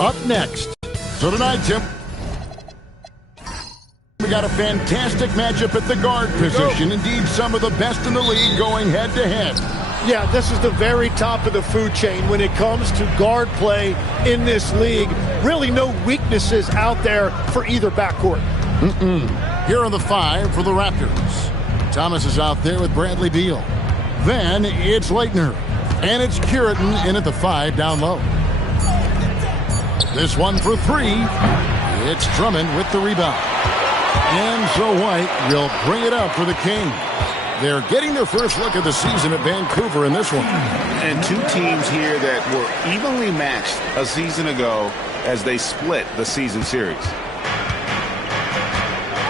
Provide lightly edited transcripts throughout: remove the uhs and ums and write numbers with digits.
up next. So tonight, Tim, we got a fantastic matchup at the guard position. Indeed, some of the best in the league going head-to-head. Yeah, this is the very top of the food chain when it comes to guard play in this league. Really no weaknesses out there for either backcourt. Here are the 5 for the Raptors. Thomas is out there with Bradley Beal. Then it's Leitner. And it's Curitin in at the 5 down low. This one for 3. It's Drummond with the rebound. And so White will bring it up for the Kings. They're getting their first look at the season at Vancouver in this one. And two teams here that were evenly matched a season ago as they split the season series.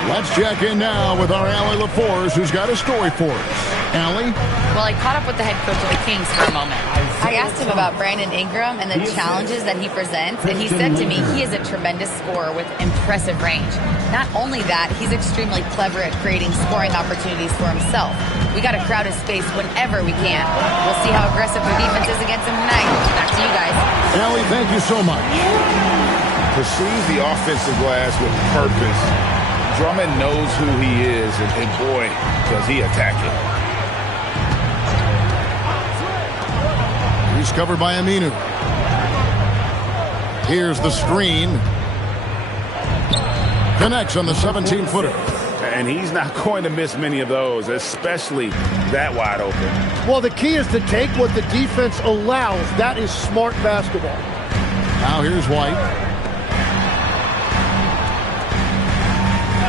Let's check in now with our Allie LaForce, who's got a story for us. Allie? Well, I caught up with the head coach of the Kings for a moment. I asked him about Brandon Ingram and the challenges that he presents, and he said to me he is a tremendous scorer with impressive range. Not only that, he's extremely clever at creating scoring opportunities for himself. We got to crowd his space whenever we can. We'll see how aggressive the defense is against him tonight. Back to you guys. Allie, thank you so much. Perceives the offensive glass with purpose. Drummond knows who he is, and boy, does he attack it. He's covered by Aminu. Here's the screen. Connects on the 17-footer. And he's not going to miss many of those, especially that wide open. Well, the key is to take what the defense allows. That is smart basketball. Now here's White.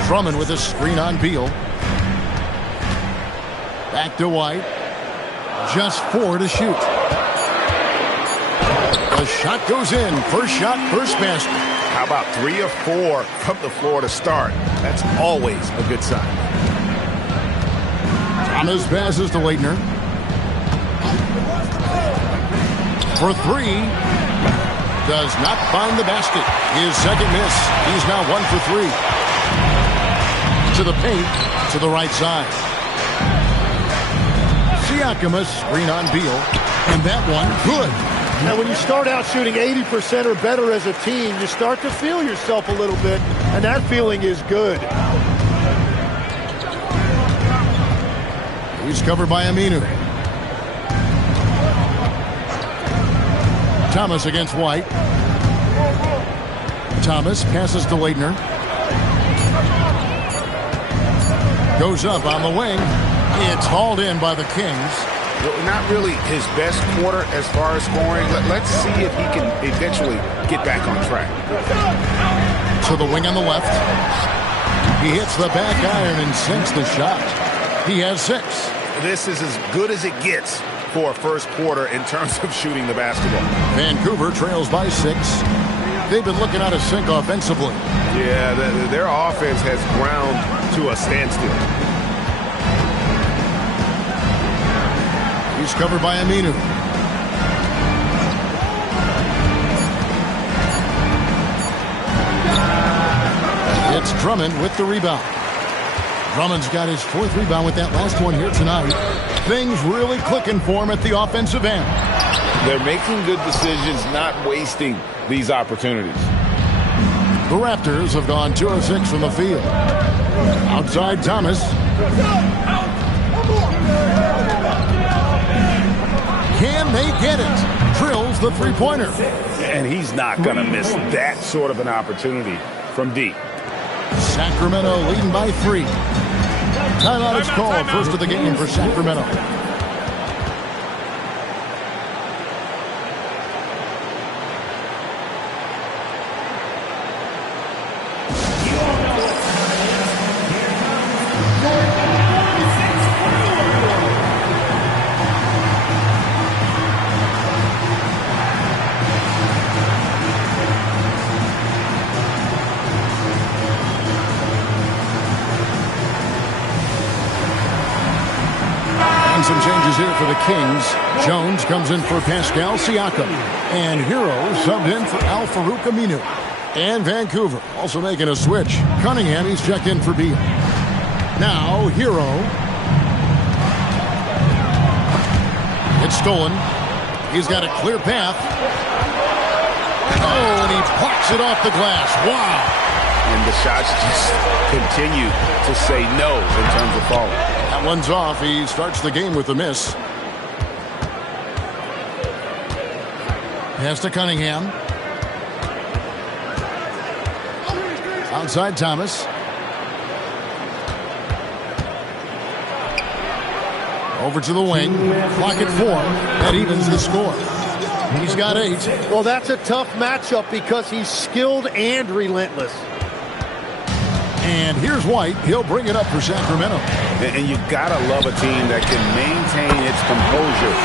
Drummond with a screen on Beal. Back to White. Just 4 to shoot. The shot goes in. First shot, first basket. How about 3 of 4 from the floor to start? That's always a good sign. Thomas passes to Leitner. For 3. Does not find the basket. His second miss. He's now 1 for 3. To the paint, to the right side. Siakam, a screen on Beal. And that one, good. Now, when you start out shooting 80% or better as a team, you start to feel yourself a little bit, and that feeling is good. He's covered by Aminu. Thomas against White. Thomas passes to Leitner. Goes up on the wing. It's hauled in by the Kings. Not really his best quarter as far as scoring. Let's see if he can eventually get back on track. To the wing on the left. He hits the back iron and sinks the shot. He has 6. This is as good as it gets for a first quarter in terms of shooting the basketball. Vancouver trails by 6. They've been looking out of sync offensively. Yeah, their offense has ground to a standstill. He's covered by Aminu. It's Drummond with the rebound. Drummond's got his 4th rebound with that last one here tonight. Things really clicking for him at the offensive end. They're making good decisions, not wasting these opportunities. The Raptors have gone 2 of 6 from the field. Outside Thomas. Can they get it? Drills the 3-pointer. And he's not going to miss that sort of an opportunity from deep. Sacramento leading by 3. Timeout is called. First of the game for Sacramento. Some changes here for the Kings. Jones comes in for Pascal Siakam. And Hero subbed in for Al-Farouq Aminu. And Vancouver also making a switch. Cunningham, he's checked in for Beal. Now, Hero. It's stolen. He's got a clear path. Oh, he blocks it off the glass. Wow. And the shots just continue to say no in terms of falling. That one's off. He starts the game with a miss. Pass to Cunningham. Outside Thomas. Over to the wing. Clock at 4. That evens the score. He's got 8. Well, that's a tough matchup because he's skilled and relentless. And here's White. He'll bring it up for Sacramento. And you gotta love a team that can maintain its composure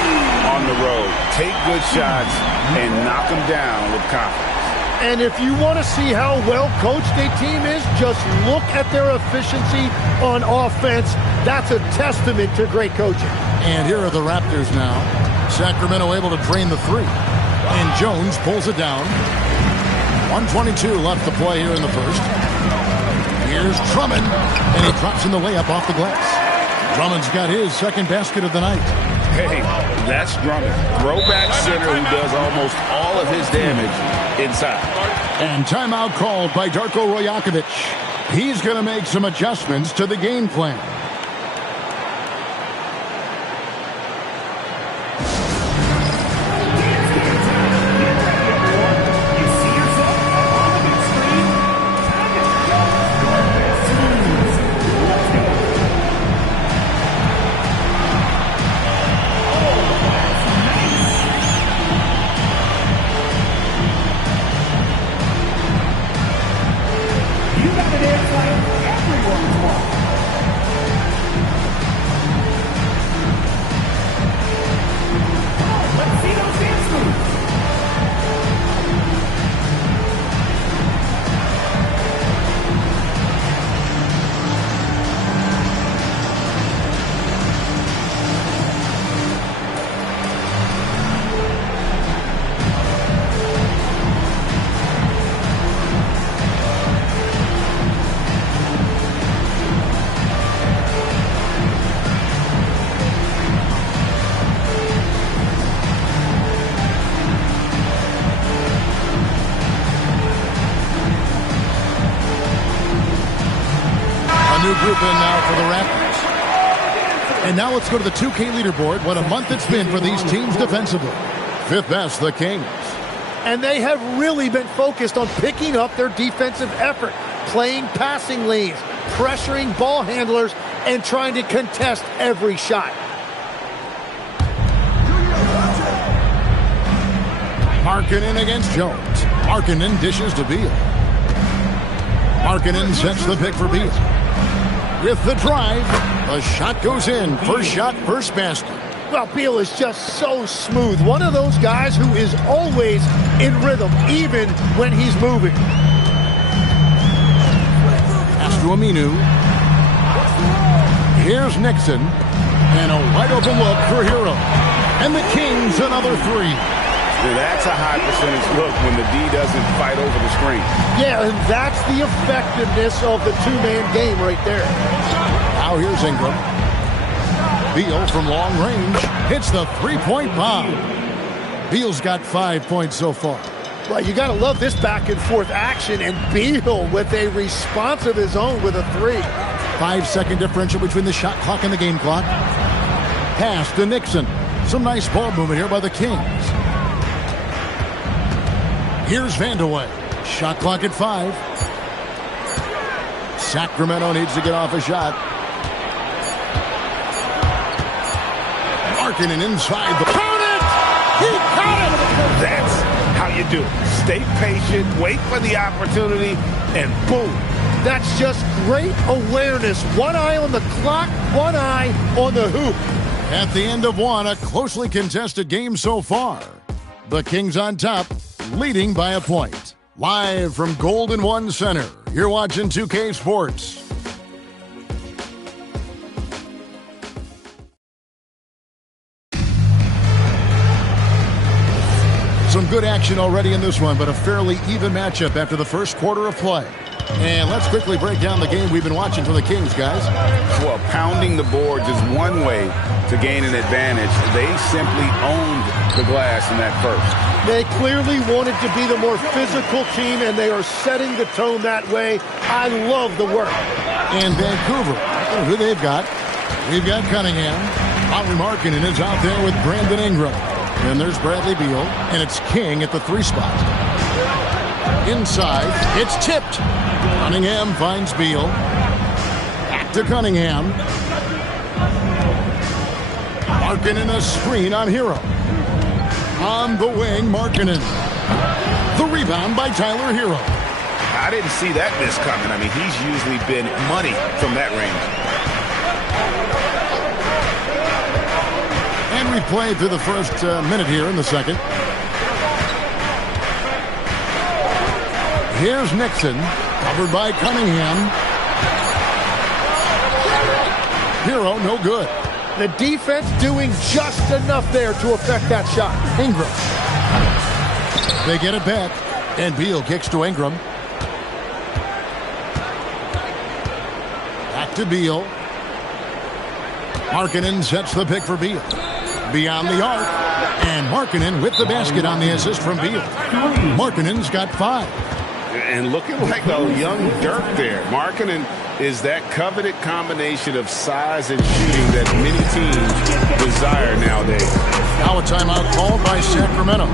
on the road. Take good shots and knock them down with confidence. And if you want to see how well coached a team is, just look at their efficiency on offense. That's a testament to great coaching. And here are the Raptors now. Sacramento able to drain the 3. And Jones pulls it down. 1:22 left to play here in the first. Here's Drummond, and he drops in the layup off the glass. Drummond's got his second basket of the night. Hey, that's Drummond. Throwback center who does almost all of his damage inside. And timeout called by Darko Rajakovic. He's going to make some adjustments to the game plan. Group in now for the Raptors. And now let's go to the 2K leaderboard. What a month it's been for these teams defensively. 5th best, the Kings. And they have really been focused on picking up their defensive effort, playing passing lanes, pressuring ball handlers, and trying to contest every shot. Markkanen against Jones. Markkanen dishes to Beal. Markkanen sets the pick for Beal. With the drive, the shot goes in. First shot, first basket. Well, Beal is just so smooth. One of those guys who is always in rhythm, even when he's moving. Pass to Aminu. Here's Nixon. And a wide open look for Hero. And the Kings another 3. That's a high percentage look when the D doesn't fight over the screen. Yeah, and that's the effectiveness of the two-man game right there. Now here's Ingram. Beal from long range hits the three-point bomb. Beal's got 5 points so far. Well, you got to love this back-and-forth action, and Beal with a response of his own with a 3. 5-second differential between the shot clock and the game clock. Pass to Nixon. Some nice ball movement here by the Kings. Here's Vandeweghe. Shot clock at 5. Sacramento needs to get off a shot. Markkanen inside the opponent. He got it. That's how you do it. Stay patient, wait for the opportunity, and boom. That's just great awareness. One eye on the clock, one eye on the hoop. At the end of one, a closely contested game so far. The Kings on top, leading by a point. Live from Golden One Center, you're watching 2K Sports. Some good action already in this one, but a fairly even matchup after the first quarter of play. And let's quickly break down the game we've been watching for the Kings, guys. Well, pounding the boards is one way to gain an advantage. They simply owned the glass in that first. They clearly wanted to be the more physical team, and they are setting the tone that way. I love the work. And Vancouver, who they've got. We've got Cunningham. Ollie Markkanen is out there with Brandon Ingram. And there's Bradley Beal, and it's King at the 3 spot. Inside, it's tipped. Cunningham finds Beal. Back to Cunningham. Markkanen a screen on Hero. On the wing, Markkanen. The rebound by Tyler Hero. I didn't see that miss coming. I mean, he's usually been money from that range. And we played through the first minute here in the second. Here's Nixon, covered by Cunningham. Hero, no good. The defense doing just enough there to affect that shot. Ingram. They get it back, and Beal kicks to Ingram. Back to Beal. Markkanen sets the pick for Beal. Beyond the arc, and Markkanen with the basket on the assist from Beal. Markkanen's got 5. And looking like a young Dirk there. Markkanen is that coveted combination of size and shooting that many teams desire nowadays. Now a timeout called by Sacramento.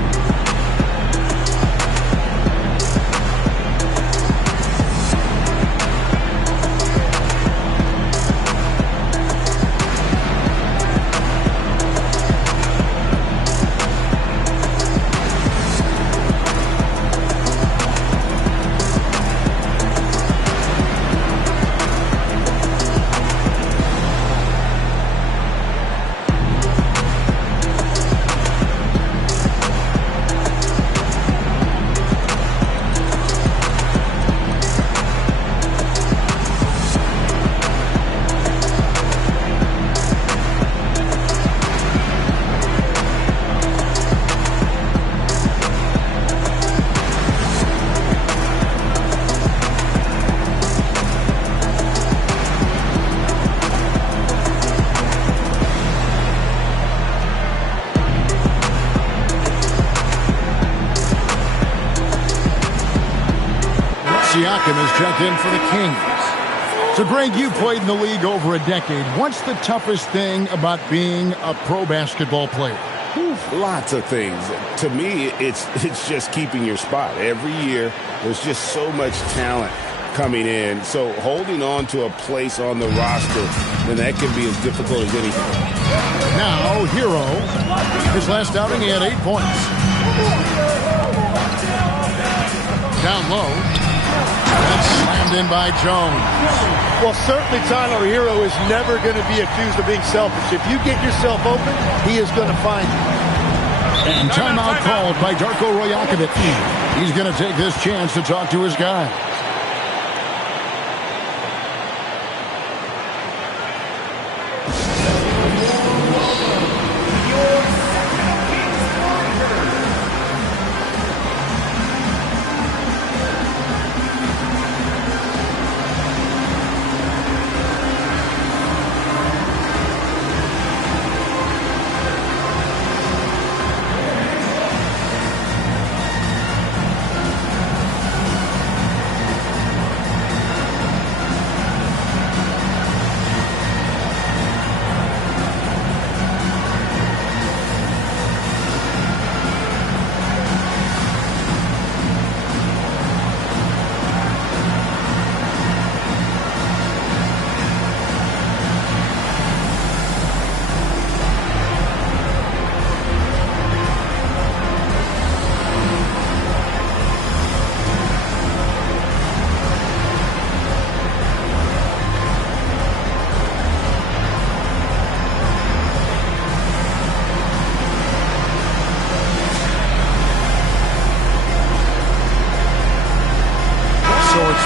Siakam is checked in for the Kings. So, Greg, you played in the league over a decade. What's the toughest thing about being a pro basketball player? Lots of things. To me, it's just keeping your spot. Every year, there's just so much talent coming in. So holding on to a place on the roster, then that can be as difficult as anything. Now, Hero. His last outing, he had 8 points. Down low. That's slammed in by Jones. Well, certainly Tyler Hero is never going to be accused of being selfish. If you get yourself open, he is going to find you. And timeout called by Darko Rajakovic. He's going to take this chance to talk to his guy.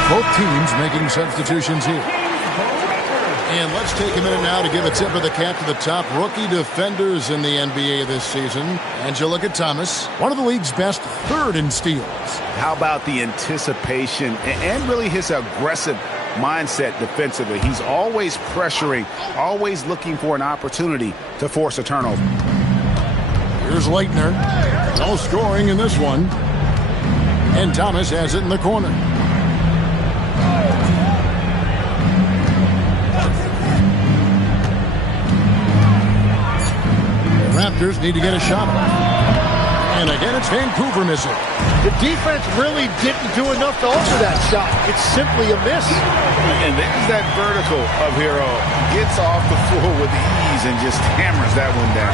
Both teams making substitutions here. And let's take a minute now to give a tip of the cap to the top rookie defenders in the NBA this season. And you look at Thomas, one of the league's best, third in steals. How about the anticipation and really his aggressive mindset defensively? He's always pressuring, always looking for an opportunity to force a turnover. Here's Leitner. No scoring in this one. And Thomas has it in the corner. Raptors need to get a shot. And again, it's Vancouver missing. The defense really didn't do enough to alter that shot. It's simply a miss. And there's that vertical of Hero. Gets off the floor with ease and just hammers that one down.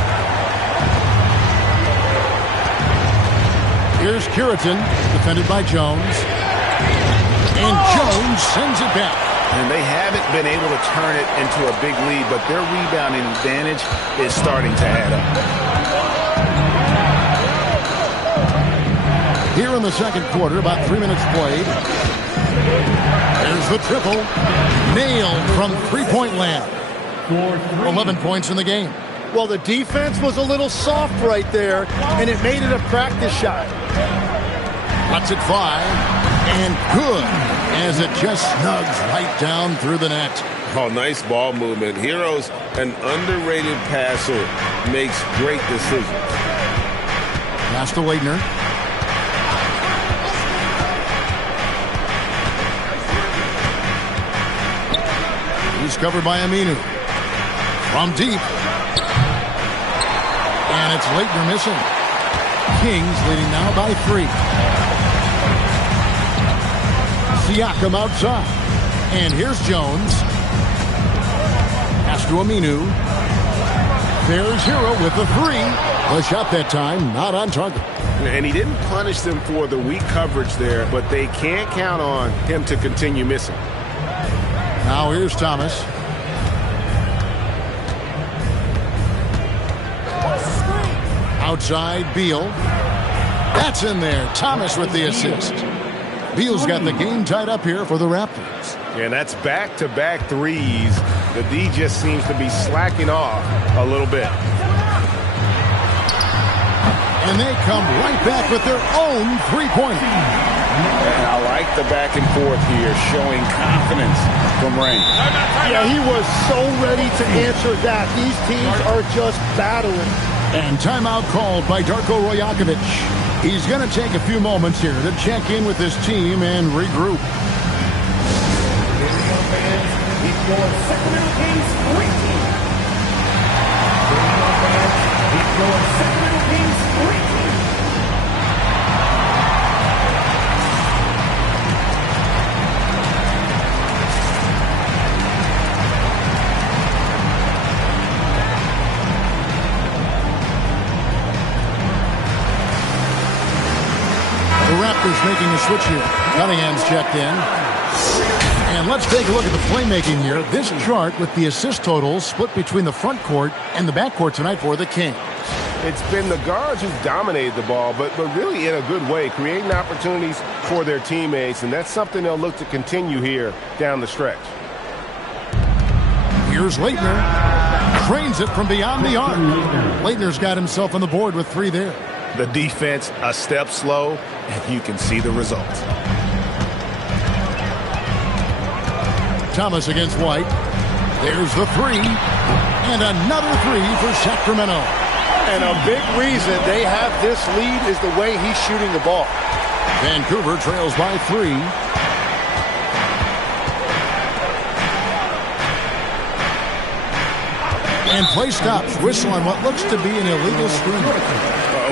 Here's Curitin, defended by Jones. And Jones sends it back. And they haven't been able to turn it into a big lead, but their rebounding advantage is starting to add up. Here in the second quarter, about 3 minutes played. There's the triple. Nailed from three-point land. 11 points in the game. Well, the defense was a little soft right there, and it made it a practice shot. Lets it fly. And good, as it just snugs right down through the net. Oh, nice ball movement. Hero's an underrated passer. Makes great decisions. Pass to Leitner. He's covered by Aminu. From deep. And it's Leitner missing. Kings leading now by 3. Siakam outside. And here's Jones. Pass to Aminu. There's Hero with the 3. The shot that time, not on target. And he didn't punish them for the weak coverage there, but they can't count on him to continue missing. Now here's Thomas. Outside, Beal. That's in there. Thomas with the assist. Beal's got the game tied up here for the Raptors. And that's back-to-back threes. The D just seems to be slacking off a little bit. And they come right back with their own three-pointer. And I like the back and forth here, showing confidence from Rain. Yeah, he was so ready to answer that. These teams are just battling. And timeout called by Darko Rajakovic. He's going to take a few moments here to check in with his team and regroup. He's your Sacramento Kings great team. He's your Sacramento Kings great team. The Raptors making a switch here. Cunningham's checked in. And let's take a look at the playmaking here. This chart with the assist totals split between the front court and the back court tonight for the Kings. It's been the guards who've dominated the ball, but really in a good way, creating opportunities for their teammates, and that's something they'll look to continue here down the stretch. Here's Leitner. Trains it from beyond the arc. Leitner's got himself on the board with 3 there. The defense a step slow, and you can see the result. Thomas against White. There's the 3. And another 3 for Sacramento. And a big reason they have this lead is the way he's shooting the ball. Vancouver trails by 3. And play stops. Whistle on what looks to be an illegal screen.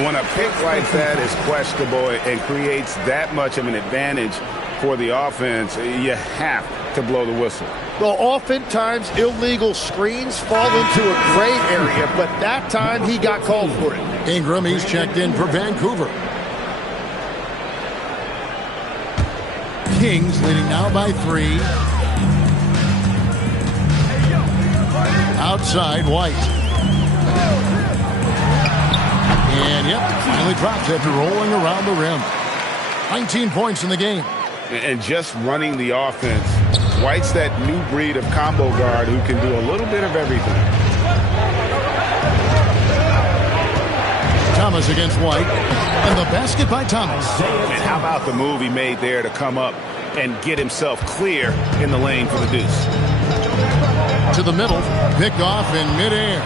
When a pick like that is questionable and creates that much of an advantage for the offense, you have to blow the whistle. Well, oftentimes illegal screens fall into a gray area, but that time he got called for it. Ingram, he's checked in for Vancouver. Kings leading now by 3. Outside, White. And, yep, finally drops after rolling around the rim. 19 points in the game. And just running the offense White's that new breed of combo guard who can do a little bit of everything. Thomas against White. And the basket by Thomas. And how about the move he made there to come up and get himself clear in the lane for the deuce. To the middle. Picked off in midair.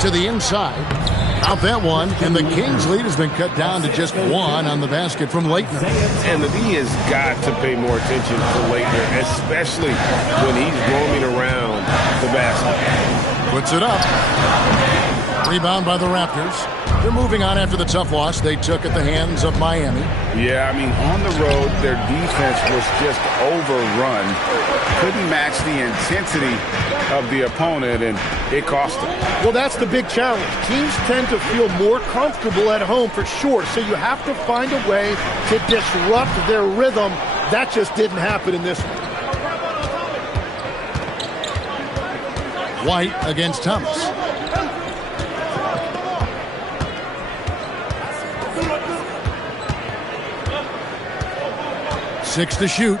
To the inside. Out that one, and the Kings' lead has been cut down to just one on the basket from Leitner. And the D has got to pay more attention to Leitner, especially when he's roaming around the basket. Puts it up. Rebound by the Raptors. They're moving on after the tough loss they took at the hands of Miami. Yeah, I mean, on the road, their defense was just overrun. Couldn't match the intensity of the opponent, and it cost them. Well, that's the big challenge. Teams tend to feel more comfortable at home for sure, so you have to find a way to disrupt their rhythm. That just didn't happen in this one. White against Thomas. Six to shoot.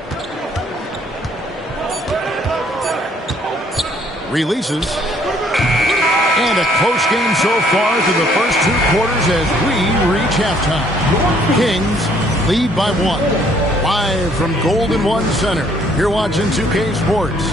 Releases. And a close game so far through the first two quarters as we reach halftime. Kings lead by one. Live from Golden One Center. You're watching 2K Sports.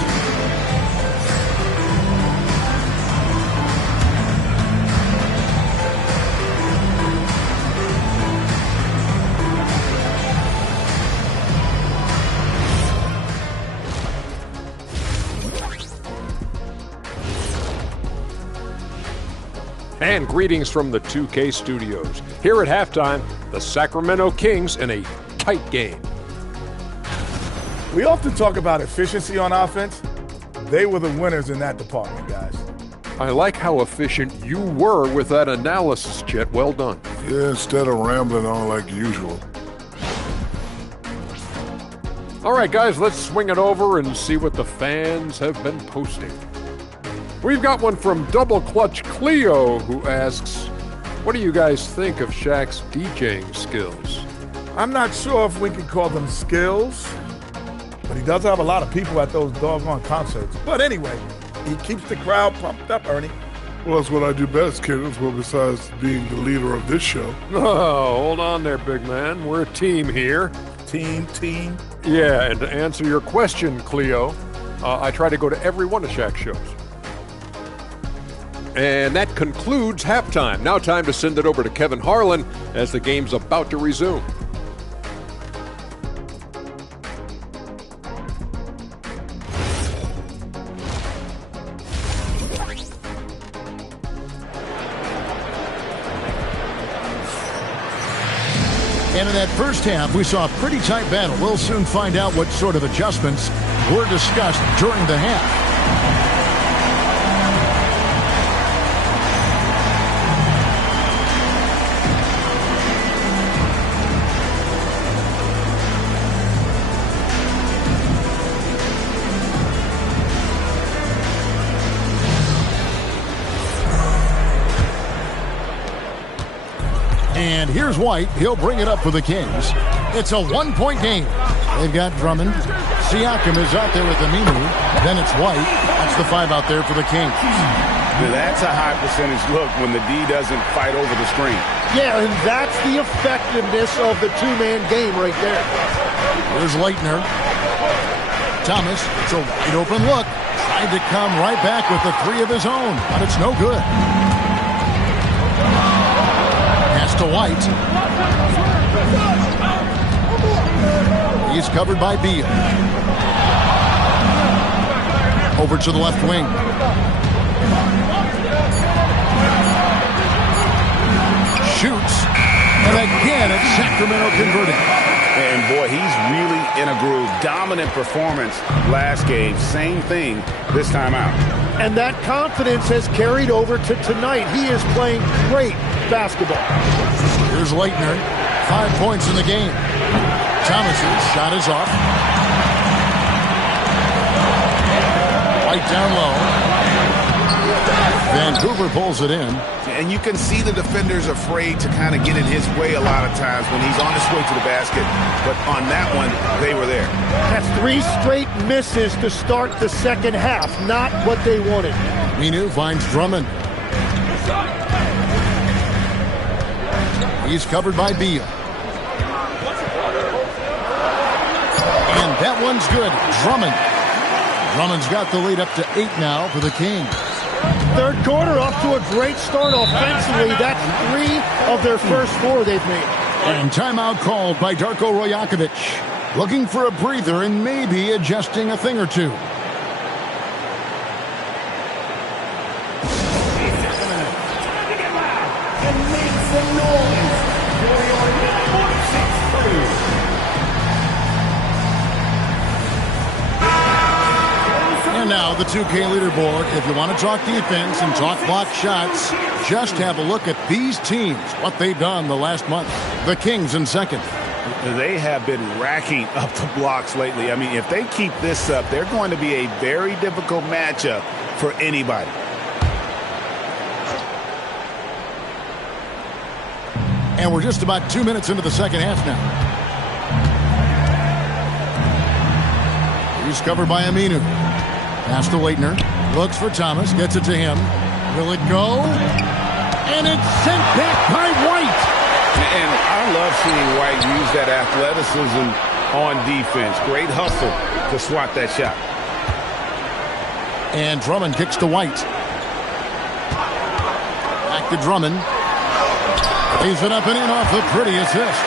And greetings from the 2K studios. Here at halftime, the Sacramento Kings in a tight game. We often talk about efficiency on offense. They were the winners in that department, guys. I like how efficient you were with that analysis, Chet. Well done. Yeah, instead of rambling on like usual. All right, guys, let's swing it over and see what the fans have been posting. We've got one from Double Clutch Cleo who asks, what do you guys think of Shaq's DJing skills? I'm not sure if we can call them skills, but he does have a lot of people at those doggone concerts. But anyway, he keeps the crowd pumped up, Ernie. Well, that's what I do best, kiddos. Well, besides being the leader of this show. Oh, hold on there, big man. We're a team here. Team. Yeah, and to answer your question, Cleo, I try to go to every one of Shaq's shows. And that concludes halftime. Now time to send it over to Kevin Harlan as the game's about to resume. And in that first half, we saw a pretty tight battle. We'll soon find out what sort of adjustments were discussed during the half. And here's White. He'll bring it up for the Kings. It's a one-point game. They've got Drummond. Siakam is out there with Aminu. Then it's White. That's the five out there for the Kings. That's a high percentage look when the D doesn't fight over the screen. Yeah, and that's the effectiveness of the two-man game right there. Here's Leitner. Thomas, it's a wide-open look. Tried to come right back with the three of his own, but it's no good. To White. He's covered by Beal. Over to the left wing. Shoots. And again, it's Sacramento converting. And boy, he's really in a groove. Dominant performance last game. Same thing this time out. And that confidence has carried over to tonight. He is playing great basketball. Here's Leitner. 5 points in the game. Thomas's shot is off. White down low. Vancouver pulls it in. And you can see the defenders afraid to kind of get in his way a lot of times when he's on his way to the basket. But on that one, they were there. That's 3 straight misses to start the second half. Not what they wanted. Aminu finds Drummond. He's covered by Beal. And that one's good. Drummond's got the lead up to 8 now for the Kings. Third quarter off to a great start offensively. That's 3 of their first 4 they've made. And timeout called by Darko Rajakovic. Looking for a breather and maybe adjusting a thing or two. And make some noise for your number 6 crew. And now the 2K leaderboard. If you want to talk defense and talk block shots, just have a look at these teams, what they've done the last month. The Kings in second. They have been racking up the blocks lately. I mean, if they keep this up, they're going to be a very difficult matchup for anybody. And we're just about 2 minutes into the second half now. He's covered by Aminu. Pass to Leitner. Looks for Thomas. Gets it to him. Will it go? And it's sent back by White. And I love seeing White use that athleticism on defense. Great hustle to swat that shot. And Drummond kicks to White. Back to Drummond. Lays it up and in off the pretty assist.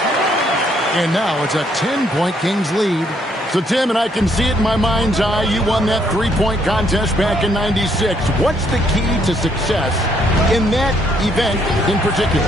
And now it's a 10-point Kings lead. So, Tim, and I can see it in my mind's eye, you won that 3-point contest back in '96. What's the key to success in that event in particular?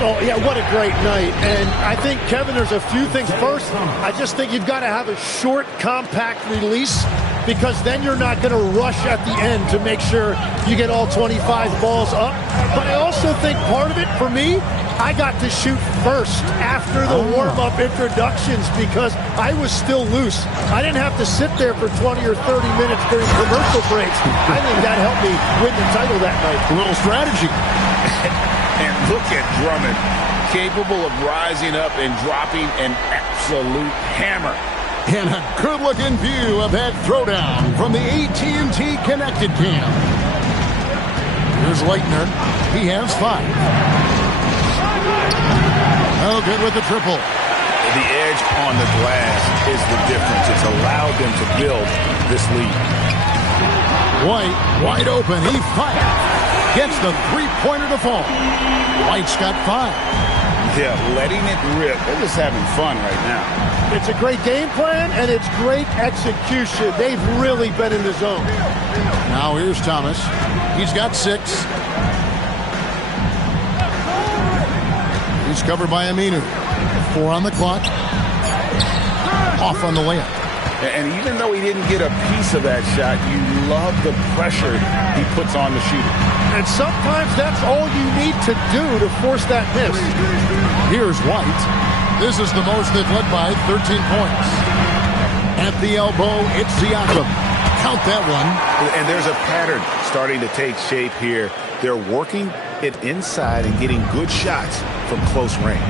Oh, yeah, what a great night. And I think, Kevin, there's a few things. First, I just think you've got to have a short, compact release because then you're not going to rush at the end to make sure you get all 25 balls up. But I also think part of it, for me, I got to shoot first after the warm-up introductions because I was still loose. I didn't have to sit there for 20 or 30 minutes during commercial breaks. I think that helped me win the title that night. A little strategy. And look at Drummond, capable of rising up and dropping an absolute hammer. And a good-looking view of that throwdown from the AT&T Connected Cam. Here's Leitner. He has 5. Oh, good with the triple. The edge on the glass is the difference. It's allowed them to build this lead. White, wide open. He fires. Gets the three-pointer to fall. White's got 5. Yeah, letting it rip. They're just having fun right now. It's a great game plan, and it's great execution. They've really been in the zone. Now here's Thomas. He's got 6. He's covered by Aminu. 4 on the clock. Off on the layup. And even though he didn't get a piece of that shot, you love the pressure he puts on the shooter. And sometimes that's all you need to do to force that miss. Here's White. This is the most they've led by 13 points. At the elbow, it's Siakam. Count that one. And there's a pattern starting to take shape here. They're working it inside and getting good shots from close range.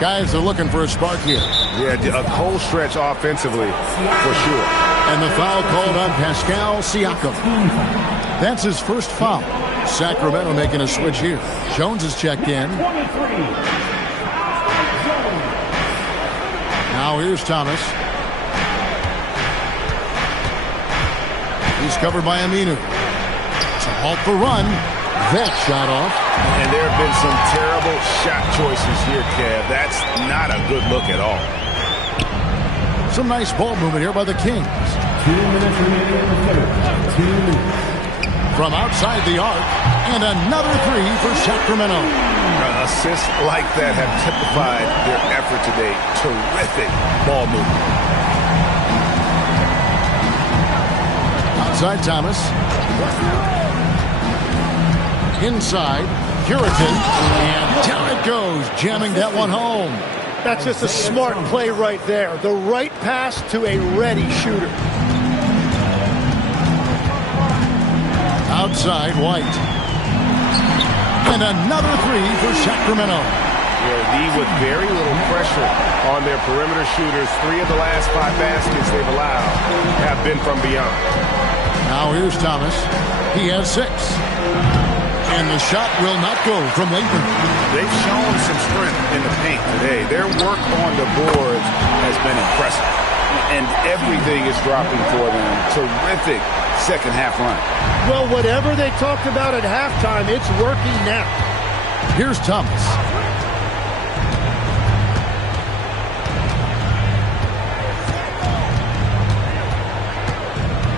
Guys are looking for a spark here. Yeah, a cold stretch offensively for sure. And the foul called on Pascal Siakam. That's his first foul. Sacramento making a switch here. Jones is checked in. Now here's Thomas. He's covered by Aminu. To halt the run. That shot off. And there have been some terrible shot choices here, Kev. That's not a good look at all. Some nice ball movement here by the Kings. 2 minutes remaining in the third. 2 minutes. From outside the arc, and another 3 for Sacramento. Assists like that have typified their effort today. Terrific ball movement. Outside Thomas. Inside, Curitan, and down it goes, jamming that one home. That's just a smart play right there. The right pass to a ready shooter. Outside, White. And another three for Sacramento. Lee with very little pressure on their perimeter shooters. 3 of the last 5 baskets they've allowed have been from beyond. Now here's Thomas. He has 6. And the shot will not go from Laettner. They've shown some strength in the paint today. Their work on the boards has been impressive. And everything is dropping for them. Terrific second half run. Well, whatever they talked about at halftime, it's working now. Here's Thomas.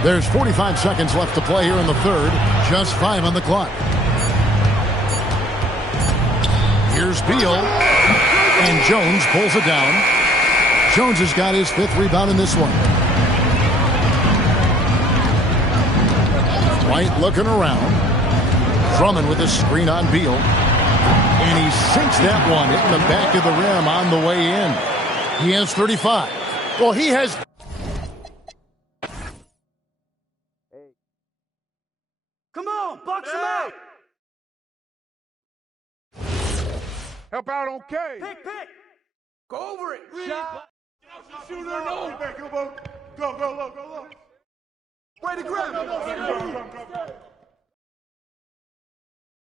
There's 45 seconds left to play here in the third. Just 5 on the clock. Here's Beal. And Jones pulls it down. Jones has got his 5th rebound in this one. White looking around. Drummond with a screen on Beal. And he sinks that one, hitting the back of the rim on the way in. He has 35. Well, he has... Come on, box him out. Help out on K. Pick. Go over it. Shot. Shooter, no. Go. Way to grab it.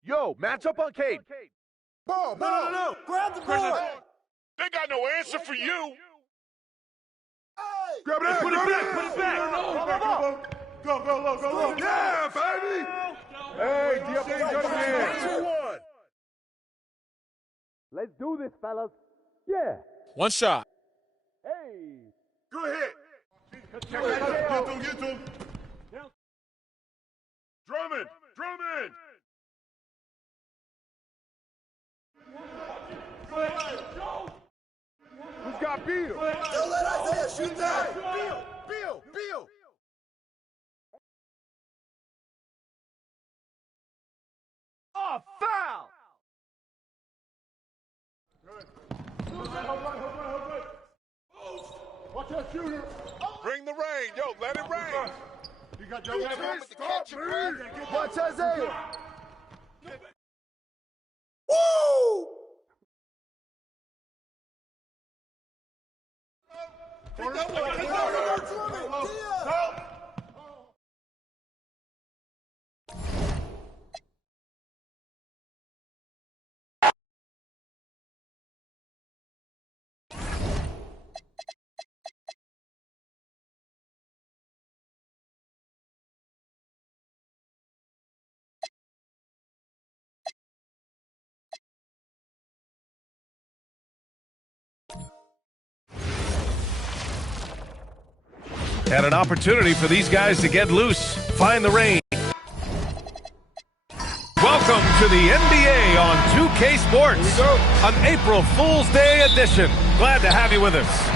Yo, match up on Cade. Ball. No. Grab the ball. They got no answer for you. Hey. Grab it. Put it back. Go. Yeah, baby. Hey, D.F. 2-1. Let's do this, fellas. Yeah. One shot. Hey. Go ahead. Get to him. Drummond. Who's got Beal? Don't let Isaiah shoot that. Beal. Oh, foul. Watch that shooter. Bring the rain. Yo, let it rain. You got your Watch Isaiah. Woo! And an opportunity for these guys to get loose, find the rain. Welcome to the NBA on 2K Sports, an April Fool's Day edition. Glad to have you with us.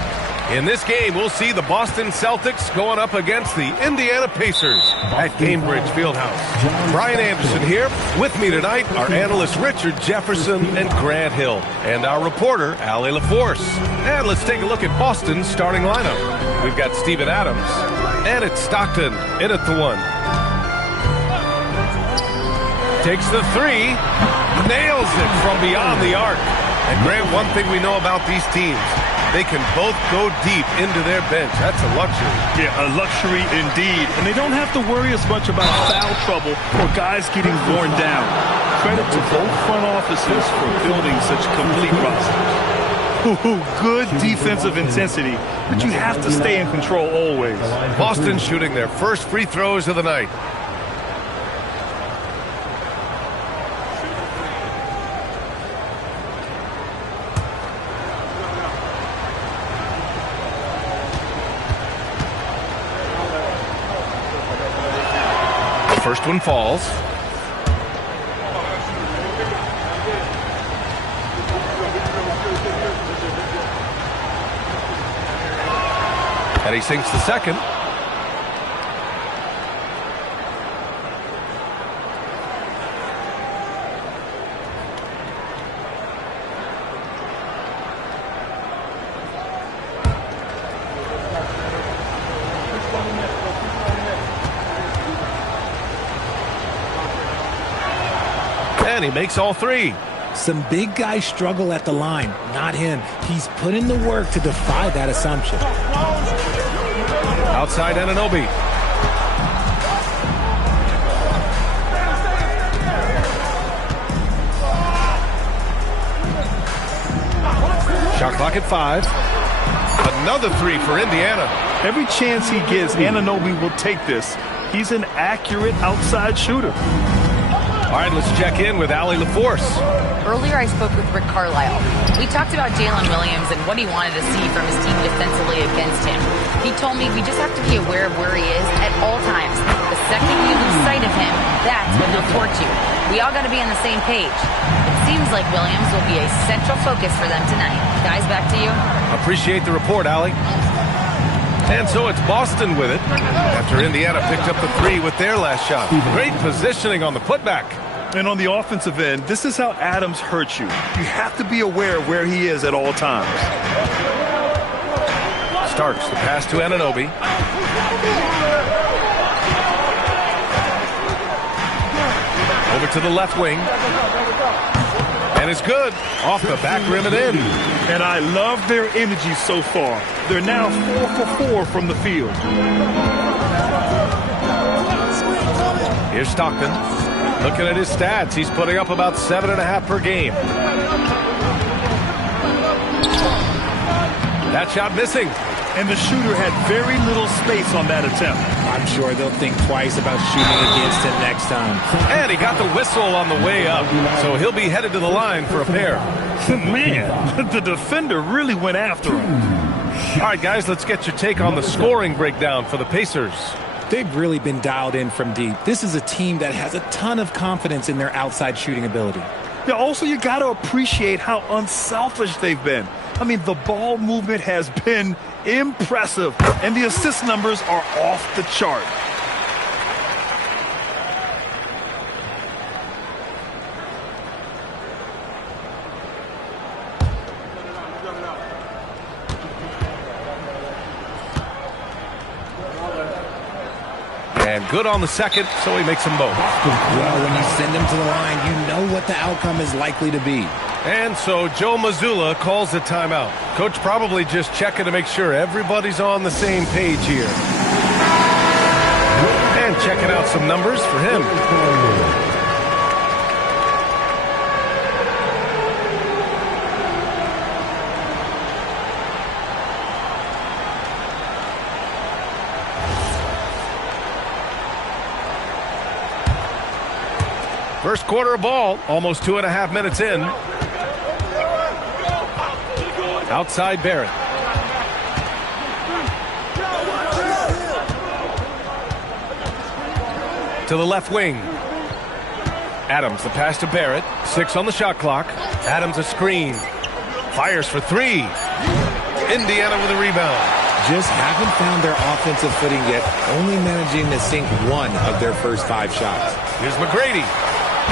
In this game, we'll see the Boston Celtics going up against the Indiana Pacers at Cambridge Fieldhouse. Brian Anderson here. With me tonight are analysts Richard Jefferson and Grant Hill, and our reporter, Allie LaForce. And let's take a look at Boston's starting lineup. We've got Steven Adams, and it's Stockton in at the 1. Takes the 3, nails it from beyond the arc. And Grant, one thing we know about these teams, they can both go deep into their bench. That's a luxury. Yeah, a luxury indeed. And they don't have to worry as much about foul trouble or guys getting worn down. Credit to both front offices for building such complete rosters. Good defensive intensity, but you have to stay in control always. Boston shooting their first free throws of the night. First one falls. And he sinks the second. And he makes all three. Some big guys struggle at the line, not him. He's put in the work to defy that assumption. Outside Anunoby. Shot clock at 5. Another three for Indiana. Every chance he gets, Anunoby will take this. He's an accurate outside shooter. All right, let's check in with Allie LaForce. Earlier, I spoke with Rick Carlisle. We talked about Jalen Williams and what he wanted to see from his team defensively against him. He told me we just have to be aware of where he is at all times. The second you lose sight of him, that's when he'll torch you. We all got to be on the same page. It seems like Williams will be a central focus for them tonight. Guys, back to you. Appreciate the report, Allie. And so it's Boston with it after Indiana picked up the three with their last shot. Great positioning on the putback. And on the offensive end, this is how Adams hurts you. You have to be aware of where he is at all times. Starks the pass to Anunoby. Over to the left wing. And it's good. Off the back rim and in. And I love their energy so far. They're now 4 for 4 from the field. Here's Stockton. Looking at his stats, he's putting up about 7.5 per game. That shot missing. And the shooter had very little space on that attempt. I'm sure they'll think twice about shooting against him next time. And he got the whistle on the way up, so he'll be headed to the line for a pair. Man, the defender really went after him. All right, guys, let's get your take on the scoring breakdown for the Pacers. They've really been dialed in from deep. This is a team that has a ton of confidence in their outside shooting ability. Yeah, also, you got to appreciate how unselfish they've been. I mean, the ball movement has been impressive, and the assist numbers are off the chart. And good on the second, so he makes them both. Well, when you send them to the line, you know what the outcome is likely to be. And so Joe Mazzulla calls the timeout. Coach probably just checking to make sure everybody's on the same page here. And checking out some numbers for him. First quarter of ball, almost 2.5 minutes in. Outside Barrett. To the left wing. Adams, the pass to Barrett. 6 on the shot clock. Adams a screen. Fires for 3. Indiana with a rebound. Just haven't found their offensive footing yet, only managing to sink 1 of their first 5 shots. Here's McGrady.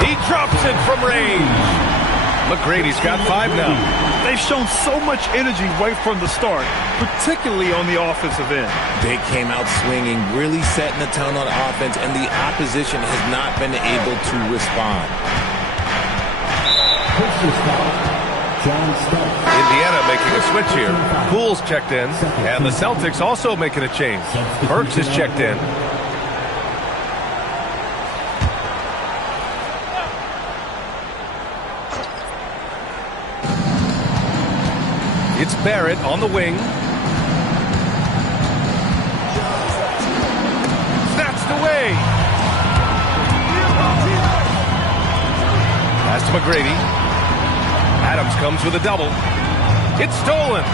He drops it from range. McGrady's got 5 now. They've shown so much energy right from the start, particularly on the offensive end. They came out swinging, really setting the tone on offense, and the opposition has not been able to respond. Indiana making a switch here. Poole's checked in, and the Celtics also making a change. Burks is checked in. It's Barrett on the wing. Snatched away. Pass to McGrady. Adams comes with a double. It's stolen.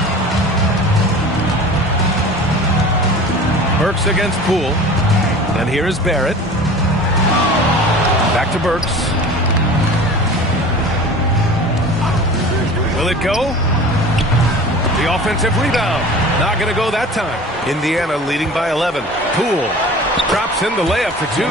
Burks against Poole. And here is Barrett. Back to Burks. Will it go? The offensive rebound. Not going to go that time. Indiana leading by 11. Poole drops in the layup for 2.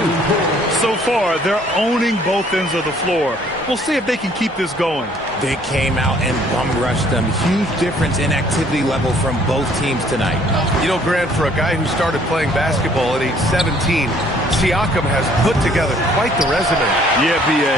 So far, they're owning both ends of the floor. We'll see if they can keep this going. They came out and bum-rushed them. Huge difference in activity level from both teams tonight. You know, Grant, for a guy who started playing basketball at age 17, Siakam has put together quite the resume. Yeah, B.A.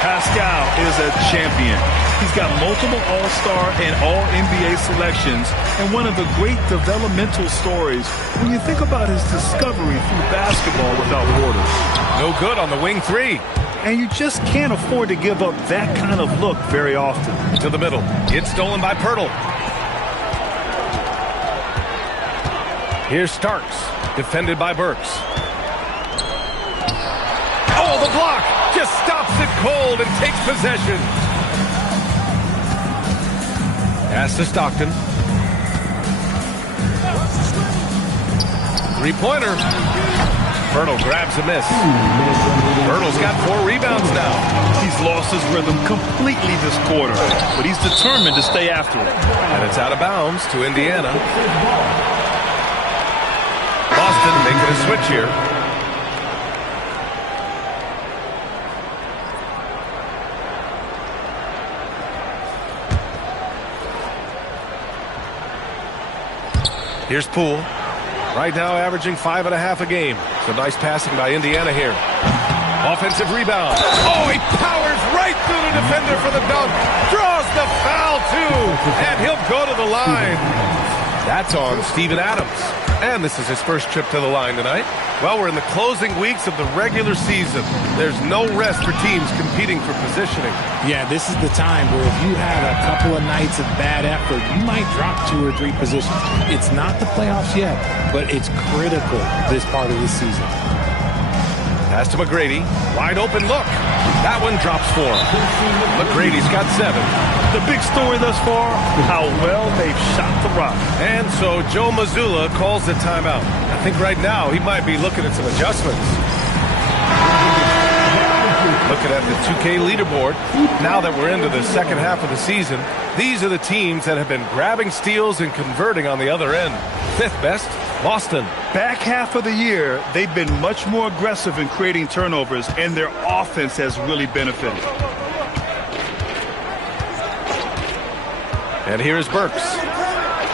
Pascal is a champion. He's got multiple All-Star and All-NBA selections, and one of the great developmental stories when you think about his discovery through basketball without borders. No good on the wing three. And you just can't afford to give up that kind of look very often. To the middle. It's stolen by Pirtle. Here's Starks, defended by Burks. Oh, the block! Just stops it cold and takes possession. Pass to Stockton. Three-pointer. Pirtle grabs a miss. Pirtle's got 4 rebounds now. He's lost his rhythm completely this quarter, but he's determined to stay after it. And it's out of bounds to Indiana. Boston making a switch here. Here's Poole. Right now averaging 5.5 a game. So nice passing by Indiana here. Offensive rebound. Oh, he powers right through the defender for the dunk. Draws the foul too. And he'll go to the line. That's on Steven Adams. And this is his first trip to the line tonight. Well, we're in the closing weeks of the regular season. There's no rest for teams competing for positioning. Yeah, this is the time where if you have a couple of nights of bad effort, you might drop 2 or 3 positions. It's not the playoffs yet, but it's critical this part of the season. Pass to McGrady. Wide open look. That one drops for him. McGrady's got 7. The big story thus far, how well they've shot the rock. And so Joe Mazzulla calls the timeout. I think right now he might be looking at some adjustments. Looking at the 2K leaderboard, now that we're into the second half of the season, these are the teams that have been grabbing steals and converting on the other end. 5th best, Boston. Back half of the year, they've been much more aggressive in creating turnovers, and their offense has really benefited. And here's Burks.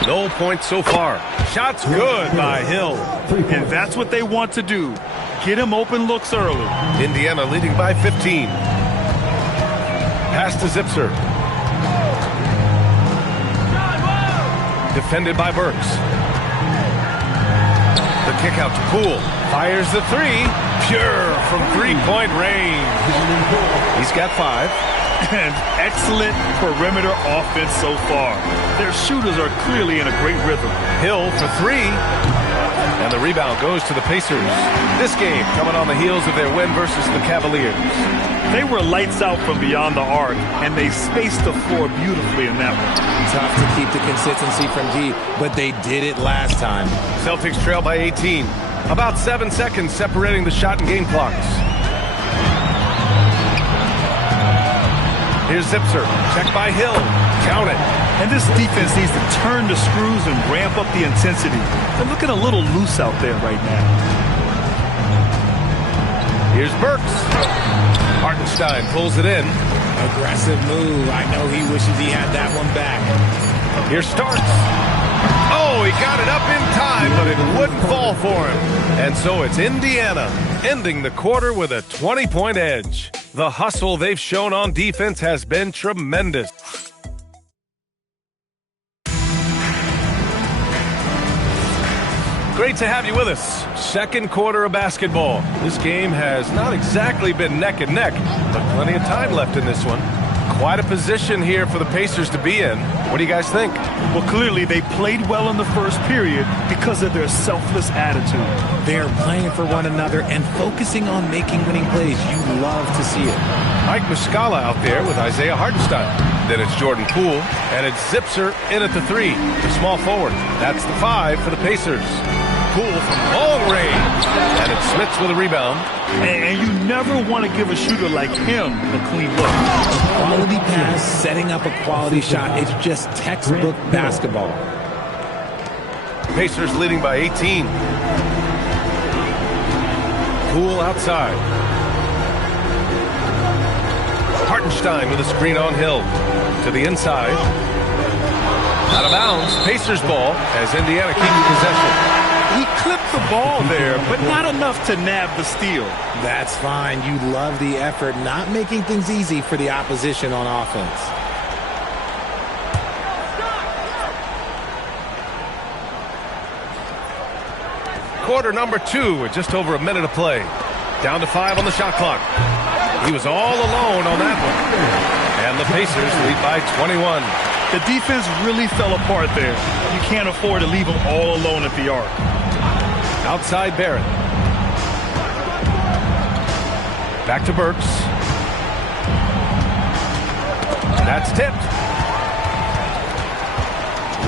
No points so far. Shot's good by Hill. And that's what they want to do. Get him open looks early. Indiana leading by 15. Pass to Zipser. Defended by Burks. The kick out to Poole. Fires the 3. Pure from 3-point range. He's got 5. And excellent perimeter offense so far. Their shooters are clearly in a great rhythm. Hill for 3. And the rebound goes to the Pacers. This game coming on the heels of their win versus the Cavaliers. They were lights out from beyond the arc, and they spaced the floor beautifully in that one. Tough to keep the consistency from deep, but they did it last time. Celtics trail by 18. About 7 seconds separating the shot and game clocks. Here's Zipser. Check by Hill. Count it. And this defense needs to turn the screws and ramp up the intensity. They're looking a little loose out there right now. Here's Burks. Hartenstein pulls it in. Aggressive move. I know he wishes he had that one back. Here's Starks. Oh, he got it up in time, but it wouldn't fall for him. And so it's Indiana ending the quarter with a 20-point edge. The hustle they've shown on defense has been tremendous. Great to have you with us. Second quarter of basketball. This game has not exactly been neck and neck, but plenty of time left in this one. Quite a position here for the Pacers to be in. What do you guys think? Well, clearly they played well in the first period because of their selfless attitude. They are playing for one another and focusing on making winning plays. You love to see it. Mike Muscala out there with Isaiah Hartenstein. Then it's Jordan Poole, and it's Zipser in at the 3, the small forward. That's the 5 for the Pacers. Poole from long range, and it's Smits with a rebound. And you never want to give a shooter like him a clean look. Quality pass, setting up a quality shot. It's just textbook basketball. Pacers leading by 18. Poole outside. Hartenstein with a screen on Hill. To the inside. Out of bounds. Pacers ball as Indiana keeps possession. He clipped the ball there, but not enough to nab the steal. That's fine. You love the effort, not making things easy for the opposition on offense. Quarter number 2 with just over a minute to play. Down to 5 on the shot clock. He was all alone on that one. And the Pacers lead by 21. The defense really fell apart there. You can't afford to leave them all alone at the arc. Outside Barrett. Back to Burks. That's tipped.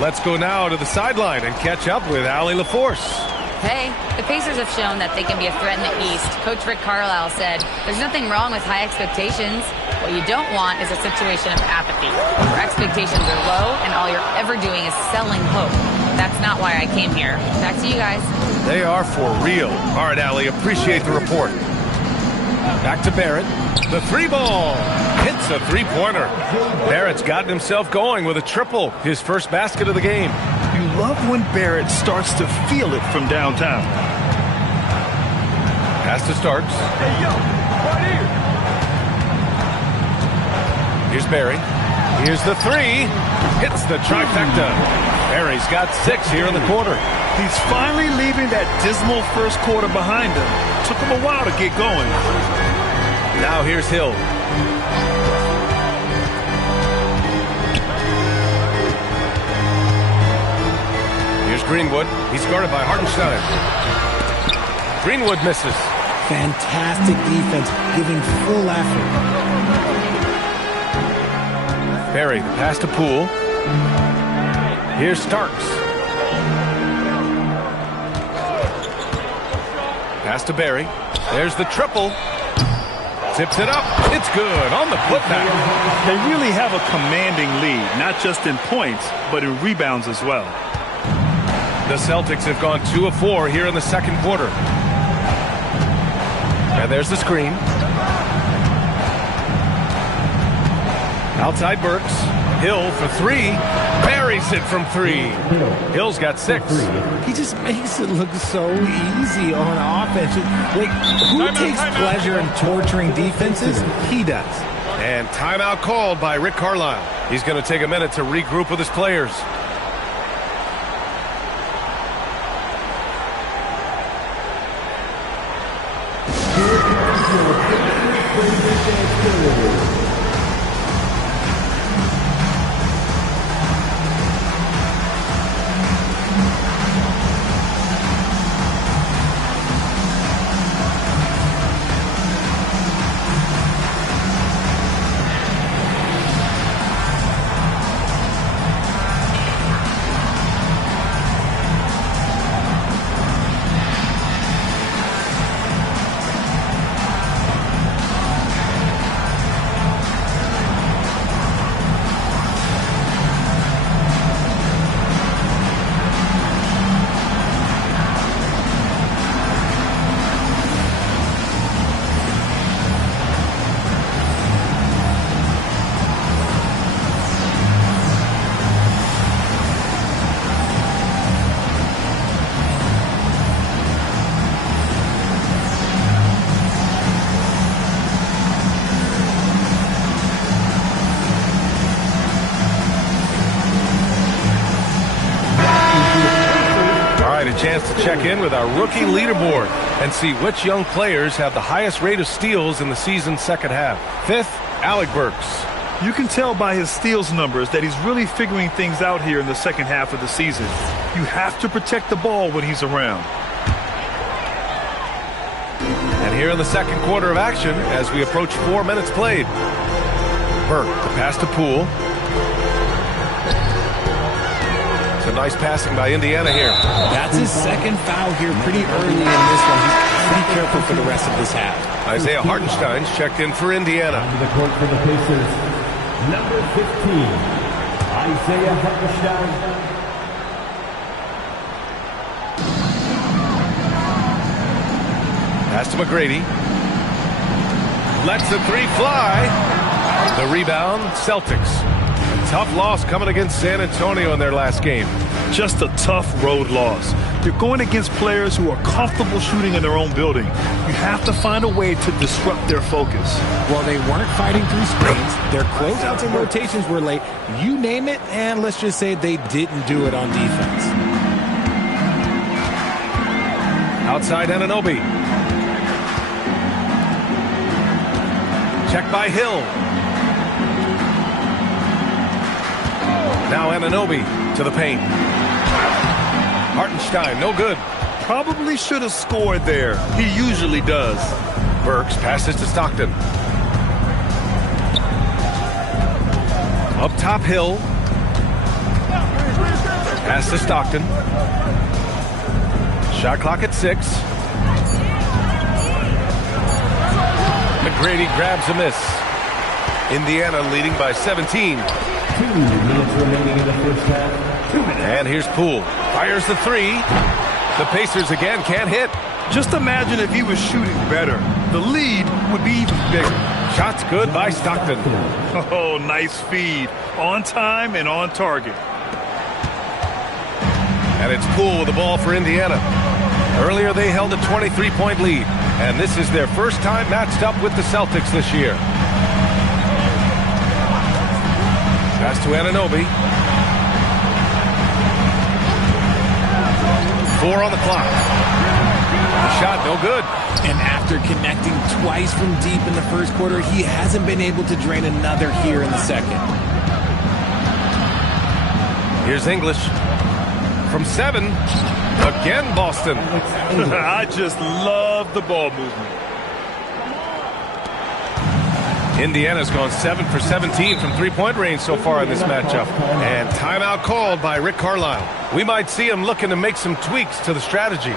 Let's go now to the sideline and catch up with Allie LaForce. Hey, the Pacers have shown that they can be a threat in the East. Coach Rick Carlisle said, there's nothing wrong with high expectations. What you don't want is a situation of apathy, where expectations are low and all you're ever doing is selling hope. That's not why I came here. Back to you guys. They are for real. All right, Allie, appreciate the report. Back to Barrett. The 3-ball. Hits a 3-pointer. Barrett's gotten himself going with a triple. His first basket of the game. You love when Barrett starts to feel it from downtown. Pass to Starks. Hey, yo, right here. Here's Barry. Here's the 3. Hits the trifecta. Barry's got 6 here in the quarter. He's finally leaving that dismal first quarter behind him. Took him a while to get going. Now here's Hill. Here's Greenwood. He's guarded by Hartenstein. Greenwood misses. Fantastic defense, giving full effort. Barry, the pass to Poole. Here's Starks. Pass to Barry. There's the triple. Tips it up. It's good on the putback. They really have a commanding lead, not just in points, but in rebounds as well. The Celtics have gone 2 of 4 here in the second quarter. And there's the screen. Outside Burks. Hill for 3. Buries it from 3. Hill's got 6. He just makes it look so easy on offense. Like, who takes pleasure in torturing defenses? He does. And timeout called by Rick Carlisle. He's going to take a minute to regroup with his players. Chance to check in with our rookie leaderboard and see which young players have the highest rate of steals in the season's second half. 5th, Alec Burks. You can tell by his steals numbers that he's really figuring things out here in the second half of the season. You have to protect the ball when he's around. And here in the second quarter of action, as we approach 4 minutes played. Burke, the pass to Poole. Some nice passing by Indiana here. That's his second foul here pretty early in this one. He's pretty careful for the rest of this half. Isaiah Hartenstein's checked in for Indiana. To the court for the Pacers, number 15, Isaiah Hartenstein. Pass to McGrady. Lets the 3 fly. The rebound, Celtics. Tough loss coming against San Antonio in their last game. Just a tough road loss. You're going against players who are comfortable shooting in their own building. You have to find a way to disrupt their focus. Well, they weren't fighting through screens. Their closeouts and rotations were late. You name it, and let's just say they didn't do it on defense. Outside Anunoby. Check by Hill. Now Anunoby to the paint. Hartenstein, no good. Probably should have scored there. He usually does. Burks passes to Stockton. Up top, Hill. Pass to Stockton. Shot clock at 6. McGrady grabs a miss. Indiana leading by 17. 2 minutes remaining in the first half. 2 minutes. And here's Poole. Fires the 3. The Pacers again can't hit. Just imagine if he was shooting better. The lead would be even bigger. Shots good by Stockton. Oh, nice feed. On time and on target. And it's Poole with the ball for Indiana. Earlier they held a 23-point lead. And this is their first time matched up with the Celtics this year. Pass to Anunoby. 4 on the clock. The shot no good. And after connecting twice from deep in the first quarter, he hasn't been able to drain another here in the second. Here's English. From 7. Again Boston. I just love the ball movement. Indiana's gone 7 for 17 from three-point range so far in this matchup. And timeout called by Rick Carlisle. We might see him looking to make some tweaks to the strategy.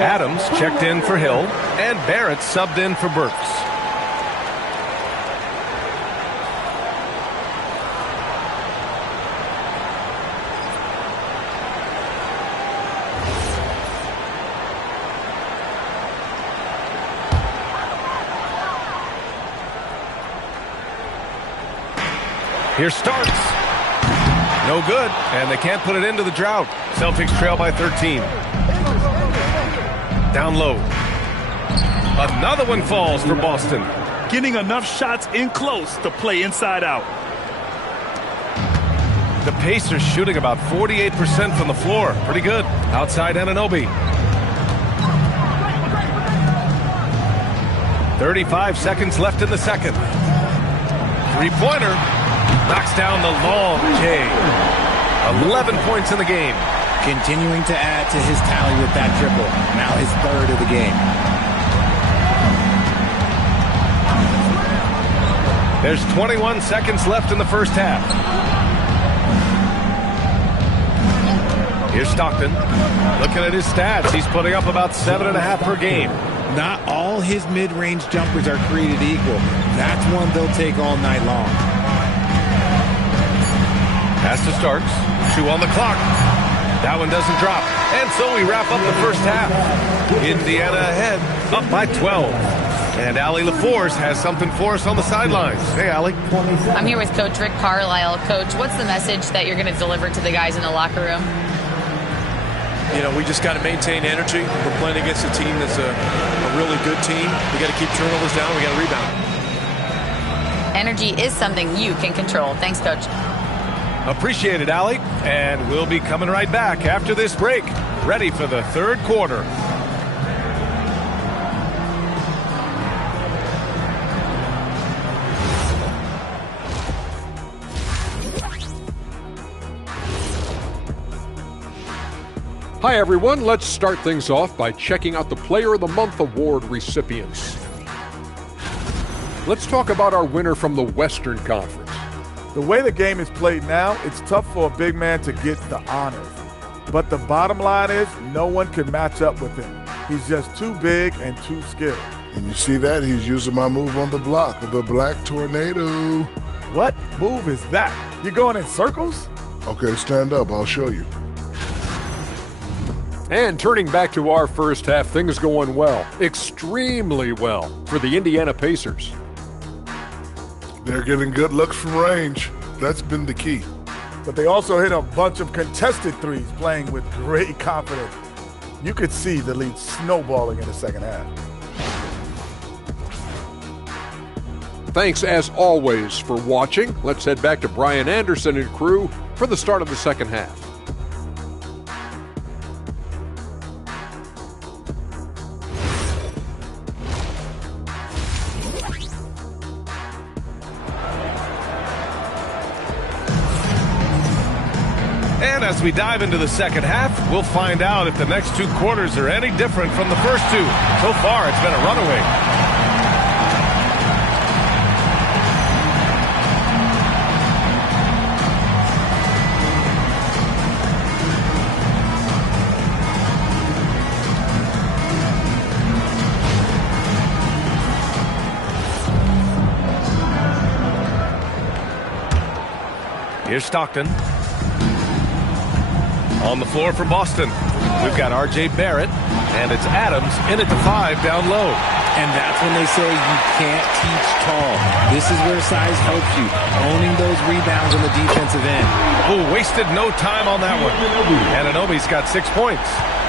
Adams checked in for Hill, and Barrett subbed in for Burks. Here's Starks. No good, and they can't put it into the drought. Celtics trail by 13. Down low. Another one falls for Boston. Getting enough shots in close to play inside out. The Pacers shooting about 48% from the floor. Pretty good. Outside Anunoby. 35 seconds left in the second. Three-pointer. Knocks down the long J. 11 points in the game. Continuing to add to his tally with that triple. Now his third of the game. There's 21 seconds left in the first half. Here's Stockton. Looking at his stats, he's putting up about 7.5 per game. Not all his mid-range jumpers are created equal. That's one they'll take all night long. Pass to Starks. 2 on the clock. That one doesn't drop. And so we wrap up the first half. Indiana ahead, up by 12. And Allie LaForce has something for us on the sidelines. Hey, Allie. I'm here with Coach Rick Carlisle. Coach, what's the message that you're going to deliver to the guys in the locker room? You know, we just got to maintain energy. We're playing against a team that's a really good team. We got to keep turnovers down. We got to rebound. Energy is something you can control. Thanks, Coach. Appreciate it, Allie. And we'll be coming right back after this break. Ready for the third quarter. Hi, everyone. Let's start things off by checking out the Player of the Month award recipients. Let's talk about our winner from the Western Conference. The way the game is played now, it's tough for a big man to get the honors. But the bottom line is no one can match up with him. He's just too big and too skilled. And you see that? He's using my move on the block, the Black Tornado. What move is that? You going in circles? Okay, stand up. I'll show you. And turning back to our first half, things going well, extremely well for the Indiana Pacers. They're getting good looks from range. That's been the key. But they also hit a bunch of contested threes, playing with great confidence. You could see the lead snowballing in the second half. Thanks, as always, for watching. Let's head back to Brian Anderson and crew for the start of the second half. And as we dive into the second half, we'll find out if the next two quarters are any different from the first two. So far, it's been a runaway. Here's Stockton. On the floor for Boston, we've got R.J. Barrett, and it's Adams in at the 5 down low. And that's when they say you can't teach tall. This is where size helps you, owning those rebounds on the defensive end. Oh, wasted no time on that one. Anunoby's got 6 points.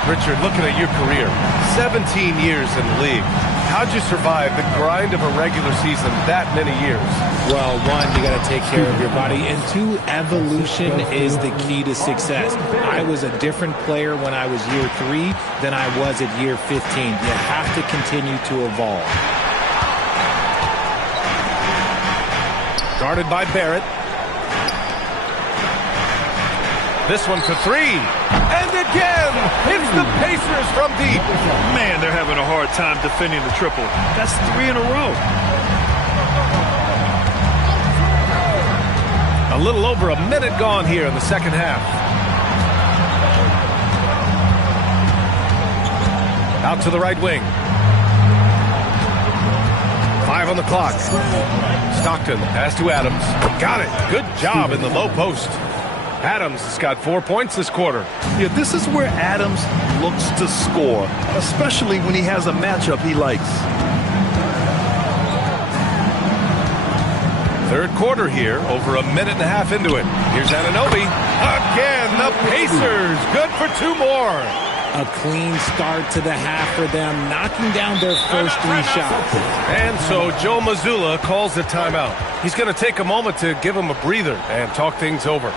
Richard, looking at your career, 17 years in the league. How'd you survive the grind of a regular season that many years? Well, one, you got to take care of your body, and two, evolution is the key to success. I was a different player when I was year 3 than I was at year 15. You have to continue to evolve. Guarded by Barrett. This one for 3. And again, it's the Pacers from deep. Man, they're having a hard time defending the triple. That's 3 in a row. A little over a minute gone here in the second half. Out to the right wing. 5 on the clock. Stockton pass to Adams. Got it. Good job in the low post. Adams has got 4 points this quarter. Yeah, this is where Adams looks to score, especially when he has a matchup he likes. Third quarter here, over a minute and a half into it. Here's Anunoby. Again, the Pacers. Good for 2 more. A clean start to the half for them, knocking down their first 3 shots. And so Joe Mazzulla calls the timeout. He's going to take a moment to give him a breather and talk things over.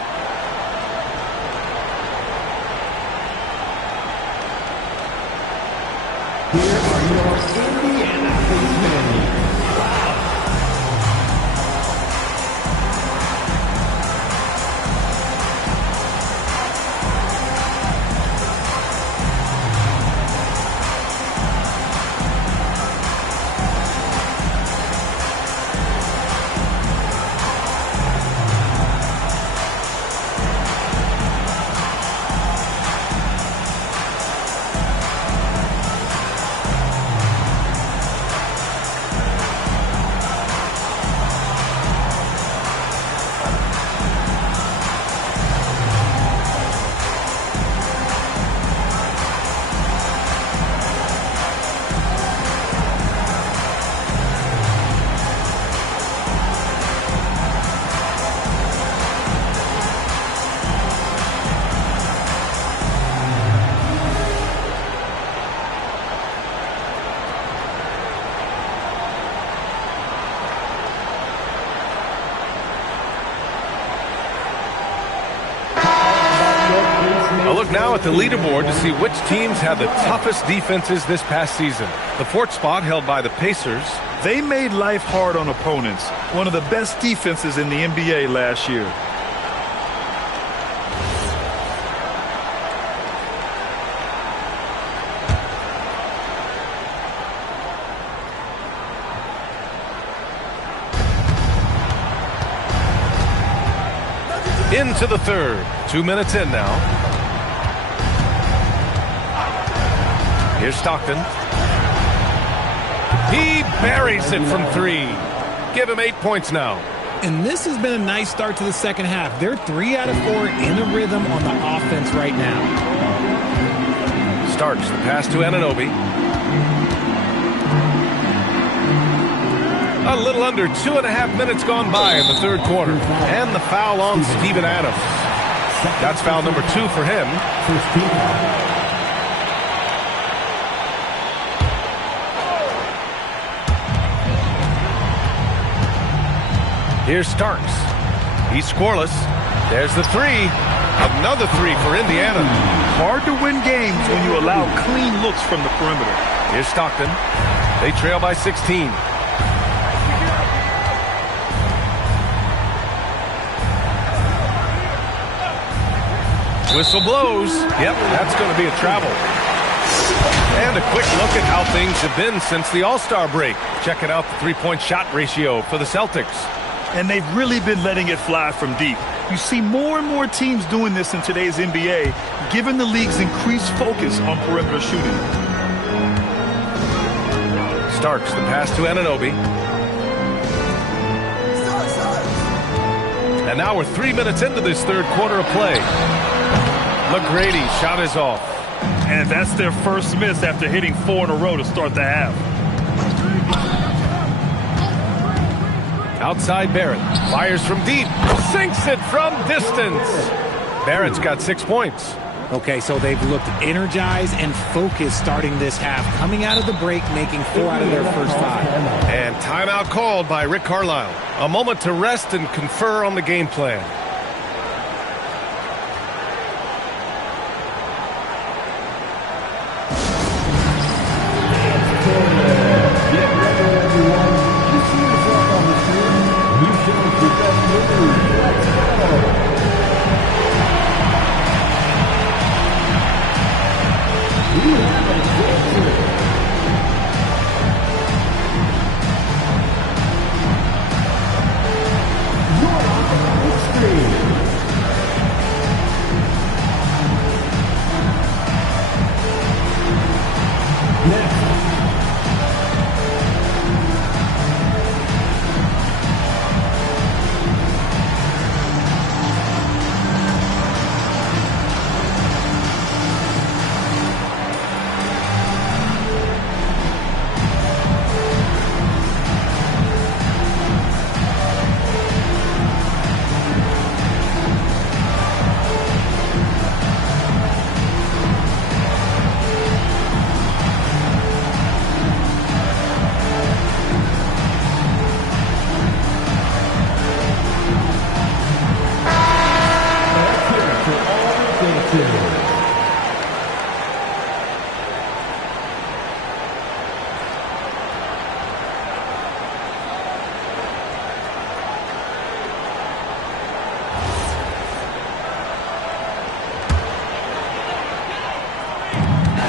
Here are your Indiana Pacers. look now at the leaderboard to see which teams had the toughest defenses this past season. The fourth spot held by the Pacers. They made life hard on opponents. One of the best defenses in the NBA last year. Into the third. 2 minutes in now. Here's Stockton. He buries it from 3. Give him 8 points now. And this has been a nice start to the second half. They're 3 out of 4 in a rhythm on the offense right now. Starks the pass to Anunoby. A little under 2.5 minutes gone by in the third quarter. And the foul on Steven Adams. That's foul number 2 for him. Here's Starks. He's scoreless. There's the 3. Another 3 for Indiana. Hard to win games when you allow clean looks from the perimeter. Here's Stockton. They trail by 16. Whistle blows. Yep, that's going to be a travel. And a quick look at how things have been since the All-Star break. Checking out the three-point shot ratio for the Celtics. And they've really been letting it fly from deep. You see more and more teams doing this in today's NBA, given the league's increased focus on perimeter shooting. Starks the pass to Anunoby. And now we're 3 minutes into this third quarter of play. McGrady shot is off. And that's their first miss after hitting 4 in a row to start the half. Outside Barrett. Fires from deep. Sinks it from distance. Barrett's got 6 points. Okay, so they've looked energized and focused starting this half. Coming out of the break, making 4 out of their first 5. And timeout called by Rick Carlisle. A moment to rest and confer on the game plan.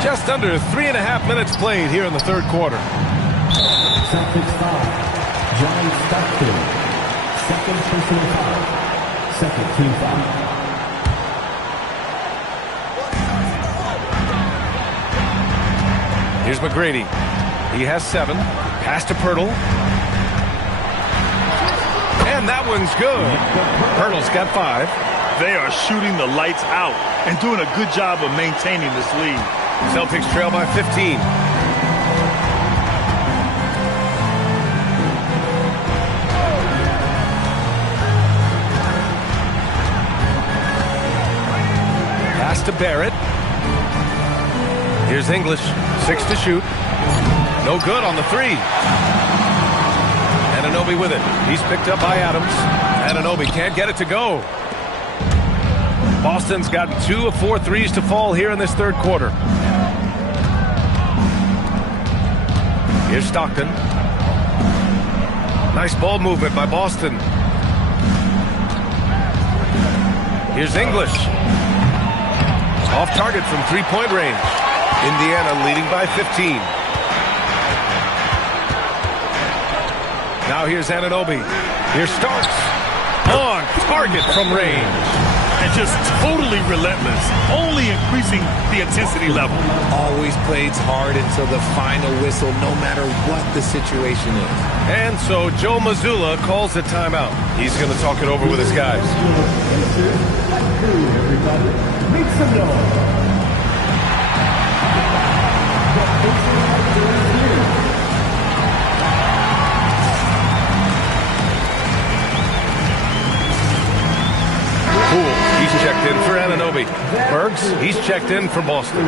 Just under 3.5 minutes played here in the third quarter. Celtics foul. John Stockton. Second personal foul. Second team foul. Here's McGrady. He has 7. Pass to Pirtle. And that one's good. Pirtle's got 5. They are shooting the lights out and doing a good job of maintaining this lead. Celtics trail by 15. Pass to Barrett. Here's English. 6 to shoot. No good on the 3. Anunoby with it. He's picked up by Adams. Anunoby can't get it to go. Boston's gotten 2 of 4 threes to fall here in this third quarter. Here's Stockton. Nice ball movement by Boston. Here's English. Off target from three-point range. Indiana leading by 15. Now here's Anunoby. Here's Starks. On target from range. And just totally relentless, only increasing the intensity level. Always plays hard until the final whistle, no matter what the situation is. And so Joe Mazzulla calls the timeout. He's going to talk it over with his guys. Everybody, make some noise. Poole, he's checked in for Anunoby. Burks, he's checked in for Boston.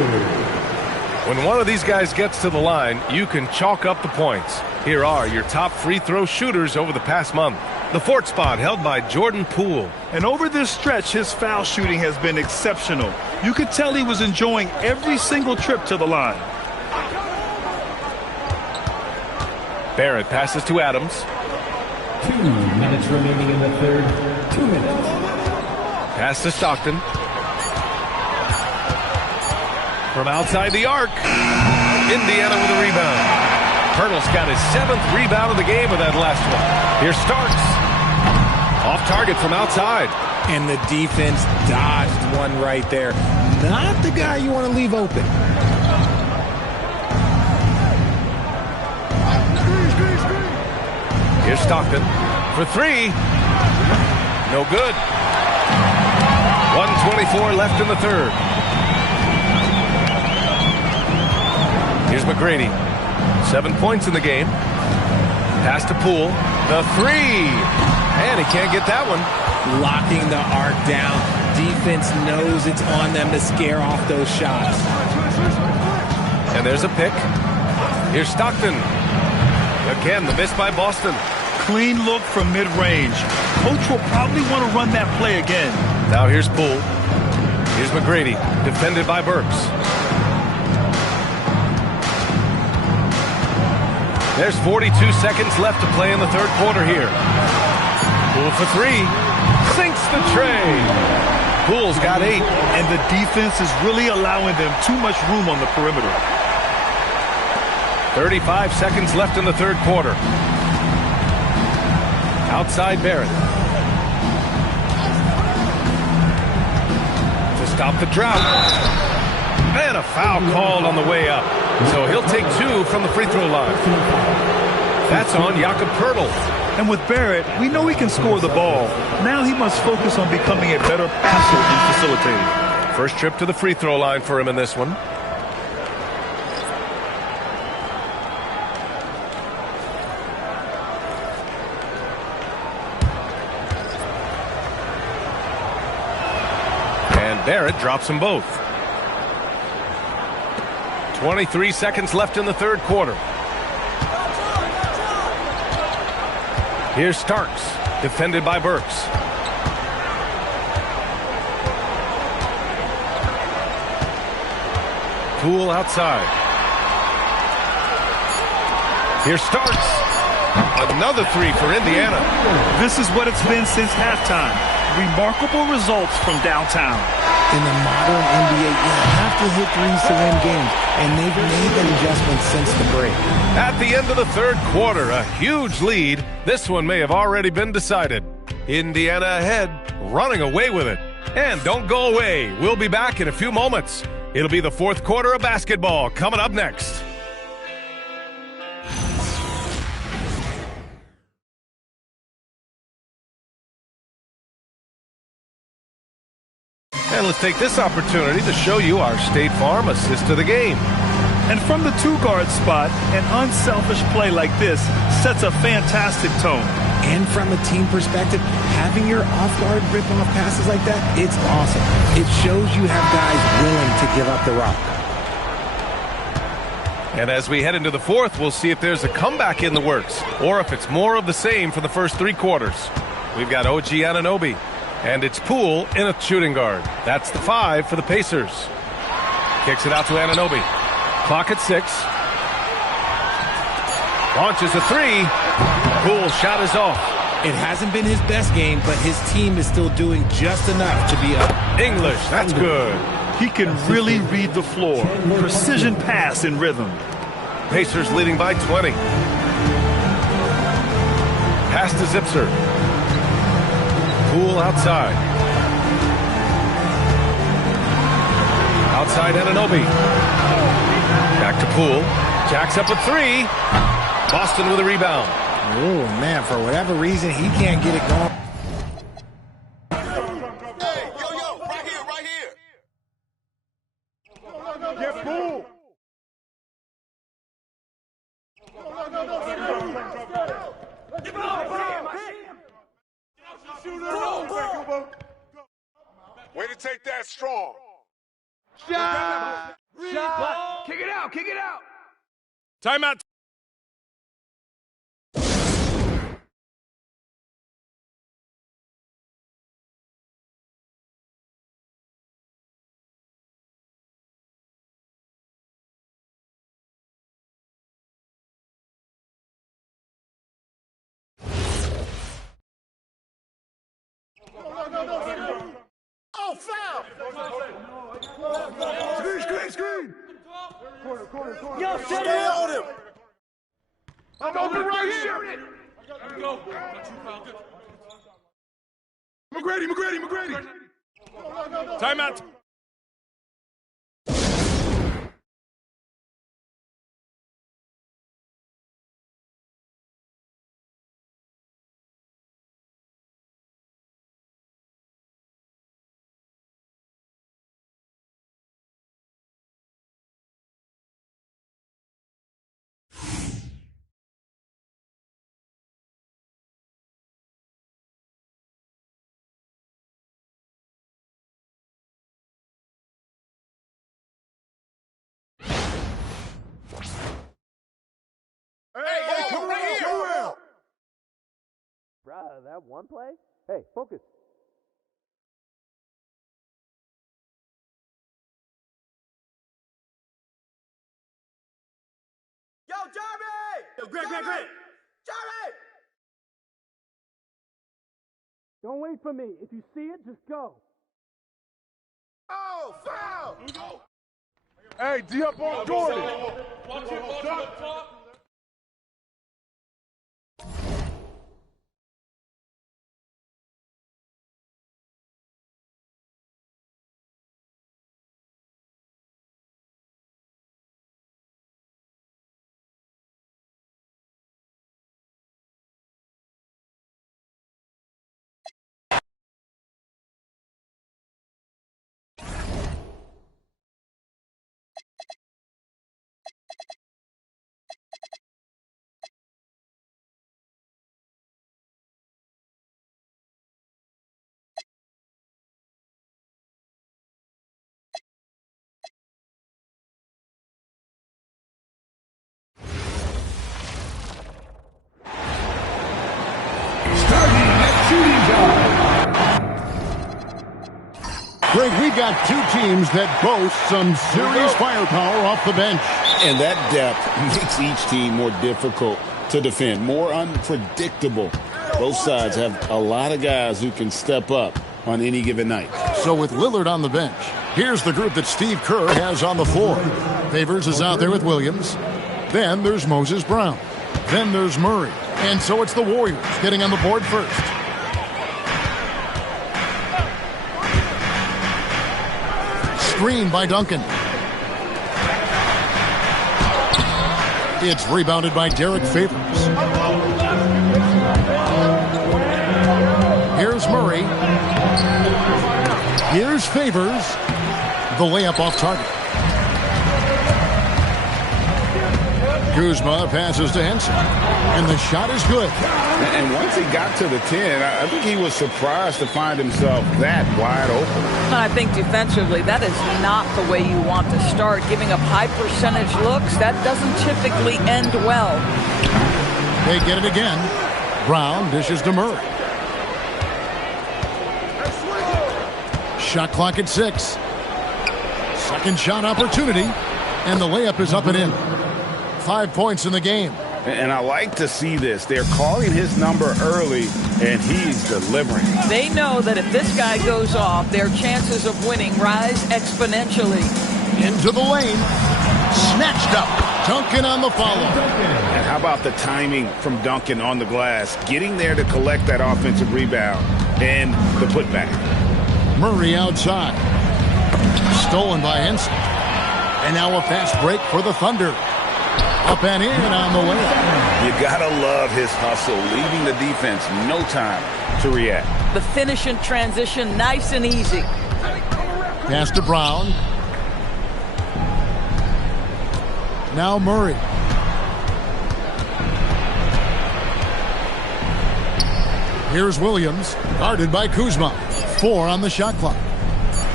When one of these guys gets to the line, you can chalk up the points. Here are your top free throw shooters over the past month. The fourth spot held by Jordan Poole. And over this stretch, his foul shooting has been exceptional. You could tell he was enjoying every single trip to the line. Barrett passes to Adams. 2 minutes remaining in the third. 2 minutes. Pass to Stockton. From outside the arc. Indiana with a rebound. Pirtle's got his 7th rebound of the game with that last one. Here's Starks. Off target from outside. And the defense dodged one right there. Not the guy you want to leave open. Here's Stockton for 3. No good. 1:24 left in the third. Here's McGrady. 7 points in the game. Pass to Poole. The 3. And he can't get that one. Locking the arc down. Defense knows it's on them to scare off those shots. And there's a pick. Here's Stockton. Again, the miss by Boston. Clean look from mid-range. Coach will probably want to run that play again. Now here's Poole. Here's McGrady, defended by Burks. There's 42 seconds left to play in the third quarter here. Poole for 3. Sinks the tray. Poole's got 8. And the defense is really allowing them too much room on the perimeter. 35 seconds left in the third quarter. Outside Barrett. To stop the drought. And a foul called on the way up. So he'll take 2 from the free throw line. That's on Jakob Poeltl. And with Barrett, we know he can score the ball. Now he must focus on becoming a better passer and facilitator. First trip to the free throw line for him in this one. And Barrett drops them both. 23 seconds left in the third quarter. Here's Starks, defended by Burks. Poole outside. Here's Starks. Another 3 for Indiana. This is what it's been since halftime. Remarkable results from downtown. In the modern NBA, you have to hit threes to win games, and they've made that adjustment since the break. At the end of the third quarter, a huge lead. This one may have already been decided. Indiana ahead, running away with it. And don't go away. We'll be back in a few moments. It'll be the fourth quarter of basketball coming up next. And let's take this opportunity to show you our State Farm assist to the game. And from the two-guard spot, an unselfish play like this sets a fantastic tone. And from a team perspective, having your off-guard rip-off passes like that, it's awesome. It shows you have guys willing to give up the rock. And as we head into the fourth, we'll see if there's a comeback in the works or if it's more of the same for the first 3 quarters. We've got OG Anunoby. And it's Poole in a shooting guard. That's the 5 for the Pacers. Kicks it out to Anunoby. Clock at 6. Launches a 3. Poole's shot is off. It hasn't been his best game, but his team is still doing just enough to be up. English, that's good. He can really read the floor. Precision pass in rhythm. Pacers leading by 20. Pass to Zipser. Poole outside. Outside Anunoby. Back to Poole. Jacks up a 3. Boston with a rebound. Oh, man, for whatever reason, he can't get it going. Hey, yo, right here. Get Poole. Way to take that strong. Shot. Kick it out. Timeout. Oh, foul! Screen! Yo, Stay on him! I'm open right here. McGrady. Timeout. Hey, come right here! Bruh, that one play? Hey, focus. Yo, Jeremy! Yo, Greg! Jeremy! Don't wait for me. If you see it, just go. Oh, foul! Hey, D up on Jordan. Greg, we've got two teams that boast some serious firepower off the bench. And that depth makes each team more difficult to defend, more unpredictable. Both sides have a lot of guys who can step up on any given night. So with Lillard on the bench, here's the group that Steve Kerr has on the floor. Favors is out there with Williams. Then there's Moses Brown. Then there's Murray. And so it's the Warriors getting on the board first. Screen by Duncan. It's rebounded by Derek Favors. Here's Murray. Here's Favors. The layup off target. Kuzma passes to Henson. And the shot is good. And once he got to the 10, I think he was surprised to find himself that wide open. I think defensively, that is not the way you want to start. Giving up high percentage looks, that doesn't typically end well. They get it again. Brown dishes to Murray. Shot clock at 6. Second shot opportunity, and the layup is up and in. 5 points in the game. And I like to see this. They're calling his number early, and he's delivering. They know that if this guy goes off, their chances of winning rise exponentially. Into the lane. Snatched up. Duncan on the follow. And how about the timing from Duncan on the glass? Getting there to collect that offensive rebound and the putback. Murray outside. Stolen by Henson. And now a fast break for the Thunder. Up and in on the way. You gotta love his hustle, leaving the defense no time to react. The finish in transition, nice and easy. Pass to Brown. Now Murray. Here's Williams, guarded by Kuzma. 4 on the shot clock.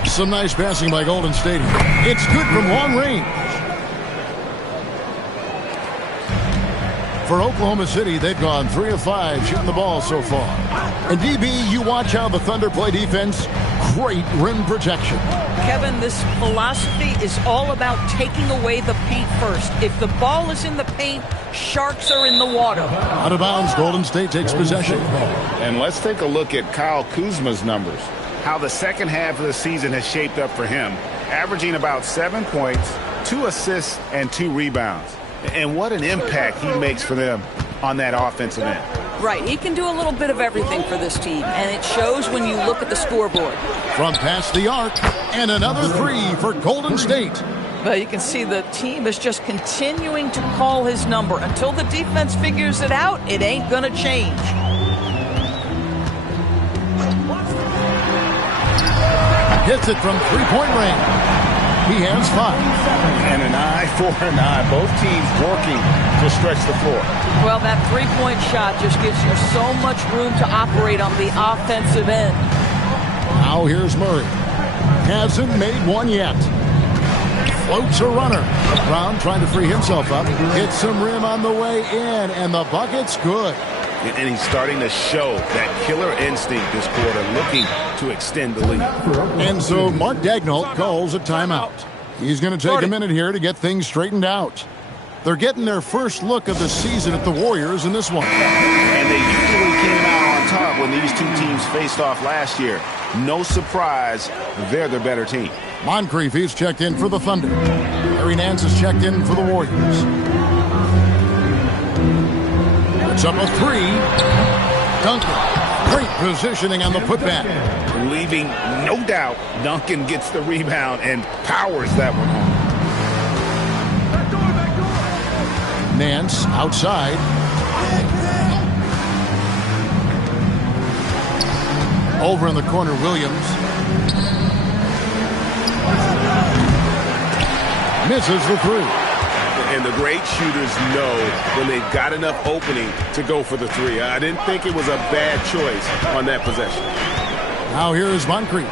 Some nice passing by Golden State. It's good from long range. For Oklahoma City, they've gone 3 of 5 shooting the ball so far. And DB, you watch how the Thunder play defense. Great rim protection. Kevin, this philosophy is all about taking away the paint first. If the ball is in the paint, sharks are in the water. Out of bounds, Golden State takes possession. And let's take a look at Kyle Kuzma's numbers. How the second half of the season has shaped up for him. Averaging about 7 points, 2 assists, and 2 rebounds. And what an impact he makes for them on that offensive end. Right, he can do a little bit of everything for this team, and it shows when you look at the scoreboard. From past the arc, and another 3 for Golden State. But you can see the team is just continuing to call his number. Until the defense figures it out, it ain't going to change. Hits it from three-point range. He has 5. And an eye for an eye. Both teams working to stretch the floor. Well, that three-point shot just gives you so much room to operate on the offensive end. Now here's Murray. Hasn't made one yet. Floats a runner. Brown trying to free himself up. Hits some rim on the way in, and the bucket's good. And he's starting to show that killer instinct this quarter, looking to extend the lead. And so Mark Daigneault calls a timeout. He's going to take a minute here to get things straightened out. They're getting their first look of the season at the Warriors in this one. And they usually came out on top when these two teams faced off last year. No surprise, they're the better team. Moncrief, he's checked in for the Thunder. Larry Nance is checked in for the Warriors. It's up a 3. Duncan, great positioning on the putback. Leaving no doubt, Duncan gets the rebound and powers that one home. Nance outside. Over in the corner, Williams. Misses the 3. And the great shooters know when they've got enough opening to go for the 3. I didn't think it was a bad choice on that possession. Now here's Moncrief.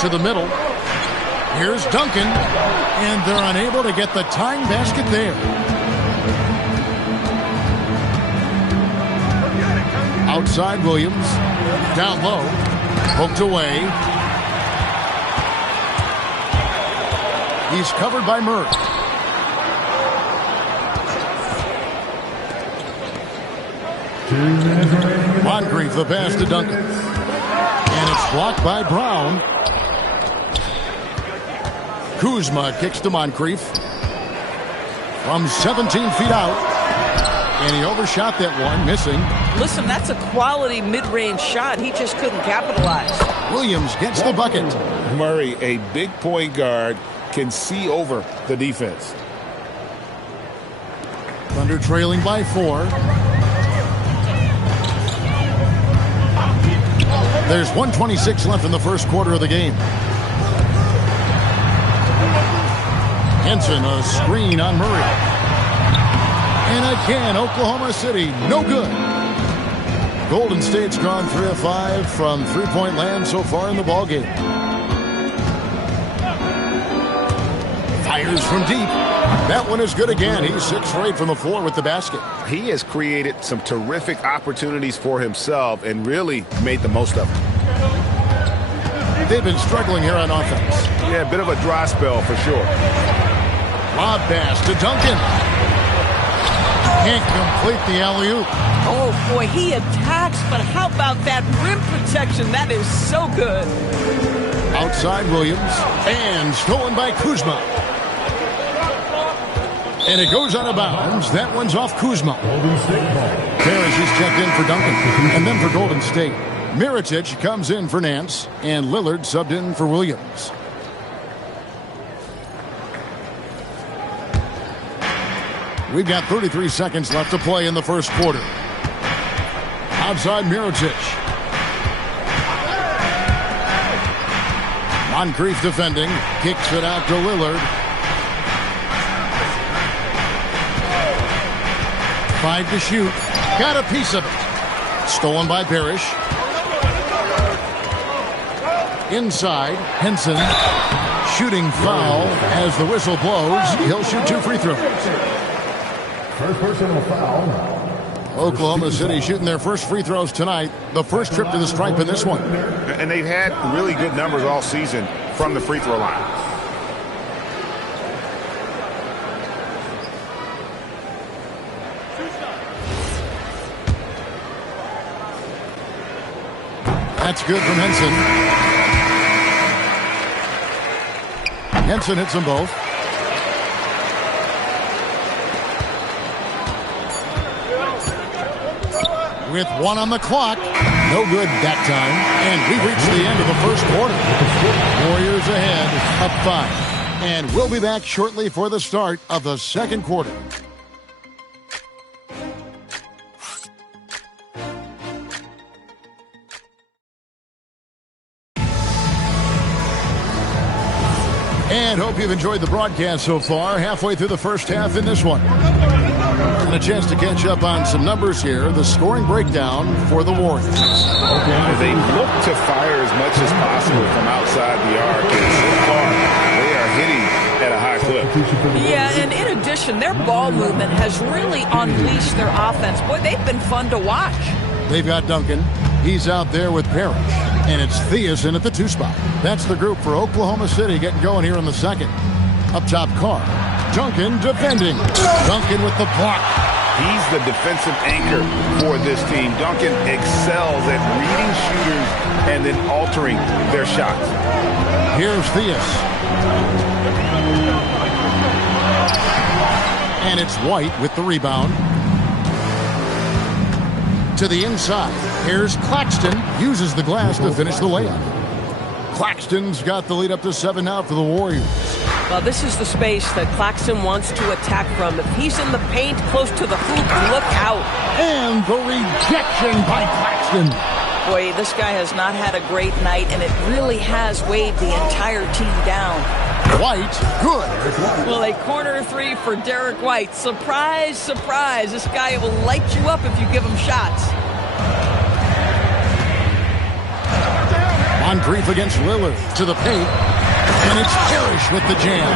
To the middle. Here's Duncan. And they're unable to get the tying basket there. Outside Williams. Down low. Poked away. He's covered by Murray. Moncrief, the pass to Duncan. And it's blocked by Brown. Kuzma kicks to Moncrief. From 17 feet out. And he overshot that one, missing. Listen, that's a quality mid-range shot. He just couldn't capitalize. Williams gets the bucket. Murray, a big point guard, can see over the defense. Thunder trailing by 4. There's 1:26 left in the first quarter of the game. Henson, a screen on Murray. And again, Oklahoma City, no good. Golden State's gone 3 of 5 from three-point land so far in the ballgame. Fires from deep. That one is good again. He's 6 for 8 from the floor with the basket. He has created some terrific opportunities for himself and really made the most of them. They've been struggling here on offense. Yeah, a bit of a dry spell for sure. Lob pass to Duncan. Can't complete the alley-oop. Oh, boy, he attacks, but how about that rim protection? That is so good. Outside Williams, and stolen by Kuzma. And it goes out of bounds. That one's off Kuzma. Parrish is checked in for Duncan, and then for Golden State. Mirotic comes in for Nance, and Lillard subbed in for Williams. We've got 33 seconds left to play in the first quarter. Outside Mirotic. Moncrief defending. Kicks it out to Lillard. 5 to shoot. Got a piece of it. Stolen by Parrish. Inside, Henson. Shooting foul as the whistle blows. He'll shoot 2 free throws. First personal foul. Oklahoma City shooting their first free throws tonight. The first trip to the stripe in this one. And they've had really good numbers all season from the free throw line. That's good from Henson. Henson hits them both. With 1 on the clock. No good that time. And we've reached the end of the first quarter. Warriors ahead, up 5. And we'll be back shortly for the start of the second quarter. And hope you've enjoyed the broadcast so far. Halfway through the first half in this one. And a chance to catch up on some numbers here. The scoring breakdown for the Warriors. They look to fire as much as possible from outside the arc. And so far, they are hitting at a high clip. Yeah, and in addition, their ball movement has really unleashed their offense. Boy, they've been fun to watch. They've got Duncan. He's out there with Parrish. And it's Theus in at the 2 spot. That's the group for Oklahoma City getting going here in the second. Up top, Carr. Duncan defending. Duncan with the block. He's the defensive anchor for this team. Duncan excels at reading shooters and then altering their shots. Here's Theus. And it's White with the rebound. To the inside. Here's Claxton. Uses the glass to finish the layup. Claxton's got the lead up to 7 now for the Warriors. Well, this is the space that Claxton wants to attack from. If he's in the paint close to the hoop, look out. And the rejection by Claxton. Boy, this guy has not had a great night, and it really has weighed the entire team down. White, good. Well, a corner 3 for Derek White. Surprise, surprise. This guy will light you up if you give him shots. Moncrief against Lillard to the paint. And it's Parrish with the jam.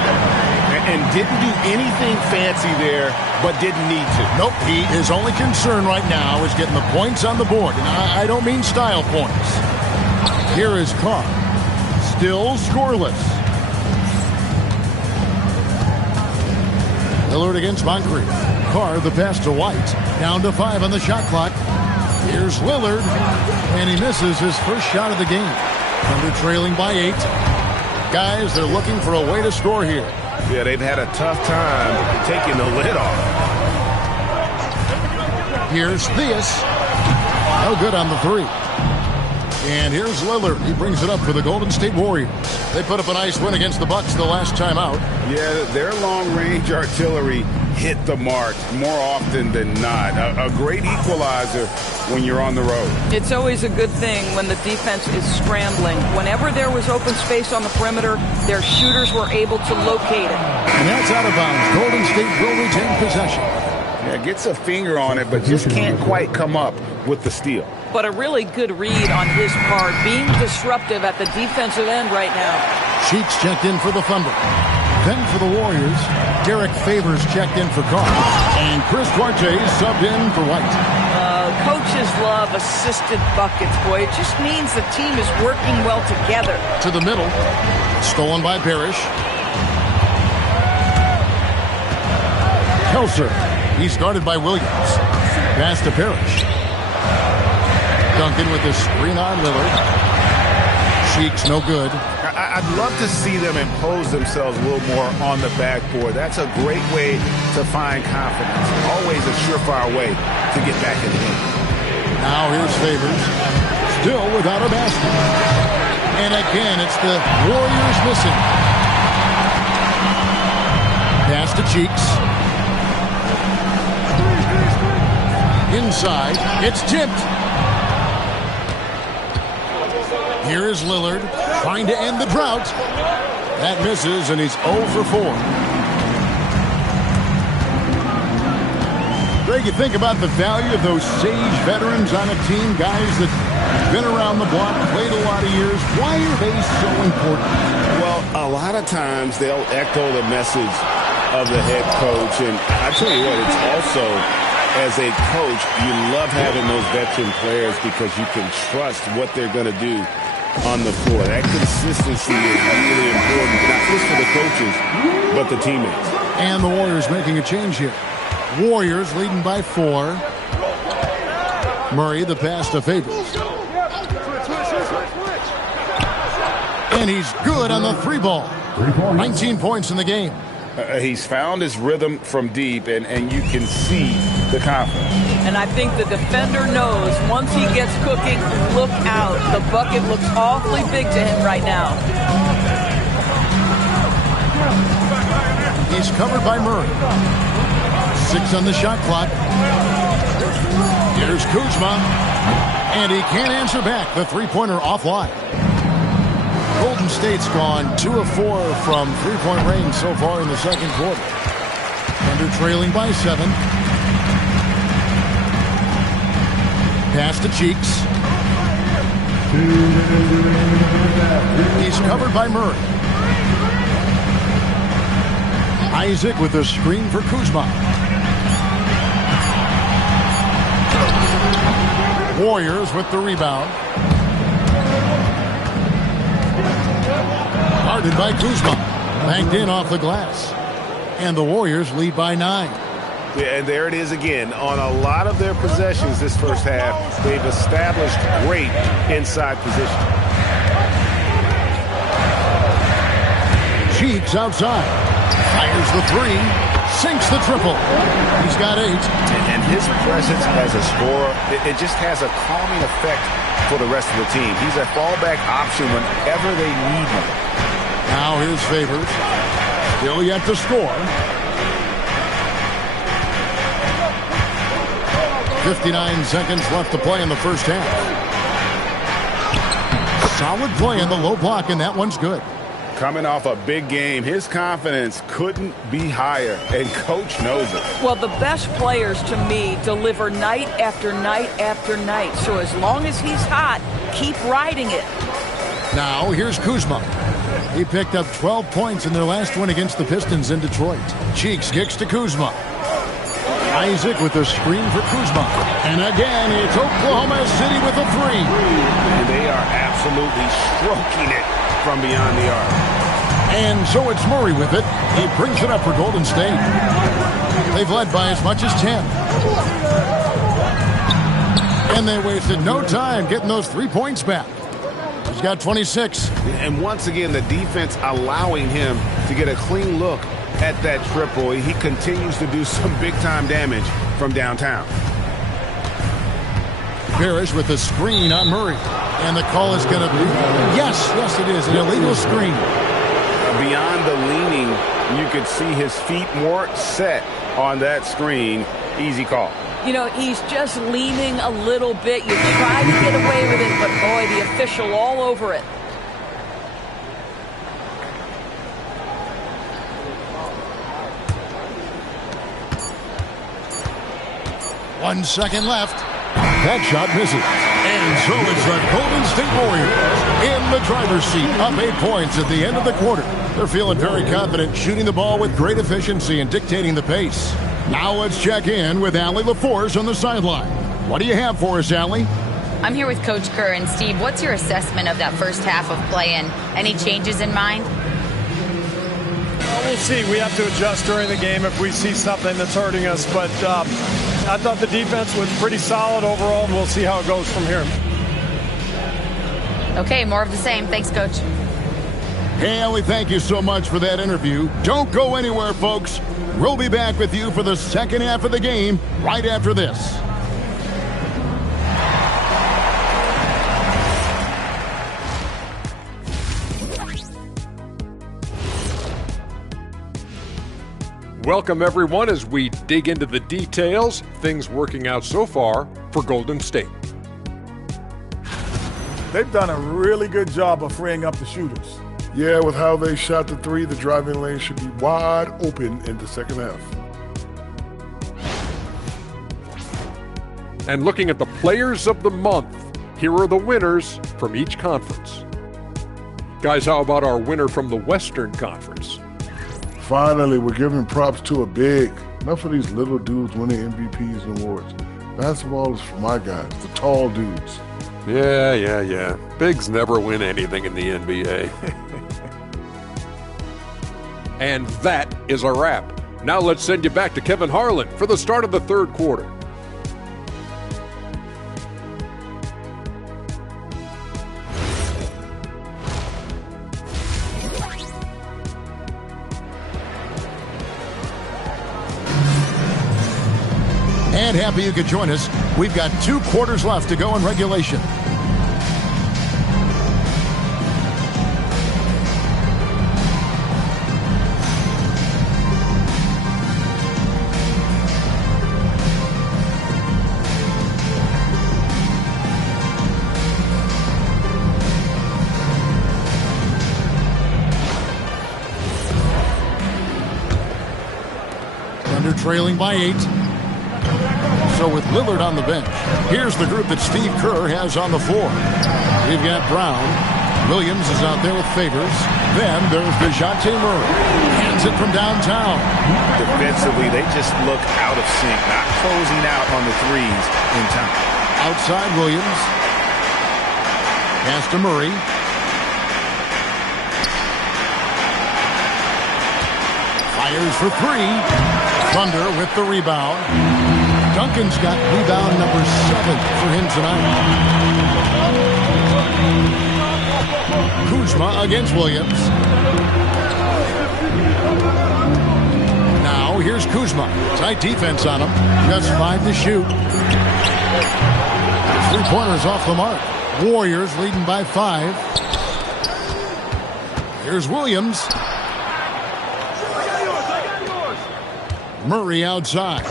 And didn't do anything fancy there, but didn't need to. Nope, his only concern right now is getting the points on the board. And I don't mean style points. Here is Carr. Still scoreless. Lillard against Moncrief. Carr the pass to White. Down to 5 on the shot clock. Here's Lillard. And he misses his first shot of the game. Thunder trailing by 8. Guys, they're looking for a way to score here. Yeah, they've had a tough time taking the lid off. Here's Theus. No good on the 3. And here's Lillard. He brings it up for the Golden State Warriors. They put up a nice win against the Bucks the last time out. Yeah, their long-range artillery hit the mark more often than not. A great equalizer when you're on the road. It's always a good thing when the defense is scrambling. Whenever there was open space on the perimeter, their shooters were able to locate it. And that's out of bounds. Golden State will retain possession. Yeah, gets a finger on it, but just can't quite come up with the steal. But a really good read on his part, being disruptive at the defensive end right now. Sheets checked in for the Thunder. Then for the Warriors, Derek Favors checked in for Carr. And Chris Duarte subbed in for White. Coaches love assisted buckets, boy. It just means the team is working well together. To the middle. Stolen by Parrish. Kelser. He's guarded by Williams. Pass to Parrish. Duncan with the screen on Lillard. Cheeks, no good. I'd love to see them impose themselves a little more on the backboard. That's a great way to find confidence. Always a surefire way to get back in the game. Now here's Favors. Still without a basket. And again, it's the Warriors missing. Pass to Cheeks. Inside. It's tipped. Here is Lillard trying to end the drought. That misses, and he's 0 for 4. Greg, you think about the value of those sage veterans on a team, guys that have been around the block, played a lot of years. Why are they so important? Well, a lot of times they'll echo the message of the head coach. And I tell you what, it's also, as a coach, you love having those veteran players because you can trust what they're going to do on the floor. That consistency is really important, not just for the coaches, but the teammates. And the Warriors making a change here. Warriors leading by 4. Murray, the pass to Favors. And he's good on the 3-ball. 19 points in the game. He's found his rhythm from deep, and you can see the confidence. And I think the defender knows once he gets cooking, look out. The bucket looks awfully big to him right now. He's covered by Murray. 6 on the shot clock. Here's Kuzma. And he can't answer back. The three-pointer offline. Golden State's gone 2 of 4 from three-point range so far in the second quarter. Thunder trailing by 7. Pass to Cheeks. He's covered by Murray. Isaac with a screen for Kuzma. Warriors with the rebound. Guarded by Kuzma. Banked in off the glass. And the Warriors lead by 9. Yeah, and there it is again. On a lot of their possessions this first half, they've established great inside position. Cheeks outside. Fires the 3. Sinks the triple. He's got 8. And his presence as a scorer, it just has a calming effect for the rest of the team. He's a fallback option whenever they need him. Now here's Favors. Still yet to score. 59 seconds left to play in the first half. Solid play in the low block, and that one's good. Coming off a big game, his confidence couldn't be higher, and Coach knows it. Well, the best players, to me, deliver night after night after night. So as long as he's hot, keep riding it. Now, here's Kuzma. He picked up 12 points in their last win against the Pistons in Detroit. Cheeks kicks to Kuzma. Isaac with a screen for Kuzma. And again, it's Oklahoma City with a 3. And they are absolutely stroking it from beyond the arc. And so it's Murray with it. He brings it up for Golden State. They've led by as much as 10. And they wasted no time getting those 3 points back. He's got 26. And once again, the defense allowing him to get a clean look at that triple. He continues to do some big-time damage from downtown. Parrish with a screen on Murray. And the call is going to be, yes, it is, an illegal screen. Beyond the leaning, you could see his feet more set on that screen. Easy call. You know, he's just leaning a little bit. You try to get away with it, but boy, the official all over it. One second left. That shot misses. And so it's the Golden State Warriors in the driver's seat, up 8 points at the end of the quarter. They're feeling very confident, shooting the ball with great efficiency and dictating the pace. Now let's check in with Allie LaForce on the sideline. What do you have for us, Allie? I'm here with Coach Kerr. And Steve, what's your assessment of that first half of play and any changes in mind? We'll see. We have to adjust during the game if we see something that's hurting us. But I thought the defense was pretty solid overall, and we'll see how it goes from here. Okay, more of the same. Thanks, Coach. Hey, Allie, thank you so much for that interview. Don't go anywhere, folks. We'll be back with you for the second half of the game right after this. Welcome, everyone, as we dig into the details. Things working out so far for Golden State. They've done a really good job of freeing up the shooters. Yeah, with how they shot the three, the driving lane should be wide open in the second half. And looking at the players of the month, here are the winners from each conference. Guys, how about our winner from the Western Conference? Finally, we're giving props to a big. Enough of these little dudes winning MVPs and awards. Basketball is for my guys, the tall dudes. Yeah. Bigs never win anything in the NBA. And that is a wrap. Now let's send you back to Kevin Harlan for the start of the third quarter. And happy you could join us. We've got 2 quarters left to go in regulation. Thunder trailing by 8. So with Lillard on the bench, here's the group that Steve Kerr has on the floor. We've got Brown. Williams is out there with Favors. Then there's DeJounte Murray. Hands it from downtown. Defensively, they just look out of sync, not closing out on the threes in time. Outside Williams. Pass to Murray. Fires for 3. Thunder with the rebound. Duncan's got rebound number 7 for him tonight. Kuzma against Williams. Now here's Kuzma. Tight defense on him. Just 5 to shoot. 3-pointers off the mark. Warriors leading by 5. Here's Williams. Murray outside.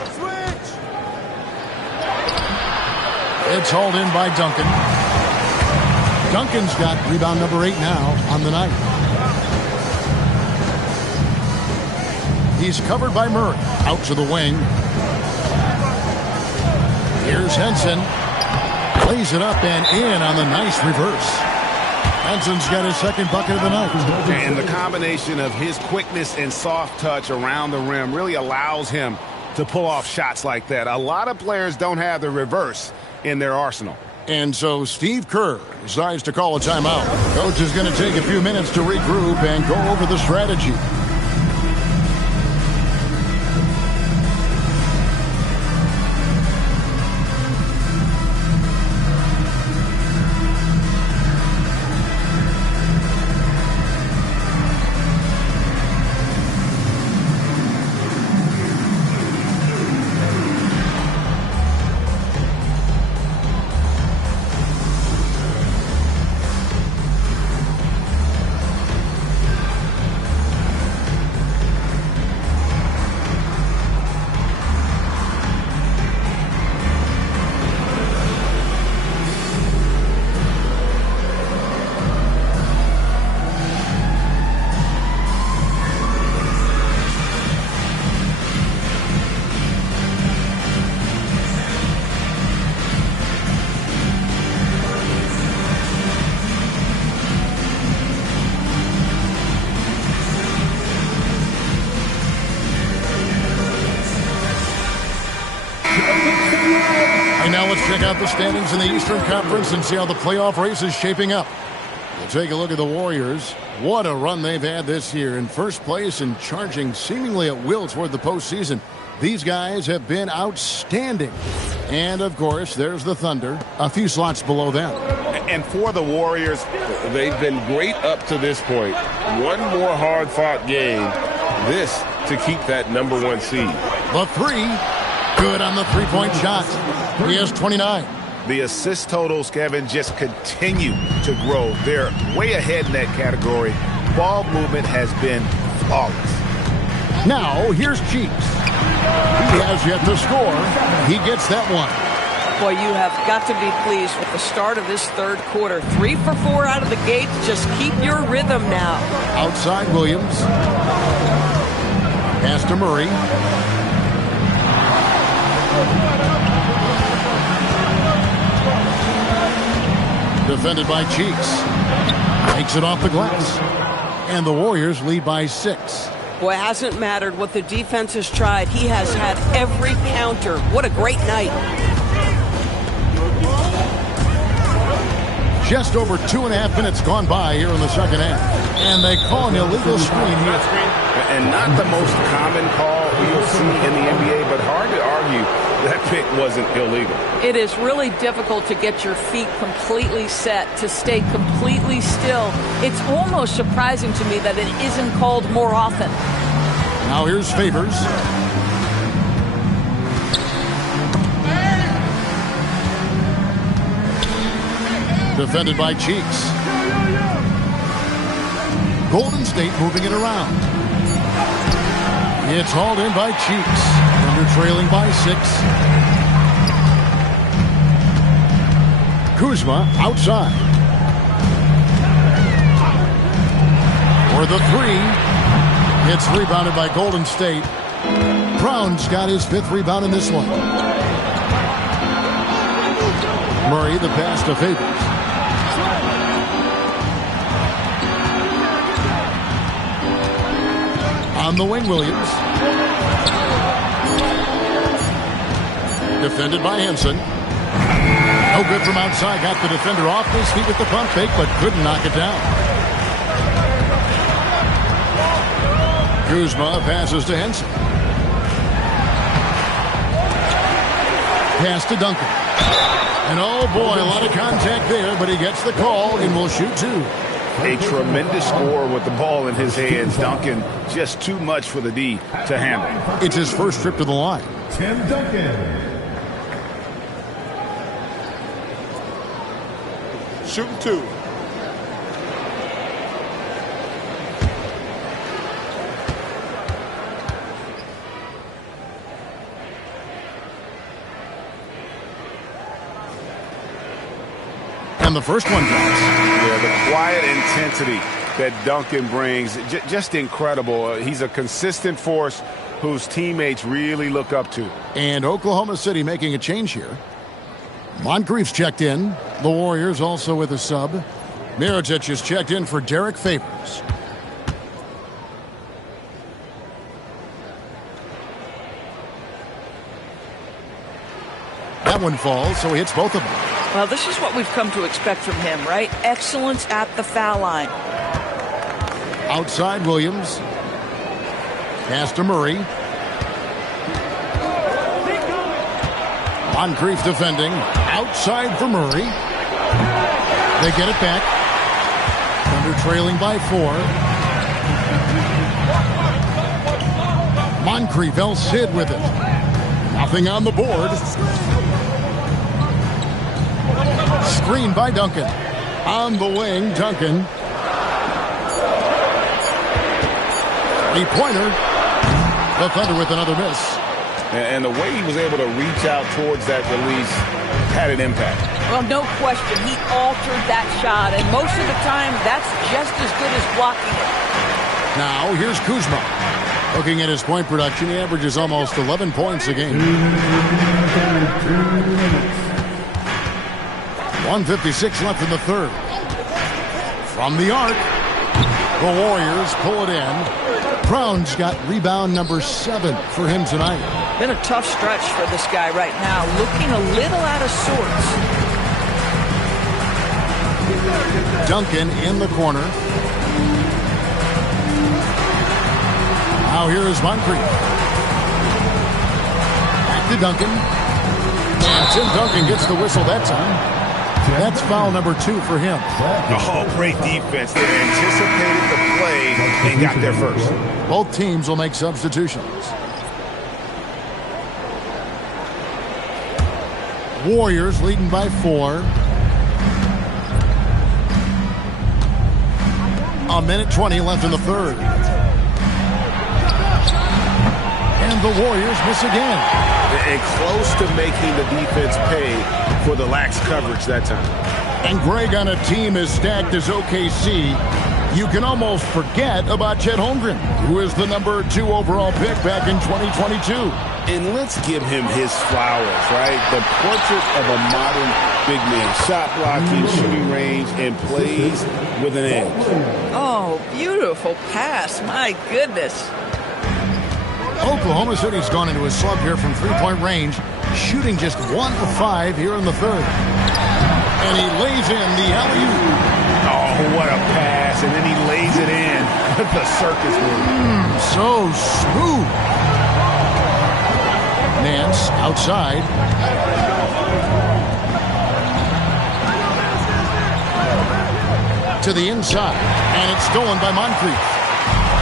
It's hauled in by Duncan. Duncan's got rebound number 8 now on the night. He's covered by Murray. Out to the wing. Here's Henson. Plays it up and in on the nice reverse. Henson's got his second bucket of the night. And the combination of his quickness and soft touch around the rim really allows him to pull off shots like that. A lot of players don't have the reverse in their arsenal. And so Steve Kerr decides to call a timeout. Coach is going to take a few minutes to regroup and go over the strategy. And now let's check out the standings in the Eastern Conference and see how the playoff race is shaping up. We'll take a look at the Warriors. What a run they've had this year. In first place and charging seemingly at will toward the postseason. These guys have been outstanding. And, of course, there's the Thunder, a few slots below them. And for the Warriors, they've been great up to this point. One more hard-fought game. This to keep that #1 seed. The three, good on the three-point shot. He has 29. The assist totals, Kevin, just continue to grow. They're way ahead in that category. Ball movement has been flawless. Now, here's Cheeks. He has yet to score. He gets that one. Boy, you have got to be pleased with the start of this third quarter. 3 for 4 out of the gate. Just keep your rhythm now. Outside Williams. Pass to Murray. Defended by Cheeks. Takes it off the glass. And the Warriors lead by 6. Boy, it hasn't mattered what the defense has tried. He has had every counter. What a great night. Just over 2.5 minutes gone by here in the second half. And they call an illegal screen here. And not the most common call you'll see in the NBA, but hard to argue that pick wasn't illegal. It is really difficult to get your feet completely set, to stay completely still. It's almost surprising to me that it isn't called more often. Now here's Favors. Defended by Cheeks. Golden State moving it around. It's hauled in by Cheeks. Thunder trailing by 6. Kuzma outside. For the 3. It's rebounded by Golden State. Brown's got his 5th rebound in this one. Murray the pass to Favors. On the wing, Williams. Defended by Henson. No good from outside. Got the defender off his feet with the pump fake, but couldn't knock it down. Kuzma passes to Henson. Pass to Duncan. And oh boy, a lot of contact there, but he gets the call and will shoot 2. A tremendous score with the ball in his hands. Duncan, just too much for the D to handle. It's his first trip to the line. Tim Duncan. Shooting 2. And the first one drops. Yeah, the quiet intensity that Duncan brings, just incredible. He's a consistent force whose teammates really look up to. And Oklahoma City making a change here. Moncrief's checked in. The Warriors also with a sub. Mirotic is checked in for Derek Favors. That one falls, so he hits both of them. Well, this is what we've come to expect from him, right? Excellence at the foul line. Outside Williams. Pass to Murray. Moncrief defending. Outside for Murray. They get it back. Thunder trailing by 4. Moncrief, El Cid with it. Nothing on the board. Screen by Duncan. On the wing, Duncan. 3-pointer. The Thunder with another miss. And the way he was able to reach out towards that release had an impact. Well, no question. He altered that shot, and most of the time, that's just as good as blocking it. Now, here's Kuzma. Looking at his point production, he averages almost 11 points a game. 1:56 left in the third. From the arc, the Warriors pull it in. Brown's got rebound number 7 for him tonight. Been a tough stretch for this guy right now, looking a little out of sorts. Duncan in the corner. Now here is Moncrief. Back to Duncan. And Tim Duncan gets the whistle that time. That's foul number 2 for him. Oh, great defense. They anticipated the play and got there first. Both teams will make substitutions. Warriors leading by 4. A minute 20 left in the third. And the Warriors miss again. And close to making the defense pay for the lax coverage that time. And Greg, on a team as stacked as OKC, you can almost forget about Chet Holmgren, who is the number 2 overall pick back in 2022. And let's give him his flowers, right? The portrait of a modern big man. Shot blocking, shooting range, and plays with an edge. Oh, beautiful pass. My goodness. Oklahoma City's gone into a slump here from three-point range, shooting just 1 of 5 here in the third. And he lays in the alley-oop. Oh, what a pass. And then he lays it in. The circus move. So smooth. Nance outside. To the inside. And it's stolen by Moncrief.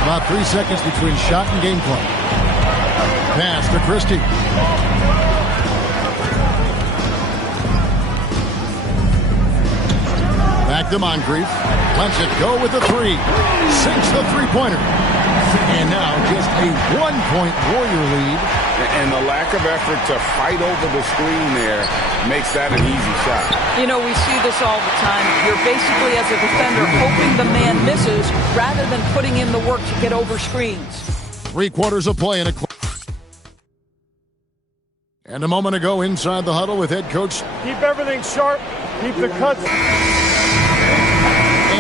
About 3 seconds between shot and game clock. Pass to Christie. Back to Moncrief. Lets it go with the 3. Sinks the three-pointer. And now just a 1-point Warrior lead. And the lack of effort to fight over the screen there makes that an easy shot. You know, we see this all the time. You're basically, as a defender, hoping the man misses rather than putting in the work to get over screens. 3 quarters of play in a and a moment ago inside the huddle with head coach. Keep everything sharp. Keep the cuts.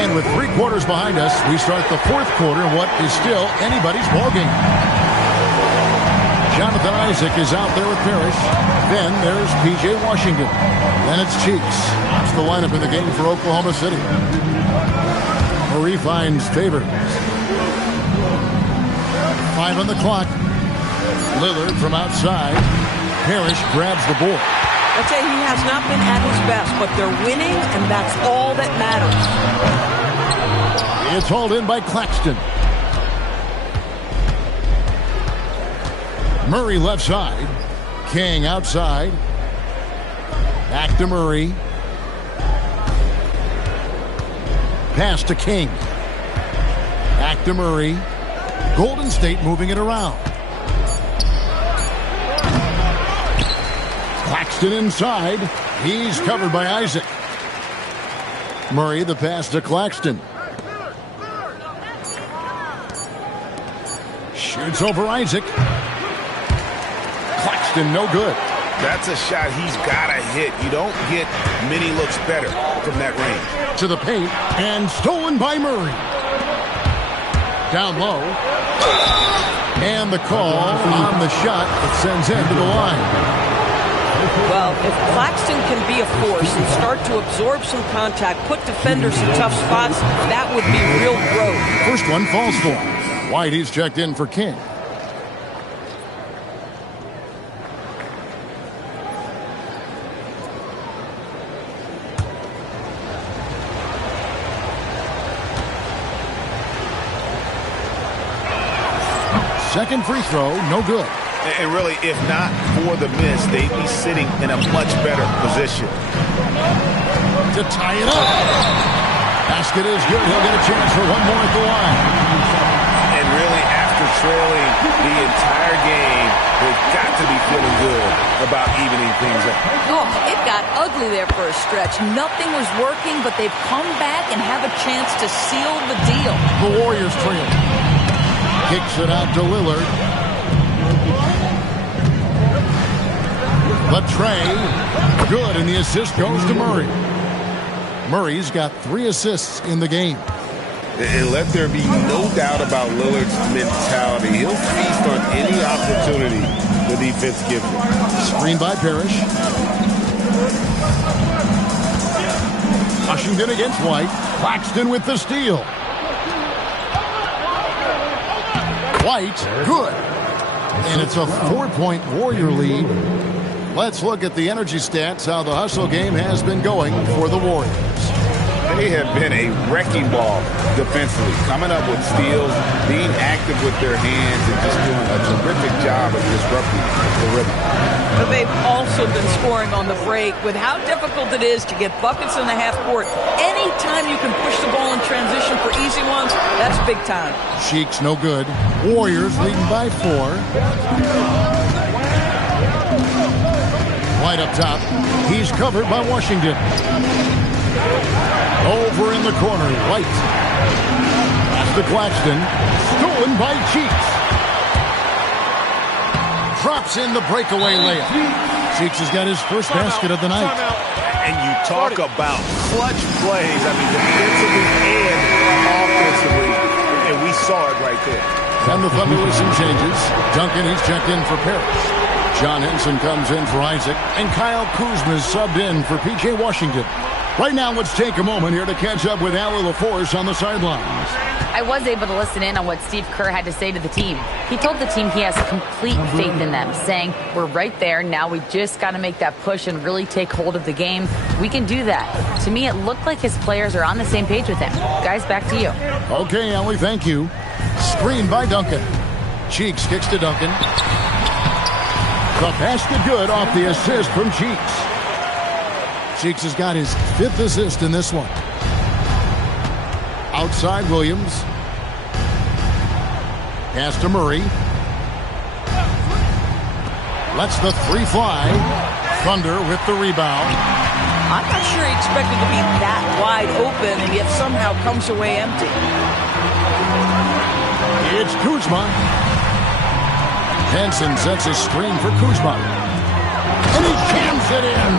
And with 3 quarters behind us, we start the 4th quarter in what is still anybody's ballgame. Jonathan Isaac is out there with Parrish. Then there's P.J. Washington. Then it's Cheeks. That's the lineup in the game for Oklahoma City. Murray finds Favors. 5 on the clock. Lillard from outside. Parrish grabs the board. I'd say he has not been at his best, but they're winning, and that's all that matters. It's hauled in by Claxton. Murray left side. King outside. Back to Murray. Pass to King. Back to Murray. Golden State moving it around. Claxton inside. He's covered by Isaac. Murray the pass to Claxton. Shoots over Isaac. Claxton no good. That's a shot he's got to hit. You don't get many looks better from that range. To the paint and stolen by Murray. Down low. And the call on the shot that sends him to the line. Well, if Claxton can be a force and start to absorb some contact, put defenders in tough spots, that would be real growth. First one falls for him. White, he's checked in for King. Second free throw, no good. And really, if not for the miss, they'd be sitting in a much better position. To tie it up. Basket is good. He'll get a chance for one more at the line. And really, after trailing the entire game, they've got to be feeling good about evening things up. Oh, it got ugly there for a stretch. Nothing was working, but they've come back and have a chance to seal the deal. The Warriors trail. Kicks it out to Lillard. The tray, good, and the assist goes to Murray. Murray's got 3 assists in the game. And let there be no doubt about Lillard's mentality. He'll feast on any opportunity the defense gives it. Screen by Parrish. Washington against White. Claxton with the steal. White, good. And it's a 4-point Warrior lead. Let's look at the energy stats, how the hustle game has been going for the Warriors. They have been a wrecking ball defensively, coming up with steals, being active with their hands, and just doing a terrific job of disrupting the rhythm. But they've also been scoring on the break. With how difficult it is to get buckets in the half court, anytime you can push the ball in transition for easy ones, that's big time. Sheik's no good. Warriors leading by 4. White up top. He's covered by Washington. Over in the corner, White. Pass to Claxton. Stolen by Cheeks. Drops in the breakaway layup. Cheeks has got his first basket of the night. And you talk about clutch plays, I mean, defensively and offensively, and we saw it right there. And the Thunder with some changes. Duncan, he's checked in for Parrish. John Henson comes in for Isaac. And Kyle Kuzma is subbed in for P.J. Washington. Right now, let's take a moment here to catch up with Allie LaForce on the sidelines. I was able to listen in on what Steve Kerr had to say to the team. He told the team he has complete faith in them, saying, we're right there. Now we just got to make that push and really take hold of the game. We can do that. To me, it looked like his players are on the same page with him. Guys, back to you. Okay, Allie, thank you. Screen by Duncan. Cheeks kicks to Duncan. The basket good off the assist from Cheeks. Cheeks has got his 5th assist in this one. Outside Williams. Pass to Murray. Lets the 3 fly. Thunder with the rebound. I'm not sure he expected to be that wide open and yet somehow comes away empty. It's Kuzma. Henson sets a screen for Kuzma. And he jams it in.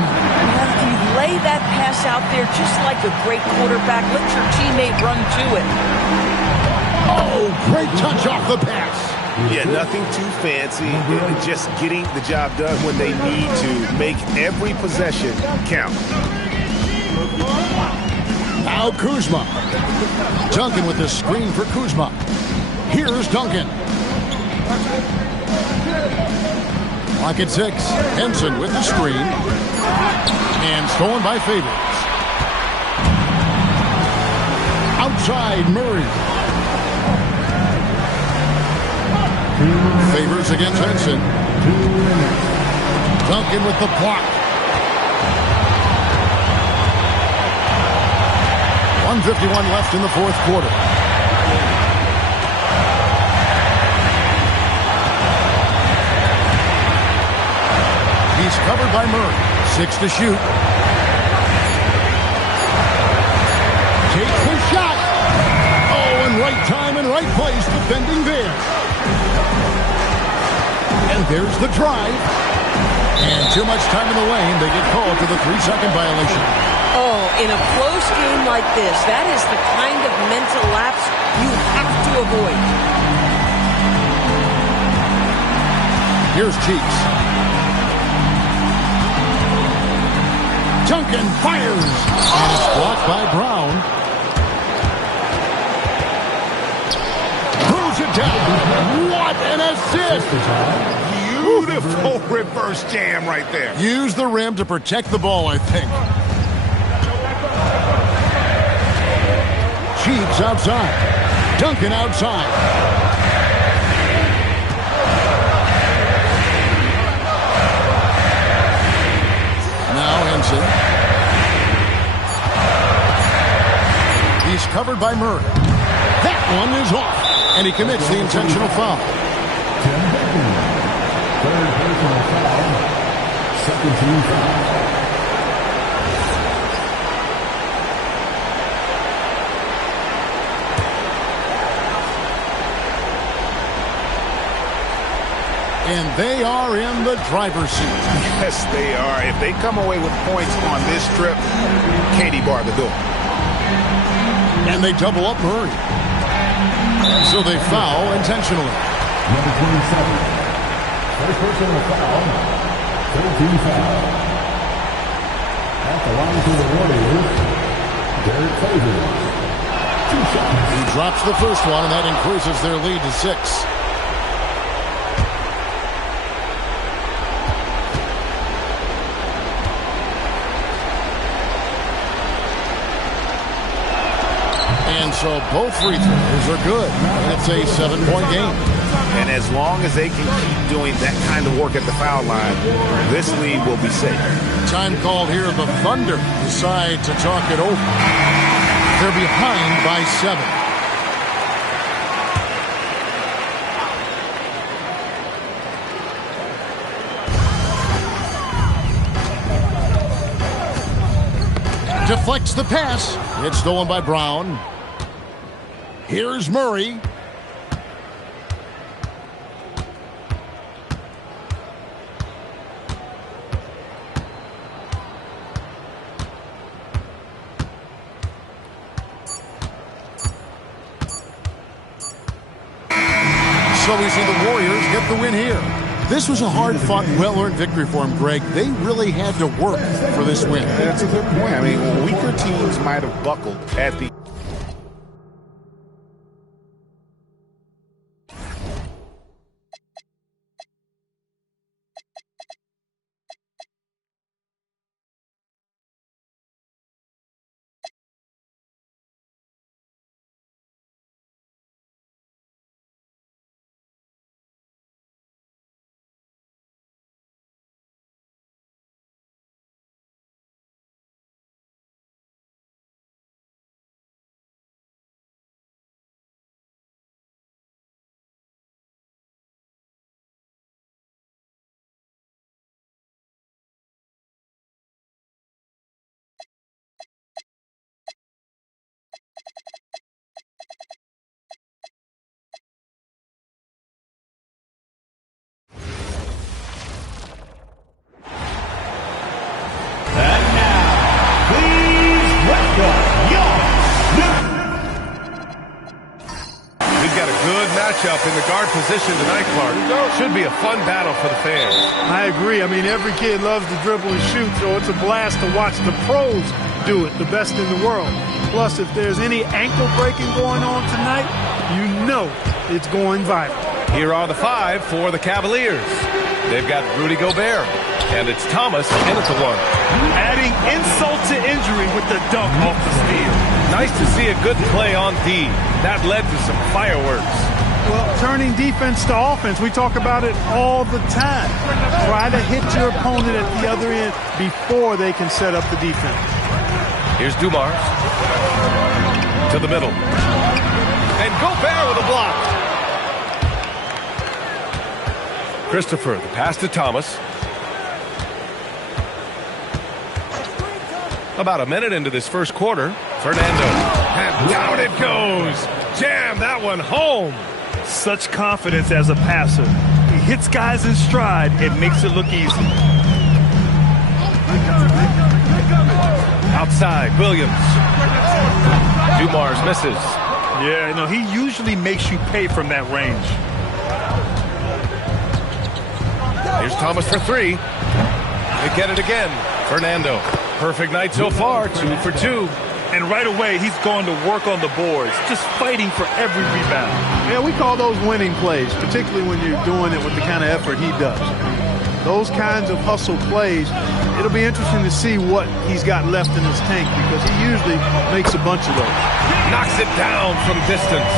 You lay that pass out there just like a great quarterback. Let your teammate run to it. Oh, great touch off the pass. Yeah, nothing too fancy. Just getting the job done when they need to. Make every possession count. Now Kuzma. Duncan with the screen for Kuzma. Here's Duncan. Clock at 6. Henson with the screen. And stolen by Favors. Outside Murray. Favors against Henson. Duncan with the block. 1:51 left in the 4th quarter. He's covered by Murray. 6 to shoot. Takes the shot. Oh, and right time and right place defending there. And there's the drive. And too much time in the lane. They get called for the 3-second violation. Oh, in a close game like this, that is the kind of mental lapse you have to avoid. Here's Cheeks. Duncan fires. And it's blocked by Brown. Throws it down. What an assist. Beautiful reverse jam right there. Use the rim to protect the ball, I think. Cheeks outside. Duncan outside. Now Henson. He's covered by Murray. That one is off. And he commits the intentional foul. Third personal foul. Second team foul. And they are in the driver's seat. Yes, they are. If they come away with points on this trip, Katie bar the door. And they double up Murray. So they foul intentionally. Number 27. First personal foul. 13 foul. At the line for the Warriors, Derek Favors. 2 shots. He drops the first one, and that increases their lead to 6. And so both free throws are good. And it's a 7-point game. And as long as they can keep doing that kind of work at the foul line, this lead will be safe. Time called here. The Thunder decide to talk it over. They're behind by 7. Deflects the pass. It's stolen by Brown. Here's Murray. So we see the Warriors get the win here. This was a hard-fought, well-earned victory for them, Greg. They really had to work for this win. That's a good point. I mean, weaker teams might have buckled at the... Matchup in the guard position tonight, Clark. Should be a fun battle for the fans. I agree. I mean, every kid loves to dribble and shoot, so it's a blast to watch the pros do it, the best in the world. Plus, if there's any ankle breaking going on tonight, you know it's going viral. Here are the 5 for the Cavaliers. They've got Rudy Gobert, and it's Thomas in at the 1. Adding insult to injury with the dunk off the steal. Nice to see a good play on D. That led to some fireworks. Well, turning defense to offense, we talk about it all the time. Try to hit your opponent at the other end before they can set up the defense. Here's Dumars to the middle. And Gobert with a block. Christopher, the pass to Thomas. About a minute into this first quarter, Fernando. And down it goes. Jam that one home. Such confidence as a passer. He hits guys in stride and makes it look easy. Outside, Williams. Dumars misses. Yeah, no, he usually makes you pay from that range. Here's Thomas for 3. They get it again. Fernando. Perfect night so far, 2 for 2. And right away, he's going to work on the boards, just fighting for every rebound. Yeah, we call those winning plays, particularly when you're doing it with the kind of effort he does. Those kinds of hustle plays, it'll be interesting to see what he's got left in his tank because he usually makes a bunch of those. Knocks it down from distance.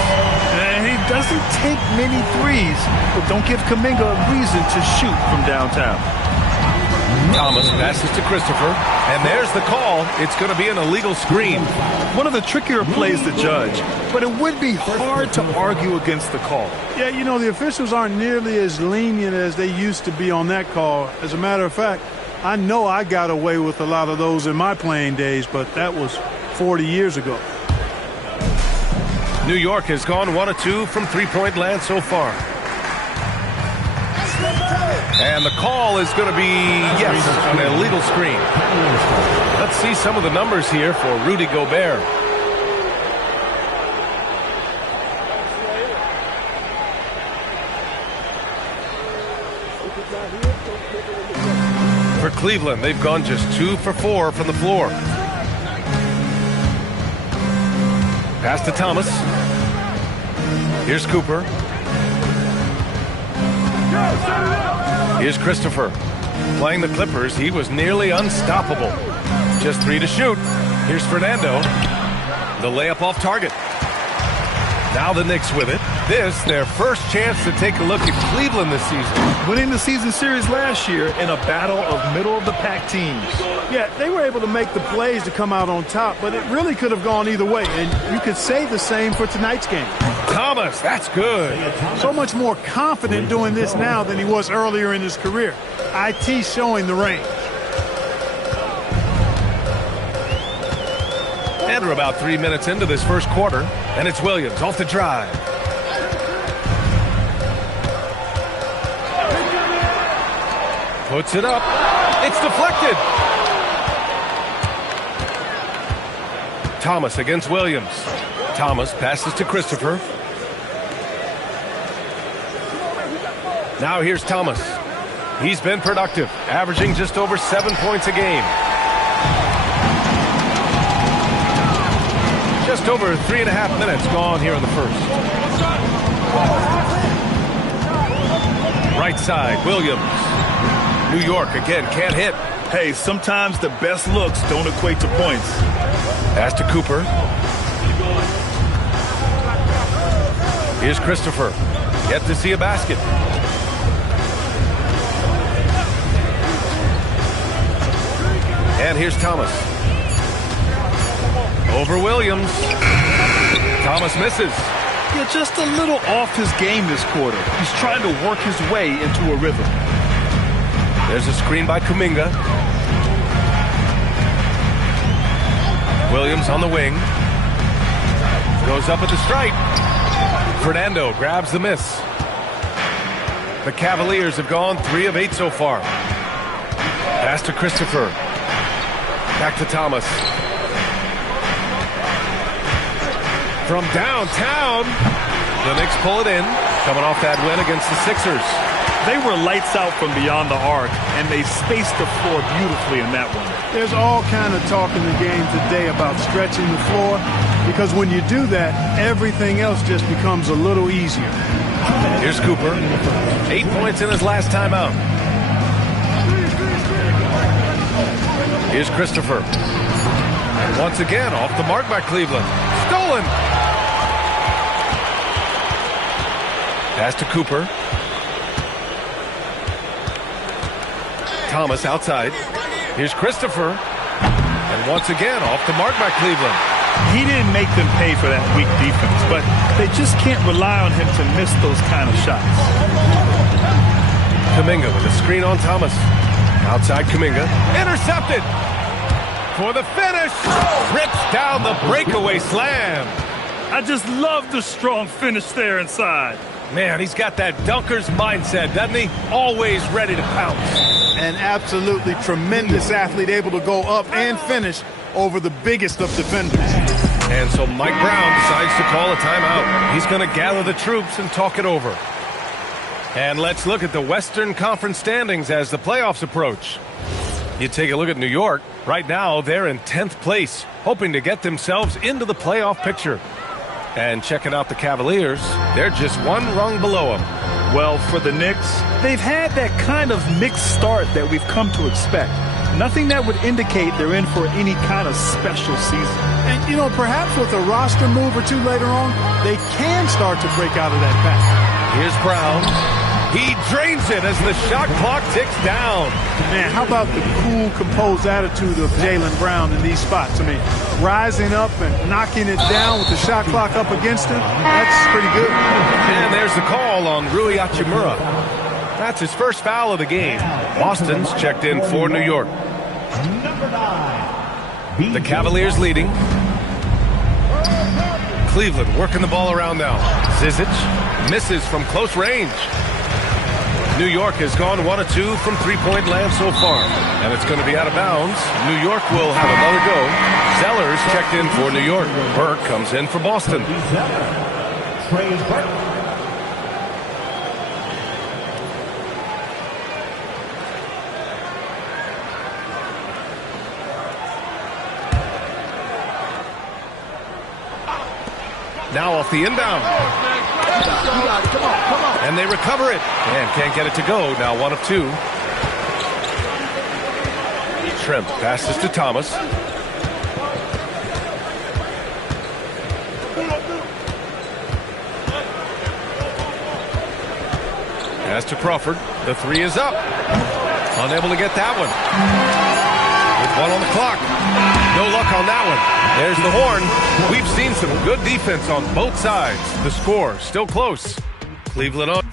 And he doesn't take many threes, but don't give Kuminga a reason to shoot from downtown. Thomas passes to Christopher, and there's the call. It's going to be an illegal screen. One of the trickier plays to judge, but it would be hard to argue against the call. Yeah, you know, the officials aren't nearly as lenient as they used to be on that call. As a matter of fact, I know I got away with a lot of those in my playing days, but that was 40 years ago. New York has gone 1 of 2 from three-point land so far. And the call is going to be, yes, an illegal screen. Let's see some of the numbers here for Rudy Gobert. For Cleveland, they've gone just 2 for 4 from the floor. Pass to Thomas. Here's Cooper. Here's Christopher. Playing the Clippers, he was nearly unstoppable. Just 3 to shoot. Here's Fernando. The layup off target. Now the Knicks with it. This, their first chance to take a look at Cleveland this season. Winning the season series last year in a battle of middle-of-the-pack teams. Yeah, they were able to make the plays to come out on top, but it really could have gone either way, and you could say the same for tonight's game. Thomas, that's good. So much more confident doing this now than he was earlier in his career. IT showing the range. And we're about 3 minutes into this first quarter, and it's Williams off the drive. Puts it up. It's deflected. Thomas against Williams. Thomas passes to Christopher. Now here's Thomas. He's been productive, averaging just over 7 points a game. Just over 3.5 minutes gone here in the first. Right side, Williams. New York again can't hit. Hey, sometimes the best looks don't equate to points. Pass to Cooper. Here's Christopher. Yet to see a basket. And here's Thomas. Over Williams. Thomas misses. Yeah, just a little off his game this quarter. He's trying to work his way into a rhythm. There's a screen by Kuminga. Williams on the wing. Goes up at the stripe. Fernando grabs the miss. The Cavaliers have gone 3 of 8 so far. Pass to Christopher. Back to Thomas. From downtown, the Knicks pull it in, coming off that win against the Sixers. They were lights out from beyond the arc, and they spaced the floor beautifully in that one. There's all kind of talk in the game today about stretching the floor, because when you do that, everything else just becomes a little easier. Here's Cooper. 8 points in his last timeout. Here's Christopher. And once again, off the mark by Cleveland. Stolen! Pass to Cooper. Thomas outside. Here's Christopher. And once again, off the mark by Cleveland. He didn't make them pay for that weak defense, but they just can't rely on him to miss those kind of shots. Kuminga with a screen on Thomas. Outside Kuminga. Intercepted! For the finish! Rips down the breakaway slam. I just love the strong finish there inside. Man, he's got that dunker's mindset, doesn't he? Always ready to pounce. An absolutely tremendous athlete, able to go up and finish over the biggest of defenders. And so Mike Brown decides to call a timeout. He's going to gather the troops and talk it over. And let's look at the Western Conference standings as the playoffs approach. You take a look at New York. Right now, they're in 10th place, hoping to get themselves into the playoff picture. And checking out the Cavaliers, they're just one rung below them. Well, for the Knicks, they've had that kind of mixed start that we've come to expect. Nothing that would indicate they're in for any kind of special season. And, you know, perhaps with a roster move or two later on, they can start to break out of that pack. Here's Brown. He drains it as the shot clock ticks down. Man, how about the cool, composed attitude of Jaylen Brown in these spots? I mean, rising up and knocking it down with the shot clock up against him, that's pretty good. And there's the call on Rui Hachimura. That's his first foul of the game. Boston's checked in for New York. The Cavaliers leading. Cleveland working the ball around now. Zizic misses from close range. New York has gone 1 of 2 from three-point land so far. And it's going to be out of bounds. New York will have another go. Zellers checked in for New York. Burke comes in for Boston. Now off the inbound. And they recover it. And can't get it to go. Now 1 of 2. Shrimp passes to Thomas. Pass to Crawford. The 3 is up. Unable to get that one. With 1 on the clock. No luck on that one. There's the horn. We've seen some good defense on both sides. The score still close. Cleveland on.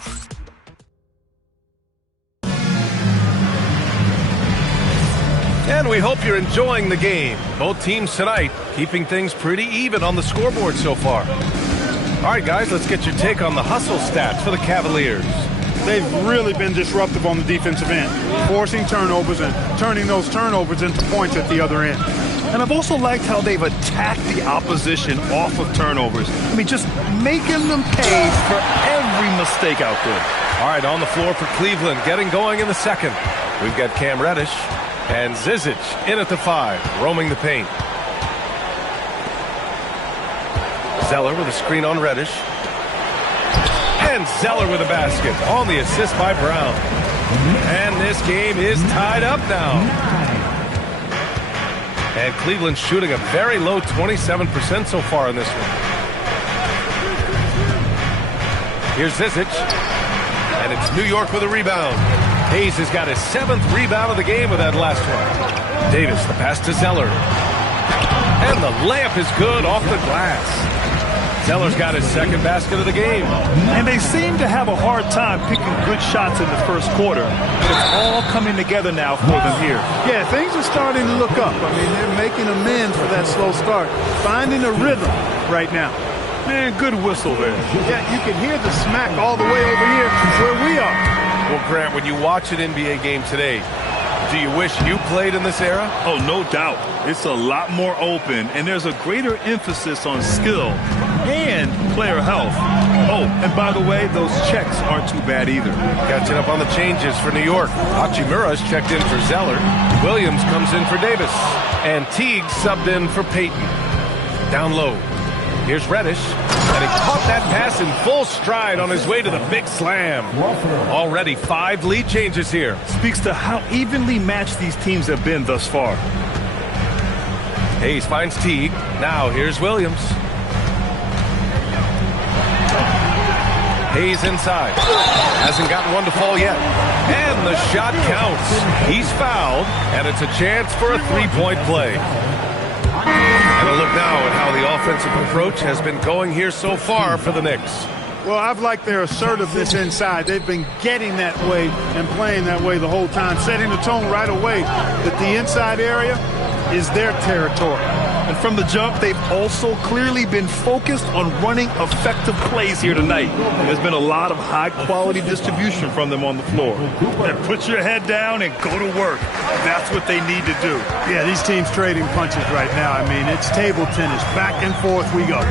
And we hope you're enjoying the game. Both teams tonight keeping things pretty even on the scoreboard so far. All right, guys, let's get your take on the hustle stats for the Cavaliers. They've really been disruptive on the defensive end, forcing turnovers and turning those turnovers into points at the other end. And I've also liked how they've attacked the opposition off of turnovers. I mean, just making them pay for every mistake out there. All right, on the floor for Cleveland, getting going in the second. We've got Cam Reddish and Zizic in at the 5, roaming the paint. Zeller with a screen on Reddish. And Zeller with a basket on the assist by Brown. And this game is tied up now. And Cleveland shooting a very low 27% so far in this one. Here's Zizic. And it's New York with a rebound. Hayes has got his 7th rebound of the game with that last one. Davis, the pass to Zeller. And the layup is good off the glass. Zeller's got his 2nd basket of the game. And they seem to have a hard time picking good shots in the first quarter. But it's all coming together now for them here. Yeah, things are starting to look up. I mean, they're making amends for that slow start. Finding a rhythm right now. Man, good whistle there. Yeah, you can hear the smack all the way over here where we are. Well, Grant, when you watch an NBA game today, do you wish you played in this era? Oh, no doubt. It's a lot more open, and there's a greater emphasis on skill and player health. Oh, and by the way, those checks aren't too bad either. Catching up on the changes for New York. Hachimura's checked in for Zeller. Williams comes in for Davis. And Teague subbed in for Payton. Down low. Here's Reddish. And he caught that pass in full stride on his way to the big slam. Already 5 lead changes here. Speaks to how evenly matched these teams have been thus far. Hayes finds Teague. Now here's Williams. Hayes inside. Hasn't gotten one to fall yet. And the shot counts. He's fouled, and it's a chance for a 3-point play. And a look now at how the offensive approach has been going here so far for the Knicks. Well, I've liked their assertiveness inside. They've been getting that way and playing that way the whole time, setting the tone right away that the inside area is their territory. And from the jump, they've also clearly been focused on running effective plays here tonight. There's been a lot of high-quality distribution from them on the floor. And put your head down and go to work. That's what they need to do. Yeah, these teams trading punches right now. I mean, it's table tennis. Back and forth we go.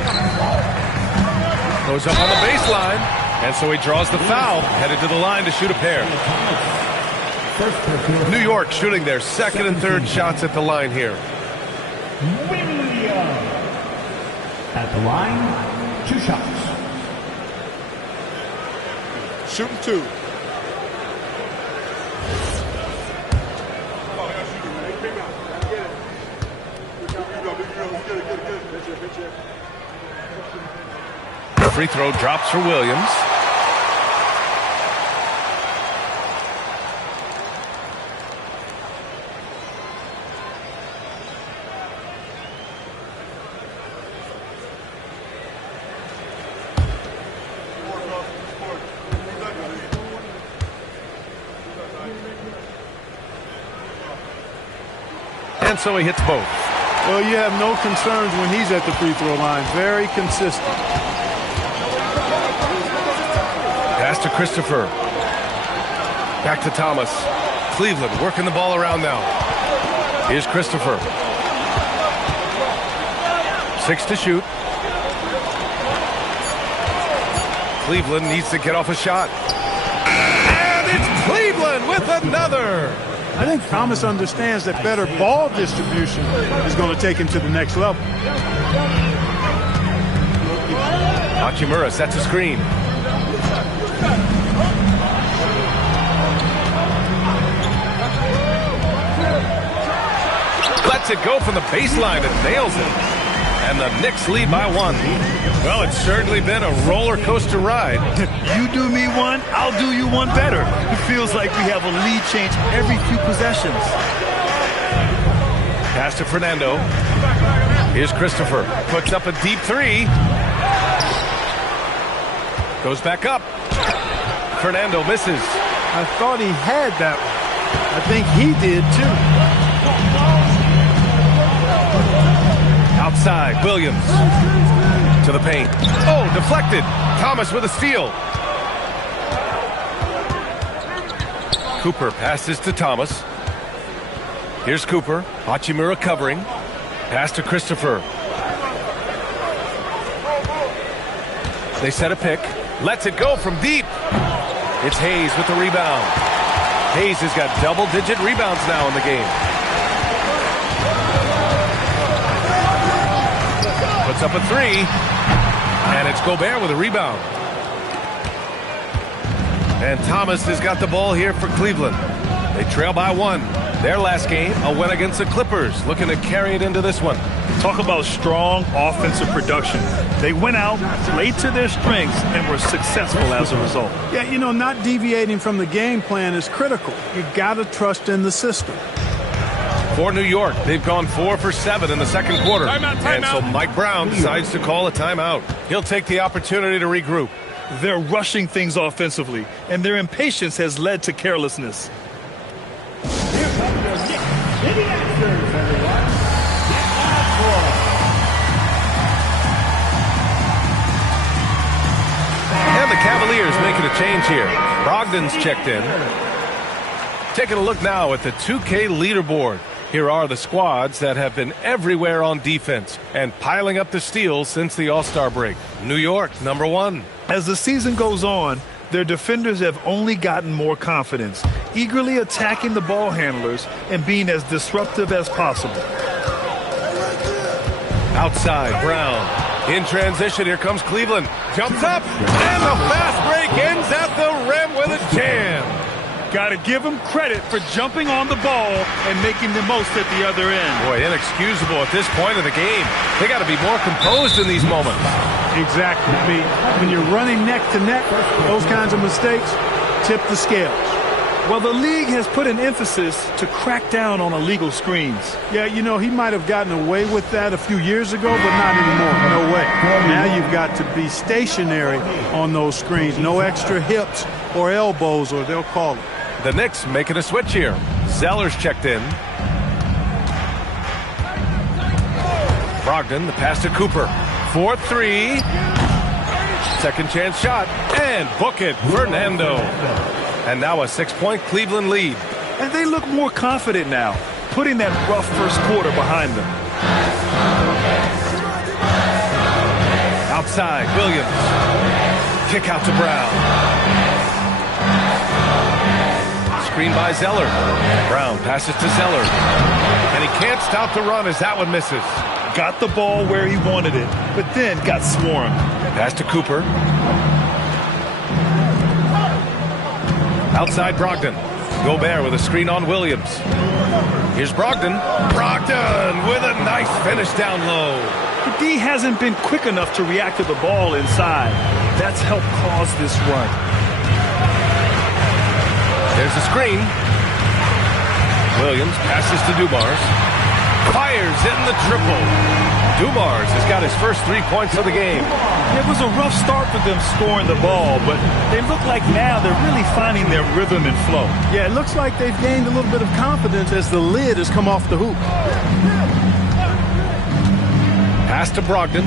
Goes up on the baseline, and so he draws the foul, headed to the line to shoot a pair. New York shooting their 2nd and 3rd shots at the line here. At the line, 2 shots. Shooting 2. The free throw drops for Williams. And so he hits both. Well, you have no concerns when he's at the free throw line. Very consistent. Pass to Christopher. Back to Thomas. Cleveland working the ball around now. Here's Christopher. 6 to shoot. Cleveland needs to get off a shot. And it's Cleveland with another. I think Thomas understands that better ball distribution is going to take him to the next level. Hachimura sets a screen. Lets it go from the baseline and nails it. And the Knicks lead by 1. Well, it's certainly been a roller coaster ride. You do me one, I'll do you one better. It feels like we have a lead change every few possessions. Pass to Fernando. Here's Christopher. Puts up a deep 3. Goes back up. Fernando misses. I thought he had that one. I think he did too. Outside, Williams to the paint. Oh, deflected. Thomas with a steal. Cooper passes to Thomas. Here's Cooper. Hachimura covering. Pass to Christopher. They set a pick. Lets it go from deep. It's Hayes with the rebound. Hayes has got double-digit rebounds now in the game. Puts up a 3. And it's Gobert with a rebound. And Thomas has got the ball here for Cleveland. They trail by 1. Their last game, a win against the Clippers. Looking to carry it into this one. Talk about strong offensive production. They went out, played to their strengths, and were successful as a result. Yeah, you know, not deviating from the game plan is critical. You got to trust in the system. For New York, they've gone 4 for 7 in the second quarter. And so Mike Brown decides to call a timeout. He'll take the opportunity to regroup. They're rushing things offensively, and their impatience has led to carelessness. And the Cavaliers making a change here. Brogdon's checked in. Taking a look now at the 2K leaderboard. Here are the squads that have been everywhere on defense and piling up the steals since the All-Star break. New York, number 1. As the season goes on, their defenders have only gotten more confidence, eagerly attacking the ball handlers and being as disruptive as possible. Outside, Brown. In transition, here comes Cleveland. Jumps up, and the fast break ends at the rim with a jam. Got to give them credit for jumping on the ball and making the most at the other end. Boy, inexcusable at this point of the game. They got to be more composed in these moments. Exactly. I mean, when you're running neck to neck, those kinds of mistakes tip the scales. Well, the league has put an emphasis to crack down on illegal screens. Yeah, you know, he might have gotten away with that a few years ago, but not anymore. No way. Now you've got to be stationary on those screens. No extra hips or elbows, or they'll call it. The Knicks making a switch here. Zeller's checked in. Brogdon, the pass to Cooper. 4-3. Second chance shot. And book it, Fernando. And now a 6-point Cleveland lead. And they look more confident now, putting that rough first quarter behind them. Outside, Williams. Kick out to Brown. Screen by Zeller. Brown passes to Zeller. And he can't stop the run as that one misses. Got the ball where he wanted it, but then got swarmed. Pass to Cooper. Outside Brogdon. Gobert with a screen on Williams. Here's Brogdon. Brogdon with a nice finish down low. The D hasn't been quick enough to react to the ball inside. That's helped cause this run. There's the screen. Williams passes to Dumars. Fires in the triple. Dumars has got his first 3 points of the game. It was a rough start for them scoring the ball, but they look like now they're really finding their rhythm and flow. Yeah, it looks like they've gained a little bit of confidence as the lid has come off the hoop. Pass to Brogdon.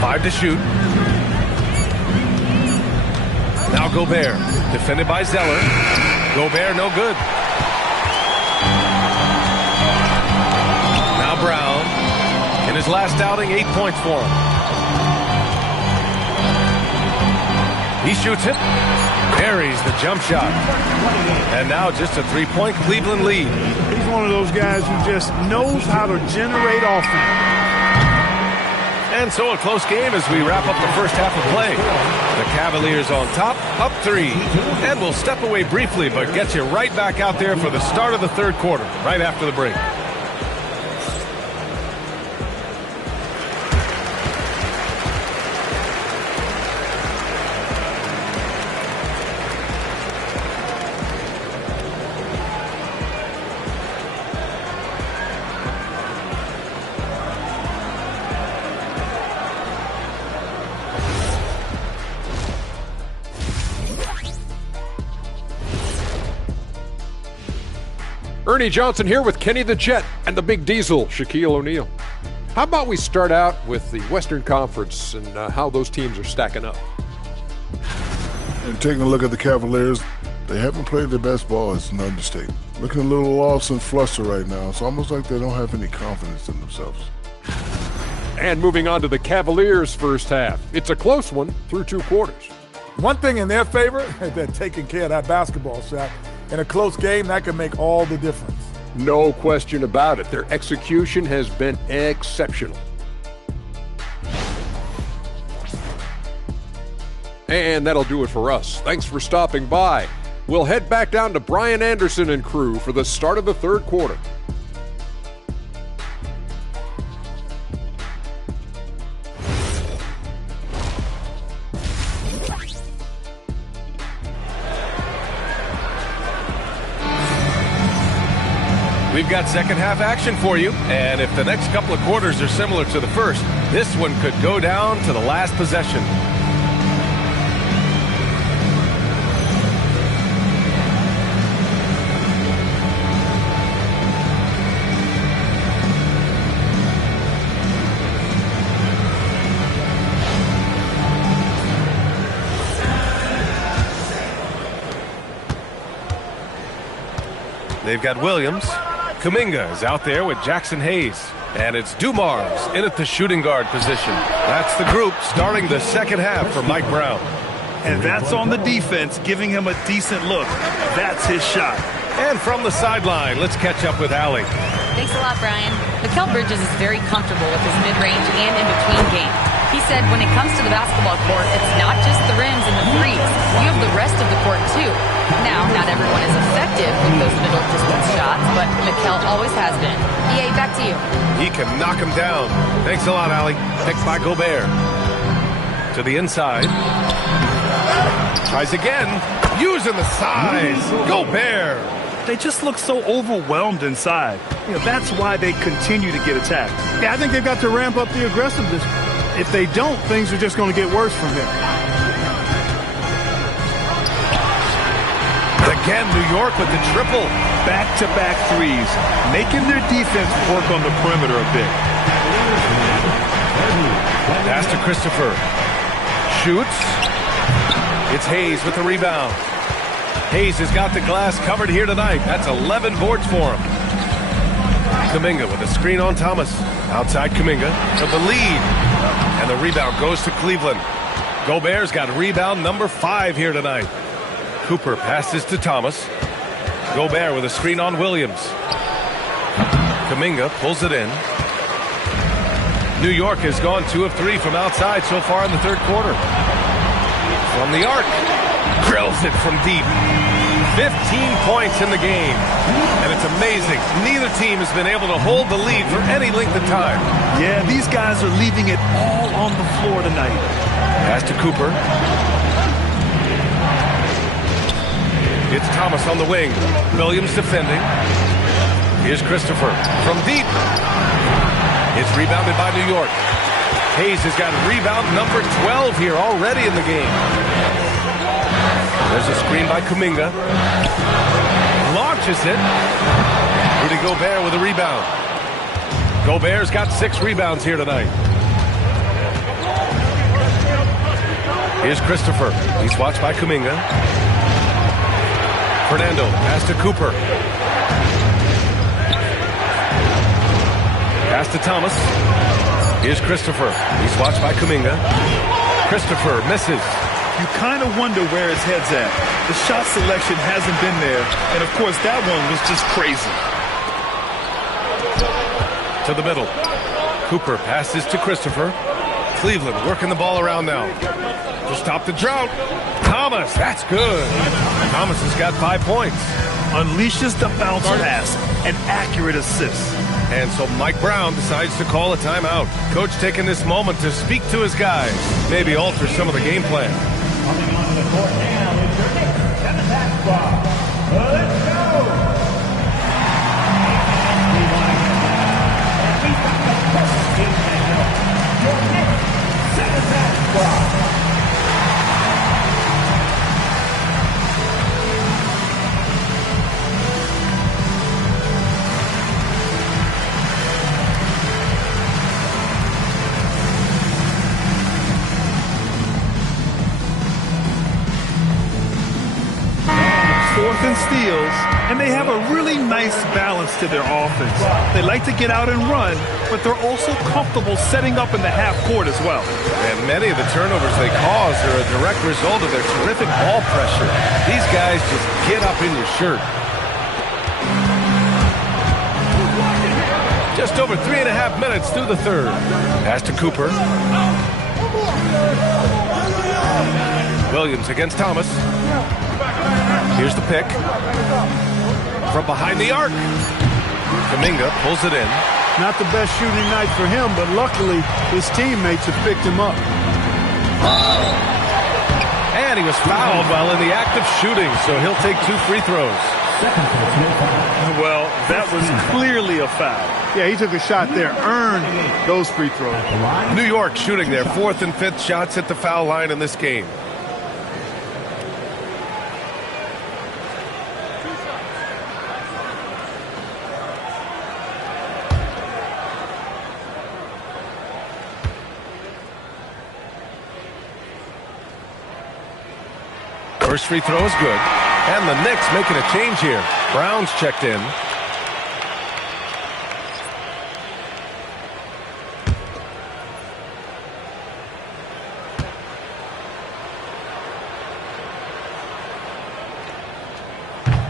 5 to shoot. Now Gobert, defended by Zeller. Gobert no good. Now Brown. In his last outing, 8 points for him. He shoots it. Buries the jump shot. And now just a 3-point Cleveland lead. He's one of those guys who just knows how to generate offense. And so a close game as we wrap up the first half of play. The Cavaliers on top, up 3. And we'll step away briefly, but get you right back out there for the start of the third quarter, right after the break. Ernie Johnson here with Kenny the Jet and the Big Diesel, Shaquille O'Neal. How about we start out with the Western Conference and how those teams are stacking up? And taking a look at the Cavaliers, they haven't played their best ball. It's an understatement. Looking a little lost and flustered right now. It's almost like they don't have any confidence in themselves. And moving on to the Cavaliers' first half. It's a close one through 2 quarters. One thing in their favor, they're taking care of that basketball shot. In a close game, that can make all the difference. No question about it. Their execution has been exceptional. And that'll do it for us. Thanks for stopping by. We'll head back down to Brian Anderson and crew for the start of the third quarter. We've got second half action for you, and if the next couple of quarters are similar to the first, this one could go down to the last possession. They've got Williams. Kuminga is out there with Jackson Hayes. And it's Dumars in at the shooting guard position. That's the group starting the second half for Mike Brown. And that's on the defense, giving him a decent look. That's his shot. And from the sideline, let's catch up with Allie. Thanks a lot, Brian. Mikal Bridges is very comfortable with his mid-range and in-between game. He said when it comes to the basketball court, it's not just the rims and the threes. You have the rest of the court, too. Now, not everyone is effective with those middle-distance shots, but Mikal always has been. EA, back to you. He can knock him down. Thanks a lot, Allie. Picked by Gobert. To the inside. Tries again. Using the size. Gobert. They just look so overwhelmed inside. That's why they continue to get attacked. Yeah, I think they've got to ramp up the aggressiveness. If they don't, things are just going to get worse from here. Again, New York with the triple. Back-to-back threes, making their defense work on the perimeter a bit. Pass to Christopher. Shoots. It's Hayes with the rebound. Hayes has got the glass covered here tonight. That's 11 boards for him. Kuminga with a screen on Thomas. Outside Kuminga for the lead. And the rebound goes to Cleveland. Gobert's got rebound number 5 here tonight. Cooper passes to Thomas. Gobert with a screen on Williams. Kuminga pulls it in. New York has gone 2 of 3 from outside so far in the third quarter. From the arc. Drills it from deep. 15 points in the game. And it's amazing. Neither team has been able to hold the lead for any length of time. Yeah, these guys are leaving it all on the floor tonight. Pass to Cooper. It's Thomas on the wing. Williams defending. Here's Christopher from deep. It's rebounded by New York. Hayes has got rebound number 12 here already in the game. There's a screen by Kuminga. Launches it. Rudy Gobert with a rebound. Gobert's got 6 rebounds here tonight. Here's Christopher. He's watched by Kuminga. Fernando, pass to Cooper. Pass to Thomas. Here's Christopher. He's watched by Kuminga. Christopher misses. You kind of wonder where his head's at. The shot selection hasn't been there. And, of course, that one was just crazy. To the middle. Cooper passes to Christopher. Cleveland working the ball around now. To stop the drought. Thomas, that's good. Thomas has got 5 points. Unleashes the bounce pass. An accurate assist. And so Mike Brown decides to call a timeout. Coach taking this moment to speak to his guys. Maybe alter some of the game plan. Coming onto the court now is your Knicks and attack squad. Let's go! We've got the perfect team to help. Your Knicks and attack squad. Fourth and steals, and they have a really nice balance to their offense. They like to get out and run, but they're also comfortable setting up in the half court as well. And many of the turnovers they cause are a direct result of their terrific ball pressure. These guys just get up in your shirt. Just over 3.5 minutes through the third. Pass to Cooper. Williams against Thomas. Here's the pick. From behind the arc. Kuminga pulls it in. Not the best shooting night for him, but luckily his teammates have picked him up. And he was fouled while in the act of shooting, so he'll take 2 free throws. Well, that was clearly a foul. Yeah, he took a shot there, earned those free throws. New York shooting their 4th and 5th shots at the foul line in this game. First free throw is good. And the Knicks making a change here. Brown's checked in.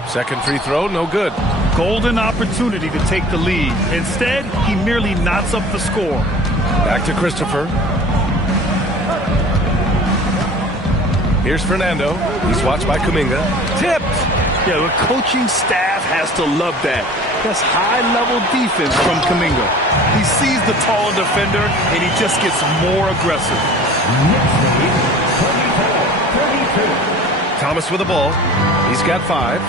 Second free throw, no good. Golden opportunity to take the lead. Instead, he merely knots up the score. Back to Christopher. Here's Fernando. He's watched by Kuminga. Tipped! Yeah, the coaching staff has to love that. That's high-level defense from Kuminga. He sees the taller defender, and he just gets more aggressive. Thomas with the ball. He's got 5.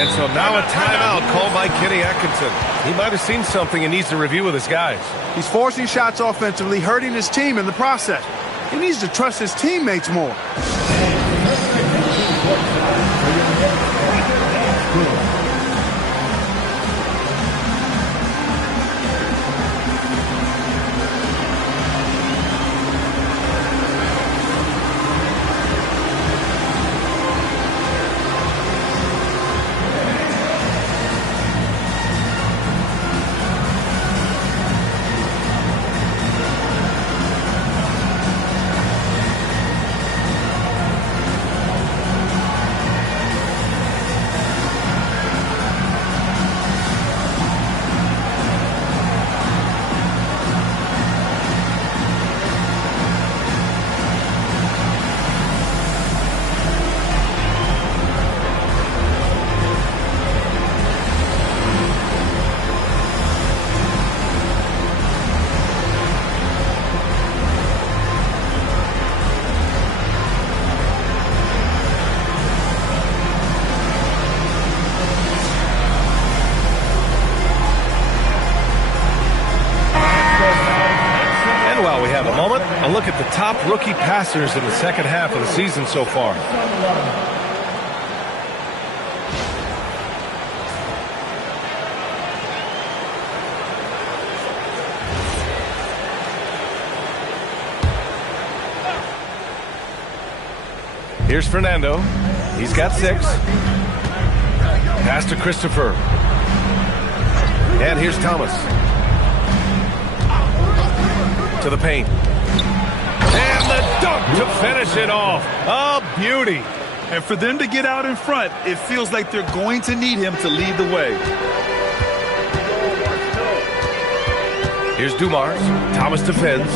And so now a timeout called by Kenny Atkinson. He might have seen something and needs to review with his guys. He's forcing shots offensively, hurting his team in the process. He needs to trust his teammates more. A look at the top rookie passers in the second half of the season so far. Here's Fernando. He's got 6. Pass to Christopher. And here's Thomas. To the paint. And the dunk to finish it off. A beauty. And for them to get out in front, it feels like they're going to need him to lead the way. Here's Dumars. Thomas defends.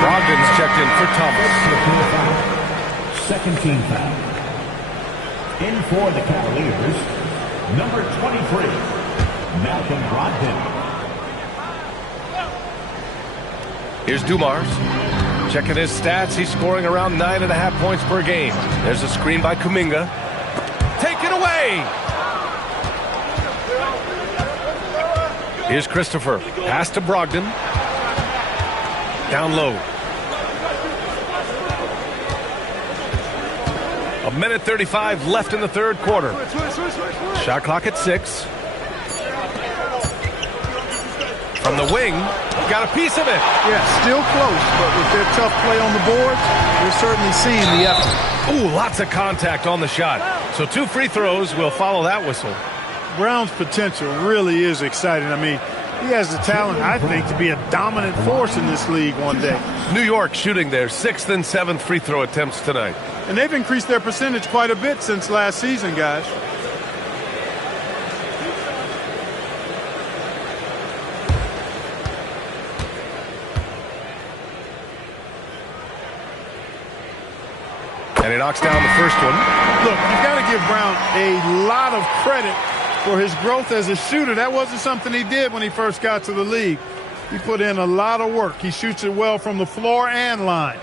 Brogdon's checked in for Thomas. Second team foul. In for the Cavaliers, number 23, Malcolm Brogdon. Here's Dumars. Checking his stats. He's scoring around 9.5 points per game. There's a screen by Kuminga. Taken away. Here's Christopher. Pass to Brogdon. Down low. 1:35 left in the third quarter. Shot clock at 6. From the wing, got a piece of it. Yeah, still close, but with their tough play on the boards, we're certainly seeing the effort. Ooh, lots of contact on the shot. So 2 free throws will follow that whistle. Brown's potential really is exciting. I mean, he has the talent, I think, to be a dominant force in this league one day. New York shooting their 6th and 7th free throw attempts tonight. And they've increased their percentage quite a bit since last season, guys. And he knocks down the first one. Look, you've got to give Brown a lot of credit for his growth as a shooter. That wasn't something he did when he first got to the league. He put in a lot of work. He shoots it well from the floor and line.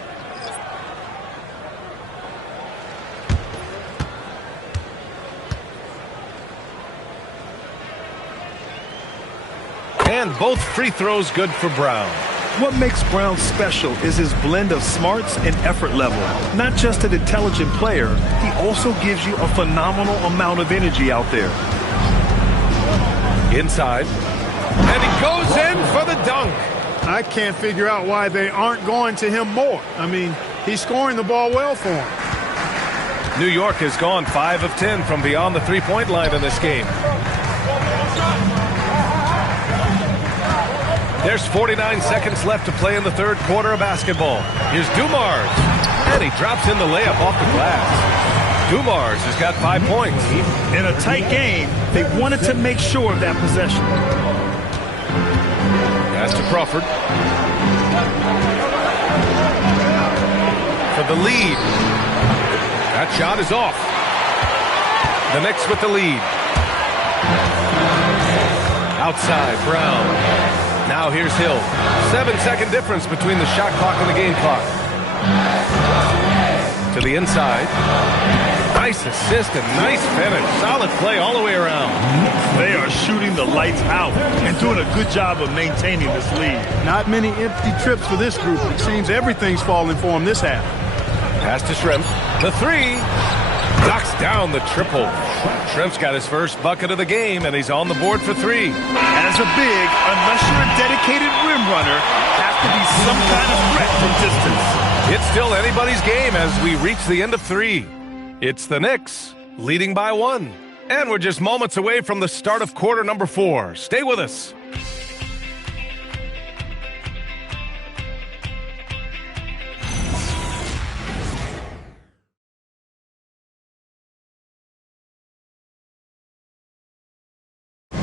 And both free throws good for Brown. What makes Brown special is his blend of smarts and effort level. Not just an intelligent player, he also gives you a phenomenal amount of energy out there. Inside. And he goes in for the dunk. I can't figure out why they aren't going to him more. I mean, he's scoring the ball well for him. New York has gone 5 of 10 from beyond the three-point line in this game. There's 49 seconds left to play in the third quarter of basketball. Here's Dumars. And he drops in the layup off the glass. Dumars has got 5 points. In a tight game, they wanted to make sure of that possession. Pass to Crawford. For the lead. That shot is off. The Knicks with the lead. Outside, Brown. Now here's Hill. 7-second difference between the shot clock and the game clock. To the inside. Nice assist and nice finish. Solid play all the way around. They are shooting the lights out and doing a good job of maintaining this lead. Not many empty trips for this group. It seems everything's falling for them this half. Pass to Shrimp. The 3. Knocks down the triple. Shrimp's got his first bucket of the game, and he's on the board for 3. As a big, unless you're a dedicated rim runner, have to be some kind of threat from distance. It's still anybody's game as we reach the end of 3. It's the Knicks leading by 1. And we're just moments away from the start of quarter number 4. Stay with us.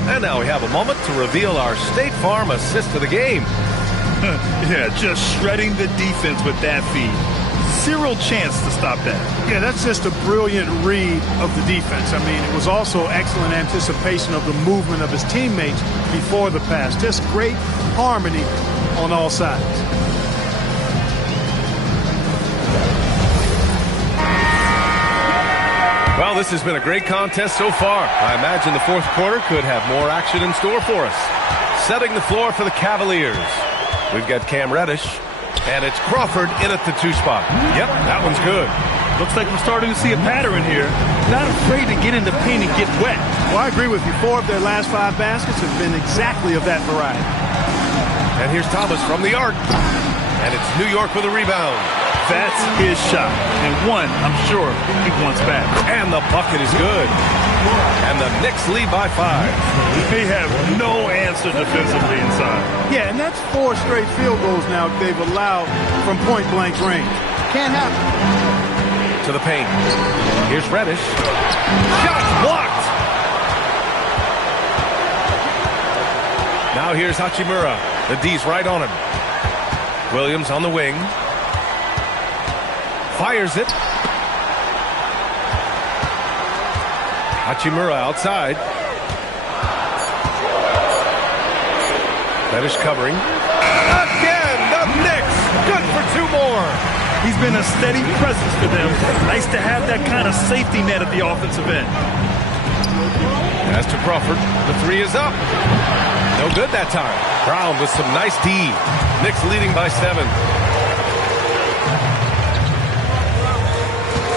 And now we have a moment to reveal our State Farm assist of the game. Yeah, just shredding the defense with that feed. Zero chance to stop that. Yeah, that's just a brilliant read of the defense. I mean, it was also excellent anticipation of the movement of his teammates before the pass. Just great harmony on all sides. Well, this has been a great contest so far. I imagine the fourth quarter could have more action in store for us. Setting the floor for the Cavaliers. We've got Cam Reddish, and it's Crawford in at the 2 spot. Yep, that one's good. Looks like we're starting to see a pattern here. Not afraid to get in the paint and get wet. Well, I agree with you. 4 of their last 5 baskets have been exactly of that variety. And here's Thomas from the arc. And it's New York with a rebound. That's his shot. And one, I'm sure, he wants back. And the bucket is good. And the Knicks lead by 5. They have no answer defensively inside. Yeah, and that's 4 straight field goals now they've allowed from point-blank range. Can't happen. To the paint. Here's Reddish. Shot blocked. Now here's Hachimura. The D's right on him. Williams on the wing. Fires it. Hachimura outside. Reddish covering. Again, the Knicks. Good for 2 more. He's been a steady presence for them. Nice to have that kind of safety net at the offensive end. Pass to Crawford. The 3 is up. No good that time. Brown with some nice D. Knicks leading by 7.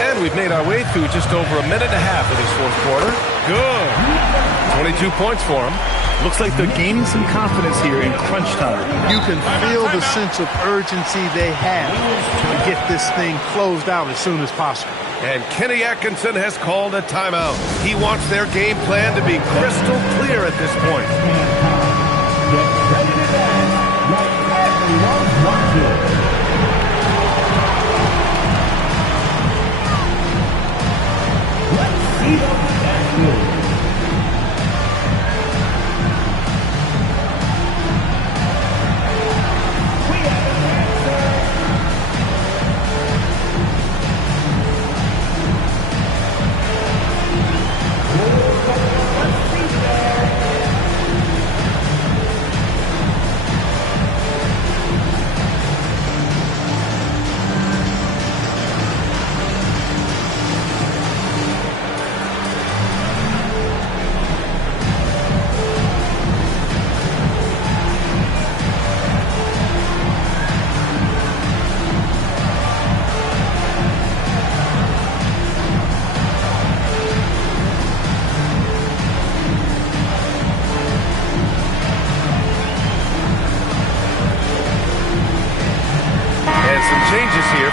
And we've made our way through just over a minute and a half of this fourth quarter. Good. 22 points for him. Looks like they're gaining some confidence here in crunch time. You can feel the sense of urgency they have to get this thing closed out as soon as possible. And Kenny Atkinson has called a timeout. He wants their game plan to be crystal clear at this point.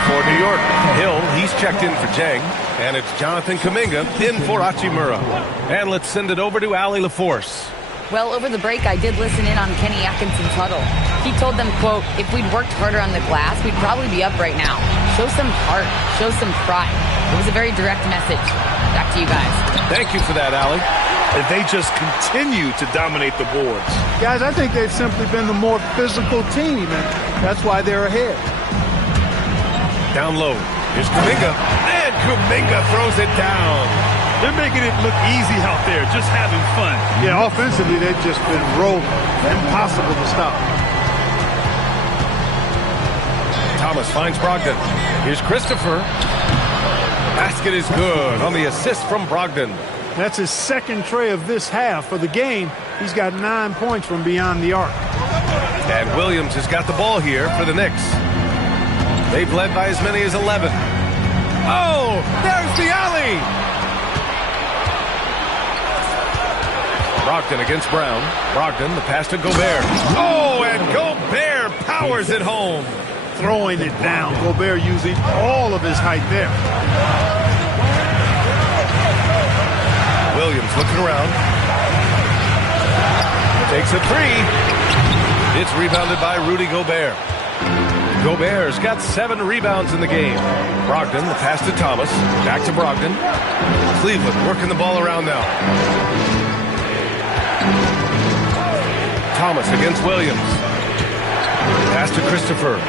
For New York, Hill, he's checked in for Jang, and it's Jonathan Kuminga in for Hachimura. And let's send it over to Allie LaForce. Well, over the break, I did listen in on Kenny Atkinson's huddle. He told them, quote, if we'd worked harder on the glass, we'd probably be up right now. Show some heart, show some pride. It was a very direct message. Back to you guys. Thank you for that, Allie. And they just continue to dominate the boards. Guys, I think they've simply been the more physical team, and that's why they're ahead. Down low. Here's Kuminga. And Kuminga throws it down. They're making it look easy out there, just having fun. Yeah, offensively, they've just been rolling. Impossible to stop. Thomas finds Brogdon. Here's Christopher. Basket is good on the assist from Brogdon. That's his second tray of this half. For the game, he's got 9 points from beyond the arc. And Williams has got the ball here for the Knicks. They've led by as many as 11. Oh, there's the alley. Brogdon against Brown. Brogdon, the pass to Gobert. Oh, and Gobert powers it home. Throwing it down. Gobert using all of his height there. Williams looking around. Takes a 3. It's rebounded by Rudy Gobert. Gobert's got 7 rebounds in the game. Brogdon, the pass to Thomas. Back to Brogdon. Cleveland working the ball around now. Thomas against Williams. Pass to Christopher.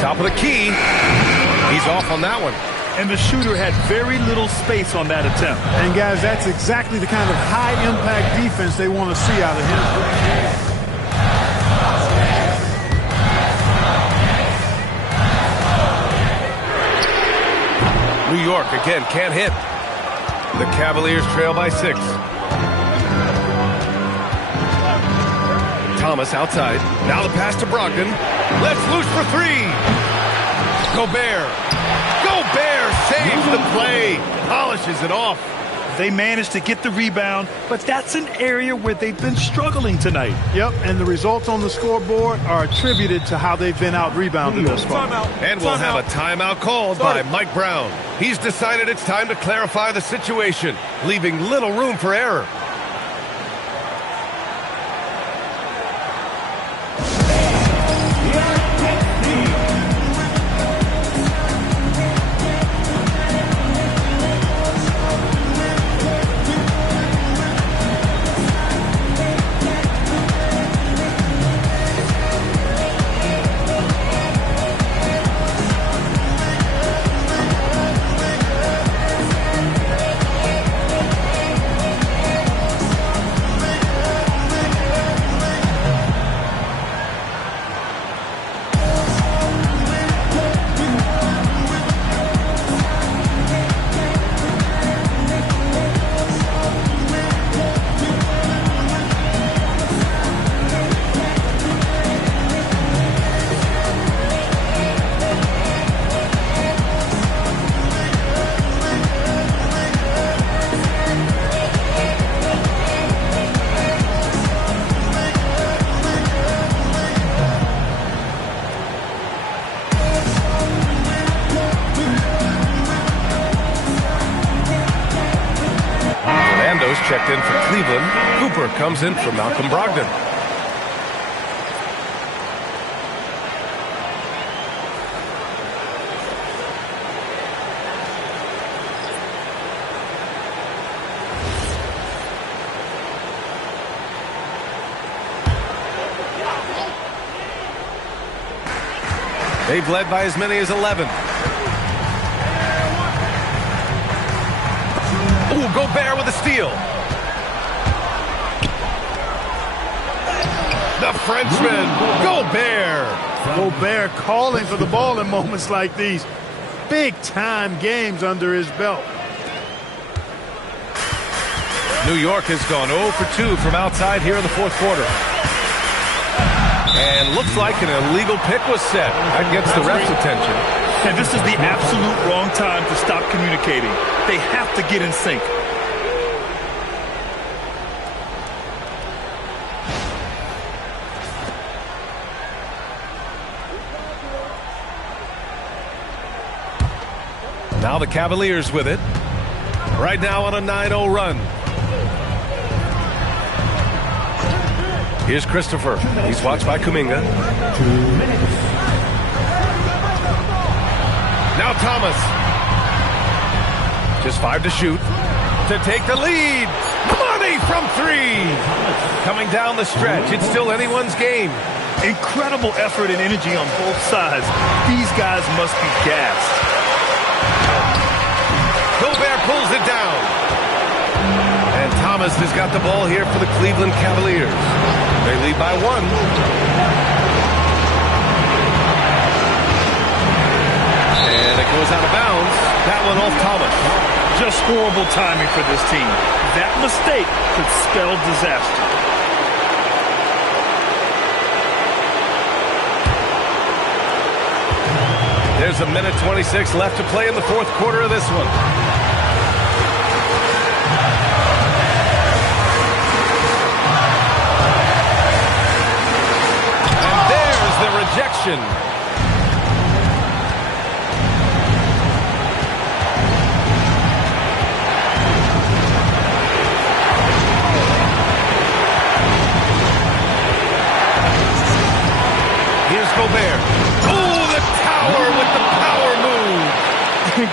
Top of the key. He's off on that one. And the shooter had very little space on that attempt. And guys, that's exactly the kind of high-impact defense they want to see out of him. New York again can't hit. The Cavaliers trail by 6. Thomas outside. Now the pass to Brogdon. Let's loose for 3. Gobert. Gobert saves the play. Polishes it off. They managed to get the rebound, but that's an area where they've been struggling tonight. Yep, and the results on the scoreboard are attributed to how they've been out-rebounded thus far. And we'll have a timeout called by Mike Brown. He's decided it's time to clarify the situation, leaving little room for error. Cowboys checked in for Cleveland. Cooper comes in for Malcolm Brogdon. They've led by as many as 11. Ooh, Gobert with a steal. The Frenchman, Gobert. Gobert calling for the ball in moments like these. Big-time games under his belt. New York has gone 0 for 2 from outside here in the fourth quarter. And looks like an illegal pick was set. That gets the ref's attention. And this is the absolute wrong time to stop communicating. They have to get in sync. Now the Cavaliers with it. Right now on a 9-0 run. Here's Christopher. He's watched by Kuminga. Now Thomas. Just 5 to shoot. To take the lead. Money from 3. Coming down the stretch. It's still anyone's game. Incredible effort and energy on both sides. These guys must be gassed. Gobert pulls it down. And Thomas has got the ball here for the Cleveland Cavaliers. They lead by 1. And it goes out of bounds. That one off Thomas. Just horrible timing for this team. That mistake could spell disaster. There's a minute 26 left to play in the fourth quarter of this one. The rejection. Here's Gobert. Oh, the tower with the power move.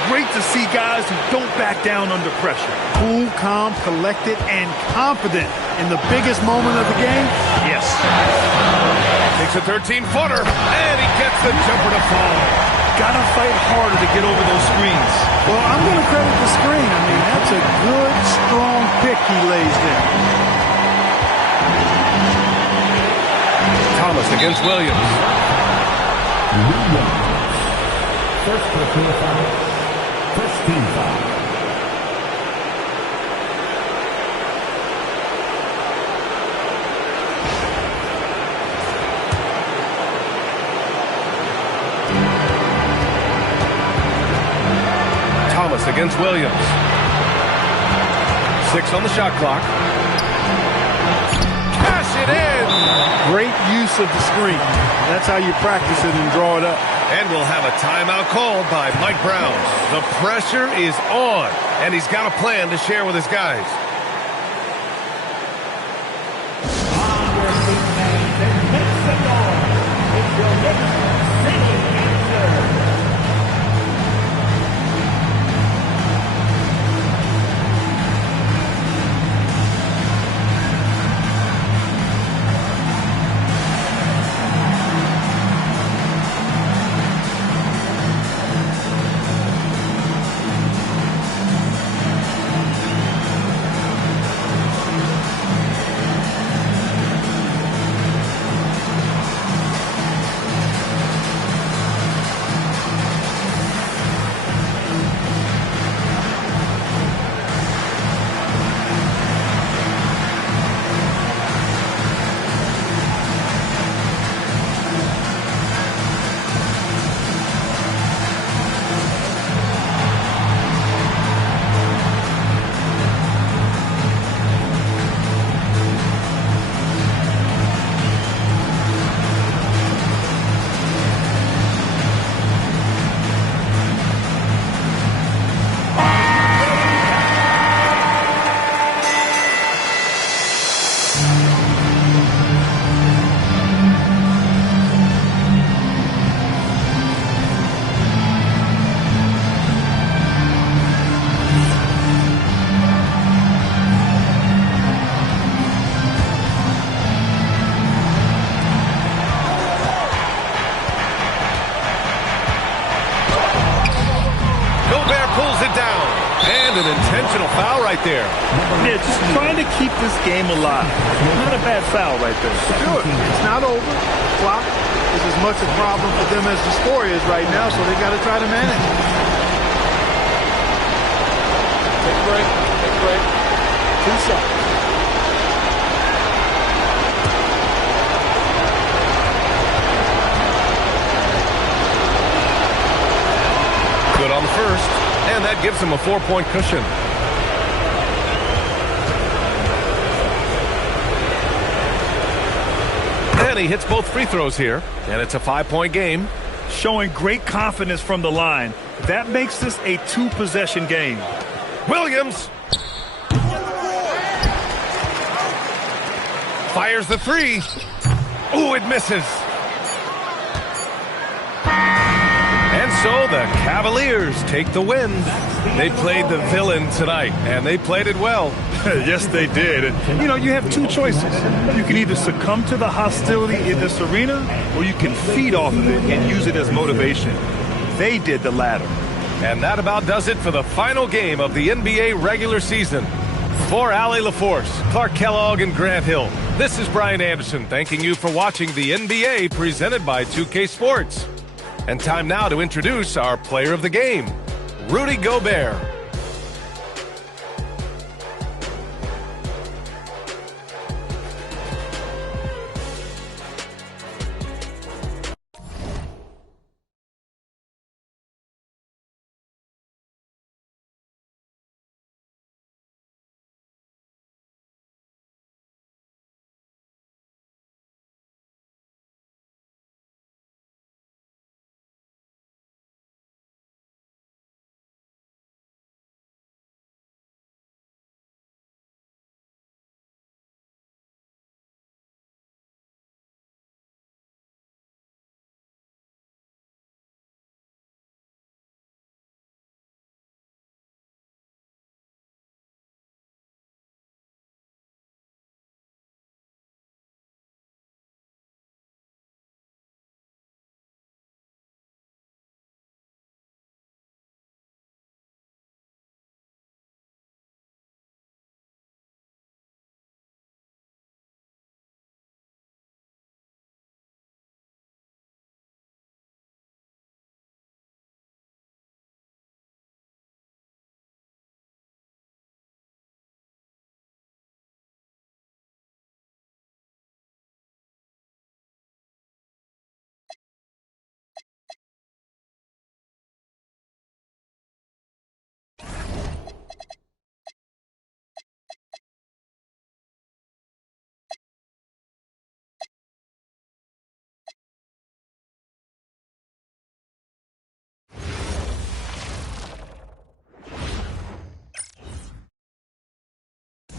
Great to see guys who don't back down under pressure. Cool, calm, collected, and confident in the biggest moment of the game. Yes. Takes a 13-footer, and he gets the jumper to fall. Gotta fight harder to get over those screens. Well, I'm going to credit the screen. I mean, that's a good, strong pick he lays there. Thomas against Williams. First personal foul. First team foul. Thomas against Williams. 6 on the shot clock. Cash it in! Great use of the screen. That's how you practice it and draw it up. And we'll have a timeout called by Mike Brown. The pressure is on, and he's got a plan to share with his guys. Gobert pulls it down. And an intentional foul right there. Yeah, just trying to keep this game alive. Not a bad foul right there. Good. It's not over. Clock is as much a problem for them as the score is right now, so they got to try to manage it. Take a break. Take a break. 2 seconds. Good on the first. And that gives him a 4-point cushion. And he hits both free throws here. And it's a 5-point game. Showing great confidence from the line. That makes this a 2-possession game. Williams fires the three. Ooh, it misses. And so the Cavaliers take the win. They played the villain tonight, and they played it well. Yes, they did. And, you know, you have 2 choices. You can either succumb to the hostility in this arena, or you can feed off of it and use it as motivation. They did the latter. And that about does it for the final game of the NBA regular season. For Allie LaForce, Clark Kellogg, and Grant Hill, this is Brian Anderson thanking you for watching the NBA presented by 2K Sports. And time now to introduce our player of the game, Rudy Gobert.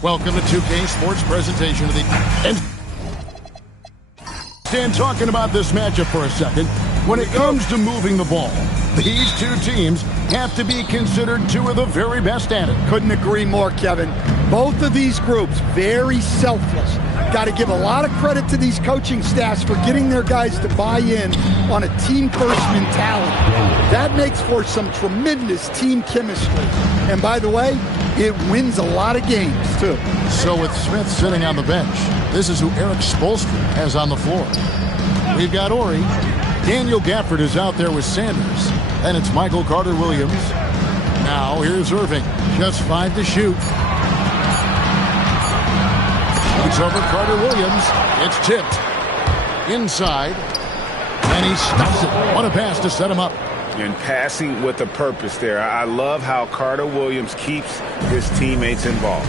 Welcome to 2K Sports presentation of the end. Stand talking about this matchup for a second. When it comes to moving the ball, these 2 teams have to be considered 2 of the very best at it. Couldn't agree more, Kevin. Both of these groups, very selfless. Got to give a lot of credit to these coaching staffs for getting their guys to buy in on a team-first mentality. That makes for some tremendous team chemistry. And by the way, it wins a lot of games, too. So with Smith sitting on the bench, this is who Eric Spoelstra has on the floor. We've got Ori. Daniel Gafford is out there with Sanders. And it's Michael Carter-Williams. Now here's Irving. Just 5 to shoot. Shoots over Carter-Williams. It's tipped. Inside. And he stops it. What a pass to set him up. And passing with a purpose there. I love how Carter-Williams keeps his teammates involved.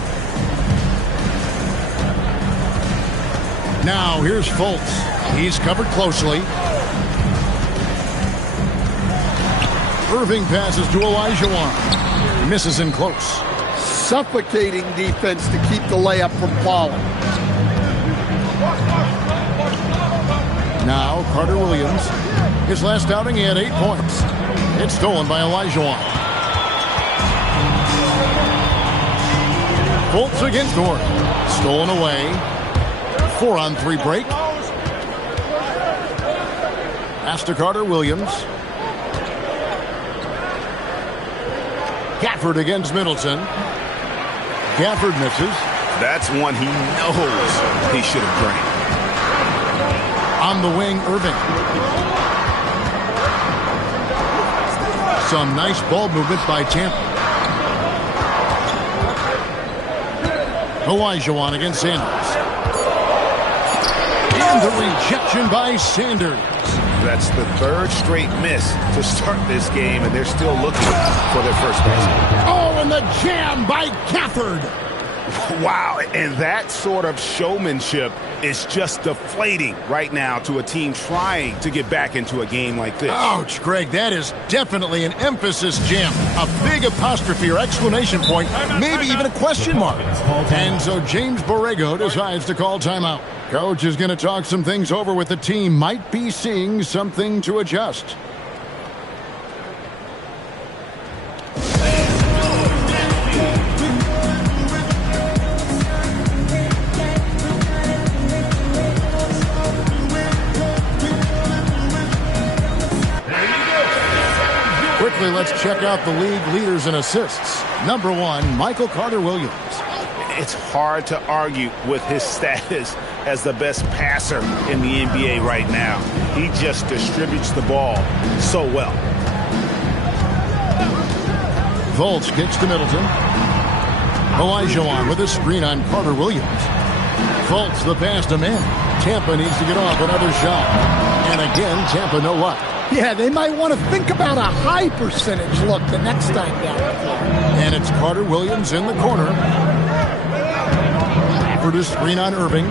Now here's Fultz. He's covered closely. Irving passes to Olajuwon. Misses in close. Suffocating defense to keep the layup from falling. Now Carter-Williams. His last outing, he had 8 points. It's stolen by Olajuwon. Fultz against Ori. Stolen away. 4-on-3 break. Pass to Carter-Williams. Gafford against Middleton. Gafford misses. That's one he knows he should have drained. On the wing, Irving. Some nice ball movement by Tampa. Olajuwon against Sanders. And the rejection by Sanders. That's the third straight miss to start this game, and they're still looking for their first basket. Oh, and the jam by Gafford. Wow, and that sort of showmanship is just deflating right now to a team trying to get back into a game like this. Ouch, Greg, that is definitely an emphasis jam. A big apostrophe or exclamation point, maybe even a question mark. And so James Borrego decides to call timeout. Coach is going to talk some things over with the team. Might be seeing something to adjust. Quickly, let's check out the league leaders in assists. Number 1, Michael Carter-Williams. It's hard to argue with his status as the best passer in the NBA right now. He just distributes the ball so well. Fultz kicks to Middleton. Olajuwon with a screen on Carter-Williams. Fultz the pass to Manning. Tampa needs to get off another shot. And again, Tampa no luck. Yeah, they might want to think about a high percentage look the next time down the floor. And it's Carter-Williams in the corner. For the screen on Irving.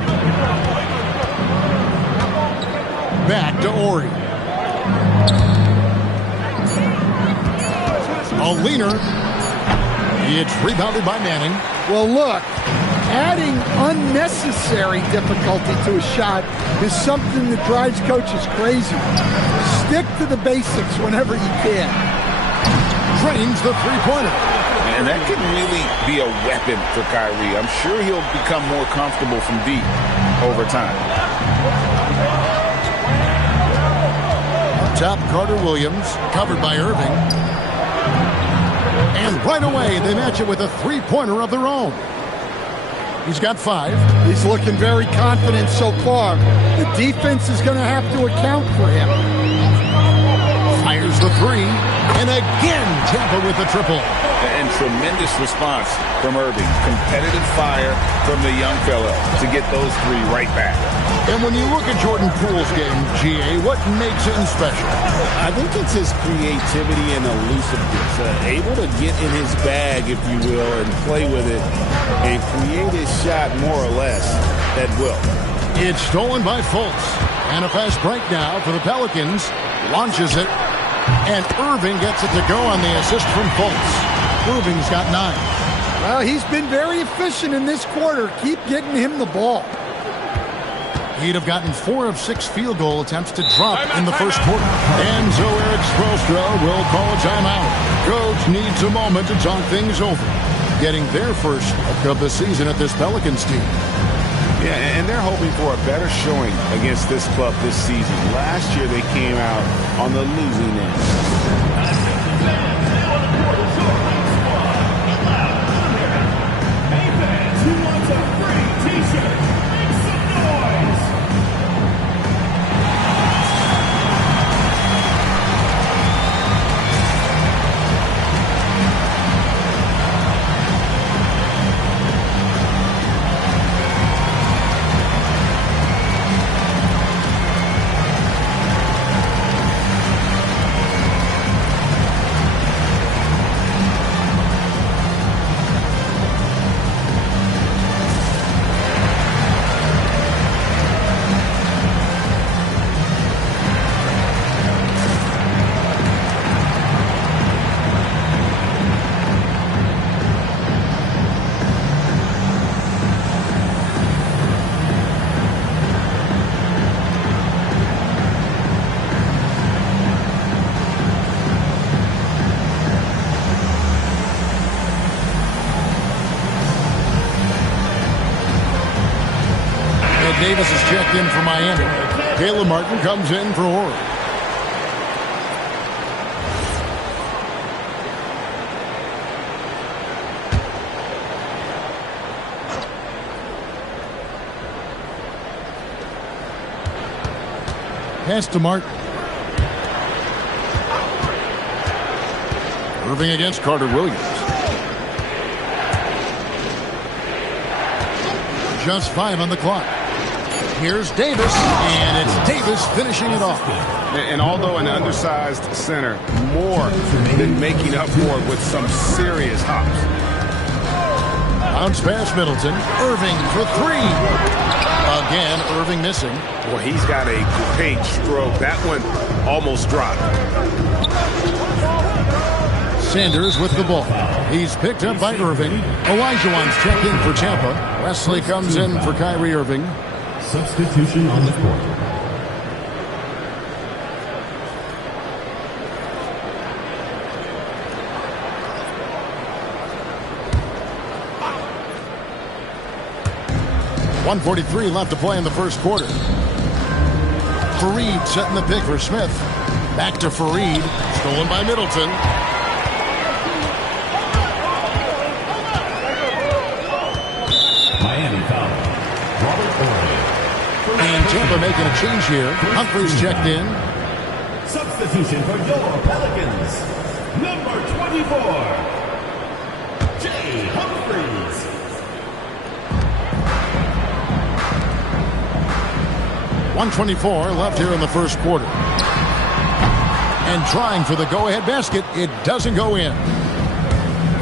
Back to Ori. A leaner. It's rebounded by Manning. Well, look, adding unnecessary difficulty to a shot is something that drives coaches crazy. Stick to the basics whenever you can. Drains the three-pointer. And that could really be a weapon for Kyrie. I'm sure he'll become more comfortable from deep over time. Top Carter-Williams, covered by Irving. And right away, they match it with a three-pointer of their own. He's got 5. He's looking very confident so far. The defense is going to have to account for him. Fires the 3. And again, Tampa with the triple. And tremendous response from Irving. Competitive fire from the young fella to get those 3 right back. And when you look at Jordan Poole's game, GA, what makes him special? I think it's his creativity and elusiveness. Able to get in his bag, if you will, and play with it and create his shot more or less at will. It's stolen by Fultz. And a fast break now for the Pelicans. Launches it. And Irving gets it to go on the assist from Fultz. Irving's got 9. Well, he's been very efficient in this quarter. Keep getting him the ball. He'd have gotten 4 of 6 field goal attempts to drop in the first quarter. And so Eric Spoelstra will call a timeout. Coach needs a moment to talk things over. Getting their first look of the season at this Pelicans team. Yeah, and they're hoping for a better showing against this club this season. Last year they came out on the losing end. Davis is checked in for Miami. Caleb Martin comes in for Horry. Pass to Martin. Irving against Carter Williams. Just 5 on the clock. Here's Davis, and it's Davis finishing it off. And although an undersized center, more than making up for it with some serious hops. Bounce pass Middleton. Irving for 3. Again, Irving missing. Well, he's got a great stroke. That one almost dropped. Sanders with the ball. He's picked up by Irving. Olajuwon's checked in for Tampa. Wesley comes in for Kyrie Irving. Substitution on the court. .143 left to play in the first quarter. Fareed setting the pick for Smith. Back to Fareed. Stolen by Middleton. Miami foul. Robert Horry. And Tampa making a change here. Humphries checked in. Substitution for your Pelicans. Number 24. Jay Humphries. 124 left here in the first quarter. And trying for the go-ahead basket. It doesn't go in.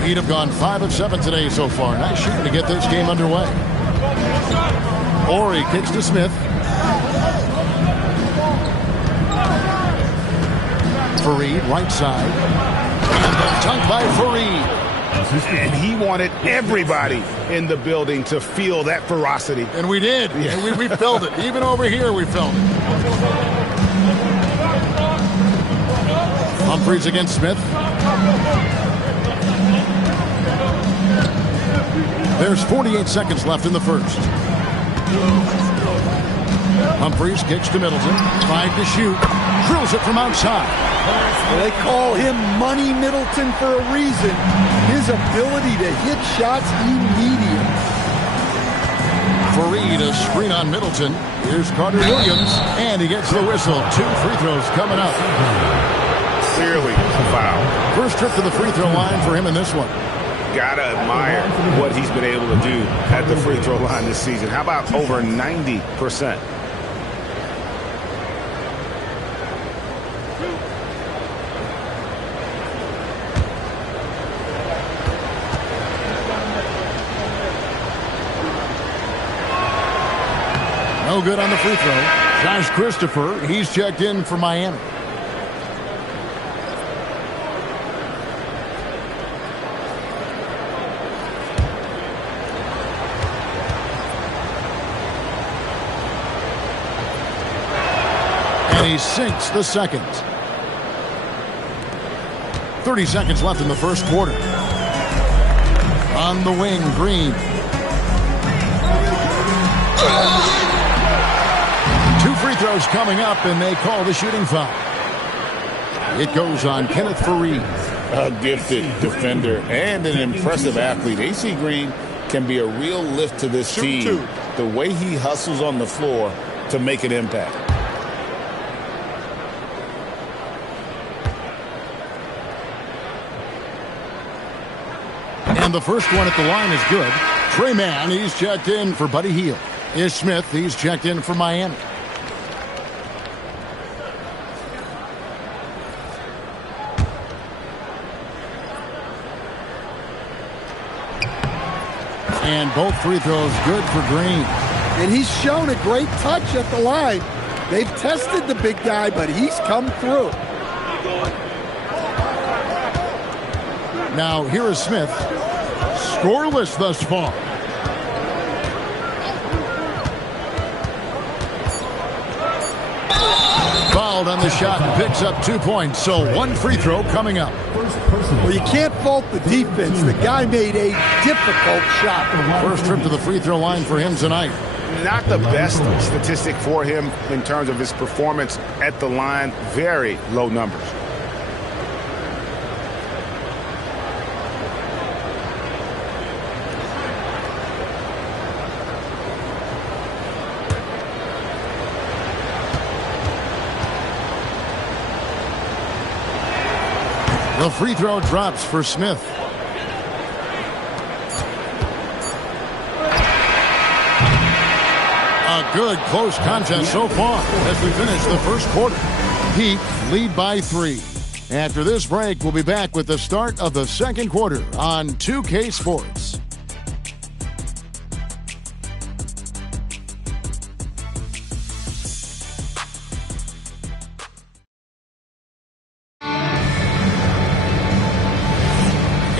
He'd have gone 5 of 7 today so far. Nice shooting to get this game underway. Horry kicks to Smith. Fareed, right side. And the dunk by Fareed. And he wanted everybody in the building to feel that ferocity. And we did. Yeah. And we felt it. Even over here, we felt it. Humphries against Smith. There's 48 seconds left in the first. Humphries kicks to Middleton. 5 to shoot. Drills it from outside. They call him Money Middleton for a reason. His ability to hit shots immediate. Fareed, a screen on Middleton. Here's Carter Williams, and he gets the whistle. 2 free throws coming up. Clearly a foul. First trip to the free throw line for him in this one. Gotta admire what he's been able to do at the free throw line this season. How about over 90%? No good on the free throw. Josh Christopher, he's checked in for Miami. And he sinks the second. 30 seconds left in the first quarter. On the wing, Green. 2 free throws coming up, and they call the shooting foul. It goes on Kenneth Fareed. A gifted defender and an impressive athlete. AC Green can be a real lift to this team. The way he hustles on the floor to make an impact. And the first one at the line is good. Trey Mann, he's checked in for Buddy Hield. Ish Smith, he's checked in for Miami. And both free throws good for Green. And he's shown a great touch at the line. They've tested the big guy, but he's come through. Now here is Smith. Scoreless thus far. Fouled on the shot and picks up 2 points. So 1 free throw coming up. Well, you can't fault the defense. The guy made a difficult shot. First trip to the free throw line for him tonight. Not the best statistic for him in terms of his performance at the line. Very low numbers. The free throw drops for Smith. A good close contest so far as we finish the first quarter. Heat lead by 3. After this break, we'll be back with the start of the second quarter on 2K Sports.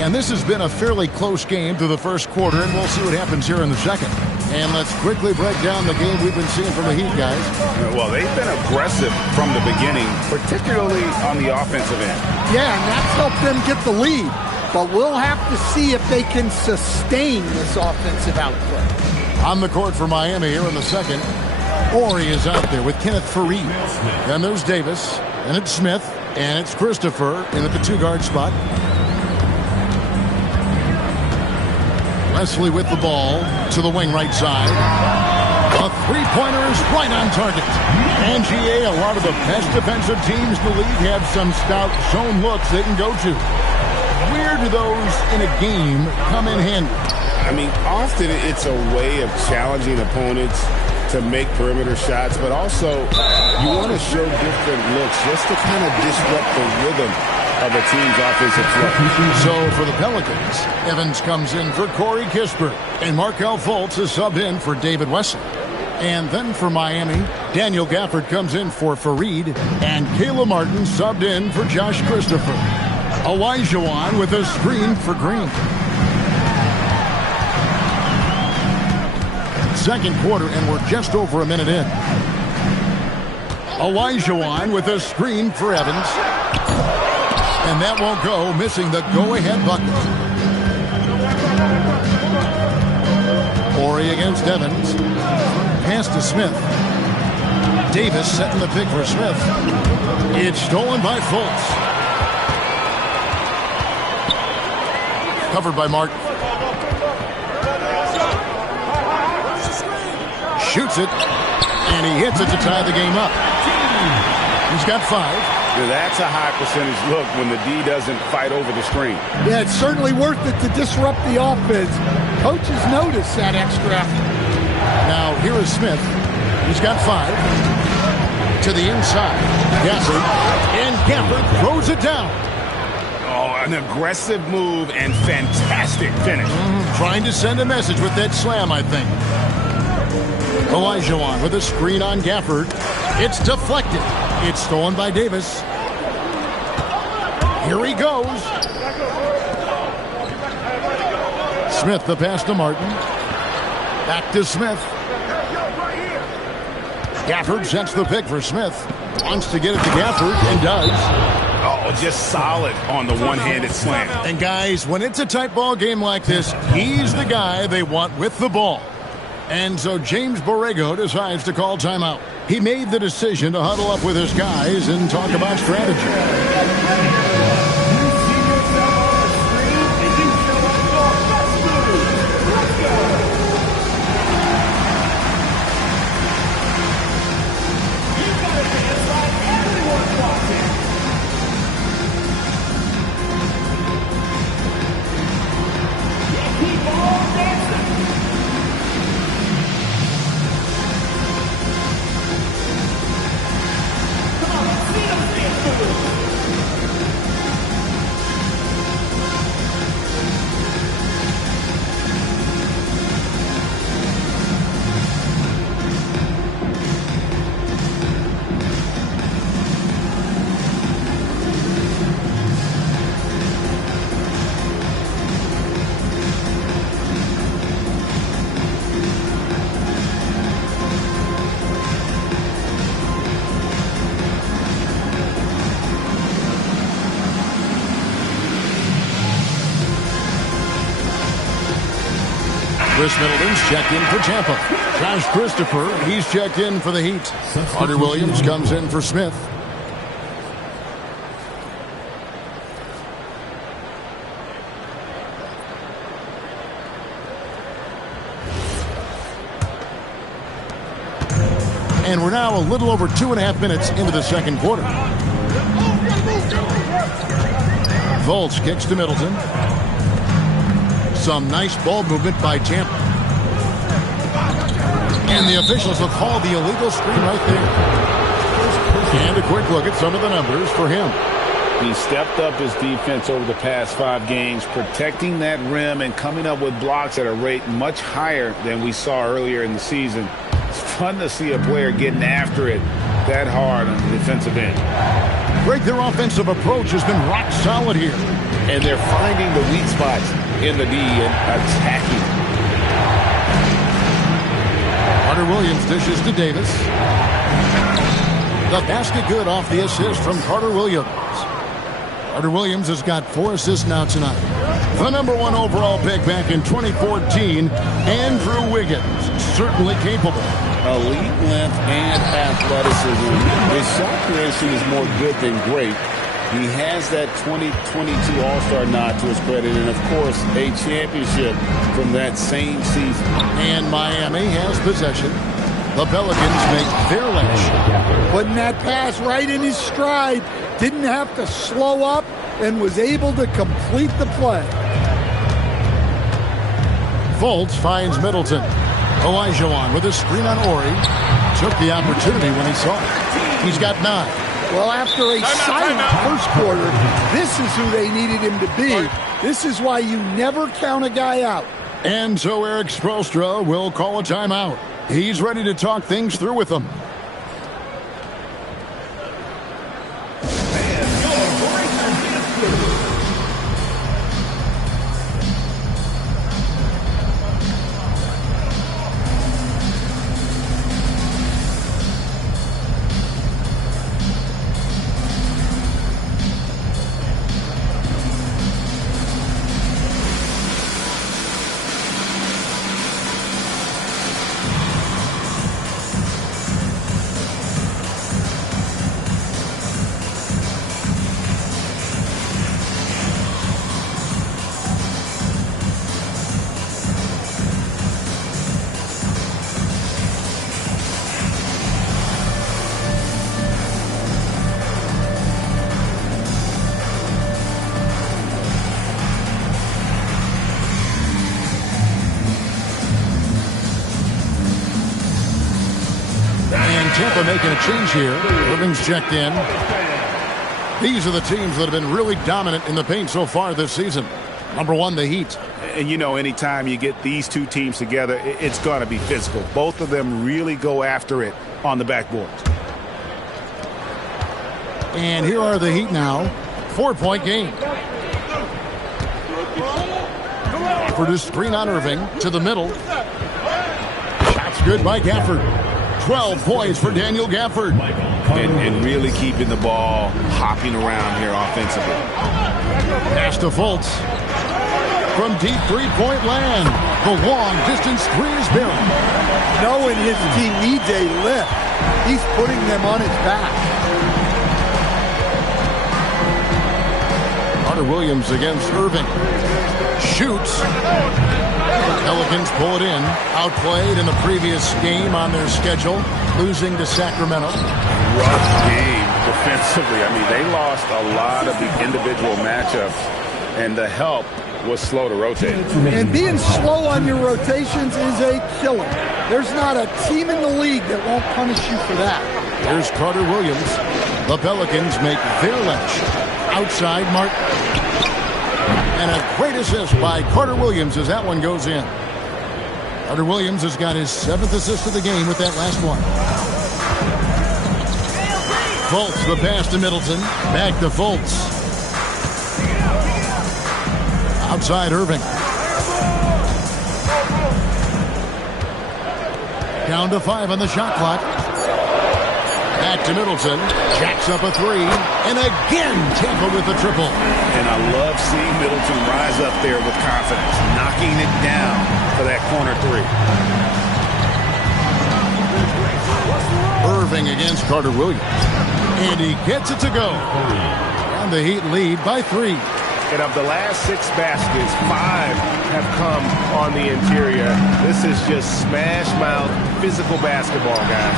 And this has been a fairly close game through the first quarter, and we'll see what happens here in the second. And let's quickly break down the game we've been seeing from the Heat, guys. Well, they've been aggressive from the beginning, particularly on the offensive end. Yeah, and that's helped them get the lead. But we'll have to see if they can sustain this offensive output. On the court for Miami here in the second, Ori is out there with Kenneth Faried. Then there's Davis, and it's Smith, and it's Christopher in at the 2-guard spot. Wesley with the ball to the wing right side. A three-pointer is right on target. And GA, a lot of the best defensive teams in the league have some stout zone looks they can go to. Where do those in a game come in handy? I mean, often it's a way of challenging opponents to make perimeter shots, but also you want to show different looks just to kind of disrupt the rhythm of a team's offensive flow. So for the Pelicans, Evans comes in for Corey Kispert, and Markelle Fultz is subbed in for David Wesley. And then for Miami, Daniel Gafford comes in for Faried, and Kayla Martin subbed in for Josh Christopher. Olajuwon with a screen for Green. Second quarter, and we're just over a minute in. Olajuwon with a screen for Evans. And that won't go, missing the go-ahead bucket. Ori against Evans. Pass to Smith. Davis setting the pick for Smith. It's stolen by Fultz. Covered by Martin. Shoots it, and he hits it to tie the game up. He's got 5. That's a high percentage look when the D doesn't fight over the screen. Yeah, it's certainly worth it to disrupt the offense. Coaches notice that extra effort. Now, here is Smith. He's got 5. To the inside. Gafford. And Gafford throws it down. Oh, an aggressive move and fantastic finish. Trying to send a message with that slam, I think. Olajuwon with a screen on Gafford. It's deflected. It's stolen by Davis. Here he goes. Smith, the pass to Martin. Back to Smith. Gafford sets the pick for Smith. Wants to get it to Gafford and does. Oh, just solid on the one-handed slam. And guys, when it's a tight ball game like this, he's the guy they want with the ball. And so James Borrego decides to call timeout. He made the decision to huddle up with his guys and talk about strategy. Chris Middleton's checked in for Tampa. Josh Christopher, he's checked in for the Heat. Carter Williams comes in for Smith. And we're now a little over 2.5 minutes into the second quarter. Fultz kicks to Middleton. Some nice ball movement by Tampa. And the officials will call the illegal screen right there. And a quick look at some of the numbers for him. He stepped up his defense over the past 5 games, protecting that rim and coming up with blocks at a rate much higher than we saw earlier in the season. It's fun to see a player getting after it that hard on the defensive end. Greg, their offensive approach has been rock solid here. And they're finding the weak spots in the D and attacking. Carter Williams dishes to Davis. The basket good off the assist from Carter Williams. Carter Williams has got 4 assists now tonight. The number 1 overall pick back in 2014, Andrew Wiggins, certainly capable. Elite length and athleticism. His shot creation is more good than great. He has that 2022 All-Star nod to his credit, and of course, a championship from that same season. And Miami has possession. The Pelicans make their last. Putting that pass right in his stride. Didn't have to slow up and was able to complete the play. Fultz finds Middleton. Olajuwon with a screen on Ori. Took the opportunity when he saw it. He's got 9. Well, after a silent first quarter, this is who they needed him to be. This is why you never count a guy out. And so Eric Spoelstra will call a timeout. He's ready to talk things through with them. Tampa making a change here. Irving's checked in. These are the teams that have been really dominant in the paint so far this season. Number 1, the Heat. And you know, anytime you get these 2 teams together, it's going to be physical. Both of them really go after it on the backboard. And here are the Heat now. 4-point game. For the screen on Irving to the middle. Shots good by Gafford. 12 points for Daniel Gafford. And really keeping the ball hopping around here offensively. Pass to Fultz. From deep 3-point land. The long distance 3 is buried. Knowing his team needs a lift, he's putting them on his back. Carter Williams against Irving. Shoots. Pelicans pull it in. Outplayed in the previous game on their schedule, losing to Sacramento. Rough game defensively. I mean, they lost a lot of the individual matchups, and the help was slow to rotate. And being slow on your rotations is a killer. There's not a team in the league that won't punish you for that. Here's Carter Williams. The Pelicans make their last shot. Outside Martin. And a great assist by Carter Williams as that one goes in. Carter Williams has got his 7th assist of the game with that last one. Fultz, the pass to Middleton. Back to Fultz. Outside Irving. Down to 5 on the shot clock. Back to Middleton. Jacks up a 3. And again, Tampa with the triple. And I love seeing Middleton rise up there with confidence, knocking it down for that corner 3. Irving against Carter Williams. And he gets it to go. And the Heat lead by 3. And of the last 6 baskets, 5 have come on the interior. This is just smash mouth physical basketball, guys.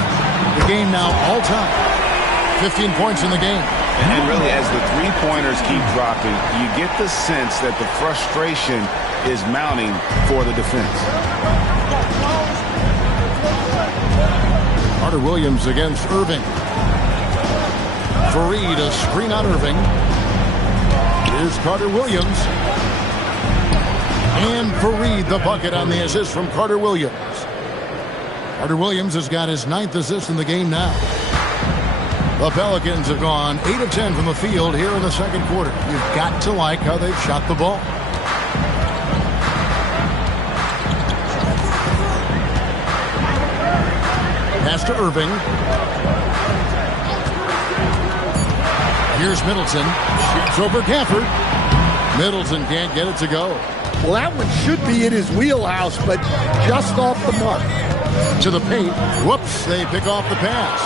The game now all time. 15 points in the game. And really, as the three-pointers keep dropping, you get the sense that the frustration is mounting for the defense. Carter Williams against Irving. Fareed, a screen on Irving. Here's Carter Williams. And Fareed, the bucket on the assist from Carter Williams. Carter Williams has got his 9th assist in the game now. The Pelicans have gone 8 of 10 from the field here in the second quarter. You've got to like how they've shot the ball. Pass to Irving. Here's Middleton. Shoots over Gafford. Middleton can't get it to go. Well, that one should be in his wheelhouse, but just off the mark. To the paint. Whoops, they pick off the pass.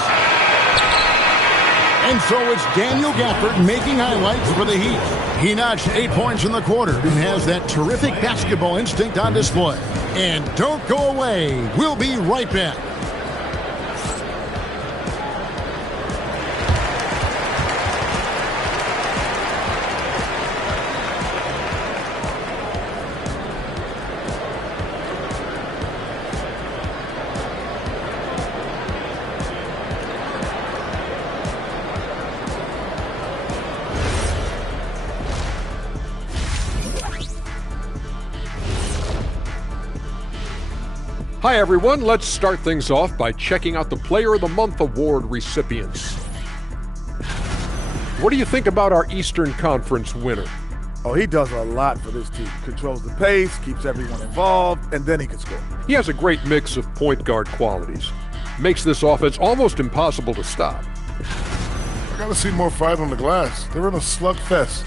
And so it's Daniel Gafford making highlights for the Heat. He notched 8 points in the quarter and has that terrific basketball instinct on display. And don't go away. We'll be right back. Hi, everyone. Let's start things off by checking out the Player of the Month award recipients. What do you think about our Eastern Conference winner? Oh, he does a lot for this team. Controls the pace, keeps everyone involved, and then he can score. He has a great mix of point guard qualities. Makes this offense almost impossible to stop. I gotta see more fight on the glass. They're in a slugfest.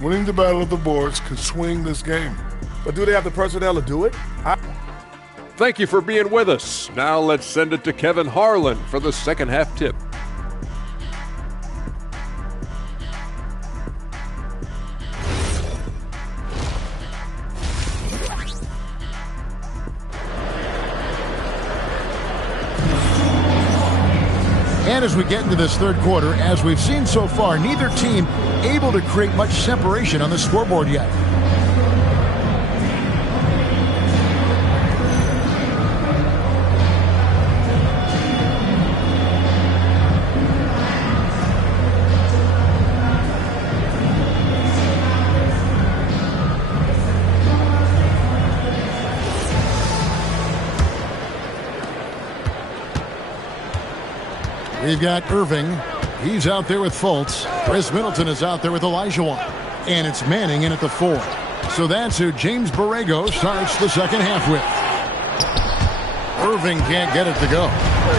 Winning the battle of the boards could swing this game. But do they have the personnel to do it? Thank you for being with us. Now let's send it to Kevin Harlan for the second half tip. And as we get into this third quarter, as we've seen so far, neither team able to create much separation on the scoreboard yet. We've got Irving. He's out there with Fultz. Chris Middleton is out there with Olajuwon. And it's Manning in at the 4. So that's who James Borrego starts the second half with. Irving can't get it to go.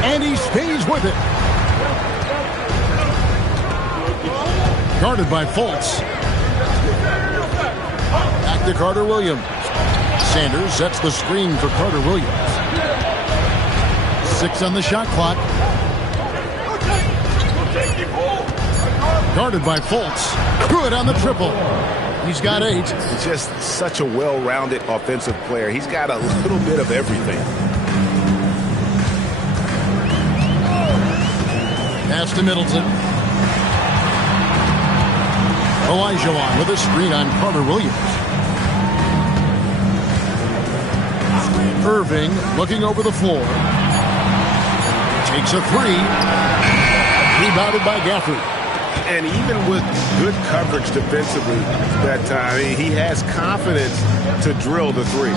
And he stays with it. Guarded by Fultz. Back to Carter Williams. Sanders sets the screen for Carter Williams. 6 on the shot clock. Guarded by Fultz. Good on the triple. He's got 8. He's just such a well-rounded offensive player. He's got a little bit of everything. Pass to Middleton. Olajuwon with a screen on Carter Williams. Irving looking over the floor. Takes a 3. Rebounded by Gafford. And even with good coverage defensively that time, he has confidence to drill the 3.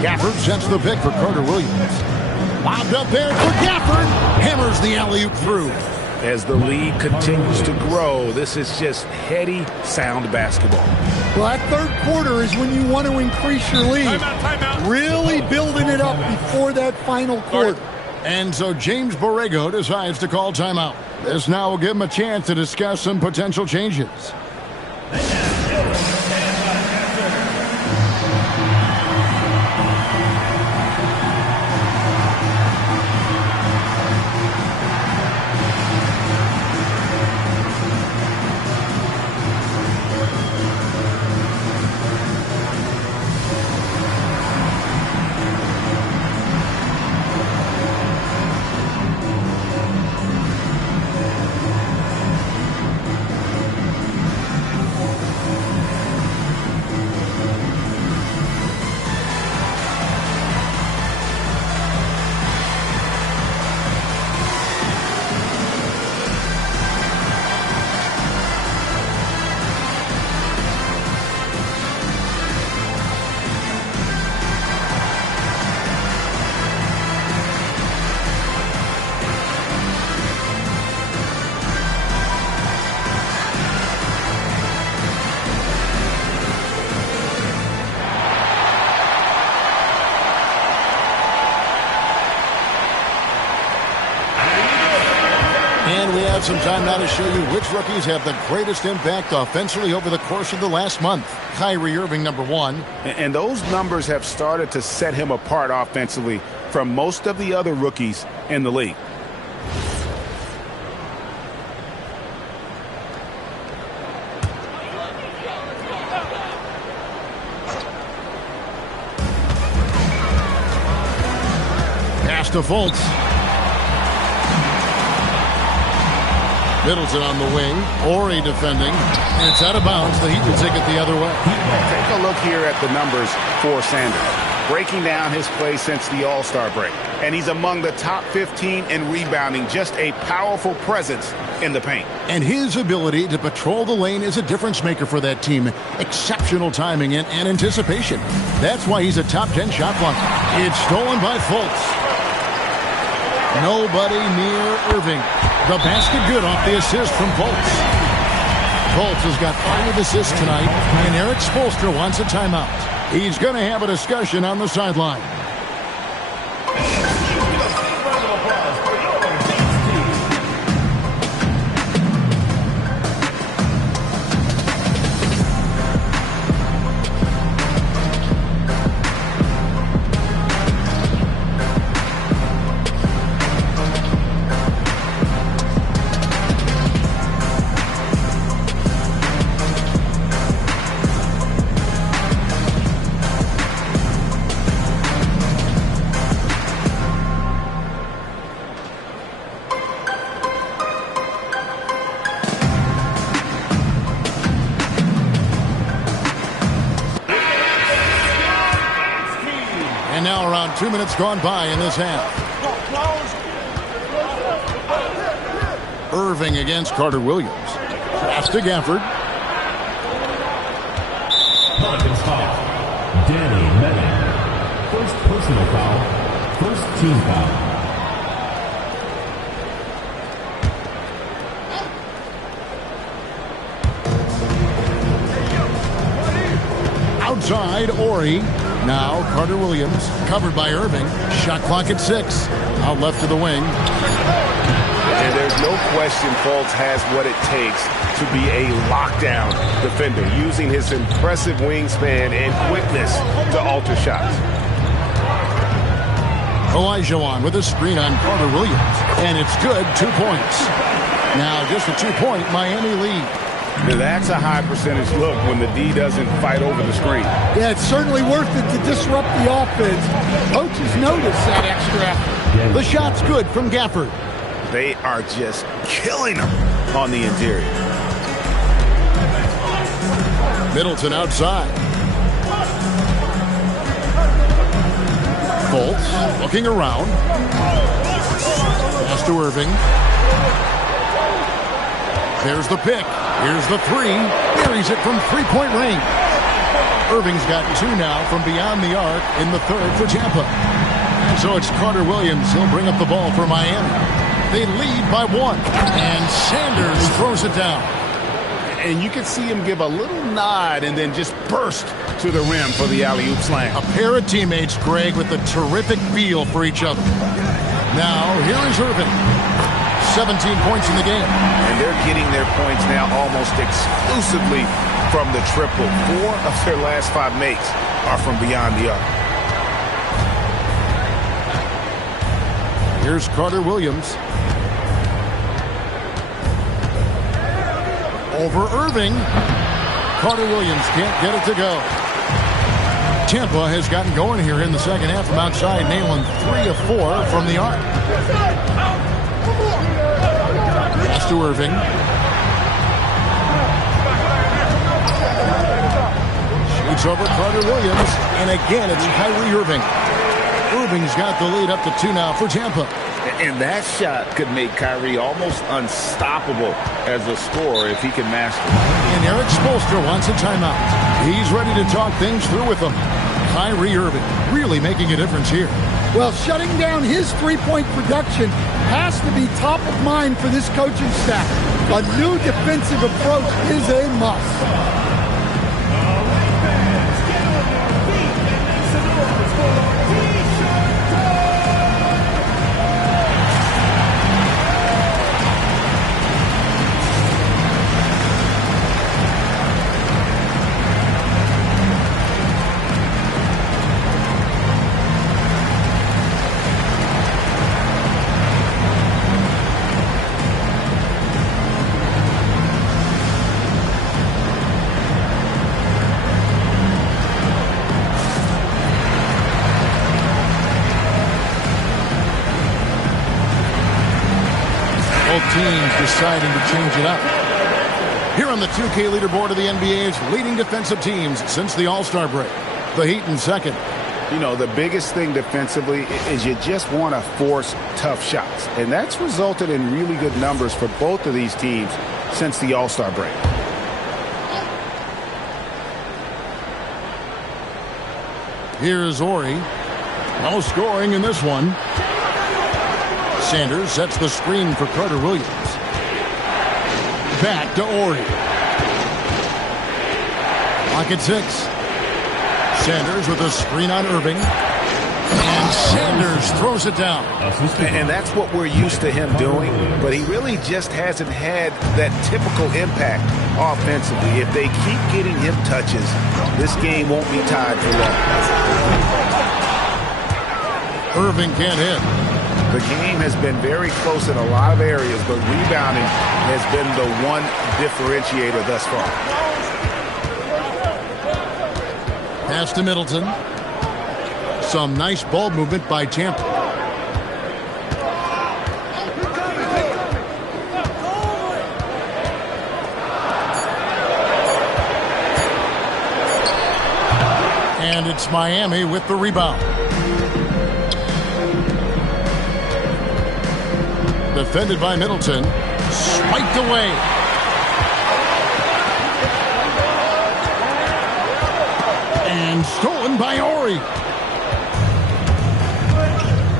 Gafford sets the pick for Carter Williams. Lobbed up there for Gafford. Hammers the alley-oop through. As the lead continues to grow, this is just heady, sound basketball. Well, that third quarter is when you want to increase your lead. Timeout. Really building it up before that final quarter. And so James Borrego decides to call timeout. This now will give him a chance to discuss some potential changes. got some time now to show you which rookies have the greatest impact offensively over the course of the last month. Kyrie Irving, number 1. And those numbers have started to set him apart offensively from most of the other rookies in the league. Pass to Fultz. Middleton on the wing. Ori defending. And it's out of bounds. The Heat will take it the other way. Take a look here at the numbers for Sanders. Breaking down his play since the All-Star break. And he's among the top 15 in rebounding. Just a powerful presence in the paint. And his ability to patrol the lane is a difference maker for that team. Exceptional timing and anticipation. That's why he's a top 10 shot blocker. It's stolen by Fultz. Nobody near Irving. The basket good off the assist from Fultz. Fultz has got 5 assists tonight, and Eric Spoelstra wants a timeout. He's going to have a discussion on the sideline. And now around 2 minutes gone by in this half. Irving against Carter Williams. Pass to Gafford. Pelicans foul. Danny Medin. First personal foul. First team foul. Outside, Ori. Now Carter Williams, covered by Irving. Shot clock at 6. Out left to the wing. And there's no question Fultz has what it takes to be a lockdown defender, using his impressive wingspan and quickness to alter shots. Olajuwon with a screen on Carter Williams. And it's good, 2 points. Now just a 2-point Miami lead. Now that's a high percentage look when the D doesn't fight over the screen. Yeah, it's certainly worth it to disrupt the offense. Coaches notice that extra effort. The shot's good from Gafford. They are just killing them on the interior. Middleton outside. Fultz looking around. Pass to Irving. There's the pick. Here's the 3. Buries it from 3-point range. Irving's got 2 now from beyond the arc in the 3rd for Tampa. And so it's Carter Williams. He'll bring up the ball for Miami. They lead by 1. And Sanders throws it down. And you can see him give a little nod and then just burst to the rim for the alley-oop slam. A pair of teammates, Greg, with a terrific feel for each other. Now, here is Irving. 17 points in the game. And they're getting their points now almost exclusively from the triple. 4 of their last 5 makes are from beyond the arc. Here's Carter Williams. Over Irving. Carter Williams can't get it to go. Tampa has gotten going here in the second half from outside, nailing 3 of 4 from the arc. Pass to Irving. Shoots over Carter Williams. And again, it's Kyrie Irving. Irving's got the lead up to 2 now for Tampa. And that shot could make Kyrie almost unstoppable as a scorer if he can master it. And Eric Spoelstra wants a timeout. He's ready to talk things through with them. Kyrie Irving really making a difference here. Well, shutting down his three-point production has to be top of mind for this coaching staff. A new defensive approach is a must. deciding to change it up. Here on the 2K leaderboard of the NBA's leading defensive teams since the All-Star break. The Heat in second. You know, the biggest thing defensively is you just want to force tough shots. And that's resulted in really good numbers for both of these teams since the All-Star break. Here's Ori. No scoring in this one. Sanders sets the screen for Carter Williams. Back to Ori. Lock at 6. Sanders with a screen on Irving. And Sanders throws it down. And that's what we're used to him doing, but he really just hasn't had that typical impact offensively. If they keep getting him touches, this game won't be tied for long. Irving can't hit. The game has been very close in a lot of areas, but rebounding has been the one differentiator thus far. Pass to Middleton. Some nice ball movement by Tampa. And it's Miami with the rebound. Defended by Middleton. Spiked away. And stolen by Ori.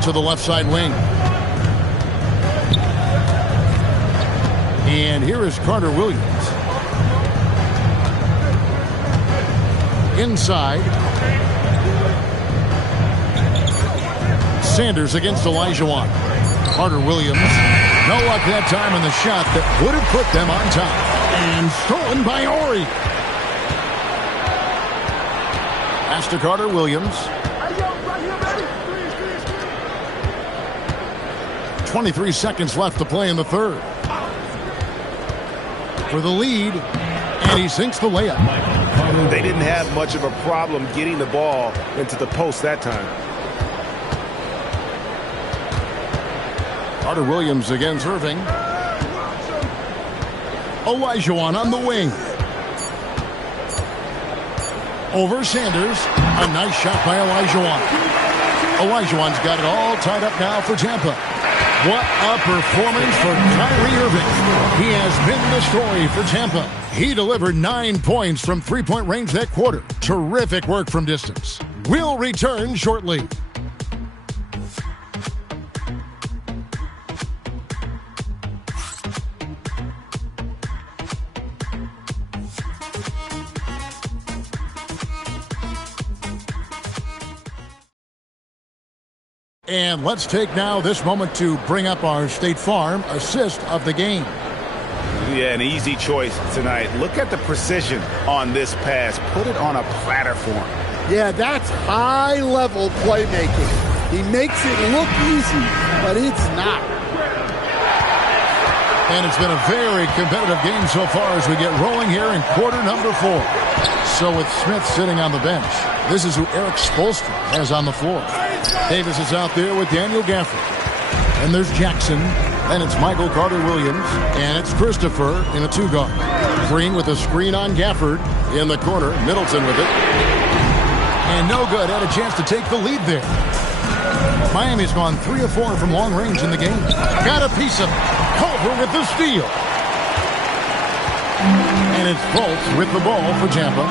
To the left side wing. And here is Carter Williams. Inside. Sanders against Olajuwon. Carter Williams. No luck that time on the shot that would have put them on top. And stolen by Ori. Pass to Carter Williams. 23 seconds left to play in the third. For the lead, and he sinks the layup. They didn't have much of a problem getting the ball into the post that time. Carter Williams against Irving. Olajuwon on the wing. Over Sanders. A nice shot by Olajuwon. Olajuwon's got it all tied up now for Tampa. What a performance for Kyrie Irving. He has been the story for Tampa. He delivered 9 points from three-point range that quarter. Terrific work from distance. We'll return shortly. And let's take now this moment to bring up our State Farm assist of the game. Yeah, an easy choice tonight. Look at the precision on this pass. Put it on a platter for him. Yeah, that's high-level playmaking. He makes it look easy, but it's not. And it's been a very competitive game so far as we get rolling here in quarter number 4. So with Smith sitting on the bench, this is who Eric Spoelstra has on the floor. Davis is out there with Daniel Gafford. And there's Jackson. And it's Michael Carter-Williams. And it's Christopher in a 2-guard. Green with a screen on Gafford in the corner. Middleton with it. And no good. Had a chance to take the lead there. Miami's gone 3 of 4 from long range in the game. Got a piece of Culver with the steal. And it's Fultz with the ball for Tampa.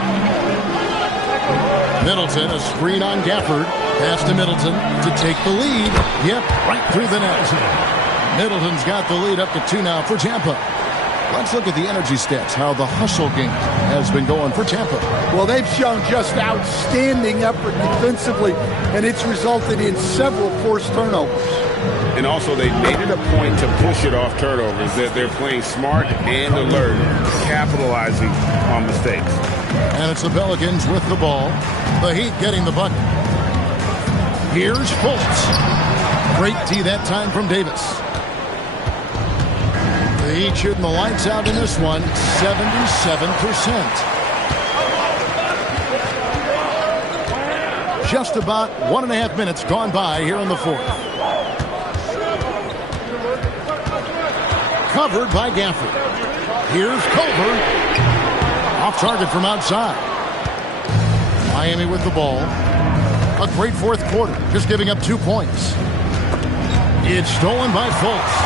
Middleton, a screen on Gafford. Pass to Middleton to take the lead. Yep, right through the net. Middleton's got the lead up to 2 now for Tampa. Let's look at the energy stats, how the hustle game has been going for Tampa. Well, they've shown just outstanding effort defensively, and it's resulted in several forced turnovers. And also, they made it a point to push it off turnovers. They're playing smart and alert, capitalizing on mistakes. And it's the Pelicans with the ball. The Heat getting the bucket. Here's Fultz. Great tee that time from Davis. The Heat shooting the lights out in this one, 77%. Just about 1.5 minutes gone by here in the fourth. Covered by Gafford. Here's Culver. Off target from outside. Miami with the ball. A great fourth quarter, just giving up 2 points. It's stolen by Fultz.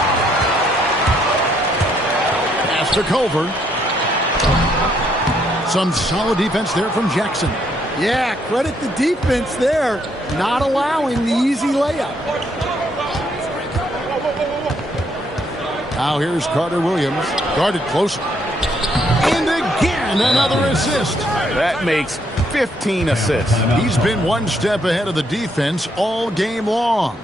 Pass to Culver. Some solid defense there from Jackson. Yeah, credit the defense there, not allowing the easy layup. Now here's Carter Williams, guarded closely. And again, another assist. That makes 15 assists. He's been one step ahead of the defense all game long.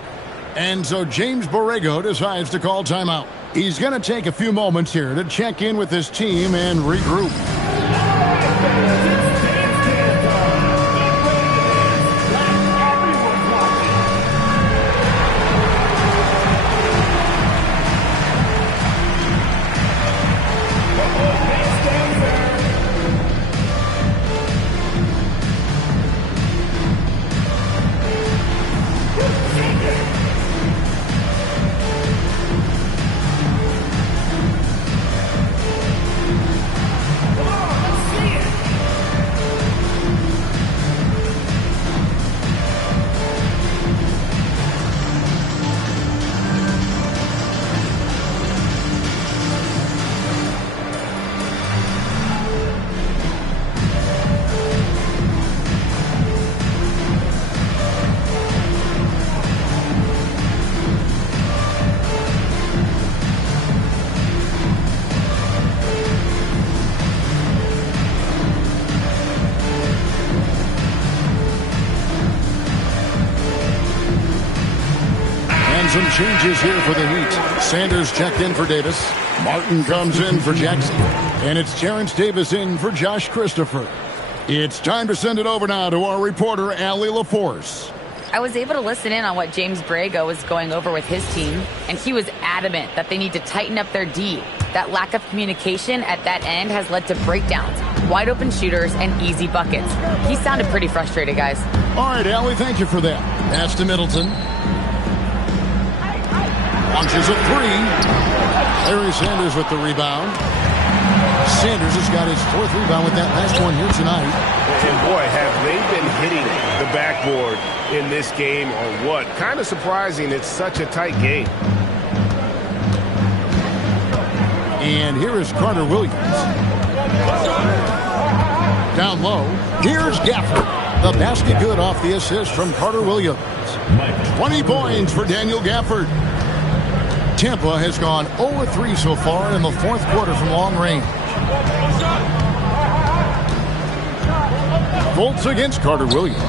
And so James Borrego decides to call timeout. He's going to take a few moments here to check in with his team and regroup. Some changes here for the Heat. Sanders checked in for Davis. Martin comes in for Jackson. And it's Terrence Davis in for Josh Christopher. It's time to send it over now to our reporter, Allie LaForce. I was able to listen in on what James Borrego was going over with his team, and he was adamant that they need to tighten up their D. That lack of communication at that end has led to breakdowns, wide open shooters, and easy buckets. He sounded pretty frustrated, guys. All right, Allie, thank you for that. Pass to Middleton. Launches a three. Larry Sanders with the rebound. Sanders has got his fourth rebound with that last one here tonight. And boy, have they been hitting the backboard in this game or what? Kind of surprising it's such a tight game. And here is Carter Williams. Down low. Here's Gafford. The basket good off the assist from Carter Williams. 20 points for Daniel Gafford. Tampa has gone 0-3 so far in the fourth quarter from long range. Fultz against Carter Williams.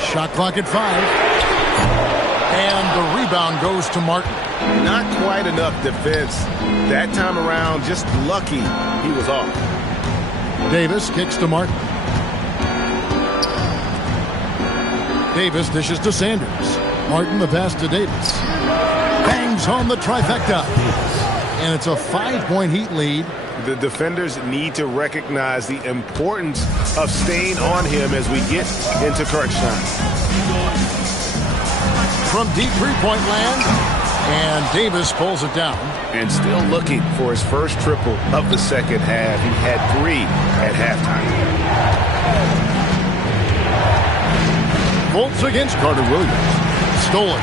Shot clock at 5. And the rebound goes to Martin. Not quite enough defense. That time around, just lucky he was off. Davis kicks to Martin. Davis dishes to Sanders. Martin the pass to Davis. Bangs home the trifecta. And it's a 5-point Heat lead. The defenders need to recognize the importance of staying on him as we get into crunch time. From deep three-point land. And Davis pulls it down. And still looking for his first triple of the second half. He had 3 at halftime. Fultz against Carter Williams. Stolen.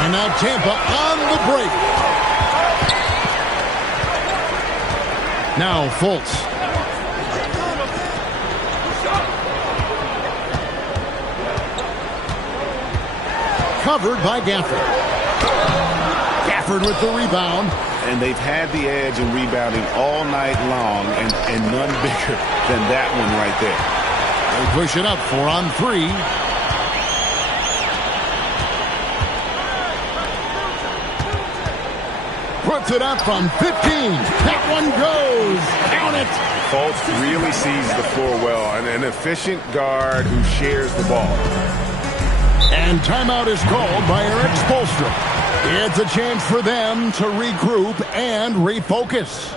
And now Tampa on the break. Now Fultz. Covered by Gafford. Gafford with the rebound. And they've had the edge in rebounding all night long, and none bigger than that one right there. They push it up 4-on-3. Puts it up from 15. That one goes. Count it. Fultz really sees the floor well. An efficient guard who shares the ball. And timeout is called by Eric Spoelstra. It's a chance for them to regroup and refocus.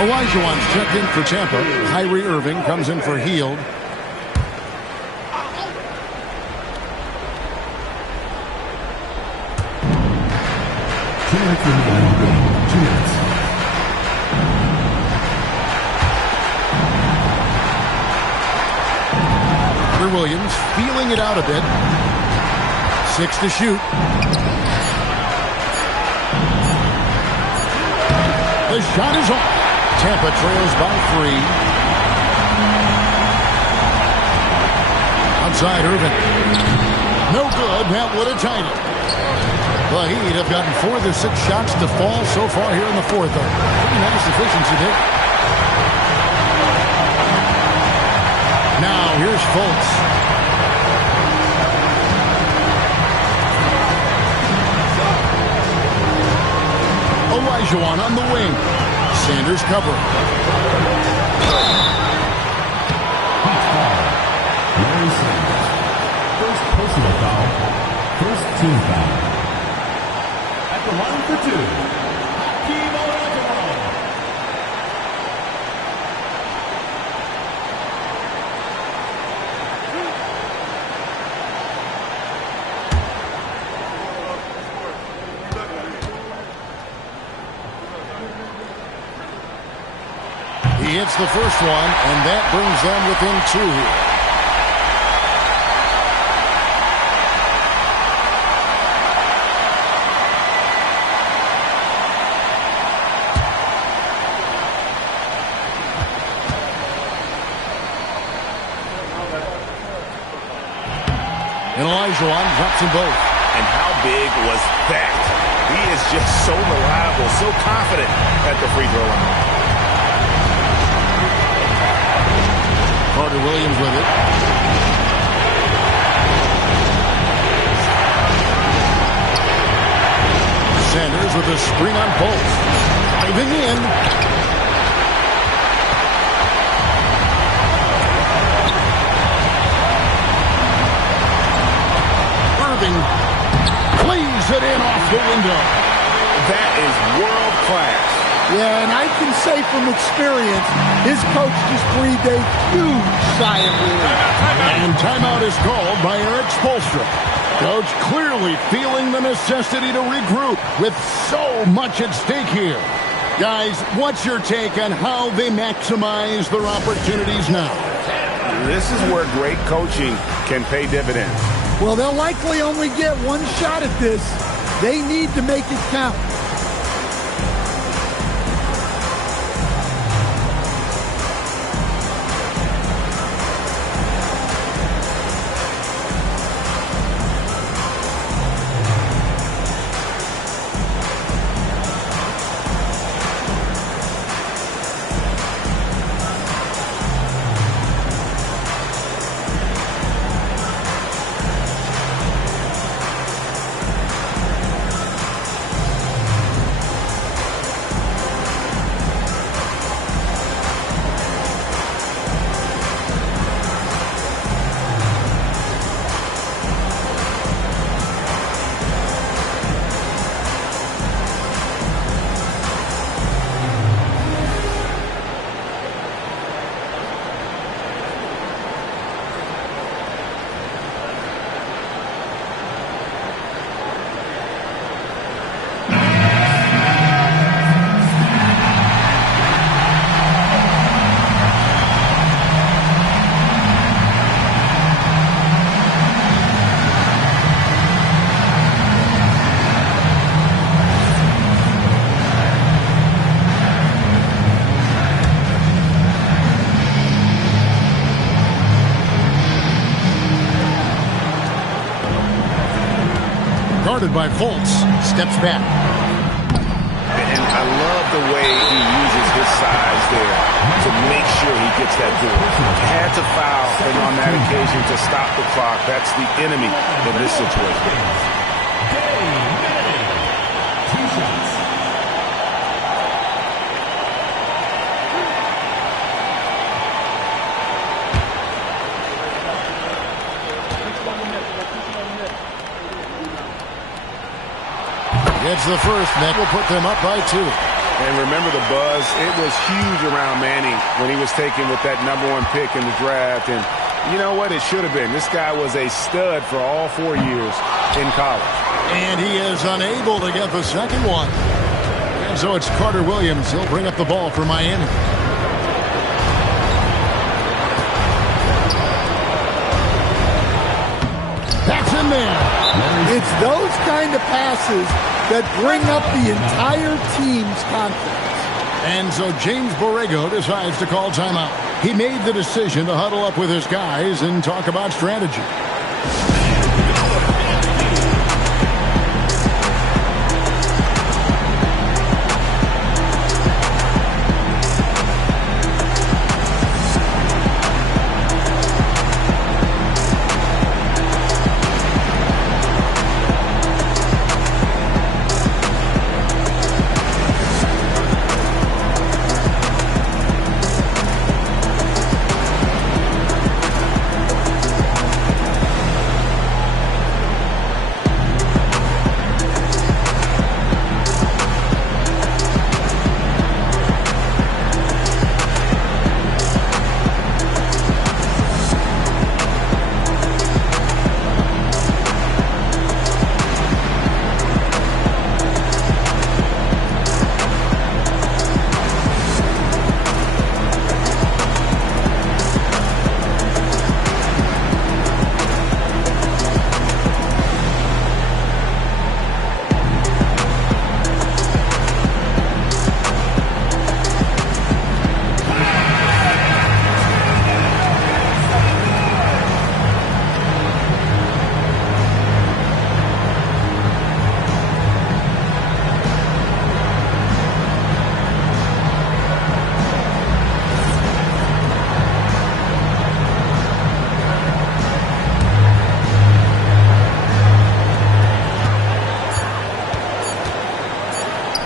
Olajuwon's checked in for Tampa. Kyrie Irving comes in for Hield. Williams feeling it out a bit. 6 to shoot. The shot is off. Tampa trails by 3. Outside Irving. No good. That would have tied it. The Heat have gotten 4 of the 6 shots to fall so far here in the fourth. Pretty nice efficiency there. Now here's Fultz. Olajuwon on the wing. Sanders cover. Larry Sanders. First personal foul. First team foul. At the line for 2. Hakeem Olajuwon. He hits the first one, and that brings them within 2 here. And Olajuwon drops them both. And how big was that? He is just so reliable, so confident at the free throw line. Carter Williams with it. Sanders with a screen on Fultz. Driving in. Irving cleaves it in off the window. That is world class. Yeah, and I can say from experience, his coach just breathed a huge sigh of relief. And timeout is called by Eric Spoelstra. Coach clearly feeling the necessity to regroup with so much at stake here. Guys, what's your take on how they maximize their opportunities now? This is where great coaching can pay dividends. Well, they'll likely only get one shot at this. They need to make it count. Guarded by Fultz. Steps back. And I love the way he uses his size there to make sure he gets that board. Had to foul, and on that occasion to stop the clock. That's the enemy in this situation. Gets the first, that will put them up by 2. And remember the buzz? It was huge around Manning when he was taken with that #1 pick in the draft. And you know what? It should have been. This guy was a stud for all 4 years in college. And he is unable to get the second one. And so it's Carter Williams. He'll bring up the ball for Miami. That's in there. It's those kind of passes that bring up the entire team's confidence. And so James Borrego decides to call timeout. He made the decision to huddle up with his guys and talk about strategy.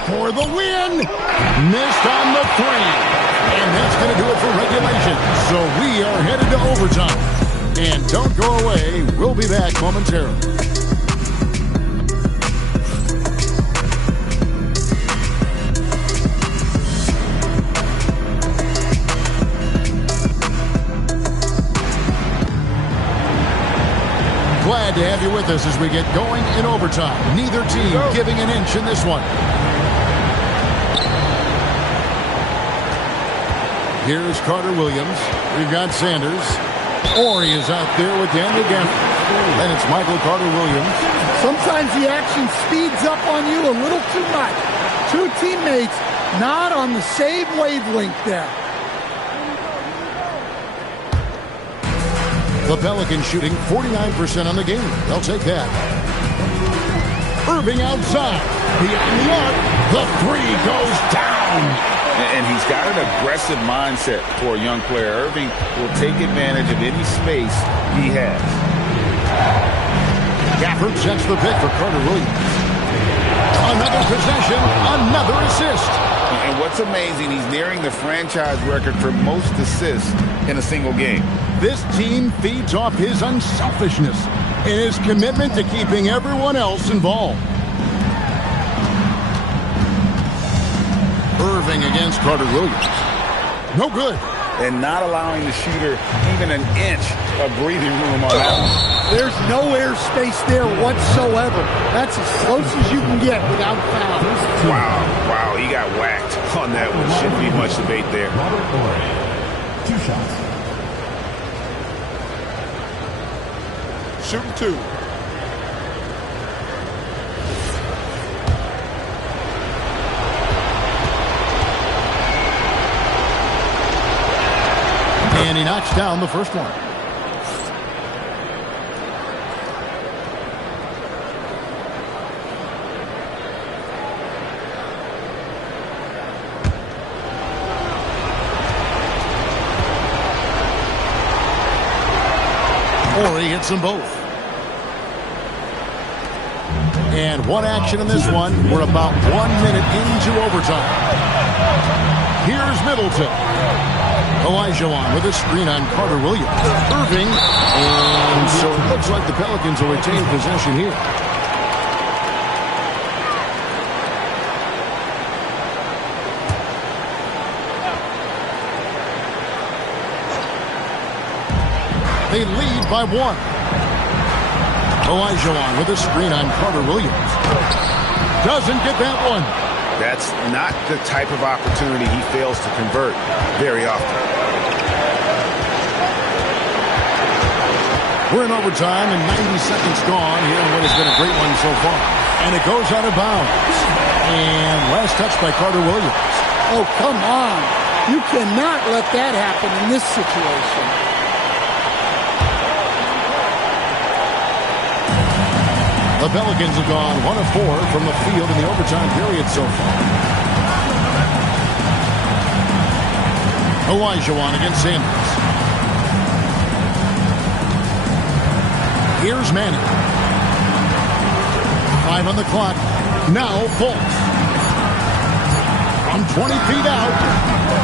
For the win. Missed on the 3. And that's going to do it for regulation. So we are headed to overtime. And don't go away. We'll be back momentarily. Glad to have you with us as we get going in overtime. Neither team giving an inch in this one. Here's Carter Williams. We've got Sanders. Ori is out there with Daniel Gaffney. And it's Michael Carter Williams. Sometimes the action speeds up on you a little too much. Two teammates not on the same wavelength there. The Pelicans shooting 49% on the game. They'll take that. Irving outside. Beyond the arc. The 3 goes down. And he's got an aggressive mindset for a young player. Irving will take advantage of any space he has. Gafford sets the pick for Carter Williams. Another possession, another assist. And what's amazing, he's nearing the franchise record for most assists in a single game. This team feeds off his unselfishness and his commitment to keeping everyone else involved. Irving against Carter Williams. No good. And not allowing the shooter even an inch of breathing room on that one. There's no air space there whatsoever. That's as close as you can get without foul. Wow, he got whacked on that one. Shouldn't be much debate there. Robert Horry, 2 shots. Shooting 2. And he knocks down the first one. Ori hits them both. And one action in this one. We're about 1 minute into overtime. Here's Middleton. Elijah with a screen on Carter Williams. Irving. And so it looks like the Pelicans will retain possession here. 1 They lead by 1. Olajuwon with a screen on Carter Williams. Doesn't get that one. That's not the type of opportunity he fails to convert very often. We're in overtime and 90 seconds gone here in what has been a great one so far. And it goes out of bounds. And last touch by Carter Williams. Oh, come on. You cannot let that happen in this situation. The Pelicans have gone 1 of 4 from the field in the overtime period so far. Olajuwon against Sanders. Here's Manning. 5 on the clock. Now Fultz. From 20 feet out.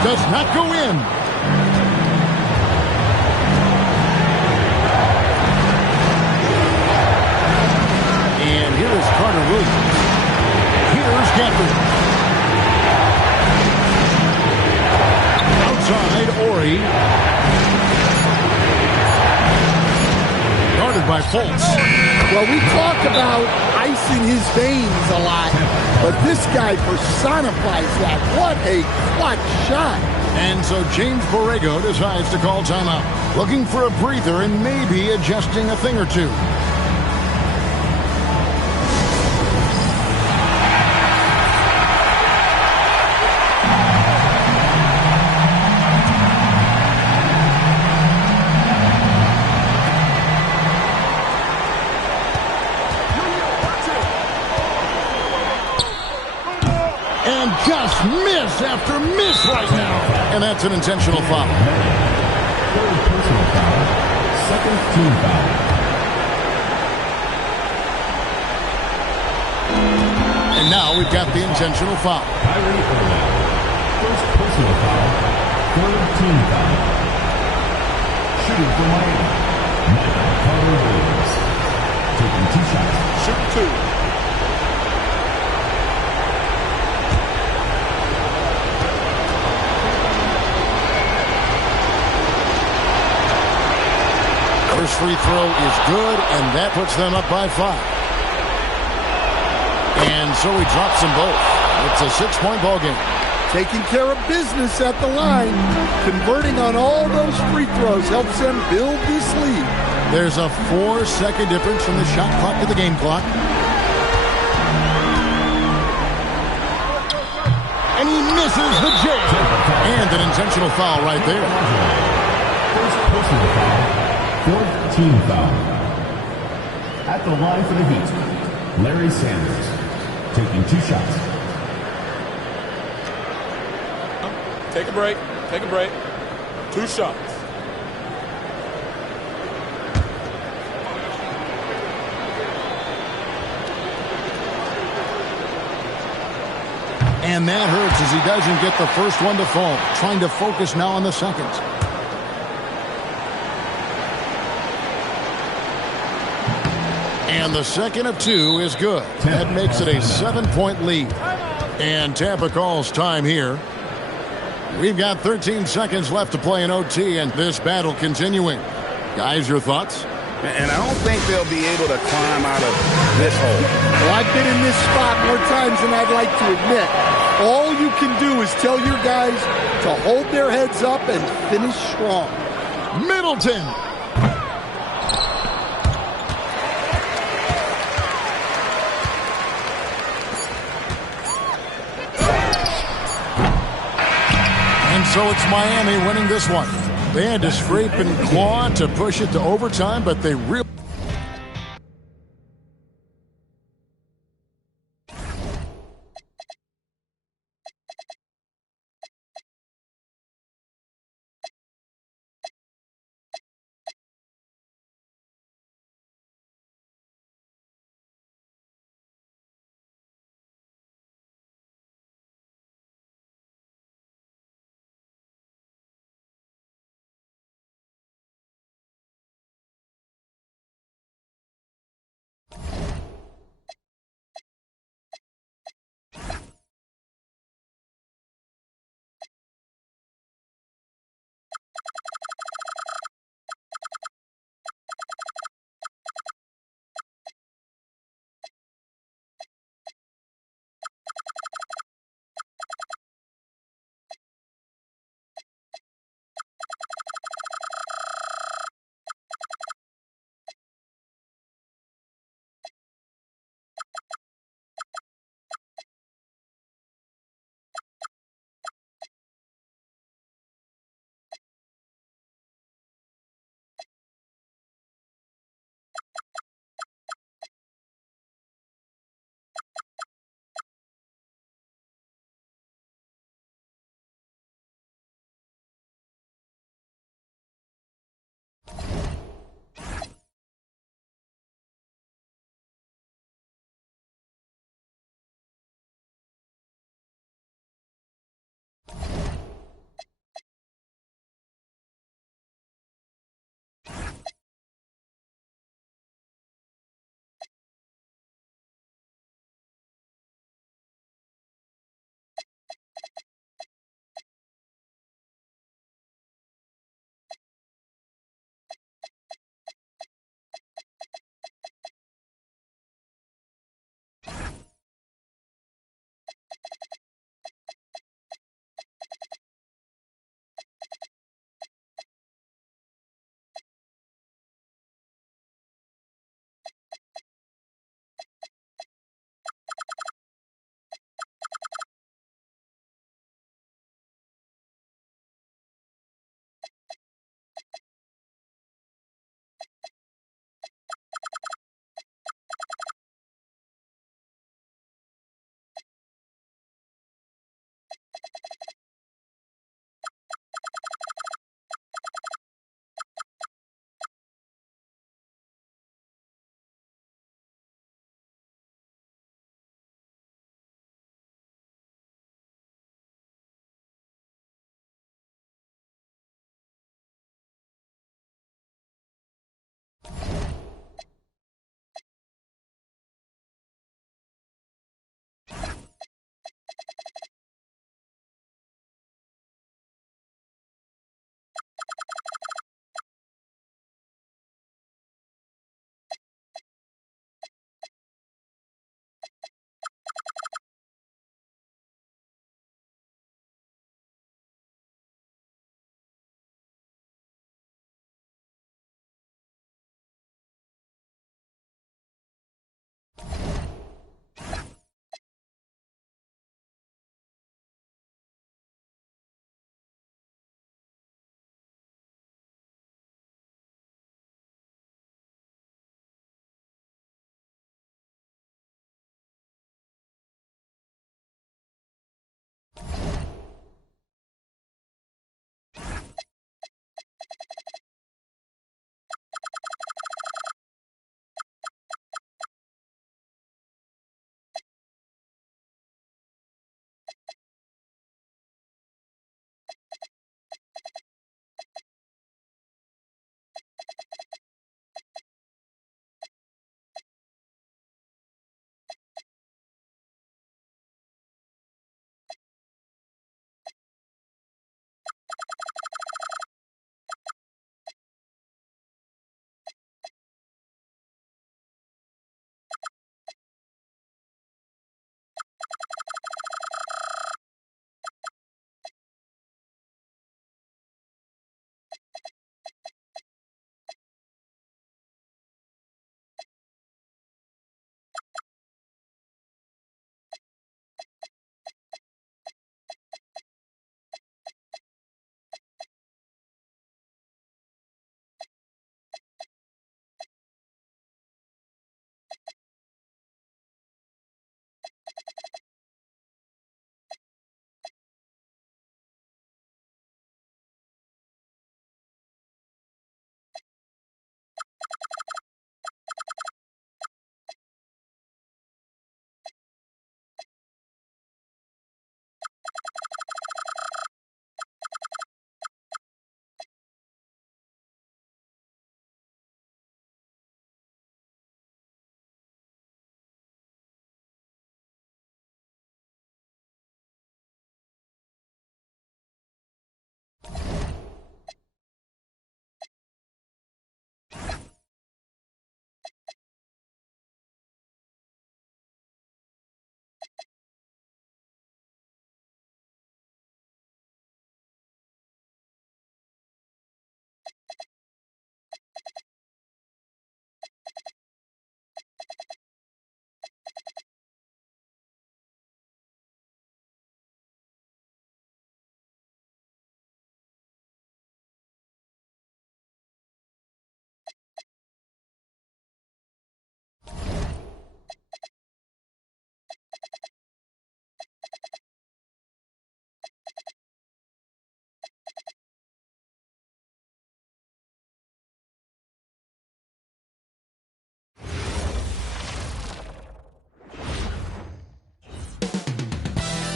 Does not go in. And here is Carter Williams. Here's Gafford. Outside, Ori. Guarded by Fultz. Well, we talk about ice in his veins a lot, but this guy personifies that. What a clutch shot. And so James Borrego decides to call timeout. Looking for a breather and maybe adjusting a thing or two. Just miss after miss right now. And that's an intentional foul. Third personal foul. Second team foul. And now we've got the intentional foul. Kyrie Irving. First personal foul. Third team foul. Shooting for Miami. Michael Carter Williams. Taking 2 shots. Shoot 2. First free throw is good, and that puts them up by 5. And so he drops them both. It's a 6-point ball game. Taking care of business at the line. Converting on all those free throws helps them build this lead. There's a 4-second difference from the shot clock to the game clock. And he misses the jam. And an intentional foul right there. First personal foul. Fourth team foul. At the line for the Heat, Larry Sanders taking 2 shots. Take a break. Take a break. 2 shots. And that hurts as he doesn't get the first one to fall. Trying to focus now on the second. And the second of 2 is good. That makes it a 7-point lead. And Tampa calls time here. We've got 13 seconds left to play in OT, and this battle continuing. Guys, your thoughts? And I don't think they'll be able to climb out of this hole. Well, I've been in this spot more times than I'd like to admit. All you can do is tell your guys to hold their heads up and finish strong. Middleton. And so it's Miami winning this one. They had to scrape and claw to push it to overtime, but they really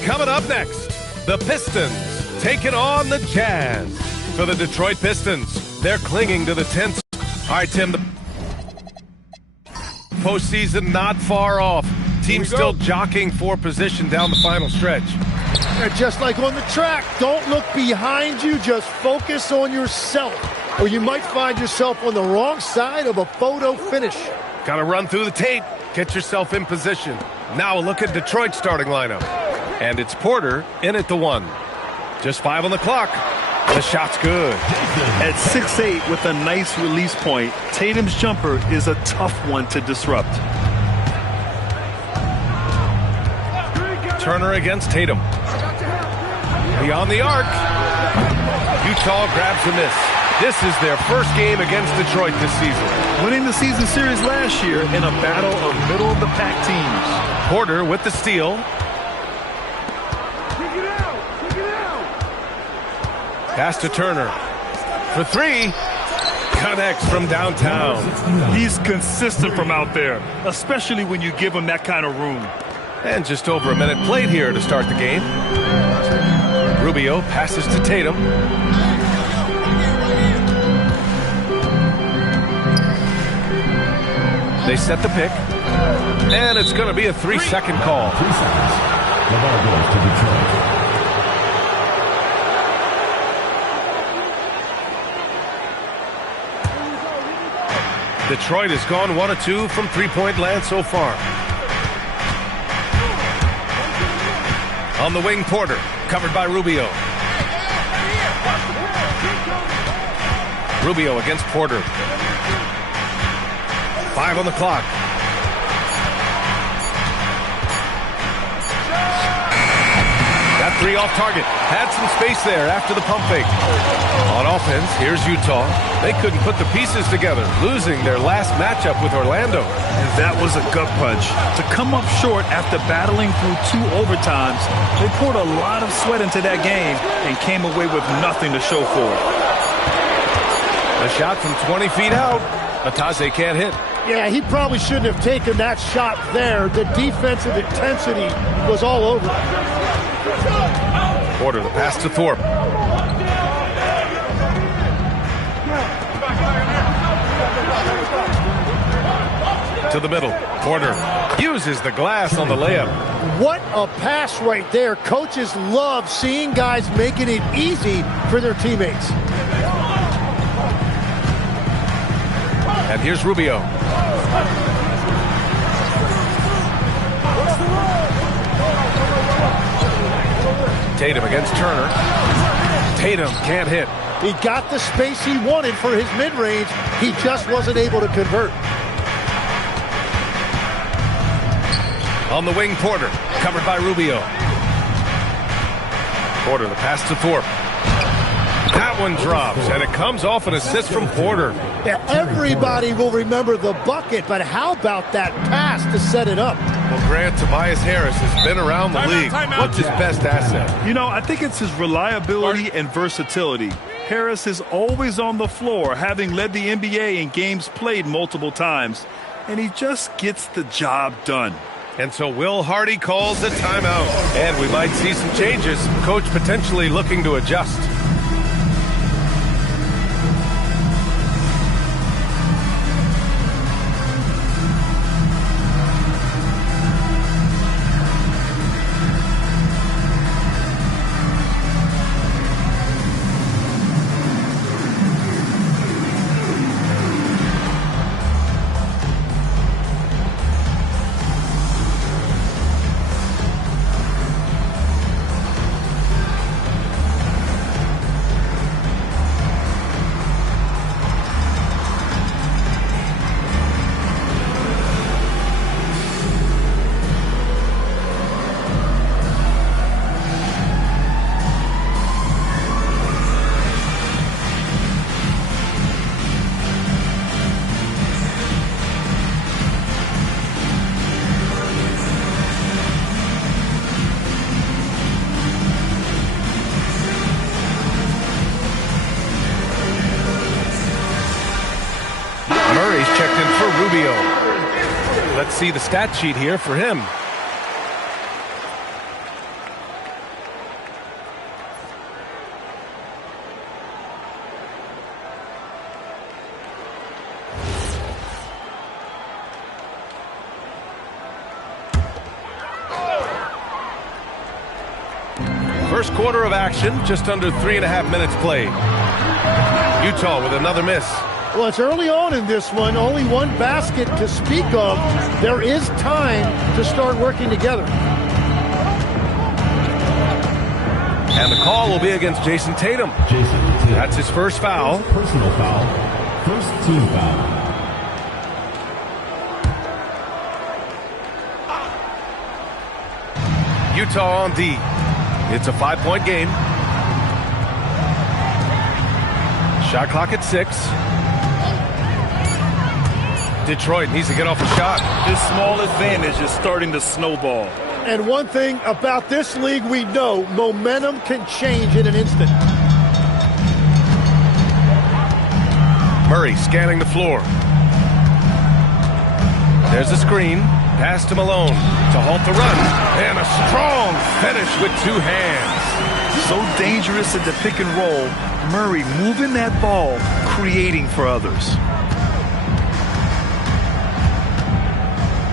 Coming up next, the Pistons taking on the Jazz. For the Detroit Pistons, they're clinging to the 10th. All right, Tim, the postseason not far off. Team still jockeying for position down the final stretch. And just like on the track, don't look behind you, just focus on yourself, or you might find yourself on the wrong side of a photo finish. Got to run through the tape, get yourself in position. Now a look at Detroit's starting lineup. And it's Porter in at the 1. Just 5 on the clock. The shot's good. At 6'8" with a nice release point, Tatum's jumper is a tough one to disrupt. Turner against Tatum. Beyond the arc. Utah grabs the miss. This is their first game against Detroit this season. Winning the season series last year in a battle of middle-of-the-pack teams. Porter with the steal. Pass to Turner. For 3. Connects from downtown. He's consistent from out there, especially when you give him that kind of room. And just over a minute played here to start the game. Rubio passes to Tatum. They set the pick. And it's going to be a 3-second call. 3 seconds. The ball goes to Detroit. Detroit has gone 1 of 2 from three-point land so far. On the wing, Porter, covered by Rubio. Rubio against Porter. 5 on the clock. That 3 off target. Had some space there after the pump fake. On offense, here's Utah. They couldn't put the pieces together, losing their last matchup with Orlando. And that was a gut punch. To come up short after battling through 2 overtimes, they poured a lot of sweat into that game and came away with nothing to show for it. A shot from 20 feet out. Matase can't hit. Yeah, he probably shouldn't have taken that shot there. The defensive intensity was all over. Porter, the pass to Thorpe. To the middle. Porter uses the glass on the layup. What a pass right there. Coaches love seeing guys making it easy for their teammates. And here's Rubio. Tatum against Turner. Tatum can't hit. He got the space he wanted for his mid-range. He just wasn't able to convert. On the wing, Porter, covered by Rubio. Porter, the pass to Thorpe. That one drops, and it comes off an assist from Porter. Yeah, everybody will remember the bucket, but how about that pass to set it up? Well, Grant, Tobias Harris has been around the league. What's his best asset? You know, I think it's his reliability and versatility. Harris is always on the floor, having led the NBA in games played multiple times, and he just gets the job done. And so Will Hardy calls a timeout. And we might see some changes. Coach potentially looking to adjust. Checked in for Rubio. Let's see the stat sheet here for him. First quarter of action, just under 3.5 minutes played. Utah with another miss. Well, it's early on in this one. Only one basket to speak of. There is time to start working together. And the call will be against Jason Tatum. That's his first foul. Personal foul. First team foul. Utah on D. It's a 5-point game. Shot clock at 6. Detroit needs to get off a shot. This small advantage is starting to snowball. And one thing about this league we know, momentum can change in an instant. Murray scanning the floor. There's a screen. Pass to Malone to halt the run. And a strong finish with 2 hands. So dangerous in the pick and roll. Murray moving that ball, creating for others.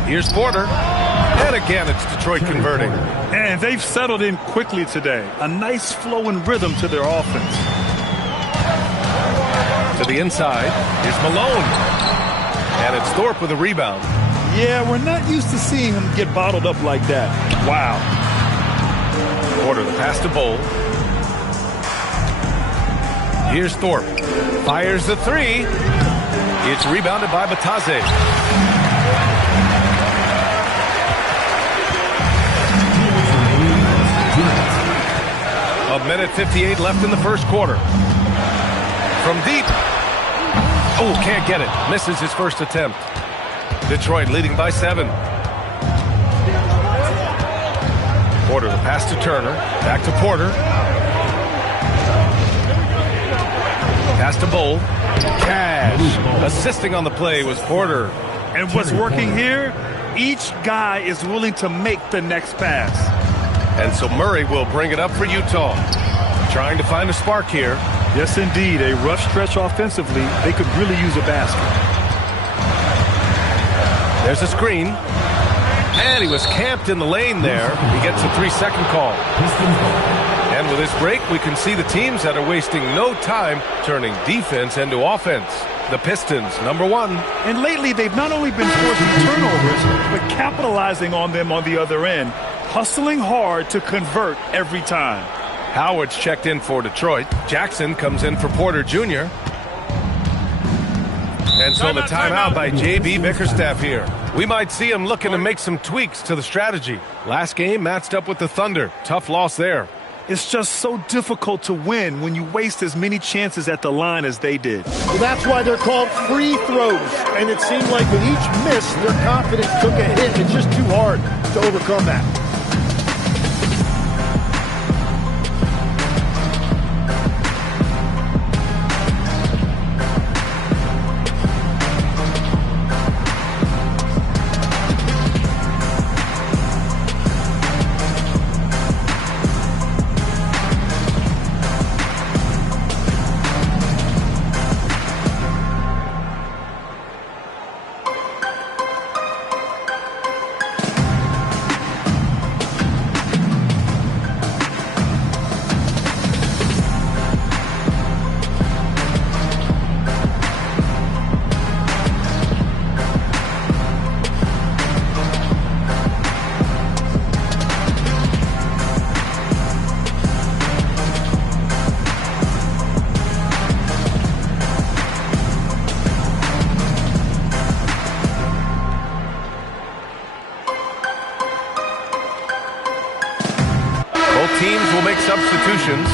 Here's Porter. And again, it's Detroit converting. And they've settled in quickly today. A nice flow and rhythm to their offense. To the inside. Here's Malone. And it's Thorpe with a rebound. Yeah, we're not used to seeing him get bottled up like that. Wow. Porter, the pass to Bowl. Here's Thorpe. Fires the 3. It's rebounded by Batase. A minute 58 left in the first quarter. From deep. Oh, can't get it. Misses his first attempt. Detroit leading by 7. Porter, the pass to Turner. Back to Porter. Pass to Bowl. Cash. Assisting on the play was Porter. And what's working here, each guy is willing to make the next pass. And so Murray will bring it up for Utah. Trying to find a spark here. Yes, indeed. A rough stretch offensively. They could really use a basket. There's a screen. And he was camped in the lane there. He gets a 3-second call. And with this break, we can see the teams that are wasting no time turning defense into offense. The Pistons, number 1. And lately, they've not only been forcing turnovers, but capitalizing on them on the other end. Hustling hard to convert every time. Howard's checked in for Detroit. Jackson comes in for Porter Jr. And so the timeout by J.B. Bickerstaff here. We might see him looking to make some tweaks to the strategy. Last game matched up with the Thunder. Tough loss there. It's just so difficult to win when you waste as many chances at the line as they did. Well, that's why they're called free throws. And it seemed like with each miss, their confidence took a hit. It's just too hard to overcome that. Teams will make substitutions.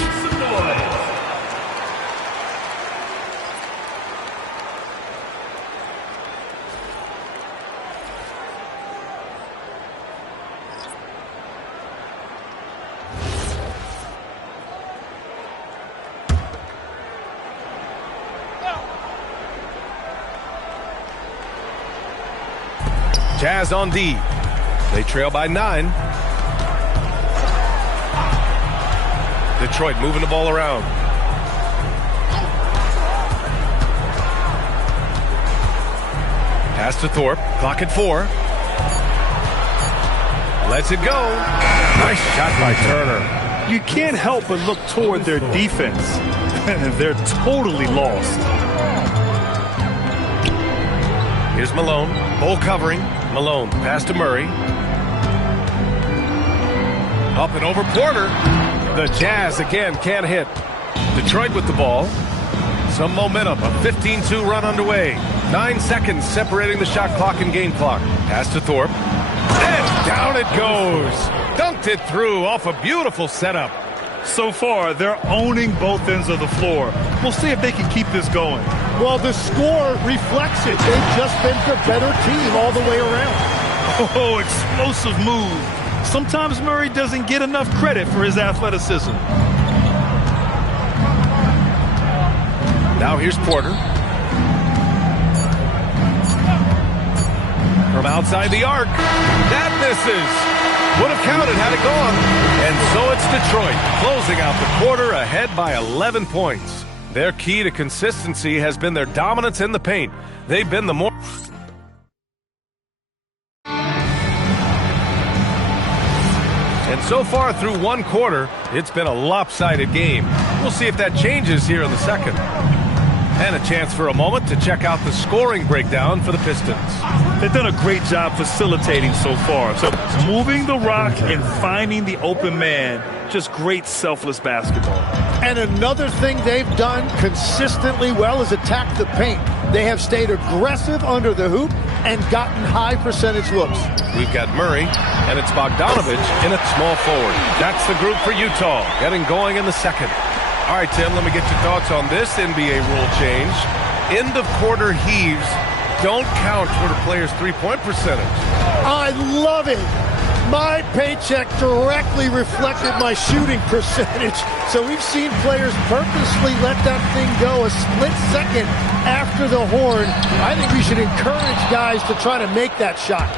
Jazz on D. They trail by 9. Detroit moving the ball around. Pass to Thorpe. Clock at 4. Lets it go. Nice shot by Turner. you can't help but look toward their defense. They're totally lost. Here's Malone. Bull covering. Malone. Pass to Murray. Up and over Porter. The Jazz again can't hit. Detroit with the ball. Some momentum. A 15-2 run underway. 9 seconds separating the shot clock and game clock. Pass to Thorpe. And down it goes. Dunked it through off a beautiful setup. So far, they're owning both ends of the floor. We'll see if they can keep this going. Well, the score reflects it. They've just been the better team all the way around. Oh, explosive move. Sometimes Murray doesn't get enough credit for his athleticism. Now here's Porter. From outside the arc. That misses. Would have counted had it gone. And so it's Detroit closing out the quarter ahead by 11 points. Their key to consistency has been their dominance in the paint. They've been the more... And so far through one quarter, it's been a lopsided game. We'll see if that changes here in the second. And a chance for a moment to check out the scoring breakdown for the Pistons. They've done a great job facilitating so far. So moving the rock and finding the open man, just great selfless basketball. And another thing they've done consistently well is attack the paint. They have stayed aggressive under the hoop and gotten high percentage looks. We've got Murray, and it's Bogdanovich in at small forward. That's the group for Utah, getting going in the second. All right, Tim, let me get your thoughts on this NBA rule change. End of quarter heaves don't count toward a player's three-point percentage. I love it. My paycheck directly reflected my shooting percentage. So we've seen players purposely let that thing go a split second after the horn. I think we should encourage guys to try to make that shot.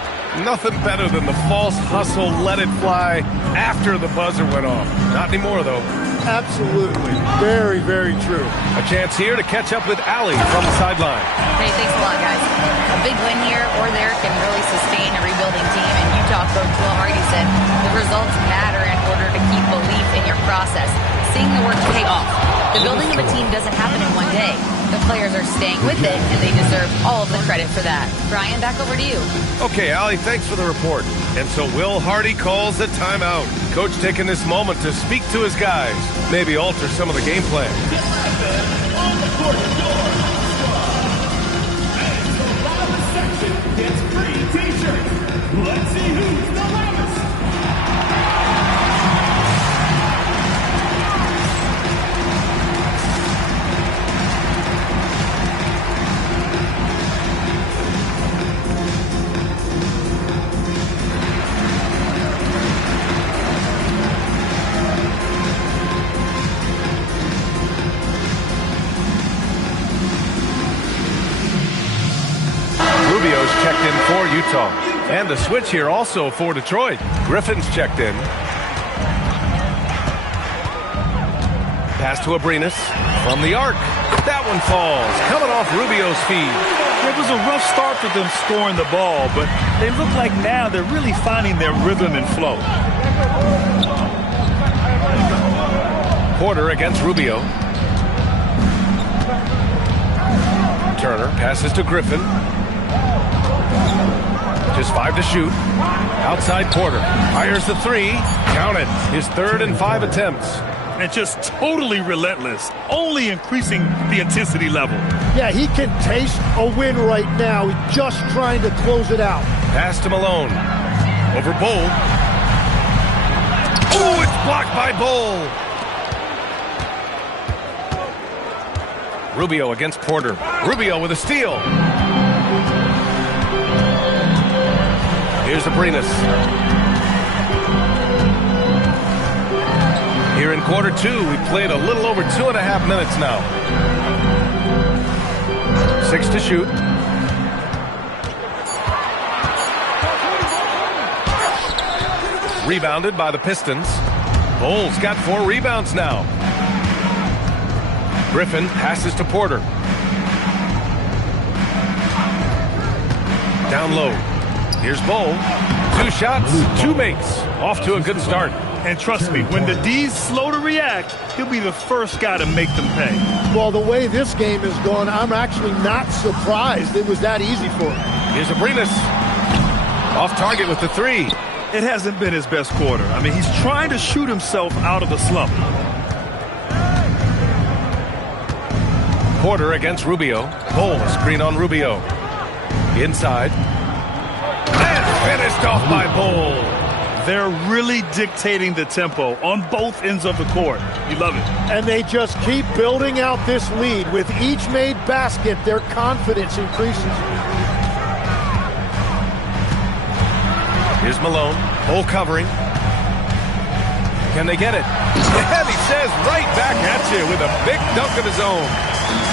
Nothing better than the false hustle, let it fly after the buzzer went off. Not anymore, though. Absolutely. Very, very true. A chance here to catch up with Allie from the sideline. Hey, thanks a lot, guys. A big win here or there can really sustain a rebuilding team. And Utah coach Will Hardy said the results matter in order to keep belief in your process. Seeing the work pay off. The building of a team doesn't happen in one day. The players are staying with it, and they deserve all of the credit for that. Brian, back over to you. Okay, Allie, thanks for the report. And so Will Hardy calls a timeout. Coach taking this moment to speak to his guys, maybe alter some of the game plan. Let's see who's the loudest. Rubio's checked in for Utah. And a switch here also for Detroit. Griffin's checked in. Pass to Abrinas from the arc. That one falls, coming off Rubio's feed. It was a rough start for them scoring the ball, but they look like now they're really finding their rhythm and flow. Porter against Rubio. Turner passes to Griffin. Just 5 to shoot. Outside Porter. Fires the three. Count it. His 3rd and 5 attempts. And just totally relentless. Only increasing the intensity level. Yeah, he can taste a win right now. He's just trying to close it out. Pass to Malone. Over Bull. Oh, it's blocked by Bull. Rubio against Porter. Rubio with a steal. Here's Abrinas. Here in quarter 2, we played a little over 2.5 minutes now. 6 to shoot. Rebounded by the Pistons. Bull's got 4 rebounds now. Griffin passes to Porter. Down low. Here's Bull. 2 shots, 2 makes. Off to a good start. And trust me, when the D's slow to react, he'll be the first guy to make them pay. Well, the way this game is going, I'm actually not surprised it was that easy for him. Here's Abrinas. Off target with the 3. It hasn't been his best quarter. I mean, he's trying to shoot himself out of the slump. Porter against Rubio. Bol, a screen on Rubio. Inside. And finished off by Bol. They're really dictating the tempo on both ends of the court. You love it. And they just keep building out this lead. With each made basket, their confidence increases. Here's Malone. Bol covering. Can they get it? And he says right back at you with a big dunk of his own.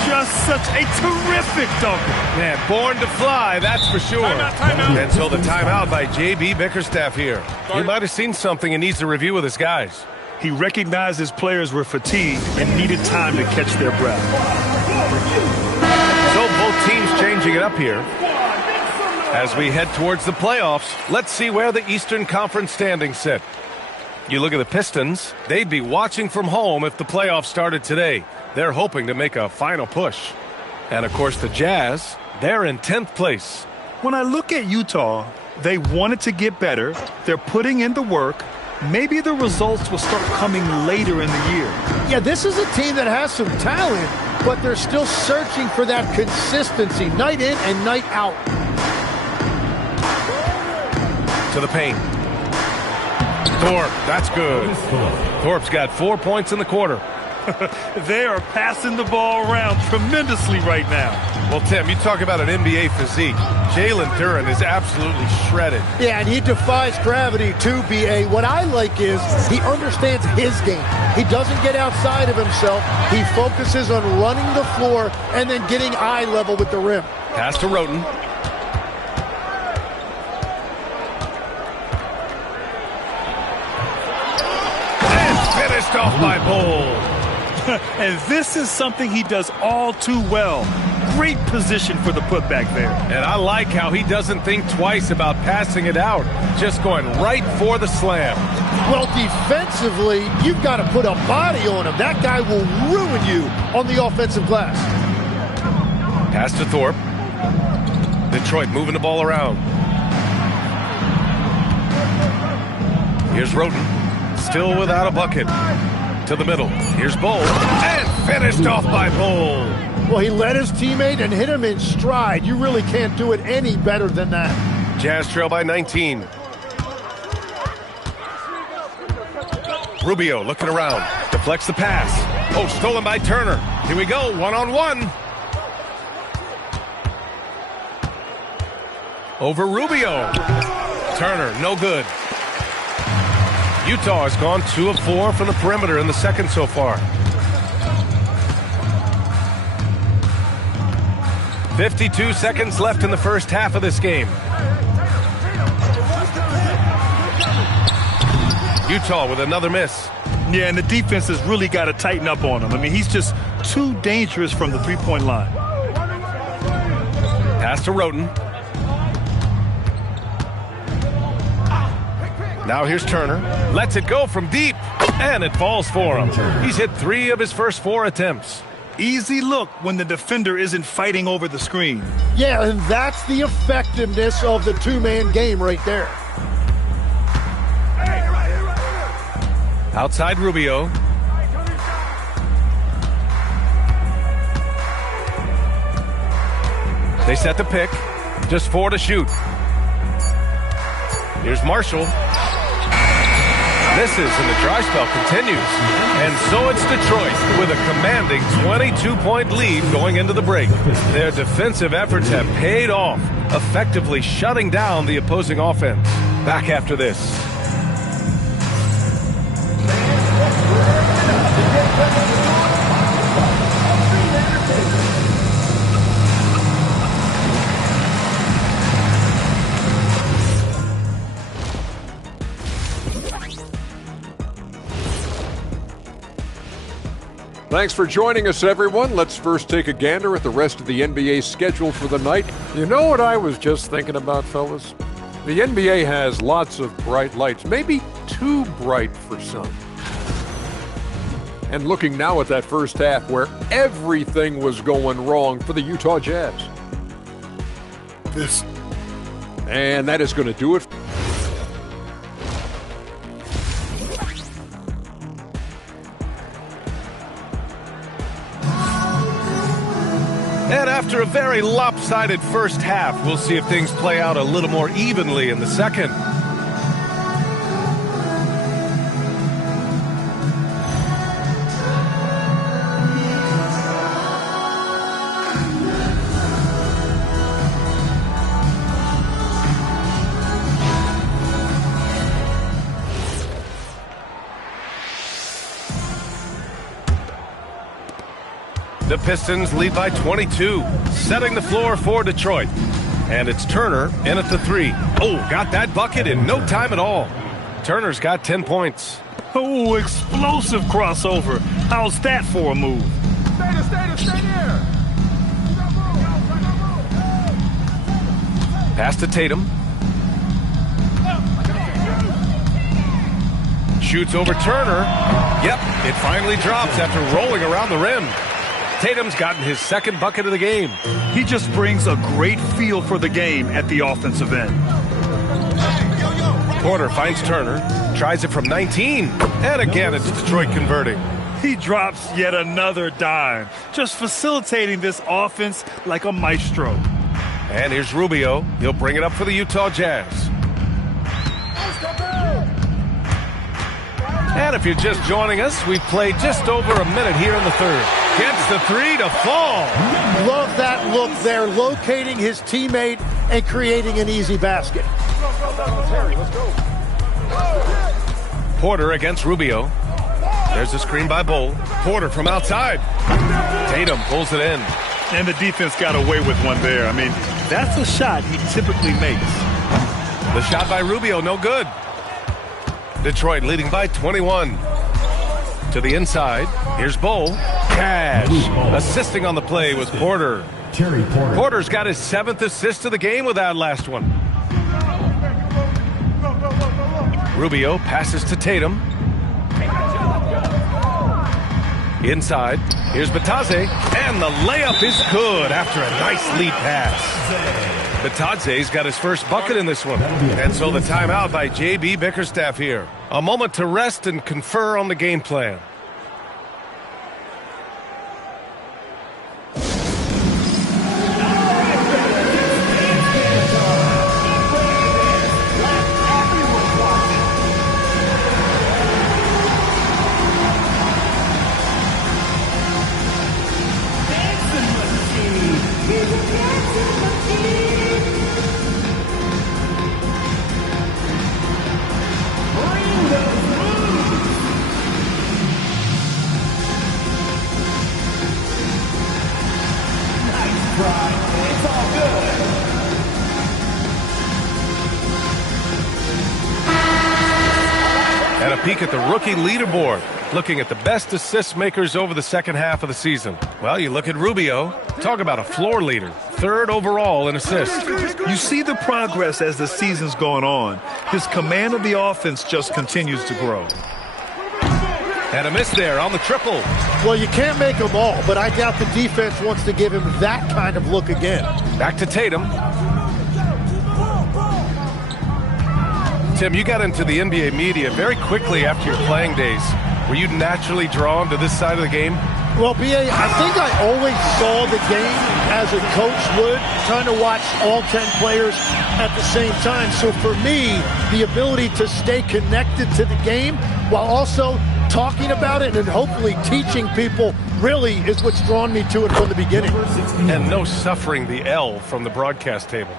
Just such a terrific dunker. Man, born to fly, that's for sure. Timeout. And so the timeout by J.B. Bickerstaff here. He might have seen something and needs to review with his guys. He recognized his players were fatigued and needed time to catch their breath. So both teams changing it up here. As we head towards the playoffs, let's see where the Eastern Conference standings sit. You look at the Pistons, they'd be watching from home if the playoffs started today. They're hoping to make a final push. And of course the Jazz, they're in 10th place. When I look at Utah, they wanted to get better. They're putting in the work. Maybe the results will start coming later in the year. Yeah, this is a team that has some talent, but they're still searching for that consistency night in and night out. To the paint. Thorpe, that's good. Thorpe's got 4 points in the quarter. They are passing the ball around tremendously right now. Well, Tim, you talk about an NBA physique. Jalen Duren is absolutely shredded. Yeah, and he defies gravity too, B.A. What I like is he understands his game. He doesn't get outside of himself. He focuses on running the floor and then getting eye level with the rim. Pass to Roten. And finished off by Bol. And this is something he does all too well. Great position for the putback there. And I like how he doesn't think twice about passing it out. Just going right for the slam. Well, defensively, you've got to put a body on him. That guy will ruin you on the offensive glass. Pass to Thorpe. Detroit moving the ball around. Here's Roten. Still without a bucket. To the middle. Here's Bol. And finished off by Bol. Well, he led his teammate and hit him in stride. You really can't do it any better than that. Jazz trail by 19. Rubio looking around. Deflects the pass. Oh, stolen by Turner. Here we go. One-on-one. Over Rubio. Turner, no good. Utah has gone 2 of 4 from the perimeter in the second so far. 52 seconds left in the first half of this game. Utah with another miss. Yeah, and the defense has really got to tighten up on him. I mean, he's just too dangerous from the three-point line. Pass to Roten. Now here's Turner. Lets it go from deep, and it falls for him. He's hit 3 of his first 4 attempts. Easy look when the defender isn't fighting over the screen. Yeah, and that's the effectiveness of the two-man game right there. Outside Rubio. They set the pick. Just 4 to shoot. Here's Marshall. Misses, and the dry spell continues. And so it's Detroit with a commanding 22-point lead going into the break. Their defensive efforts have paid off, effectively shutting down the opposing offense. Back after this. Thanks for joining us, everyone. Let's first take a gander at the rest of the NBA schedule for the night. You know what I was just thinking about, fellas? The NBA has lots of bright lights, maybe too bright for some. And looking now at that first half where everything was going wrong for the Utah Jazz. And that is going to do it. And after a very lopsided first half, we'll see if things play out a little more evenly in the second. The Pistons lead by 22, setting the floor for Detroit. And it's Turner in at the three. Oh, got that bucket in no time at all. Turner's got 10 points. Oh, explosive crossover. How's that for a move? Stay there. Pass to Tatum. Shoots over Turner. Yep, it finally drops after rolling around the rim. Tatum's gotten his second bucket of the game. He just brings a great feel for the game at the offensive end. Porter finds Turner, tries it from 19, and again it's Detroit converting. He drops yet another dime, just facilitating this offense like a maestro. And here's Rubio. He'll bring it up for the Utah Jazz. And if you're just joining us, we've played just over a minute here in the third. Gets the three to fall. Love that look there, locating his teammate and creating an easy basket. Porter against Rubio. There's a screen by Bull. Porter from outside. Tatum pulls it in. And the defense got away with one there. I mean, that's a shot he typically makes. The shot by Rubio, no good. Detroit leading by 21. To the inside. Here's Bull. Cash. Assisting on the play was Porter. Porter's got his 7th assist of the game with that last one. Rubio passes to Tatum. Inside. Here's Batadze. And the layup is good after a nice lead pass. Batadze's got his first bucket in this one. And so the timeout by J.B. Bickerstaff here. A moment to rest and confer on the game plan. And a peek at the rookie leaderboard, looking at the best assist makers over the second half of the season. Well, you look at Rubio, talk about a floor leader, 3rd overall in assists. You see the progress as the season's going on. His command of the offense just continues to grow. And a miss there on the triple. Well, you can't make them all, but I doubt the defense wants to give him that kind of look again. Back to Tatum. Tim, you got into the NBA media very quickly after your playing days. Were you naturally drawn to this side of the game? Well, B.A., I think I always saw the game as a coach would, trying to watch all 10 players at the same time. So for me, the ability to stay connected to the game while also talking about it and hopefully teaching people really is what's drawn me to it from the beginning. And no suffering the L from the broadcast table.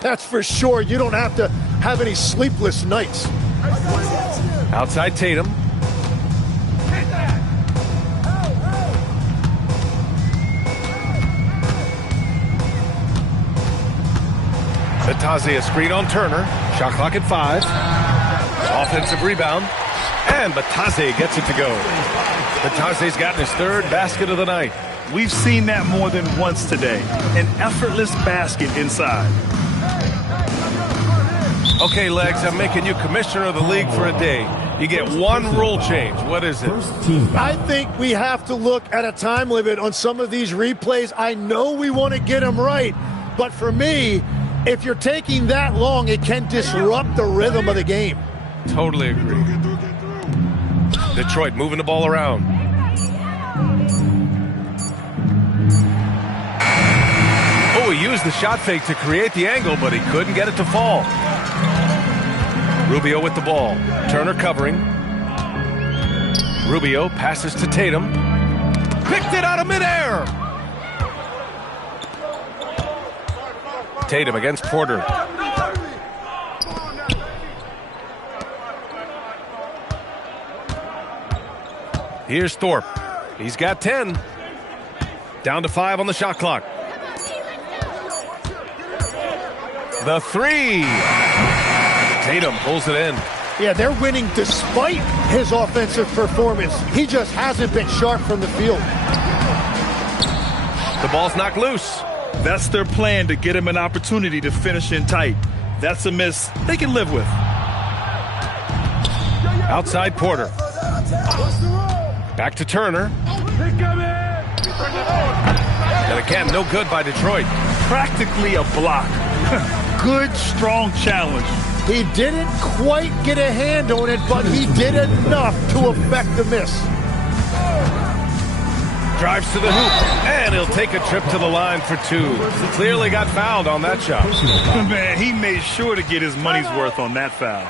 That's for sure. You don't have to have any sleepless nights. Outside Tatum. Batadze a screen on Turner. Shot clock at 5. Offensive rebound. And Batadze gets it to go. Batadze's gotten his 3rd basket of the night. We've seen that more than once today. An effortless basket inside. Okay, Legs, I'm making you commissioner of the league for a day. You get one rule change. What is it? I think we have to look at a time limit on some of these replays. I know we want to get them right, but for me, if you're taking that long, it can disrupt the rhythm of the game. Totally agree. Detroit moving the ball around. Oh, he used the shot fake to create the angle, but he couldn't get it to fall. Rubio with the ball. Turner covering. Rubio passes to Tatum. Picked it out of midair. Tatum against Porter. Here's Thorpe. He's got 10. Down to 5 on the shot clock. The three. Tatum pulls it in. Yeah, they're winning despite his offensive performance. He just hasn't been sharp from the field. The ball's knocked loose. That's their plan, to get him an opportunity to finish in tight. That's a miss they can live with. Outside Porter. Back to Turner. And again, no good by Detroit. Practically a block. Good, strong challenge. He didn't quite get a hand on it, but he did enough to affect the miss. Drives to the hoop, and he'll take a trip to the line for 2. Clearly got fouled on that shot. Man, he made sure to get his money's worth on that foul.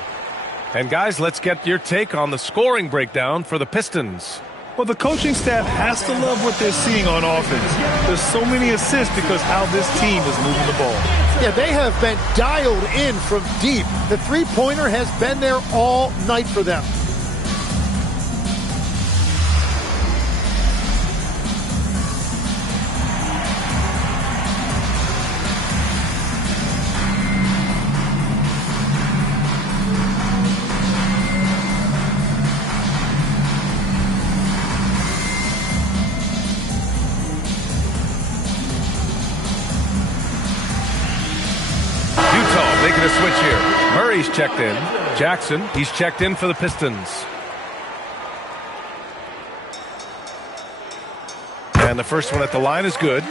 And guys, let's get your take on the scoring breakdown for the Pistons. Well, the coaching staff has to love what they're seeing on offense. There's so many assists because how this team is moving the ball. Yeah, they have been dialed in from deep. The three-pointer has been there all night for them. Making a switch here. Murray's checked in. Jackson, he's checked in for the Pistons. And the first one at the line is good.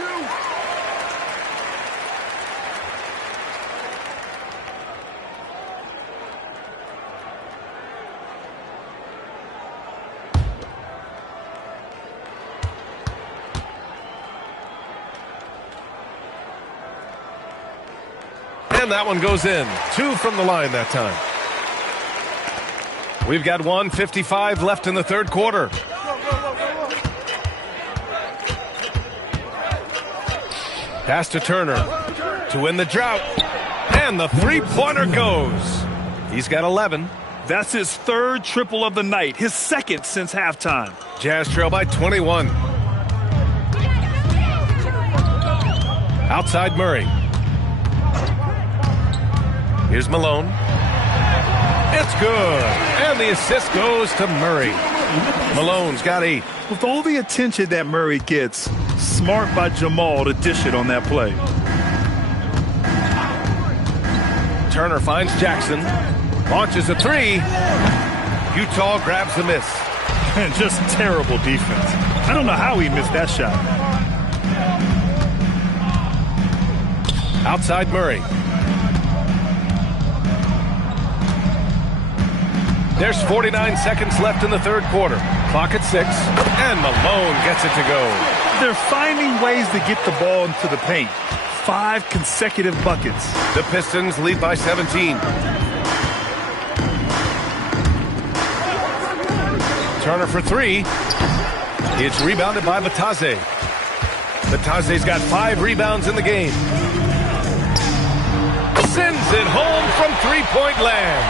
And that one goes in. 2 from the line that time. We've got 1:55 left in the third quarter. Pass to Turner to win the drought. And the three-pointer goes. He's got 11. That's his third triple of the night, his second since halftime. Jazz trail by 21. Outside Murray. Here's Malone. It's good. And the assist goes to Murray. Malone's got 8. With all the attention that Murray gets, smart by Jamal to dish it on that play. Turner finds Jackson. Launches a 3. Utah grabs the miss. Just terrible defense. I don't know how he missed that shot. Outside Murray. There's 49 seconds left in the third quarter. Clock at 6, and Malone gets it to go. They're finding ways to get the ball into the paint. 5 consecutive buckets. The Pistons lead by 17. Turner for 3. It's rebounded by Batase. Batase's got 5 rebounds in the game. Sends it home from three-point land.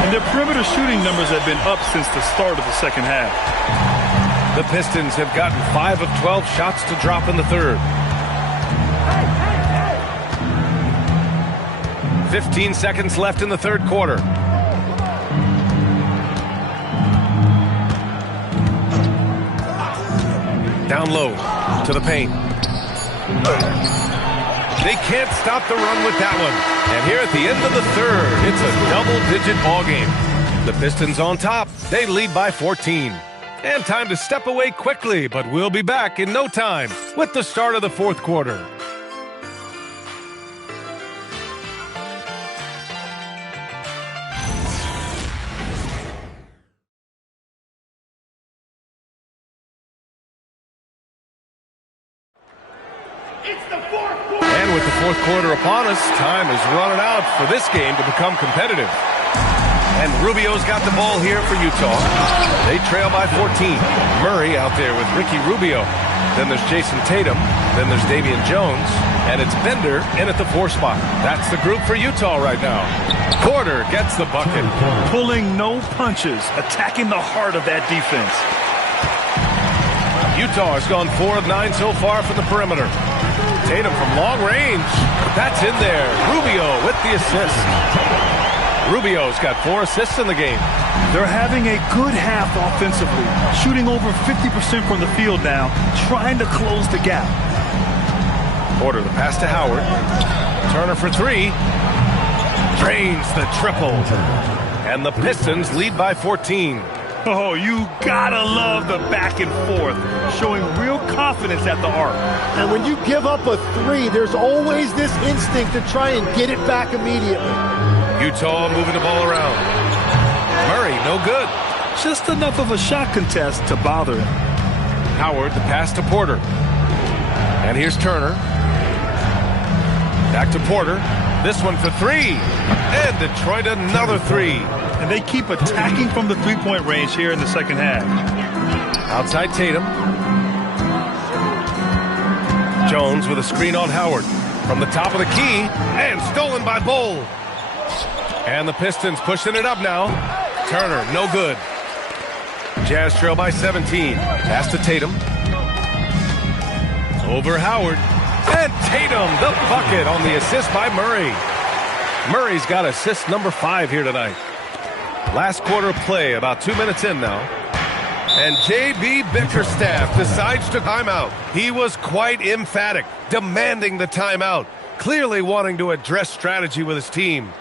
And their perimeter shooting numbers have been up since the start of the second half. The Pistons have gotten 5 of 12 shots to drop in the third. 15 seconds left in the third quarter. Down low to the paint. They can't stop the run with that one. And here at the end of the third, it's a double-digit ball game. The Pistons on top. They lead by 14. And time to step away quickly, but we'll be back in no time with the start of the fourth quarter. And with the fourth quarter upon us, time is running out for this game to become competitive. And Rubio's got the ball here for Utah. They trail by 14. Murray out there with Ricky Rubio. Then there's Jason Tatum. Then there's Damian Jones. And it's Bender in at the 4 spot. That's the group for Utah right now. Porter gets the bucket. Pulling no punches, attacking the heart of that defense. Utah has gone 4 of 9 so far from the perimeter. Tatum from long range. That's in there. Rubio with the assist. Rubio's got 4 assists in the game. They're having a good half offensively, shooting over 50% from the field now, trying to close the gap. Porter, the pass to Howard. Turner for 3. Drains the triple. And the Pistons lead by 14. Oh, you gotta love the back and forth, showing real confidence at the arc. And when you give up a 3, there's always this instinct to try and get it back immediately. Utah moving the ball around. Murray, no good. Just enough of a shot contest to bother him. Howard, the pass to Porter. And here's Turner. Back to Porter. This one for 3. And Detroit another 3. And they keep attacking from the three-point range here in the second half. Outside Tatum. Jones with a screen on Howard. From the top of the key. And stolen by Bull. And the Pistons pushing it up now. Turner, no good. Jazz trail by 17. Pass to Tatum. Over Howard. And Tatum, the bucket on the assist by Murray. Murray's got assist number 5 here tonight. Last quarter of play, about 2 minutes in now. And J.B. Bickerstaff decides to timeout. He was quite emphatic, demanding the timeout, clearly wanting to address strategy with his team.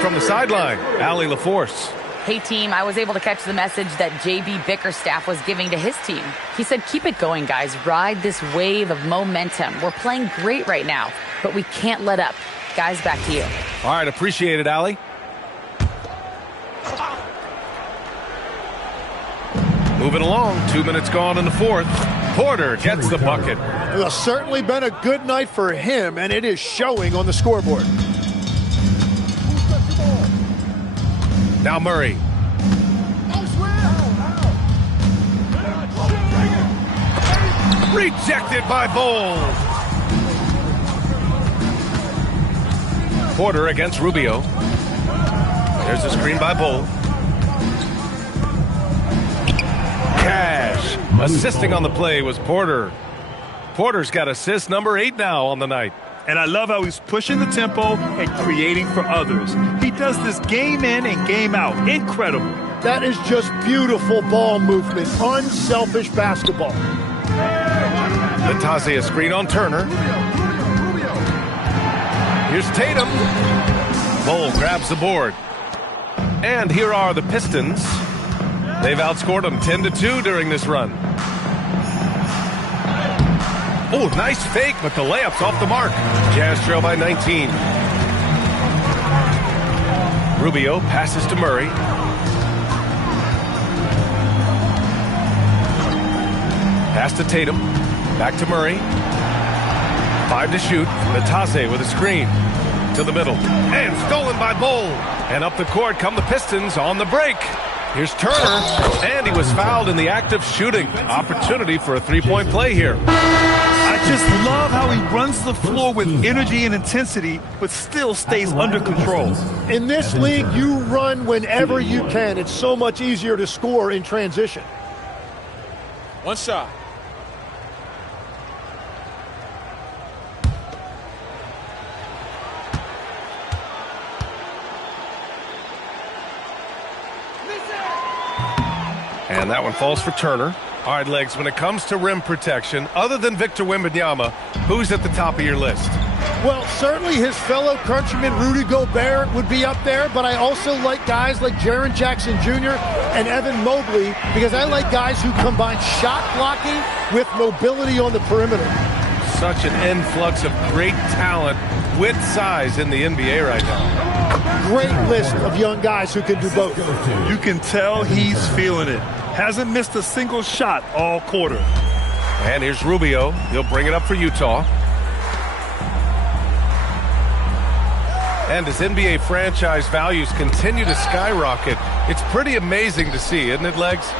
From the sideline, Allie LaForce. Hey, team, I was able to catch the message that J.B. Bickerstaff was giving to his team. He said, keep it going, guys. Ride this wave of momentum. We're playing great right now, but we can't let up. Guys, back to you. All right, appreciate it, Allie. Moving along, 2 minutes gone in the fourth. Porter gets the bucket. It's certainly been a good night for him, and it is showing on the scoreboard. Now Murray. Rejected by Bull. Porter against Rubio. There's a screen by Bull. Cash. Assisting on the play was Porter. Porter's got assist number 8 now on the night. And I love how he's pushing the tempo and creating for others. He does this game in and game out. Incredible. That is just beautiful ball movement. Unselfish basketball. Latazia screen on Turner. Here's Tatum. Bowl grabs the board. And here are the Pistons. They've outscored them 10-2 during this run. Oh, nice fake, but the layup's off the mark. Jazz trail by 19. Rubio passes to Murray. Pass to Tatum. Back to Murray. 5 to shoot. Natase with a screen. To the middle. And stolen by Bowl. And up the court come the Pistons on the break. Here's Turner. And he was fouled in the act of shooting. Opportunity for a three-point play here. I just love how he runs the floor with energy and intensity, but still stays under control. In this league, you run whenever you can. It's so much easier to score in transition. One shot. And that one falls for Turner. All right, Legs, when it comes to rim protection, other than Victor Wembanyama, who's at the top of your list? Well, certainly his fellow countryman Rudy Gobert would be up there, but I also like guys like Jaren Jackson Jr. and Evan Mobley because I like guys who combine shot blocking with mobility on the perimeter. Such an influx of great talent with size in the NBA right now. Great list of young guys who can do both. You can tell he's feeling it. Hasn't missed a single shot all quarter. And here's Rubio. He'll bring it up for Utah. And as NBA franchise values continue to skyrocket, it's pretty amazing to see, isn't it, Legs?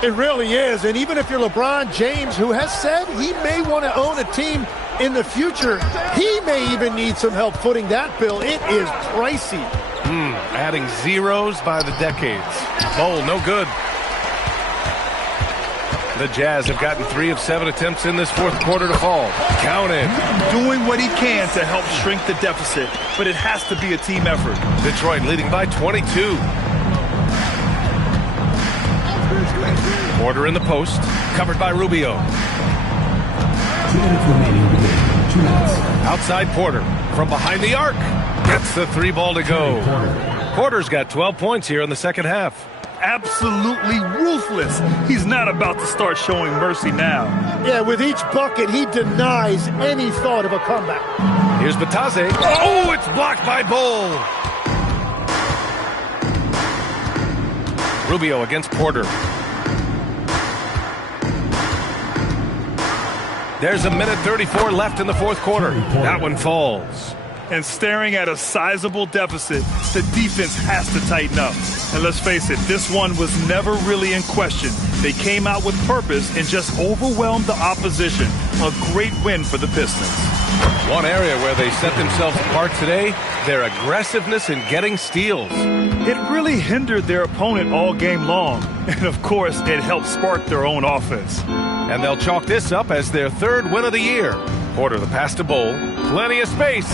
It really is. And even if you're LeBron James, who has said he may want to own a team in the future, he may even need some help footing that bill. It is pricey. Adding zeros by the decades. Bowl, no good. The Jazz have gotten 3 of 7 attempts in this fourth quarter to fall. Counted. Doing what he can to help shrink the deficit, but it has to be a team effort. Detroit leading by 22. Porter in the post, covered by Rubio. 2 minutes remaining in the game. 2 minutes. Outside Porter from behind the arc. Gets the 3 ball to go. Porter's got 12 points here in the second half. Absolutely ruthless. He's not about to start showing mercy now. Yeah, with each bucket, he denies any thought of a comeback. Here's Batase. Oh, it's blocked by Bowl. Rubio against Porter. There's a minute 34 left in the fourth quarter. That one falls. And staring at a sizable deficit, the defense has to tighten up. And let's face it, this one was never really in question. They came out with purpose and just overwhelmed the opposition. A great win for the Pistons. One area where they set themselves apart today, their aggressiveness in getting steals. It really hindered their opponent all game long. And of course, it helped spark their own offense. And they'll chalk this up as their 3rd win of the year. Porter the pass to Bowl. Plenty of space.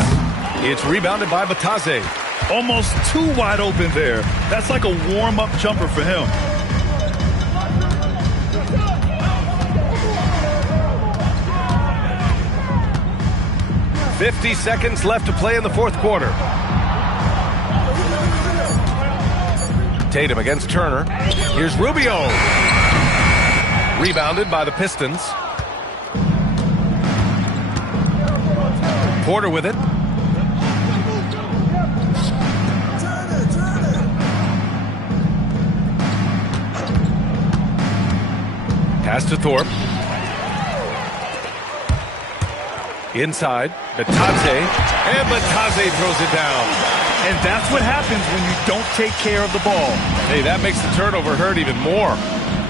It's rebounded by Batase. Almost too wide open there. That's like a warm-up jumper for him. .50 seconds left to play in the fourth quarter. Tatum against Turner. Here's Rubio. Rebounded by the Pistons. Porter with it. Pass to Thorpe. Inside, Batase, and Batase throws it down. And that's what happens when you don't take care of the ball. Hey, that makes the turnover hurt even more.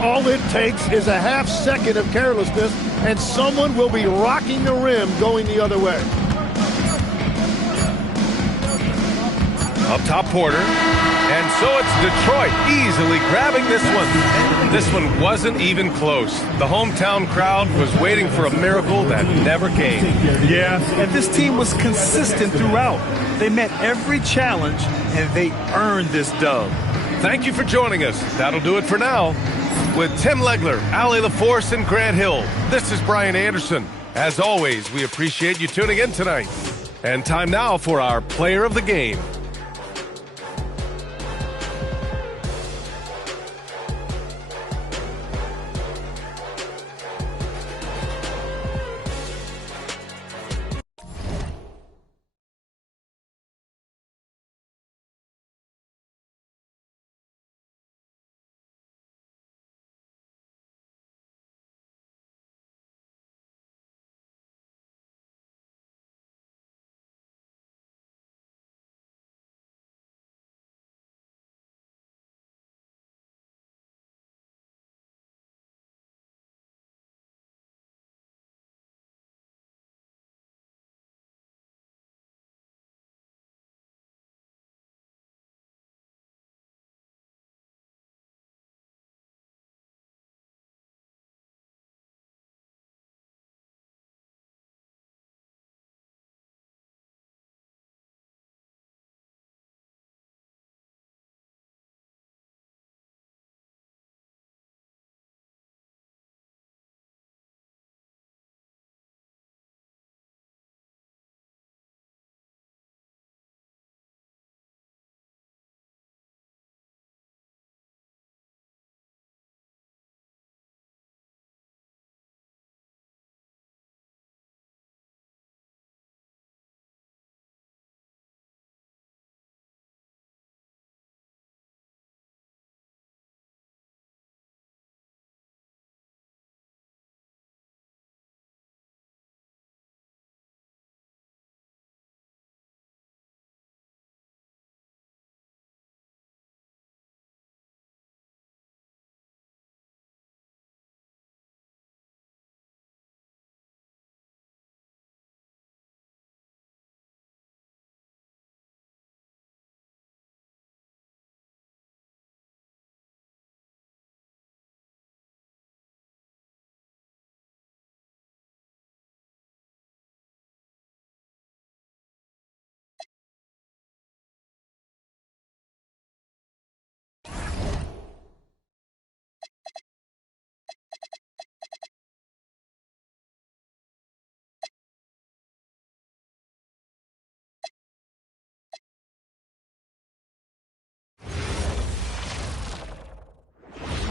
All it takes is a half second of carelessness, and someone will be rocking the rim going the other way. Up top, Porter. And so it's Detroit easily grabbing this one. This one wasn't even close. The hometown crowd was waiting for a miracle that never came. Yeah, and this team was consistent throughout. They met every challenge, and they earned this dub. Thank you for joining us. That'll do it for now. With Tim Legler, Allie LaForce, and Grant Hill, this is Brian Anderson. As always, we appreciate you tuning in tonight. And time now for our player of the game.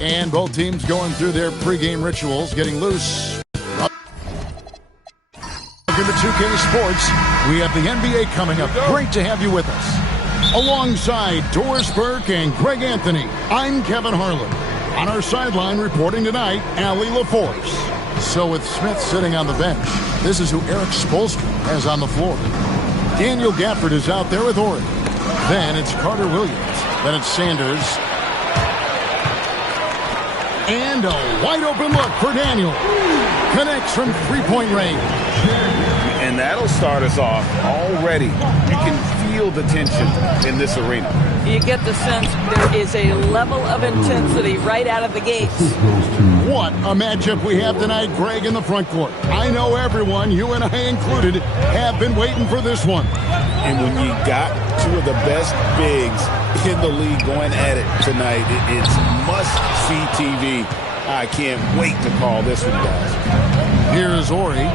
And both teams going through their pregame rituals, getting loose. Welcome to 2K Sports. We have the NBA coming up. Great to have you with us. Alongside Doris Burke and Greg Anthony, I'm Kevin Harlan. On our sideline reporting tonight, Allie LaForce. So with Smith sitting on the bench, this is who Eric Spoelstra has on the floor. Daniel Gafford is out there with Oregon. Then it's Carter Williams. Then it's Sanders. And a wide open look for Daniel. Connects from three-point range. And that'll start us off already. You can feel the tension in this arena. You get the sense there is a level of intensity right out of the gates. What a matchup we have tonight, Greg, in the front court. I know everyone, you and I included, have been waiting for this one. And when you got two of the best bigs in the league going at it tonight, it's must-see TV. I can't wait to call this one, guys. Here's Ori.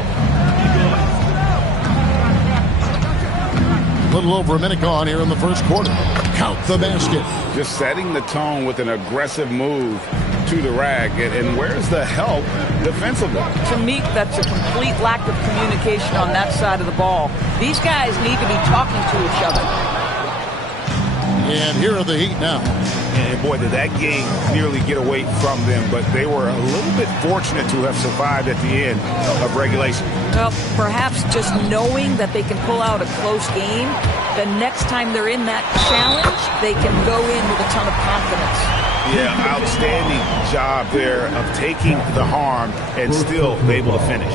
A little over a minute gone here in the first quarter. Count the basket. Just setting the tone with an aggressive move to the rack. And where's the help defensively? To me, that's a complete lack of communication on that side of the ball. These guys need to be talking to each other. And here are the Heat now. And boy, did that game nearly get away from them, but they were a little bit fortunate to have survived at the end of regulation. Well, perhaps just knowing that they can pull out a close game, the next time they're in that challenge, they can go in with a ton of confidence. Yeah, outstanding job there of taking the harm and still able to finish.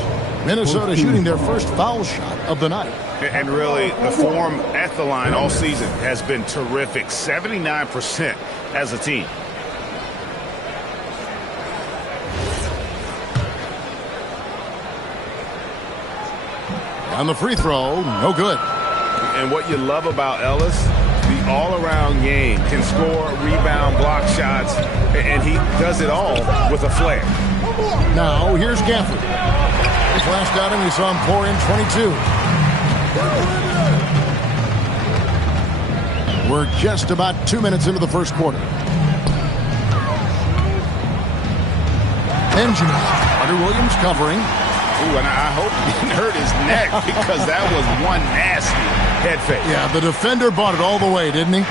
Minnesota shooting their first foul shot of the night. And really, the form at the line all season has been terrific. 79% as a team. On the free throw, no good. And what you love about Ellis, the all-around game, can score, rebound, block shots, and he does it all with a flair. Now, here's Gafford. His last outing, we saw him pour in 22. We're just about 2 minutes into the first quarter. Benjamin. Carter Williams covering. Ooh, and I hope he didn't hurt his neck because that was one nasty head fake. Yeah, the defender bought it all the way, didn't he?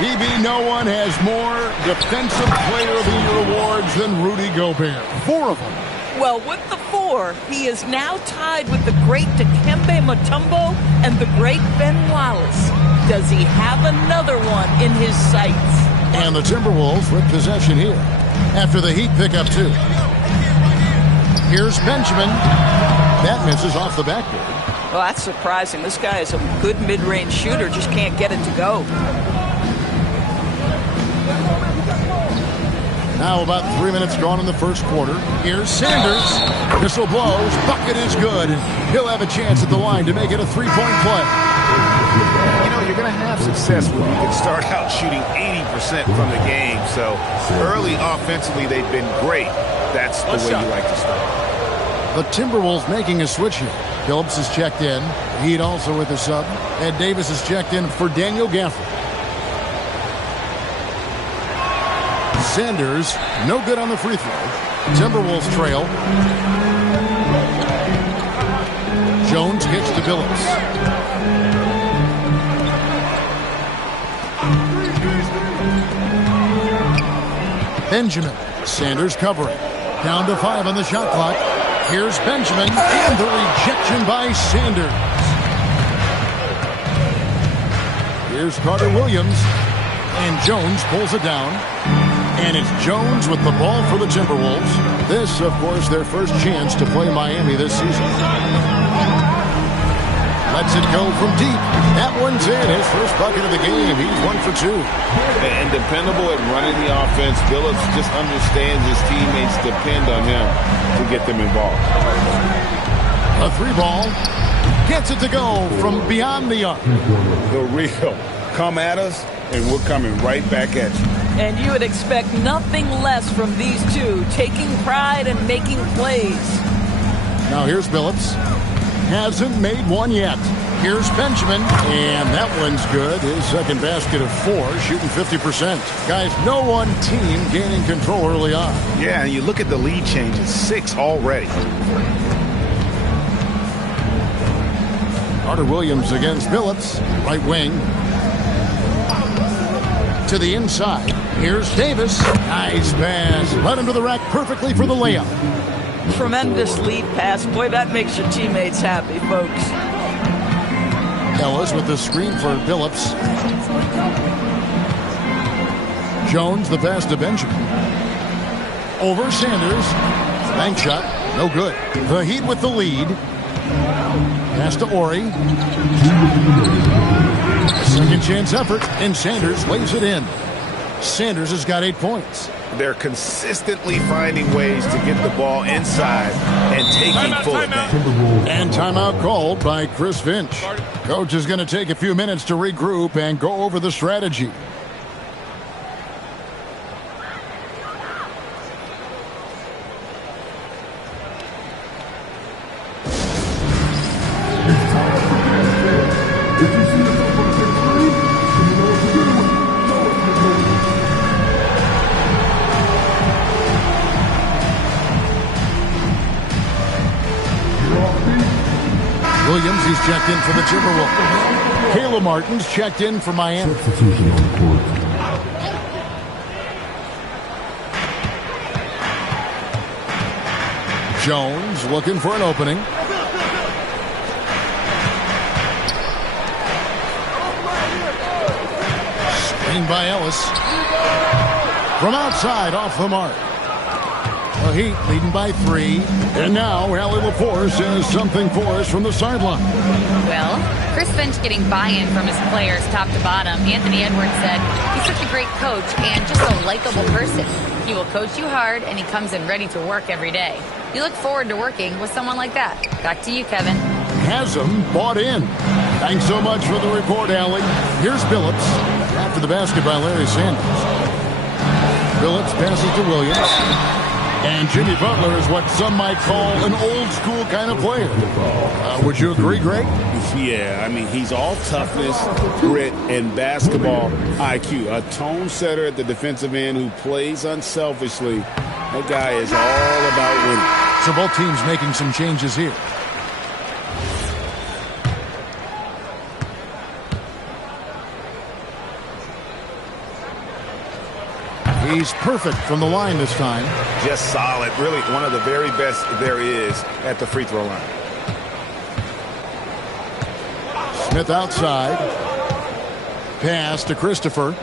PB, no one has more Defensive Player of the Year awards than Rudy Gobert. 4 of them. Well, with the 4, he is now tied with the great Dikembe Mutombo and the great Ben Wallace. Does he have another one in his sights? And the Timberwolves with possession here after the Heat pick up 2. Here's Benjamin. That misses off the backboard. Well, that's surprising. This guy is a good mid-range shooter, just can't get it to go. Now about 3 minutes gone in the first quarter. Here's Sanders. Whistle blows. Bucket is good. He'll have a chance at the line to make it a three-point play. You know, you're going to have success when you can start out shooting 80% from the game. So early offensively, they've been great. That's the way you like to start. The Timberwolves making a switch here. Phillips is checked in. Heat also with a sub. Ed Davis is checked in for Daniel Gafford. Sanders, no good on the free throw. Timberwolves trail. Jones kicks to Phillips. Benjamin. Sanders covering. Down to 5 on the shot clock. Here's Benjamin, and the rejection by Sanders. Here's Carter Williams, and Jones pulls it down. And it's Jones with the ball for the Timberwolves. This, of course, their first chance to play Miami this season. Lets it go from deep. That one's in. His first bucket of the game. He's 1 for 2. And dependable at running the offense. Billups just understands his teammates depend on him to get them involved. A 3-ball. Gets it to go from beyond the arc. The real. Come at us, and we're coming right back at you. And you would expect nothing less from these two, taking pride and making plays. Now here's Billups. hasn't made one yet. Here's Benjamin, and that one's good. His second basket of 4, shooting 50%. Guys, no one team gaining control early on. Yeah, and you look at the lead changes, 6 already. Carter Williams against Billups, right wing. To the inside. Here's Davis. Nice pass. Led him to the rack perfectly for the layup. Tremendous lead pass. Boy, that makes your teammates happy, folks. Ellis with the screen for Billups. Jones, the pass to Benjamin. Over Sanders. Bank shot. No good. The Heat with the lead. Pass to Ori. Second chance effort, and Sanders lays it in. Sanders has got 8 points. They're consistently finding ways to get the ball inside and taking full advantage. And timeout called by Chris Finch. Coach is going to take a few minutes to regroup and go over the strategy. Williams, he's checked in for the Timberwolves. Caleb Martin's checked in for Miami. Substitution on the court. Jones looking for an opening. Screen by Ellis. From outside, off the mark. The Heat leading by 3. And now Allie LaForce says something for us from the sideline. Well, Chris Finch getting buy-in from his players top to bottom. Anthony Edwards said he's such a great coach and just a likable person. He will coach you hard, and he comes in ready to work every day. You look forward to working with someone like that. Back to you, Kevin. Hasm bought in. Thanks so much for the report, Allie. Here's Billups. After the basket by Larry Sanders. Billups passes to Williams. And Jimmy Butler is what some might call an old-school kind of player. Would you agree, Greg? Yeah, I mean, he's all toughness, grit, and basketball IQ. A tone setter at the defensive end who plays unselfishly. That guy is all about winning. So both teams making some changes here. He's perfect from the line this time. Just solid. Really one of the very best there is at the free throw line. Smith outside. Pass to Christopher.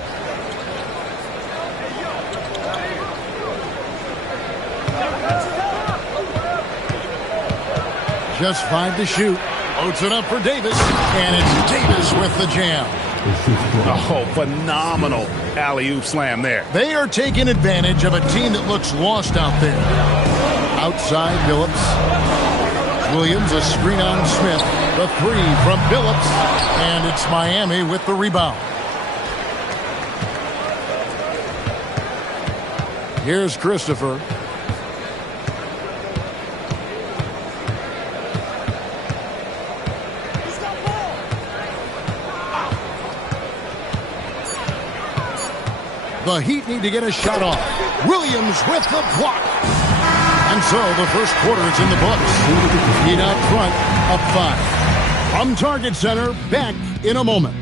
Just 5 to shoot. Loads it up for Davis. And it's Davis with the jam. Oh, phenomenal alley-oop slam there. They are taking advantage of a team that looks lost out there. Outside, Billups. Williams, a screen on Smith. The 3 from Billups. And it's Miami with the rebound. Here's Christopher. The Heat need to get a shot off. Williams with the block. And so the first quarter is in the books. Heat out front, up 5. From Target Center, back in a moment.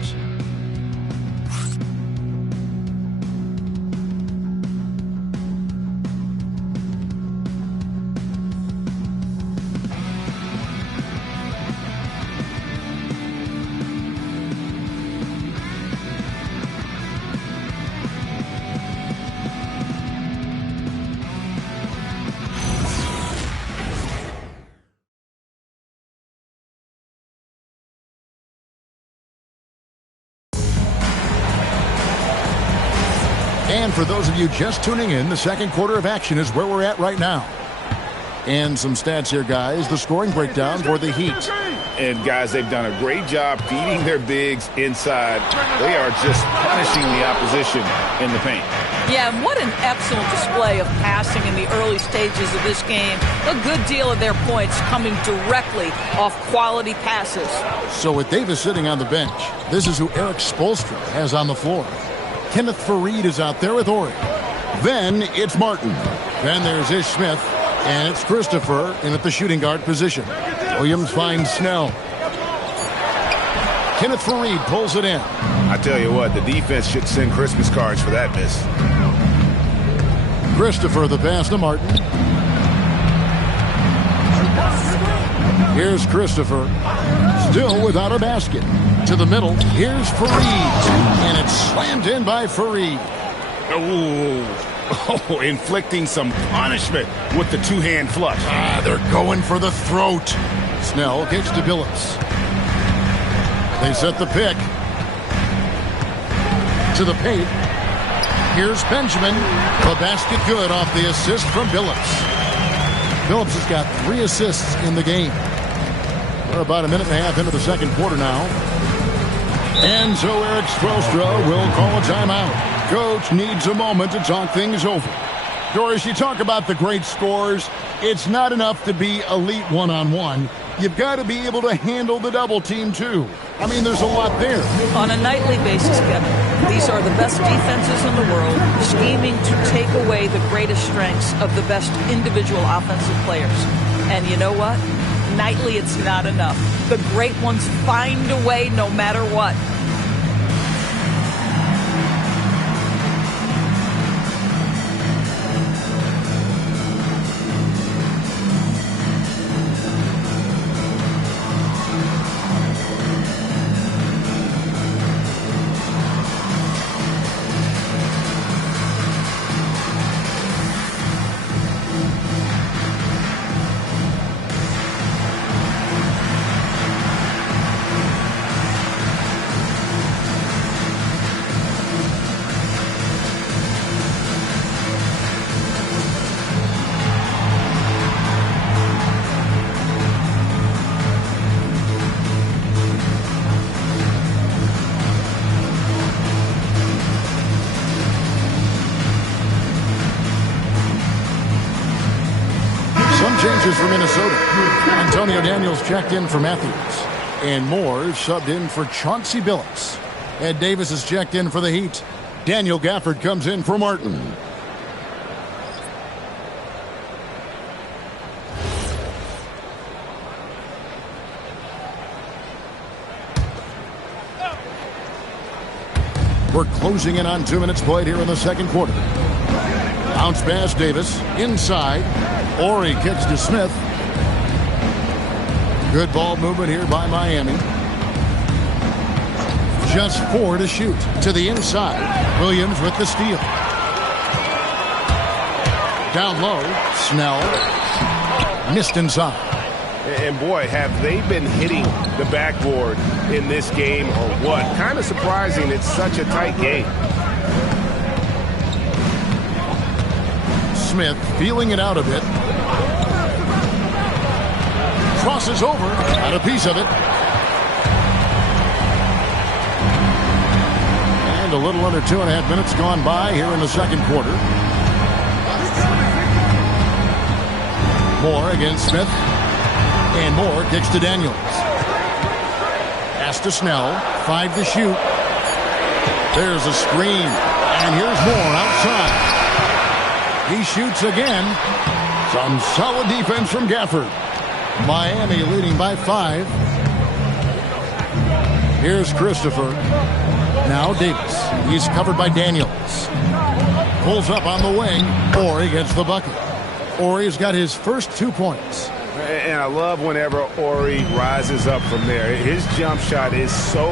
And for those of you just tuning in, the second quarter of action is where we're at right now. And some stats here, guys. The scoring breakdown for the Heat. And, guys, they've done a great job feeding their bigs inside. They are just punishing the opposition in the paint. Yeah, and what an excellent display of passing in the early stages of this game. A good deal of their points coming directly off quality passes. So with Davis sitting on the bench, this is who Eric Spoelstra has on the floor. Kenneth Faried is out there with Ori. Then it's Martin. Then there's Ish Smith. And it's Christopher in at the shooting guard position. Williams finds Snell. Kenneth Faried pulls it in. I tell you what, the defense should send Christmas cards for that miss. Christopher the pass to Martin. Here's Christopher. Still without a basket. To the middle. Here's Faried. And it's slammed in by Faried. Oh, inflicting some punishment with the two-hand flush. They're going for the throat. Snell kicks to Billups. They set the pick. To the paint. Here's Benjamin. The basket good off the assist from Billups. Billups has got 3 assists in the game. We're about a minute and a half into the second quarter now. And so Eric Spoelstra will call a timeout. Coach needs a moment to talk things over. Doris, you talk about the great scores. It's not enough to be elite one-on-one. You've got to be able to handle the double team, too. I mean, there's a lot there. On a nightly basis, Kevin, these are the best defenses in the world, scheming to take away the greatest strengths of the best individual offensive players. And you know what? Nightly, it's not enough. The great ones find a way no matter what. Changes for Minnesota. Antonio Daniels checked in for Matthews. And Moore subbed in for Chauncey Billups. Ed Davis is checked in for the Heat. Daniel Gafford comes in for Martin. We're closing in on 2 minutes played here in the second quarter. Bounce pass Davis. Inside. Ori kicks to Smith. Good ball movement here by Miami. Just 4 to shoot. To the inside. Williams with the steal. Down low. Snell. Missed inside. And boy, have they been hitting the backboard in this game or what? Kind of surprising it's such a tight game. Smith feeling it out a bit. Crosses over. Got a piece of it. And a little under 2.5 minutes gone by here in the second quarter. Moore against Smith. And Moore kicks to Daniels. Pass to Snell. 5 to shoot. There's a screen. And here's Moore outside. He shoots again. Some solid defense from Gafford. Miami leading by 5. Here's Christopher. Now Davis. He's covered by Daniels. Pulls up on the wing. Ori gets the bucket. Ori's got his first 2 points. And I love whenever Ori rises up from there. His jump shot is so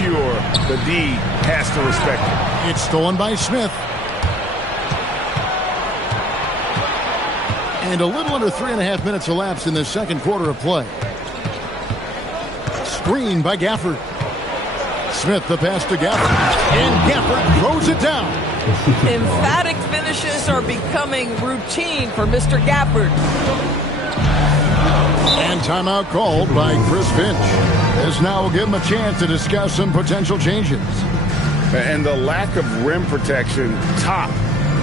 pure, the D has to respect it. It's stolen by Smith. And a little under 3.5 minutes elapsed in the second quarter of play. Screen by Gafford. Smith the pass to Gafford. And Gafford throws it down. Emphatic finishes are becoming routine for Mr. Gafford. And timeout called by Chris Finch. This now will give him a chance to discuss some potential changes. And the lack of rim protection top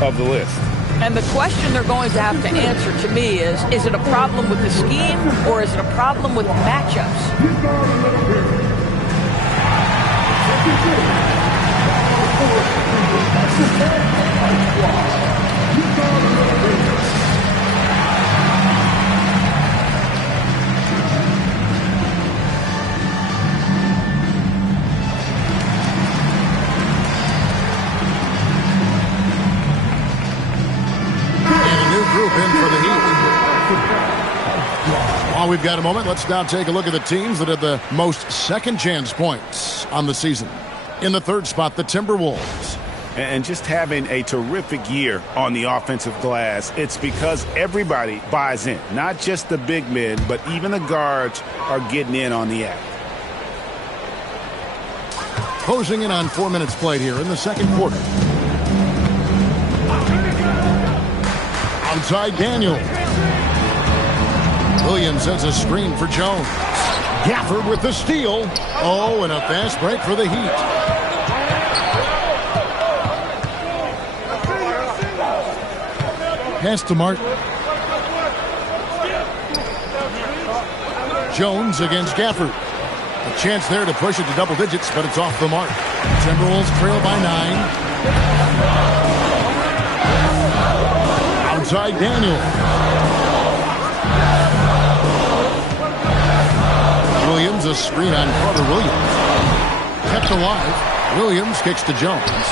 of the list. And the question they're going to have to answer to me is it a problem with the scheme or is it a problem with matchups? Group in for the Heat. While we've got a moment, let's now take a look at the teams that had the most second chance points on the season. In the third spot, the Timberwolves. And just having a terrific year on the offensive glass, it's because everybody buys in. Not just the big men, but even the guards are getting in on the act. Closing in on 4 minutes played here in the second quarter. Outside Daniel. Williams sends a screen for Jones. Gafford with the steal. Oh, and a fast break for the Heat. Pass to Martin. Jones against Gafford. A chance there to push it to double digits, but it's off the mark. Timberwolves trail by 9. Outside Daniel. Williams, a screen on Carter Williams. Kept alive. Williams kicks to Jones.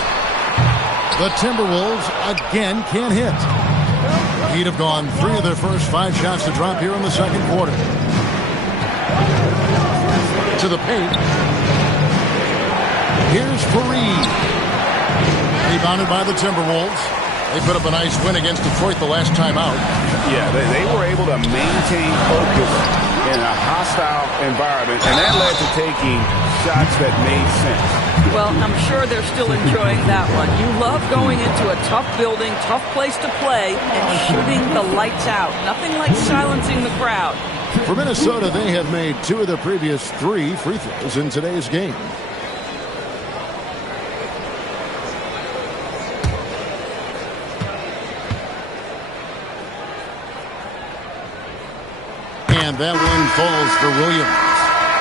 The Timberwolves again can't hit. He'd have gone 3 of their first 5 shots to drop here in the second quarter. To the paint. Here's Fareed. Rebounded by the Timberwolves. They put up a nice win against Detroit the last time out. Yeah, they were able to maintain focus in a hostile environment, and that led to taking shots that made sense. Well, I'm sure they're still enjoying that one. You love going into a tough building, tough place to play, and shooting the lights out. Nothing like silencing the crowd. For Minnesota, they have made 2 of their previous 3 free throws in today's game. And that one falls for Williams.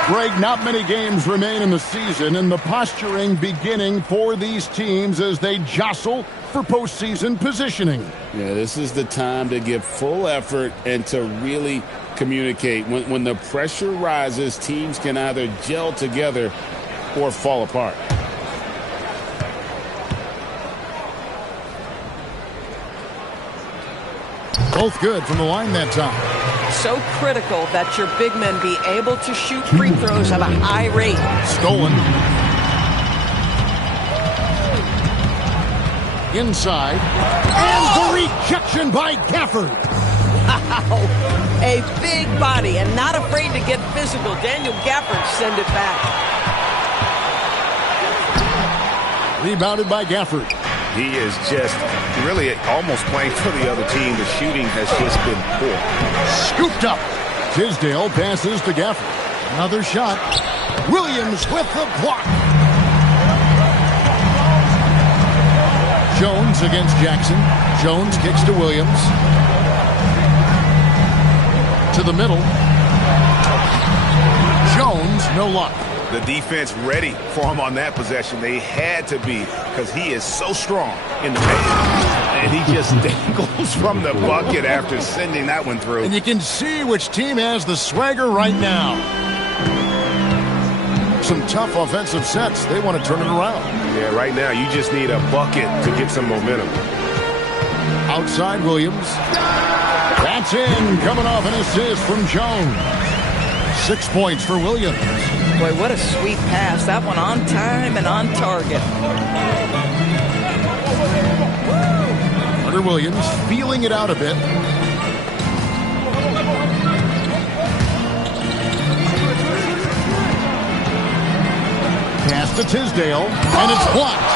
Greg, not many games remain in the season, and the posturing beginning for these teams as they jostle for postseason positioning. Yeah, this is the time to give full effort and to really communicate. When the pressure rises, teams can either gel together or fall apart. Both good from the line that time. So critical that your big men be able to shoot free throws at a high rate. Stolen. Inside. And the rejection by Gafford. Wow. A big body and not afraid to get physical. Daniel Gafford send it back. Rebounded by Gafford. He is just really almost playing for the other team. The shooting has just been poor. Scooped up. Tisdale passes to Gafford. Another shot. Williams with the block. Jones against Jackson. Jones kicks to Williams. To the middle. Jones, no luck. The defense ready for him on that possession. They had to be, because he is so strong in the paint. And he just dangles from the bucket after sending that one through. And you can see which team has the swagger right now. Some tough offensive sets. They want to turn it around. Yeah, right now you just need a bucket to get some momentum. Outside Williams. That's in. Coming off an assist from Jones. 6 points for Williams. Boy, what a sweet pass. That one on time and on target. Carter Williams feeling it out a bit. Pass to Tisdale, and it's blocked.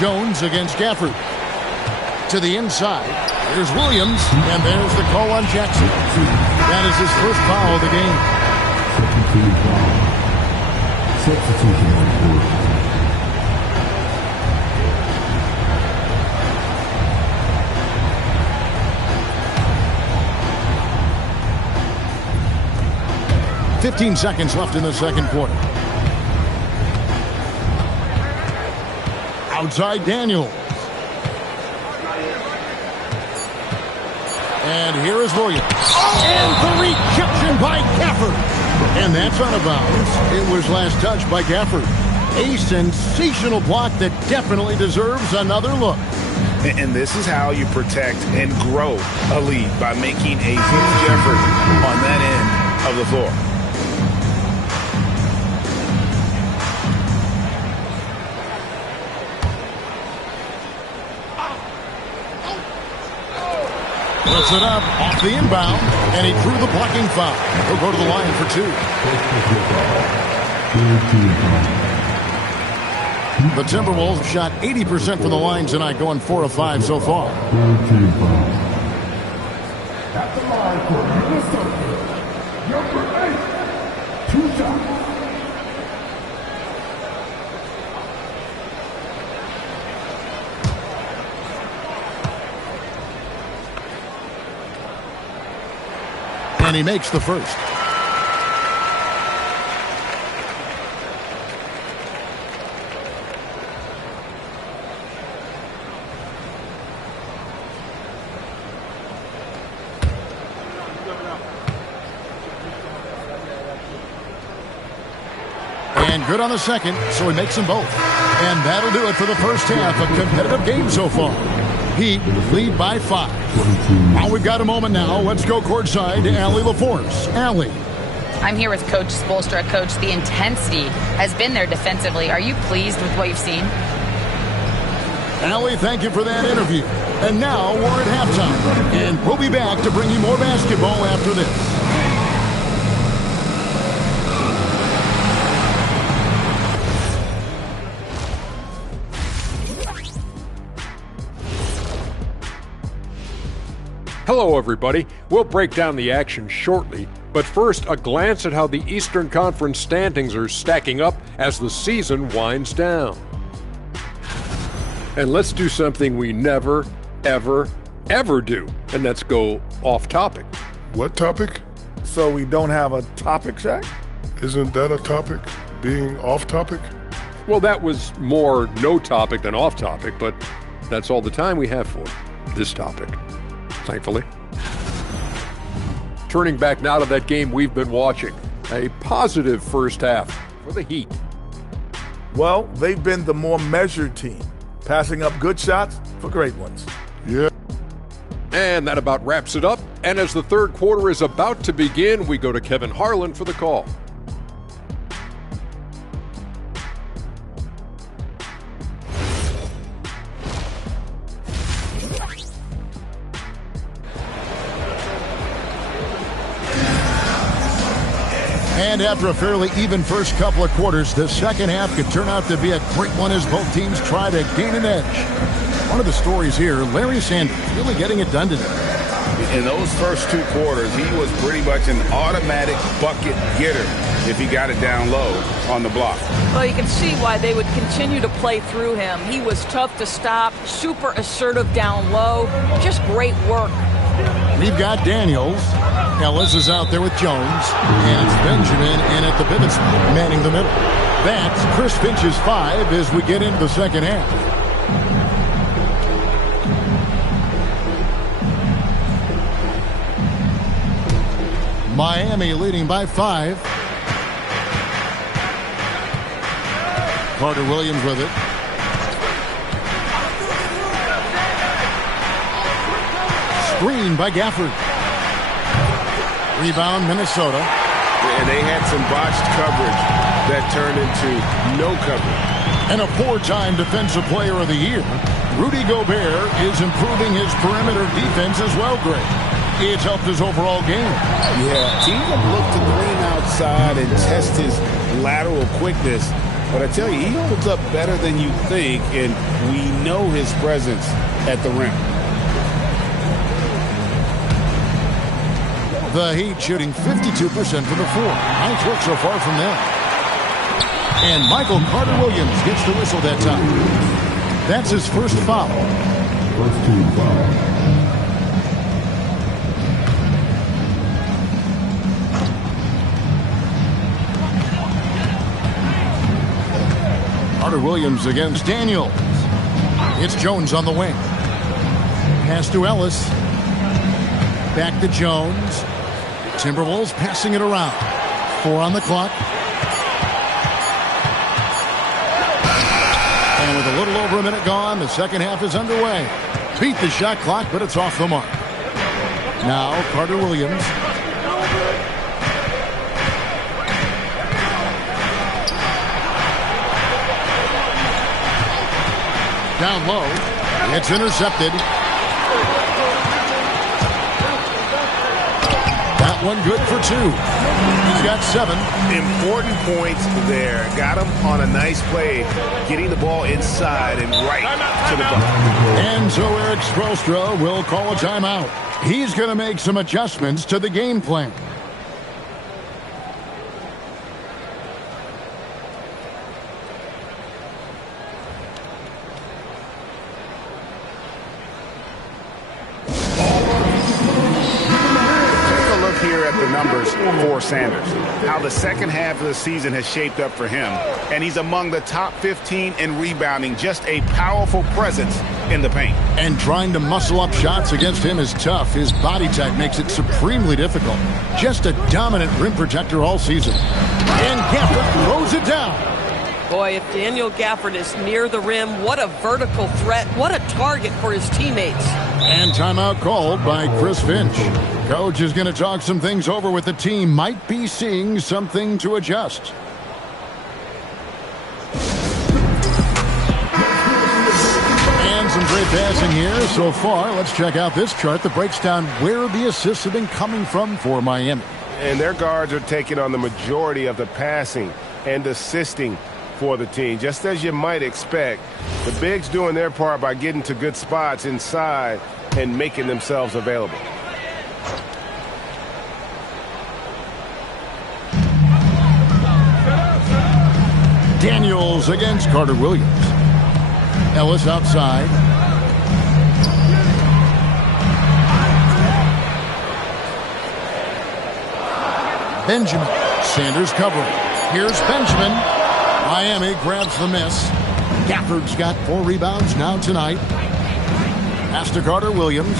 Jones against Gafford. To the inside. There's Williams, and there's the call on Jackson. That is his first foul of the game. Substitution on court. 15 seconds left in the second quarter. Outside Daniels. And here is Williams. And the rejection by Gafford. And that's out of bounds. It was last touched by Gafford. A sensational block that definitely deserves another look. And this is how you protect and grow a lead, by making a huge effort on that end of the floor. Puts it up off the inbound, and he drew the blocking foul. He'll go to the line for 2. The Timberwolves shot 80% from the line tonight, going 4 of 5 so far. At the line for Minnesota, number 8, 2 shots. And he makes the first. And good on the second, so he makes them both. And that'll do it for the first half. A competitive game so far. Heat lead by 5. Well, we've got a moment now. Let's go courtside to Allie LaForce. Allie. I'm here with Coach Spoelstra. Coach, the intensity has been there defensively. Are you pleased with what you've seen? Allie, thank you for that interview. And now we're at halftime. And we'll be back to bring you more basketball after this. Hello, everybody. We'll break down the action shortly, but first, a glance at how the Eastern Conference standings are stacking up as the season winds down. And let's do something we never, ever, ever do, and that's go off topic. What topic? So we don't have a topic, Shaq? Isn't that a topic? Being off topic? Well, that was more no topic than off topic, but that's all the time we have for this topic. Thankfully. Turning back now to that game we've been watching. A positive first half for the Heat. Well, they've been the more measured team, passing up good shots for great ones. Yeah. And that about wraps it up. And as the third quarter is about to begin, we go to Kevin Harlan for the call. And after a fairly even first couple of quarters, the second half could turn out to be a great one as both teams try to gain an edge. One of the stories here, Larry Sanders really getting it done today. In those first 2 quarters, he was pretty much an automatic bucket getter if he got it down low on the block. Well, you can see why they would continue to play through him. He was tough to stop, super assertive down low, just great work. We've got Daniels. Ellis is out there with Jones. And it's Benjamin in at the pivot spot, manning the middle. That's Chris Finch's 5 as we get into the second half. Miami leading by 5. Carter Williams with it. Screen by Gafford. Rebound, Minnesota. And they had some botched coverage that turned into no coverage. And a 4-time Defensive Player of the Year. Rudy Gobert is improving his perimeter defense as well, Greg. It's helped his overall game. Yeah, teams have looked to glean outside and test his lateral quickness. But I tell you, he holds up better than you think, and we know his presence at the rim. The Heat shooting 52% from the floor. Nice work so far from them. And Michael Carter-Williams gets the whistle that time. That's his first foul. First team foul. Carter Williams against Daniels. It's Jones on the wing. Pass to Ellis. Back to Jones. Timberwolves passing it around. 4 on the clock. And with a little over a minute gone, the second half is underway. Beat the shot clock, but it's off the mark. Now Carter Williams. Down low. It's intercepted. That one good for 2. He's got 7. Important points there. Got him on a nice play, getting the ball inside and right to the bucket. And so Eric Spoelstra will call a timeout. He's going to make some adjustments to the game plan. Numbers for Sanders, how the second half of the season has shaped up for him, and he's among the top 15 in rebounding. Just a powerful presence in the paint. And trying to muscle up shots against him is tough. His body type makes it supremely difficult. Just a dominant rim protector all season. And Gafford throws it down. Boy, if Daniel Gafford is near the rim, what a vertical threat. What a target for his teammates. And timeout called by Chris Finch. Coach is going to talk some things over with the team. Might be seeing something to adjust. And some great passing here so far. Let's check out this chart that breaks down where the assists have been coming from for Miami. And their guards are taking on the majority of the passing and assisting for the team, just as you might expect. The bigs doing their part by getting to good spots inside and making themselves available. Daniels against Carter Williams. Ellis outside. Benjamin. Sanders covering. Here's Benjamin. Miami grabs the miss. Gafford's got 4 rebounds now tonight. Pass to Carter Williams.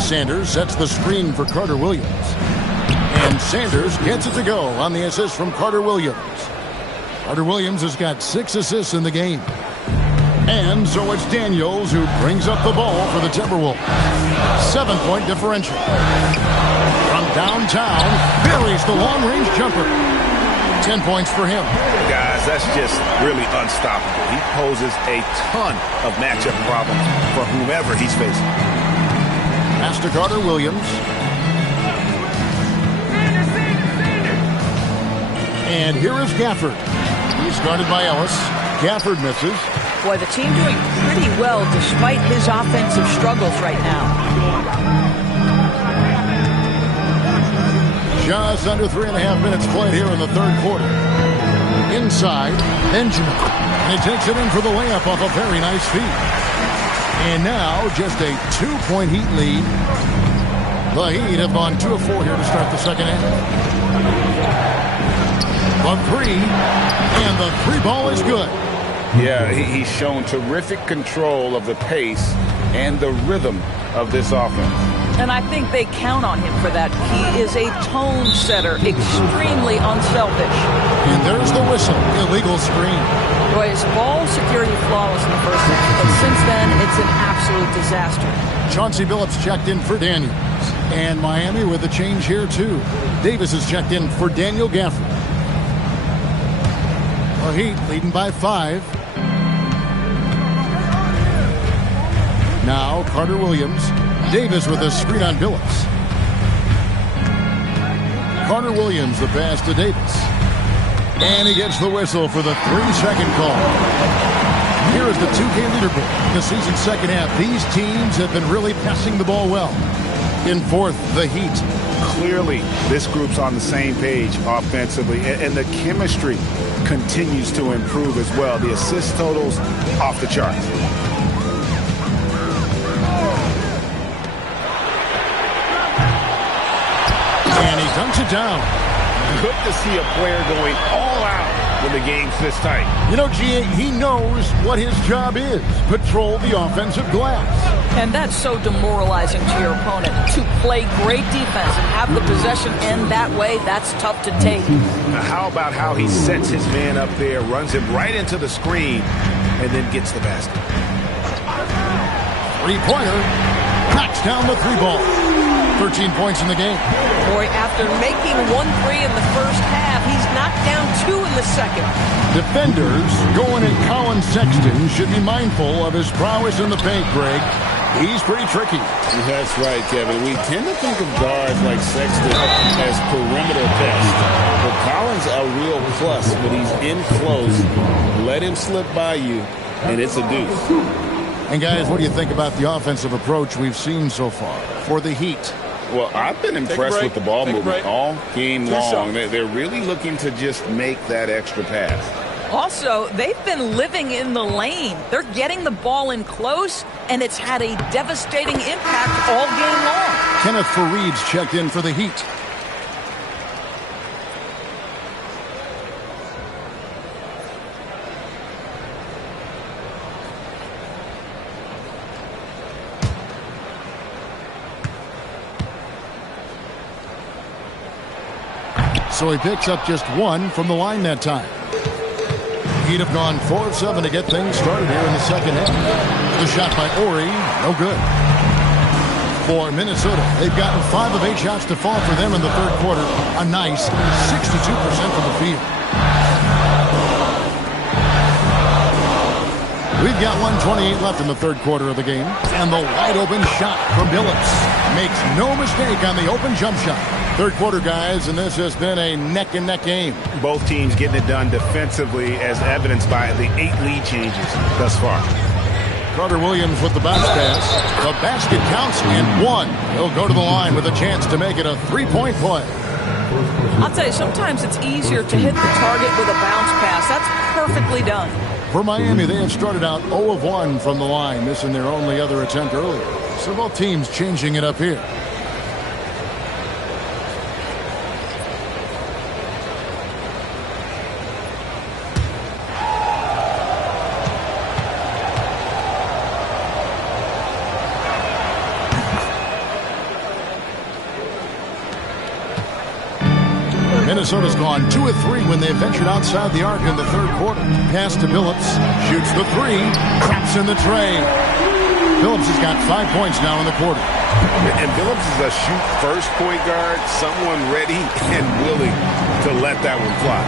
Sanders sets the screen for Carter Williams. And Sanders gets it to go on the assist from Carter Williams. Carter Williams has got 6 assists in the game. And so it's Daniels who brings up the ball for the Timberwolves. 7-point differential. From downtown, buries the long-range jumper. 10 points for him. Guys, that's just really unstoppable. He poses a ton of matchup problems for whomever he's facing. Pass to Carter Williams. And here is Gafford. He's guarded by Ellis. Gafford misses. Boy, the team doing pretty well despite his offensive struggles right now. Just under 3.5 minutes played here in the third quarter. Inside, Benjamin. And he takes it in for the layup off a very nice feed. And now just a 2-point Heat lead. The Heat have gone 2 of 4 here to start the second half. The 3, and the 3 ball is good. Yeah, he's shown terrific control of the pace and the rhythm of this offense. And I think they count on him for that. He is a tone setter, extremely unselfish. And there's the whistle, illegal screen. Boy, his ball security flawless in the first half, but since then, it's an absolute disaster. Chauncey Billups checked in for Daniels. And Miami with a change here, too. Davis has checked in for Daniel Gafford. The Heat leading by 5. Now Carter Williams. Davis with a screen on Billups. Carter Williams, the pass to Davis. And he gets the whistle for the 3-second call. Here is the 2K leaderboard. The season's second half, these teams have been really passing the ball well. In fourth, the Heat. Clearly, this group's on the same page offensively, and the chemistry continues to improve as well. The assist totals off the charts. And he dunks it down. Good to see a player going all out when the game's this tight. You know, G.A., he knows what his job is. Patrol the offensive glass. And that's so demoralizing to your opponent. To play great defense and have the possession end that way, that's tough to take. Now, how about how he sets his man up there, runs him right into the screen, and then gets the basket. Three-pointer. Knocks down the three ball. 13 points in the game. Boy, after making 1 3 in the first half, he's knocked down 2 in the second. Defenders going at Colin Sexton should be mindful of his prowess in the paint, Greg. He's pretty tricky. That's right, Kevin. We tend to think of guards like Sexton as perimeter pests. But Collins a real plus when he's in close. Let him slip by you, and it's a deuce. And guys, what do you think about the offensive approach we've seen so far for the Heat? Well, I've been impressed with the ball movement all game long. They're really looking to just make that extra pass. Also, they've been living in the lane. They're getting the ball in close, and it's had a devastating impact all game long. Kenneth Fareed's checked in for the Heat. So he picks up just 1 from the line that time. He'd have gone 4 of 7 to get things started here in the second half. The shot by Ori, no good. For Minnesota, they've gotten 5 of 8 shots to fall for them in the third quarter. A nice 62% from the field. We've got 1:28 left in the third quarter of the game. And the wide open shot from Billups. Makes no mistake on the open jump shot. Third quarter, guys, and this has been a neck-and-neck game. Both teams getting it done defensively, as evidenced by the 8 lead changes thus far. Carter Williams with the bounce pass. The basket counts and 1. He'll go to the line with a chance to make it a 3-point play. I'll tell you, sometimes it's easier to hit the target with a bounce pass. That's perfectly done. For Miami, they have started out 0 of 1 from the line, missing their only other attempt earlier. So both teams changing it up here. Minnesota's gone 2 of 3 when they ventured outside the arc in the third quarter. Pass to Billups. Shoots the 3. Traps in the tray. Billups has got 5 points now in the quarter. And Billups is a shoot-first point guard, someone ready and willing to let that one fly.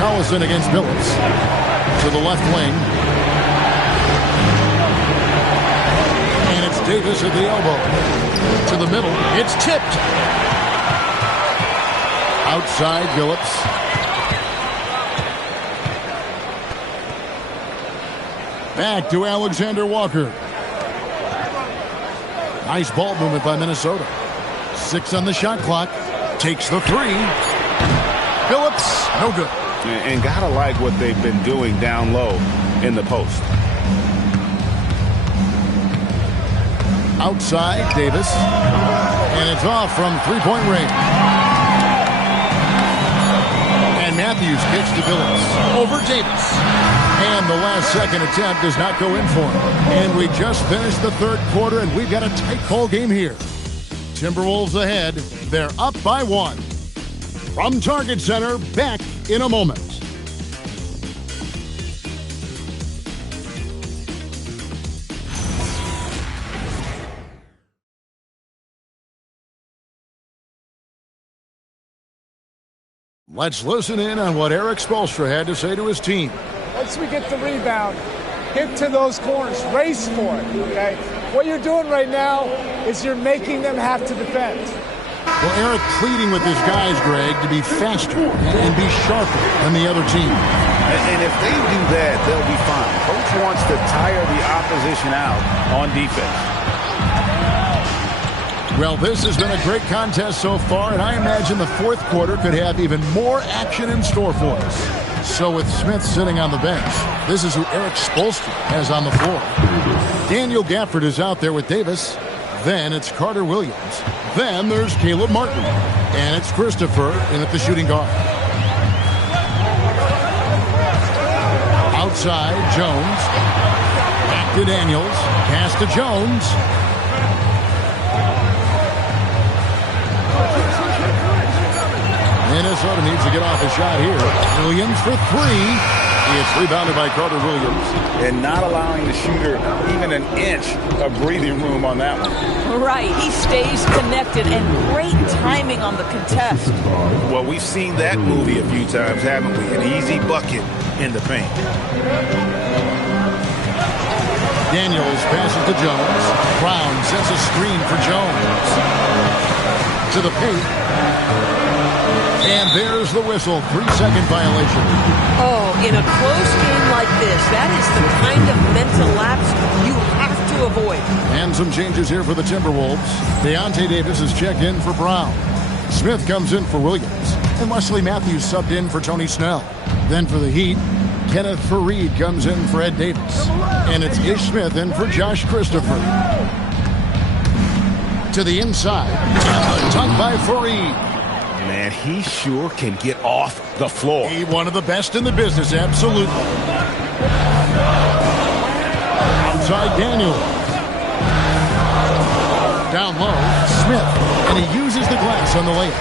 Collison against Billups. To the left wing. And it's Davis at the elbow. To the middle. It's tipped. Outside Billups. Back to Alexander Walker. Nice ball movement by Minnesota. 6 on the shot clock. Takes the 3. Billups, no good. And gotta like what they've been doing down low in the post. Outside, Davis. And it's off from three-point range. And Matthews kicks to Billups. Over Davis. And the last second attempt does not go in for him. And we just finished the third quarter, and we've got a tight ball game here. Timberwolves ahead. They're up by 1. From Target Center, back in a moment. Let's listen in on what Eric Spoelstra had to say to his team. Once we get the rebound, get to those corners, race for it, okay? What you're doing right now is you're making them have to defend. Well, Eric pleading with his guys, Greg, to be faster and be sharper than the other team. And if they do that, they'll be fine. Coach wants to tire the opposition out on defense. Well, this has been a great contest so far, and I imagine the fourth quarter could have even more action in store for us. So with Smith sitting on the bench, this is who Eric Spoelstra has on the floor. Daniel Gafford is out there with Davis. Then it's Carter Williams. Then there's Caleb Martin. And it's Christopher in at the shooting guard. Outside, Jones. Back to Daniels. Pass to Jones. Minnesota needs to get off a shot here. Williams for three. It's rebounded by Carter Williams. And not allowing the shooter even an inch of breathing room on that one. Right. He stays connected and great timing on the contest. Well, we've seen that movie a few times, haven't we? An easy bucket in the paint. Daniels passes to Jones. Brown sets a screen for Jones. To the paint. And there's the whistle. 3-second violation. Oh, in a close game like this, that is the kind of mental lapse you have to avoid. And some changes here for the Timberwolves. Deontay Davis is checked in for Brown. Smith comes in for Williams. And Wesley Matthews subbed in for Tony Snell. Then for the Heat, Kenneth Faried comes in for Ed Davis. And it's Ish Smith in for Josh Christopher. To the inside. And the dunk by Faried. Man, he sure can get off the floor. He's one of the best in the business, absolutely. Outside Daniel. Down low, Smith. And he uses the glass on the layup.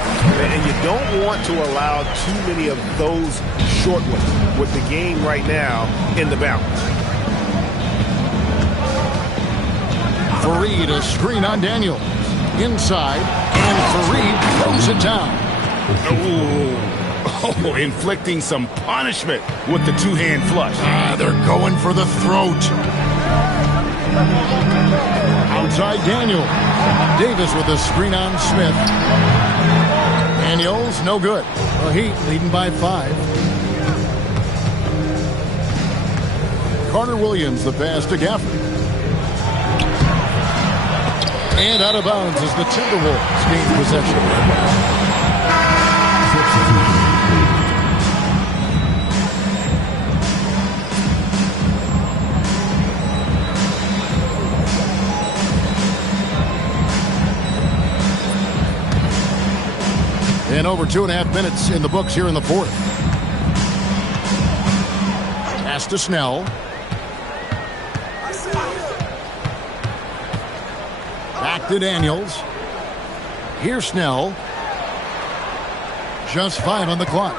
And you don't want to allow too many of those short ones with the game right now in the balance. Faried, a screen on Daniels. Inside, and Faried throws it down. Oh, inflicting some punishment with the two-hand flush. They're going for the throat. Outside Daniel. Davis with a screen on Smith. Daniels, no good. The Heat leading by 5. Carter Williams, the pass to Gafford. And out of bounds as the Timberwolves gain possession. And over 2.5 minutes in the books here in the fourth. Pass to Snell. Back to Daniels. Here's Snell. Just 5 on the clock.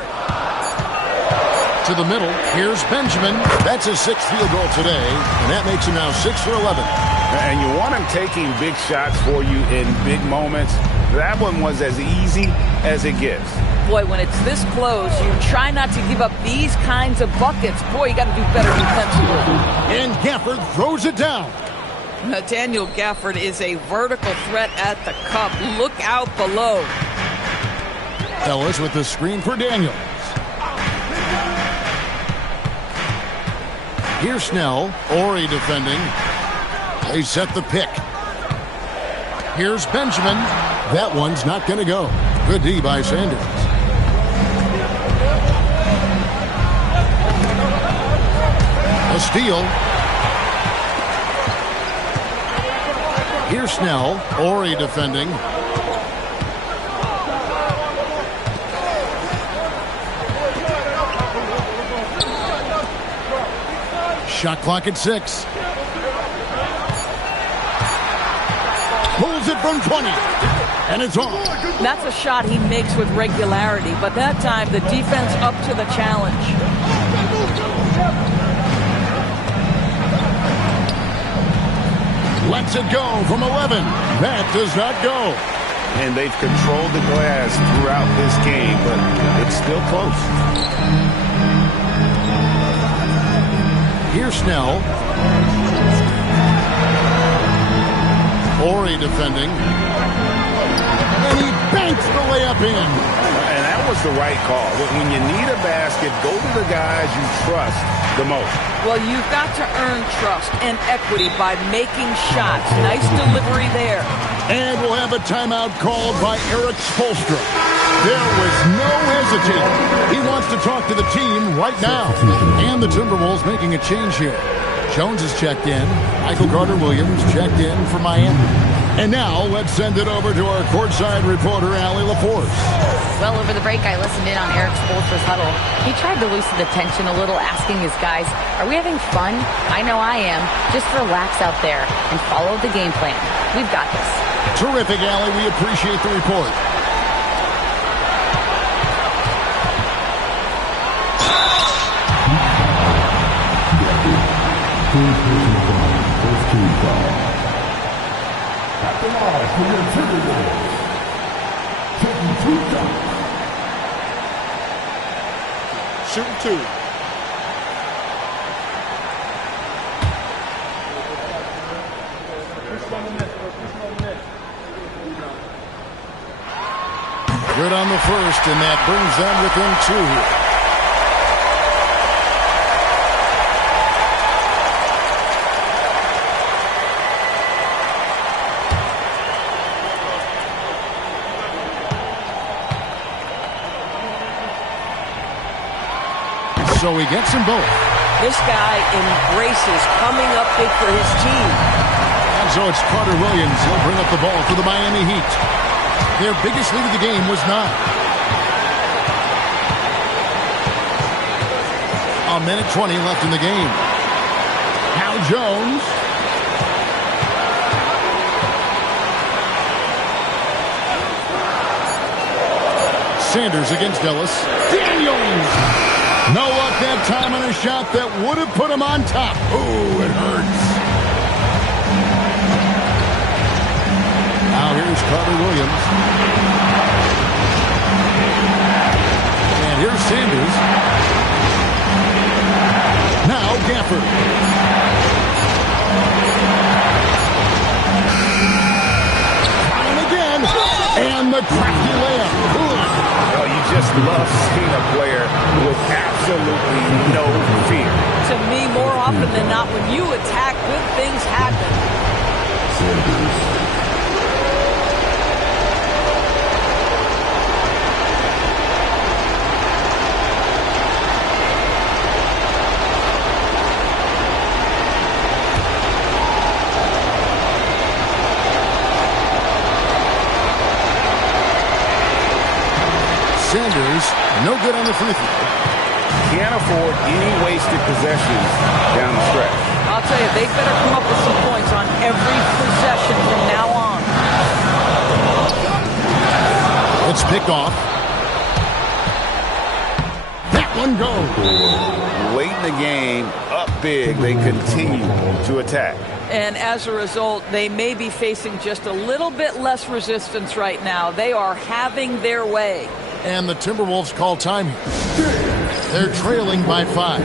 To the middle. Here's Benjamin. That's his 6th field goal today. And that makes him now 6 for 11. And you want him taking big shots for you in big moments. That one was as easy as it gets. Boy, when it's this close, you try not to give up these kinds of buckets. Boy, you got to do better defensively. And Gafford throws it down. Nathaniel Gafford is a vertical threat at the cup. Look out below. Ellis with the screen for Daniels. Here's Snell. Ori defending. They set the pick. Here's Benjamin. That one's not going to go. Good D by Sanders. A steal. Here's Snell. Ori defending. Shot clock at 6. Pulls it from 20. And it's off. That's a shot he makes with regularity, but that time the defense up to the challenge. Lets it go from 11. That does not go. And they've controlled the glass throughout this game, but it's still close. Here's Snell. Ori defending. And he banks the layup in. And that was the right call. When you need a basket, go to the guys you trust the most. Well, you've got to earn trust and equity by making shots. Nice delivery there. And we'll have a timeout called by Eric Spoelstra. There was no hesitating. He wants to talk to the team right now. And the Timberwolves making a change here. Jones is checked in. Michael Carter-Williams checked in for Miami. And now, let's send it over to our courtside reporter, Allie LaForce. Well, over the break, I listened in on Eric Spoelstra's huddle. He tried to loosen the tension a little, asking his guys, are we having fun? I know I am. Just relax out there and follow the game plan. We've got this. Terrific, Allie. We appreciate the report. At the line for your Timberwolves, taking 2 shots. Shooting 2. Good on the first, and that brings them within 2. So he gets them both. This guy embraces coming up big for his team. And so it's Carter Williams. He'll bring up the ball for the Miami Heat. Their biggest lead of the game was 9. A minute 20 left in the game. Now Jones. Sanders against Ellis. Daniels. No luck that time on a shot that would have put him on top. Oh, it hurts. Now here's Carter Williams. And here's Sanders. Now Gafford. Got him again. And the crafty layup. Well, you just love seeing a player with absolutely no fear. To me, more often than not, when you attack, good things happen. Sanders, no good on the free throw. Can't afford any wasted possessions down the stretch. I'll tell you, they better come up with some points on every possession from now on. It's picked off. That one goes. Late in the game, up big, they continue to attack. And as a result, they may be facing just a little bit less resistance right now. They are having their way. And the Timberwolves call time here. They're trailing by 5.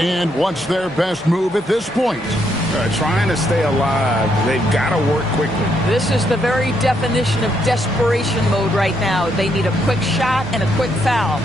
And what's their best move at this point? Trying to stay alive, they've got to work quickly. This is the very definition of desperation mode right now. They need a quick shot and a quick foul.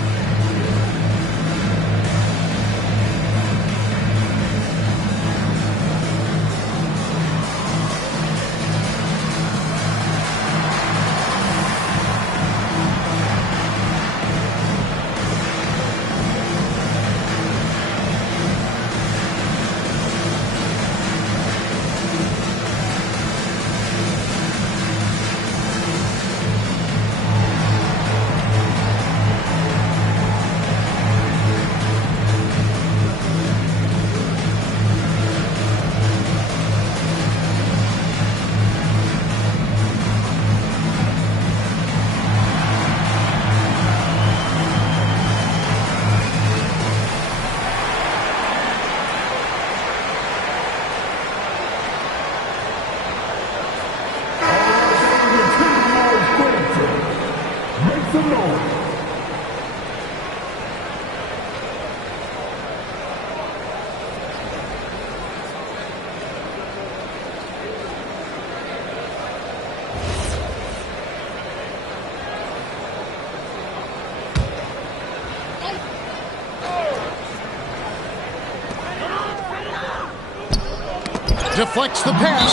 Deflects the pass.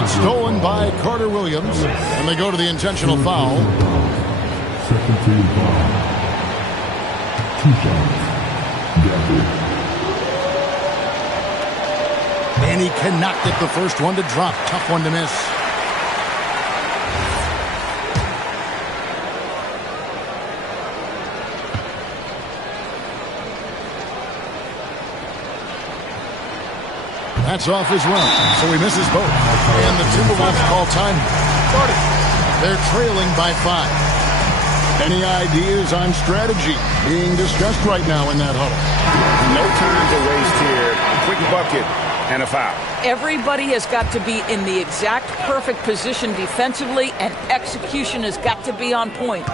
It's stolen by Carter Williams. And they go to the intentional foul. Second team foul. 2 shots. Gafford. And he cannot get the first one to drop. Tough one to miss. That's off as well, so he misses both. And the Timberwolves call time. They're trailing by 5. Any ideas on strategy being discussed right now in that huddle? No time to waste here. Quick bucket and a foul. Everybody has got to be in the exact perfect position defensively, and execution has got to be on point.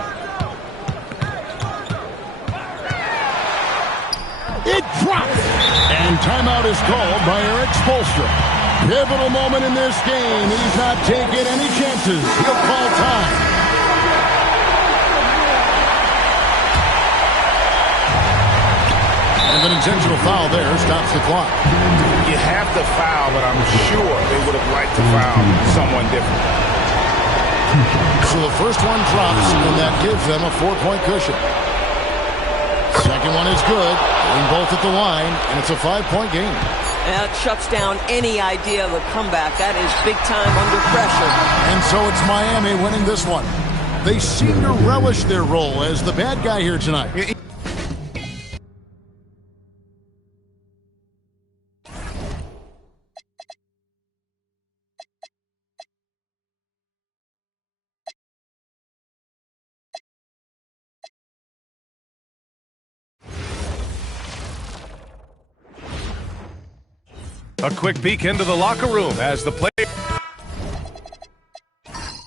It drops! And timeout is called by Eric Spoelstra. Pivotal moment in this game. He's not taking any chances. He'll call time. And an intentional foul there stops the clock. You have to foul, but I'm sure they would have liked to foul someone different. So the first one drops, and that gives them a 4-point cushion. Second one is good. Getting both at the line, and it's a 5-point game. That shuts down any idea of a comeback. That is big time under pressure. And so it's Miami winning this one. They seem to relish their role as the bad guy here tonight. A quick peek into the locker room as the play.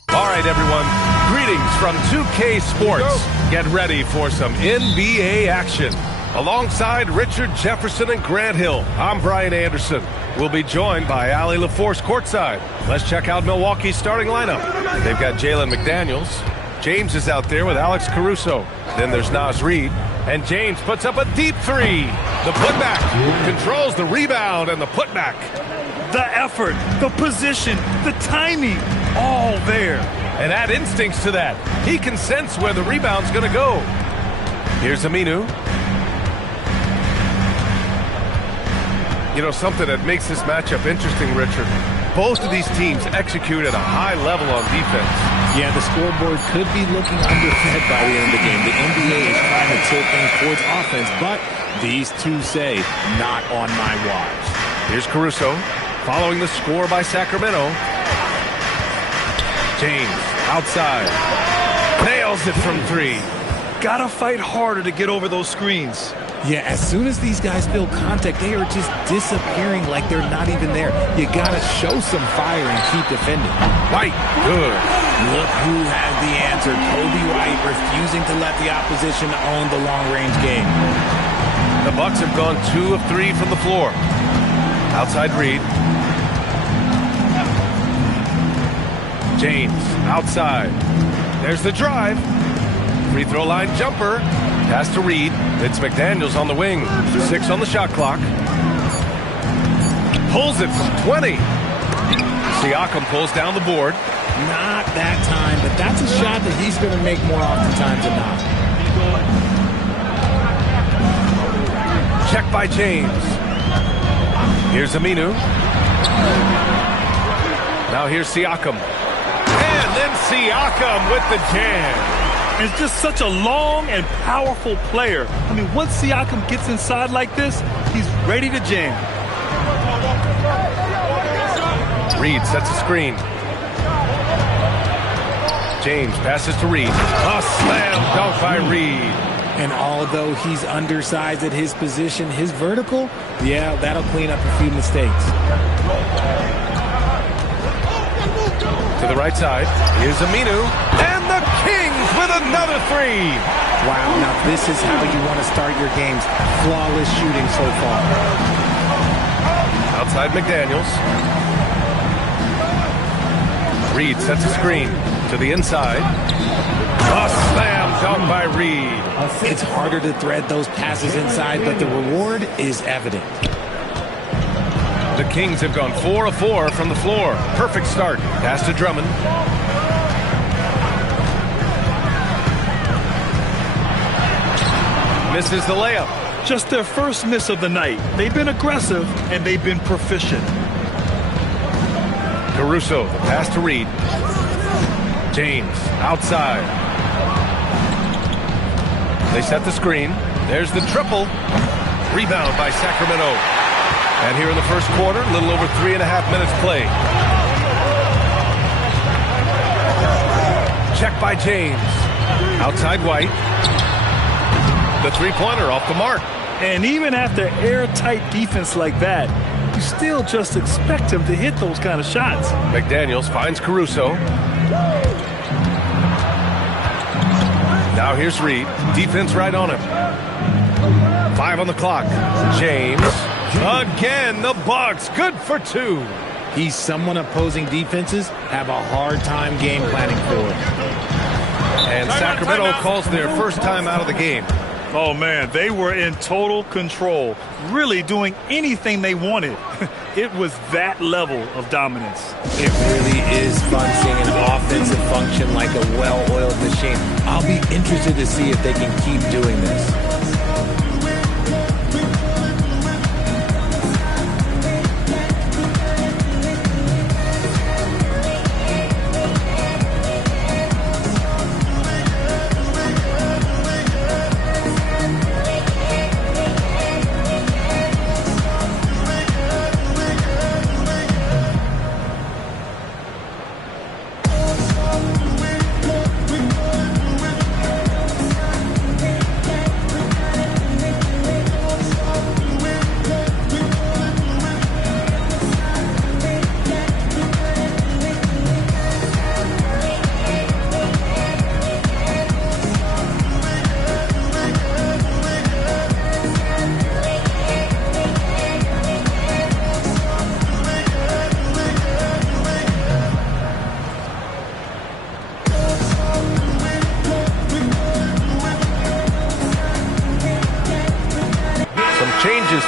All right, everyone. Greetings from 2K Sports. Get ready for some NBA action. Alongside Richard Jefferson and Grant Hill, I'm Brian Anderson. We'll be joined by Allie LaForce courtside. Let's check out Milwaukee's starting lineup. They've got Jalen McDaniels. James is out there with Alex Caruso. Then there's Naz Reid. And James puts up a deep three. The putback controls the rebound and the putback. The effort, the position, the timing, all there. And add instincts to that. He can sense where the rebound's going to go. Here's Aminu. You know, something that makes this matchup interesting, Richard. Both of these teams execute at a high level on defense. Yeah, the scoreboard could be looking underfed by the end of the game. The NBA is trying to tilt things towards offense, but these two say, not on my watch. Here's Caruso, following the score by Sacramento. James, outside. Nails it from 3. Gotta fight harder to get over those screens. Yeah, as soon as these guys feel contact, they are just disappearing like they're not even there. You gotta show some fire and keep defending. White, good. Look who has the answer. Kobe White refusing to let the opposition own the long-range game. The Bucks have gone 2 of 3 from the floor. Outside Reid. James, outside. There's the drive. Free throw line jumper. Pass to Reid. It's McDaniels on the wing. 6 on the shot clock. Pulls it from 20. Siakam pulls down the board. Not that time, but that's a shot that he's going to make more oftentimes than not. Check by James. Here's Aminu. Now here's Siakam. And then Siakam with the jam. It's just such a long and powerful player. I mean, once Siakam gets inside like this, he's ready to jam. Reid sets a screen. James passes to Reid. A slam dunk by Reid. And although he's undersized at his position, his vertical, yeah, that'll clean up a few mistakes. To the right side, here's Aminu. And the Kings with another 3. Wow, now this is how you want to start your games. Flawless shooting so far. Outside McDaniels. Reid sets a screen to the inside. A slam dunk by Reid. It's harder to thread those passes inside, but the reward is evident. The Kings have gone 4 of 4 from the floor. Perfect start. Pass to Drummond. Misses the layup. Just their first miss of the night. They've been aggressive, and they've been proficient. Caruso, the pass to Reid. James, outside. They set the screen. There's the triple. Rebound by Sacramento. And here in the first quarter, a little over 3.5 minutes played. Check by James. Outside White. The three-pointer off the mark. And even after airtight defense like that, you still just expect him to hit those kind of shots. McDaniels finds Caruso. Now here's Reed. Defense right on him. 5 on the clock. James. Again, the Bucks. Good for 2. He's someone opposing defenses have a hard time game planning for. And Sacramento calls their first time out of the game. Oh, man, they were in total control, really doing anything they wanted. It was that level of dominance. It really is fun seeing an offensive function like a well-oiled machine. I'll be interested to see if they can keep doing this.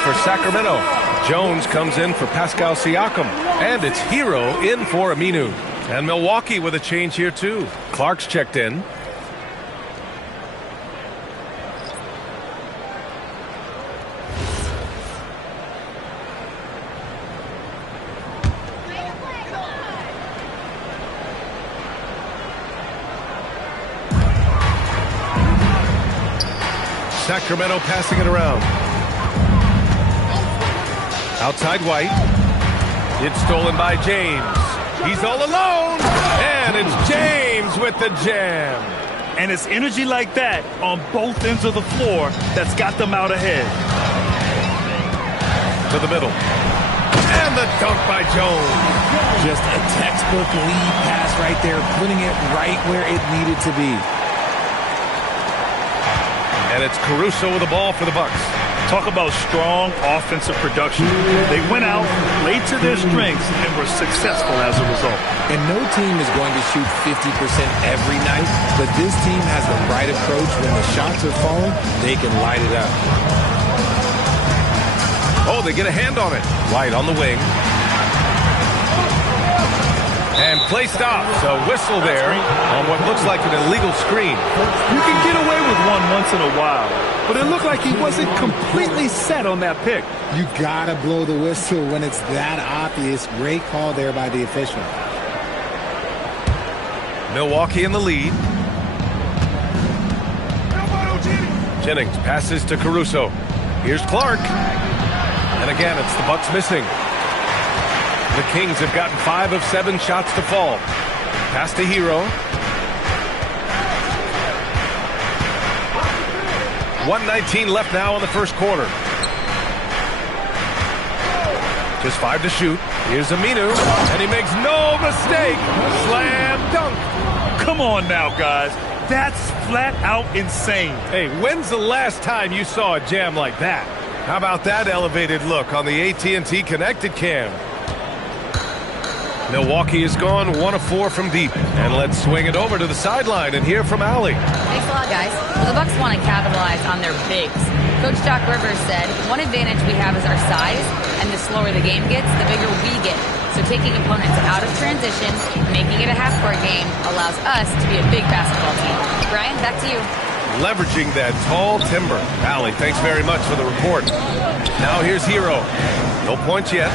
For Sacramento, Jones comes in for Pascal Siakam, and it's Hero in for Aminu. And Milwaukee with a change here too. Clark's checked in. Sacramento passing it around. Outside White. It's stolen by James. He's all alone. And it's James with the jam. And it's energy like that on both ends of the floor that's got them out ahead. To the middle. And the dunk by Jones. Just a textbook lead pass right there, putting it right where it needed to be. And it's Caruso with the ball for the Bucks. Talk about strong offensive production. They went out, played to their strengths, and were successful as a result. And no team is going to shoot 50% every night, but this team has the right approach. When the shots are falling, they can light it up. Oh, they get a hand on it. White on the wing. And play stops. A whistle there on what looks like an illegal screen. You can get away with one once in a while, but it looked like he wasn't completely set on that pick. You gotta blow the whistle when it's that obvious. Great call there by the official. Milwaukee in the lead. Jennings passes to Caruso. Here's Clark. And again, it's the Bucks missing. The Kings have gotten 5 of 7 shots to fall. Pass to Hero. 1:19 left now in the first quarter. Just 5 to shoot. Here's Aminu, and he makes no mistake. Slam dunk. Come on now, guys. That's flat out insane. Hey, when's the last time you saw a jam like that? How about that elevated look on the AT&T Connected Cam? Milwaukee is gone 1 of 4 from deep. And let's swing it over to the sideline and hear from Allie. Thanks a lot, guys. Well, the Bucks want to capitalize on their bigs. Coach Doc Rivers said, one advantage we have is our size, and the slower the game gets, the bigger we get. So taking opponents out of transition, making it a half-court game, allows us to be a big basketball team. Brian, back to you. Leveraging that tall timber. Allie, thanks very much for the report. Now here's Hero. No points yet.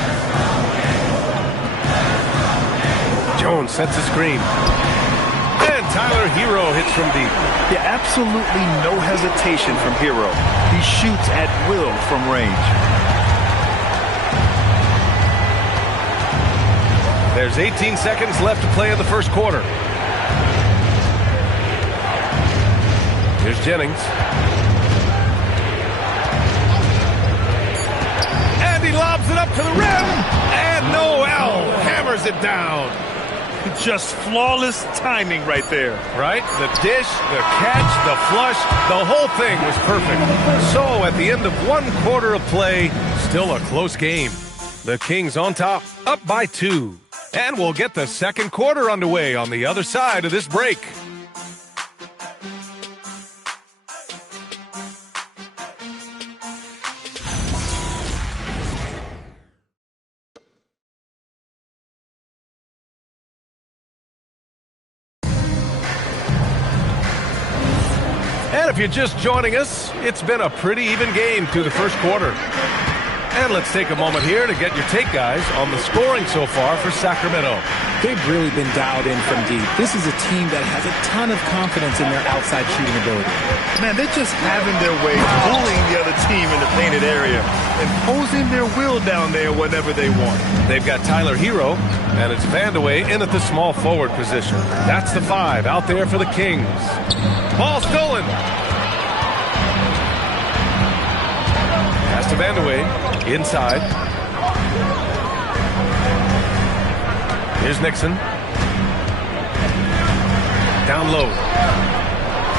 Jones sets a screen. And Tyler Hero hits from deep. Yeah, absolutely no hesitation from Hero. He shoots at will from range. There's 18 seconds left to play in the first quarter. Here's Jennings. And he lobs it up to the rim. And Noel hammers it down. Just flawless timing right there. Right? The dish, the catch, the flush, the whole thing was perfect. So at the end of one quarter of play, still a close game. The Kings on top, up by 2. And we'll get the second quarter underway on the other side of this break. And if you're just joining us, it's been a pretty even game through the first quarter. And let's take a moment here to get your take, guys, on the scoring so far for Sacramento. They've really been dialed in from deep. This is a team that has a ton of confidence in their outside shooting ability. Man, they're just having their way, bullying the other team in the painted area, imposing their will down there whenever they want. They've got Tyler Hero, and it's Vandeweghe in at the small forward position. That's the 5 out there for the Kings. Ball stolen. Pass to Vandeweghe, inside. Here's Nixon. Down low.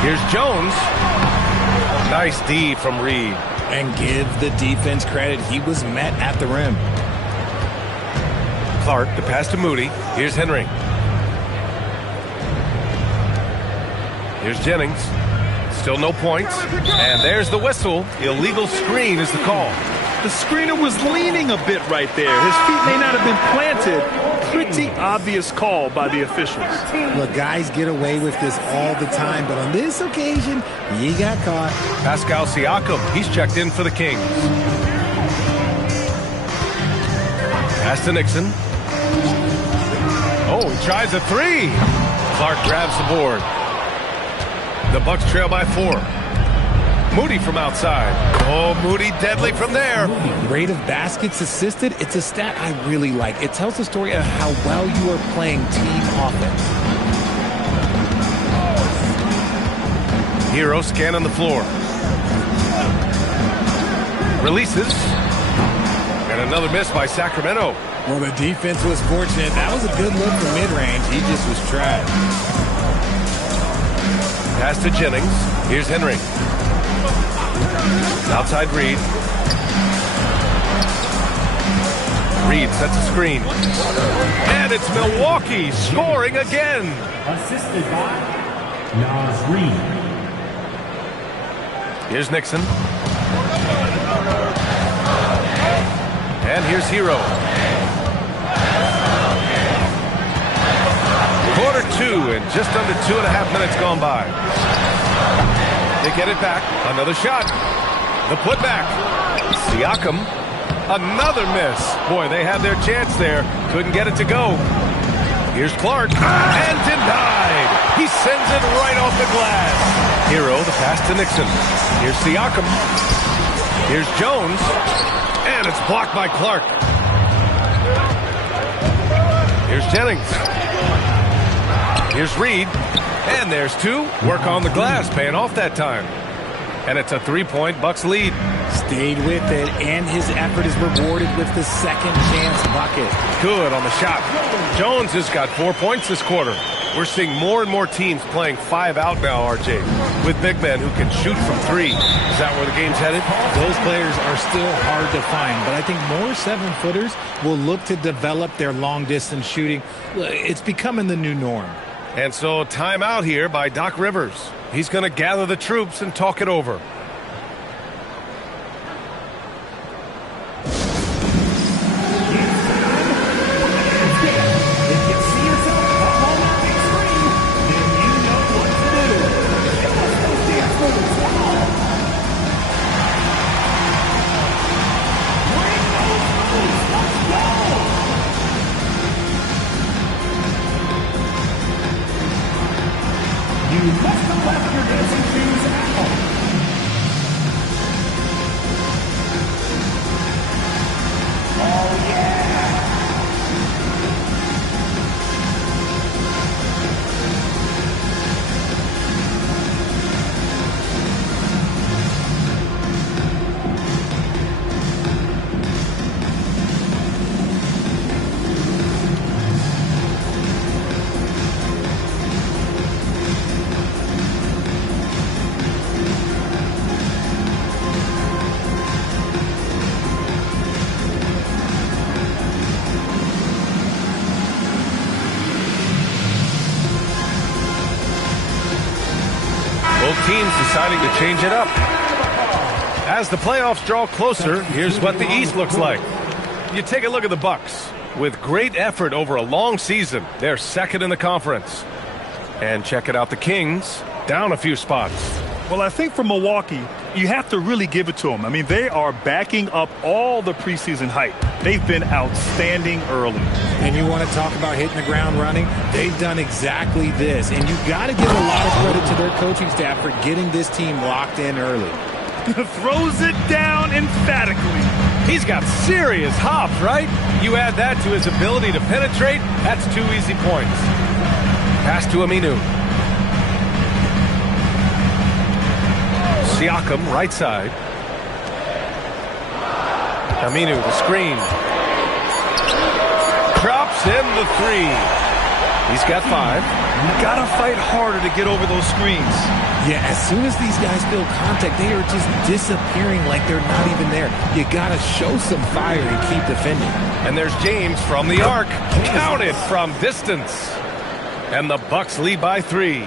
Here's Jones. Nice D from Reed. And give the defense credit. He was met at the rim. Clark, the pass to Moody. Here's Henry. Here's Jennings. Still no points. And there's the whistle. Illegal screen is the call. The screener was leaning a bit right there. His feet may not have been planted. Pretty obvious call by the officials. Look, guys get away with this all the time, but on this occasion, he got caught. Pascal Siakam, he's checked in for the Kings. Pass to Nixon. Oh, he tries a 3. Clark grabs the board. The Bucks trail by 4. Moody from outside. Oh, Moody deadly from there. Rate of baskets assisted, it's a stat I really like. It tells the story of how well you are playing team offense. Hero scanning the floor. Releases. And another miss by Sacramento. Well, the defense was fortunate. That was a good look from mid-range. He just was trapped. Pass to Jennings. Here's Henry. Outside Reed. Reed sets a screen. And it's Milwaukee scoring again. Assisted by Naz Reed. Here's Nixon. And here's Hero. Quarter 2 and just under 2.5 minutes gone by. They get it back. Another shot. The putback. Siakam. Another miss. Boy, they had their chance there. Couldn't get it to go. Here's Clark. And denied. He sends it right off the glass. Hero, the pass to Nixon. Here's Siakam. Here's Jones. And it's blocked by Clark. Here's Jennings. Here's Reed. And there's 2. Work on the glass, paying off that time. And it's a 3-point Bucks lead. Stayed with it, and his effort is rewarded with the second chance bucket. Good on the shot. Jones has got 4 points this quarter. We're seeing more and more teams playing 5 out now, RJ, with big men who can shoot from 3. Is that where the game's headed? Those players are still hard to find, but I think more 7-footers will look to develop their long-distance shooting. It's becoming the new norm. And so timeout here by Doc Rivers. He's going to gather the troops and talk it over. teams deciding to change it up. As the playoffs draw closer, here's what the East looks like. You take a look at the Bucks. With great effort over a long season, they're second in the conference. And check it out, the Kings, down a few spots. Well, I think for Milwaukee, you have to really give it to them. I mean, they are backing up all the preseason hype. They've been outstanding early. And you want to talk about hitting the ground running? They've done exactly this. And you've got to give a lot of credit to their coaching staff for getting this team locked in early. Throws it down emphatically. He's got serious hops, right? You add that to his ability to penetrate, that's 2 easy points. Pass to Aminu. Siakam, right side. Aminu, the screen. Drops in the 3. He's got 5. You got to fight harder to get over those screens. Yeah, as soon as these guys feel contact, they are just disappearing like they're not even there. You got to show some fire and keep defending. And there's James from the arc. Counted from distance. And the Bucks lead by 3.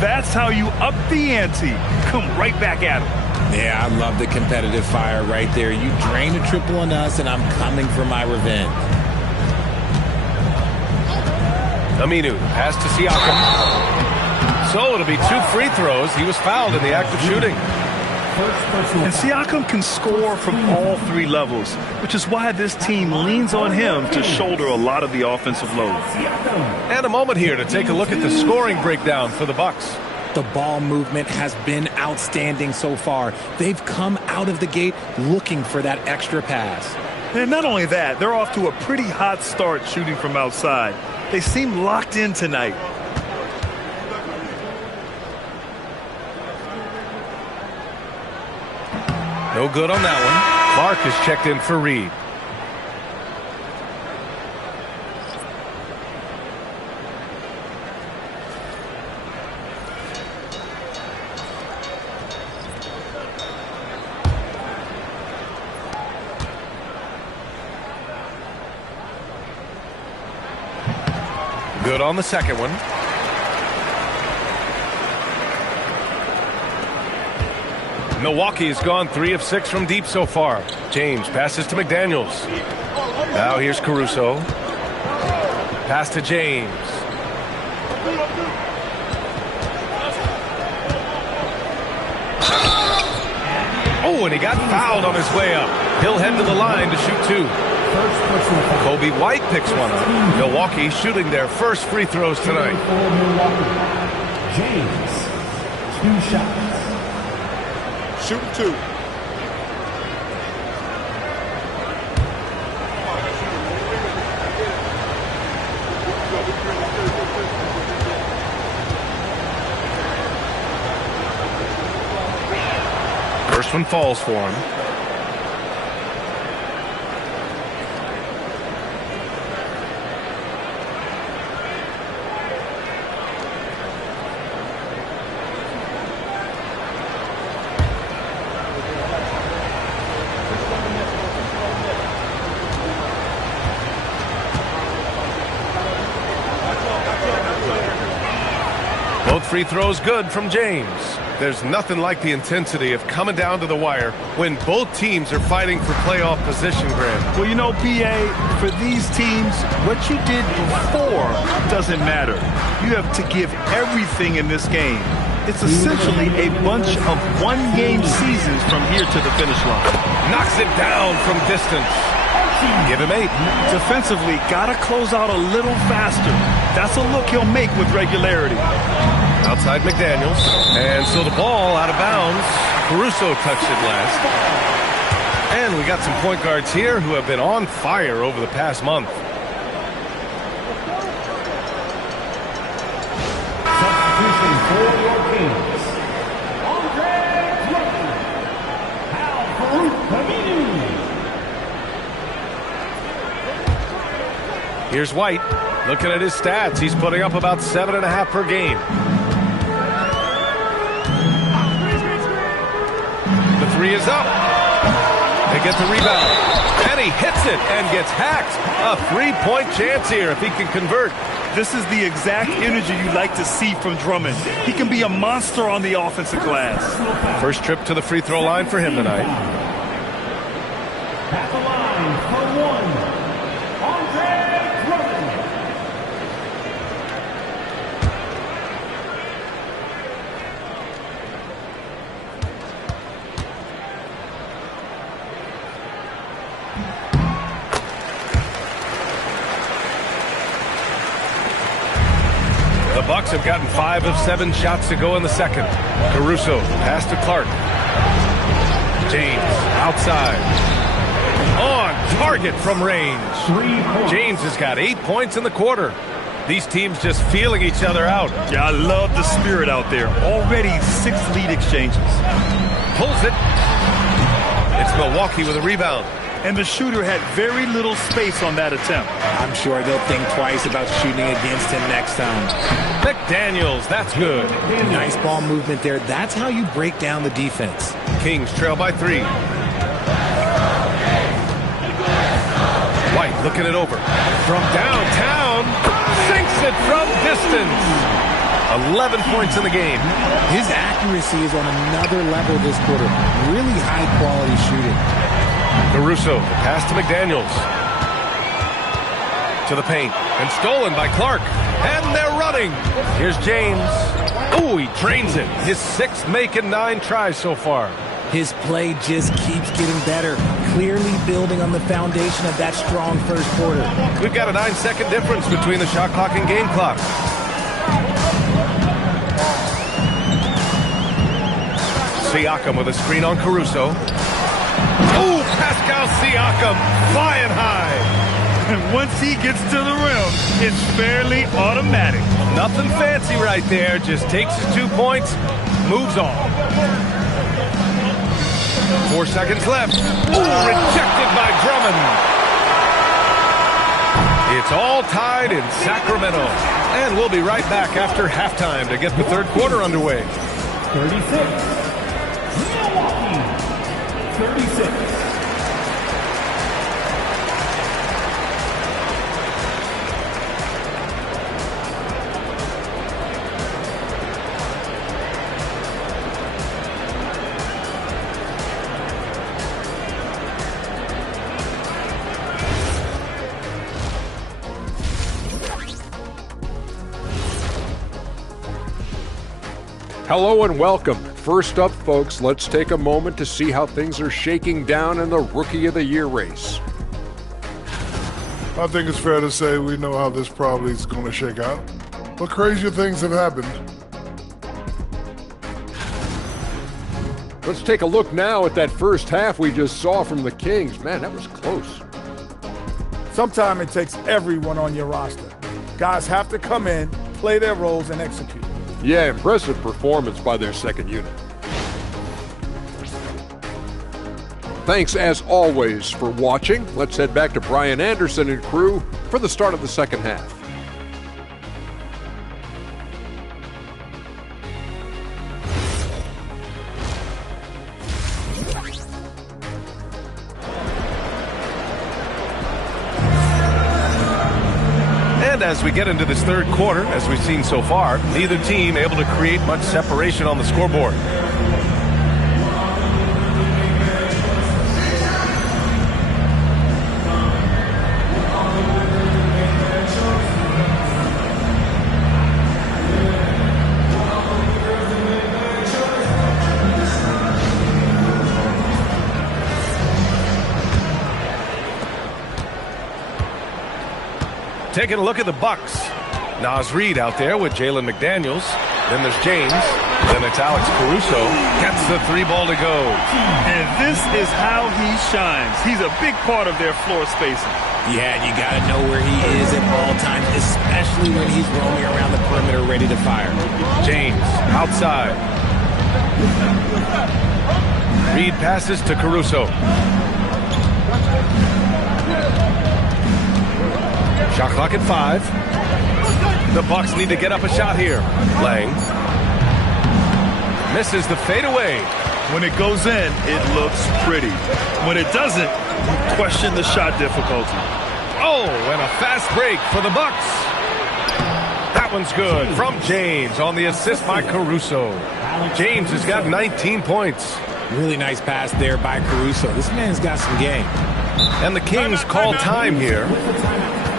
That's how you up the ante. Come right back at them. Yeah, I love the competitive fire right there. You drain a triple on us, and I'm coming for my revenge. Aminu, pass to Siakam. So it'll be 2 free throws. He was fouled in the act of shooting. And Siakam can score from all 3 levels, which is why this team leans on him to shoulder a lot of the offensive load. And a moment here to take a look at the scoring breakdown for the Bucks. The ball movement has been outstanding so far. They've come out of the gate looking for that extra pass. And not only that, they're off to a pretty hot start shooting from outside. They seem locked in tonight. No good on that one. Clark is checked in for Reed. Good on the second one. Milwaukee has gone 3 of 6 from deep so far. James passes to McDaniels. Now here's Caruso. Pass to James. Oh, and he got fouled on his way up. He'll head to the line to shoot 2. Kobe White picks one up. Milwaukee shooting their first free throws tonight. James, 2 shots. Shooting 2. First one falls for him. Both free throws good from James. There's nothing like the intensity of coming down to the wire when both teams are fighting for playoff position, Grant. Well, you know, PA, for these teams, what you did before doesn't matter. You have to give everything in this game. It's essentially a bunch of one-game seasons from here to the finish line. Knocks it down from distance. Give him 8. Defensively, got to close out a little faster. That's a look he'll make with regularity. Outside McDaniels. And so the ball out of bounds. Caruso touched it last. And we got some point guards here who have been on fire over the past month. Substitution for your Kings. Here's White. Looking at his stats, he's putting up about 7.5 per game. The 3 is up. They get the rebound. And he hits it and gets hacked. A 3-point chance here if he can convert. This is the exact energy you like to see from Drummond. He can be a monster on the offensive glass. First trip to the free throw line for him tonight. At the line for one, Andre Drummond. The Bucks have gotten 5 of 7 shots to go in the second. Caruso, pass to Clark. James, outside. On target from range. James has got 8 points in the quarter. These teams just feeling each other out. Yeah, I love the spirit out there. Already 6 lead exchanges. Pulls it. It's Milwaukee with a rebound. And the shooter had very little space on that attempt. I'm sure they'll think twice about shooting against him next time. McDaniels, that's good. Nice ball movement there. That's how you break down the defense. Kings trail by 3. White looking it over. From downtown, sinks it from distance. 11 points in the game. His accuracy is on another level this quarter. Really high quality shooting. Caruso, pass to McDaniels. To the paint, and stolen by Clark. And they're running. Here's James. Oh, he drains it. His 6th make in 9 tries so far. His play just keeps getting better. Clearly building on the foundation of that strong first quarter. We've got a 9-second difference between the shot clock and game clock. Siakam with a screen on Caruso. Oh, Pascal Siakam flying high. And once he gets to the rim, it's fairly automatic. Nothing fancy right there. Just takes his 2 points, moves on. 4 seconds left. Ooh, rejected by Drummond. It's all tied in Sacramento. And we'll be right back after halftime to get the third quarter underway. 36. Milwaukee. 36. Hello and welcome. First up, folks, let's take a moment to see how things are shaking down in the Rookie of the Year race. I think it's fair to say we know how this probably is going to shake out, but crazier things have happened. Let's take a look now at that first half we just saw from the Kings. Man, that was close. Sometimes it takes everyone on your roster. Guys have to come in, play their roles, and execute. Yeah, impressive performance by their second unit. Thanks, as always, for watching. Let's head back to Brian Anderson and crew for the start of the second half. And as we get into this third quarter, as we've seen so far, neither team able to create much separation on the scoreboard. Taking a look at the Bucks. Naz Reid out there with Jalen McDaniels. Then there's James. Then it's Alex Caruso. Gets the 3-ball to go. And this is how he shines. He's a big part of their floor spacing. Yeah, you got to know where he is at all times, especially when he's roaming around the perimeter ready to fire. James outside. Reid passes to Caruso. Shot clock at 5. The Bucks need to get up a shot here. Lang misses the fadeaway. When it goes in, it looks pretty. When it doesn't, you question the shot difficulty. Oh, and a fast break for the Bucks. one's good from James on the assist by Caruso. James has got 19 points. Really nice pass there by Caruso. This man's got some game. And the Kings call time here.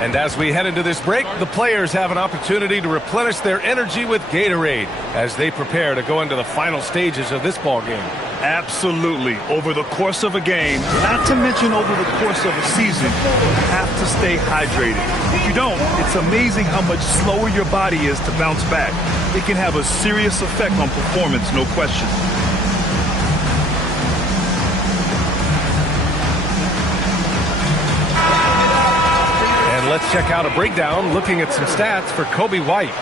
And as we head into this break, the players have an opportunity to replenish their energy with Gatorade as they prepare to go into the final stages of this ball game. Absolutely. Over the course of a game, not to mention over the course of a season, you have to stay hydrated. If you don't, it's amazing how much slower your body is to bounce back. It can have a serious effect on performance, no question. And let's check out a breakdown looking at some stats for Coby White.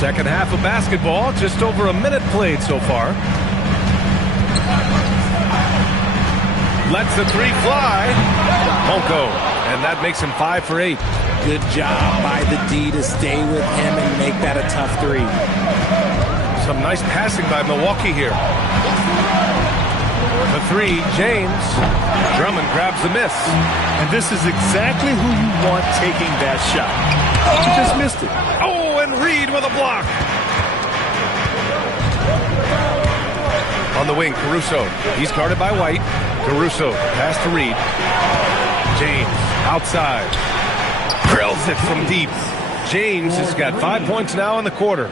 Second half of basketball, just over a minute played so far. Lets the three fly. Won't go. And that makes him 5 for 8. Good job by the D to stay with him and make that a tough three. Some nice passing by Milwaukee here. The three, James. Drummond grabs the miss. And this is exactly who you want taking that shot. He just missed it. Oh, and Reed with a block. On the wing, Caruso. He's guarded by White. Caruso, pass to Reed. James, outside. Drills it from deep. James has got 5 points now in the quarter.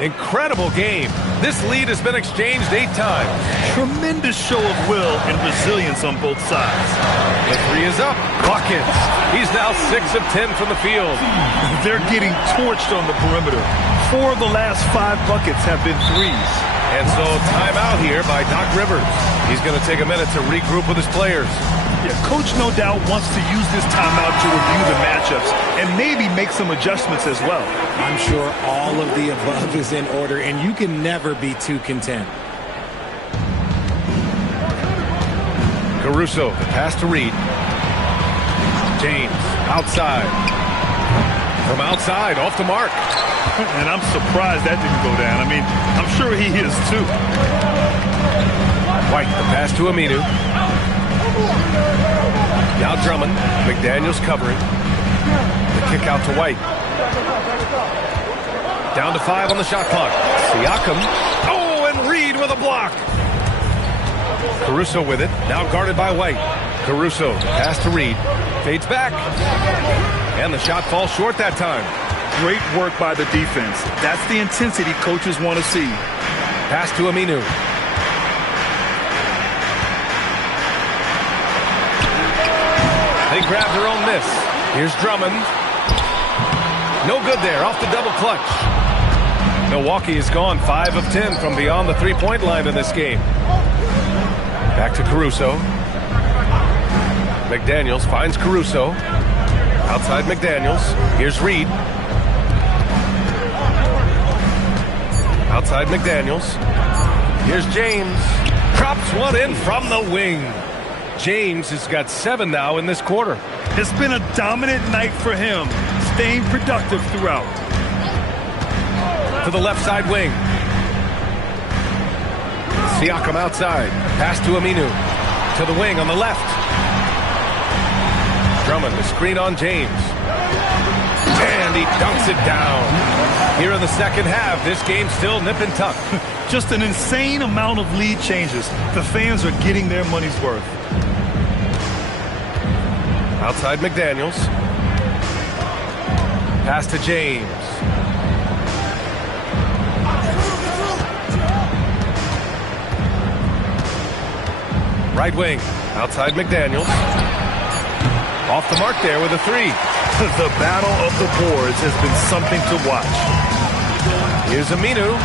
Incredible game. This lead has been exchanged 8 times. Tremendous show of will and resilience on both sides. The three is up. Buckets. He's now 6 of 10 from the field. They're getting torched on the perimeter. 4 of the last 5 buckets have been threes. And so timeout here by Doc Rivers. He's going to take a minute to regroup with his players. Yeah, Coach no doubt wants to use this timeout to review the matchups and maybe make some adjustments as well. I'm sure all of the above is in order, and you can never be too content. Caruso, the pass to Reed. James, outside. From outside, off the mark. And I'm surprised that didn't go down. I mean, I'm sure he is too. White, the pass to Aminu. Now Drummond. McDaniels covering. The kick out to White. Down to 5 on the shot clock. Siakam. Oh, and Reed with a block. Caruso with it. Now guarded by White. Caruso, pass to Reed. Fades back. And the shot falls short that time. Great work by the defense. That's the intensity coaches want to see. Pass to Aminu. They grab their own miss. Here's Drummond. No good there. Off the double clutch. Milwaukee has gone 5 of 10 from beyond the three-point line in this game. Back to Caruso. McDaniels finds Caruso. Outside McDaniels. Here's Reed. Outside McDaniels. Here's James. Drops one in from the wing. James has got 7 now in this quarter. It's been a dominant night for him, staying productive throughout. To the left side wing. Siakam outside. Pass to Aminu. To the wing on the left. Drummond, the screen on James. And he dunks it down. Here in the second half, this game still nip and tuck. Just an insane amount of lead changes. The fans are getting their money's worth. Outside McDaniels. Pass to James. Right wing. Outside McDaniels. Off the mark there with a 3. The battle of the boards has been something to watch. Here's Aminu.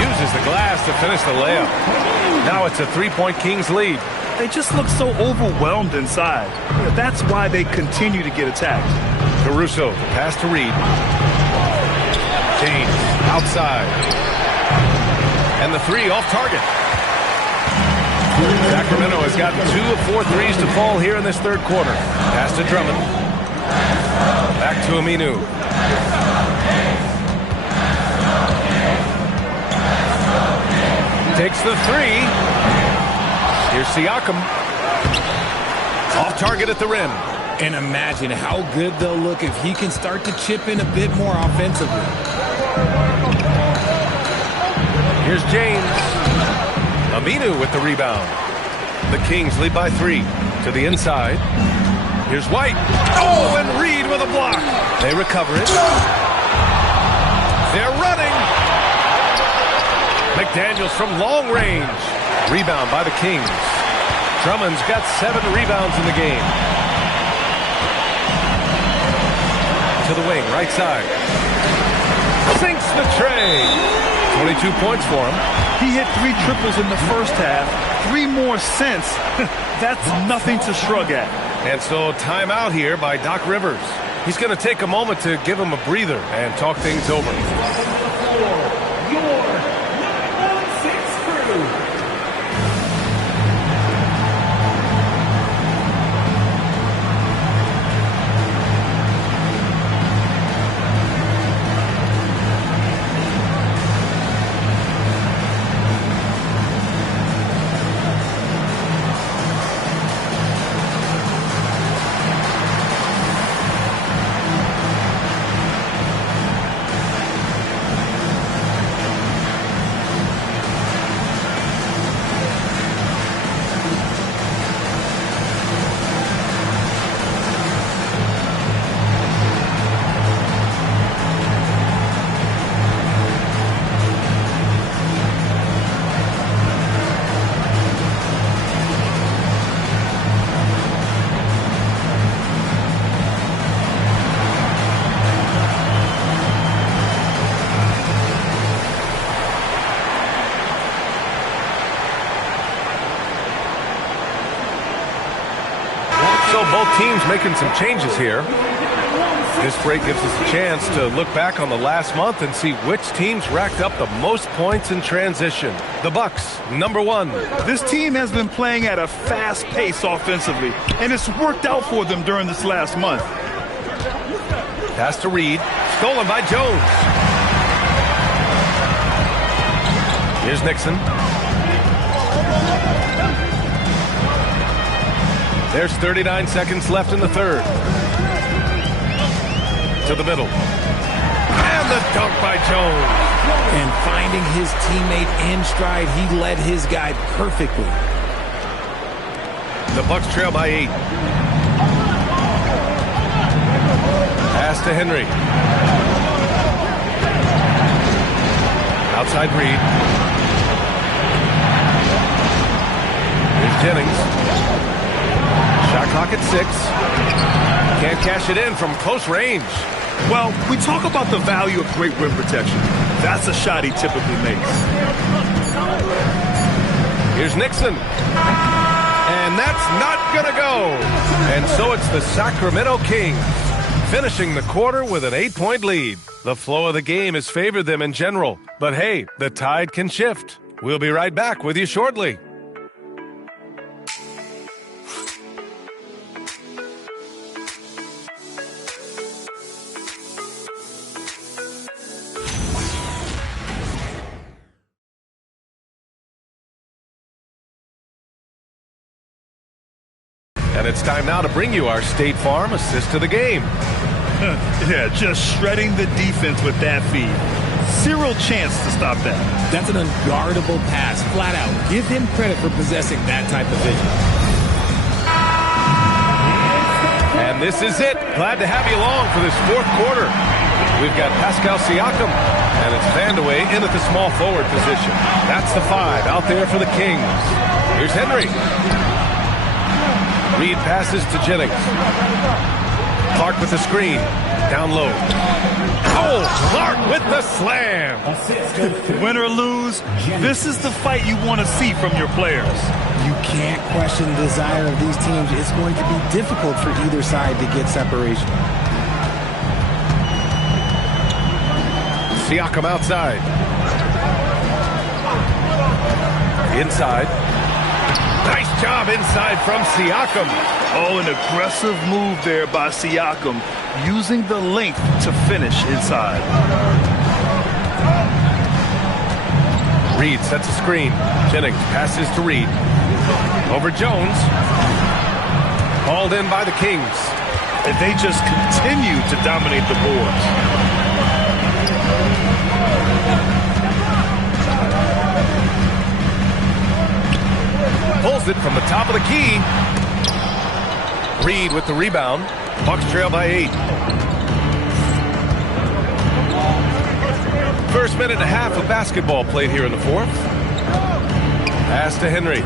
Uses the glass to finish the layup. Now it's a 3-point Kings lead. They just look so overwhelmed inside. That's why they continue to get attacked. Caruso, the pass to Reed. James, outside. And the 3 off target. Sacramento has gotten 2 of 4 threes to fall here in this third quarter. Pass to Drummond. Back to Aminu. Takes the three. Here's Siakam. Off target at the rim. And imagine how good they'll look if he can start to chip in a bit more offensively. Here's James. Aminu with the rebound. The Kings lead by 3 to the inside. Here's White. Oh, and Reed with a block. They recover it. They're running. McDaniels from long range. Rebound by the Kings. Drummond's got 7 rebounds in the game. To the wing, right side. Sinks the tray. 22 points for him. He hit 3 triples in the first half. 3 more since. That's nothing to shrug at. And so timeout here by Doc Rivers. He's going to take a moment to give him a breather and talk things over. Both teams making some changes here. This break gives us a chance to look back on the last month and see which teams racked up the most points in transition. The Bucks, number 1. This team has been playing at a fast pace offensively, and it's worked out for them during this last month. Pass to Reed, stolen by Jones. Here's Nixon. There's 39 seconds left in the third. To the middle. And the dunk by Jones. And finding his teammate in stride, he led his guy perfectly. The Bucks trail by 8. Pass to Henry. Outside Reed. Here's Jennings. Shot clock at 6. Can't cash it in from close range. Well, we talk about the value of great rim protection. That's a shot he typically makes. Here's Nixon. And that's not going to go. And so it's the Sacramento Kings finishing the quarter with an 8-point lead. The flow of the game has favored them in general. But hey, the tide can shift. We'll be right back with you shortly. And it's time now to bring you our State Farm assist to the game. Yeah, just shredding the defense with that feed. Zero chance to stop that. That's an unguardable pass, flat out. Give him credit for possessing that type of vision. And this is it. Glad to have you along for this fourth quarter. We've got Pascal Siakam, and it's Vandeweghe in at the small forward position. That's the 5 out there for the Kings. Here's Henry. Reed passes to Jennings. Clark with the screen. Down low. Oh, Clark with the slam. Win or lose, this is the fight you want to see from your players. You can't question the desire of these teams. It's going to be difficult for either side to get separation. Siakam outside. Inside. Nice job inside from Siakam. Oh, an aggressive move there by Siakam, using the length to finish inside. Reed sets a screen. Jennings passes to Reed. Over Jones. Hauled in by the Kings. And they just continue to dominate the boards. Pulls it from the top of the key. Reed with the rebound. Bucks trail by 8. First minute and a half of basketball played here in the fourth. Pass to Henry.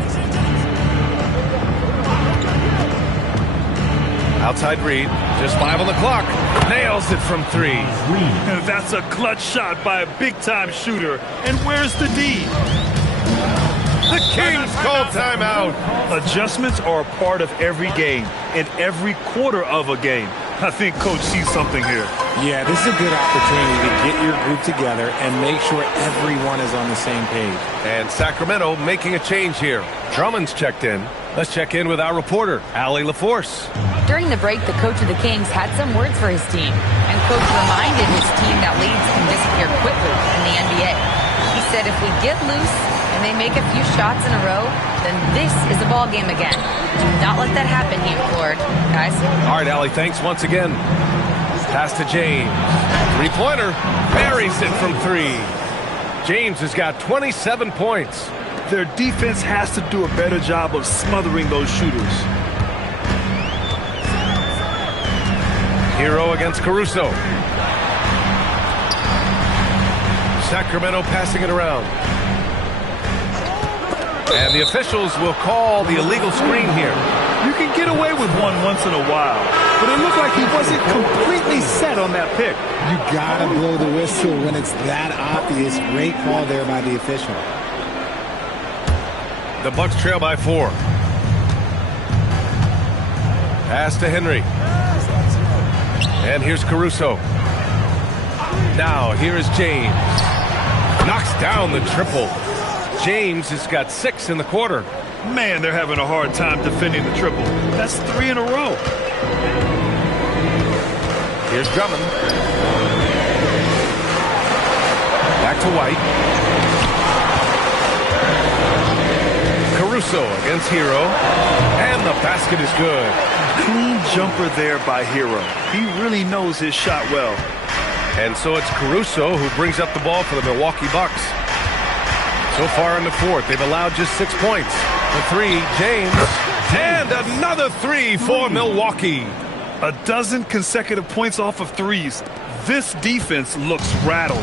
Outside Reed. Just 5 on the clock. Nails it from 3. That's a clutch shot by a big-time shooter. And where's the D? The Kings call timeout. Adjustments are a part of every game and every quarter of a game. I think Coach sees something here. Yeah, this is a good opportunity to get your group together and make sure everyone is on the same page. And Sacramento making a change here. Drummond's checked in. Let's check in with our reporter, Allie LaForce. During the break, the coach of the Kings had some words for his team, and coach reminded his team that leads can disappear quickly in the NBA. He said if we get loose and they make a few shots in a row, then this is a ball game again. Do not let that happen, he implored. Guys? All right, Allie, thanks once again. Pass to James. Three-pointer. Buries it from 3. James has got 27 points. Their defense has to do a better job of smothering those shooters. Hero against Caruso. Sacramento passing it around. And the officials will call the illegal screen here. You can get away with one once in a while, but it looked like he wasn't completely set on that pick. You gotta blow the whistle when it's that obvious. Great call there by the official. The Bucks trail by 4. Pass to Henry. And here's Caruso. Now here is James. Knocks down the triple. James has got 6 in the quarter. Man, they're having a hard time defending the triple. That's 3 in a row. Here's Drummond. Back to White. Caruso against Hero. And the basket is good. Clean jumper there by Hero. He really knows his shot well. And so it's Caruso who brings up the ball for the Milwaukee Bucks. So far in the fourth, they've allowed just 6 points. The 3, James. And another 3 for Milwaukee. A dozen consecutive points off of threes. This defense looks rattled.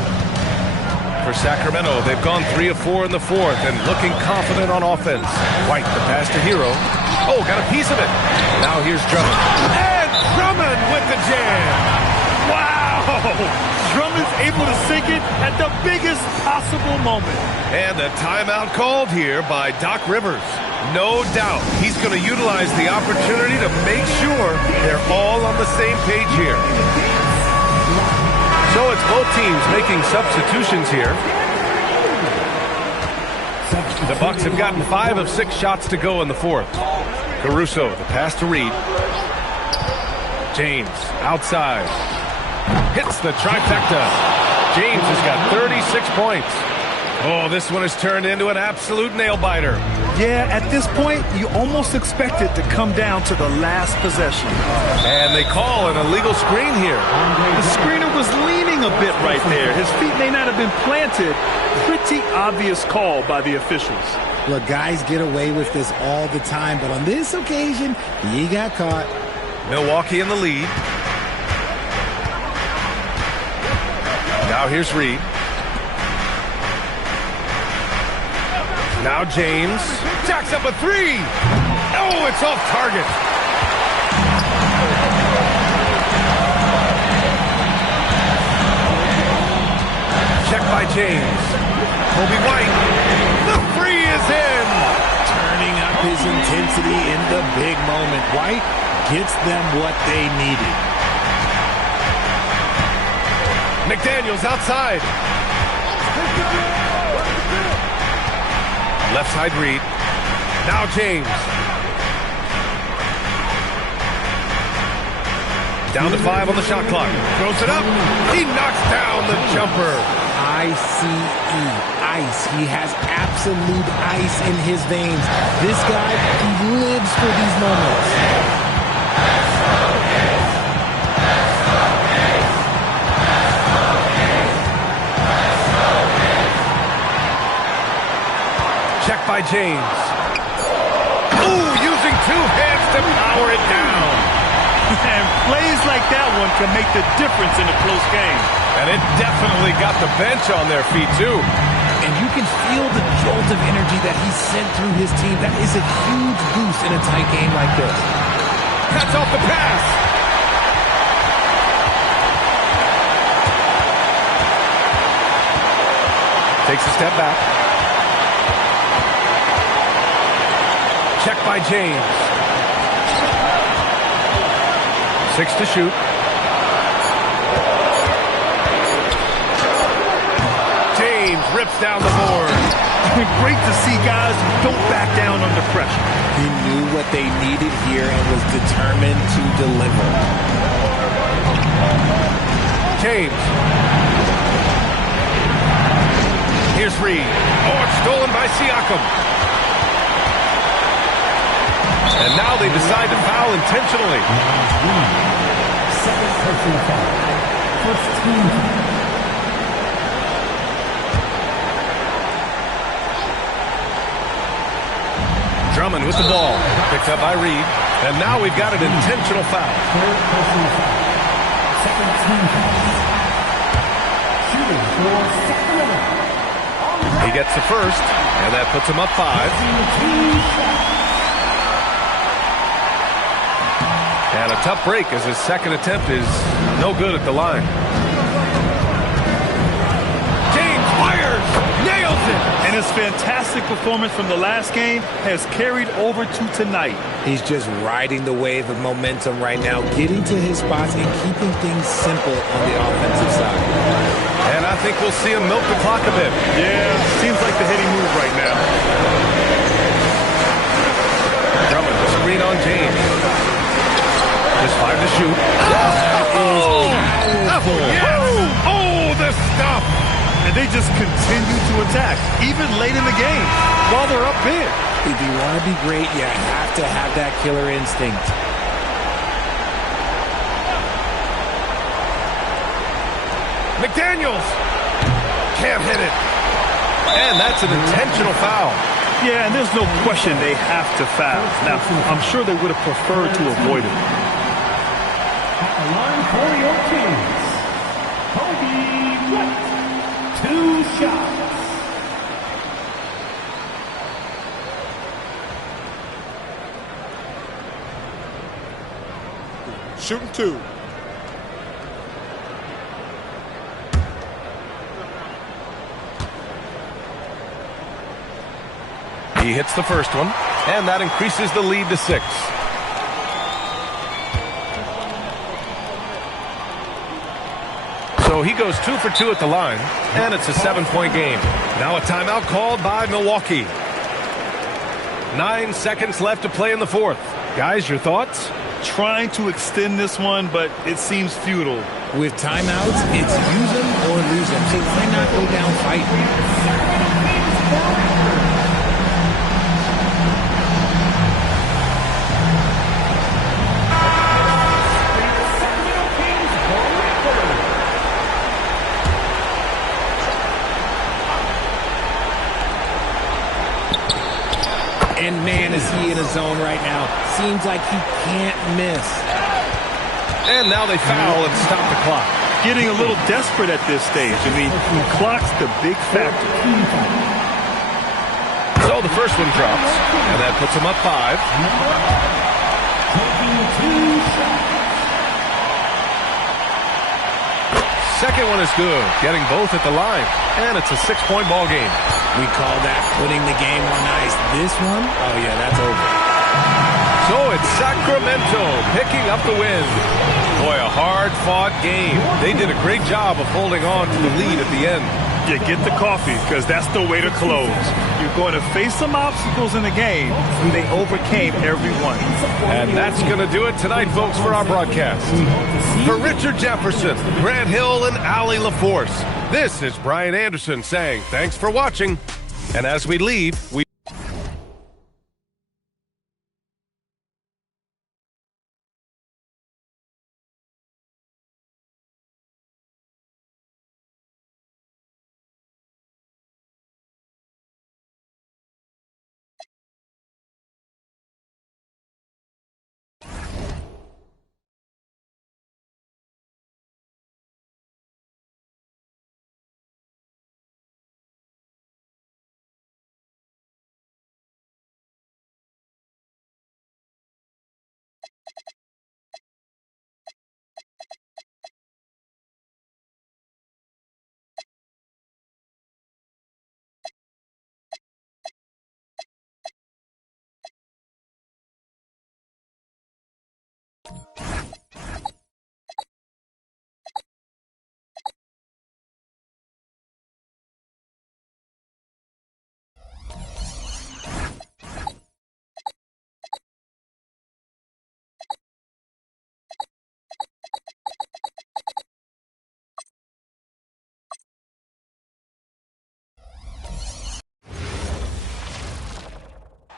For Sacramento, they've gone 3 of 4 in the fourth and looking confident on offense. White, the pass to Hero. Oh, got a piece of it. Now here's Drummond. And Drummond with the jam. Wow! Drummond's able to sink it at the biggest possible moment. And a timeout called here by Doc Rivers. No doubt he's going to utilize the opportunity to make sure they're all on the same page here. So it's both teams making substitutions here. The Bucks have gotten 5 of 6 shots to go in the fourth. Caruso, the pass to Reed. James, outside. Hits the trifecta. James has got 36 points. Oh, this one has turned into an absolute nail-biter. Yeah, at this point, you almost expect it to come down to the last possession. And they call an illegal screen here. The screener was leaning a bit right there. His feet may not have been planted. Pretty obvious call by the officials. Look, guys get away with this all the time, but on this occasion, he got caught. Milwaukee in the lead. Now here's Reed. Now James jacks up a 3. Oh, it's off target. Check by James. Kobe White. The 3 is in. Turning up his intensity in the big moment. White gets them what they needed. McDaniels outside. Left side Reed. Now James. Down to 5 on the shot clock. Throws it up. He knocks down the jumper. ICE. Ice. He has absolute ice in his veins. This guy, he lives for these moments. Check by James. Ooh, using 2 hands to power it down. And plays like that one can make the difference in a close game. And it definitely got the bench on their feet, too. And you can feel the jolt of energy that he sent through his team. That is a huge boost in a tight game like this. Cuts off the pass. Takes a step back. Check by James. 6 to shoot. James rips down the board. Great to see guys who don't back down under pressure. He knew what they needed here and was determined to deliver. James. Here's Reed. Oh, it's stolen by Siakam. And now they decide to foul intentionally. Second personal foul. First team foul. Drummond with the ball. Picked up by Reed. And now we've got an intentional foul. Third personal foul. Second team foul. Shooting for Sacramento. He gets the first, and that puts him up 5. And a tough break as his second attempt is no good at the line. James fires, nails it. And his fantastic performance from the last game has carried over to tonight. He's just riding the wave of momentum right now, getting to his spots and keeping things simple on the offensive side. And I think we'll see him milk the clock a bit. Yeah, seems like the heady move right now. Drummond, the screen on James. Just 5 to shoot. Oh, yes. Oh, the stuff. And they just continue to attack, even late in the game, while they're up big. If you want to be great, you have to have that killer instinct. McDaniels can't hit it. And that's an intentional foul. Yeah, and there's no question they have to foul. Now, I'm sure they would have preferred to avoid it. At the line for your Kings, Kobe White. 2 shots. Shooting 2. He hits the first one, and that increases the lead to 6. So he goes 2 for 2 at the line, and it's a 7-point game. Now a timeout called by Milwaukee. 9 seconds left to play in the 4th. Guys, your thoughts? Trying to extend this one, but it seems futile. With timeouts, it's use them or lose them. So why not go down fighting? And man, is he in a zone right now. Seems like he can't miss. And now they foul and stop the clock. Getting a little desperate at this stage. I mean, clock's the big factor. So the first one drops, and that puts him up 5. Second one is good, getting both at the line, and it's a 6-point ball game. We call that putting the game on ice. This one, oh yeah, that's over. So it's Sacramento picking up the win. Boy, a hard-fought game. They did a great job of holding on to the lead at the end. Yeah, get the coffee, because that's the way to close. You're going to face some obstacles in the game, and they overcame every one. And that's going to do it tonight, folks, for our broadcast. For Richard Jefferson, Grant Hill, and Allie LaForce, this is Brian Anderson saying thanks for watching. And as we leave,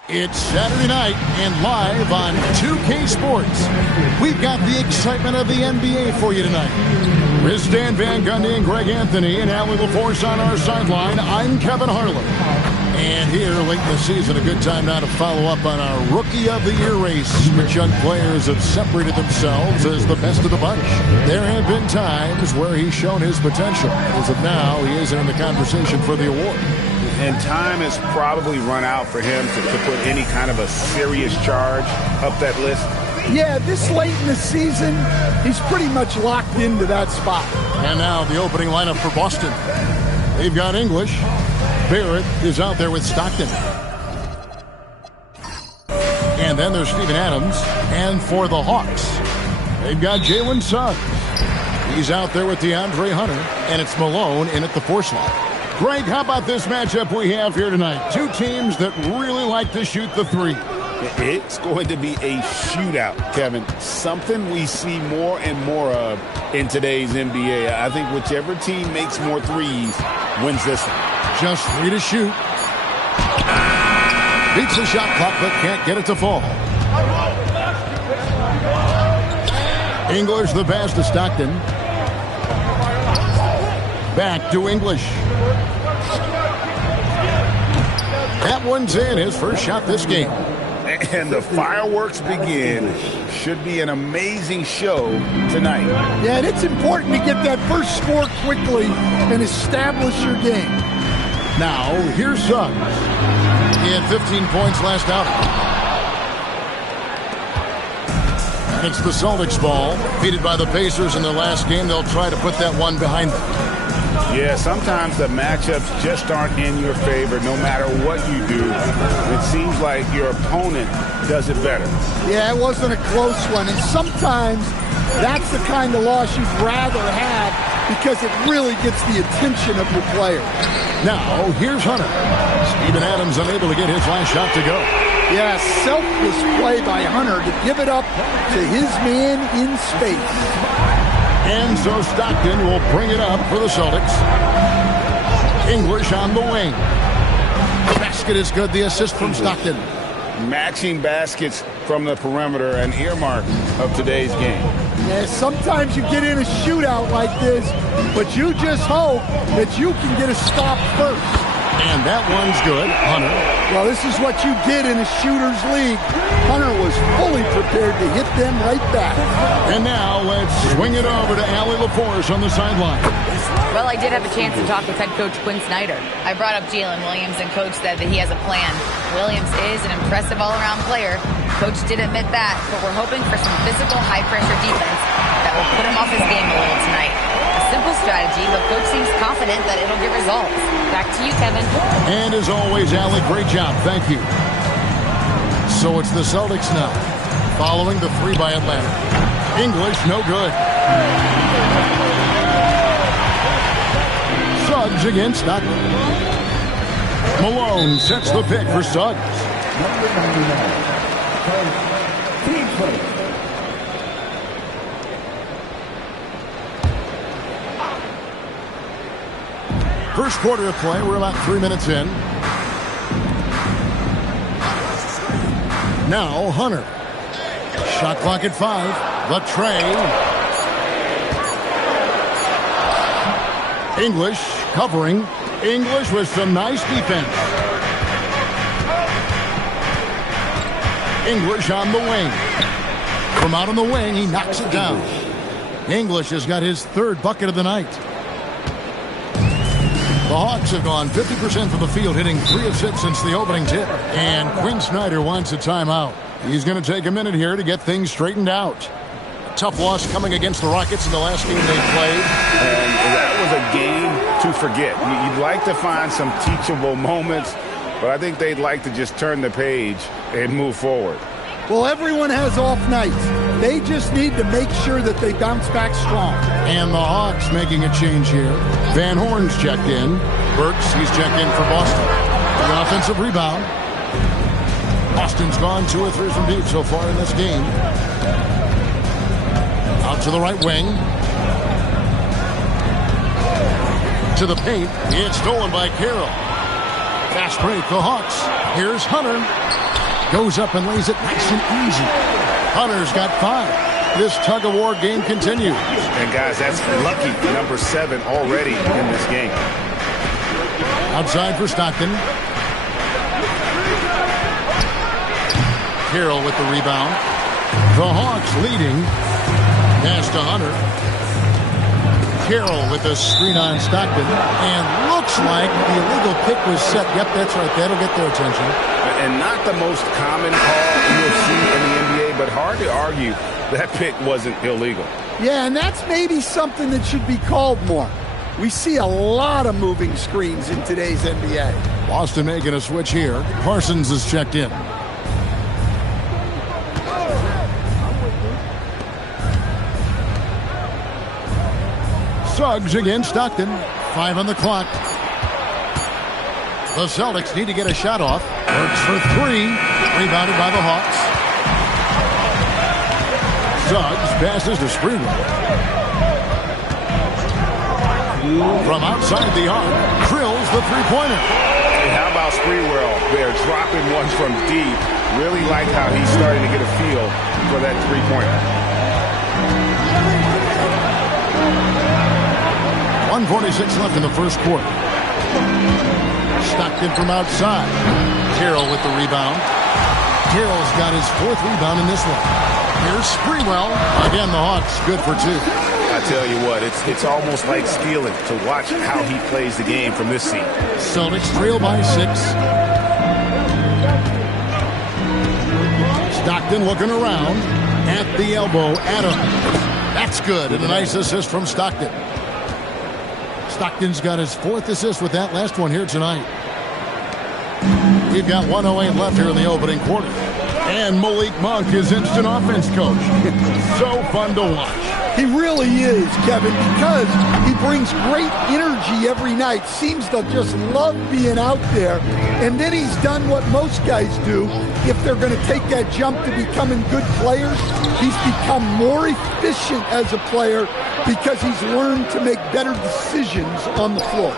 It's Saturday night and live on 2K Sports. We've got the excitement of the NBA for you tonight. With Stan Van Gundy and Greg Anthony and Allie LaForce on our sideline, I'm Kevin Harlan. And here late in the season, a good time now to follow up on our Rookie of the Year race, which young players have separated themselves as the best of the bunch. There have been times where he's shown his potential. As of now, he isn't in the conversation for the award. And time has probably run out for him to put any kind of a serious charge up that list. Yeah, this late in the season, he's pretty much locked into that spot. And now the opening lineup for Boston. They've got English. Barrett is out there with Stockton. And then there's Steven Adams. And for the Hawks, they've got Jalen Suggs. He's out there with DeAndre Hunter. And it's Malone in at the 4 slot. Greg, how about this matchup we have here tonight? Two teams that really like to shoot the three. It's going to be a shootout, Kevin. Something we see more and more of in today's NBA. I think whichever team makes more threes wins this one. Just 3 to shoot. Beats the shot clock, but can't get it to fall. English the pass to Stockton. Back to English. That one's in, his first shot this game. And the fireworks begin. Should be an amazing show tonight. Yeah, and it's important to get that first score quickly and establish your game. Now, here's Suggs. He had 15 points last outing. It's the Celtics ball. Defeated by the Pacers in their last game, they'll try to put that one behind them. Yeah, sometimes the matchups just aren't in your favor no matter what you do. It seems like your opponent does it better. Yeah, it wasn't a close one. And sometimes that's the kind of loss you'd rather have because it really gets the attention of your player. Now, here's Hunter. Steven Adams unable to get his last shot to go. Yeah, selfless play by Hunter to give it up to his man in space. And so Stockton will bring it up for the Celtics. English on the wing. The basket is good. The assist from Stockton. Matching baskets from the perimeter, an earmark of today's game. Yeah, sometimes you get in a shootout like this, but you just hope that you can get a stop first. And that one's good. Hunter. Well, this is what you did in a shooter's league. Hunter was fully prepared to hit them right back. And now let's swing it over to Allie LaForce on the sideline. Well, I did have a chance to talk with head coach Quinn Snyder. I brought up Jalen Williams, and coach said that he has a plan. Williams is an impressive all-around player. Coach did admit that, but we're hoping for some physical, high-pressure defense that will put him off his game a little tonight. A simple strategy, but coach seems confident that it'll get results. Back to you, Kevin. And as always, Allie, great job. Thank you. So it's the Celtics now, following the 3 by Atlanta. English, no good. Suggs against Stockton. Malone sets the pick for Suggs. Number 99, team play. First quarter of play, we're about 3 minutes in. Now Hunter. Shot clock at 5. The tray. English covering. English with some nice defense. English on the wing. From out on the wing, he knocks it down. English has got his third bucket of the night. The Hawks have gone 50% from the field, hitting 3 of 6 since the opening tip. And Quinn Snyder wants a timeout. He's going to take a minute here to get things straightened out. A tough loss coming against the Rockets in the last game they played. And that was a game to forget. You'd like to find some teachable moments, but I think they'd like to just turn the page and move forward. Well, everyone has off nights. They just need to make sure that they bounce back strong. And the Hawks making a change here. Van Horn's checked in. Burks, he's checked in for Boston. The offensive rebound. Boston's gone 2 or 3 from deep so far in this game. Out to the right wing. To the paint. It's stolen by Carroll. Fast break, the Hawks. Here's Hunter. Goes up and lays it nice and easy. Hunter's got 5. This tug-of-war game continues. And guys, that's lucky number 7 already in this game. Outside for Stockton. Carroll with the rebound. The Hawks leading. Pass to Hunter. Carroll with the screen on Stockton. And looks like the illegal pick was set. Yep, that's right. That'll get their attention. And not the most common call you'll see in the NBA, but hard to argue that pick wasn't illegal. Yeah, and that's maybe something that should be called more. We see a lot of moving screens in today's NBA. Boston making a switch here. Parsons is checked in. Suggs against Stockton. 5 on the clock. The Celtics need to get a shot off. Works for 3. Rebounded by the Hawks. Suggs passes to Sprewell. From outside the arc, drills the three-pointer. And how about Sprewell there, dropping ones from deep. Really like how he's starting to get a feel for that three-pointer. 1:46 left in the first quarter. Stockton from outside. Carroll with the rebound. Carroll's got his 4th rebound in this one. Here's Sprewell. Again, the Hawks good for 2. I tell you what, it's almost like stealing to watch how he plays the game from this seat. Celtics trail by 6. Stockton looking around. At the elbow, Adams. That's good. And a nice assist from Stockton. Stockton's got his 4th assist with that last one here tonight. We've got 1:08 left here in the opening quarter. And Malik Monk is instant offense coach. So fun to watch. He really is, Kevin, because he brings great energy every night. Seems to just love being out there. And then he's done what most guys do. If they're going to take that jump to becoming good players, he's become more efficient as a player because he's learned to make better decisions on the floor.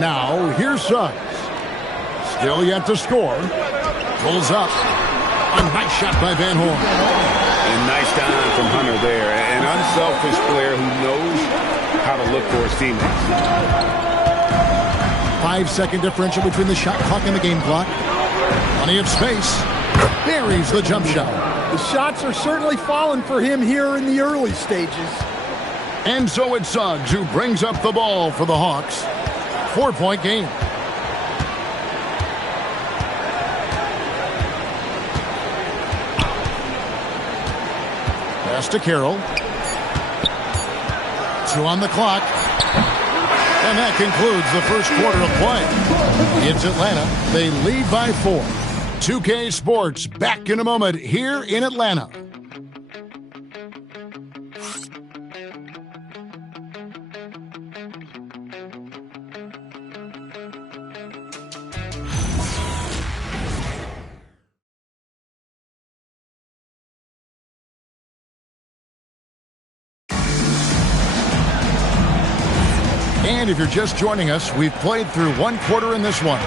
Now, here's Suggs. Still yet to score. Pulls up. A nice shot by Van Horn. And nice dime from Hunter there. An unselfish player who knows how to look for his teammates. 5-second differential between the shot clock and the game clock. Plenty of space. Buries the jump shot. The shots are certainly falling for him here in the early stages. And so it's Suggs who brings up the ball for the Hawks. 4-point game. Pass to Carroll. 2 on the clock. And that concludes the first quarter of play. It's Atlanta. They lead by 4. 2K Sports back in a moment here in Atlanta. And if you're just joining us, we've played through one quarter in this one.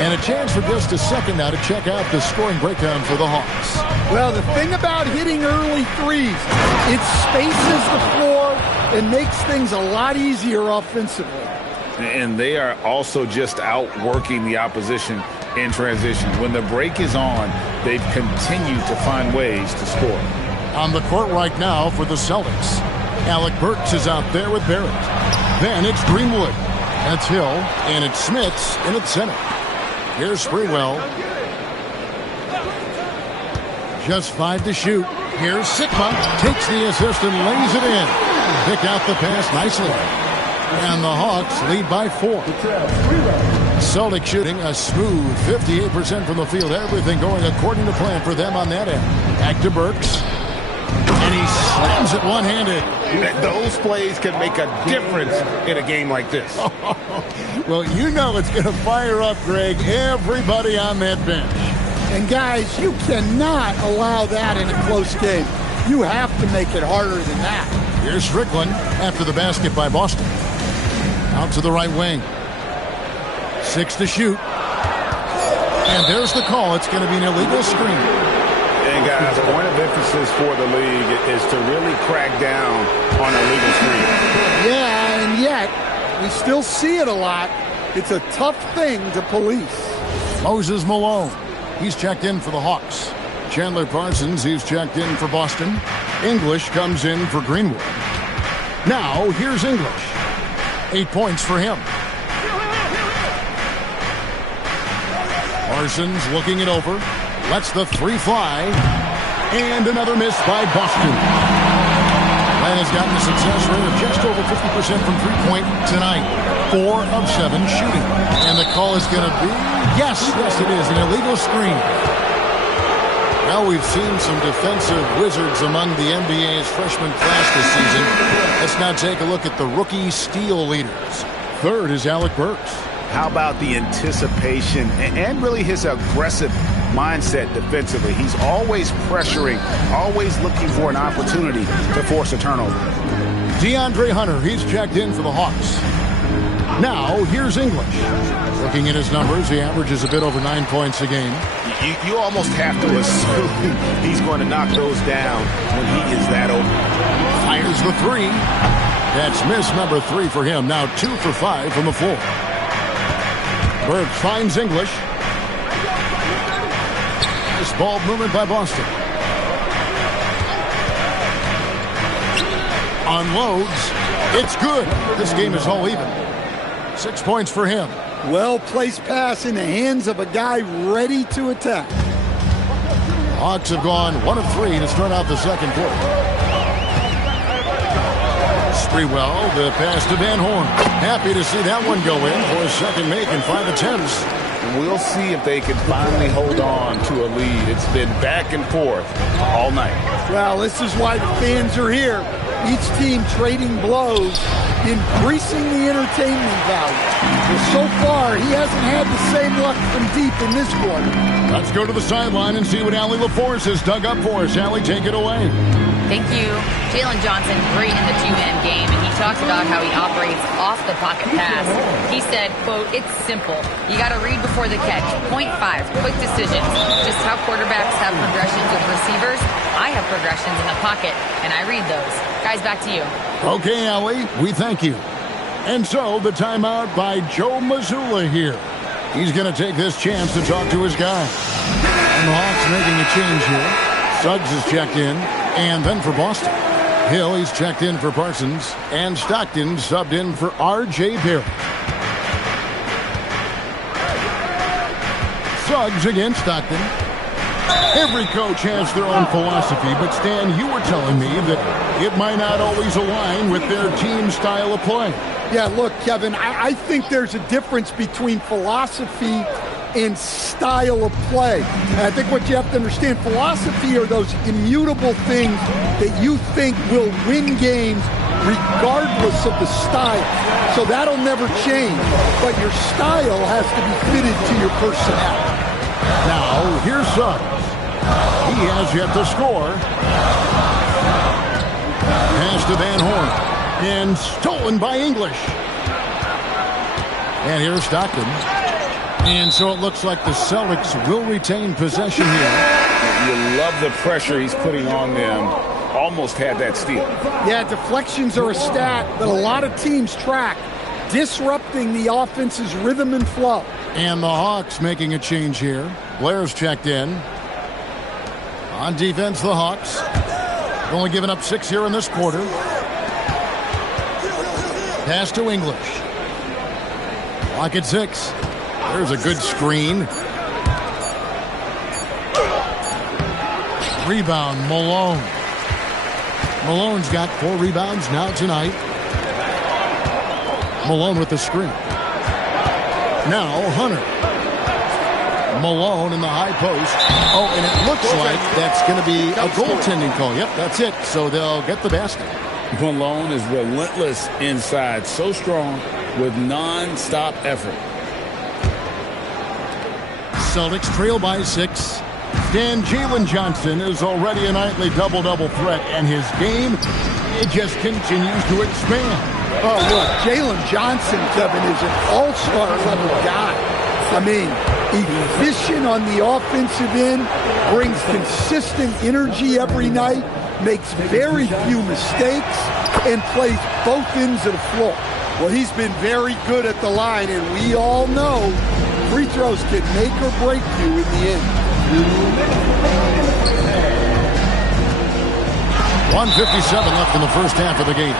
And a chance for just a second now to check out the scoring breakdown for the Hawks. Well, the thing about hitting early threes, it spaces the floor and makes things a lot easier offensively. And they are also just outworking the opposition in transition. When the break is on, they've continued to find ways to score. On the court right now for the Celtics, Alec Burks is out there with Barrett. Then it's Greenwood. That's Hill, and it's Smits in its center. Here's Sprewell. Just 5 to shoot. Here's Sikma. Takes the assist and lays it in. Pick out the pass nicely. And the Hawks lead by 4. Celtic shooting a smooth 58% from the field. Everything going according to plan for them on that end. Back to Burks. And he slams it one-handed. Those plays can make a difference in a game like this. Well, you know it's going to fire up, Greg, everybody on that bench. And guys, you cannot allow that in a close game. You have to make it harder than that. Here's Strickland after the basket by Boston. Out to the right wing. 6 to shoot. And there's the call. It's going to be an illegal screen. And guys, point of emphasis for the league is to really crack down on illegal screen. Yeah, and yet we still see it a lot. It's a tough thing to police. Moses Malone. He's checked in for the Hawks. Chandler Parsons, he's checked in for Boston. English comes in for Greenwood. Now, here's English. 8 points for him. Parsons looking it over. Lets the 3 fly. And another miss by Boston. Glenn has gotten a success rate of just over 50% from three-point tonight. 4 of 7 shooting. And the call is going to be, yes, it is, an illegal screen. Well, we've seen some defensive wizards among the NBA's freshman class this season. Let's now take a look at the rookie steal leaders. Third is Alec Burks. How about the anticipation and really his aggressive mindset defensively? He's always pressuring, always looking for an opportunity to force a turnover. DeAndre Hunter, he's checked in for the Hawks. Now, here's English. Looking at his numbers, he averages a bit over 9 points a game. You almost have to assume he's going to knock those down when he is that open. Fires the 3. That's miss number 3 for him. Now 2 for 5 from the floor. Burks finds English. This ball movement by Boston. Unloads. It's good. This game is all even. 6 points for him. Well-placed pass in the hands of a guy ready to attack. Hawks have gone 1 of 3 to start out the second quarter. Sprewell, the pass to Van Horn. Happy to see that one go in for a second make in 5 attempts. We'll see if they can finally hold on to a lead. It's been back and forth all night. Well, this is why the fans are here. Each team trading blows, increasing the entertainment value. But so far, he hasn't had the same luck from deep in this quarter. Let's go to the sideline and see what Allie LaForce has dug up for us. Allie, take it away. Thank you. Jalen Johnson, great in the two-man game, and he talked about how he operates off the pocket pass. He said, quote, it's simple. You got to read before the catch. Point 5, quick decisions. Just how quarterbacks have progressions with receivers, I have progressions in the pocket, and I read those. Guys, back to you. Okay, Allie, we thank you. And so the timeout by Joe Mazzulla here. He's going to take this chance to talk to his guy. And the Hawks making a change here. Suggs is checked in. And then for Boston, Hill, he's checked in for Parsons. And Stockton subbed in for R.J. Barrett. Suggs against Stockton. Every coach has their own philosophy, but Stan, you were telling me that it might not always align with their team style of play. Yeah, look, Kevin, I think there's a difference between philosophy and style of play. And I think what you have to understand, philosophy are those immutable things that you think will win games regardless of the style. So that'll never change. But your style has to be fitted to your personality. Now, here's Suggs. He has yet to score. Pass to Van Horn. And stolen by English. And here's Stockton. And so it looks like the Celtics will retain possession here. You love the pressure he's putting on them. Almost had that steal. Yeah, deflections are a stat that a lot of teams track, disrupting the offense's rhythm and flow. And the Hawks making a change here. Blair's checked in. On defense, the Hawks. Only giving up 6 here in this quarter. Pass to English. Lock at 6. There's a good screen. Rebound, Malone. Malone's got 4 rebounds now tonight. Malone with the screen. Now Hunter. Malone in the high post. Oh, and it looks like that's going to be a goaltending call. Yep, that's it. So they'll get the basket. Malone is relentless inside. So strong with non-stop effort. Celtics trail by 6. Dan Jalen Johnson is already a nightly double-double threat, and his game, it just continues to expand. Oh, look, Jalen Johnson, Kevin, is an all-star level guy. I mean, efficient on the offensive end, brings consistent energy every night, makes very few mistakes, and plays both ends of the floor. Well, he's been very good at the line, and we all know free throws can make or break you in the end. 1:57 left in the first half of the game.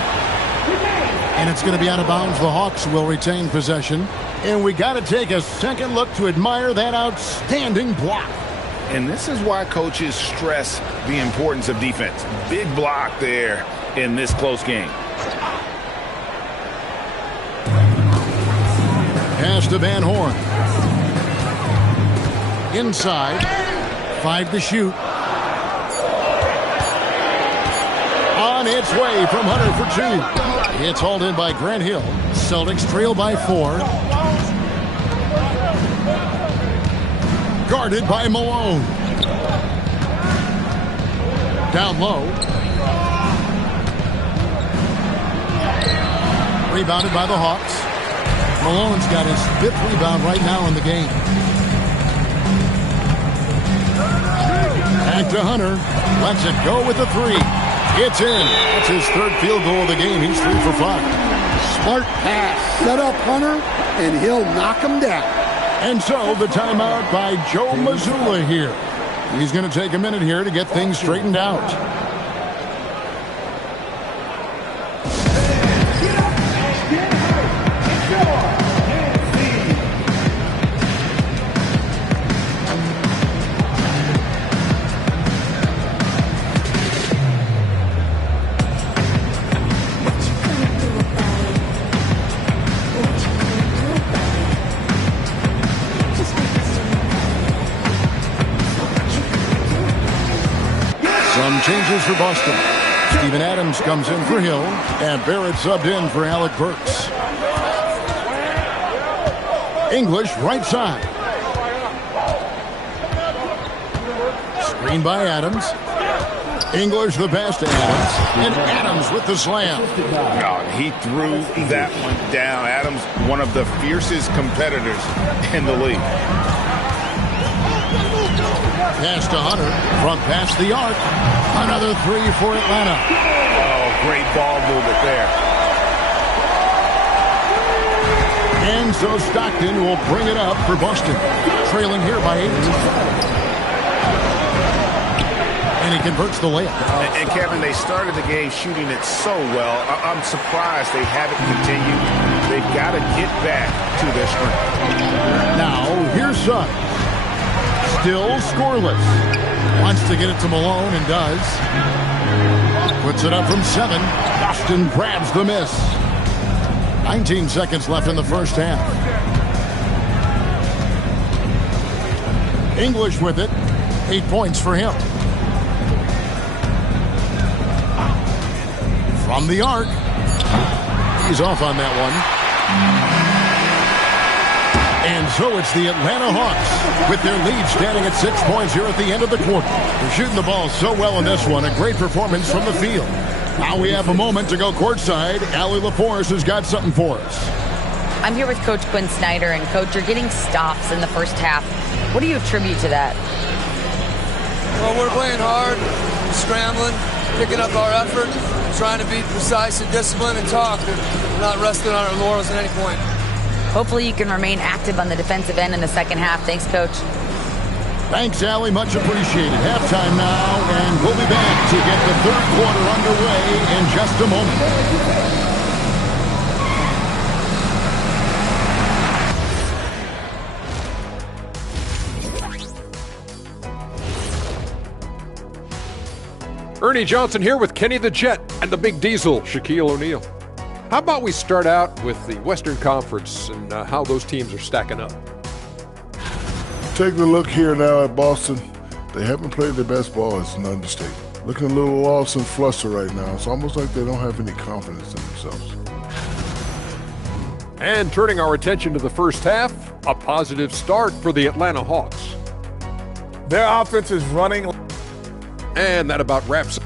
And it's going to be out of bounds. The Hawks will retain possession. And we got to take a second look to admire that outstanding block. And this is why coaches stress the importance of defense. Big block there in this close game. Pass to Van Horn. Inside. 5 to shoot. On its way from Hunter for 2. It's hauled in by Grant Hill. Celtics trail by 4. Guarded by Malone. Down low. Rebounded by the Hawks. Malone's got his 5th rebound right now in the game. Back to Hunter. Lets it go with the 3. It's in. That's his 3rd field goal of the game. He's 3 for 5. Smart pass. Set up Hunter, and he'll knock him down. And so the timeout by Joe Mazzulla here. He's going to take a minute here to get things straightened out. Changes for Boston. Steven Adams comes in for Hill, and Barrett subbed in for Alec Burks. English right side. Screen by Adams. English the pass to Adams, and Adams with the slam. Oh, he threw that one down. Adams, one of the fiercest competitors in the league. Pass to Hunter, front past the arc. Another 3 for Atlanta. Oh, great ball movement there. And so Stockton will bring it up for Boston, trailing here by 8. And he converts the layup. And Kevin, they started the game shooting it so well. I'm surprised they haven't continued. They've got to get back to their strength. Now, here's Suggs. Still scoreless. Wants to get it to Malone and does. Puts it up from 7. Boston grabs the miss. 19 seconds left in the first half. English with it. 8 points for him. From the arc. He's off on that one. And so it's the Atlanta Hawks with their lead standing at 6 points here at the end of the quarter. They're shooting the ball so well in this one. A great performance from the field. Now we have a moment to go courtside. Allie LaForce has got something for us. I'm here with Coach Quinn Snyder, and Coach, you're getting stops in the first half. What do you attribute to that? Well, we're playing hard, scrambling, picking up our effort, trying to be precise and disciplined and talk. We're not resting on our laurels at any point. Hopefully you can remain active on the defensive end in the second half. Thanks, Coach. Thanks, Allie. Much appreciated. Halftime now, and we'll be back to get the third quarter underway in just a moment. Ernie Johnson here with Kenny the Jet and the Big Diesel, Shaquille O'Neal. How about we start out with the Western Conference and how those teams are stacking up? Taking a look here now at Boston, they haven't played their best ball. It's an understatement. Looking a little lost and flustered right now. It's almost like they don't have any confidence in themselves. And turning our attention to the first half, a positive start for the Atlanta Hawks. Their offense is running. And that about wraps it.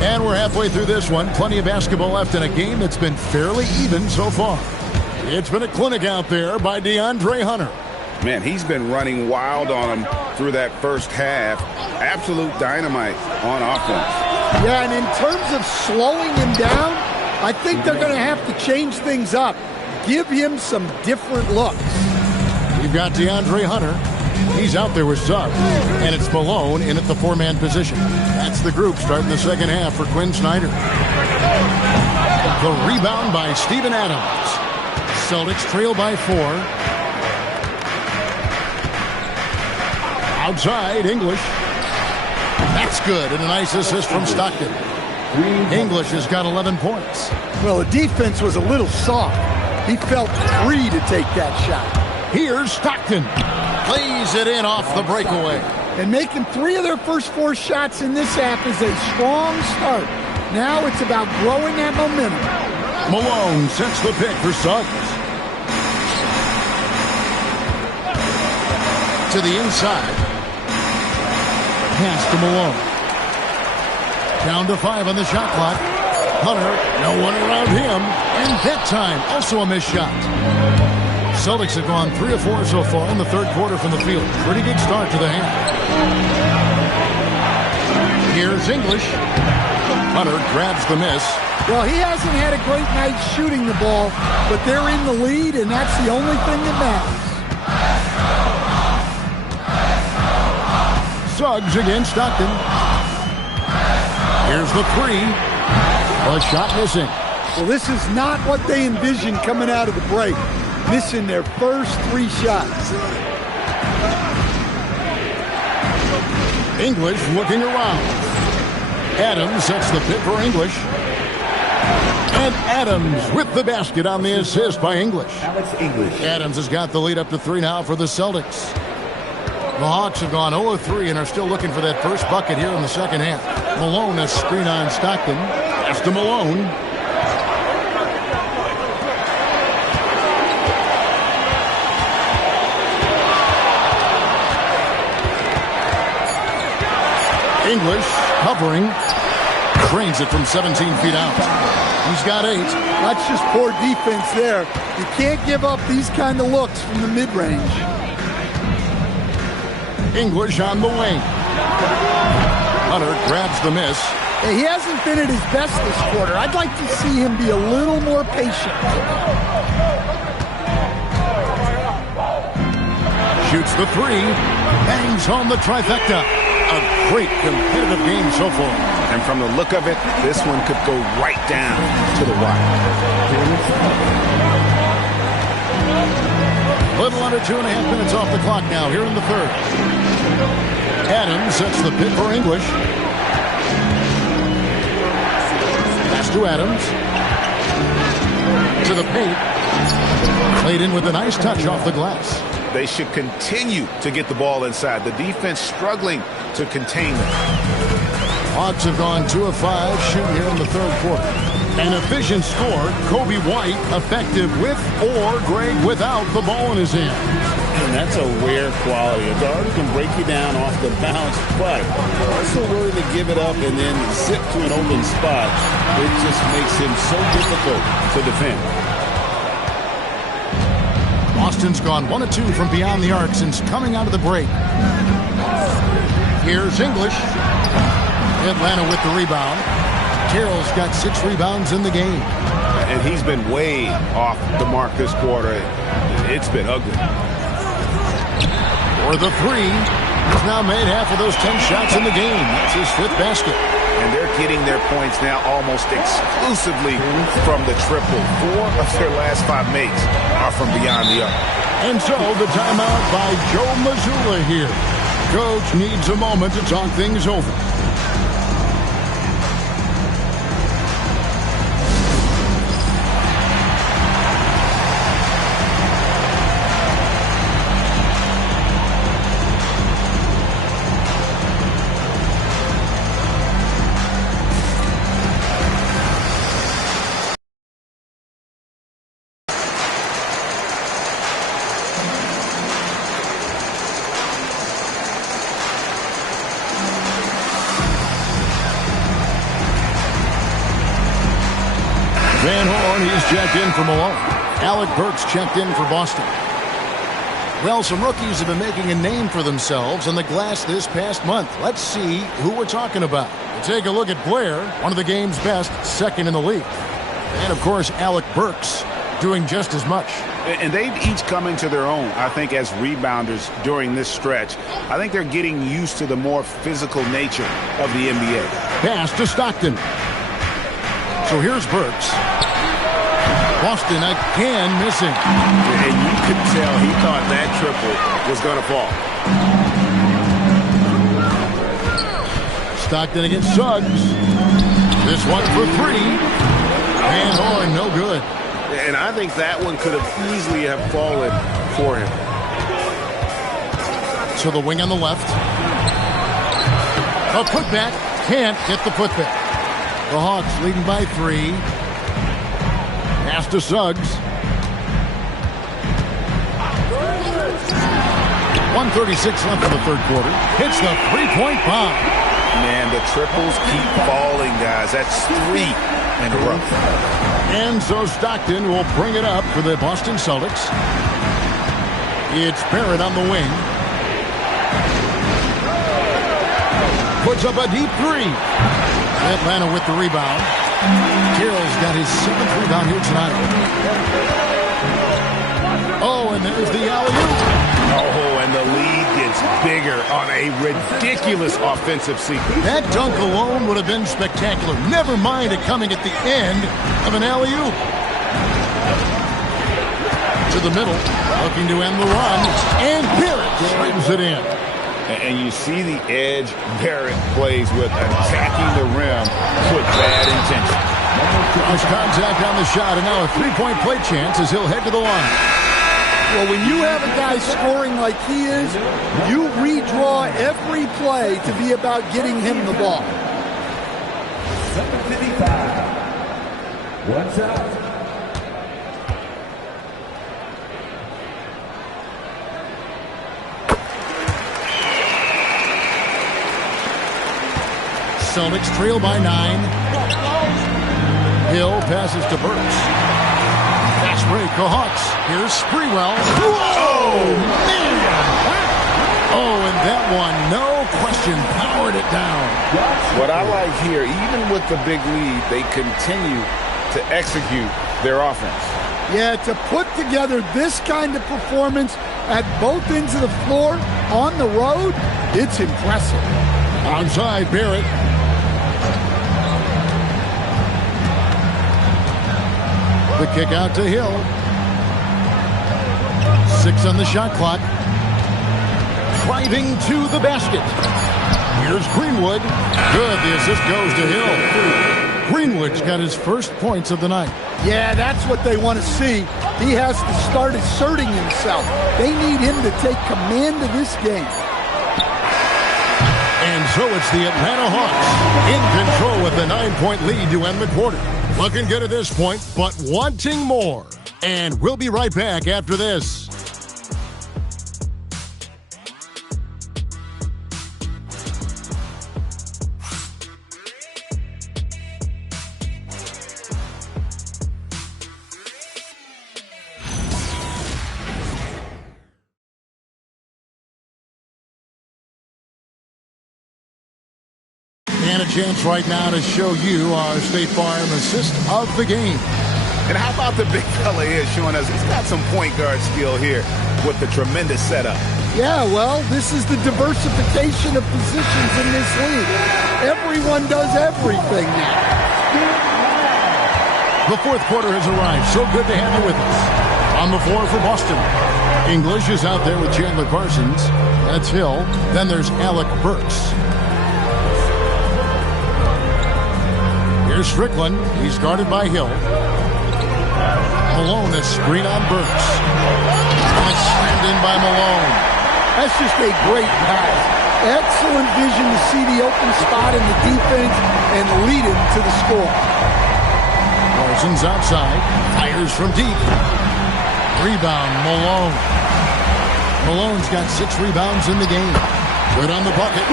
And we're halfway through this one. Plenty of basketball left in a game that's been fairly even so far. It's been a clinic out there by DeAndre Hunter. Man, he's been running wild on him through that first half. Absolute dynamite on offense. Yeah, and in terms of slowing him down, I think they're going to have to change things up. Give him some different looks. You've got DeAndre Hunter. He's out there with subs. And it's Malone in at the four-man position. That's the group starting the second half for Quinn Snyder. The rebound by Steven Adams. Celtics trail by 4. Outside, English. That's good, and a nice assist from Stockton. English has got 11 points. Well, the defense was a little soft. He felt free to take that shot. Here's Stockton. Plays it in off the breakaway. And making 3 of their first 4 shots in this half is a strong start. Now it's about growing that momentum. Malone sets the pick for Suggs. To the inside. Pass to Malone. Down to 5 on the shot clock. Hunter, no one around him. And that time, also a missed shot. Celtics have gone 3 of 4 so far in the third quarter from the field. Pretty good start to the half. Here's English. Hunter grabs the miss. Well, he hasn't had a great night shooting the ball, but they're in the lead, and that's the only thing that matters. Suggs against Stockton. Here's the 3. A shot missing. Well, this is not what they envisioned coming out of the break. Missing their first 3 shots. English looking around. Adams sets the pick for English. And Adams with the basket on the assist by English. Adams has got the lead up to 3 now for the Celtics. The Hawks have gone 0-3 and are still looking for that first bucket here in the second half. Malone has screen on Stockton. Pass to Malone. English covering. Drains it from 17 feet out. He's got 8. That's just poor defense there. You can't give up these kind of looks from the mid-range. English on the wing. Hunter grabs the miss. He hasn't been at his best this quarter. I'd like to see him be a little more patient. Shoots the 3. Bangs home the trifecta. A great competitive game so far. And from the look of it, this one could go right down to the wire. Little under 2.5 minutes off the clock now here in the third. Adams sets the pick for English. Pass to Adams. To the paint. Played in with a nice touch off the glass. They should continue to get the ball inside. The defense struggling to contain them. Hawks have gone 2 of 5 shooting here in the third quarter. An efficient score, Kobe White effective with or Greg without the ball in his hand. And that's a rare quality. A guard who can break you down off the bounce, but also willing to give it up and then zip to an open spot. It just makes him so difficult to defend. Boston's gone 1 of 2 from beyond the arc since coming out of the break. Here's English. Atlanta with the rebound. Carroll's got 6 rebounds in the game. And he's been way off the mark this quarter. It's been ugly. For the 3, he's now made half of those 10 shots in the game. That's his 5th basket. And they're getting their points now almost exclusively from the triple. 4 of their last 5 makes are from beyond the arc. And so the timeout by Joe Mazzulla here. Coach needs a moment to talk things over. Van Horn, he's checked in for Malone. Alec Burks checked in for Boston. Well, some rookies have been making a name for themselves on the glass this past month. Let's see who we're talking about. We'll take a look at Blair, one of the game's best, 2nd in the league. And, of course, Alec Burks doing just as much. And they've each come into their own, I think, as rebounders during this stretch. I think they're getting used to the more physical nature of the NBA. Pass to Stockton. So here's Burks. Boston again missing. And you could tell he thought that triple was going to fall. Stockton against Suggs. This one for 3. Van Horn, no good. And I think that one could have easily have fallen for him. So the wing on the left. A putback. Can't get the putback. The Hawks leading by 3. Pass to Suggs. 1:36 left in the 3rd quarter. Hits the 3-point bomb. Man, the triples keep falling, guys. That's 3 in a row. And so Stockton will bring it up for the Boston Celtics. It's Barrett on the wing. Puts up a deep 3. Atlanta with the rebound. Carroll's got his 7th rebound here tonight. Oh, and there's the alley-oop. Oh, and the lead gets bigger on a ridiculous offensive sequence. That dunk alone would have been spectacular. Never mind it coming at the end of an alley-oop. To the middle, looking to end the run, and Barrett slams it in. And you see the edge Barrett plays with, attacking the rim with bad intention. Cross contact on the shot, and now a 3-point play chance as he'll head to the line. Well, when you have a guy scoring like he is, you redraw every play to be about getting him the ball. 7:55. What's up? Celtics trail by 9. Hill passes to Burks. Fast break, the Hawks. Here's Sprewell. Whoa, man! Oh, and that one, no question, powered it down. What I like here, even with the big lead, they continue to execute their offense. Yeah, to put together this kind of performance at both ends of the floor on the road, it's impressive. Outside, Barrett. The kick out to Hill. 6 on the shot clock. Driving to the basket. Here's Greenwood. Good. The assist goes to Hill. Greenwood's got his first points of the night. Yeah, that's what they want to see. He has to start asserting himself. They need him to take command of this game. And so it's the Atlanta Hawks in control with the 9-point lead to end the quarter. Looking good at this point, but wanting more. And we'll be right back after this. And a chance right now to show you our State Farm assist of the game. And how about the big fella here showing us he's got some point guard skill here with the tremendous setup. Yeah, well, this is the diversification of positions in this league. Everyone does everything now. The fourth quarter has arrived. So good to have you with us. On the floor for Boston, English is out there with Chandler Parsons. That's Hill. Then there's Alec Burks. Here's Strickland. He's guarded by Hill. Malone, a screen on Burks. And slammed in by Malone. That's just a great pass. Excellent vision to see the open spot in the defense and lead him to the score. Parsons outside. Fires from deep. Rebound, Malone. Malone's got 6 rebounds in the game. Good on the bucket.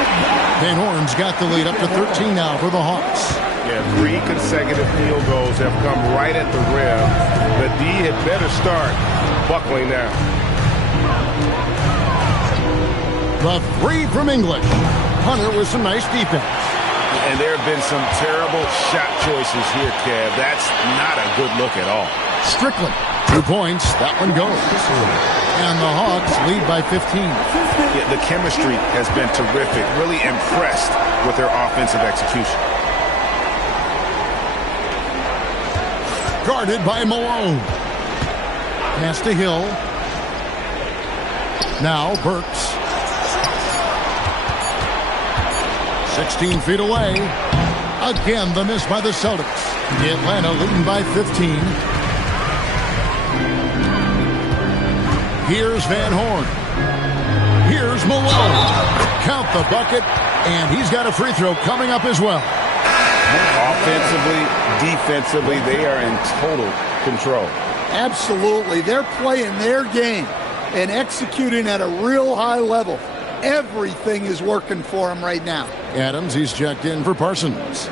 Van Horn's got the lead up to 13 now for the Hawks. Yeah, 3 consecutive field goals have come right at the rim. The D had better start buckling down. The 3 from English. Hunter with some nice defense. And there have been some terrible shot choices here, Kev. That's not a good look at all. Strickland, 2 points. That one goes. And the Hawks lead by 15. Yeah, the chemistry has been terrific. Really impressed with their offensive execution. Guarded by Malone. Pass to Hill. Now Burks. 16 feet away. Again, the miss by the Celtics. Atlanta leading by 15. Here's Van Horn. Here's Malone. Count the bucket, and he's got a free throw coming up as well. Offensively, defensively, they are in total control. Absolutely. They're playing their game and executing at a real high level. Everything is working for them right now. Adams, he's checked in for Parsons.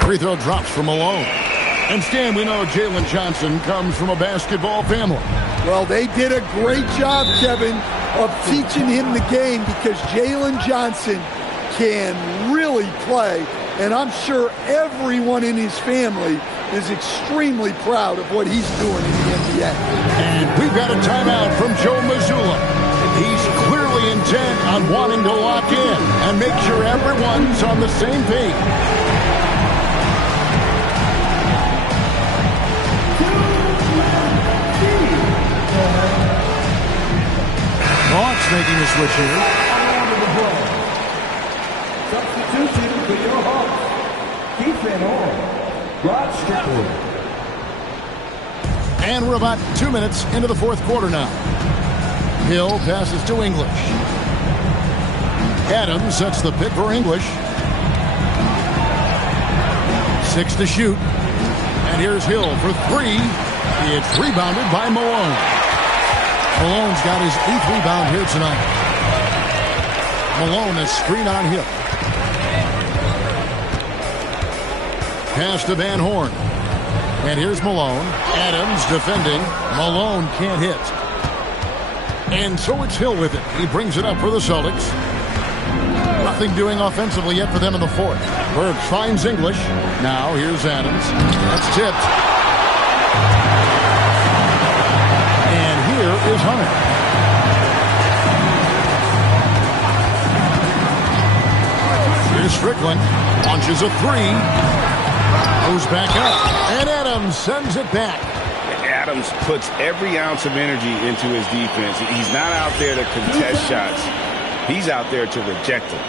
Free throw drops for Malone. And Stan, we know Jalen Johnson comes from a basketball family. Well, they did a great job, Kevin, of teaching him the game because Jalen Johnson can really play. And I'm sure everyone in his family is extremely proud of what he's doing in the NBA. And we've got a timeout from Joe Mazzulla. He's clearly intent on wanting to lock in and make sure everyone's on the same page. Hawks making a switch here. Substitution for your Hawks. Defense on. Rod Strickland. And we're about 2 minutes into the fourth quarter now. Hill passes to English. Adams sets the pick for English. 6 to shoot. And here's Hill for 3. It's rebounded by Malone. Malone's got his 8th rebound here tonight. Malone, a screen on Hill. Pass to Van Horn. And here's Malone. Adams defending. Malone can't hit. And so it's Hill with it. He brings it up for the Celtics. Nothing doing offensively yet for them in the fourth. Burks finds English. Now here's Adams. That's tipped. And here is Hunter. Here's Strickland. Launches a 3. Goes back up. And Adams sends it back. Adams puts every ounce of energy into his defense. He's not out there to contest shots. He's out there to reject them.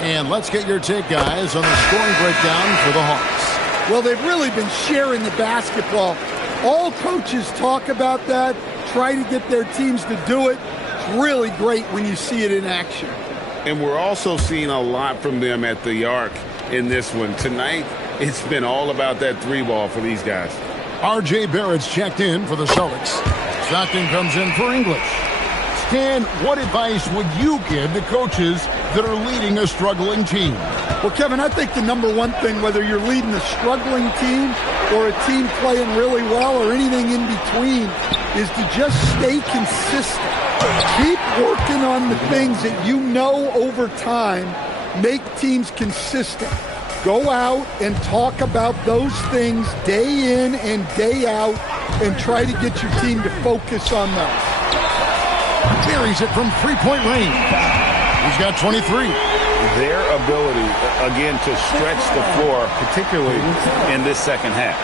And let's get your take, guys, on the scoring breakdown for the Hawks. Well, they've really been sharing the basketball. All coaches talk about that, try to get their teams to do it. It's really great when you see it in action. And we're also seeing a lot from them at the arc in this one. Tonight, it's been all about that 3-ball for these guys. R.J. Barrett's checked in for the Celtics. Stockton comes in for English. Stan, what advice would you give to coaches that are leading a struggling team? Well, Kevin, I think the number one thing, whether you're leading a struggling team or a team playing really well or anything in between, is to just stay consistent. Keep working on the things that you know over time make teams consistent. Go out and talk about those things day in and day out and try to get your team to focus on those. Buries it from three-point range. He's got 23. Their ability, again, to stretch the floor, particularly in this second half.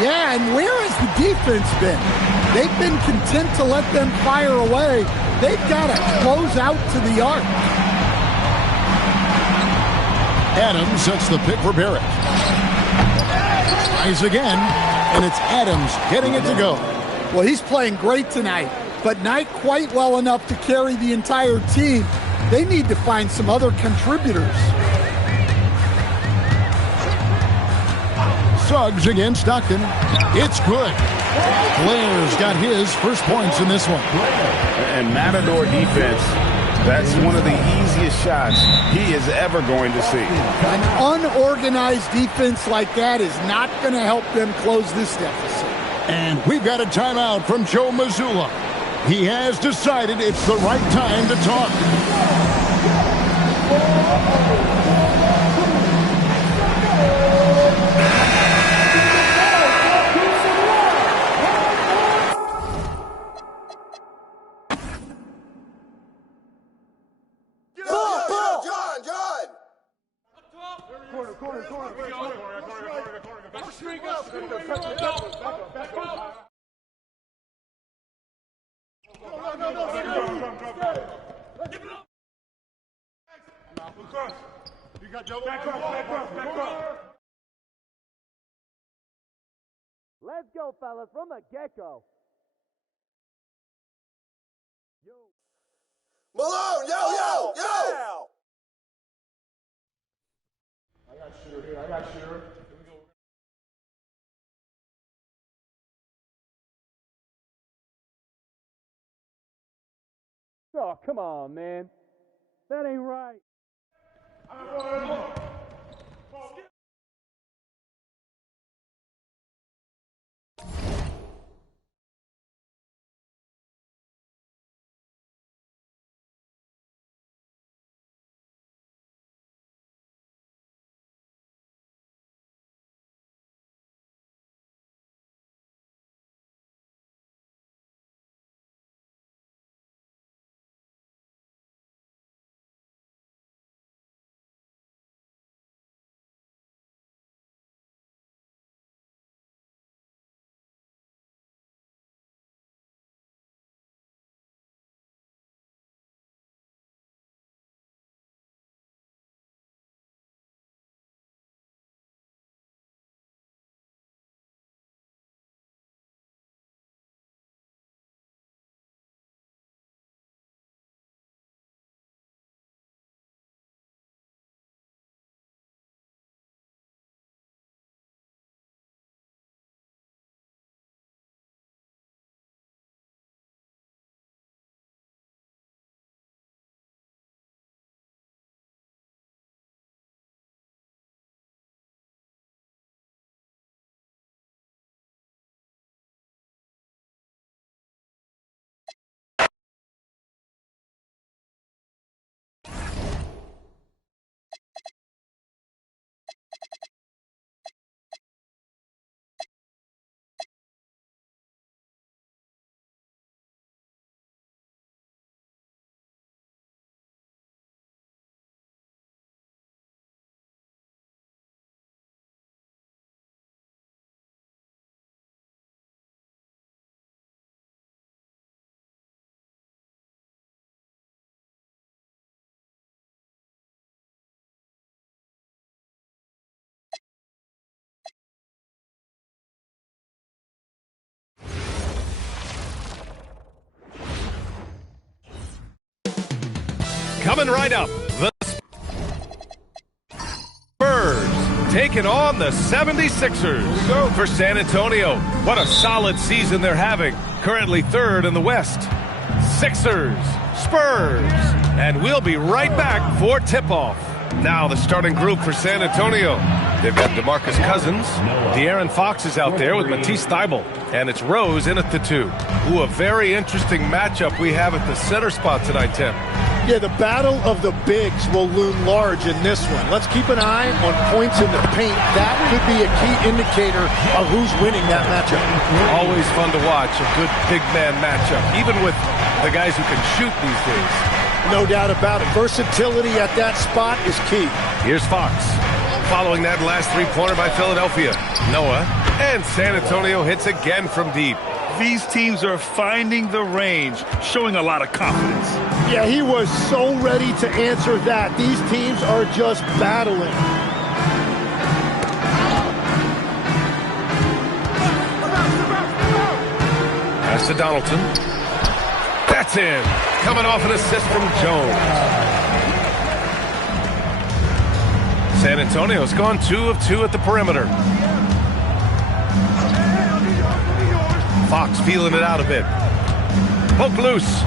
Yeah, and where has the defense been? They've been content to let them fire away. They've got to close out to the arc. Adams sets the pick for Barrett. Tries again, and it's Adams getting it to go. Well, he's playing great tonight, but not quite well enough to carry the entire team. They need to find some other contributors. Suggs against Stockton. It's good. Blair's got his first points in this one. And Matador defense, that's one of the easiest shots he is ever going to see. An unorganized defense like that is not going to help them close this deficit. And we've got a timeout from Joe Mazzulla. He has decided it's the right time to talk. Let's go, fellas, from the get-go. Malone, yo! I got Shearer here. Here we go. Oh, come on, man. That ain't right. Coming right up, the Spurs taking on the 76ers. For San Antonio, what a solid season they're having. Currently third in the West. Sixers, Spurs. And we'll be right back for tip-off. Now the starting group for San Antonio. They've got DeMarcus Cousins. De'Aaron Fox is out there with Matisse Thybulle. And it's Rose in at the 2. Ooh, a very interesting matchup we have at the center spot tonight, Tim. Yeah, the battle of the bigs will loom large in this one. Let's keep an eye on points in the paint. That could be a key indicator of who's winning that matchup. Always fun to watch a good big man matchup, even with the guys who can shoot these days. No doubt about it. Versatility at that spot is key. Here's Fox. Following that last three-pointer by Philadelphia. Noah. And San Antonio hits again from deep. These teams are finding the range, showing a lot of confidence. Yeah, he was so ready to answer that. These teams are just battling. Pass to Donaldson. That's in. Coming off an assist from Jones. San Antonio's gone 2 of 2 at the perimeter. Fox feeling it out a bit. Poke loose.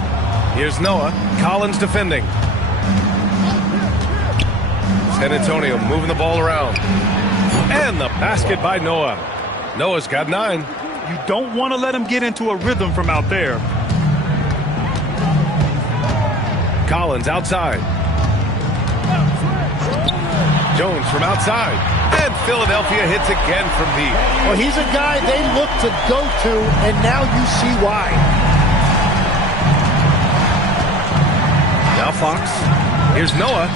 Here's Noah. Collins defending. San Antonio moving the ball around. And the basket by Noah. Noah's got 9. You don't want to let him get into a rhythm from out there. Collins outside. Jones from outside. And Philadelphia hits again from deep. Well, he's a guy they look to go to, and now you see why. Now Fox. Here's Noah.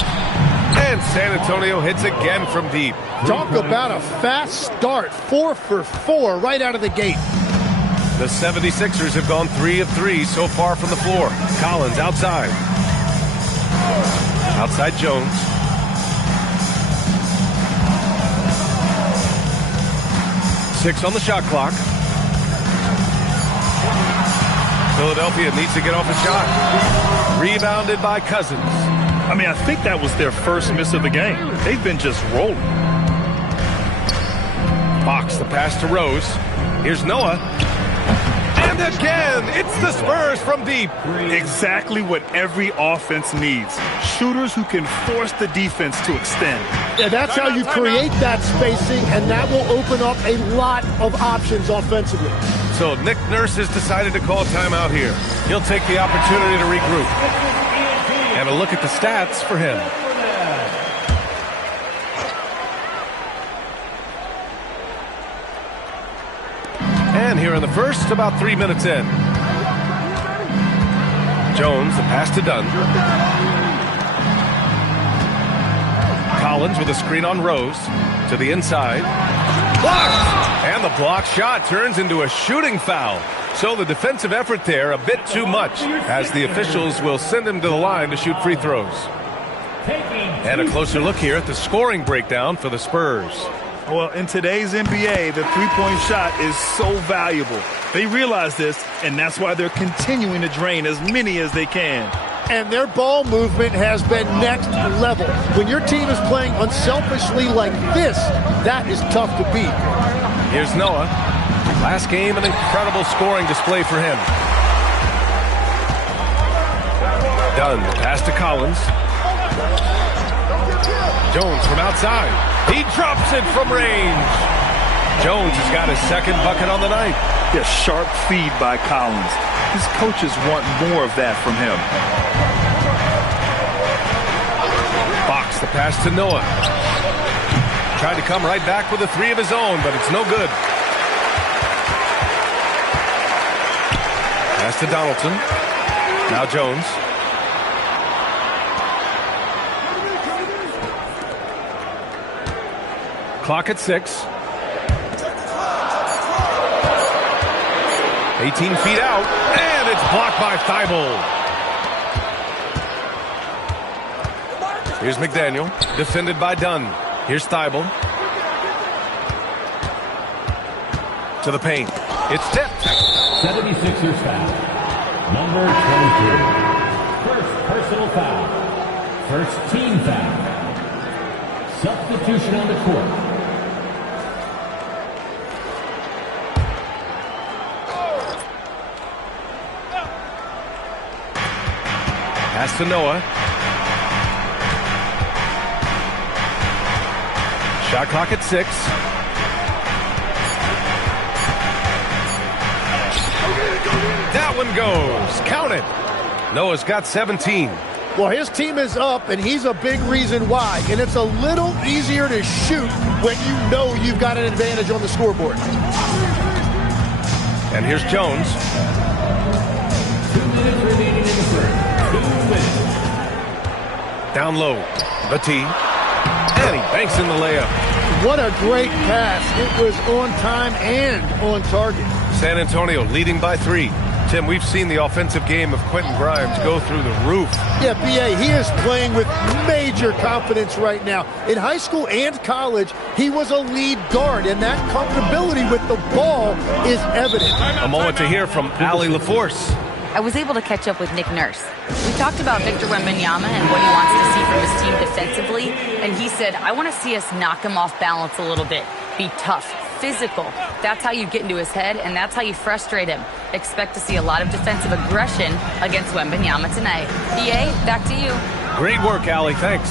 And San Antonio hits again from deep. Talk about a fast start. 4 for 4 right out of the gate. The 76ers have gone 3 of 3 so far from the floor. Collins outside. Outside Jones. Six on the shot clock. Philadelphia needs to get off a shot. Rebounded by Cousins. I mean, I think that was their first miss of the game. They've been just rolling. Fox, the pass to Rose. Here's Noah. And again, it's the Spurs from deep. Exactly what every offense needs. Shooters who can force the defense to extend. Yeah, that's how you create that spacing, and that will open up a lot of options offensively. So Nick Nurse has decided to call timeout here. He'll take the opportunity to regroup. And a look at the stats for him. And here in the first, about 3 minutes in. Jones, the pass to Dunn. Collins with a screen on Rose. To the inside. Blocked! And the block shot turns into a shooting foul. So the defensive effort there a bit too much, as the officials will send him to the line to shoot free throws. And a closer look here at the scoring breakdown for the Spurs. Well, in today's NBA, the three-point shot is so valuable. They realize this, and that's why they're continuing to drain as many as they can. And their ball movement has been next level. When your team is playing unselfishly like this, that is tough to beat. Here's Noah. Last game, an incredible scoring display for him. Dunn, pass to Collins. Jones from outside. He drops it from range. Jones has got his second bucket on the night. A sharp feed by Collins. His coaches want more of that from him. Fox, the pass to Noah. Tried to come right back with a three of his own, but it's no good. Pass to Donaldson. Now Jones. Clock at 6. 18 feet out, and it's blocked by Thybulle. Here's McDaniel, defended by Dunn. Here's Thybulle. To the paint. It's tipped. 76ers foul. Number 23. First personal foul. First team foul. Substitution on the court. Pass to Noah. Shot clock at 6. That one goes. Count it. Noah's got 17. Well, his team is up, and he's a big reason why. And it's a little easier to shoot when you know you've got an advantage on the scoreboard. And here's Jones. 2 minutes remaining in the first. 2 minutes. Down low. Battie. And he banks in the layup. What a great pass. It was on time and on target. San Antonio leading by 3. Tim, we've seen the offensive game of Quentin Grimes go through the roof. Yeah, B.A., he is playing with major confidence right now. In high school and college, he was a lead guard, and that comfortability with the ball is evident. A moment to hear from Allie LaForce. I was able to catch up with Nick Nurse. We talked about Victor Wembanyama and what he wants to see from his team defensively, and he said, I want to see us knock him off balance a little bit. Be tough, physical. That's how you get into his head, and that's how you frustrate him. Expect to see a lot of defensive aggression against Wembanyama tonight. B.A., back to you. Great work, Allie. Thanks.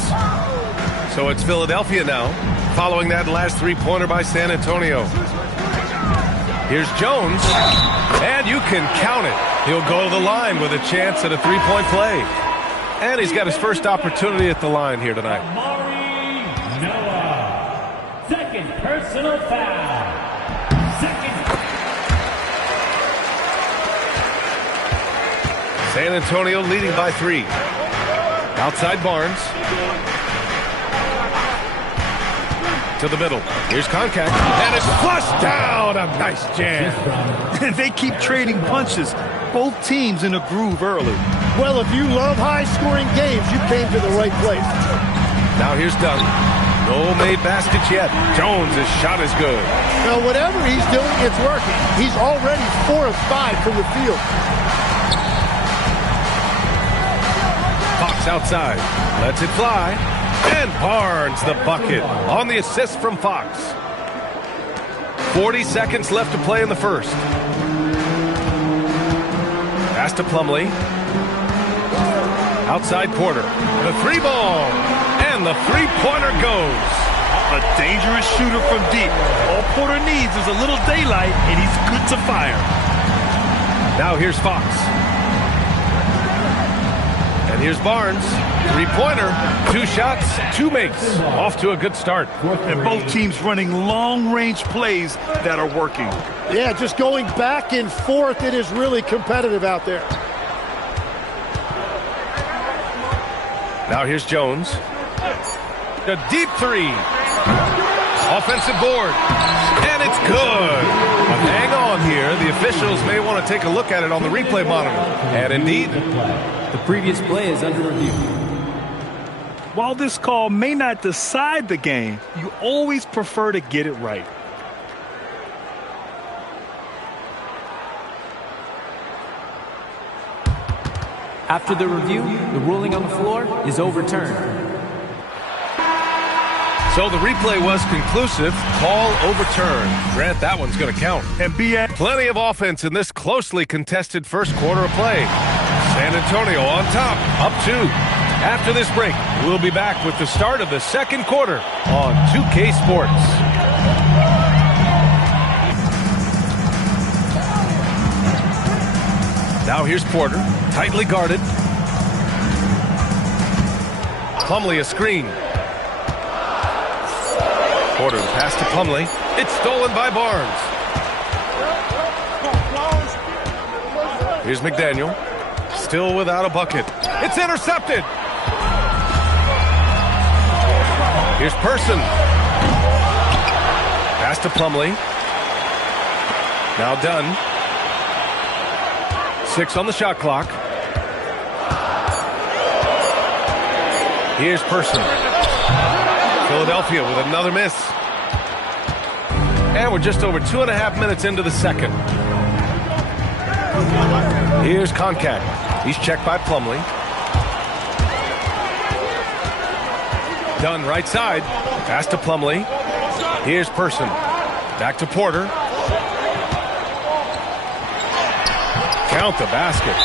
So it's Philadelphia now, following that last three-pointer by San Antonio. Here's Jones, and you can count it. He'll go to the line with a chance at a three-point play. And he's got his first opportunity at the line here tonight. Noah. Second personal foul. San Antonio leading by 3. Outside Barnes. To the middle. Here's Concact. And it's flushed down. A nice jam. They keep trading punches. Both teams in a groove early. Well, if you love high-scoring games, you came to the right place. Now here's Dunn. No made baskets yet. Jones' shot is good. Now, whatever he's doing, it's working. He's already 4 of 5 from the field. Fox outside. Lets it fly. And Barnes the bucket on the assist from Fox. 40 seconds left to play in the first. Pass to Plumlee. Outside Porter. The 3-ball. And the 3-pointer goes. A dangerous shooter from deep. All Porter needs is a little daylight, and he's good to fire. Now here's Fox. And here's Barnes. 3-pointer. 2 shots, 2 makes. Off to a good start. And both teams running long-range plays that are working. Yeah, just going back and forth. It is really competitive out there. Now here's Jones. The deep 3. Offensive board. And it's good. But hang on here. The officials may want to take a look at it on the replay monitor. And indeed, the previous play is under review. While this call may not decide the game, you always prefer to get it right. After the review, the ruling on the floor is overturned. So the replay was conclusive. Call overturned. Grant, that one's going to count. And plenty of offense in this closely contested first quarter of play. San Antonio on top, up 2. After this break, we'll be back with the start of the second quarter on 2K Sports. Now here's Porter, tightly guarded. Plumlee a screen. Porter pass to Plumlee. It's stolen by Barnes. Here's McDaniel. Still without a bucket. It's intercepted. Here's Person. Pass to Plumlee. Now Dunn. 6 on the shot clock. Here's Person. Philadelphia with another miss. And we're just over 2.5 minutes into the second. Here's Concact. He's checked by Plumlee. Dunn right side. Pass to Plumlee. Here's Person. Back to Porter. Count the basket.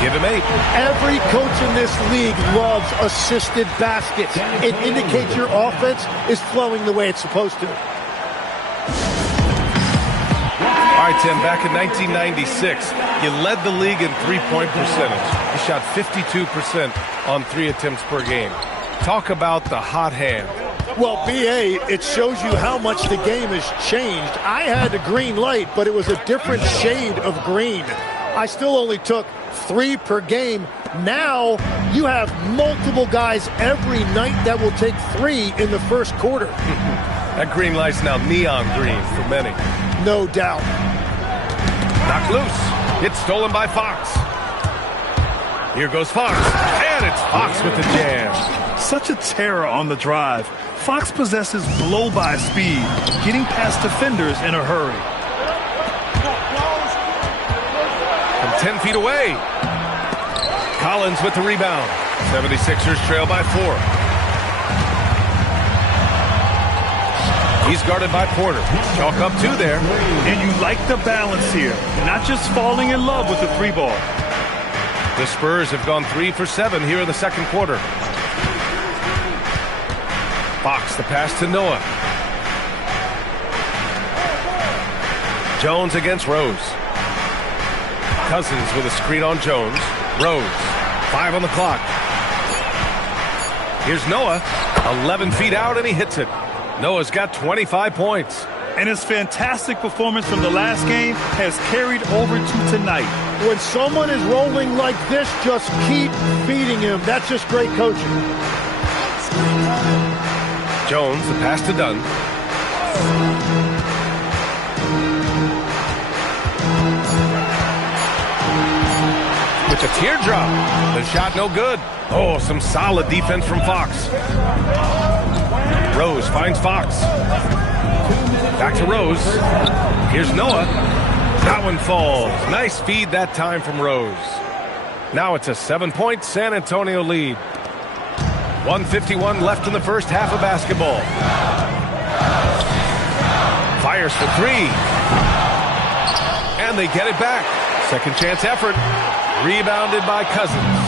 Give him 8. Every coach in this league loves assisted baskets. It indicates your offense is flowing the way it's supposed to. All right, Tim, back in 1996, you led the league in three-point percentage. You shot 52% on 3 attempts per game. Talk about the hot hand. Well, B.A., it shows you how much the game has changed. I had a green light, but it was a different shade of green. I still only took 3 per game. Now you have multiple guys every night that will take 3 in the first quarter. That green light's now neon green for many. No doubt. Knocked loose. It's stolen by Fox. Here goes Fox. And it's Fox with the jam. Such a terror on the drive. Fox possesses blow-by speed, getting past defenders in a hurry. From 10 feet away. Collins with the rebound. 76ers trail by 4. He's guarded by Porter. Chalk up 2 there. And you like the balance here. Not just falling in love with the 3 ball. The Spurs have gone 3 for 7 here in the second quarter. Fox, the pass to Noah. Jones against Rose. Cousins with a screen on Jones. Rose, 5 on the clock. Here's Noah, 11 feet out, and he hits it. Noah's got 25 points. And his fantastic performance from the last game has carried over to tonight. When someone is rolling like this, just keep feeding him. That's just great coaching. Jones, the pass to Dunn. With a teardrop. The shot no good. Oh, some solid defense from Fox. Rose finds Fox. Back to Rose. Here's Noah. That one falls. Nice feed that time from Rose. Now it's a 7-point San Antonio lead. 1:51 left in the first half of basketball. Fires for 3. And they get it back. Second chance effort. Rebounded by Cousins.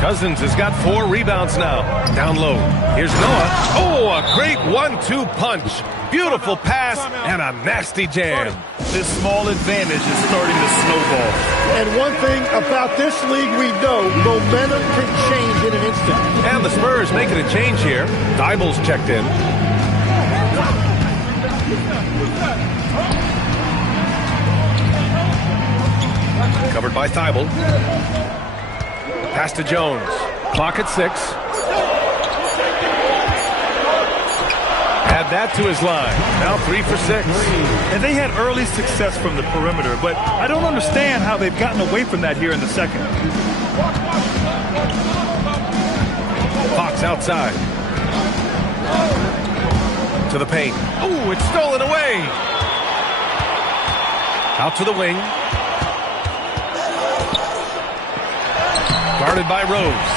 Cousins has got 4 rebounds now. Down low. Here's Noah. Oh, a great 1-2 punch. Beautiful pass and a nasty jam. This small advantage is starting to snowball. And one thing about this league we know, momentum can change in an instant. And the Spurs making a change here. Dible's checked in. Covered by Thibault. Pass to Jones. Clock at 6. Add that to his line. Now 3 for 6. And they had early success from the perimeter, but I don't understand how they've gotten away from that here in the second. Fox outside. To the paint. Ooh, it's stolen away. Out to the wing. Guarded by Rose.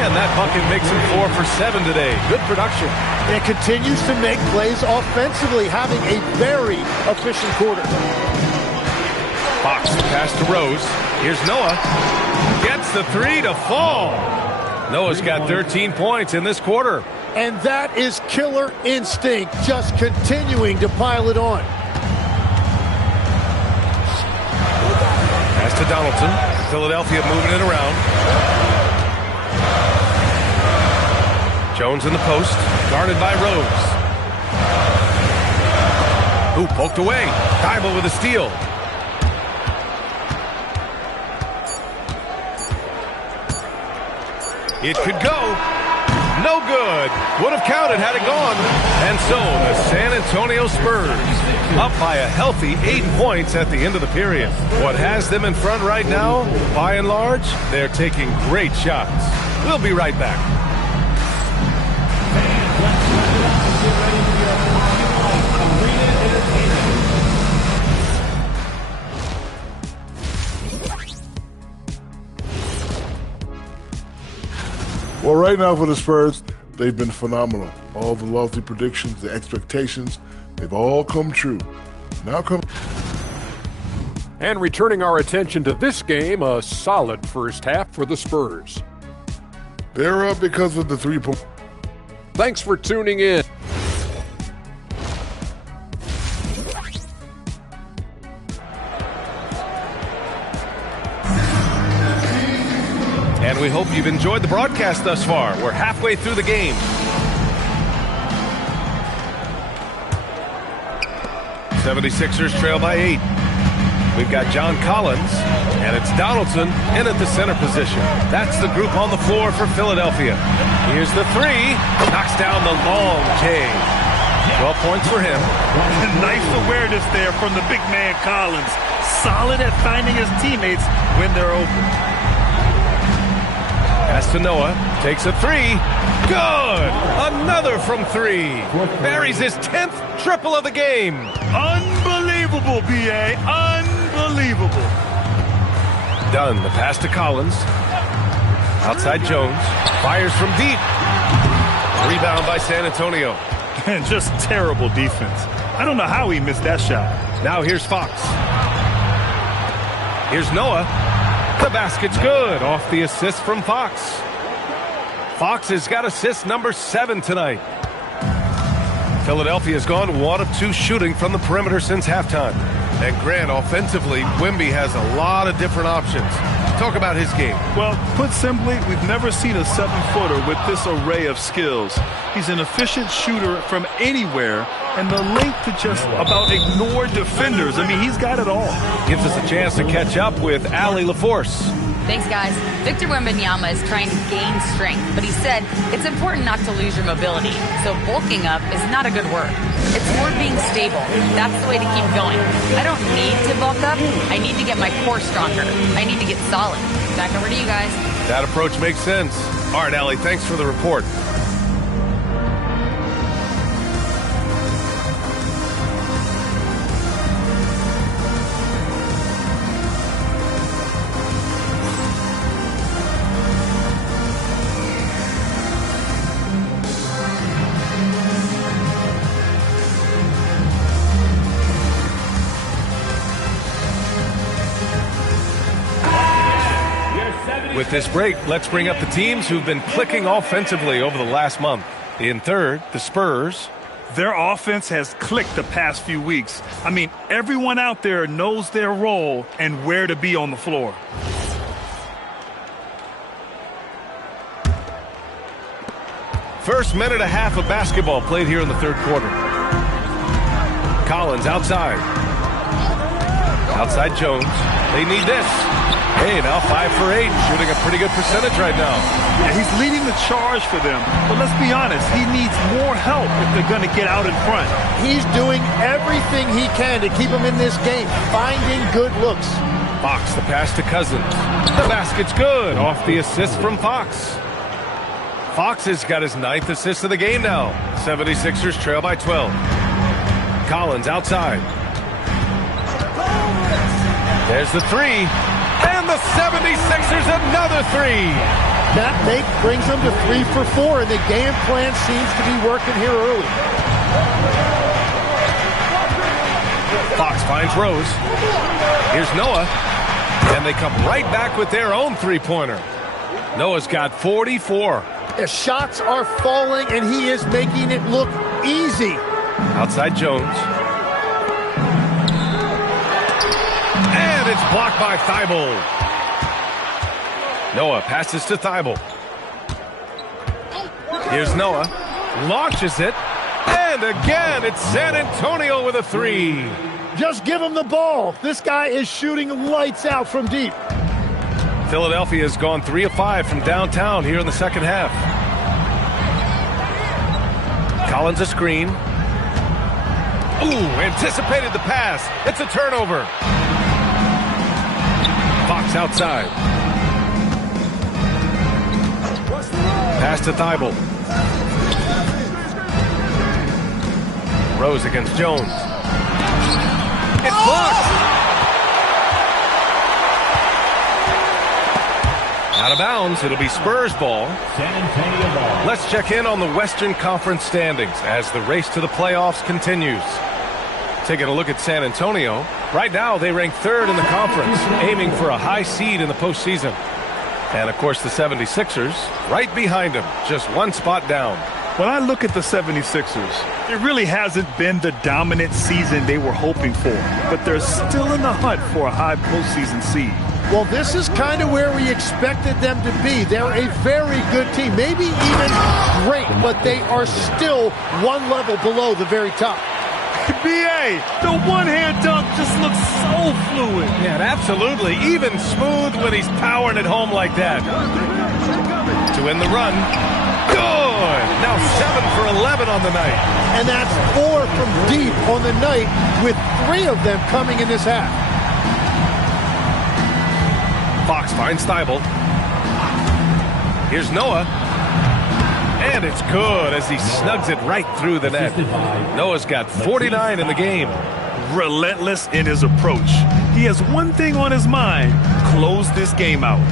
And that bucket makes him 4 for 7 today. Good production. And continues to make plays offensively, having a very efficient quarter. Fox, pass to Rose. Here's Noah. Gets the 3 to fall. Noah's got 13 points in this quarter. And that is killer instinct, just continuing to pile it on. Pass to Donaldson. Philadelphia moving it around. Jones in the post, guarded by Rose. Ooh, poked away. Thibault with a steal. It could go. No good. Would have counted had it gone. And so the San Antonio Spurs up by a healthy 8 points at the end of the period. What has them in front right now, by and large, they're taking great shots. We'll be right back. Well, right now for the Spurs, they've been phenomenal. All the lofty predictions, the expectations, they've all come true. Now come And returning our attention to this game, a solid first half for the Spurs. They're up because of the 3-point. Thanks for tuning in. And we hope you've enjoyed the broadcast thus far. We're halfway through the game. '76ers trail by 8. We've got John Collins, and it's Donaldson in at the center position. That's the group on the floor for Philadelphia. Here's the three. Knocks down the long J. 12 points for him. Nice awareness there from the big man Collins. Solid at finding his teammates when they're open. Pass to Noah. Takes a three. Good! Another from three. Buries his 10th triple of the game. Unbelievable, B.A. Unbelievable. Dunn, the pass to Collins. Outside Jones. Fires from deep. Rebound by San Antonio. And just terrible defense. I don't know how he missed that shot. Now here's Fox. Here's Noah. The basket's good. Off the assist from Fox. Fox has got assist number 7 tonight. Philadelphia's gone 1 of 2 shooting from the perimeter since halftime. And Grant, offensively, Wemby has a lot of different options. Talk about his game. Well, put simply, we've never seen a 7-footer with this array of skills. He's an efficient shooter from anywhere, and the length to just about ignore defenders. I mean, he's got it all. Gives us a chance to catch up with Allie LaForce. Thanks, guys. Victor Wembanyama is trying to gain strength, but he said it's important not to lose your mobility. So bulking up is not a good word. It's more being stable. That's the way to keep going. I don't need to bulk up. I need to get my core stronger. I need to get solid. Back over to you guys. That approach makes sense. All right, Allie, thanks for the report. With this break, let's bring up the teams who've been clicking offensively over the last month. In third, the Spurs. Their offense has clicked the past few weeks. I mean, everyone out there knows their role and where to be on the floor. First minute and a half of basketball played here in the third quarter. Collins outside. Outside Jones. They need this. Hey, now 5 for 8, shooting a pretty good percentage right now. Yeah, he's leading the charge for them. But let's be honest, he needs more help if they're going to get out in front. He's doing everything he can to keep him in this game, finding good looks. Fox, the pass to Cousins. The basket's good. Off the assist from Fox. Fox has got his 9th assist of the game now. 76ers trail by 12. Collins outside. There's the three. And the 76ers another three. That make brings them to 3 for 4, and the game plan seems to be working here early. Fox finds Rose. Here's Noah. And they come right back with their own three-pointer. Noah's got 44. The shots are falling, and he is making it look easy. Outside Jones. And it's blocked by Thibault. Noah passes to Thibault. Here's Noah. Launches it. And again, it's San Antonio with a three. Just give him the ball. This guy is shooting lights out from deep. Philadelphia has gone 3 of 5 from downtown here in the second half. Collins a screen. Ooh, anticipated the pass. It's a turnover. Fox outside. Pass to Thibault. Rose against Jones. It's blocked. Out of bounds. It'll be Spurs ball. Let's check in on the Western Conference standings as the race to the playoffs continues. Taking a look at San Antonio. Right now, they rank third in the conference, aiming for a high seed in the postseason. And, of course, the 76ers right behind them, just one spot down. When I look at the 76ers, it really hasn't been the dominant season they were hoping for, but they're still in the hunt for a high postseason seed. Well, this is kind of where we expected them to be. They're a very good team, maybe even great, but they are still one level below the very top. B.A., the one-hand dunk just looks so fluid. Yeah, absolutely. Even smooth when he's powering it home like that. To end the run. Good! Now 7 for 11 on the night. And that's 4 from deep on the night, with 3 of them coming in this half. Fox finds Thibault. Here's Noah. And it's good as he snugs it right through the net. Noah's got 49 in the game. Relentless in his approach. He has one thing on his mind: close this game out.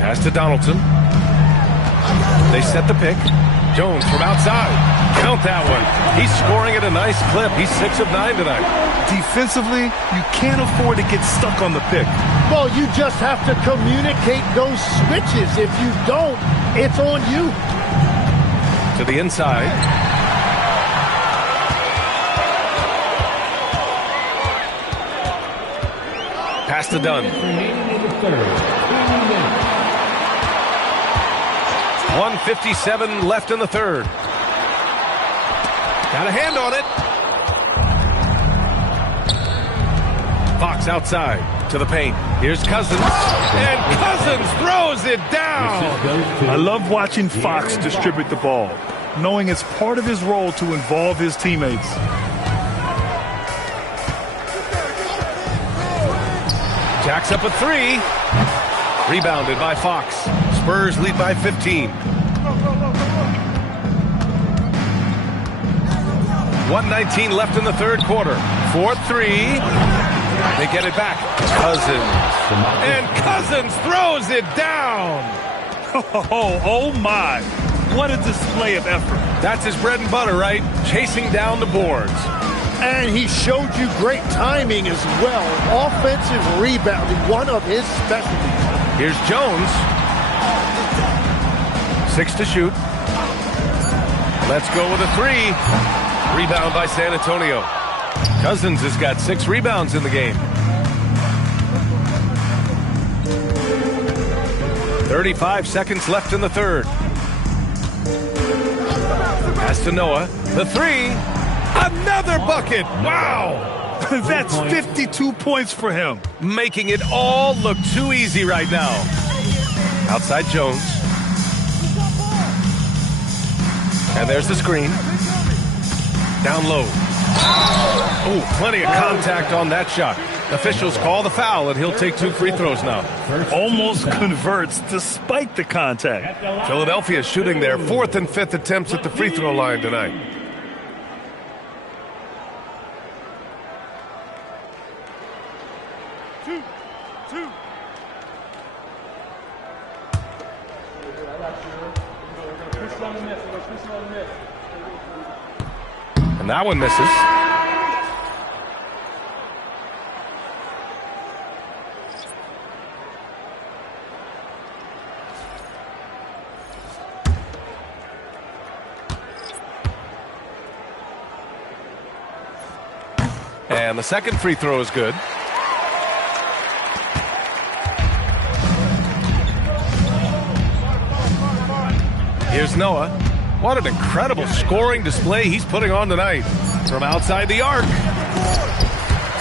Pass to Donaldson. They set the pick. Jones from outside. Count that one. He's scoring at a nice clip. He's 6 of 9 tonight. Defensively, you can't afford to get stuck on the pick. Well, you just have to communicate those switches. If you don't, it's on you. To the inside. Pass to Dunn. 1:57 left in the third. Got a hand on it. Fox outside to the paint. Here's Cousins. And Cousins throws it down. I love watching Fox distribute the ball, knowing it's part of his role to involve his teammates. Jacks up a 3. Rebounded by Fox. Spurs lead by 15. 1:19 left in the third quarter. 4-3. They get it back. Cousins. And Cousins throws it down. Oh my. What a display of effort. That's his bread and butter, right? Chasing down the boards. And he showed you great timing as well. Offensive rebounding, one of his specialties. Here's Jones. 6 to shoot. Let's go with a 3. Rebound by San Antonio. Cousins has got 6 rebounds in the game. 35 seconds left in the third. Pass to Noah. The 3. Another bucket. Wow. That's 52 points for him. Making it all look too easy right now. Outside Jones. And there's the screen. Down low. Oh, plenty of contact on that shot. Officials call the foul, and he'll take 2 free throws now. Almost converts despite the contact. Philadelphia shooting their 4th and 5th attempts at the free throw line tonight. And that one misses. And the second free throw is good. Here's Noah. What an incredible scoring display he's putting on tonight. From outside the arc.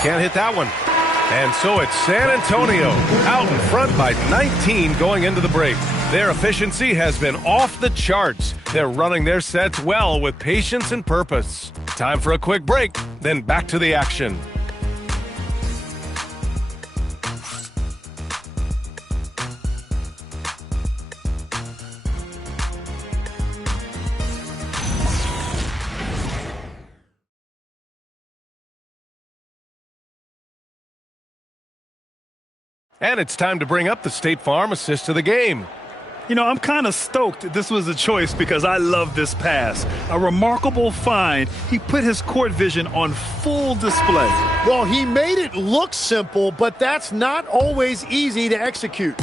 Can't hit that one. And so it's San Antonio out in front by 19 going into the break. Their efficiency has been off the charts. They're running their sets well with patience and purpose. Time for a quick break, then back to the action. And it's time to bring up the State Farm assist of the game. You know, I'm kind of stoked this was a choice because I love this pass. A remarkable find. He put his court vision on full display. Well, he made it look simple, but that's not always easy to execute.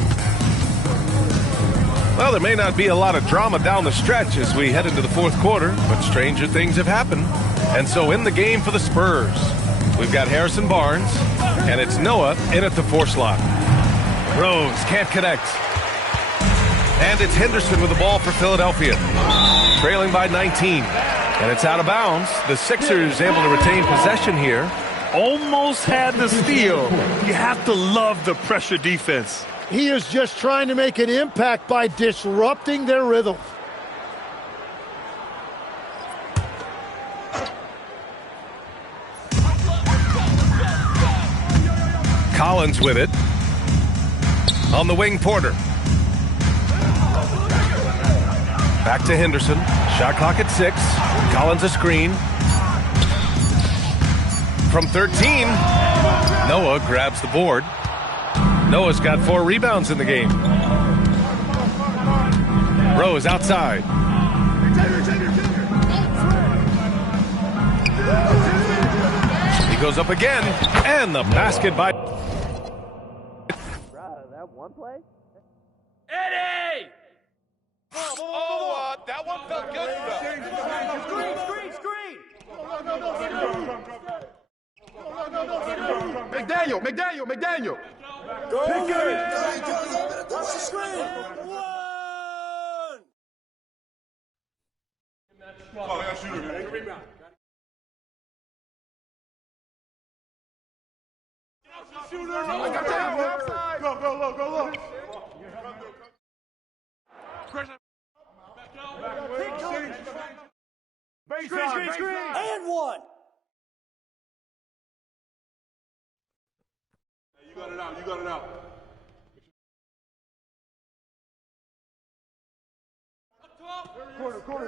Well, there may not be a lot of drama down the stretch as we head into the fourth quarter, but stranger things have happened. And so in the game for the Spurs, we've got Harrison Barnes, and it's Noah in at the 4 slot. Rose can't connect. And it's Henderson with the ball for Philadelphia, trailing by 19. And it's out of bounds. The Sixers able to retain possession here. Almost had the steal. You have to love the pressure defense. He is just trying to make an impact by disrupting their rhythm. Collins with it. On the wing, Porter. Back to Henderson. Shot clock at 6. Collins a screen. From 13. Noah grabs the board. Noah's got 4 rebounds in the game. Rose outside. He goes up again. And the basket by... That one play? Eddie! Oh, that one felt good. Screen! McDaniel. Go Pick over it. That's the screen. Go. Screen. And one. You got it out. Corner.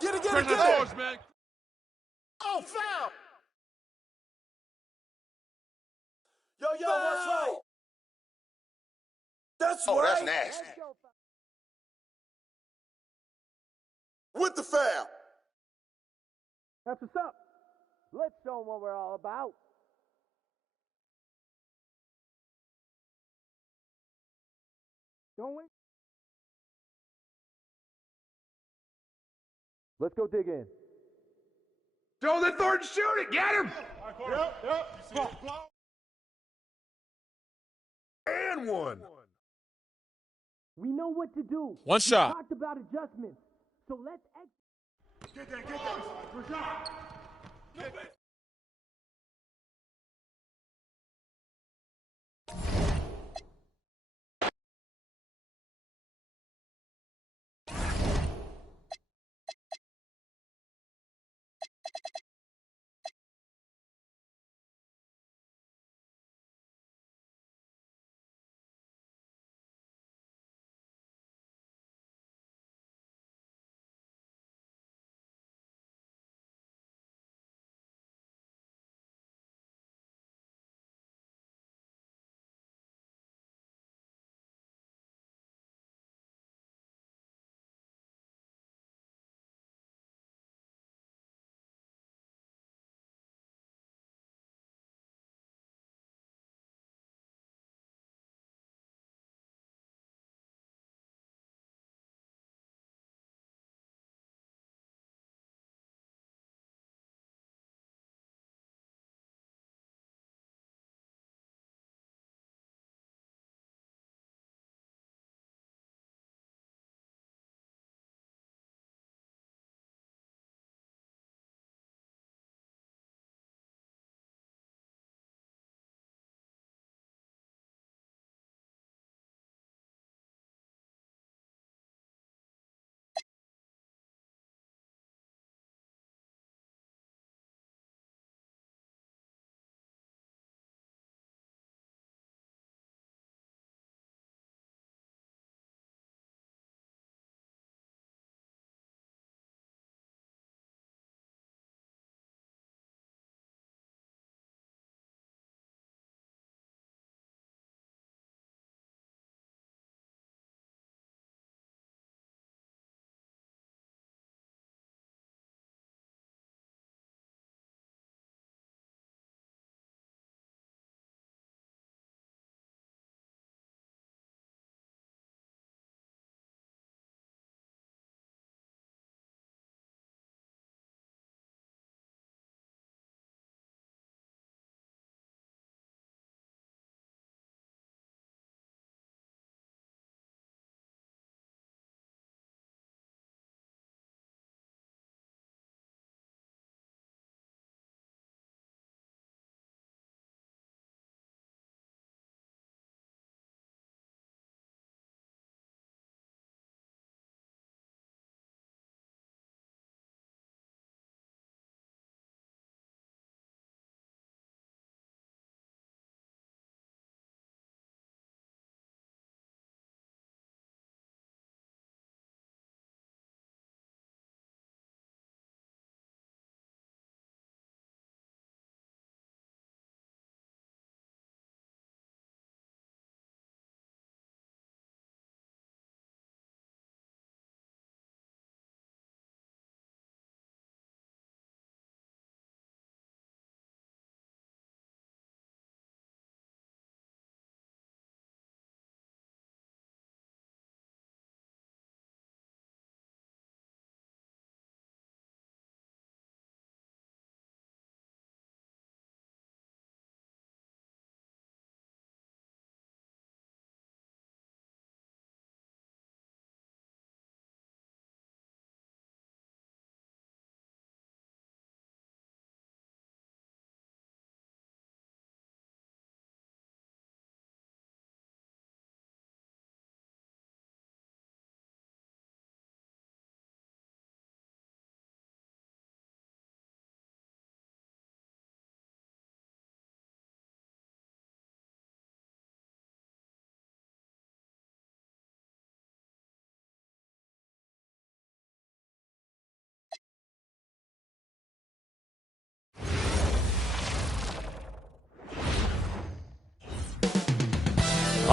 Get it. Man. Oh, foul. Yo, what's right? That's right. That's nasty. With the foul. That's what's up. Let's show them what we're all about. Don't we? Let's go dig in. Throw the third, shoot it. Get him. Yep. And one. We know what to do. One shot. We talked about adjustments. So let's Get that.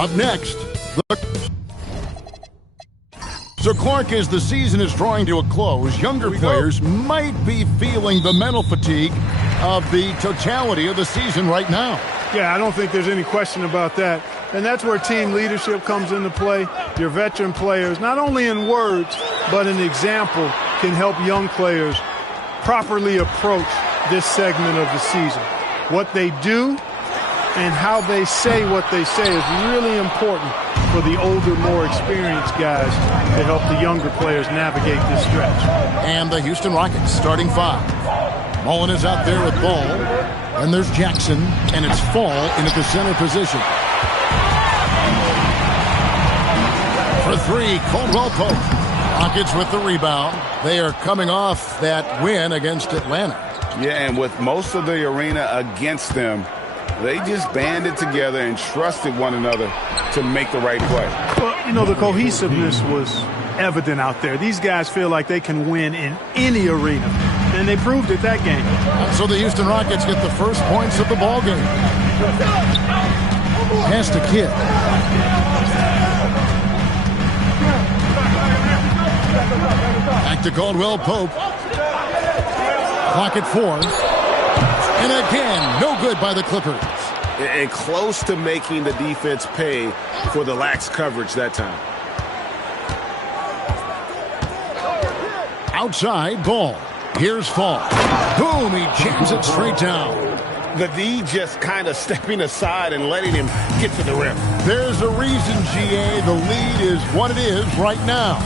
Up next, so Clark, as the season is drawing to a close, younger players might be feeling the mental fatigue of the totality of the season right now. Yeah, I don't think there's any question about that. And that's where team leadership comes into play. Your veteran players, not only in words, but an example, can help young players properly approach this segment of the season. What they do and how they say what they say is really important for the older, more experienced guys to help the younger players navigate this stretch. And the Houston Rockets starting 5. Mullen is out there with ball. And there's Jackson, and it's Fall into the center position. For 3, Caldwell Pope. Rockets with the rebound. They are coming off that win against Atlanta. Yeah, and with most of the arena against them, they just banded together and trusted one another to make the right play. Well, you know, the cohesiveness was evident out there. These guys feel like they can win in any arena, and they proved it that game. And so the Houston Rockets get the first points of the ball game. Pass to Kidd. Back to Caldwell Pope. Clock at 4. And again, no good by the Clippers. And close to making the defense pay for the lax coverage that time. Outside ball. Here's Fall. Boom, he jams it straight down. The D just kind of stepping aside and letting him get to the rim. There's a reason, GA, the lead is what it is right now.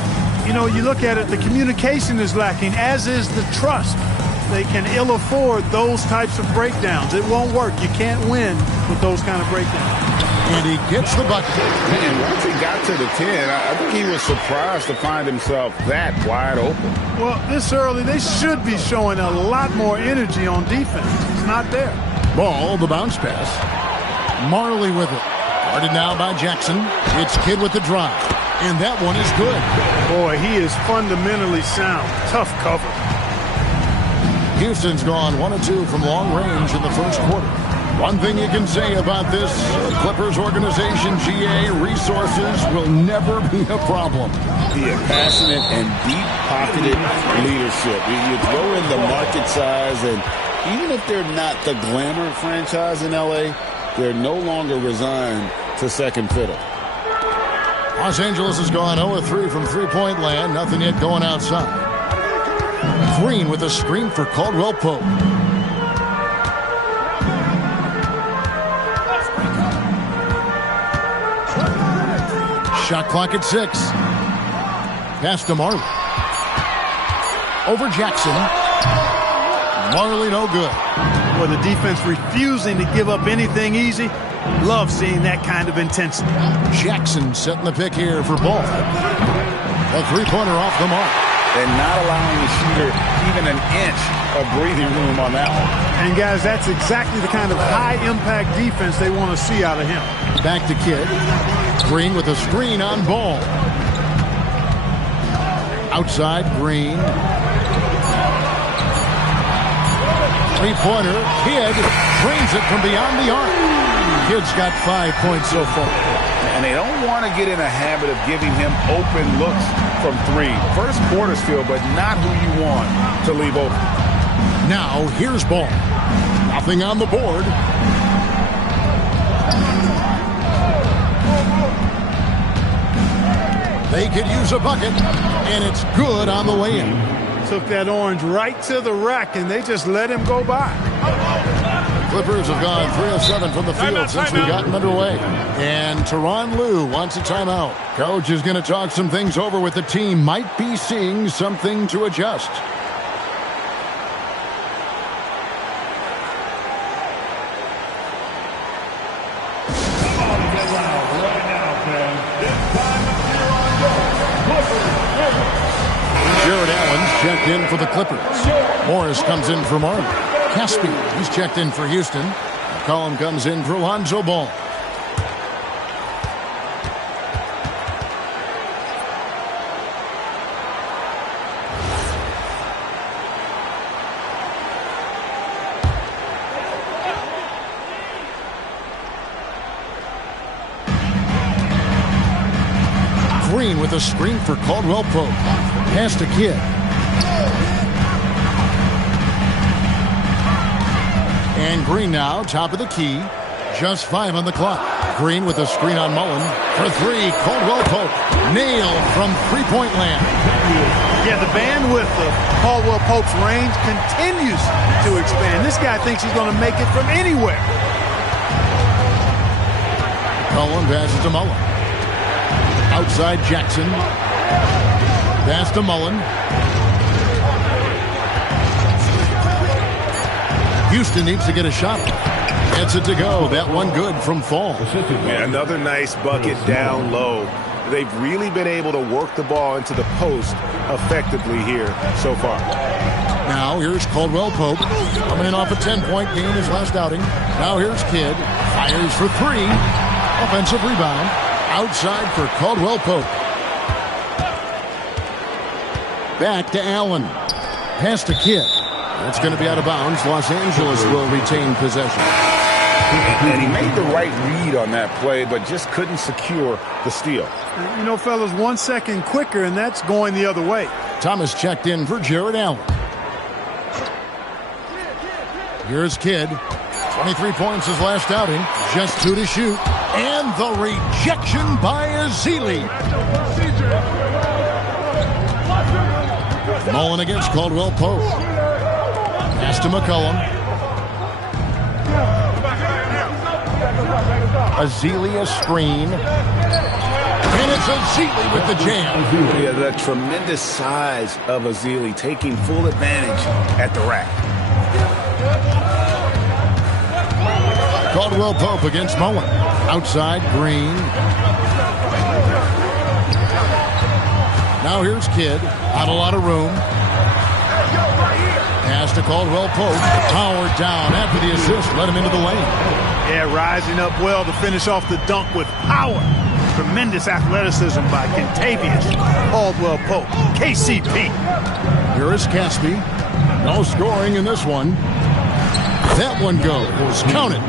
You know, you look at it, the communication is lacking, as is the trust. They can ill afford those types of breakdowns. It won't work. You can't win with those kind of breakdowns. And he gets the bucket. And once he got to the 10, I think he was surprised to find himself that wide open. Well, this early, they should be showing a lot more energy on defense. It's not there. Ball, the bounce pass. Marley with it. Guarded now by Jackson. It's Kidd with the drive. And that one is good. Boy, he is fundamentally sound. Tough cover. Houston's gone 1 of 2 from long range in the first quarter. One thing you can say about this Clippers organization, GA, resources will never be a problem. Yeah, passionate and deep-pocketed leadership. You throw in the market size, and even if they're not the glamour franchise in L.A., they're no longer resigned to second fiddle. Los Angeles has gone 0 of 3 from three-point land. Nothing yet going outside. Green with a screen for Caldwell Pope. Shot clock at 6. Pass to Marley. Over Jackson. Marley no good. Well, the defense refusing to give up anything easy. Love seeing that kind of intensity. Jackson setting the pick here for Ball. A three-pointer off the mark. And not allowing the shooter even an inch of breathing room on that one. And, guys, that's exactly the kind of high-impact defense they want to see out of him. Back to Kidd. Green with a screen on Ball. Outside, Green. Three-pointer. Kidd drains it from beyond the arc. Kidd's got 5 points so far. And they don't want to get in a habit of giving him open looks from 3. First quarter still, but not who you want to leave open. Now, here's Ball. Nothing on the board. They could use a bucket, and it's good on the way in. Took that orange right to the rack, and they just let him go by. Clippers have gone 3 of 7 from the field since we got underway. And Tyronn Lue wants a timeout. Coach is going to talk some things over with the team. Might be seeing something to adjust. Jared Allen's checked in for the Clippers. Morris comes in for Marley. Caspi, he's checked in for Houston. McCollum comes in for Lonzo Ball. with a screen for Caldwell Pope. Pass to Kidd. And Green now, top of the key. Just 5 on the clock. Green with a screen on Mullen. For 3, Caldwell Pope. Nailed from three-point land. Yeah, the bandwidth of Caldwell Pope's range continues to expand. This guy thinks he's going to make it from anywhere. Cullen passes to Mullen. Outside Jackson. Pass to Mullen. Houston needs to get a shot. Gets it to go. That one good from Fall. Yeah, another nice bucket down low. They've really been able to work the ball into the post effectively here so far. Now here's Caldwell Pope. Coming in off a 10-point game his last outing. Now here's Kidd. Fires for 3. Offensive rebound. Outside for Caldwell Pope. Back to Allen. Pass to Kidd. It's going to be out of bounds. Los Angeles will retain possession. And he made the right read on that play, but just couldn't secure the steal. You know, fellas, 1 second quicker, and that's going the other way. Thomas checked in for Jared Allen. Here's Kidd. 23 points his last outing. Just 2 to shoot. And the rejection by Ezeli. Mullen against Caldwell Pope. Pass to McCollum. Ezeli a screen. And it's Ezeli with the jam. Yeah, the tremendous size of Ezeli taking full advantage at the rack. Caldwell Pope against Mullen. Outside, Green. Now here's Kidd. Not a lot of room. Pass to Caldwell Pope. Powered down after the assist. Let him into the lane. Yeah, rising up well to finish off the dunk with power. Tremendous athleticism by Kentavious Caldwell Pope. KCP. Here is Caspi. No scoring in this one. That one goes. Count it.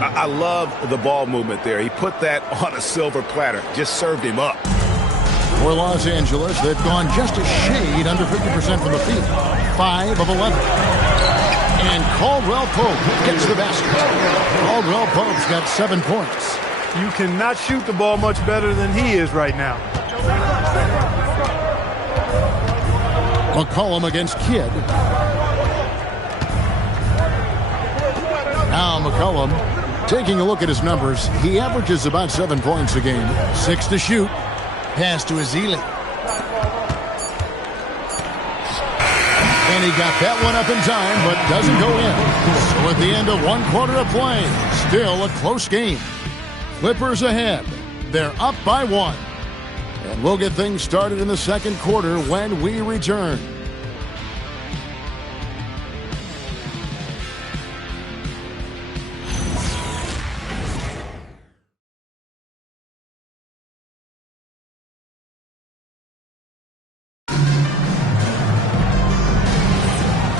I love the ball movement there. He put that on a silver platter. Just served him up. For Los Angeles, they've gone just a shade under 50% from the field. 5 of 11. And Caldwell Pope gets the basket. Caldwell Pope's got 7 points. You cannot shoot the ball much better than he is right now. McCollum against Kidd. Now McCollum, taking a look at his numbers, he averages about 7 points a game. 6 to shoot. Pass to Ezeli. And he got that one up in time, but doesn't go in. So at the end of 1 quarter of play, still a close game. Clippers ahead. They're up by 1. And we'll get things started in the second quarter when we return.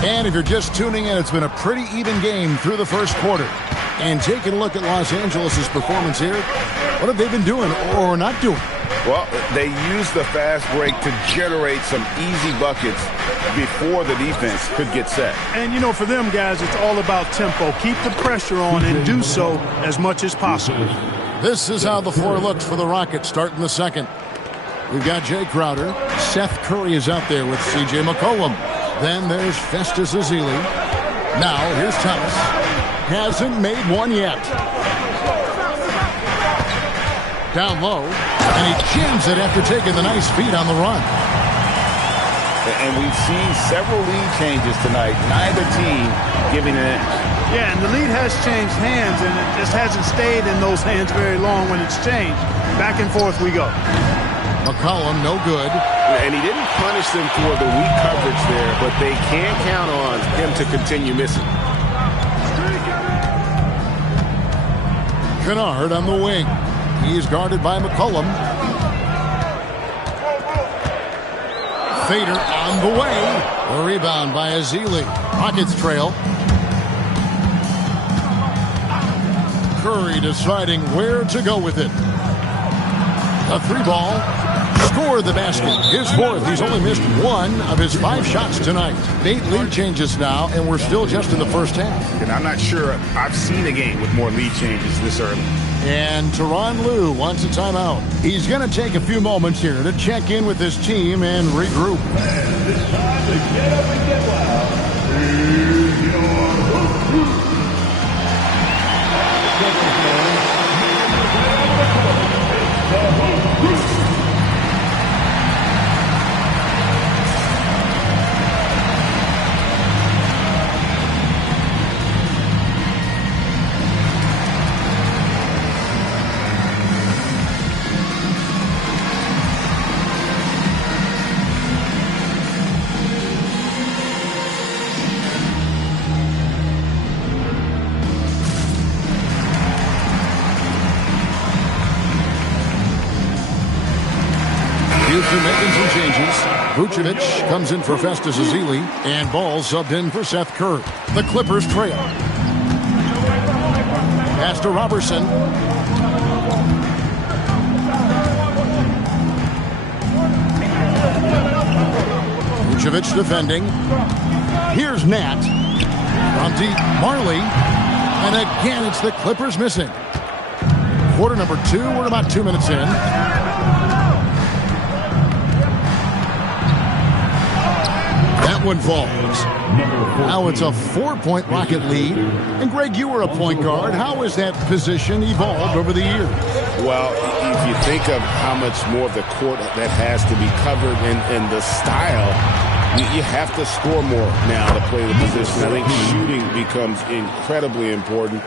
And if you're just tuning in, it's been a pretty even game through the first quarter. And taking a look at Los Angeles' performance here, what have they been doing or not doing? Well, they used the fast break to generate some easy buckets before the defense could get set. And, you know, for them guys, it's all about tempo. Keep the pressure on and do so as much as possible. This is how the floor looks for the Rockets starting the second. We've got Jay Crowder. Seth Curry is out there with C.J. McCollum. Then there's Festus Ezeli. Now here's Thomas. Hasn't made one yet. Down low. And he jams it after taking the nice feed on the run. And we've seen several lead changes tonight. Neither team giving an inch. Yeah, and the lead has changed hands, and it just hasn't stayed in those hands very long when it's changed. Back and forth we go. McCollum, no good. And he didn't punish them for the weak coverage there, but they can't count on him to continue missing. Kennard on the wing. He is guarded by McCollum. Fader on the way. A rebound by Ezeli. Rockets trail. Curry deciding where to go with it. A 3 ball. scored the basket. His fourth. He's only missed one of his 5 shots tonight. 8 lead changes now, and we're still just in the first half. And I'm not sure I've seen a game with more lead changes this early. And Tyronn Lue wants a timeout. He's going to take a few moments here to check in with his team and regroup. And it's time to get up and get loud. Here's your hoop. Houston making some changes. Vucevic comes in for Festus Ezeli, and Ball subbed in for Seth Curry. The Clippers trail. Pass to Robertson. Vucevic defending. Here's Nat. From deep, Marley. And again, it's the Clippers missing. Quarter number 2, we're about 2 minutes in. That one falls. Now it's a 4-point Rocket lead. And Greg, you were a point guard. How has that position evolved over the years? Well, if you think of how much more of the court that has to be covered and the style, you have to score more now to play the position. I think shooting becomes incredibly important.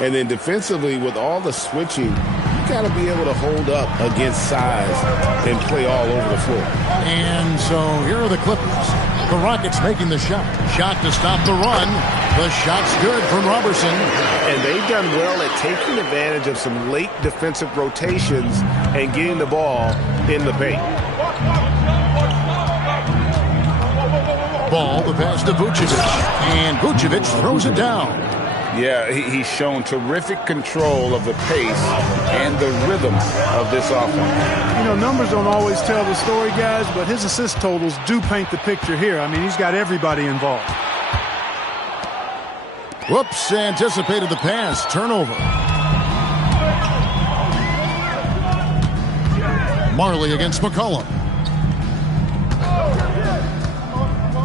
And then defensively, with all the switching, you got to be able to hold up against size and play all over the floor. And so here are the Clippers. The Rockets making the shot. Shot to stop the run. The shot's good from Robertson. And they've done well at taking advantage of some late defensive rotations and getting the ball in the paint. Ball, the pass to Vucevic. And Vucevic throws it down. Yeah, he's shown terrific control of the pace and the rhythm of this offense. You know, numbers don't always tell the story, guys, but his assist totals do paint the picture here. I mean, he's got everybody involved. Whoops, anticipated the pass. Turnover. Marley against McCollum.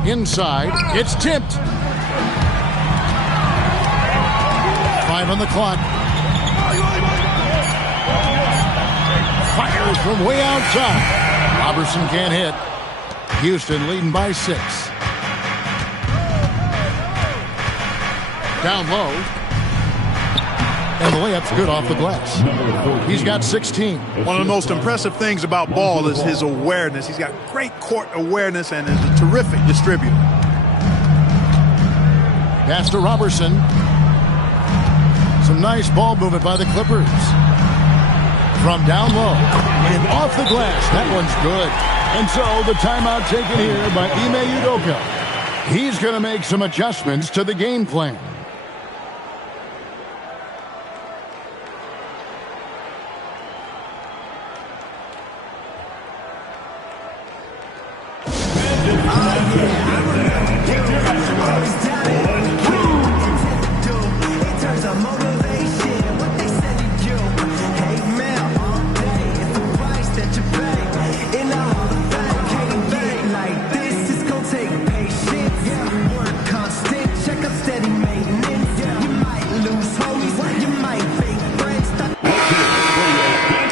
Inside, it's tipped. 5 on the clock. Fires from way outside. Robertson can't hit. Houston leading by 6. Down low. And the layup's good off the glass. He's got 16. One of the most impressive things about Ball is his awareness. He's got great court awareness and is a terrific distributor. Pass to Robertson. Some nice ball movement by the Clippers. From down low and off the glass. That one's good. And so the timeout taken here by Ime Udoka. He's going to make some adjustments to the game plan.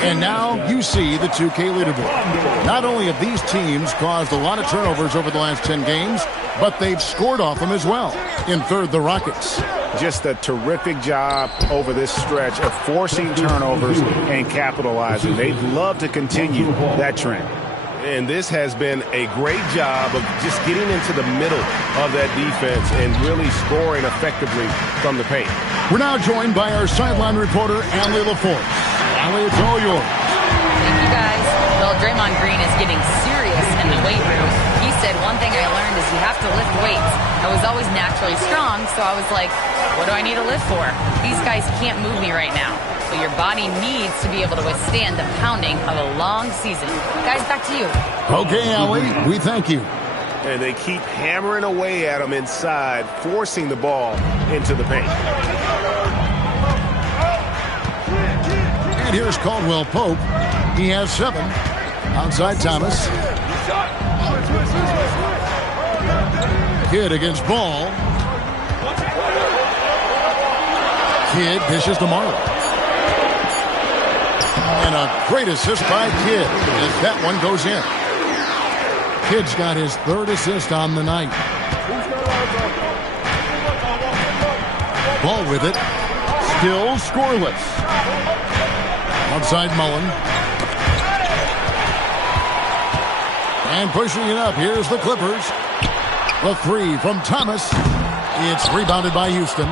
And now you see the 2K leaderboard. Not only have these teams caused a lot of turnovers over the last 10 games, but they've scored off them as well. In third, the Rockets. Just a terrific job over this stretch of forcing turnovers and capitalizing. They'd love to continue that trend. And this has been a great job of just getting into the middle of that defense and really scoring effectively from the paint. We're now joined by our sideline reporter, Allie LaForce. Allie, it's all yours. Thank you, guys. Well, Draymond Green is getting serious in the weight room. He said, one thing I learned is you have to lift weights. I was always naturally strong, so I was like, what do I need to lift for? These guys can't move me right now. but your body needs to be able to withstand the pounding of a long season. Guys, back to you. Okay, Allie, we thank you. And they keep hammering away at him inside, forcing the ball into the paint. And here's Caldwell Pope. He has 7. Outside Thomas. Kidd against Ball. Kidd dishes to Marley. And a great assist by Kidd as that one goes in. Kidd's got his 3rd assist on the night. Ball with it. Still scoreless. Outside Mullen. And pushing it up. Here's the Clippers. The 3 from Thomas. It's rebounded by Houston.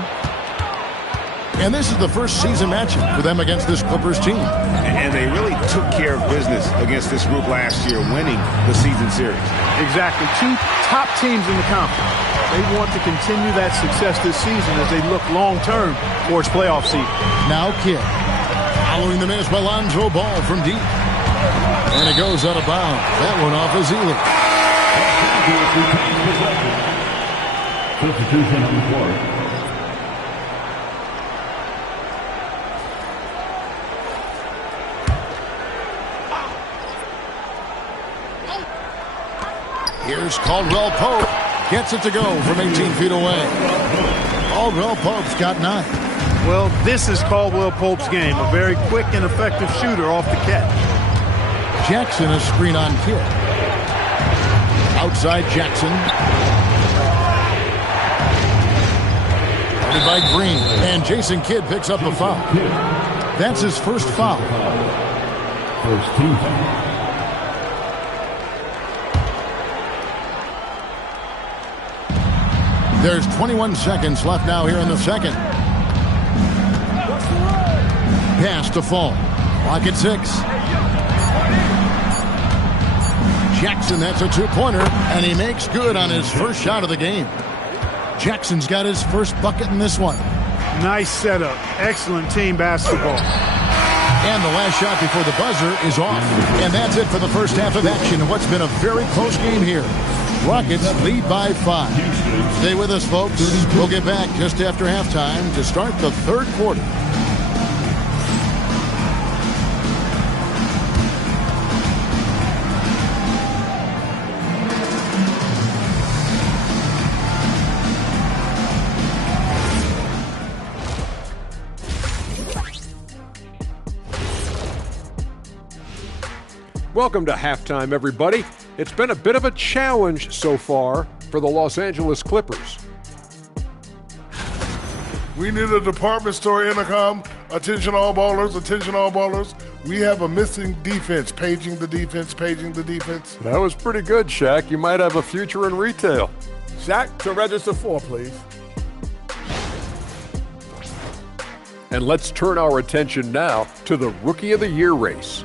And this is the first season matchup for them against this Clippers team. And they really took care of business against this group last year, winning the season series. Exactly. 2 top teams in the conference. They want to continue that success this season as they look long-term towards playoff seed. Now Kidd. Following the miss by Lonzo Ball from deep. And it goes out of bounds. That one off of Zealy. Substitution on the court. Here's Caldwell Pope. Gets it to go from 18 feet away. Caldwell Pope's got 9. Well, this is Caldwell Pope's game. A very quick and effective shooter off the catch. Jackson a screen on Kidd. Outside Jackson. Guarded by Green. And Jason Kidd picks up a foul. That's his first foul. First team foul. There's 21 seconds left now here in the second. Pass to Fall. Clock at 6. Jackson, that's a 2-pointer, and he makes good on his first shot of the game. Jackson's got his first bucket in this one. Nice setup. Excellent team basketball. And the last shot before the buzzer is off. And that's it for the first half of action in what's been a very close game here. Rockets lead by 5. Stay with us, folks. We'll get back just after halftime to start the 3rd quarter. Welcome to halftime, everybody. It's been a bit of a challenge so far for the Los Angeles Clippers. We need a department store intercom. Attention all ballers, attention all ballers. We have a missing defense. Paging the defense, paging the defense. That was pretty good, Shaq. You might have a future in retail. Shaq, to register 4, please. And let's turn our attention now to the Rookie of the Year race.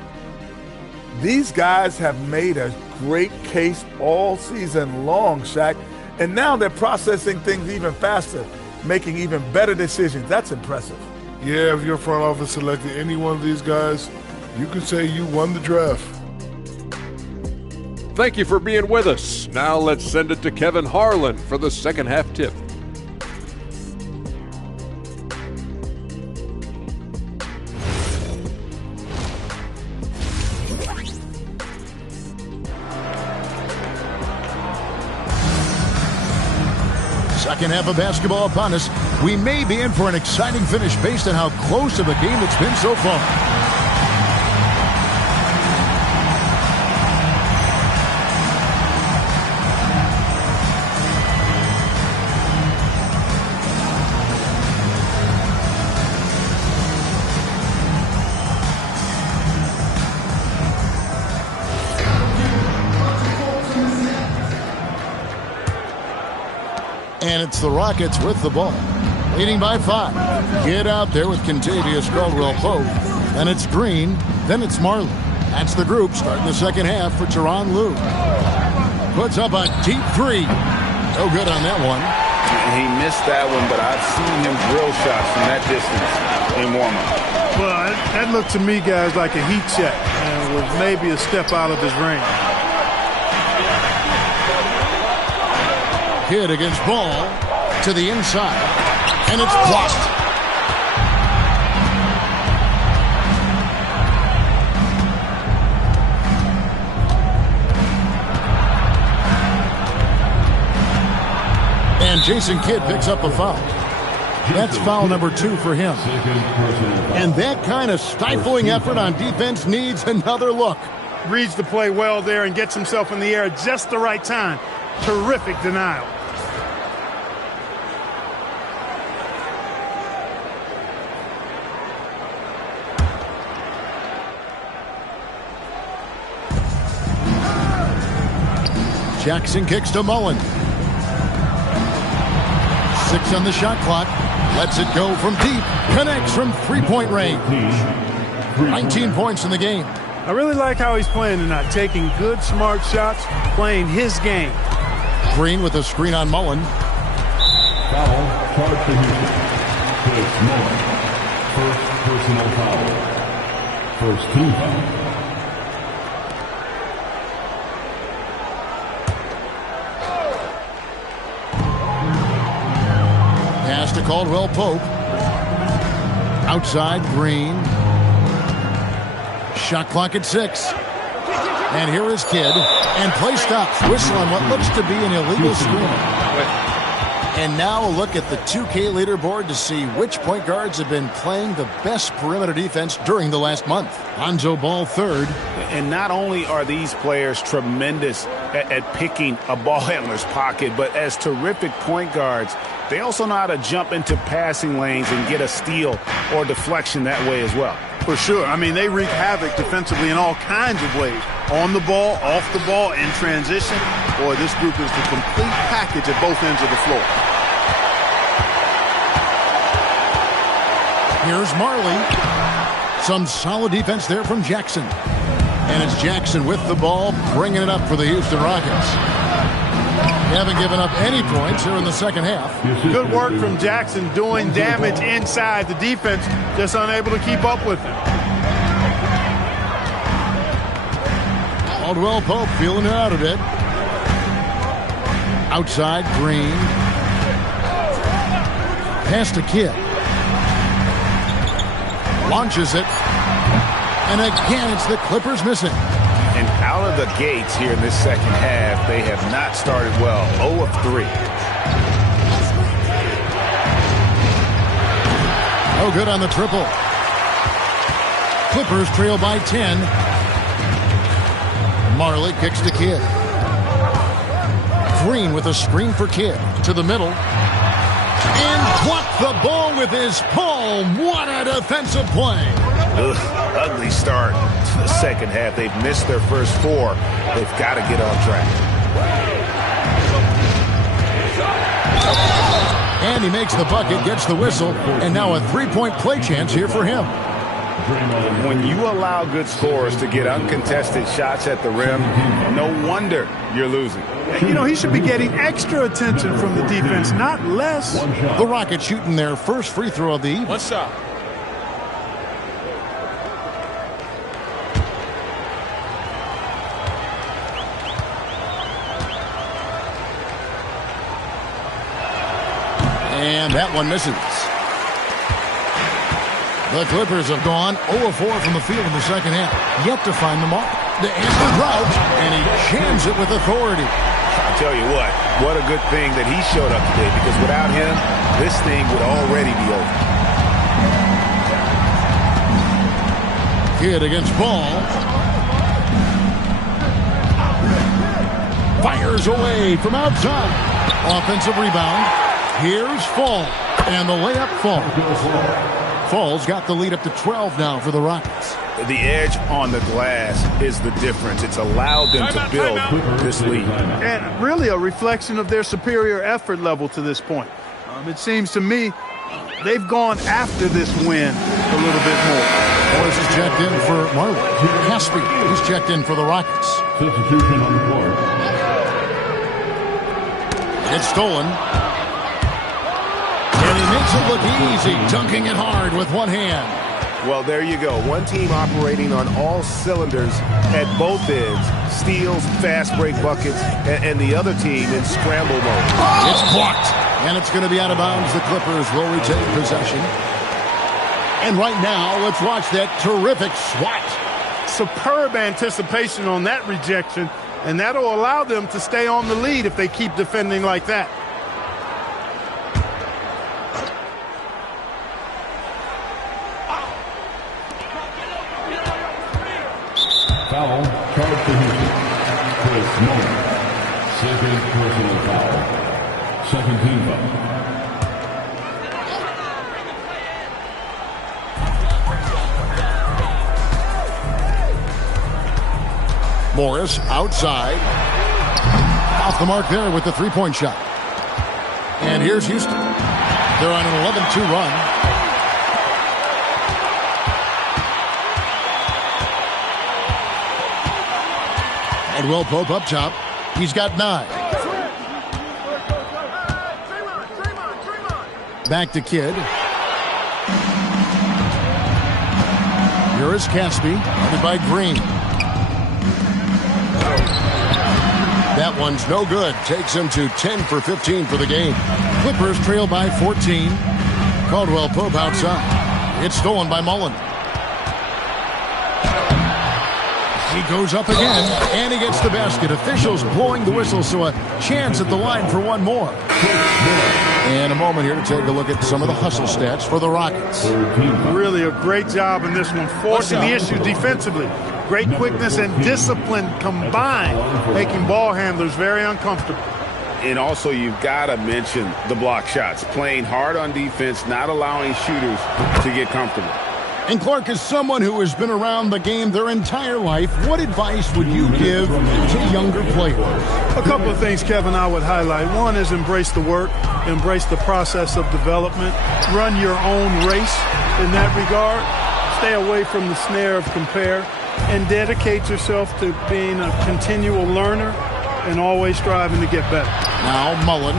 These guys have made a great case all season long, Shaq. And now they're processing things even faster, making even better decisions. That's impressive. Yeah, if your front office selected any one of these guys, you could say you won the draft. Thank you for being with us. Now let's send it to Kevin Harlan for the second half tip. Second half of basketball upon us. We may be in for an exciting finish based on how close of a game it's been so far. And it's the Rockets with the ball, leading by 5. Get out there with Contavious Caldwell Pope. Then it's Green. Then it's Marley. That's the group starting the second half for Tyronn Lue. Puts up a deep 3. No good on that one. He missed that one, but I've seen him drill shots from that distance in warm-up. Well, that looked to me, guys, like a heat check and was maybe a step out of his range. Kidd against Ball to the inside, and it's blocked. And Jason Kidd picks up a foul. That's foul number 2 for him. And that kind of stifling effort on defense needs another look. Reads the play well there and gets himself in the air at just the right time. Terrific denial. Jackson kicks to Mullen. 6 on the shot clock. Lets it go from deep. Connects from three-point range. 19 points in the game. I really like how he's playing tonight. Taking good, smart shots, playing his game. Green with a screen on Mullen. Foul, charge to Houston. Chris Mullen. First personal foul. First team foul. Pass to Caldwell Pope. Outside, Green. Shot clock at 6. And here is Kidd. And play stops. Whistle on what looks to be an illegal screen. And now a look at the 2K leaderboard to see which point guards have been playing the best perimeter defense during the last month. Lonzo Ball 3rd. And not only are these players tremendous at picking a ball handler's pocket, but as terrific point guards, they also know how to jump into passing lanes and get a steal or deflection that way as well. For sure. I mean, they wreak havoc defensively in all kinds of ways. On the ball, off the ball, in transition. Boy, this group is the complete package at both ends of the floor. Here's Marley. Some solid defense there from Jackson. And it's Jackson with the ball, bringing it up for the Houston Rockets. They haven't given up any points here in the second half. Good work from Jackson doing damage inside. The defense just unable to keep up with him. Caldwell Pope feeling it out a bit. Outside, Green. Pass to Kidd. Launches it. And again, it's the Clippers missing. And out of the gates here in this second half, they have not started well. 0 of 3. No good on the triple. Clippers trail by 10. Marley kicks to Kidd. Green with a screen for Kidd. To the middle. And blocked the ball with his palm. What a defensive play. Ugh, ugly start to the second half. They've missed their first 4. They've got to get on track. And he makes the bucket, gets the whistle, and now a three-point play chance here for him. When you allow good scorers to get uncontested shots at the rim, no wonder you're losing. You know, he should be getting extra attention from the defense, not less. The Rockets shooting their first free throw of the evening. One shot. And that one misses. The Clippers have gone 0 of 4 from the field in the second half. Yet to find the mark. The answer Crouch, and he jams it with authority. I'll tell you what a good thing that he showed up today, because without him, this thing would already be over. Kidd against Ball. Fires away from outside. Offensive rebound. Here's Fall. And the layup falls. Fall's got the lead up to 12 now for the Rockets. The edge on the glass is the difference. It's allowed them to build this lead. And really a reflection of their superior effort level to this point. It seems to me they've gone after this win a little bit more. Morris is checked in for Marley. Caspi is checked in for the Rockets. Substitution on the floor. It's stolen. And he makes it look easy, dunking it hard with one hand. Well, there you go. One team operating on all cylinders at both ends. Steals, fast break buckets, and the other team in scramble mode. It's blocked, and it's going to be out of bounds. The Clippers will retain possession. And right now, let's watch that terrific swat. Superb anticipation on that rejection, and that'll allow them to stay on the lead if they keep defending like that. Foul, charged for Houston. Chris Mullin. Second personal foul. Second team foul. Morris outside. Off the mark there with the three-point shot. And here's Houston. They're on an 11-2 run. Caldwell Pope up top. He's got 9. Back to Kidd. Here is Caspi, guarded by Green. That one's no good. Takes him to 10 for 15 for the game. Clippers trail by 14. Caldwell Pope outside. It's stolen by Mullen. He goes up again, and he gets the basket. Officials blowing the whistle, so a chance at the line for one more. And a moment here to take a look at some of the hustle stats for the Rockets. Really a great job in this one, forcing the issue defensively. Great quickness and discipline combined, making ball handlers very uncomfortable. And also, you've got to mention the block shots. Playing hard on defense, not allowing shooters to get comfortable. And Clark, is someone who has been around the game their entire life, what advice would you give to younger players? A couple of things, Kevin, I would highlight. One is embrace the work, embrace the process of development, run your own race in that regard, stay away from the snare of compare, and dedicate yourself to being a continual learner and always striving to get better. Now Mullen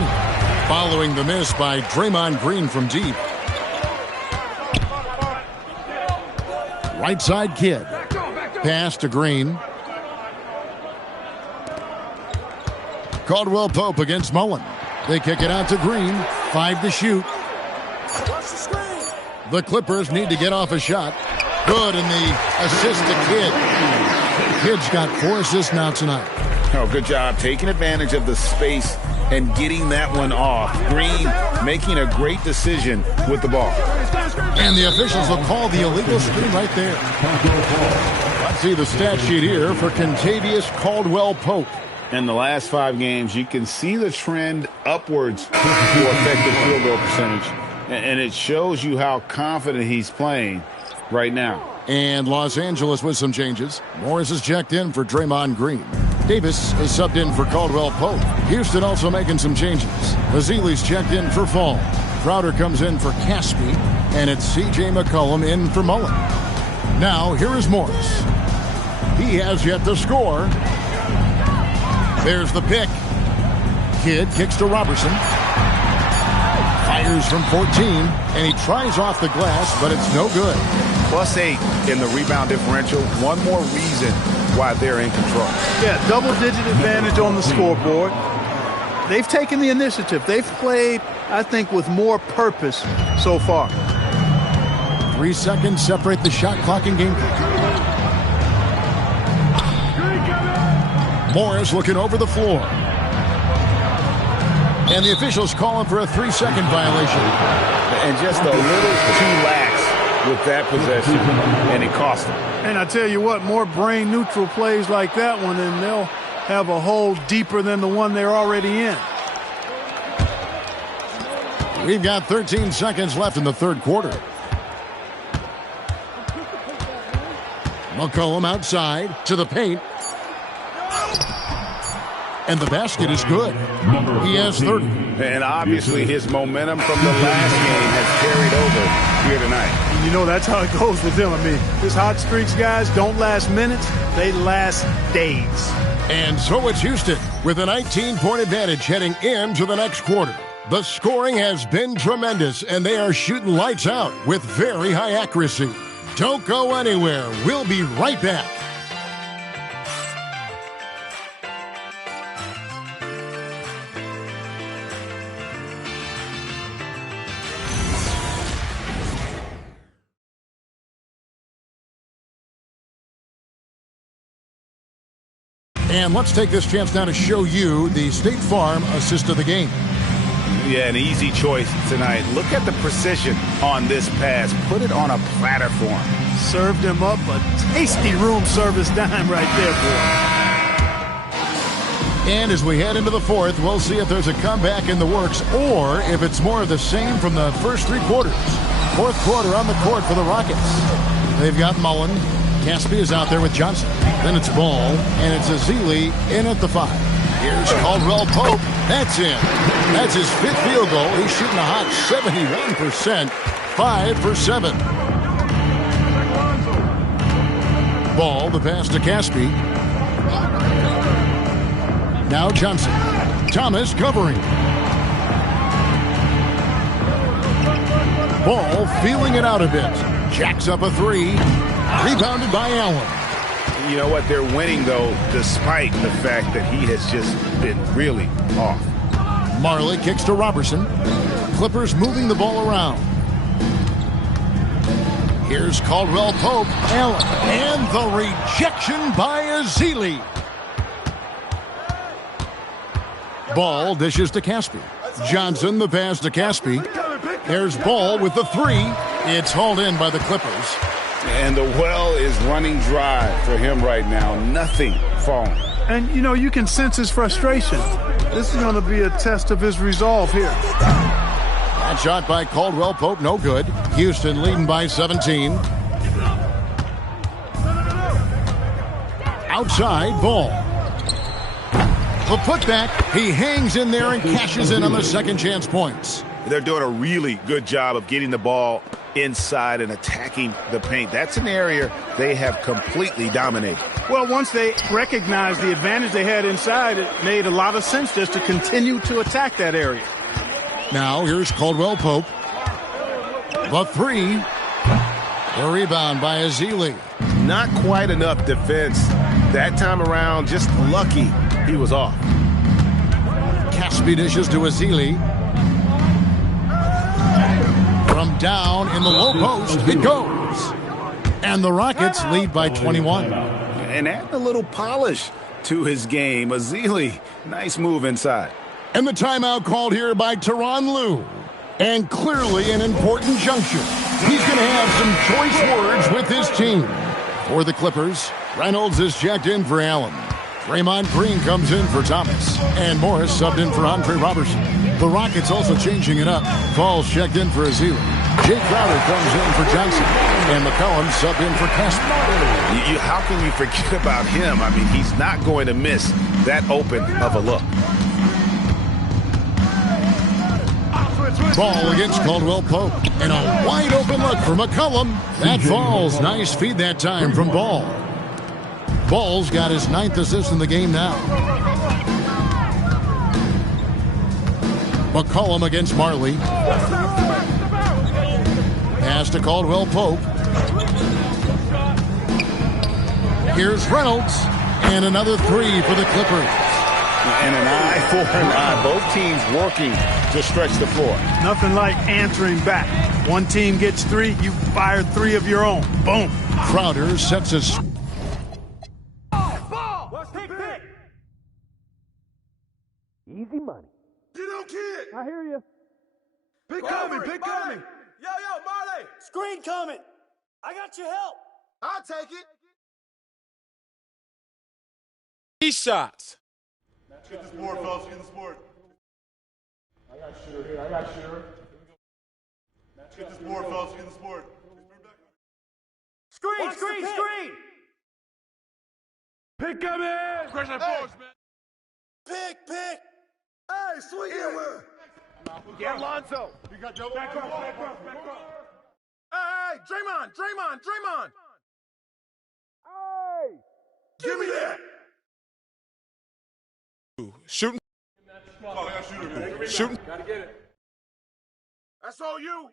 following the miss by Draymond Green from deep. Right side Kidd. Pass to Green. Caldwell Pope against Mullen. They kick it out to Green. 5 to shoot. The Clippers need to get off a shot. Good, and the assist to Kidd. Kidd's got 4 assists now tonight. Oh, good job taking advantage of the space and getting that one off. Green making a great decision with the ball. And the officials will call the illegal screen right there. Let's see the stat sheet here for Kentavious Caldwell Pope. In the last 5 games, you can see the trend upwards for effective field goal percentage. And it shows you how confident he's playing right now. And Los Angeles with some changes. Morris is checked in for Draymond Green. Davis is subbed in for Caldwell Pope. Houston also making some changes. Azili's checked in for Fall. Crowder comes in for Caspi. And it's C.J. McCollum in for Mullen. Now, here is Morris. He has yet to score. There's the pick. Kidd kicks to Robertson. Fires from 14, and he tries off the glass, but it's no good. +8 in the rebound differential. One more reason why they're in control. Yeah, double-digit advantage on the scoreboard. They've taken the initiative. They've played, I think, with more purpose so far. 3 seconds separate the shot clock and game clock. Morris looking over the floor. And the officials calling for a 3-second violation. And just a little too lax with that possession, and it cost them. And I tell you what, more brain-neutral plays like that one, and they'll have a hole deeper than the one they're already in. We've got 13 seconds left in the third quarter. McCollum outside to the paint. And the basket is good. He has 30. And obviously his momentum from the last game has carried over here tonight. And you know, that's how it goes with him. I mean, his hot streaks, guys, don't last minutes. They last days. And so it's Houston with a 19-point advantage heading into the next quarter. The scoring has been tremendous, and they are shooting lights out with very high accuracy. Don't go anywhere. We'll be right back. And let's take this chance now to show you the State Farm assist of the game. Yeah, an easy choice tonight. Look at the precision on this pass. Put it on a platter for him. Served him up a tasty room service dime right there, boy. And as we head into the fourth, we'll see if there's a comeback in the works or if it's more of the same from the first three quarters. Fourth quarter on the court for the Rockets. They've got Mullen. Caspi is out there with Johnson. Then it's Ball, and it's Azili in at the 5. Here's Caldwell Pope. That's in. That's his 5th field goal. He's shooting a hot 71%. 5 for 7. Ball, the pass to Caspi. Now Johnson. Thomas covering. Ball feeling it out a bit. Jacks up a 3. Rebounded by Allen. You know what? They're winning, though, despite the fact that he has just been really off. Marley kicks to Robertson. Clippers moving the ball around. Here's Caldwell Pope. Allen. And the rejection by Azili. Ball dishes to Caspi. Johnson, the pass to Caspi. There's Ball with the 3. It's hauled in by the Clippers. And the well is running dry for him right now. Nothing falling. And, you know, you can sense his frustration. This is going to be a test of his resolve here. That shot by Caldwell Pope, no good. Houston leading by 17. Outside, Ball. The putback, he hangs in there and cashes in on the second chance points. They're doing a really good job of getting the ball inside and attacking the paint. That's an area they have completely dominated. Well, once they recognized the advantage they had inside, it made a lot of sense just to continue to attack that area. Now here's Caldwell Pope. The 3. The rebound by Azili. Not quite enough defense. That time around, just lucky he was off. Caspi dishes to Azili. From down in the low post, it goes. And the Rockets lead by 21. And add a little polish to his game. Azili, nice move inside. And the timeout called here by Tyronn Lue. And clearly an important juncture. He's going to have some choice words with his team. For the Clippers, Reynolds is checked in for Allen. Draymond Green comes in for Thomas. And Morris subbed in for Andre Robertson. The Rockets also changing it up. Falls checked in for Azili. Jay Crowder comes in for Johnson. And McCollum subbed in for Caspi. How can you forget about him? I mean, he's not going to miss that open of a look. Ball against Caldwell Pope. And a wide open look for McCollum. That falls. Nice feed that time from Ball. Ball's got his 9th assist in the game now. McCollum against Marley. Pass to Caldwell Pope. Here's Reynolds. And another 3 for the Clippers. And an eye for an eye. Both teams working to stretch the floor. Nothing like answering back. One team gets 3, you fire 3 of your own. Boom. Crowder sets his... Easy money. Get on, kid. I hear you. Pick coming, pick coming. Yo, Marley. Screen coming. I got your help. I'll take it. These shots. Let's get this board, fellas. Get this board. I got shooter here. Let's get this board, fellas. Get this board. Screen. Pick coming. Crush that boards, man. Pick. Hey, swing it. Get Lonzo. You got double. Back up. Hey, Draymond. Hey. Give me that. Shooting. Oh, I got shooter, man. Shooting. Gotta get it. That's all you.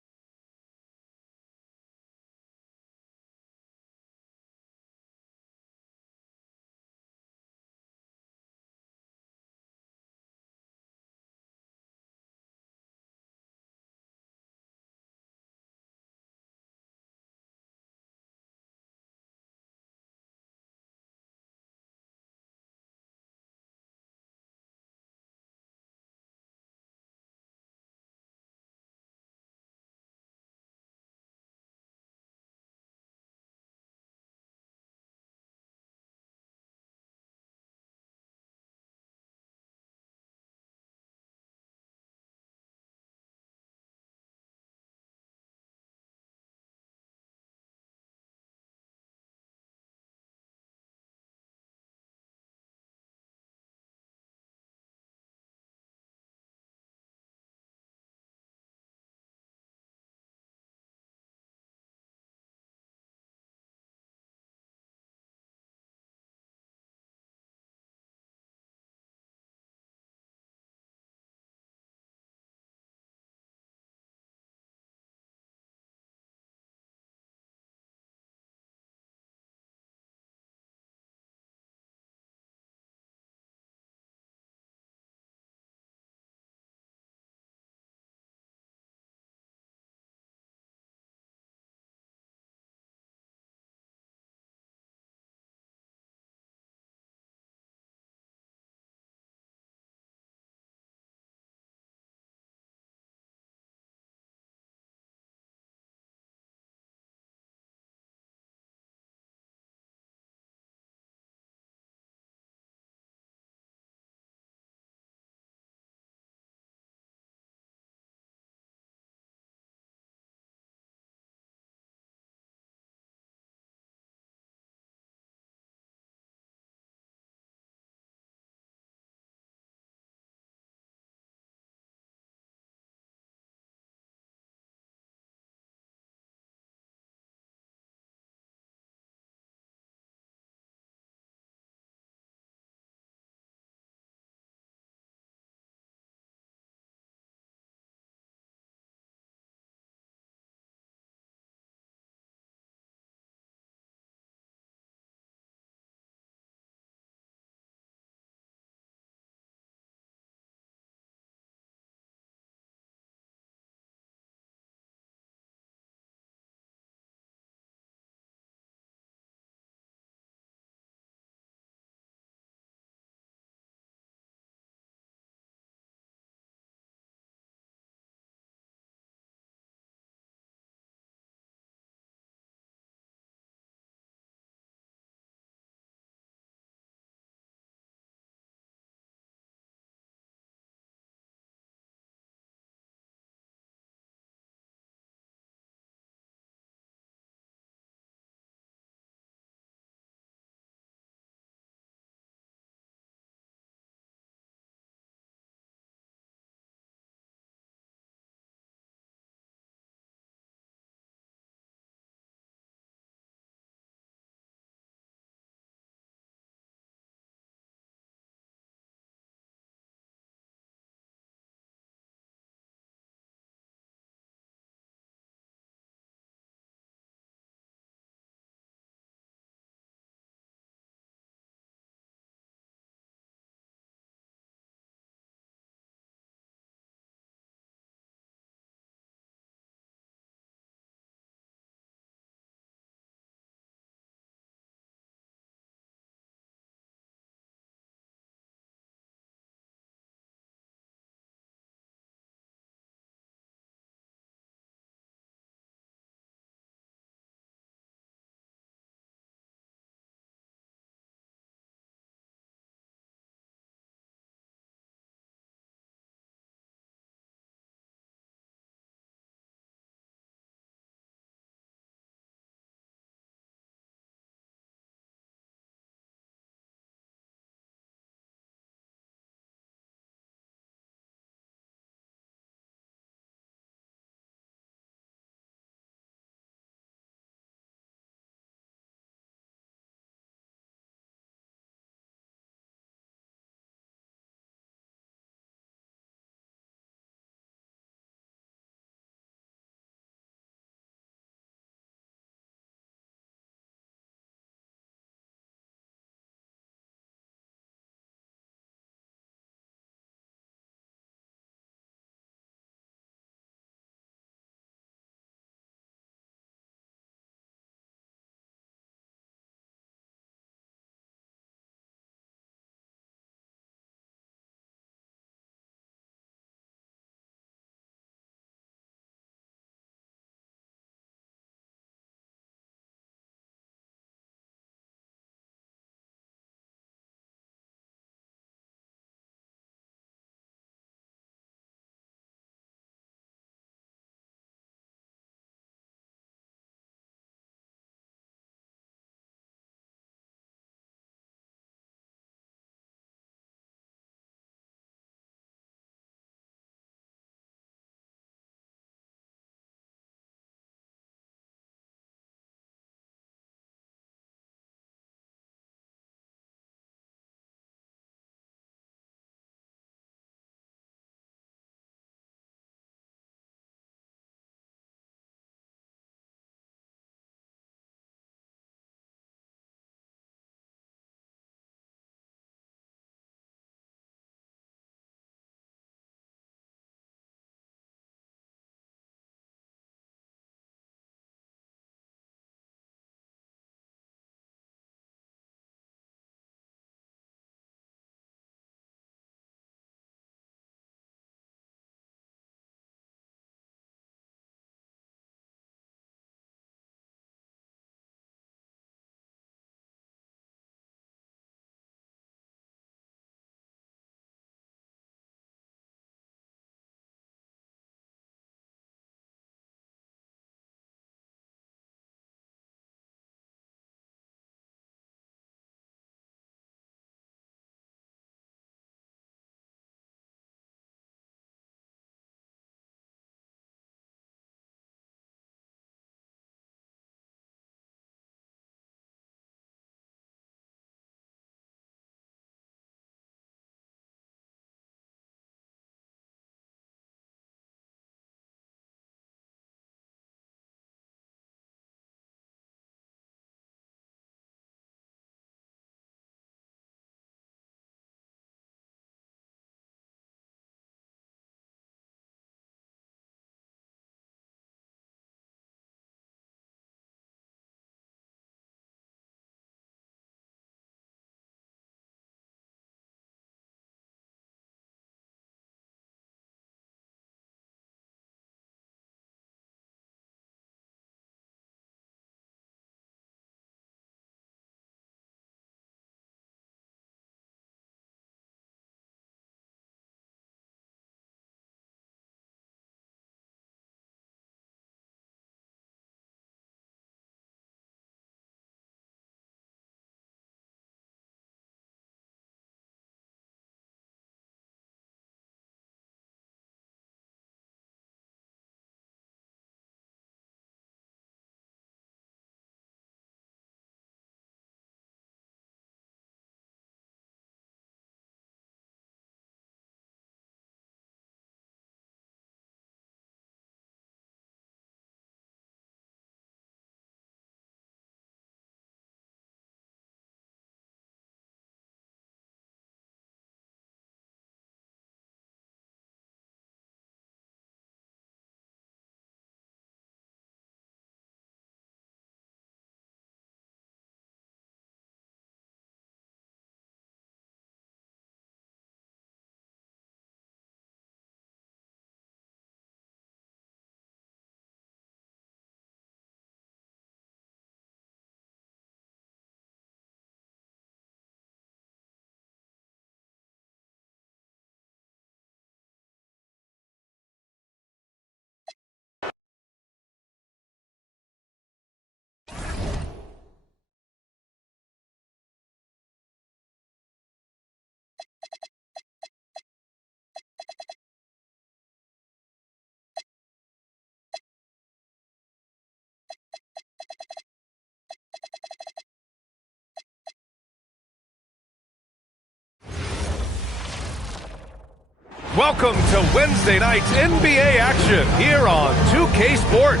Welcome to Wednesday night's NBA action here on 2K Sports.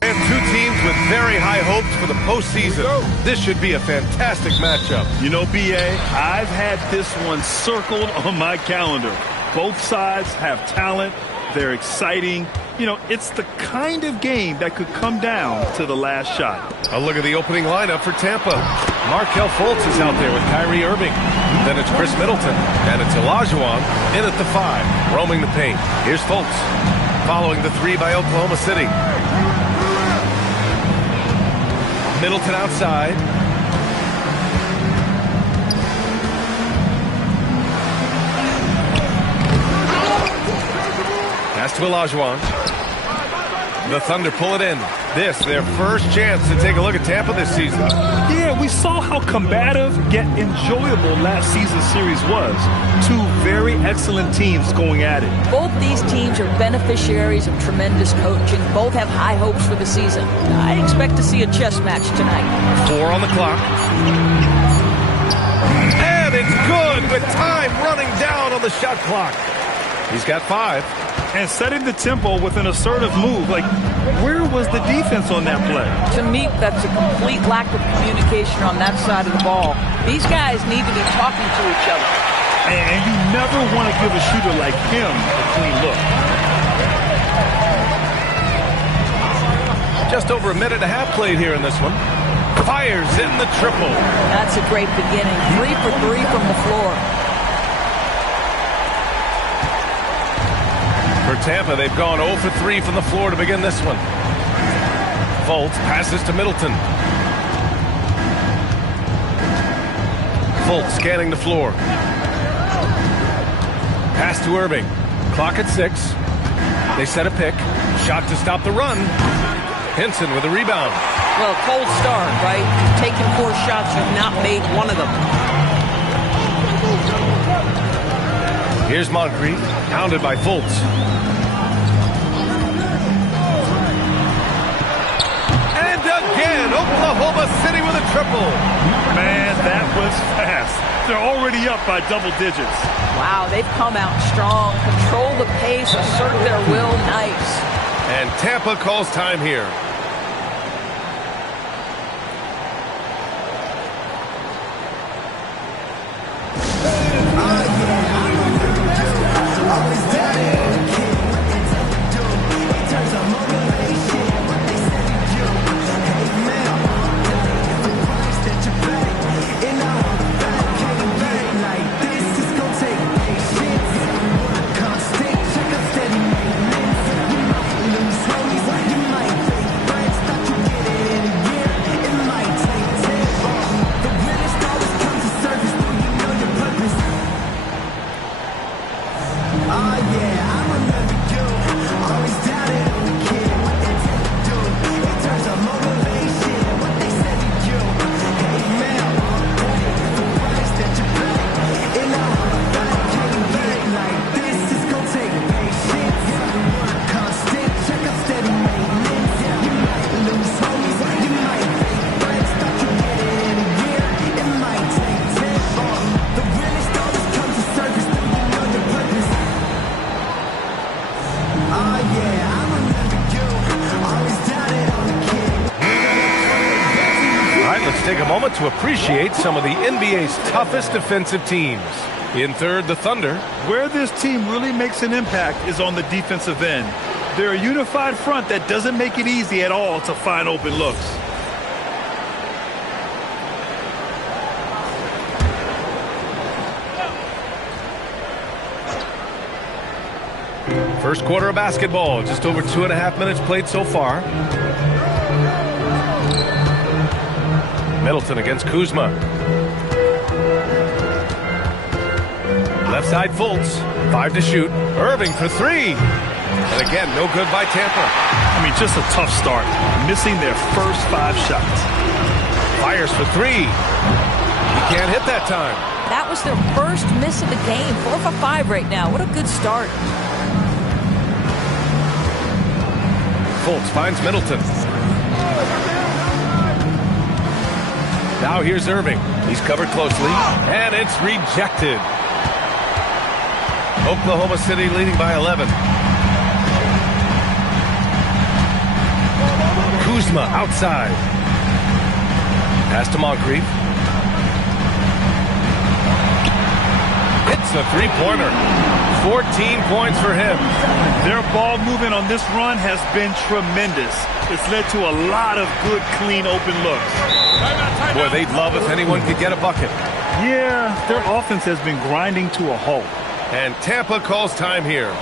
And two teams with very high hopes for the postseason. This should be a fantastic matchup. You know, B.A., I've had this one circled on my calendar. Both sides have talent. They're exciting. You know, it's the kind of game that could come down to the last shot. A look at the opening lineup for Tampa. Markelle Fultz is out there with Kyrie Irving. Then it's Chris Middleton. And it's Olajuwon in at the 5, roaming the paint. Here's Fultz, following the 3 by Oklahoma City. Middleton outside. Pass to Olajuwon. The Thunder pull it in. This, their first chance to take a look at Tampa this season. Yeah, we saw how combative yet enjoyable last season's series was. Two very excellent teams going at it. Both these teams are beneficiaries of tremendous coaching. Both have high hopes for the season. I expect to see a chess match tonight. 4 on the clock. And it's good with time running down on the shot clock. He's got 5. And setting the tempo with an assertive move. Like, where was the defense on that play? To me, that's a complete lack of communication on that side of the ball. These guys need to be talking to each other. And you never want to give a shooter like him a clean look. Just over a minute and a half played here in this one. Fires in the triple. That's a great beginning. 3 for 3 from the floor. For Tampa, they've gone 0 for 3 from the floor to begin this one. Fultz passes to Middleton. Fultz scanning the floor. Pass to Irving. Clock at 6. They set a pick. Shot to stop the run. Henson with a rebound. Well, cold start, right? You've taken 4 shots. You've not made one of them. Here's Moncrief, pounded by Fultz. And again, Oklahoma City with a triple. Man, that was fast. They're already up by double digits. Wow, they've come out strong, control the pace, assert their will, nice. And Tampa calls time here. Take a moment to appreciate some of the NBA's toughest defensive teams. In third, the Thunder. Where this team really makes an impact is on the defensive end. They're a unified front that doesn't make it easy at all to find open looks. First quarter of basketball, just over 2.5 minutes played so far. Middleton against Kuzma. Left side Fultz. 5 to shoot. Irving for 3. And again, no good by Tampa. I mean, just a tough start. Missing their first 5 shots. Fires for 3. He can't hit that time. That was their first miss of the game. 4 for 5 right now. What a good start. Fultz finds Middleton. Now here's Irving. He's covered closely, and it's rejected. Oklahoma City leading by 11. Kuzma outside. Pass to Moncrief. Hits a three-pointer. 14 points for him. Their ball movement on this run has been tremendous. It's led to a lot of good, clean, open looks. Boy, they'd love if anyone could get a bucket. Yeah, their offense has been grinding to a halt. And Tampa calls time here.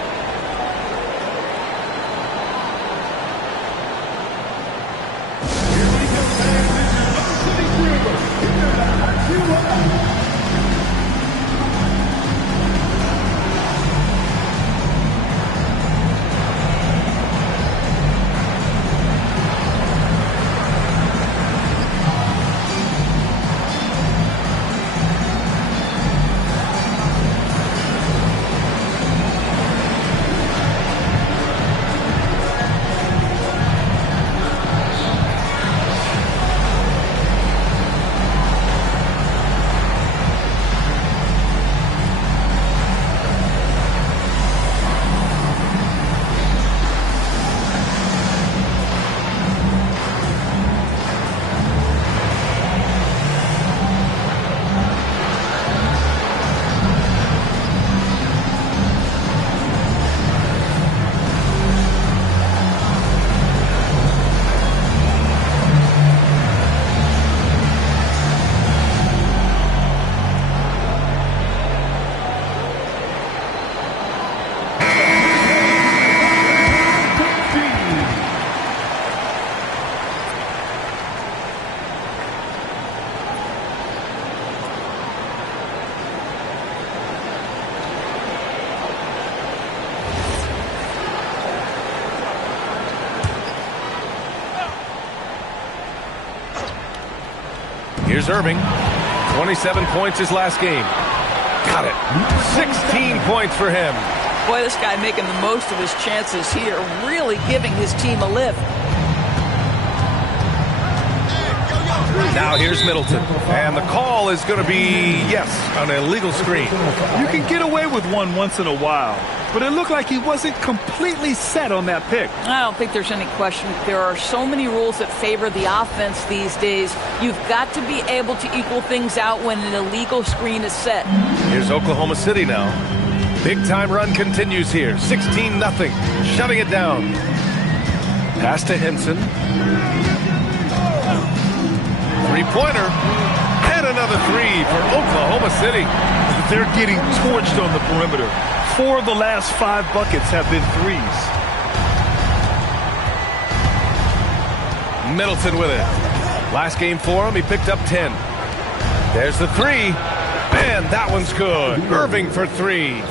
Here's Irving. 27 points his last game. Got it. 16 points for him. Boy, this guy making the most of his chances here, really giving his team a lift. Now here's Middleton. And the call is going to be, yes, an illegal screen. You can get away with one once in a while, but it looked like he wasn't completely set on that pick. I don't think there's any question. There are so many rules that favor the offense these days. You've got to be able to equal things out when an illegal screen is set. Here's Oklahoma City now. Big-time run continues here. 16-0. Shutting it down. Pass to Henson. Three-pointer. And another three for Oklahoma City. They're getting torched on the perimeter. 4 of the last 5 buckets have been threes. Middleton with it. Last game for him, he picked up 10. There's the three. And that one's good. Irving for 3.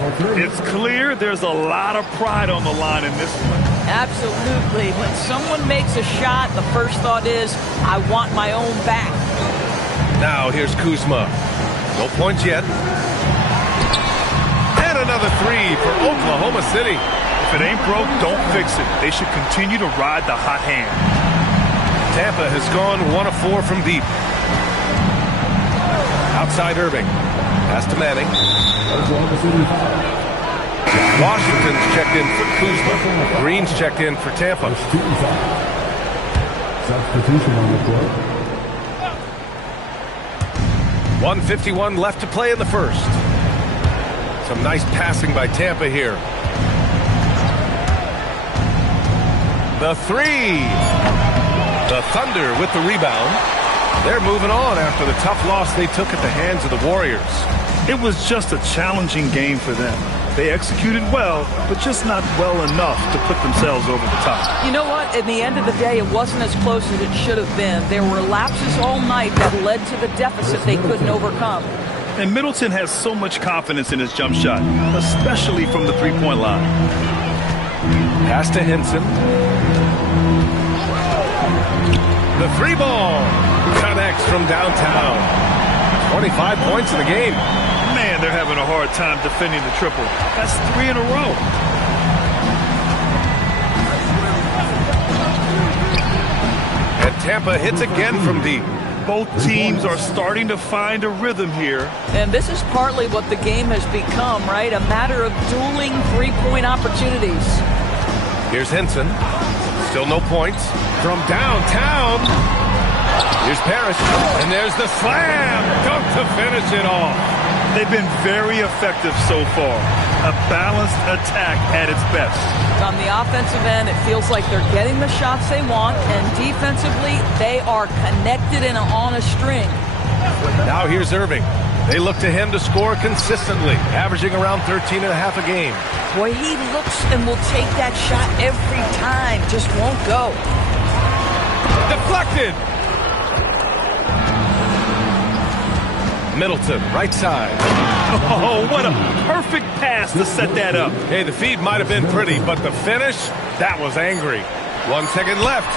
It's clear there's a lot of pride on the line in this one. Absolutely. When someone makes a shot, the first thought is, I want my own back. Now here's Kuzma. No points yet. And another three for Oklahoma City. If it ain't broke, don't fix it. They should continue to ride the hot hand. Tampa has gone 1 of 4 from deep. Outside Irving. Pass to Manning. Washington's checked in for Kuzma. Green's checked in for Tampa. Substitution on the court. 1:51 left to play in the first. Some nice passing by Tampa here. The three. The Thunder with the rebound. They're moving on after the tough loss they took at the hands of the Warriors. It was just a challenging game for them. They executed well, but just not well enough to put themselves over the top. You know what? In the end of the day, it wasn't as close as it should have been. There were lapses all night that led to the deficit they couldn't overcome. And Middleton has so much confidence in his jump shot, especially from the three-point line. Pass to Henson. The three ball connects from downtown. 25 points in the game. Man, they're having a hard time defending the triple. That's 3 in a row. And Tampa hits again from deep. both teams are starting to find a rhythm here. And this is partly what the game has become, right? A matter of dueling three-point opportunities. Here's Henson. Still no points. From downtown. Here's Parrish. And there's the slam. Dunk to finish it off. They've been very effective so far. A balanced attack at its best. On the offensive end, it feels like they're getting the shots they want, and defensively, they are connected and on a string. Now here's Irving. They look to him to score consistently, averaging around 13.5 a game. Boy, he looks and will take that shot every time, just won't go. Deflected. Middleton, right side. Oh, what a perfect pass to set that up. Hey, the feed might have been pretty, but the finish, that was angry. 1 second left.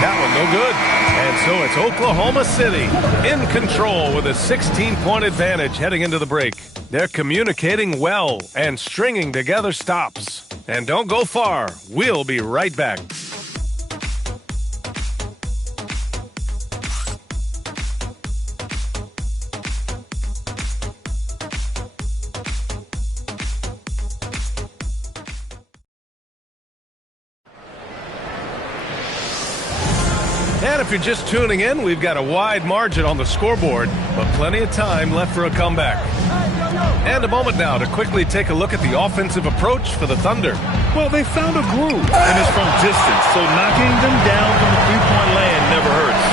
That one no good. And so it's Oklahoma City in control with a 16-point advantage heading into the break. They're communicating well and stringing together stops. And don't go far. We'll be right back. And if you're just tuning in, we've got a wide margin on the scoreboard, but plenty of time left for a comeback. And a moment now to quickly take a look at the offensive approach for the Thunder. Well, they found a groove, and it's from distance, so knocking them down from the three-point land never hurts.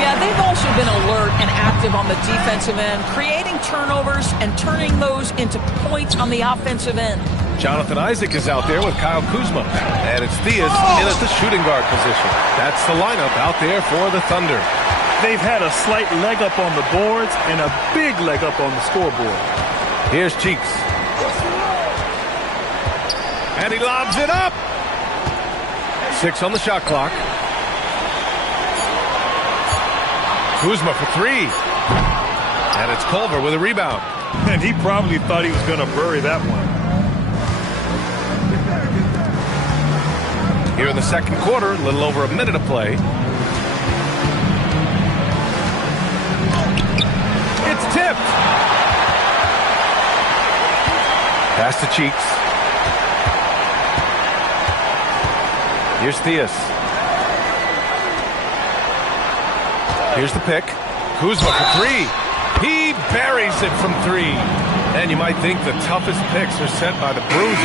Yeah, they've also been alert and active on the defensive end, creating turnovers and turning those into points on the offensive end. Jonathan Isaac is out there with Kyle Kuzma. And it's Theus in at the shooting guard position. That's the lineup out there for the Thunder. They've had a slight leg up on the boards and a big leg up on the scoreboard. Here's Cheeks. And he lobs it up. 6 on the shot clock. Kuzma for 3. And it's Culver with a rebound. And he probably thought he was going to bury that one. Here in the second quarter, a little over a minute of play. It's tipped. Pass to Cheeks. Here's Theus. Here's the pick. Kuzma for 3. He buries it from 3. And you might think the toughest picks are set by the bruisers.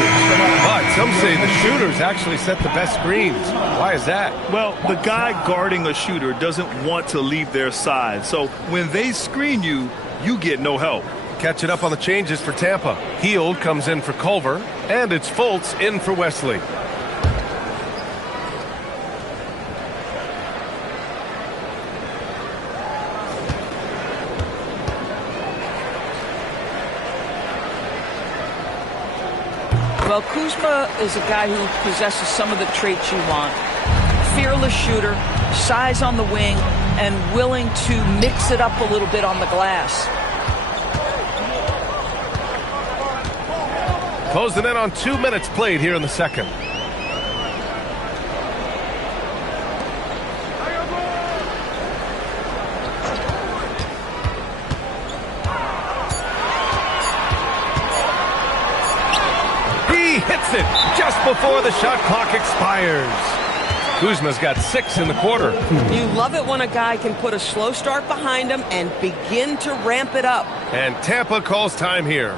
But some say the shooters actually set the best screens. Why is that? Well, the guy guarding a shooter doesn't want to leave their side. So when they screen you, you get no help. Catching up on the changes for Tampa. Hield comes in for Culver. And it's Fultz in for Wesley. Well, Kuzma is a guy who possesses some of the traits you want. Fearless shooter, size on the wing, and willing to mix it up a little bit on the glass. Closing in on 2 minutes played here in the second. Hits it just before the shot clock expires. Kuzma's got 6 in the quarter. You love it when a guy can put a slow start behind him and begin to ramp it up. And Tampa calls time here.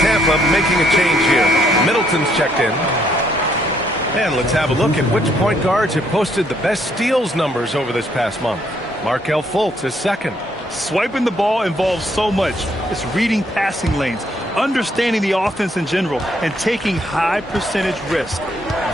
Tampa making a change here. Middleton's checked in. And let's have a look at which point guards have posted the best steals numbers over this past month. Markelle Fultz is second. Swiping the ball involves so much. It's reading passing lanes, understanding the offense in general, and taking high percentage risk.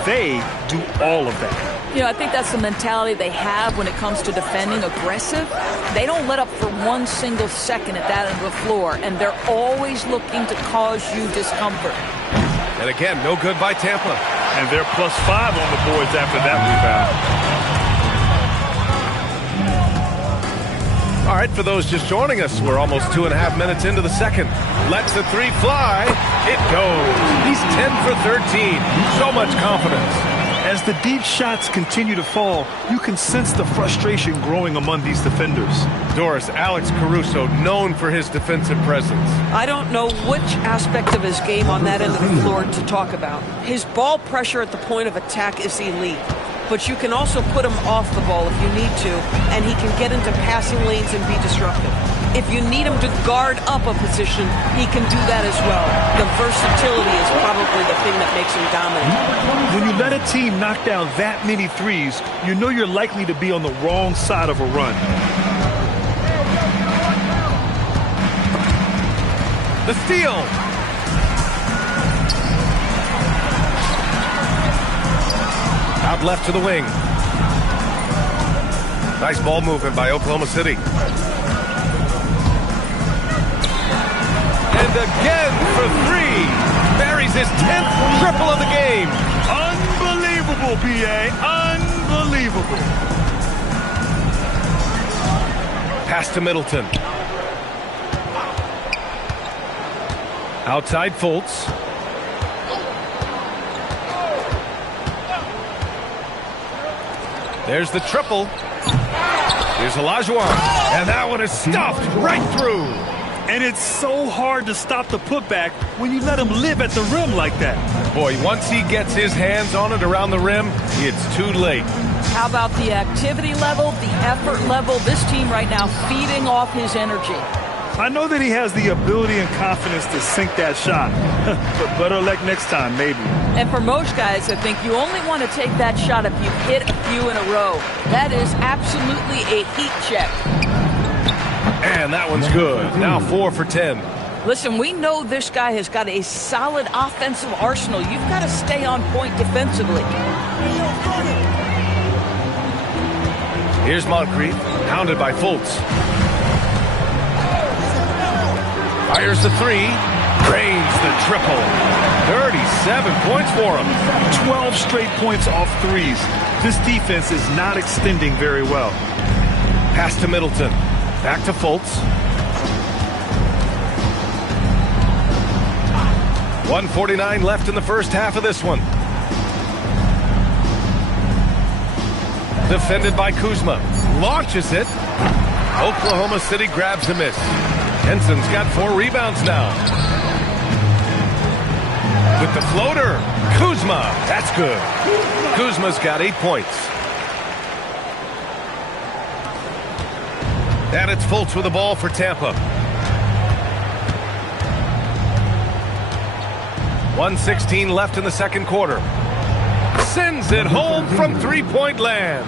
They do all of that. You know, I think that's the mentality they have when it comes to defending aggressive. They don't let up for 1 single second at that end of the floor, and they're always looking to cause you discomfort. And again, no good by Tampa. And they're +5 on the boards after that rebound. All right, for those just joining us, we're almost 2.5 minutes into the second. Lets the three fly. It goes. He's 10 for 13. So much confidence. As the deep shots continue to fall, you can sense the frustration growing among these defenders. Doris, Alex Caruso, known for his defensive presence. I don't know which aspect of his game on that end of the floor to talk about. His ball pressure at the point of attack is elite. But you can also put him off the ball if you need to, and he can get into passing lanes and be disruptive. If you need him to guard up a position, he can do that as well. The versatility is probably the thing that makes him dominant. When you let a team knock down that many threes, you know you're likely to be on the wrong side of a run. The steal. Out left to the wing. Nice ball movement by Oklahoma City. And again for three. Buries his 10th triple of the game. Unbelievable, B.A. Unbelievable. Pass to Middleton. Outside Fultz. There's the triple. Here's Olajuwon. And that one is stuffed right through. And it's so hard to stop the putback when you let him live at the rim like that. Boy, once he gets his hands on it around the rim, it's too late. How about the activity level, the effort level? This team right now feeding off his energy. I know that he has the ability and confidence to sink that shot. But better luck next time, maybe. And for most guys, I think you only want to take that shot if you've hit a few in a row. That is absolutely a heat check. And that one's good. Now 4 for 10. Listen, we know this guy has got a solid offensive arsenal. You've got to stay on point defensively. Here's Moncrief, hounded by Fultz. Fires the three, drains the triple. 37 points for him. 12 straight points off threes. This defense is not extending very well. Pass to Middleton. Back to Fultz. 1:49 left in the first half of this one. Defended by Kuzma. Launches it. Oklahoma City grabs a miss. Henson's got 4 rebounds now. With the floater, Kuzma. That's good. Kuzma's got 8 points. And it's Fultz with the ball for Tampa. 1:16 left in the second quarter. Sends it home from three-point land.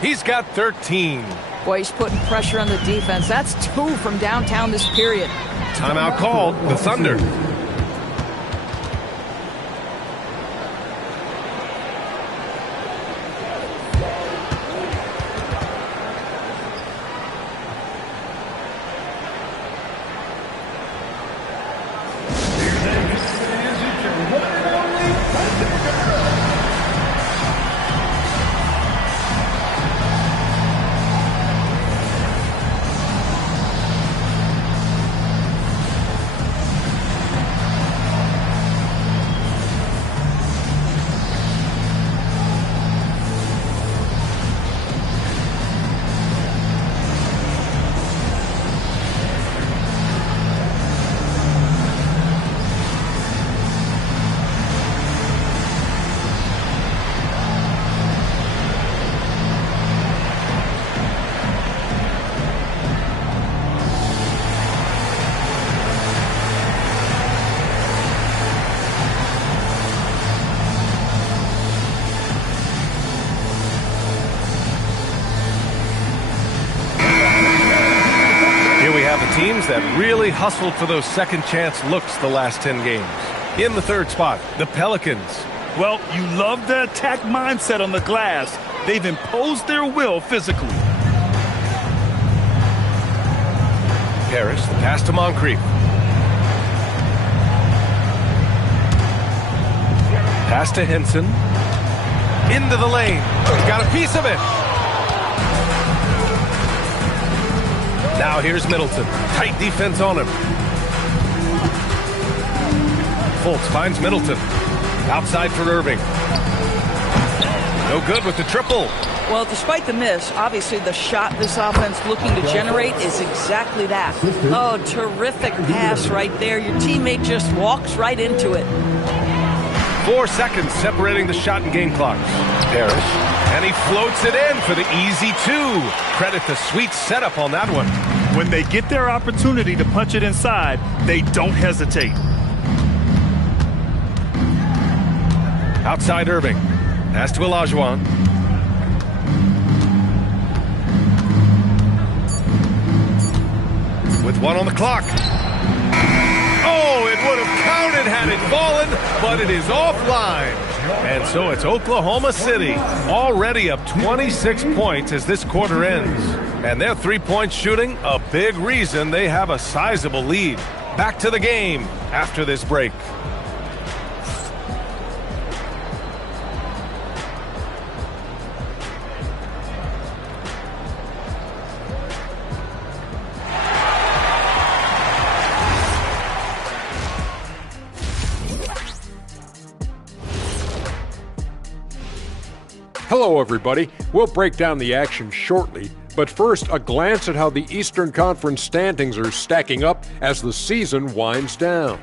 He's got 13. Boy, he's putting pressure on the defense. That's 2 from downtown this period. Timeout called. The Thunder. Teams that really hustled for those second chance looks the last 10 games. In the third spot, the Pelicans. Well, you love the attack mindset on the glass. They've imposed their will physically. Harris, the pass to Moncrief. Pass to Henson. Into the lane. Got a piece of it. Now here's Middleton. Tight defense on him. Fultz finds Middleton. Outside for Irving. No good with the triple. Well, despite the miss, obviously the shot this offense looking to generate is exactly that. Oh, terrific pass right there. Your teammate just walks right into it. 4 seconds separating the shot and game clock. Parrish. And he floats it in for the easy 2. Credit the sweet setup on that one. When they get their opportunity to punch it inside, they don't hesitate. Outside Irving. Pass to Olajuwon. With 1 on the clock. Oh, it would have counted had it fallen, but it is offline. And so it's Oklahoma City, already up 26 points as this quarter ends. And their three-point shooting, a big reason they have a sizable lead. Back to the game after this break. Hello, everybody. We'll break down the action shortly, but first, a glance at how the Eastern Conference standings are stacking up as the season winds down.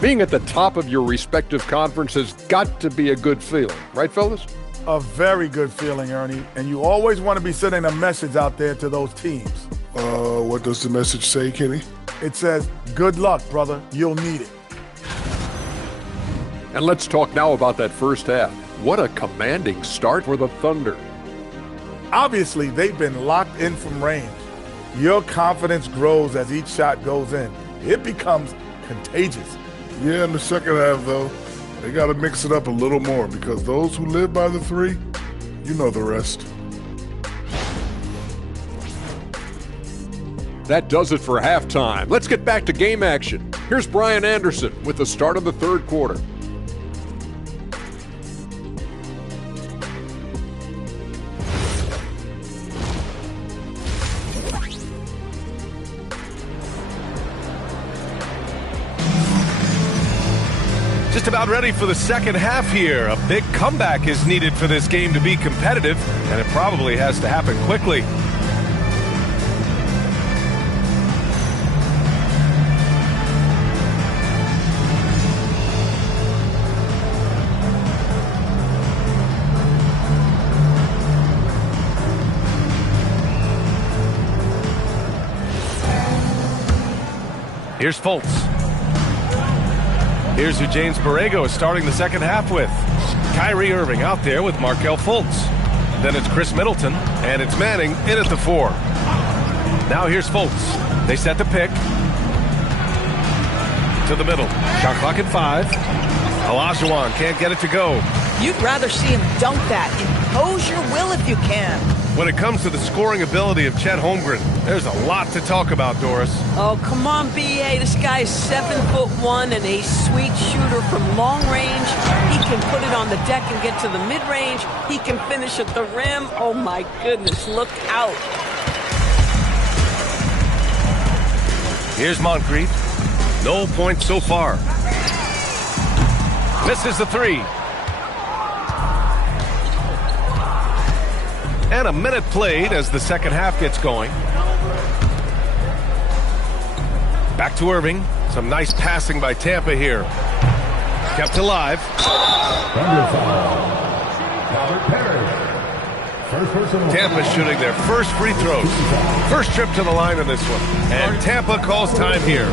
Being at the top of your respective conference has got to be a good feeling, right, fellas? A very good feeling, Ernie, and you always want to be sending a message out there to those teams. What does the message say, Kenny? It says, good luck, brother. You'll need it. And let's talk now about that first half. What a commanding start for the Thunder. Obviously, they've been locked in from range. Your confidence grows as each shot goes in. It becomes contagious. Yeah, in the second half, though, they got to mix it up a little more because those who live by the 3, you know the rest. That does it for halftime. Let's get back to game action. Here's Brian Anderson with the start of the third quarter. Just about ready for the second half here. A big comeback is needed for this game to be competitive, and it probably has to happen quickly. Here's Fultz. Here's who James Borrego is starting the second half with. Kyrie Irving out there with Markelle Fultz. Then it's Chris Middleton, and it's Manning in at the 4. Now here's Fultz. They set the pick. To the middle. Shot clock at 5. Olajuwon can't get it to go. You'd rather see him dunk that. Impose your will if you can. When it comes to the scoring ability of Chet Holmgren, there's a lot to talk about, Doris. Oh, come on, B.A. This guy is 7'1" and a sweet shooter from long range. He can put it on the deck and get to the mid-range. He can finish at the rim. Oh, my goodness, look out. Here's Moncrief. No points so far. Misses the 3. And a minute played as the second half gets going. Back to Irving. Some nice passing by Tampa here. Kept alive. Tampa shooting their first free throws. First trip to the line in this one. And Tampa calls time here.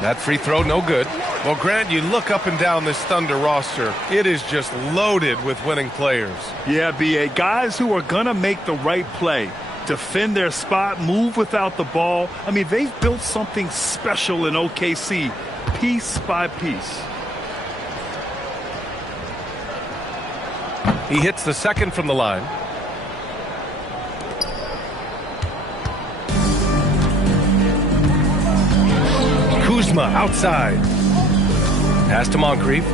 That free throw, no good. Well, Grant, you look up and down this Thunder roster. It is just loaded with winning players. Yeah, B.A. Guys who are going to make the right play, defend their spot, move without the ball. I mean, they've built something special in OKC, piece by piece. He hits the second from the line. Kuzma outside. Pass to Moncrief.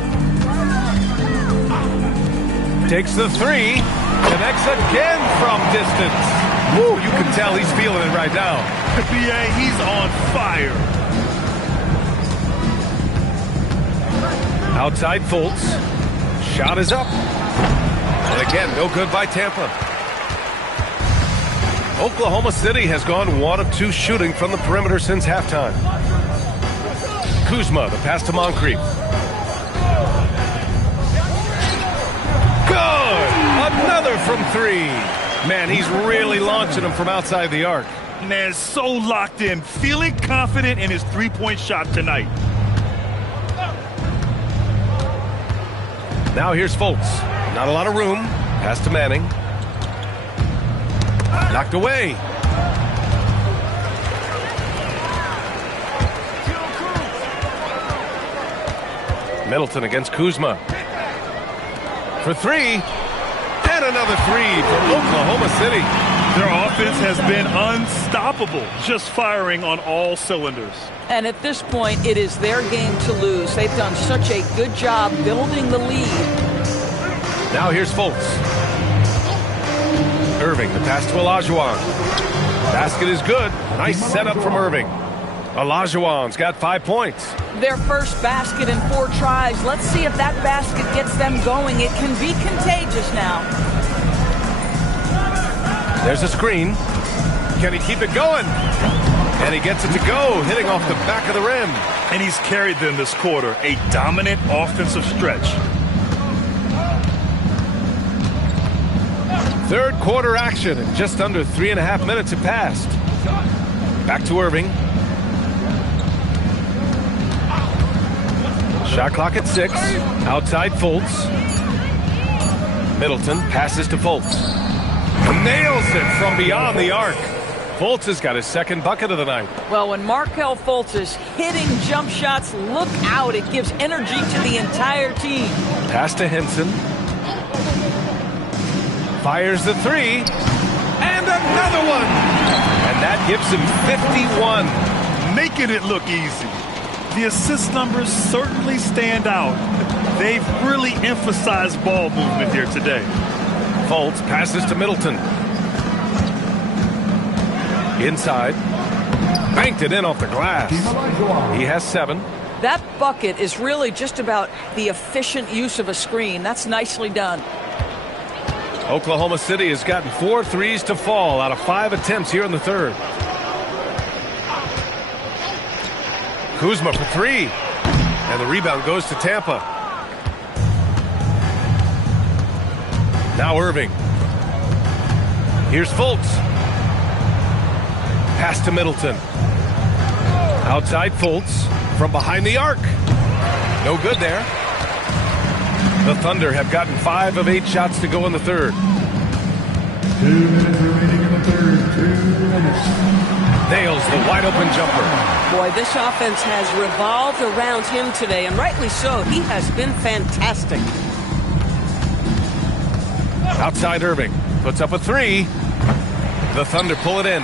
Takes the three. Connects again from distance. Woo, you can tell he's feeling it right now. B.A., he's on fire. Outside Fultz. Shot is up. And again, no good by Tampa. Oklahoma City has gone 1 of 2 shooting from the perimeter since halftime. Kuzma, the pass to Moncrief. Good! Another from 3. Man, he's really launching them from outside the arc. Man, so locked in, feeling confident in his three-point shot tonight. Now here's Fultz. Not a lot of room. Pass to Manning. Knocked away. Middleton against Kuzma. For 3. And another 3 from Oklahoma City. Their offense has been unstoppable, just firing on all cylinders. And at this point, it is their game to lose. They've done such a good job building the lead. Now here's Fultz. Irving, the pass to Olajuwon. Basket is good. Nice setup from Irving. Olajuwon's got 5 points. Their first basket in 4 tries. Let's see if that basket gets them going. It can be contagious now. There's a screen. Can he keep it going? And he gets it to go, hitting off the back of the rim. And he's carried them this quarter. A dominant offensive stretch. Third quarter action, and just under 3.5 minutes have passed. Back to Irving. Shot clock at 6. Outside Fultz. Middleton passes to Fultz. Nails it from beyond the arc. Fultz has got his second bucket of the night. Well, when Markelle Fultz is hitting jump shots, look out. It gives energy to the entire team. Pass to Henson. Fires the 3. And another one. And that gives him 51. Making it look easy. The assist numbers certainly stand out. They've really emphasized ball movement here today. Fultz passes to Middleton. Inside. Banked it in off the glass. He has 7. That bucket is really just about the efficient use of a screen. That's nicely done. Oklahoma City has gotten 4 threes to fall out of 5 attempts here in the third. Kuzma for 3. And the rebound goes to Tampa. Now Irving. Here's Fultz. Pass to Middleton. Outside Fultz from behind the arc. No good there. The Thunder have gotten 5 of 8 shots to go in the third. 2 minutes remaining in the third. 2 minutes. Nails the wide open jumper. Boy, this offense has revolved around him today, and rightly so. He has been fantastic. Outside Irving. Puts up a 3. The Thunder pull it in.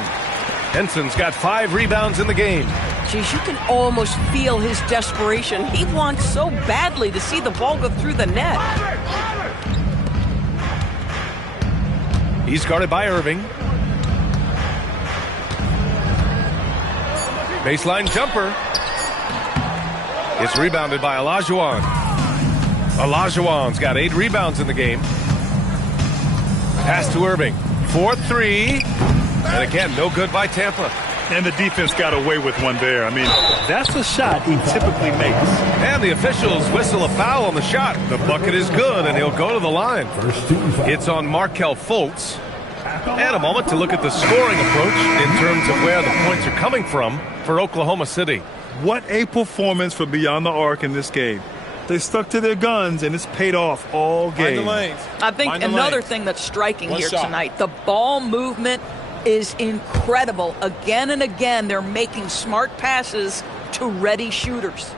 Henson's got 5 rebounds in the game. Geez, you can almost feel his desperation. He wants so badly to see the ball go through the net. He's guarded by Irving. Baseline jumper. It's rebounded by Olajuwon. Olajuwon's got 8 rebounds in the game. Pass to Irving. 4-3. And again, no good by Tampa. And the defense got away with one there. I mean, that's a shot he typically makes. And the officials whistle a foul on the shot. The bucket is good, and he'll go to the line. It's on Markelle Fultz. And a moment to look at the scoring approach in terms of where the points are coming from for Oklahoma City. What a performance from beyond the arc in this game. They stuck to their guns, and it's paid off all game. I think another thing that's striking here tonight, the ball movement is incredible. Again and again, they're making smart passes to ready shooters.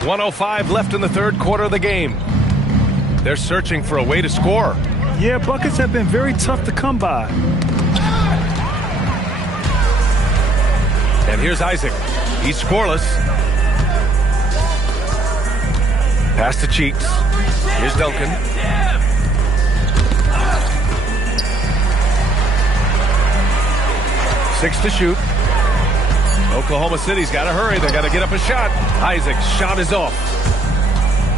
.105 left in the third quarter of the game. They're searching for a way to score. Yeah, buckets have been very tough to come by. And here's Isaac. He's scoreless. Pass to Cheeks. Here's Duncan. Six to shoot. Oklahoma City's got to hurry. They got to get up a shot. Isaac's shot is off.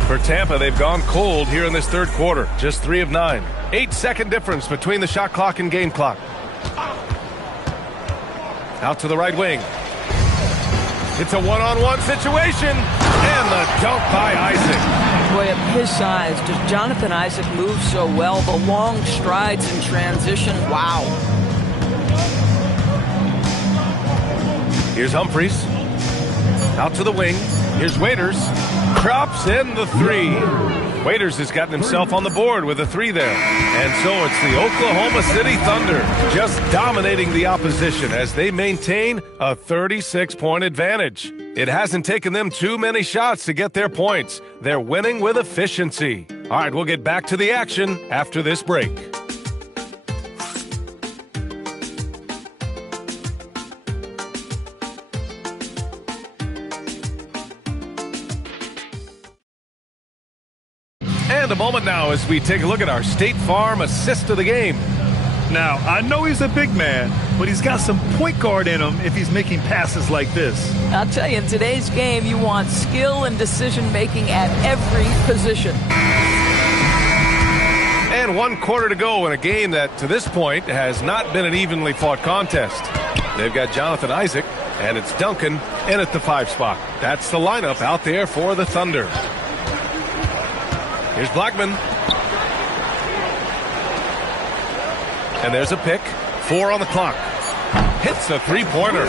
For Tampa, they've gone cold here in this third quarter. Just 3 of 9. 8-second difference between the shot clock and game clock. Out to the right wing. It's a one-on-one situation. And the dunk by Isaac. Boy, at his size, does Jonathan Isaac move so well? The long strides in transition. Wow. Here's Humphries. Out to the wing. Here's Waiters. Drops in the 3. Waiters has gotten himself on the board with a 3 there. And so it's the Oklahoma City Thunder just dominating the opposition as they maintain a 36-point advantage. It hasn't taken them too many shots to get their points. They're winning with efficiency. All right, we'll get back to the action after this break. And a moment now as we take a look at our State Farm assist of the game. Now, I know he's a big man, but he's got some point guard in him if he's making passes like this. I'll tell you, in today's game, you want skill and decision-making at every position. And 1 quarter to go in a game that, to this point, has not been an evenly fought contest. They've got Jonathan Isaac, and it's Duncan in at the 5 spot. That's the lineup out there for the Thunder. Here's Blackman. And there's a pick. 4 on the clock. Hits a 3-pointer.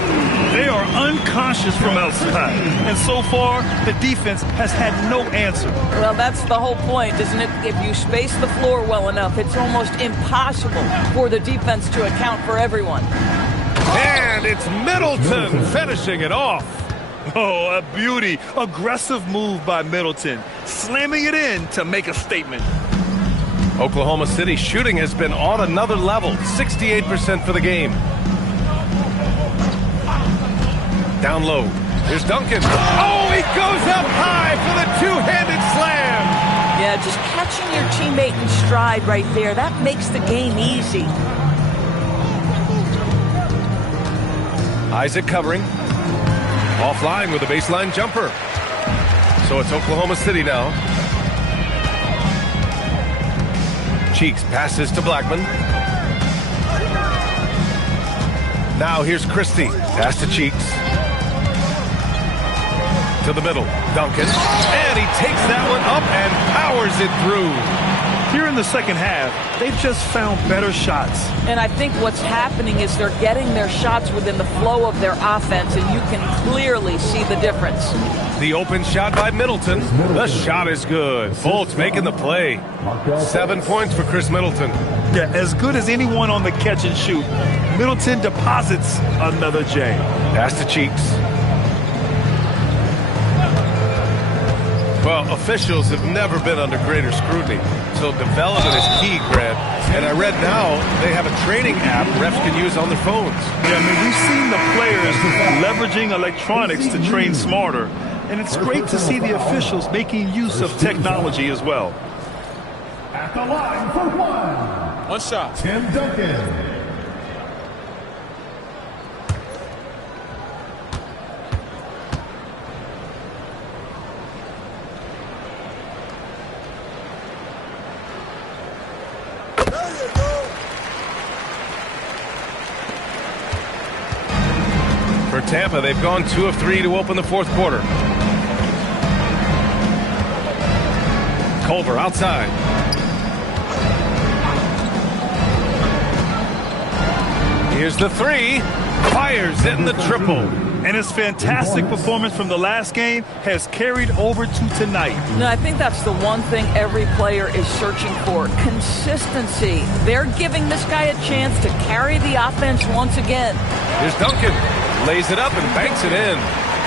They are unconscious from outside. And so far, the defense has had no answer. Well, that's the whole point, isn't it? If you space the floor well enough, it's almost impossible for the defense to account for everyone. And it's Middleton finishing it off. Oh, a beauty. Aggressive move by Middleton. Slamming it in to make a statement. Oklahoma City shooting has been on another level. 68% for the game. Down low. Here's Duncan. Oh, he goes up high for the two-handed slam. Yeah, just catching your teammate in stride right there. That makes the game easy. Isaac covering. Offline with a baseline jumper. So it's Oklahoma City now. Cheeks passes to Blackman. Now here's Christie. Pass to Cheeks. To the middle. Duncan. And he takes that one up and powers it through. Here in the second half, they've just found better shots. And I think what's happening is they're getting their shots within the flow of their offense, and you can clearly see the difference. The open shot by Middleton. The shot is good. Bolt's making the play. 7 points for Chris Middleton. Yeah, as good as anyone on the catch and shoot. Middleton deposits another J. Pass to Cheeks. Well, officials have never been under greater scrutiny, so development is key, Grant. And I read now they have a training app refs can use on their phones. Yeah, I mean, we've seen the players leveraging electronics to train smarter, and it's great to see the officials making use of technology as well. At the line for one shot. Tim Duncan. For Tampa, they've gone 2 of 3 to open the fourth quarter. Culver outside. Here's the three. Fires in the triple. And his fantastic performance from the last game has carried over to tonight. No, I think that's the one thing every player is searching for. Consistency. They're giving this guy a chance to carry the offense once again. Here's Duncan. Lays it up and banks it in.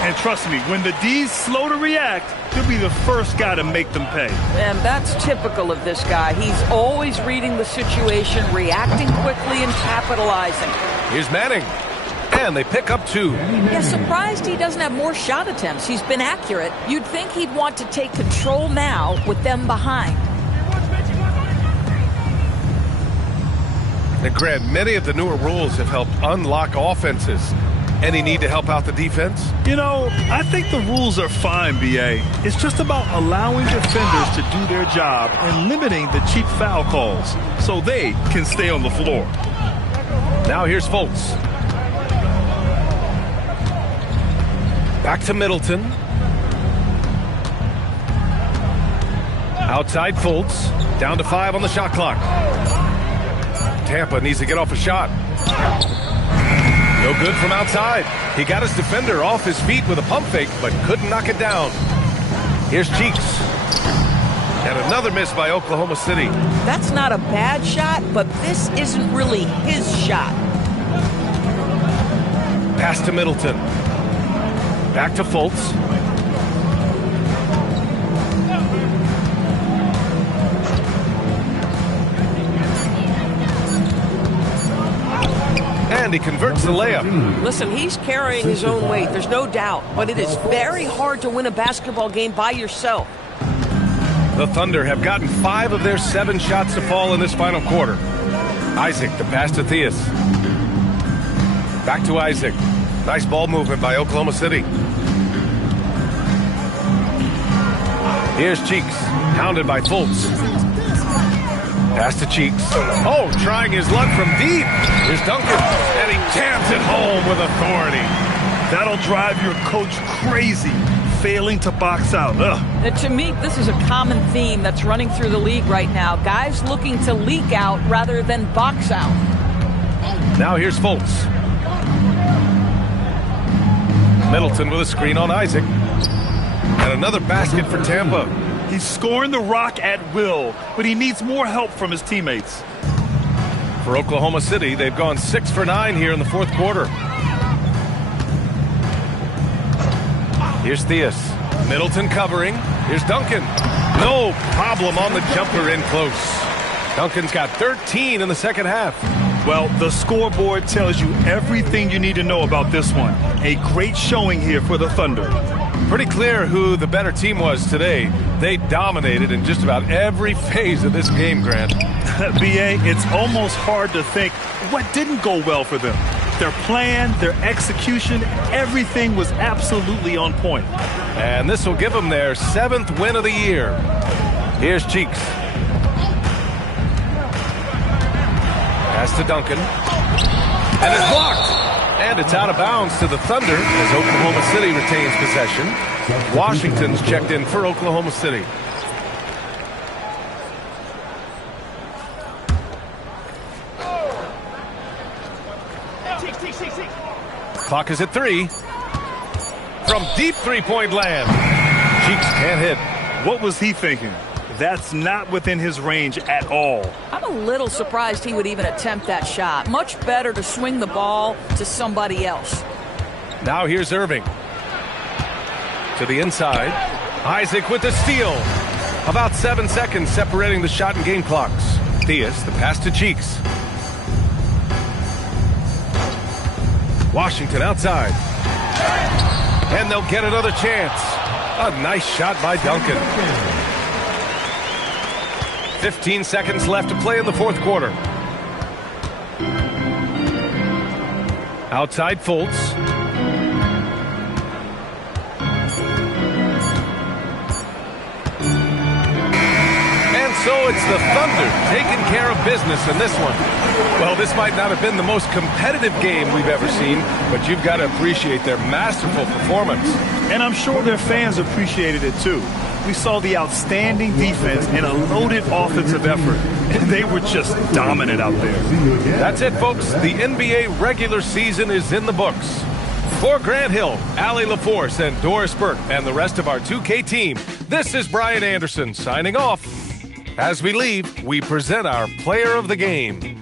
And trust me, when the D's slow to react, he'll be the first guy to make them pay. And that's typical of this guy. He's always reading the situation, reacting quickly and capitalizing. Here's Manning. And they pick up 2. Yeah, surprised he doesn't have more shot attempts. He's been accurate. You'd think he'd want to take control now with them behind. And Grant, many of the newer rules have helped unlock offenses. Any need to help out the defense? You know, I think the rules are fine, B.A. It's just about allowing defenders to do their job and limiting the cheap foul calls so they can stay on the floor. Now here's Fultz. Back to Middleton. Outside Fultz. Down to 5 on the shot clock. Tampa needs to get off a shot. No good from outside. He got his defender off his feet with a pump fake, but couldn't knock it down. Here's Cheeks. And another miss by Oklahoma City. That's not a bad shot, but this isn't really his shot. Pass to Middleton. Back to Fultz. And he converts the layup. Listen, he's carrying his own weight, there's no doubt. But it is very hard to win a basketball game by yourself. The Thunder have gotten 5 of their 7 shots to fall in this final quarter. Isaac, the pass to Theus. Back to Isaac. Nice ball movement by Oklahoma City. Here's Cheeks, hounded by Fultz. Pass to Cheeks. Oh, trying his luck from deep. Here's Duncan, and he jams it home with authority. That'll drive your coach crazy, failing to box out. To me, this is a common theme that's running through the league right now. Guys looking to leak out rather than box out. Now here's Fultz. Middleton with a screen on Isaac. And another basket for Tampa. He's scoring the rock at will, but he needs more help from his teammates. For Oklahoma City, they've gone 6 for 9 here in the fourth quarter. Here's Theus. Middleton covering. Here's Duncan. No problem on the jumper in close. Duncan's got 13 in the second half. Well, the scoreboard tells you everything you need to know about this one. A great showing here for the Thunder. Pretty clear who the better team was today. They dominated in just about every phase of this game, Grant. B.A., it's almost hard to think what didn't go well for them. Their plan, their execution, everything was absolutely on point. And this will give them their 7th win of the year. Here's Cheeks. Pass to Duncan. And it's blocked. And it's out of bounds to the Thunder as Oklahoma City retains possession. Washington's checked in for Oklahoma City. Clock is at 3. From deep three-point land. Cheeks can't hit. What was he thinking? That's not within his range at all. I'm a little surprised he would even attempt that shot. Much better to swing the ball to somebody else. Now here's Irving. To the inside. Isaac with the steal. About 7 seconds separating the shot and game clocks. Theus, the pass to Cheeks. Washington outside. And they'll get another chance. A nice shot by Duncan. 15 seconds left to play in the fourth quarter. Outside Fultz. And so it's the Thunder taking care of business in this one. Well, this might not have been the most competitive game we've ever seen, but you've got to appreciate their masterful performance. And I'm sure their fans appreciated it too. We saw the outstanding defense and a loaded offensive effort. They were just dominant out there. That's it, folks. The NBA regular season is in the books. For Grant Hill, Allie LaForce, and Doris Burke, and the rest of our 2K team, this is Brian Anderson signing off. As we leave, we present our player of the game.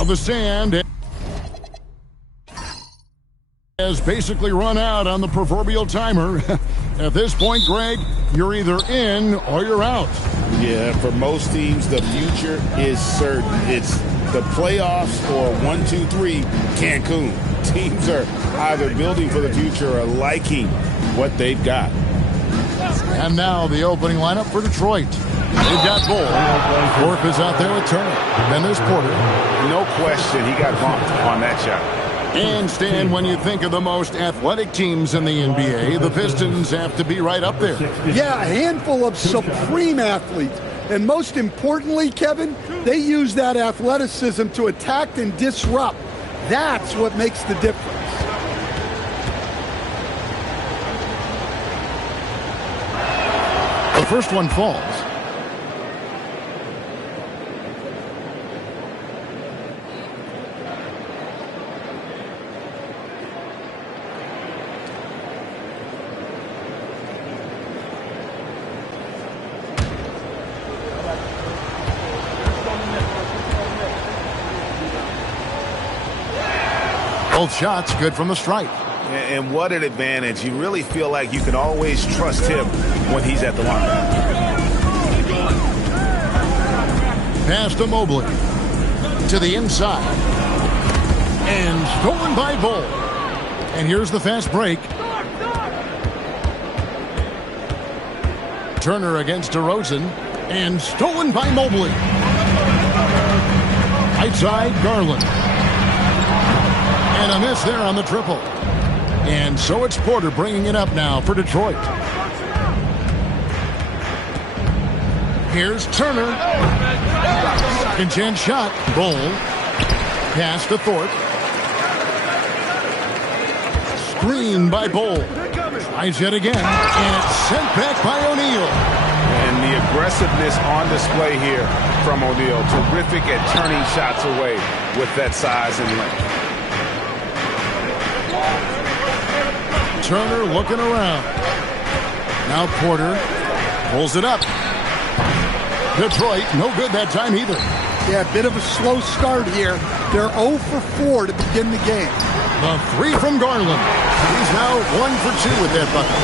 Well, the sand has basically run out on the proverbial timer. At this point, Greg, you're either in or you're out. Yeah, for most teams, the future is certain. It's the playoffs or 1, 2, 3, Cancun. Teams are either building for the future or liking what they've got. And now the opening lineup for Detroit. They've got Bull. Thorpe is out there with Turner. Then there's Porter. No question, he got bumped on that shot. And Stan, when you think of the most athletic teams in the NBA, the Pistons have to be right up there. Yeah, a handful of supreme athletes. And most importantly, Kevin, they use that athleticism to attack and disrupt. That's what makes the difference. The first one falls. Both shots good from the stripe. And what an advantage. You really feel like you can always trust him when he's at the line. Pass to Mobley. To the inside. And stolen by Bull. And here's the fast break. Turner against DeRozan. And stolen by Mobley. Right side, Garland. And a miss there on the triple. And so it's Porter bringing it up now for Detroit. Here's Turner. Second chance shot. Bull. Pass to Thorpe. Screen by Bull. Tries yet again. And it's sent back by O'Neal. And the aggressiveness on display here from O'Neal. Terrific at turning shots away with that size and length. Turner looking around. Now Porter pulls it up. Detroit, no good that time either. Yeah, a bit of a slow start here. They're 0 for 4 to begin the game. The three from Garland. He's now 1 for 2 with that bucket.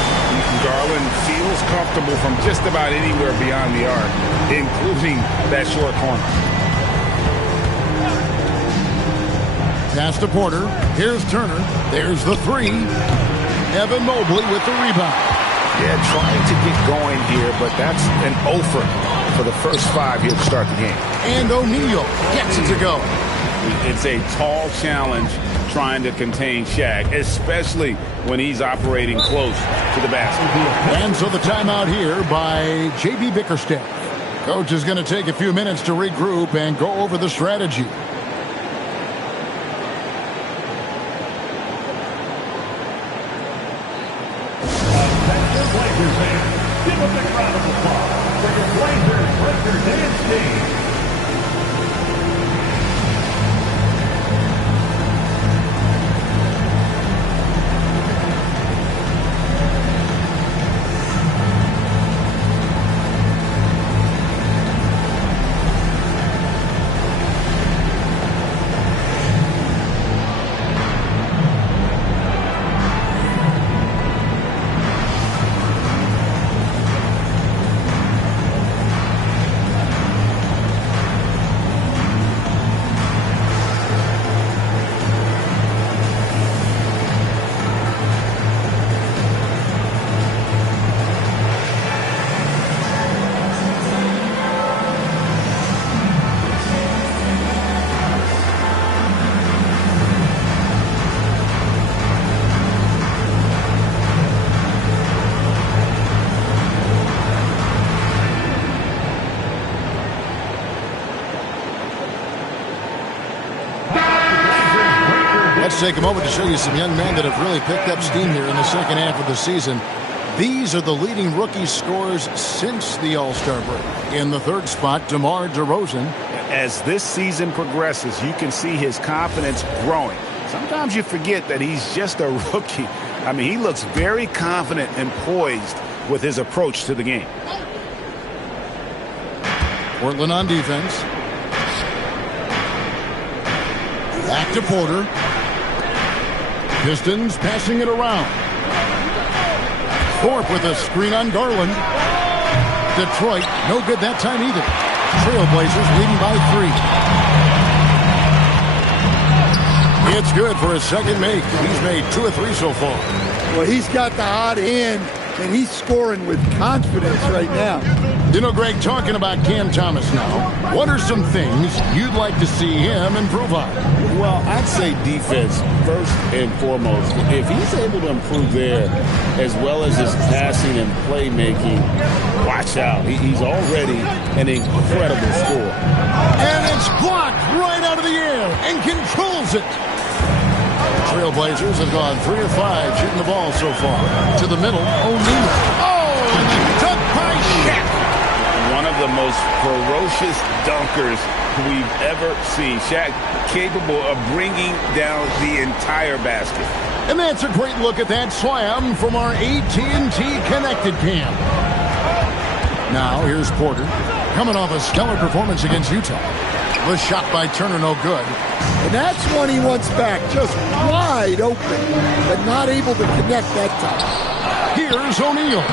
Garland feels comfortable from just about anywhere beyond the arc, including that short corner. Pass to Porter. Here's Turner. There's the three. Evan Mobley with the rebound. Yeah, trying to get going here, but that's an offer for the first 5 here to start the game. And O'Neal gets it to go. It's a tall challenge trying to contain Shaq, especially when he's operating close to the basket. And so the timeout here by J.B. Bickerstaff. Coach is going to take a few minutes to regroup and go over the strategy. Give a big round of applause for your Blazers record dance team. Let's take a moment to show you some young men that have really picked up steam here in the second half of the season. These are the leading rookie scorers since the All-Star break. In the third spot, DeMar DeRozan. As this season progresses, you can see his confidence growing. Sometimes you forget that he's just a rookie. I mean, he looks very confident and poised with his approach to the game. Portland on defense. Back to Porter. Pistons passing it around. Thorpe with a screen on Garland. Detroit, no good that time either. Trailblazers leading by 3. It's good for his second make. He's made 2 of 3 so far. Well, he's got the hot hand, and he's scoring with confidence right now. You know, Greg, talking about Cam Thomas now, what are some things you'd like to see him improve on? Well, I'd say defense first and foremost. If he's able to improve there, as well as his passing and playmaking, watch out. He's already an incredible scorer. And it's blocked right out of the air and controls it. Trailblazers have gone 3 of 5 shooting the ball so far. To the middle, O'Neal. Oh, and the dunk by Shaq. One of the most ferocious dunkers we've ever seen. Shaq capable of bringing down the entire basket. And that's a great look at that slam from our AT&T Connected Cam. Now, here's Porter, coming off a stellar performance against Utah. The shot by Turner, no good. And that's one he wants back, just wide open, but not able to connect that time. Here's O'Neal.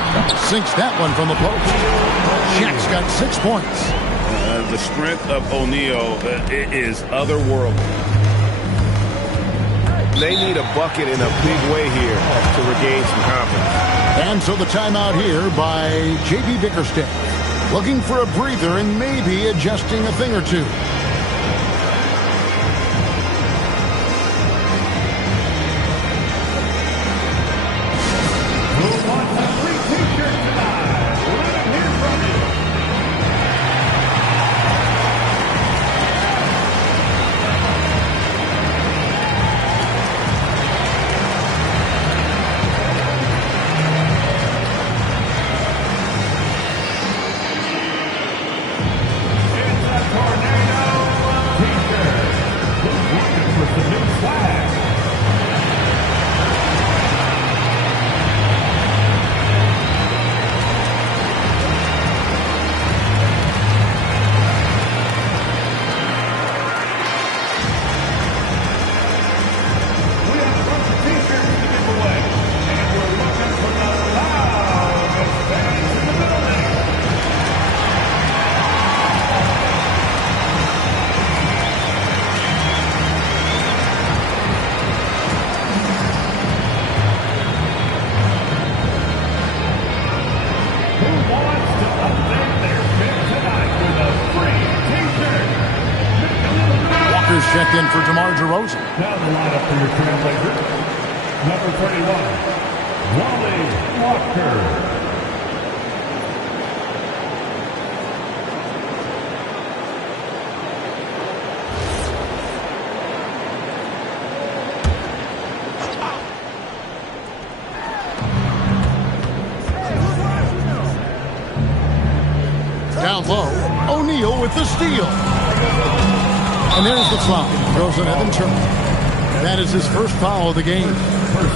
Sinks that one from the post. Shaq's got 6 points. The strength of O'Neal is otherworldly. They need a bucket in a big way here to regain some confidence. And so the timeout here by J.B. Bickerstaff. Looking for a breather and maybe adjusting a thing or two. Checked in for DeMar DeRozan. Now the lineup for your Trailblazers. Number 31, Wally Walker. Down low, O'Neal with the steal. And there's the foul. Goes on Evan Turner. That is his first foul of the game.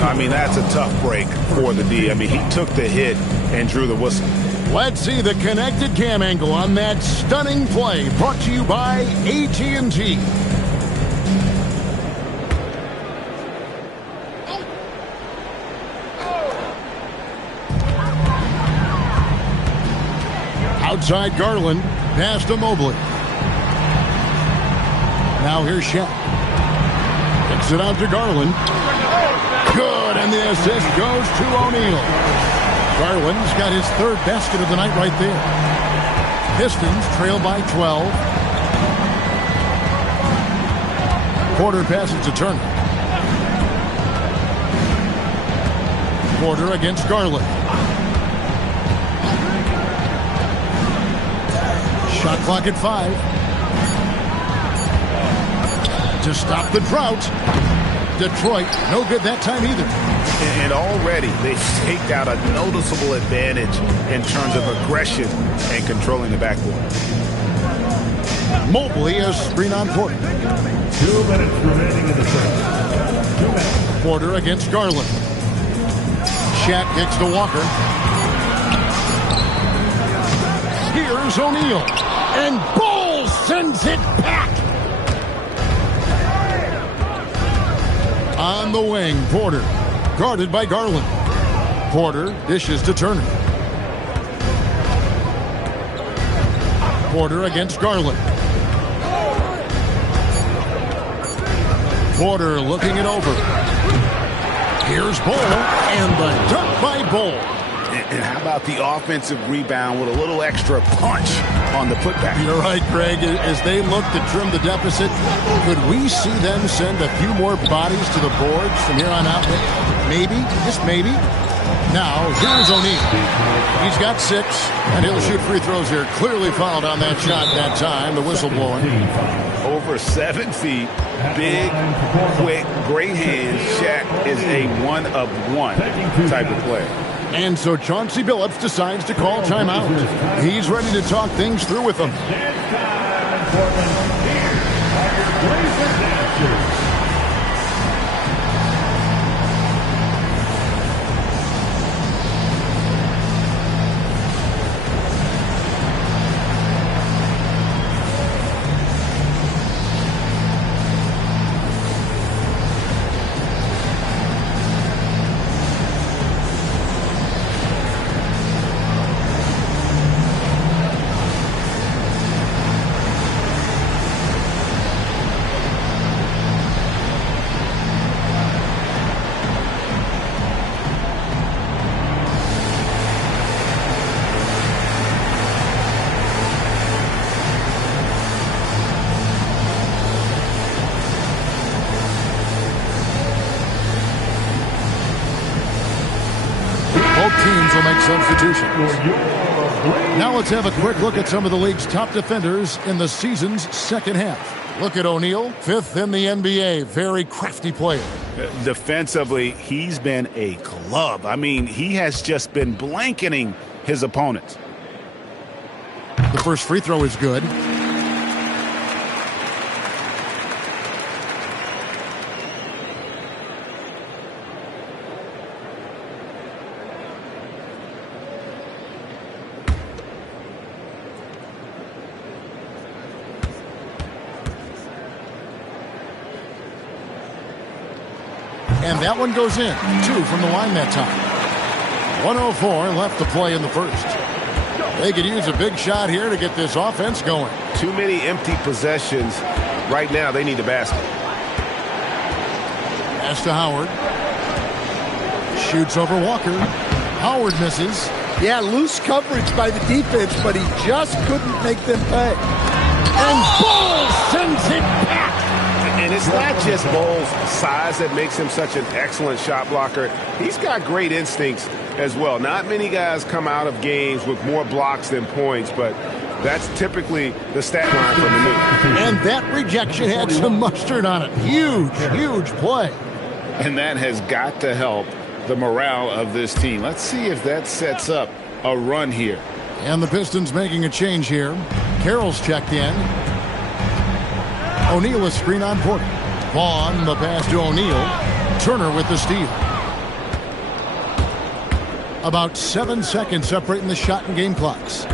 I mean, that's a tough break for the D. I mean, he took the hit and drew the whistle. Let's see the connected cam angle on that stunning play. Brought to you by AT&T. Outside Garland. Pass to Mobley. Now here's Shaq. Kicks it out to Garland. Good, and the assist goes to O'Neal. Garland's got his 3rd basket of the night right there. Pistons trail by 12. Porter passes to Turner. Porter against Garland. Shot clock at 5. To stop the drought. Detroit, no good that time either. And already they've staked out a noticeable advantage in terms of aggression and controlling the backboard. Mobley a screen on Porter. 2 minutes remaining in the first. 2 minutes. Porter against Garland. Shaq kicks to Walker. Here's O'Neal. And Bull sends it back. On the wing, Porter. Guarded by Garland. Porter dishes to Turner. Porter against Garland. Porter looking it over. Here's Bol, and the dunk by Bol. And how about the offensive rebound with a little extra punch on the putback? You're right, Greg. As they look to trim the deficit, could we see them send a few more bodies to the boards from here on out? Maybe, just maybe. Now, here's O'Neal. He's got 6, and he'll shoot free throws here. Clearly fouled on that shot that time, the whistle blowing. Over 7 feet, big, quick, great hands. Shaq is a one-of-one type of player. And so Chauncey Billups decides to call timeout. He's ready to talk things through with them. Teams will make substitutions. Now let's have a quick look at some of the league's top defenders in the season's second half. Look at O'Neal, 5th in the NBA. Very crafty player. Defensively, he's been a glove. I mean, he has just been blanketing his opponents. The first free throw is good. And that one goes in. 2 from the line that time. 1:04 left to play in the first. They could use a big shot here to get this offense going. Too many empty possessions. Right now, they need a basket. Pass to Howard. Shoots over Walker. Howard misses. Yeah, loose coverage by the defense, but he just couldn't make them pay. And Bol sends it back. And it's not just Bol's size that makes him such an excellent shot blocker. He's got great instincts as well. Not many guys come out of games with more blocks than points, but that's typically the stat line from the Knicks. And that rejection had some mustard on it. Huge, huge play. And that has got to help the morale of this team. Let's see if that sets up a run here. And the Pistons making a change here. Carroll's checked in. O'Neal a screen on Porter. Vaughn the pass to O'Neal. Turner with the steal. About 7 seconds separating the shot and game clocks.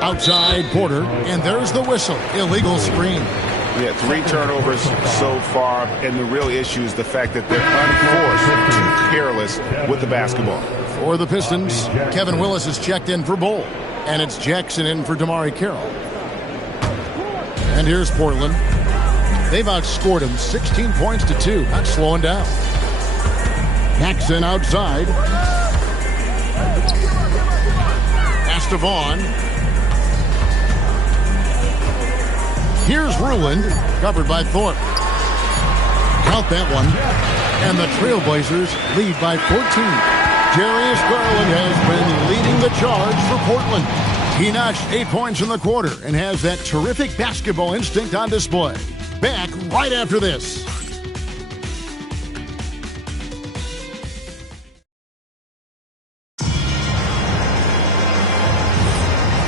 Outside Porter, and there's the whistle. Illegal screen. Yeah, 3 turnovers so far, and the real issue is the fact that they're unforced, too careless with the basketball. For the Pistons, Kevin Willis is checked in for Bol, and it's Jackson in for Damari Carroll. And here's Portland. They've outscored him 16 points to 2, not slowing down. Jackson outside. Pass to Vaughn. Here's Ruland, covered by Thorpe. Count that one. And the Trailblazers lead by 14. Darius Garland has been leading the charge for Portland. He notched 8 points in the quarter and has that terrific basketball instinct on display. Back right after this.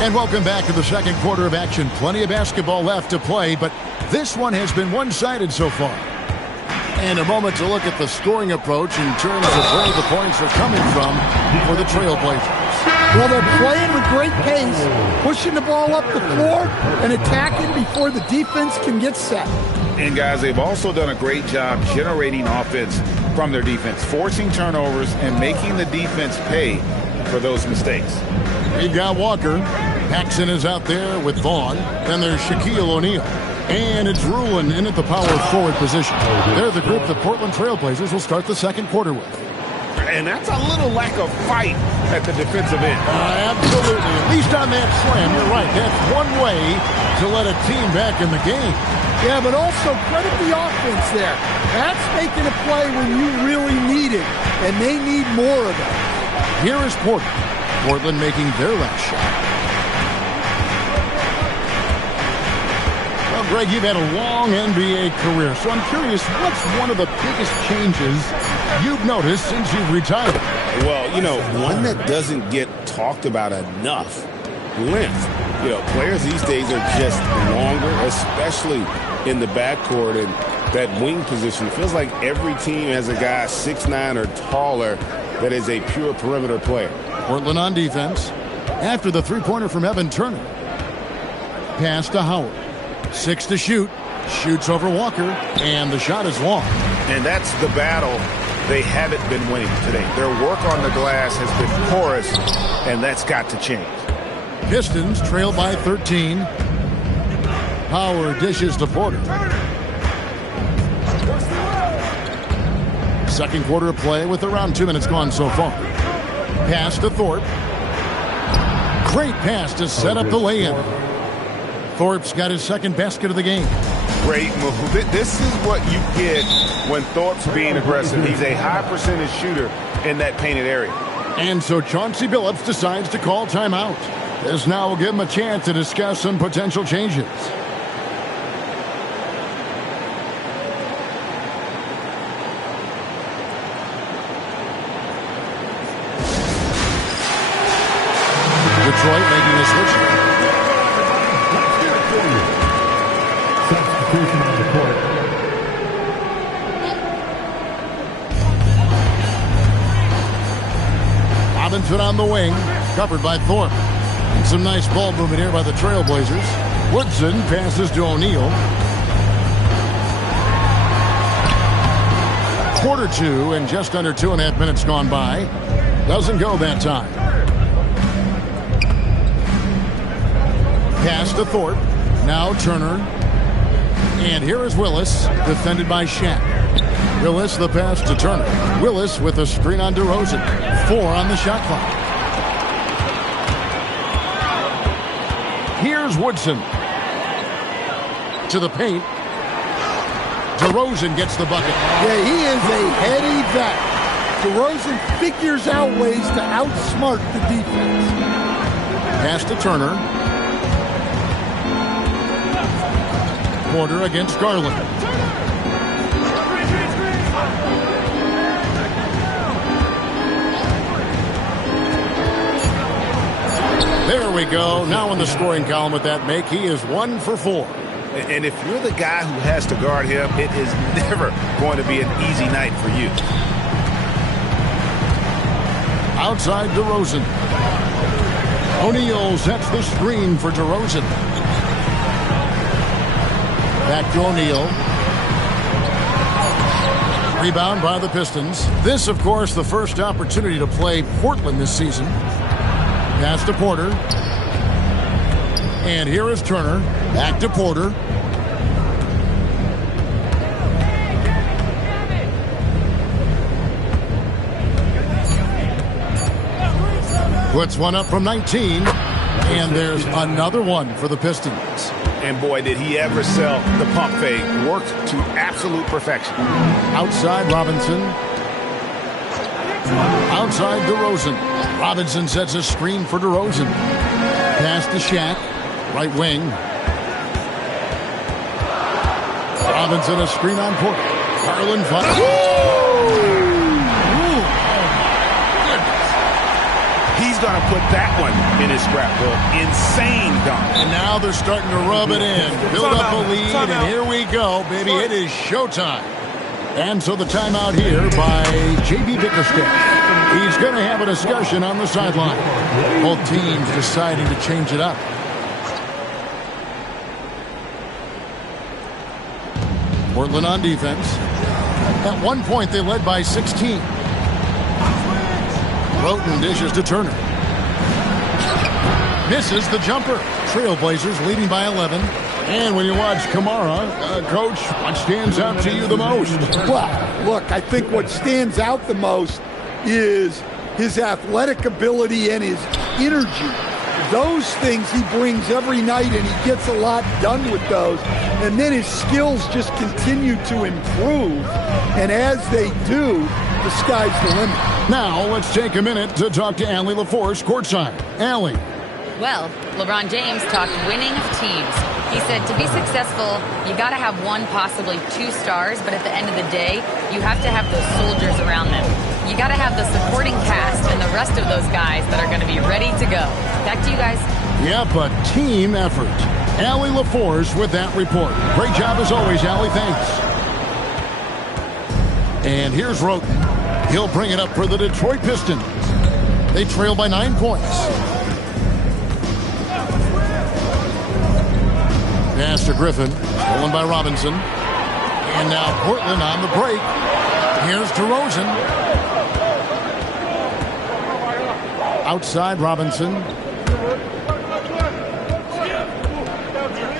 And welcome back to the second quarter of action. Plenty of basketball left to play, but this one has been one-sided so far. And a moment to look at the scoring approach in terms of where the points are coming from for the Trailblazers. Well, they're playing with great pace, pushing the ball up the floor and attacking before the defense can get set. And guys, they've also done a great job generating offense from their defense, forcing turnovers and making the defense pay for those mistakes. We've got Walker. Paxson is out there with Vaughn. Then there's Shaquille O'Neal. And it's Rulin in at the power forward position. They're the group that Portland Trailblazers will start the second quarter with. And that's a little lack of fight at the defensive end. Absolutely. At least on that slam, you're right. That's one way to let a team back in the game. Yeah, but also credit the offense there. That's making a play when you really need it, and they need more of it. Here is Portland. Portland making their last shot. Well, Greg, you've had a long NBA career, so I'm curious, what's one of the biggest changes you've noticed since you've retired? Well, one that doesn't get talked about enough, length. Players these days are just longer, especially in the backcourt and that wing position. It feels like every team has a guy 6'9" or taller that is a pure perimeter player. Portland on defense. After the three-pointer from Evan Turner. Pass to Howard. 6 to shoot. Shoots over Walker, and the shot is long. And that's the battle they haven't been winning today. Their work on the glass has been porous, and that's got to change. Pistons trail by 13. Howard dishes to Porter. Second quarter of play with around 2 minutes gone so far. Pass to Thorpe. Great pass to set up the lay-in. Thorpe's got his second basket of the game. Great move. This is what you get when Thorpe's being aggressive. He's a high percentage shooter in that painted area. And so Chauncey Billups decides to call timeout. This now will give him a chance to discuss some potential changes. Detroit making a switch. Substitution on the court. Robinson on the wing, covered by Thorpe. And some nice ball movement here by the Trailblazers. Woodson passes to O'Neal. Quarter 2 and just under 2.5 minutes gone by. Doesn't go that time. Pass to Thorpe. Now Turner. And here is Willis, defended by Shaq. Willis, the pass to Turner. Willis with a screen on DeRozan. 4 on the shot clock. Here's Woodson. To the paint. DeRozan gets the bucket. Yeah, he is a heady vet. DeRozan figures out ways to outsmart the defense. Pass to Turner. Porter against Garland. There we go. Now in the scoring column with that make, he is 1 for 4. And if you're the guy who has to guard him, it is never going to be an easy night for you. Outside DeRozan. O'Neal sets the screen for DeRozan. Back to O'Neal. Rebound by the Pistons. This, of course, the first opportunity to play Portland this season. Pass to Porter. And here is Turner. Back to Porter. Puts one up from 19. And there's another one for the Pistons. And boy, did he ever sell the pump fake. Worked to absolute perfection. Outside Robinson. Outside DeRozan. Robinson sets a screen for DeRozan. Pass to Shaq. Right wing. Robinson a screen on Porter. Garland finds. He's going to put that one in his scrapbook. Insane dunk. And now they're starting to rub it in. Build up a lead, and here we go, baby. It is showtime. And so the timeout here by J.B. Bickerstaff. He's going to have a discussion on the sideline. Both teams deciding to change it up. Portland on defense. At one point, they led by 16. Roten dishes to Turner. Misses the jumper. Trailblazers leading by 11. And when you watch Kamara, Coach, what stands out to you the most? Well, look, I think what stands out the most is his athletic ability and his energy. Those things he brings every night, and he gets a lot done with those. And then his skills just continue to improve. And as they do, the sky's the limit. Now, let's take a minute to talk to Allie LaForce courtside. Allie. Well, LeBron James talked winning of teams. He said to be successful, you got to have one, possibly two stars, but at the end of the day, you have to have those soldiers around them. You got to have the supporting cast and the rest of those guys that are going to be ready to go. Back to you guys. Yep, a team effort. Allie LaForce with that report. Great job as always, Allie. Thanks. And here's Roten. He'll bring it up for the Detroit Pistons. They trail by 9 points. Pass to Griffin, stolen by Robinson. And now Portland on the break. Here's DeRozan. Outside Robinson.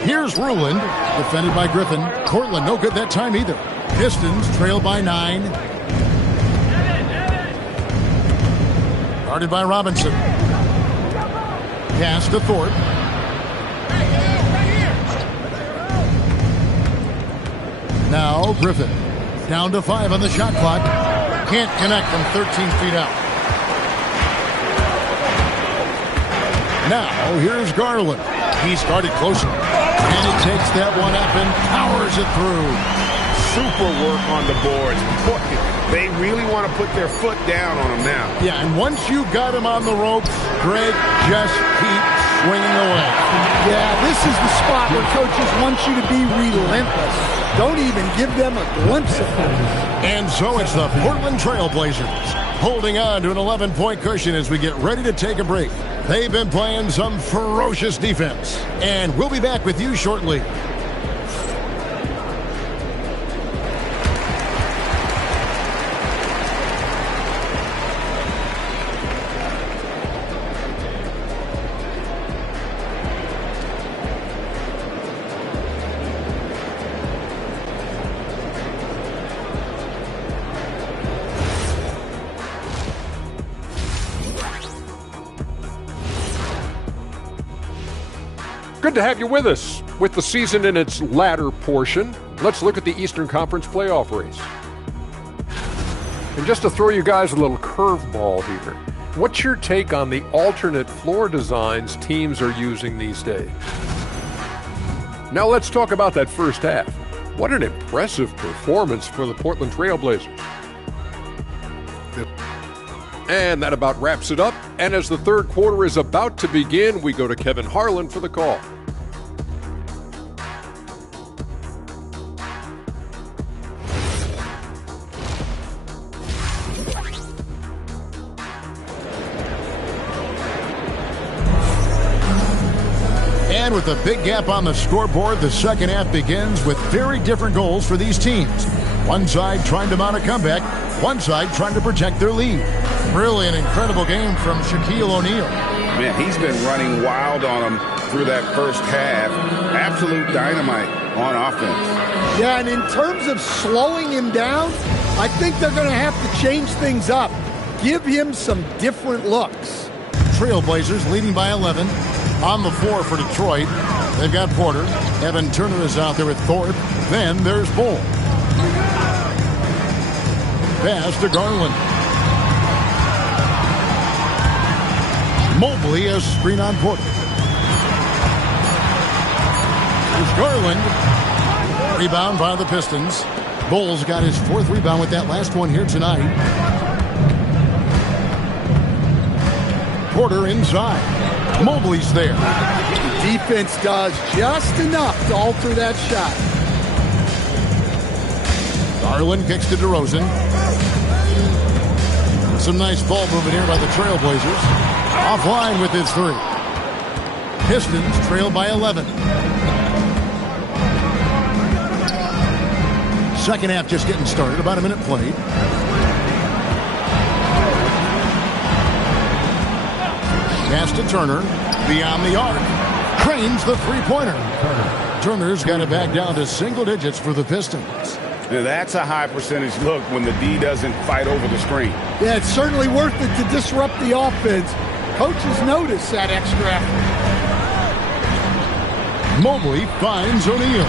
Here's Ruland, defended by Griffin. Portland no good that time either. Pistons trail by 9. Guarded by Robinson. Pass to Thorpe. Now Griffin. Down to 5 on the shot clock. Can't connect from 13 feet out. Now here's Garland. He's guarded closer. And he takes that one up and powers it through. Super work on the boards. They really want to put their foot down on him now. Yeah, and once you got him on the ropes, Greg, just keep swinging away. Yeah, this is the spot where coaches want you to be relentless. Don't even give them a glimpse of it. And so it's the Portland Trailblazers holding on to an 11-point cushion as we get ready to take a break. They've been playing some ferocious defense. And we'll be back with you shortly. Good to have you with us. With the season in its latter portion, let's look at the Eastern Conference playoff race. And just to throw you guys a little curveball here, what's your take on the alternate floor designs teams are using these days? Now let's talk about that first half. What an impressive performance for the Portland Trailblazers. And that about wraps it up. And as the third quarter is about to begin, we go to Kevin Harlan for the call. And with a big gap on the scoreboard, the second half begins with very different goals for these teams. One side trying to mount a comeback, one side trying to protect their lead. Really an incredible game from Shaquille O'Neal. Man, he's been running wild on him through that first half. Absolute dynamite on offense. Yeah, and in terms of slowing him down, I think they're going to have to change things up. Give him some different looks. Trailblazers leading by 11. On the floor for Detroit, they've got Porter. Evan Turner is out there with Thorpe. Then there's Bull. Pass to Garland. Mobley a screen on Porter. There's Garland. Rebound by the Pistons. Bull's got his 4th rebound with that last one here tonight. Porter inside. Mobley's there. The defense does just enough to alter that shot. Garland kicks to DeRozan. Some nice ball movement here by the Trailblazers. Offline with his 3. Pistons trail by 11. Second half just getting started. About a minute played. Pass to Turner. Beyond the arc. Cranes the three-pointer. Turner's got it back down to single digits for the Pistons. Now that's a high percentage look when the D doesn't fight over the screen. Yeah, it's certainly worth it to disrupt the offense. Coaches notice that extra effort. Mobley finds O'Neal.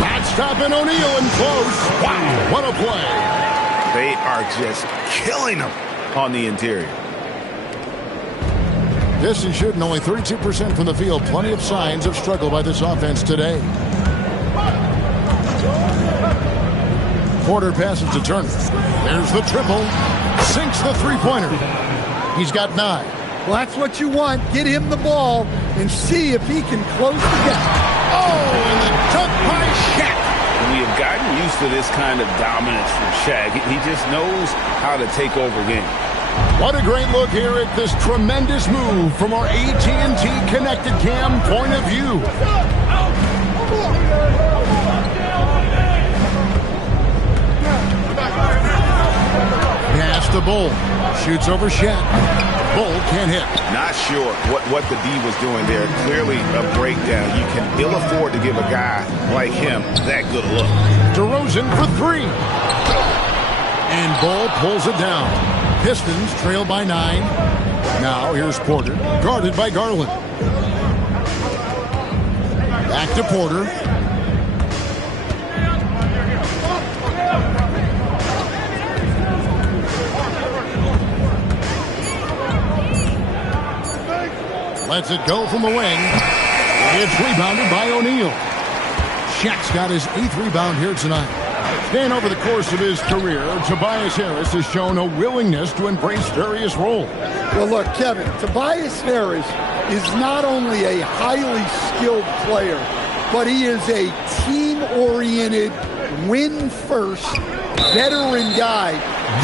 Not stopping O'Neal and close. Wow, what a play. They are just killing them on the interior. Pistons shooting only 32% from the field. Plenty of signs of struggle by this offense today. Porter passes to Turner. There's the triple. Sinks the three-pointer. He's got 9. Well, that's what you want. Get him the ball and see if he can close the gap. Oh, and the dunk by Shaq. We have gotten used to this kind of dominance from Shaq. He just knows how to take over games. What a great look here at this tremendous move from our AT&T Connected Cam point of view. Pass to Bull. Shoots over Shaq. Bull can't hit. Not sure what the D was doing there. Clearly a breakdown. You can ill afford to give a guy like him that good a look. DeRozan for 3. And Bull pulls it down. Pistons trail by 9. Now here's Porter, guarded by Garland. Back to Porter. Lets it go from the wing. It's rebounded by O'Neal. Shaq's got his 8th rebound here tonight. And over the course of his career, Tobias Harris has shown a willingness to embrace various roles. Well, look, Kevin, Tobias Harris is not only a highly skilled player, but he is a team-oriented, win-first, veteran guy,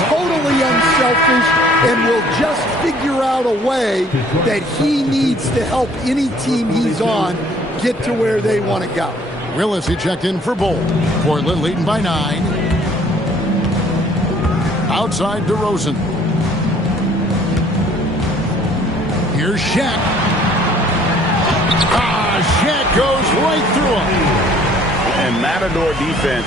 totally unselfish, and will just figure out a way that he needs to help any team he's on get to where they want to go. Willis, he checked in for Bull. Portland leading by 9. Outside DeRozan. Here's Shaq. Shaq goes right through him. And Matador defense,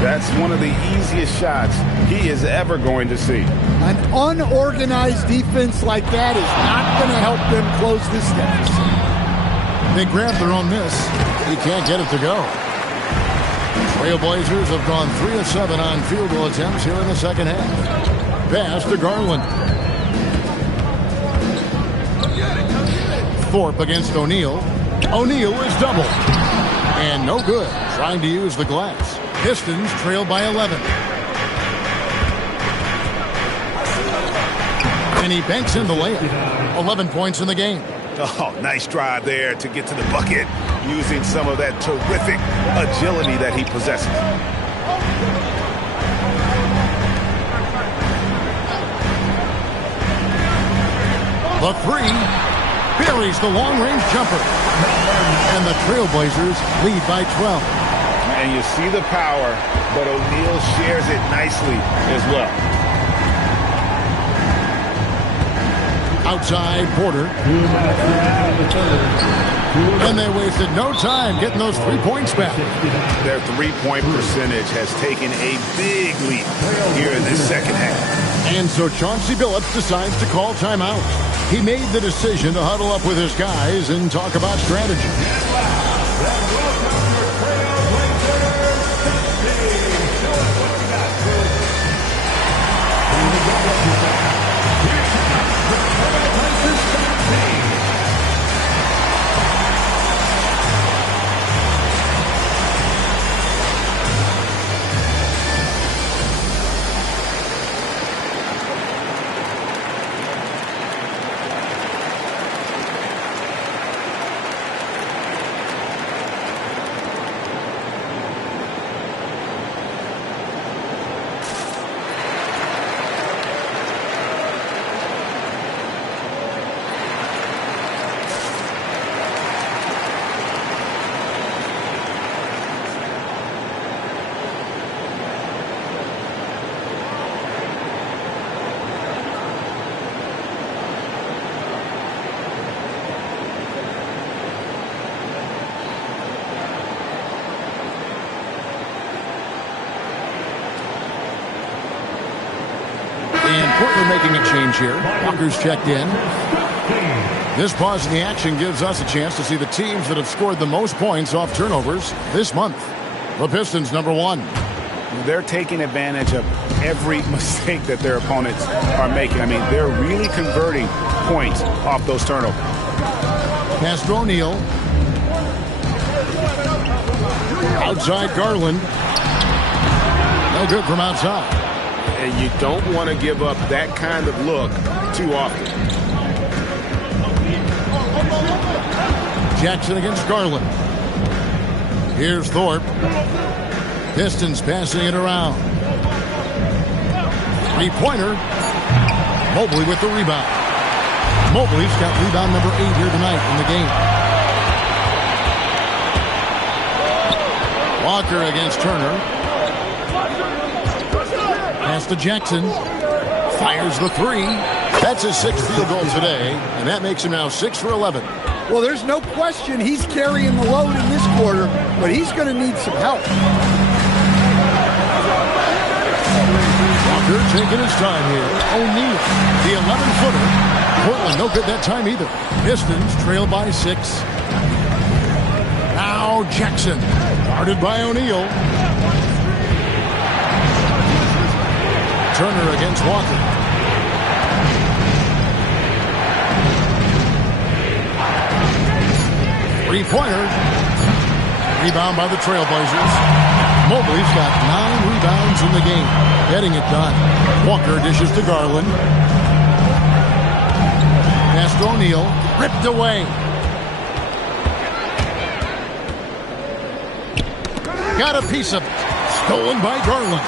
that's one of the easiest shots he is ever going to see. An unorganized defense like that is not going to help them close this deficit. They grab their own miss. He can't get it to go. Trailblazers have gone 3 of 7 on field goal attempts here in the second half. Pass to Garland. Thorpe against O'Neal. O'Neal is doubled. And no good. Trying to use the glass. Pistons trail by 11. And he banks in the layup. 11 points in the game. Oh, nice drive there to get to the bucket, using some of that terrific agility that he possesses. The 3 buries the long-range jumper. And the Trailblazers lead by 12. And you see the power, but O'Neal shares it nicely as well. Outside Porter. And they wasted no time getting those 3 points back. Their three-point percentage has taken a big leap here in this second half. And so Chauncey Billups decides to call timeout. He made the decision to huddle up with his guys and talk about strategy. And Portland making a change here. Walker's checked in. This pause in the action gives us a chance to see the teams that have scored the most points off turnovers this month. The Pistons, number 1. They're taking advantage of every mistake that their opponents are making. I mean, they're really converting points off those turnovers. Pass to O'Neal. Outside Garland. No good from outside. And you don't want to give up that kind of look too often. Jackson against Garland. Here's Thorpe. Pistons passing it around. Three-pointer. Mobley with the rebound. Mobley's got rebound number 8 here tonight in the game. Walker against Turner. Pass to Jackson. Fires the 3. That's his 6th field goal today, and that makes him now 6 for 11. Well, there's no question he's carrying the load in this quarter, but he's going to need some help. Walker taking his time here. O'Neal, the 11-footer. Portland, no good that time either. Pistons trail by 6. Now Jackson, guarded by O'Neal. Turner against Walker. Three-pointer. Rebound by the Trailblazers. Mobley's got 9 rebounds in the game. Getting it done. Walker dishes to Garland. Pass to O'Neal. Ripped away. Got a piece of it. Stolen by Garland.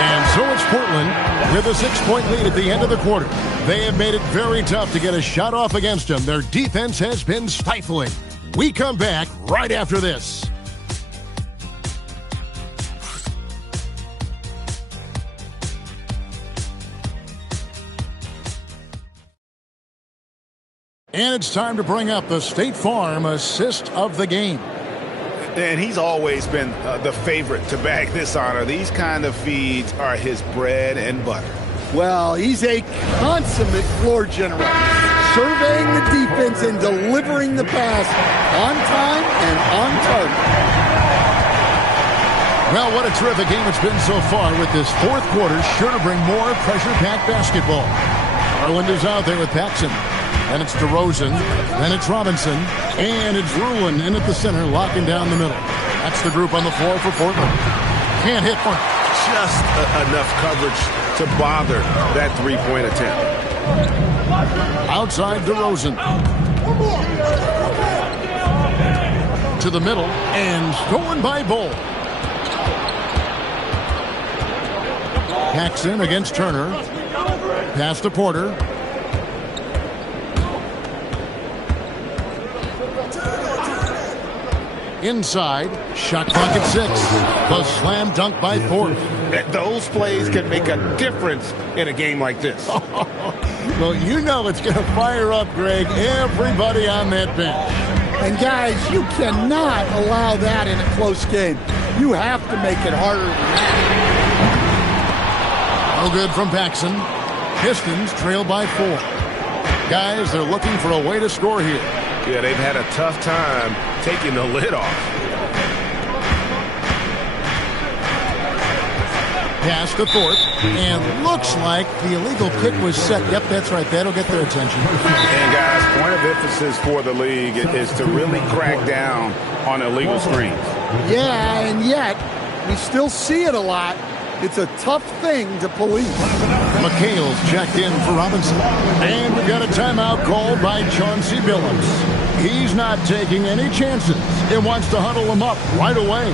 And so it's Portland with a 6-point lead at the end of the quarter. They have made it very tough to get a shot off against them. Their defense has been stifling. We come back right after this. And it's time to bring up the State Farm assist of the game. And he's always been the favorite to bag this honor. These kind of feeds are his bread and butter. Well, he's a consummate floor general, surveying the defense and delivering the pass on time and on target. Well, what a terrific game it's been so far with this 4th quarter. Sure to bring more pressure-packed basketball. Garland is out there with Paxson. Then it's DeRozan. Then it's Robinson. And it's Ruin in at the center, locking down the middle. That's the group on the floor for Portland. Can't hit one. Just enough coverage to bother that 3-point attempt. Outside DeRozan. To the middle. And stolen by Bull. Paxson against Turner. Pass to Porter. Inside, shot clock at 6. The slam dunk by Thorpe. Those plays can make a difference in a game like this. Well, you know it's going to fire up, Greg, everybody on that bench. And guys, you cannot allow that in a close game. You have to make it harder. No good from Paxson. Pistons trail by 4. Guys, they're looking for a way to score here. Yeah, they've had a tough time taking the lid off. Pass to Thorpe, and looks like the illegal kick was set. Yep, that's right. That'll get their attention. And guys, point of emphasis for the league is to really crack down on illegal screens. Yeah, and yet we still see it a lot. It's a tough thing to police. McHale's checked in for Robinson. And we've got a timeout called by Chauncey Billups. He's not taking any chances. He wants to huddle him up right away.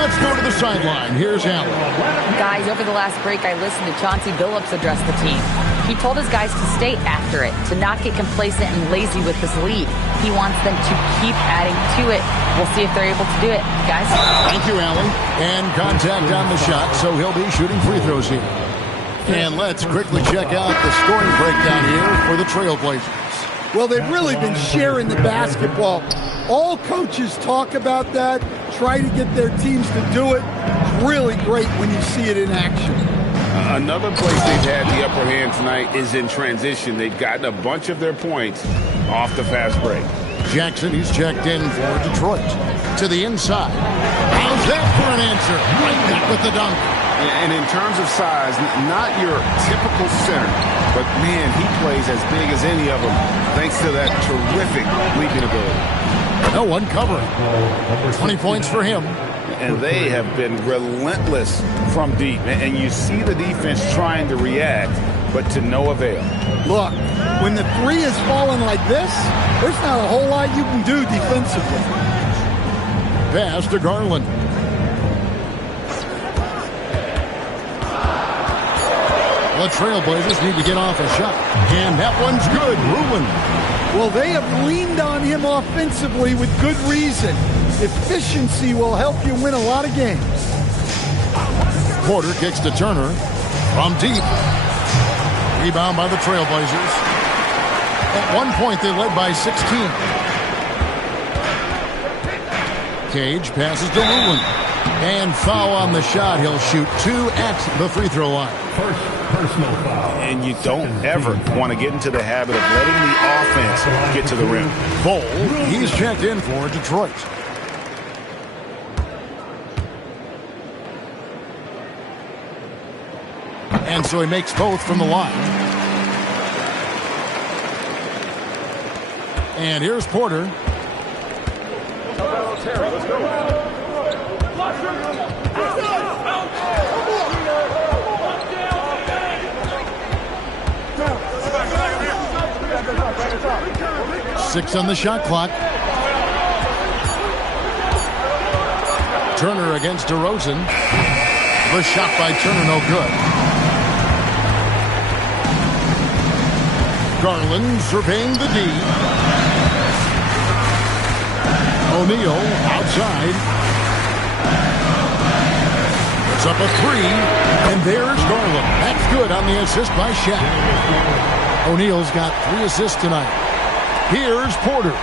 let's go to the sideline. Here's Allen. Guys, over the last break, I listened to Chauncey Billups address the team. He told his guys to stay after it, to not get complacent and lazy with this lead. He wants them to keep adding to it. We'll see if they're able to do it, guys. Thank you, Allen. And contact on the shot, so he'll be shooting free throws here. And let's quickly check out the scoring breakdown here for the Trailblazers. Well, they've really been sharing the basketball. All coaches talk about that, try to get their teams to do it. It's really great when you see it in action. Another place they've had the upper hand tonight is in transition. They've gotten a bunch of their points off the fast break. Jackson, he's checked in for Detroit. To the inside. How's that for an answer? Right back with the dunk. And in terms of size, not your typical center, but man, he plays as big as any of them thanks to that terrific leaping ability. No one covering. 20 points for him. And they have been relentless from deep. And you see the defense trying to react, but to no avail. Look, when the three is falling like this, there's not a whole lot you can do defensively. Pass to Garland. The Trailblazers need to get off a shot. And that one's good. Ruin. Well, they have leaned on him offensively with good reason. Efficiency will help you win a lot of games. Porter kicks to Turner from deep. Rebound by the Trailblazers. At one point, they led by 16. Cage passes to Ruin. And foul on the shot. He'll shoot 2 at the free throw line. First personal foul. And you don't ever want to get into the habit of letting the offense get to the rim. Bol, he's checked in for Detroit. And so he makes both from the line. And here's Porter. Let's go. 6 on the shot clock. Turner against DeRozan. The shot by Turner, no good. Garland surveying the D. O'Neal outside. It's up a 3. And there's Garland. That's good on the assist by Shaq. O'Neal's got 3 assists tonight. Here's Porter.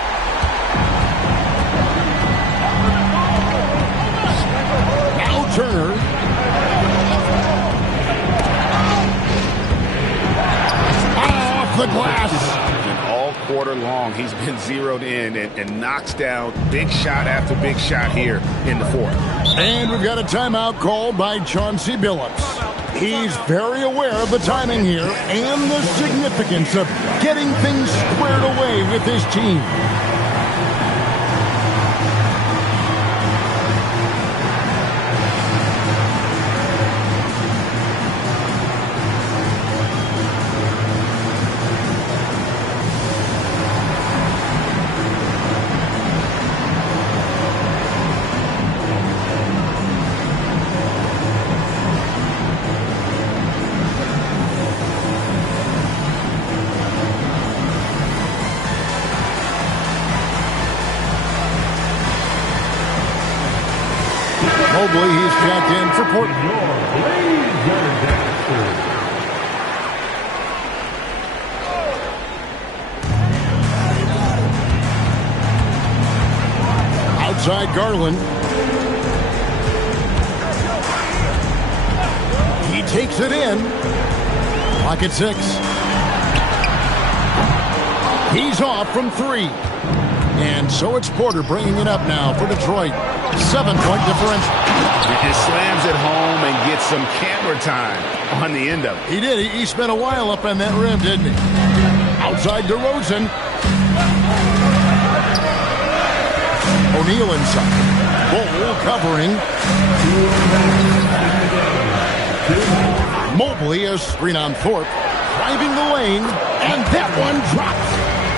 Now Turner. Off the glass. And all quarter long, he's been zeroed in and knocks down big shot after big shot here in the fourth. And we've got a timeout called by Chauncey Billups. He's very aware of the timing here and the significance of getting things squared away with his team. Mobley, he's checked in for Portland. Outside Garland. He takes it in. Clock at 6. He's off from 3. And so it's Porter bringing it up now for Detroit. 7-point differential. He slams it home and gets some camera time on the end of it. He did. He spent a while up on that rim, didn't he? Outside DeRozan. O'Neal inside. Bol covering. Mobley, a screen on Thorpe. Driving the lane. And that one drops.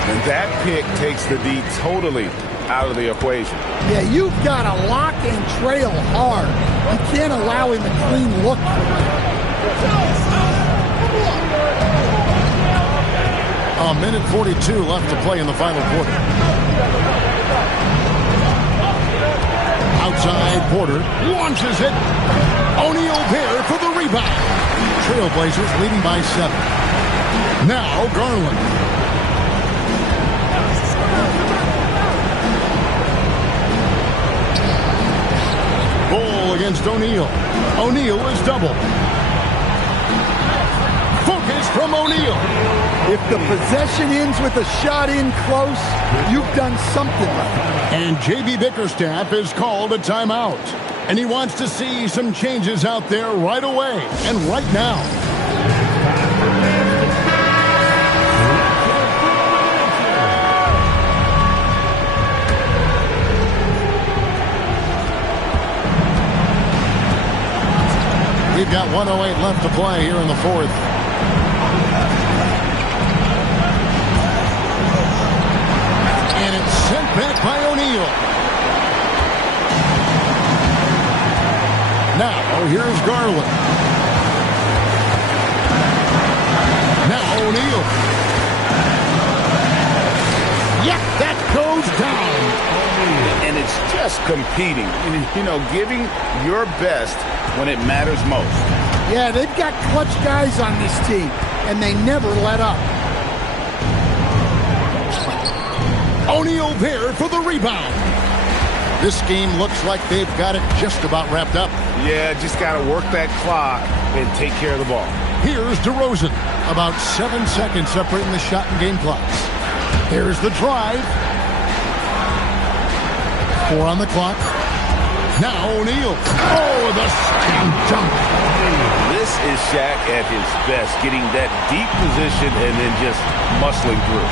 And that pick takes the D totally out of the equation. Yeah, you've got to lock and trail hard. You can't allow him a clean look. A minute 42 left to play in the final quarter. Outside, Porter launches it. O'Neal there for the rebound. Trailblazers leading by 7. Now Garland. Ball against O'Neal. O'Neal is doubled. Focus from O'Neal. If the possession ends with a shot in close, you've done something right. And J.B. Bickerstaff is called a timeout. And he wants to see some changes out there right away and right now. We've got 1:08 left to play here in the fourth. And it's sent back by O'Neal. Now, here's Garland. Now, O'Neal. Yep, that goes down. And it's just competing, you know, giving your best when it matters most. Yeah, they've got clutch guys on this team, and they never let up. O'Neal there for the rebound. This game looks like they've got it just about wrapped up. Yeah, just got to work that clock and take care of the ball. Here's DeRozan. About 7 seconds separating the shot and game clocks. Here's the drive. 4 on the clock. Now O'Neal. Oh, the slam dunk. This is Shaq at his best, getting that deep position and then just muscling through.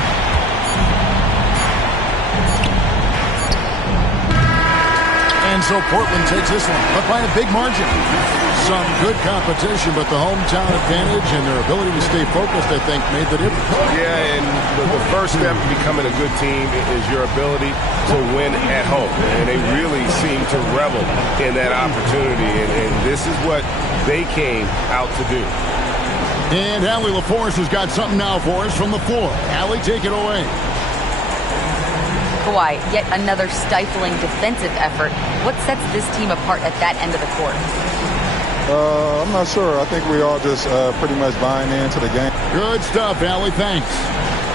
And so Portland takes this one, but by a big margin. Some good competition, but the hometown advantage and their ability to stay focused, I think, made the difference. Yeah, and the first step to becoming a good team is your ability to win at home. And they really seem to revel in that opportunity, and this is what they came out to do. And Allie LaForce has got something now for us from the floor. Allie, take it away. Kawhi, yet another stifling defensive effort. What sets this team apart at that end of the court? I'm not sure. I think we all just pretty much buying into the game. Good stuff, Allie. Thanks.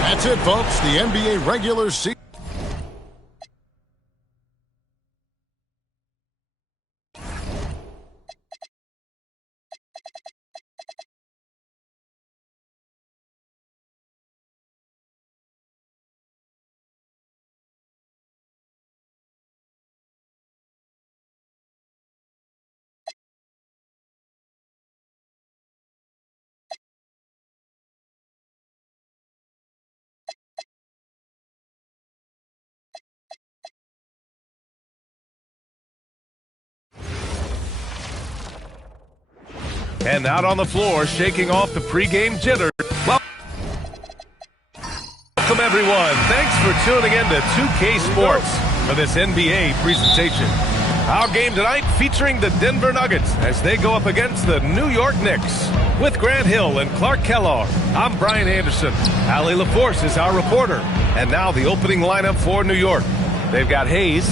That's it, folks. The NBA regular season. And out on the floor, shaking off the pregame jitter. Welcome, everyone. Thanks for tuning in to 2K Sports for this NBA presentation. Our game tonight featuring the Denver Nuggets as they go up against the New York Knicks. With Grant Hill and Clark Kellogg, I'm Brian Anderson. Allie LaForce is our reporter. And now the opening lineup for New York. They've got Hayes.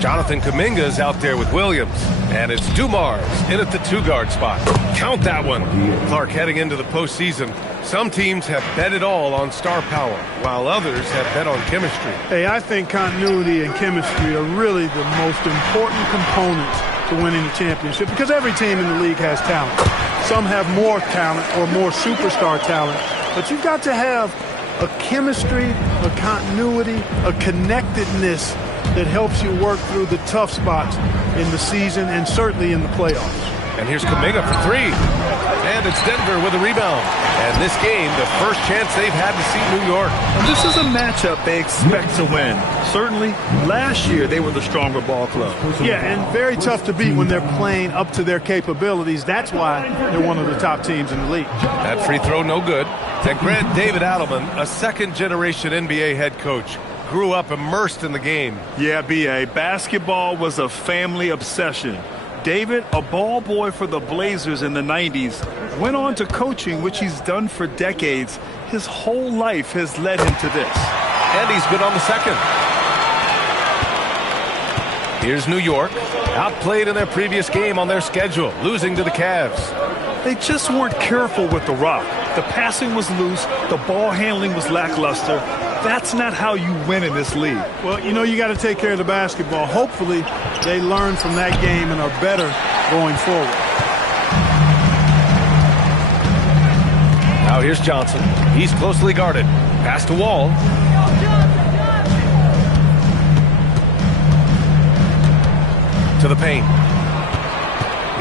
Jonathan Kuminga's out there with Williams. And it's Dumars in at the 2-guard spot. Count that one. Clark heading into the postseason. Some teams have bet it all on star power, while others have bet on chemistry. Hey, I think continuity and chemistry are really the most important components to winning the championship because every team in the league has talent. Some have more talent or more superstar talent, but you've got to have a chemistry, a continuity, a connectedness that helps you work through the tough spots in the season and certainly in the playoffs. And here's Kuminga for 3. And it's Denver with a rebound. And this game, the first chance they've had to see New York. And this is a matchup they expect to win. Certainly, last year they were the stronger ball club. Yeah, and very tough to beat when they're playing up to their capabilities. That's why they're one of the top teams in the league. That free throw no good. And Grant David Adelman, a second-generation NBA head coach. grew up immersed in the game. Yeah, B.A. Basketball was a family obsession. David, a ball boy for the Blazers in the 90s, went on to coaching, which he's done for decades. His whole life has led him to this. And he's good on the second. Here's New York, outplayed in their previous game on their schedule, losing to the Cavs. They just weren't careful with the rock. The passing was loose. The ball handling was lackluster. That's not how you win in this league. Well, you know, you got to take care of the basketball. Hopefully, they learn from that game and are better going forward. Now here's Johnson. He's closely guarded. Pass to Wall. To the paint.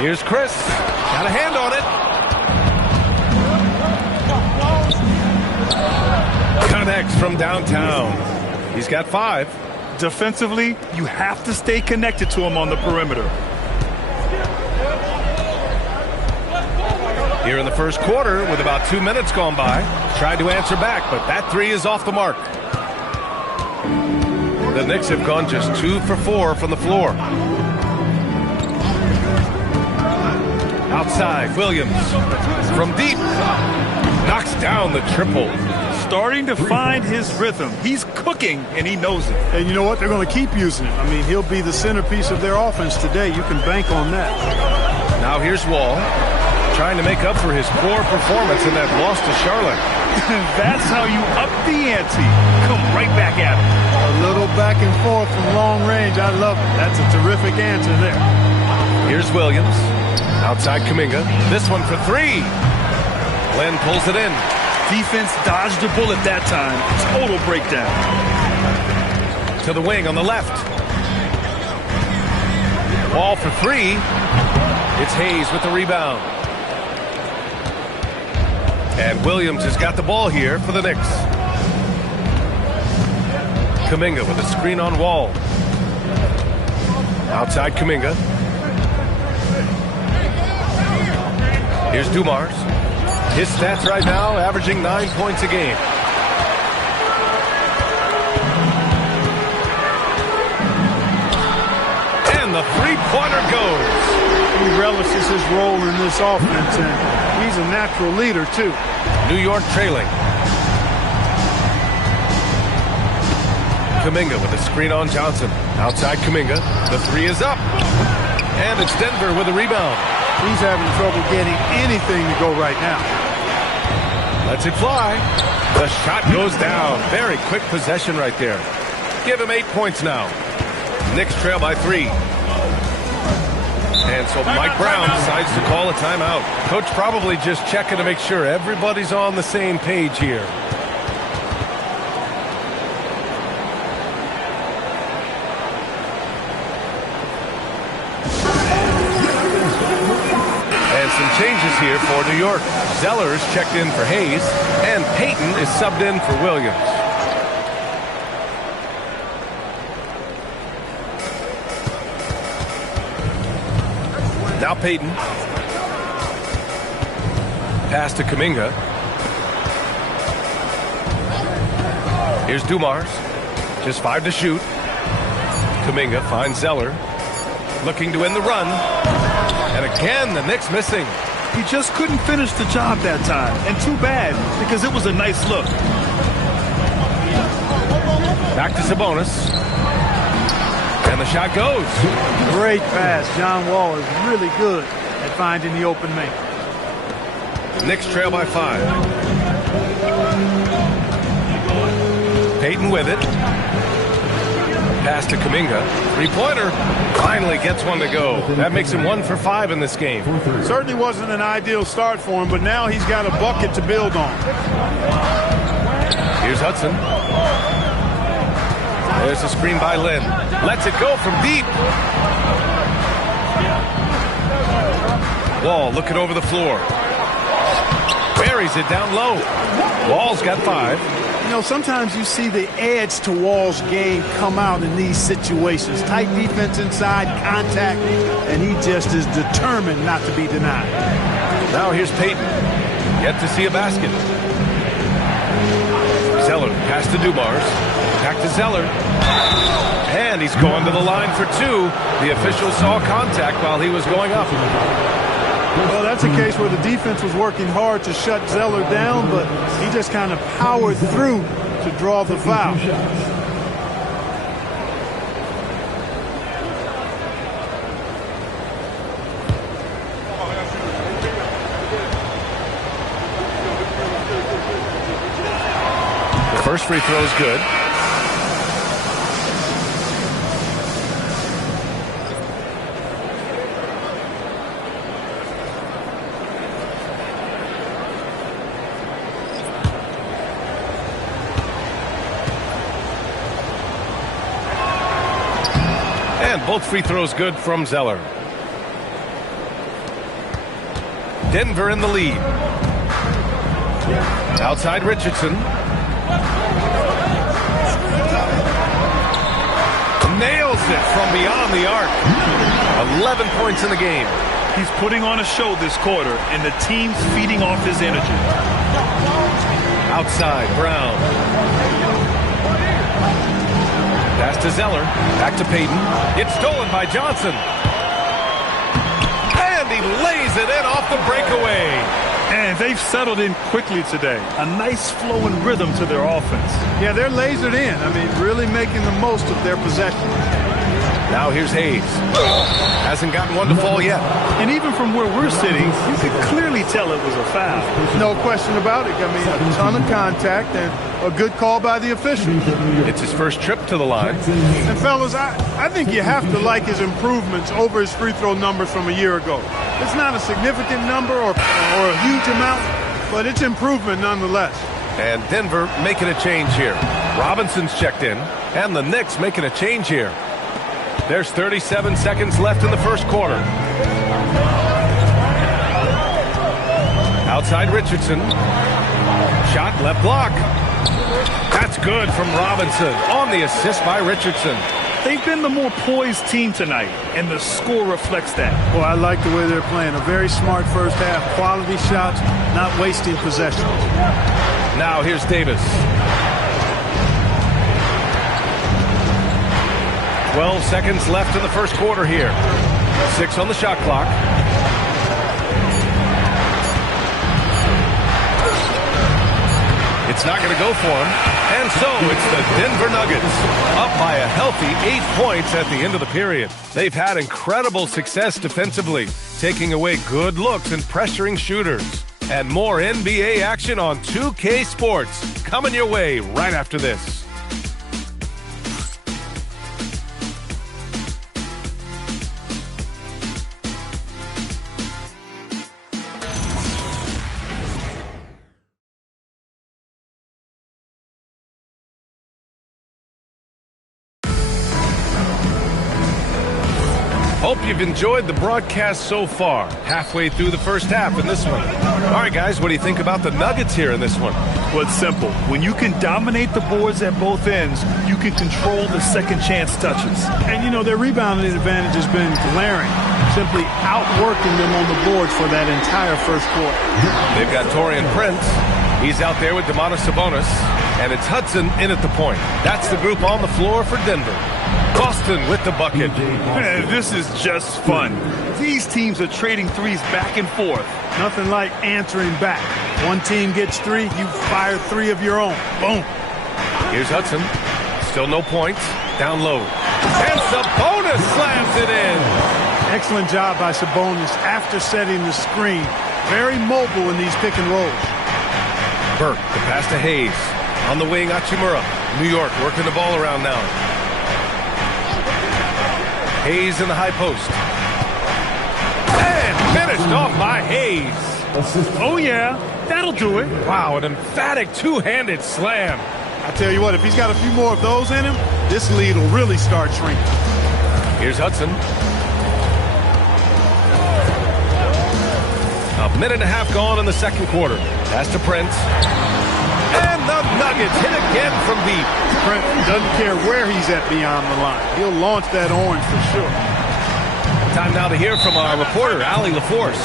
Here's Chris. Got a hand on it. Connects from downtown. He's got 5. Defensively, you have to stay connected to him on the perimeter. Here in the first quarter, with about 2 minutes gone by, tried to answer back, but that 3 is off the mark. The Knicks have gone just 2 for 4 from the floor. Outside, Williams from deep knocks down the triple. Starting to find his rhythm. He's cooking, and he knows it. And you know what? They're going to keep using him. I mean, he'll be the centerpiece of their offense today. You can bank on that. Now here's Wall, trying to make up for his poor performance in that loss to Charlotte. That's how you up the ante. Come right back at him. A little back and forth from long range. I love it. That's a terrific answer there. Here's Williams. Outside Kuminga. This one for 3. Glenn pulls it in. Defense dodged a bullet that time. Total breakdown. To the wing on the left. Ball for 3. It's Hayes with the rebound. And Williams has got the ball here for the Knicks. Kuminga with a screen on Wall. Outside Kuminga. Here's Dumars. His stats right now, averaging 9 points a game. And the three-pointer goes. He relishes his role in this offense, and he's a natural leader, too. New York trailing. Kuminga with a screen on Johnson. Outside Kuminga. The 3 is up. And it's Denver with a rebound. He's having trouble getting anything to go right now. Lets it fly. The shot goes down. Very quick possession right there. Give him 8 points now. Knicks trail by 3. And so Mike Brown decides to call a timeout. Coach probably just checking to make sure everybody's on the same page here. Changes here for New York. Zeller's checked in for Hayes, and Payton is subbed in for Williams. Now Payton. Pass to Kuminga. Here's Dumars. Just 5 to shoot. Kuminga finds Zeller. Looking to end the run. And again, the Knicks missing. He just couldn't finish the job that time. And too bad, because it was a nice look. Back to Sabonis. And the shot goes. Great pass. John Wall is really good at finding the open man. Knicks trail by 5. Payton with it. Pass to Kuminga. Three-pointer. Finally gets one to go. That makes him 1 for 5 in this game. Certainly wasn't an ideal start for him, but now he's got a bucket to build on. Here's Hudson. There's a screen by Lynn. Lets it go from deep. Wall looking over the floor. Buries it down low. Wall's got 5. You know, sometimes you see the edge to Wall's game come out in these situations. Tight defense inside, contact, and he just is determined not to be denied. Now here's Payton. Yet to see a basket. Zeller passes Pass to Dumars. Back to Zeller. And he's going to the line for two. The official saw contact while he was going up. Well, that's a case where the defense was working hard to shut Zeller down, but he just kind of powered through to draw the foul. The first free throw is good. Both free throws good from Zeller. Denver in the lead. Outside Richardson. Nails it from beyond the arc. 11 points in the game. He's putting on a show this quarter, and the team's feeding off his energy. Outside Brown. Pass to Zeller. Back to Payton. It's stolen by Johnson. And he lays it in off the breakaway. And they've settled in quickly today. A nice flowing rhythm to their offense. Yeah, they're lasered in. I mean, really making the most of their possession. Now here's Hayes. Hasn't gotten one to fall yet. And even from where we're sitting, you could clearly tell it was a foul. No question about it. I mean, a ton of contact and a good call by the official. It's his first trip to the line. And fellas, I think you have to like his improvements over his free throw numbers from a year ago. It's not a significant number or a huge amount, but it's improvement nonetheless. And Denver making a change here. Robinson's checked in, and the Knicks making a change here. There's 37 seconds left in the first quarter. Outside Richardson. Shot left block. That's good from Robinson on the assist by Richardson. They've been the more poised team tonight, and the score reflects that. Well, I like the way they're playing. A very smart first half. Quality shots, not wasting possession. Now here's Davis. 12 seconds left in the first quarter here. 6 on the shot clock. It's not going to go for him. And so it's the Denver Nuggets up by a healthy 8 points at the end of the period. They've had incredible success defensively, taking away good looks and pressuring shooters. And more NBA action on 2K Sports coming your way right after this. Hope you've enjoyed the broadcast so far. Halfway through the first half in this one. All right, guys, what do you think about the Nuggets here in this one? Well, it's simple. When you can dominate the boards at both ends, you can control the second chance touches. And, you know, their rebounding advantage has been glaring. Simply outworking them on the boards for that entire first quarter. They've got Taurean Prince. He's out there with Domantas Sabonis. And it's Hudson in at the point. That's the group on the floor for Denver. Boston with the bucket. Man, this is just fun. These teams are trading threes back and forth. Nothing like answering back. One team gets 3, you fire 3 of your own. Boom. Here's Hudson. Still no points. Down low. And Sabonis slams it in. Excellent job by Sabonis after setting the screen. Very mobile in these pick and rolls. Burke, the pass to Hayes. On the wing, Hachimura. New York working the ball around now. Hayes in the high post. And finished off by Hayes. Oh, yeah. That'll do it. Wow, an emphatic two-handed slam. I tell you what, if he's got a few more of those in him, this lead will really start shrinking. Here's Hudson. A minute and a half gone in the second quarter. Pass to Prince. And the Nuggets hit again from deep. Prince doesn't care where he's at beyond the line. He'll launch that orange for sure. Time now to hear from our reporter, Allie LaForce.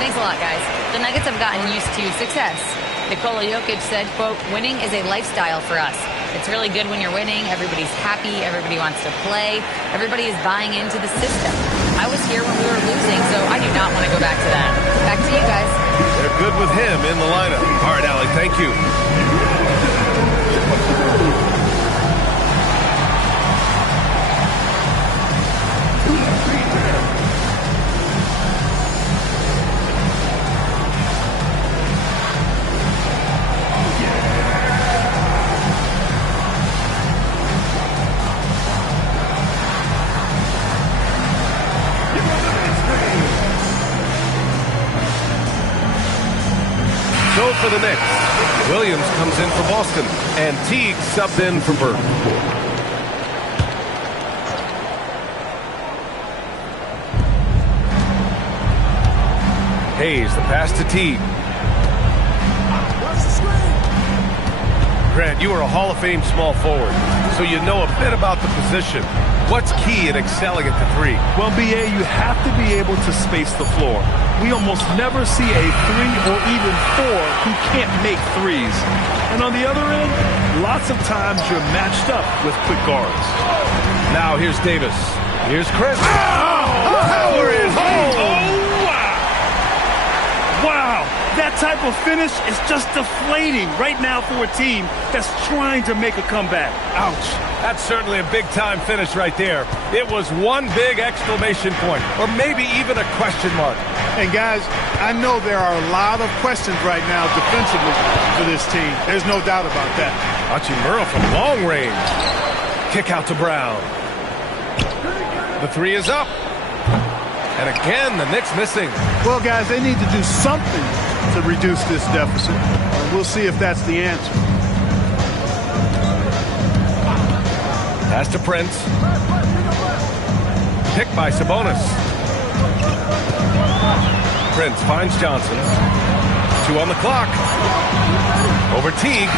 Thanks a lot, guys. The Nuggets have gotten used to success. Nikola Jokic said, quote, winning is a lifestyle for us. It's really good when you're winning. Everybody's happy. Everybody wants to play. Everybody is buying into the system. I was here when we were losing, so I do not want to go back to that. Back to you guys. They're good with him in the lineup. All right, Allie, thank you. So for the Knicks, Williams comes in for Boston, and Teague subbed in for Burke. Hayes, the pass to Teague. Grant, you are a Hall of Fame small forward, so you know a bit about the position. What's key in excelling at the three? Well, BA, you have to be able to space the floor. We almost never see a 3 or even 4 who can't make threes. And on the other end, lots of times you're matched up with quick guards. Now here's Davis. Here's Chris. Oh, power is home. Oh, wow. Wow. That type of finish is just deflating right now for a team that's trying to make a comeback. Ouch. That's certainly a big-time finish right there. It was one big exclamation point, or maybe even a question mark. And guys, I know there are a lot of questions right now defensively for this team. There's no doubt about that. Hachimura from long range. Kick out to Brown. The three is up. And again, the Knicks missing. Well, guys, they need to do something to reduce this deficit. We'll see if that's the answer. Pass to Prince. Pick by Sabonis. Prince finds Johnson. 2 on the clock. Over Teague.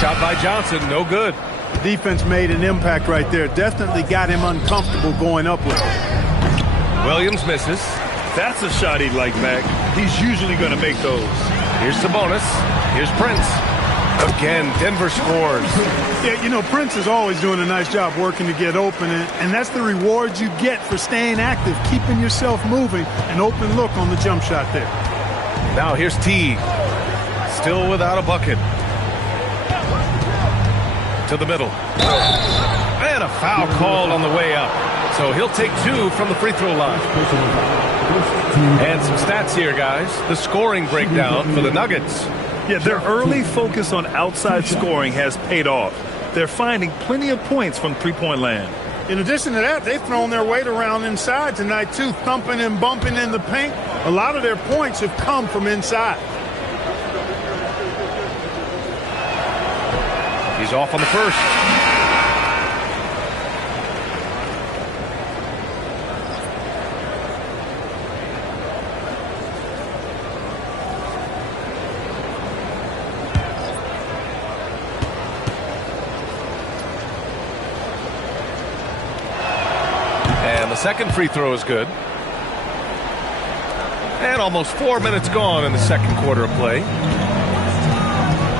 Shot by Johnson, no good. Defense made an impact right there. Definitely got him uncomfortable going up with it. Williams misses. That's a shot he'd like back. He's usually going to make those. Here's Sabonis. Here's Prince. Again, Denver scores. Yeah, you know, Prince is always doing a nice job working to get open, and that's the reward you get for staying active, keeping yourself moving, an open look on the jump shot there. Now here's Teague. Still without a bucket. To the middle. And a foul called on the way up. So he'll take 2 from the free throw line. And some stats here, guys. The scoring breakdown for the Nuggets. Yeah, their early focus on outside scoring has paid off. They're finding plenty of points from three-point land. In addition to that, they've thrown their weight around inside tonight, too, thumping and bumping in the paint. A lot of their points have come from inside. He's off on the first. The second free throw is good. And almost 4 minutes gone in the second quarter of play.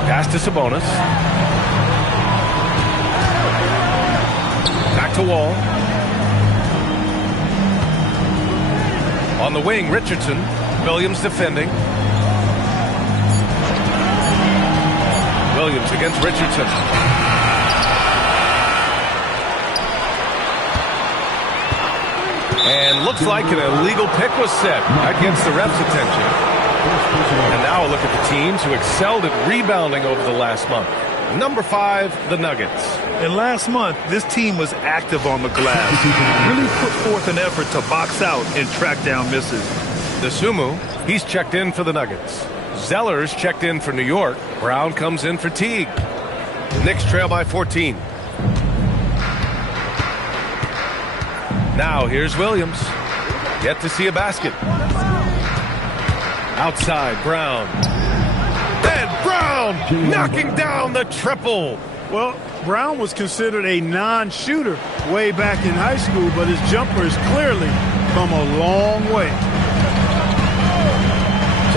Pass to Sabonis. Back to Wall. On the wing, Richardson. Williams defending. Williams against Richardson. And looks like an illegal pick was set. That gets the ref's attention. And now a look at the teams who excelled at rebounding over the last month. Number 5, the Nuggets. And last month, this team was active on the glass. Really put forth an effort to box out and track down misses. Dosunmu, he's checked in for the Nuggets. Zeller's checked in for New York. Brown comes in for Teague. The Knicks trail by 14. Now here's Williams. Yet to see a basket. Outside, Brown. And Brown knocking down the triple. Well, Brown was considered a non-shooter way back in high school, but his jumper has clearly come a long way.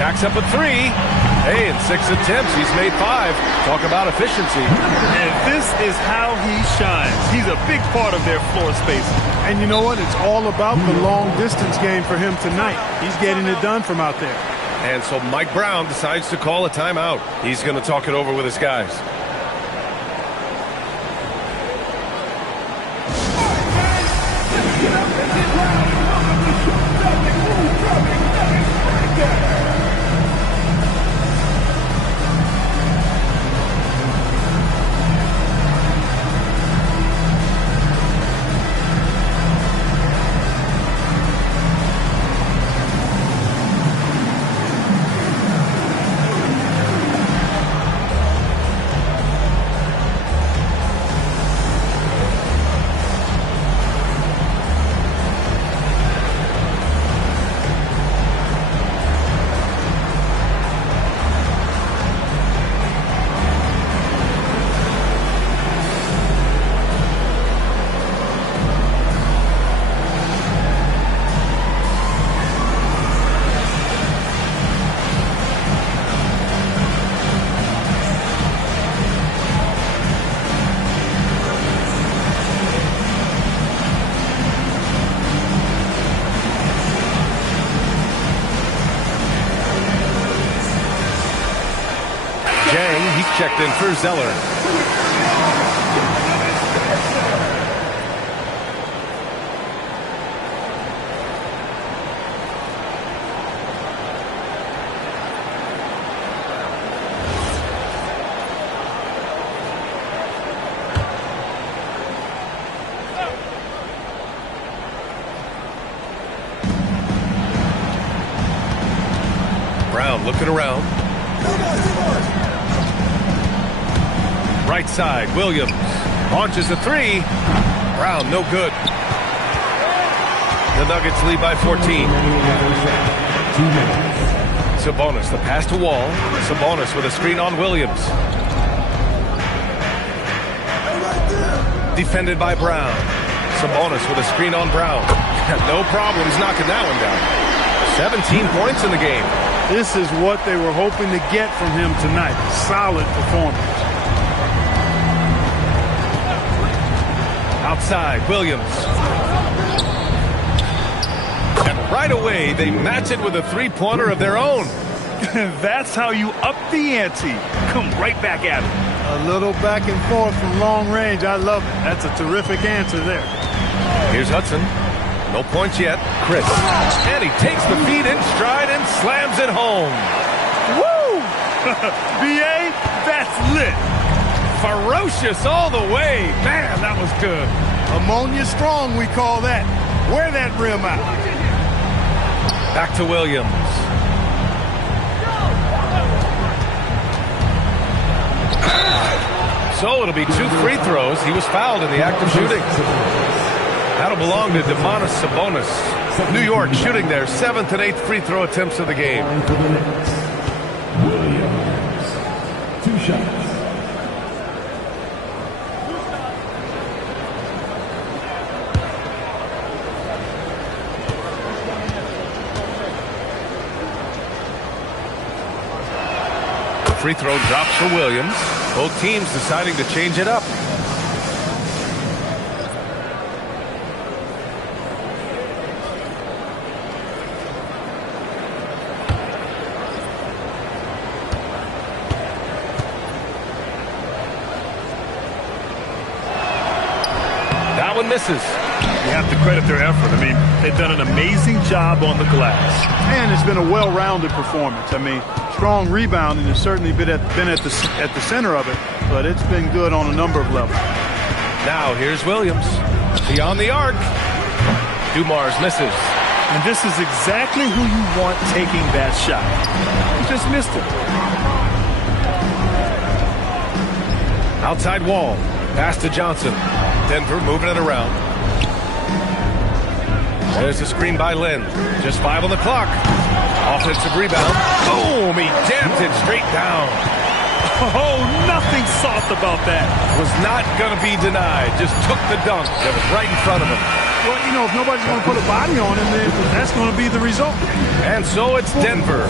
Jacks up a 3. Hey, in 6 attempts, he's made 5. Talk about efficiency. And this is how he shines. He's a big part of their floor space. And you know what? It's all about the long distance game for him tonight. He's getting it done from out there. And so Mike Brown decides to call a timeout. He's going to talk it over with his guys. Checked in for Zeller. Brown looking around. Right side, Williams launches a 3. Brown, no good. The Nuggets lead by 14. Sabonis, the pass to Wall. Sabonis with a screen on Williams. Defended by Brown. Sabonis with a screen on Brown. No problems knocking that one down. 17 points in the game. This is what they were hoping to get from him tonight. Solid performance. Outside, Williams. And right away, they match it with a three-pointer of their own. That's how you up the ante. Come right back at it. A little back and forth from long range. I love it. That's a terrific answer there. Here's Hudson. No points yet. Chris. And he takes the feed in stride and slams it home. Woo! B.A., that's lit. Ferocious all the way. Man, that was good. Ammonia strong, we call that. Wear that rim out. Back to Williams. So it'll be 2 free throws. He was fouled in the act of shooting. That'll belong to Domantas Sabonis. New York shooting their 7th and 8th free throw attempts of the game. Williams, 2 shots. Free throw drops for Williams. Both teams deciding to change it up. That one misses. You have to credit their effort. I mean, they've done an amazing job on the glass. And it's been a well-rounded performance. I mean, strong rebounding has certainly been at the center of it, but it's been good on a number of levels. Now here's Williams. Beyond the arc. Dumars misses. And this is exactly who you want taking that shot. He just missed it. Outside Wall. Pass to Johnson. Denver moving it around. There's a screen by Lynn. Just 5 on the clock. Offensive rebound. Boom! He jammed it straight down. Oh, nothing soft about that. Was not going to be denied. Just took the dunk that was right in front of him. Well, you know, if nobody's going to put a body on him, then that's going to be the result. And so it's Denver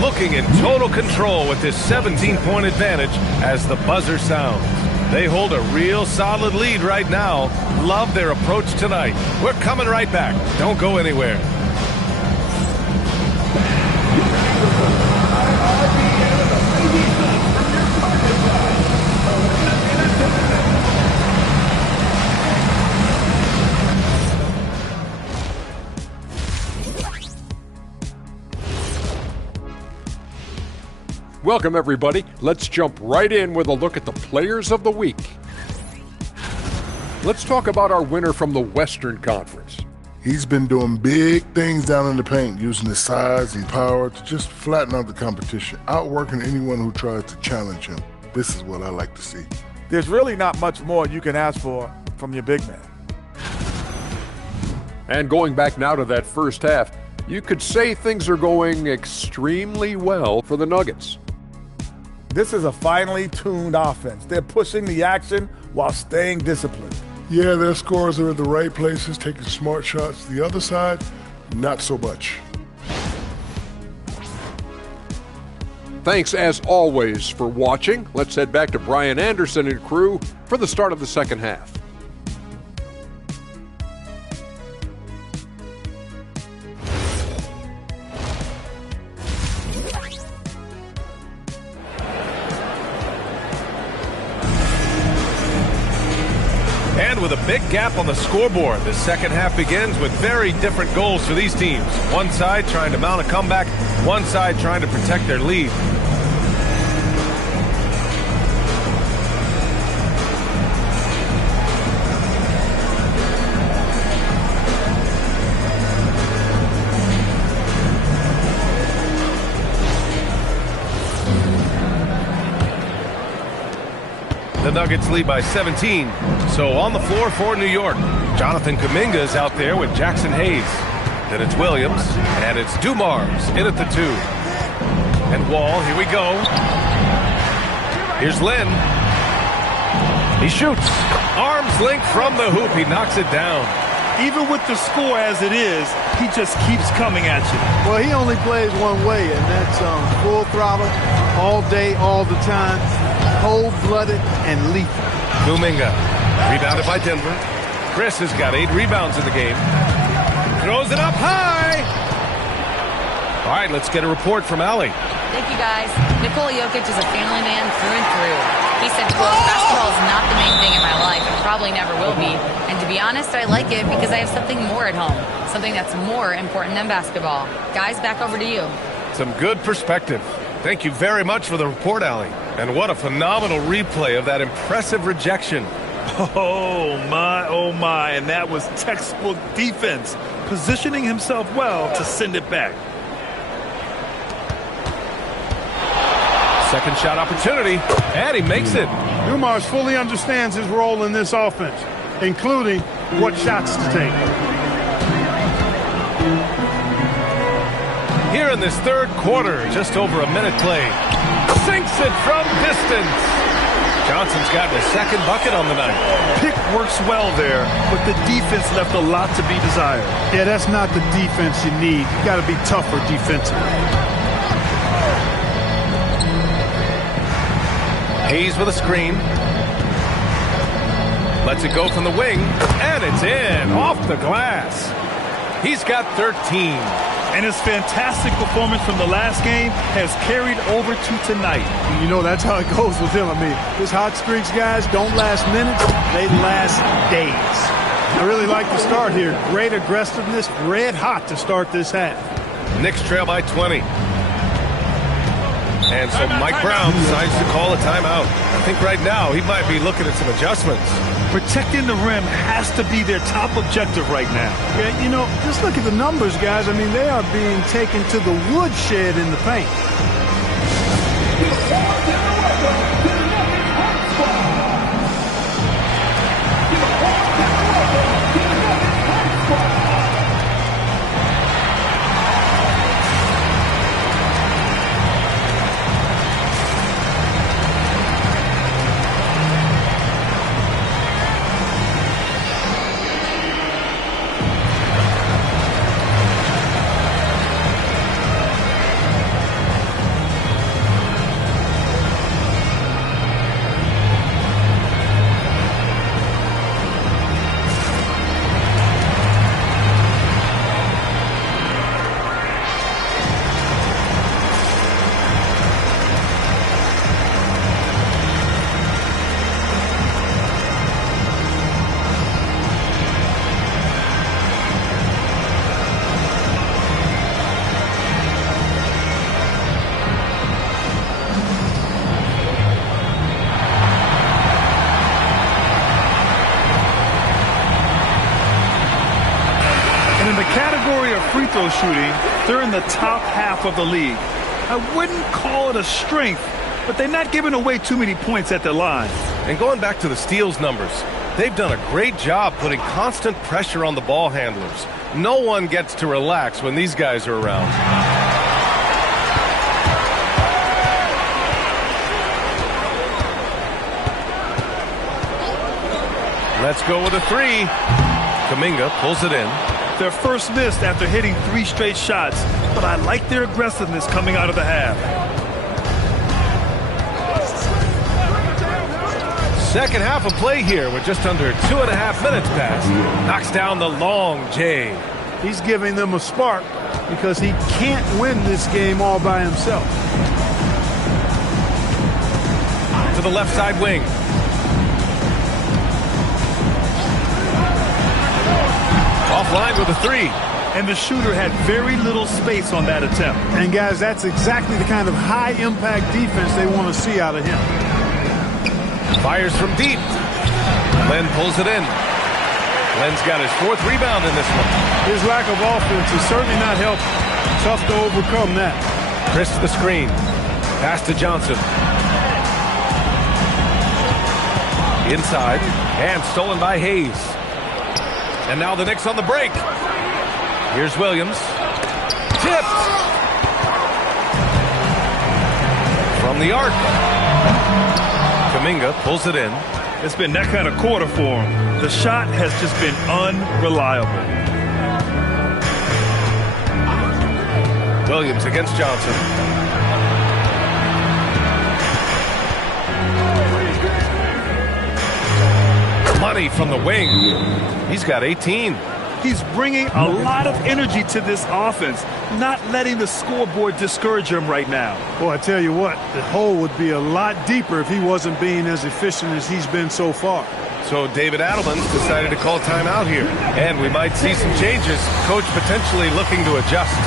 looking in total control with this 17-point advantage as the buzzer sounds. They hold a real solid lead right now. Love their approach tonight. We're coming right back. Don't go anywhere. Welcome, everybody. Let's jump right in with a look at the players of the week. Let's talk about our winner from the Western Conference. He's been doing big things down in the paint, using his size and power to just flatten out the competition, outworking anyone who tries to challenge him. This is what I like to see. There's really not much more you can ask for from your big man. And going back now to that first half, you could say things are going extremely well for the Nuggets. This is a finely tuned offense. They're pushing the action while staying disciplined. Yeah, their scores are in the right places, taking smart shots. The other side, not so much. Thanks, as always, for watching. Let's head back to Brian Anderson and crew for the start of the second half. And with a big gap on the scoreboard, the second half begins with very different goals for these teams. One side trying to mount a comeback, one side trying to protect their lead. The Nuggets lead by 17. So on the floor for New York, Jonathan Kuminga is out there with Jackson Hayes. Then it's Williams, and it's Dumars in at the 2. And Wall, here we go. Here's Lynn. He shoots. Arms length from the hoop. He knocks it down. Even with the score as it is, he just keeps coming at you. Well, he only plays one way, and that's full throttle, all day, all the time, cold-blooded and lethal. Kuminga, rebounded by Denver. Chris has got 8 rebounds in the game. Throws it up high. All right, let's get a report from Allie. Thank you, guys. Nikola Jokic is a family man through and through. He said, quote, basketball is not the main thing in my life and probably never will be. And to be honest, I like it because I have something more at home, something that's more important than basketball. Guys, back over to you. Some good perspective. Thank you very much for the report, Allie. And what a phenomenal replay of that impressive rejection. Oh, my. And that was textbook defense, positioning himself well to send it back. Second shot opportunity, and he makes it. Dumars fully understands his role in this offense, including what shots to take. Here in this third quarter, just over a minute played. Sinks it from distance. Johnson's gotten his second bucket on the night. Pick works well there, but the defense left a lot to be desired. Yeah, that's not the defense you need. You got to be tougher defensively. Hayes with a screen. Lets it go from the wing, and it's in, off the glass. He's got 13. And his fantastic performance from the last game has carried over to tonight. You know, that's how it goes with him. I mean, his hot streaks, guys, don't last minutes. They last days. I really like the start here. Great aggressiveness, red hot to start this half. Knicks trail by 20. And so Mike Brown decides to call a timeout. I think right now he might be looking at some adjustments. Protecting the rim has to be their top objective right now. Yeah, you know, just look at the numbers, guys. I mean, they are being taken to the woodshed in the paint. throw shooting, they're in the top half of the league. I wouldn't call it a strength, but they're not giving away too many points at the line. And going back to the steals numbers, they've done a great job putting constant pressure on the ball handlers. No one gets to relax when these guys are around. Let's go with a three. Kuminga pulls it in. Their first miss after hitting 3 straight shots, but I like their aggressiveness coming out of the half. Second half of play here with just under 2.5 minutes passed. Knocks down the long J. He's giving them a spark because he can't win this game all by himself. To the left side wing. Offline with a three. And the shooter had very little space on that attempt. And guys, that's exactly the kind of high-impact defense they want to see out of him. Fires from deep. Len pulls it in. Len's got his 4th rebound in this one. His lack of offense is certainly not helping. Tough to overcome that. Chris the screen. Pass to Johnson. Inside. And stolen by Hayes. And now the Knicks on the break. Here's Williams. Tipped. From the arc. Kuminga pulls it in. It's been that kind of quarter for him. The shot has just been unreliable. Williams against Johnson. Money from the wing. He's got 18. He's bringing a lot of energy to this offense, not letting the scoreboard discourage him right now. Well, I tell you what, the hole would be a lot deeper if he wasn't being as efficient as he's been so far. So David Adelman's decided to call timeout here. And we might see some changes. Coach potentially looking to adjust.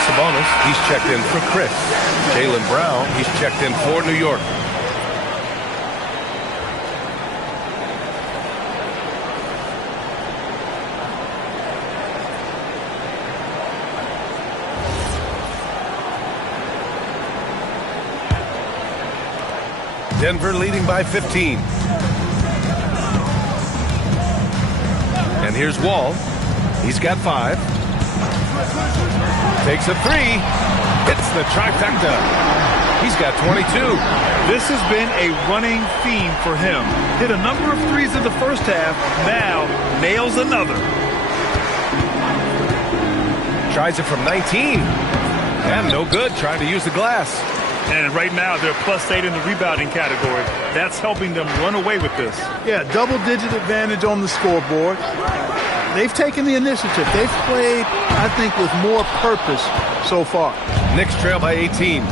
Sabonis, he's checked in for Chris. Jaylen Brown, he's checked in for New York. Denver leading by 15. And here's Wall. He's got 5. Takes a 3. Hits the trifecta. He's got 22. This has been a running theme for him. Hit a number of threes in the first half. Now nails another. Tries it from 19. And no good. Trying to use the glass. And right now they're +8 in the rebounding category. That's helping them run away with this. Yeah, double-digit advantage on the scoreboard. They've taken the initiative. They've played, I think, with more purpose so far. Knicks trail by 18.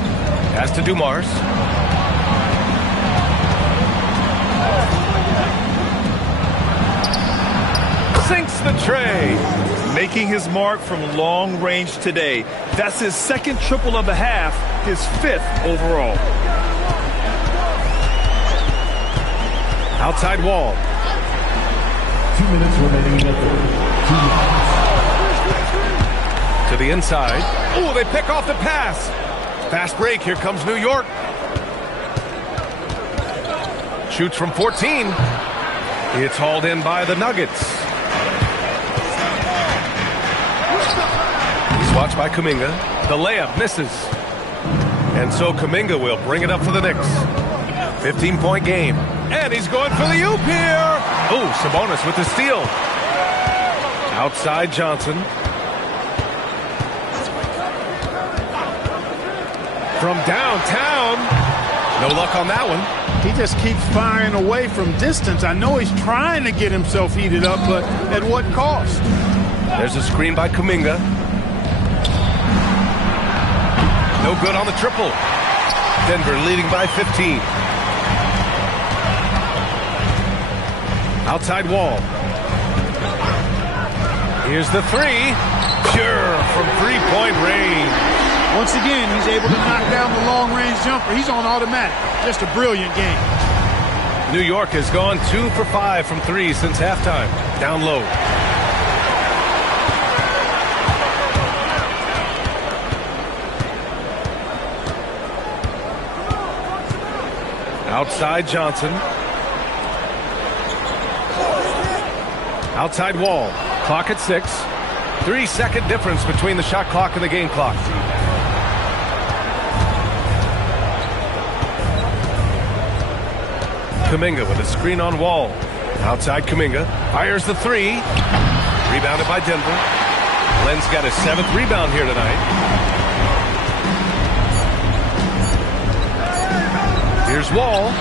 Pass to Dumars. Sinks the tray. Making his mark from long range today. That's his 2nd triple of the half, his 5th overall. Outside Wall. 2 minutes remaining in the third. 2 minutes. To the inside. Oh, they pick off the pass. Fast break. Here comes New York. Shoots from 14. It's hauled in by the Nuggets. Watch by Kuminga. The layup misses. And so Kuminga will bring it up for the Knicks. 15-point game. And he's going for the oop here. Oh, Sabonis with the steal. Outside Johnson. From downtown. No luck on that one. He just keeps firing away from distance. I know he's trying to get himself heated up, but at what cost? There's a screen by Kuminga. No good on the triple. Denver leading by 15. Outside Wall. Here's the three. Pure from three-point range. Once again, he's able to knock down the long-range jumper. He's on automatic. Just a brilliant game. New York has gone 2 for 5 from three since halftime. Down low. Outside Johnson. Outside Wall. Clock at 6. 3-second difference between the shot clock and the game clock. Kuminga with a screen on Wall. Outside Kuminga. Fires the three. Rebounded by Denver. Len's got his 7th rebound here tonight. Here's Wall.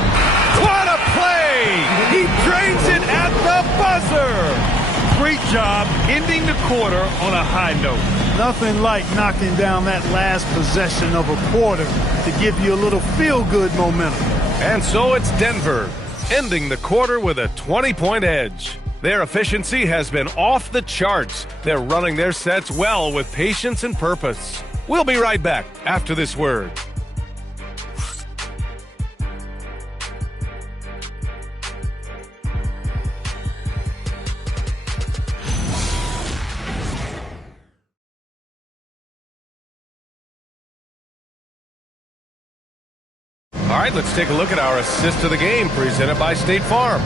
What a play! He drains it at the buzzer! Great job ending the quarter on a high note. Nothing like knocking down that last possession of a quarter to give you a little feel-good momentum. And so it's Denver, ending the quarter with a 20-point edge. Their efficiency has been off the charts. They're running their sets well with patience and purpose. We'll be right back after this word. All right, let's take a look at our assist of the game presented by State Farm.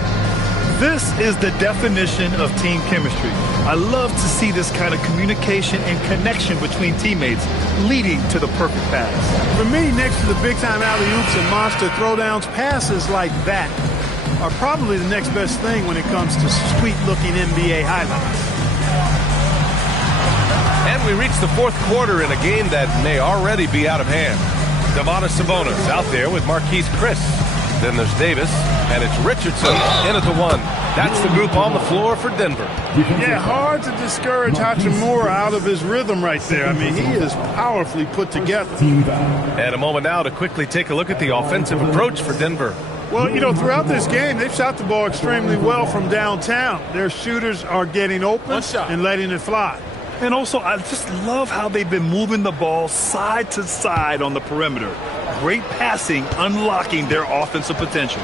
This is the definition of team chemistry. I love to see this kind of communication and connection between teammates leading to the perfect pass. For me, next to the big-time alley-oops and monster throwdowns, passes like that are probably the next best thing when it comes to sweet-looking NBA highlights. And we reach the fourth quarter in a game that may already be out of hand. Sabonis out there with Marquise Chris. Then there's Davis, and it's Richardson in at the 1. That's the group on the floor for Denver. Yeah, hard to discourage Hachimura out of his rhythm right there. I mean, he is powerfully put together. And a moment now to quickly take a look at the offensive approach for Denver. Well, you know, throughout this game, they've shot the ball extremely well from downtown. Their shooters are getting open and letting it fly. And also, I just love how they've been moving the ball side to side on the perimeter. Great passing, unlocking their offensive potential.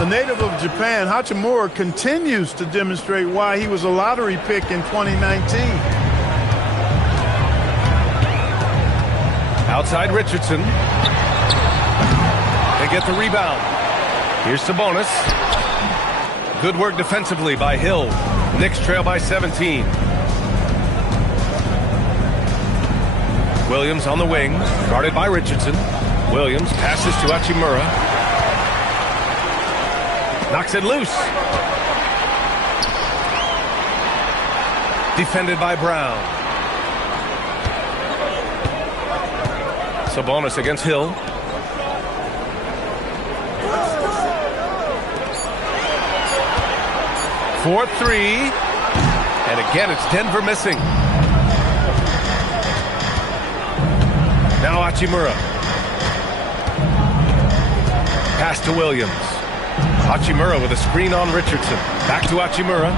A native of Japan, Hachimura continues to demonstrate why he was a lottery pick in 2019. Outside Richardson. They get the rebound. Here's Sabonis. Good work defensively by Hill. Knicks trail by 17. Williams on the wing, guarded by Richardson. Williams passes to Hachimura. Knocks it loose. Defended by Brown. Sabonis against Hill. For three. And again, it's Denver missing. Now Hachimura. Pass to Williams. Hachimura with a screen on Richardson. Back to Hachimura.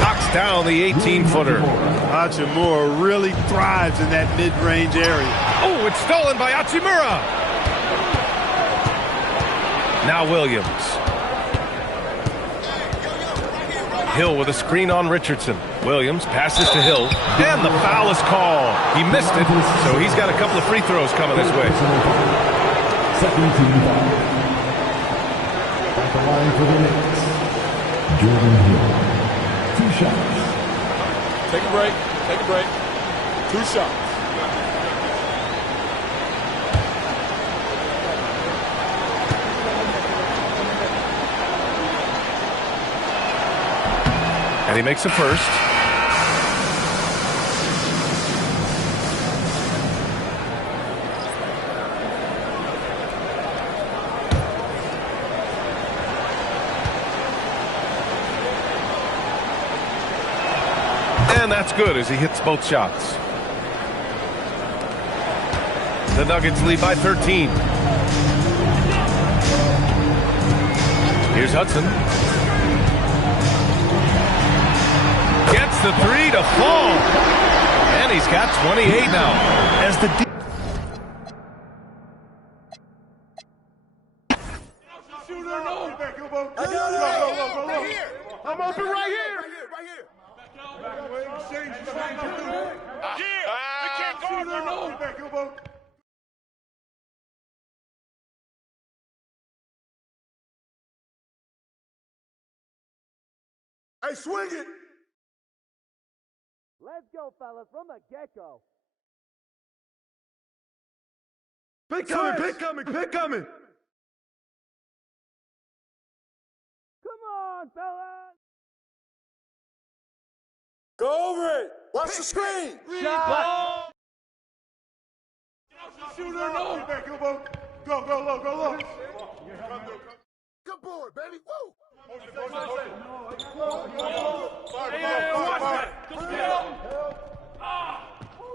Knocks down the 18-footer. Hachimura really thrives in that mid-range area. Oh, it's stolen by Hachimura. Now Williams. Hill with a screen on Richardson. Williams passes to Hill. And the foul is called. He missed it, so he's got a couple of free throws coming his way. Second team foul. At the line for the Knicks, Jordan Hill. 2 shots. Take a break. Take a break. 2 shots. And he makes a first. And that's good as he hits both shots. The Nuggets lead by 13. Here's Hudson. Gets the 3 to fall. And he's got 28 now. As the I'm open right here. Hey, swing it. Let's go, fellas, from the get-go. Pick coming, pick coming, pick coming. Come on, fellas. Go over it. Watch the screen. Shot. Shooter, no. Go, go low, go low. Good board, baby. Woo.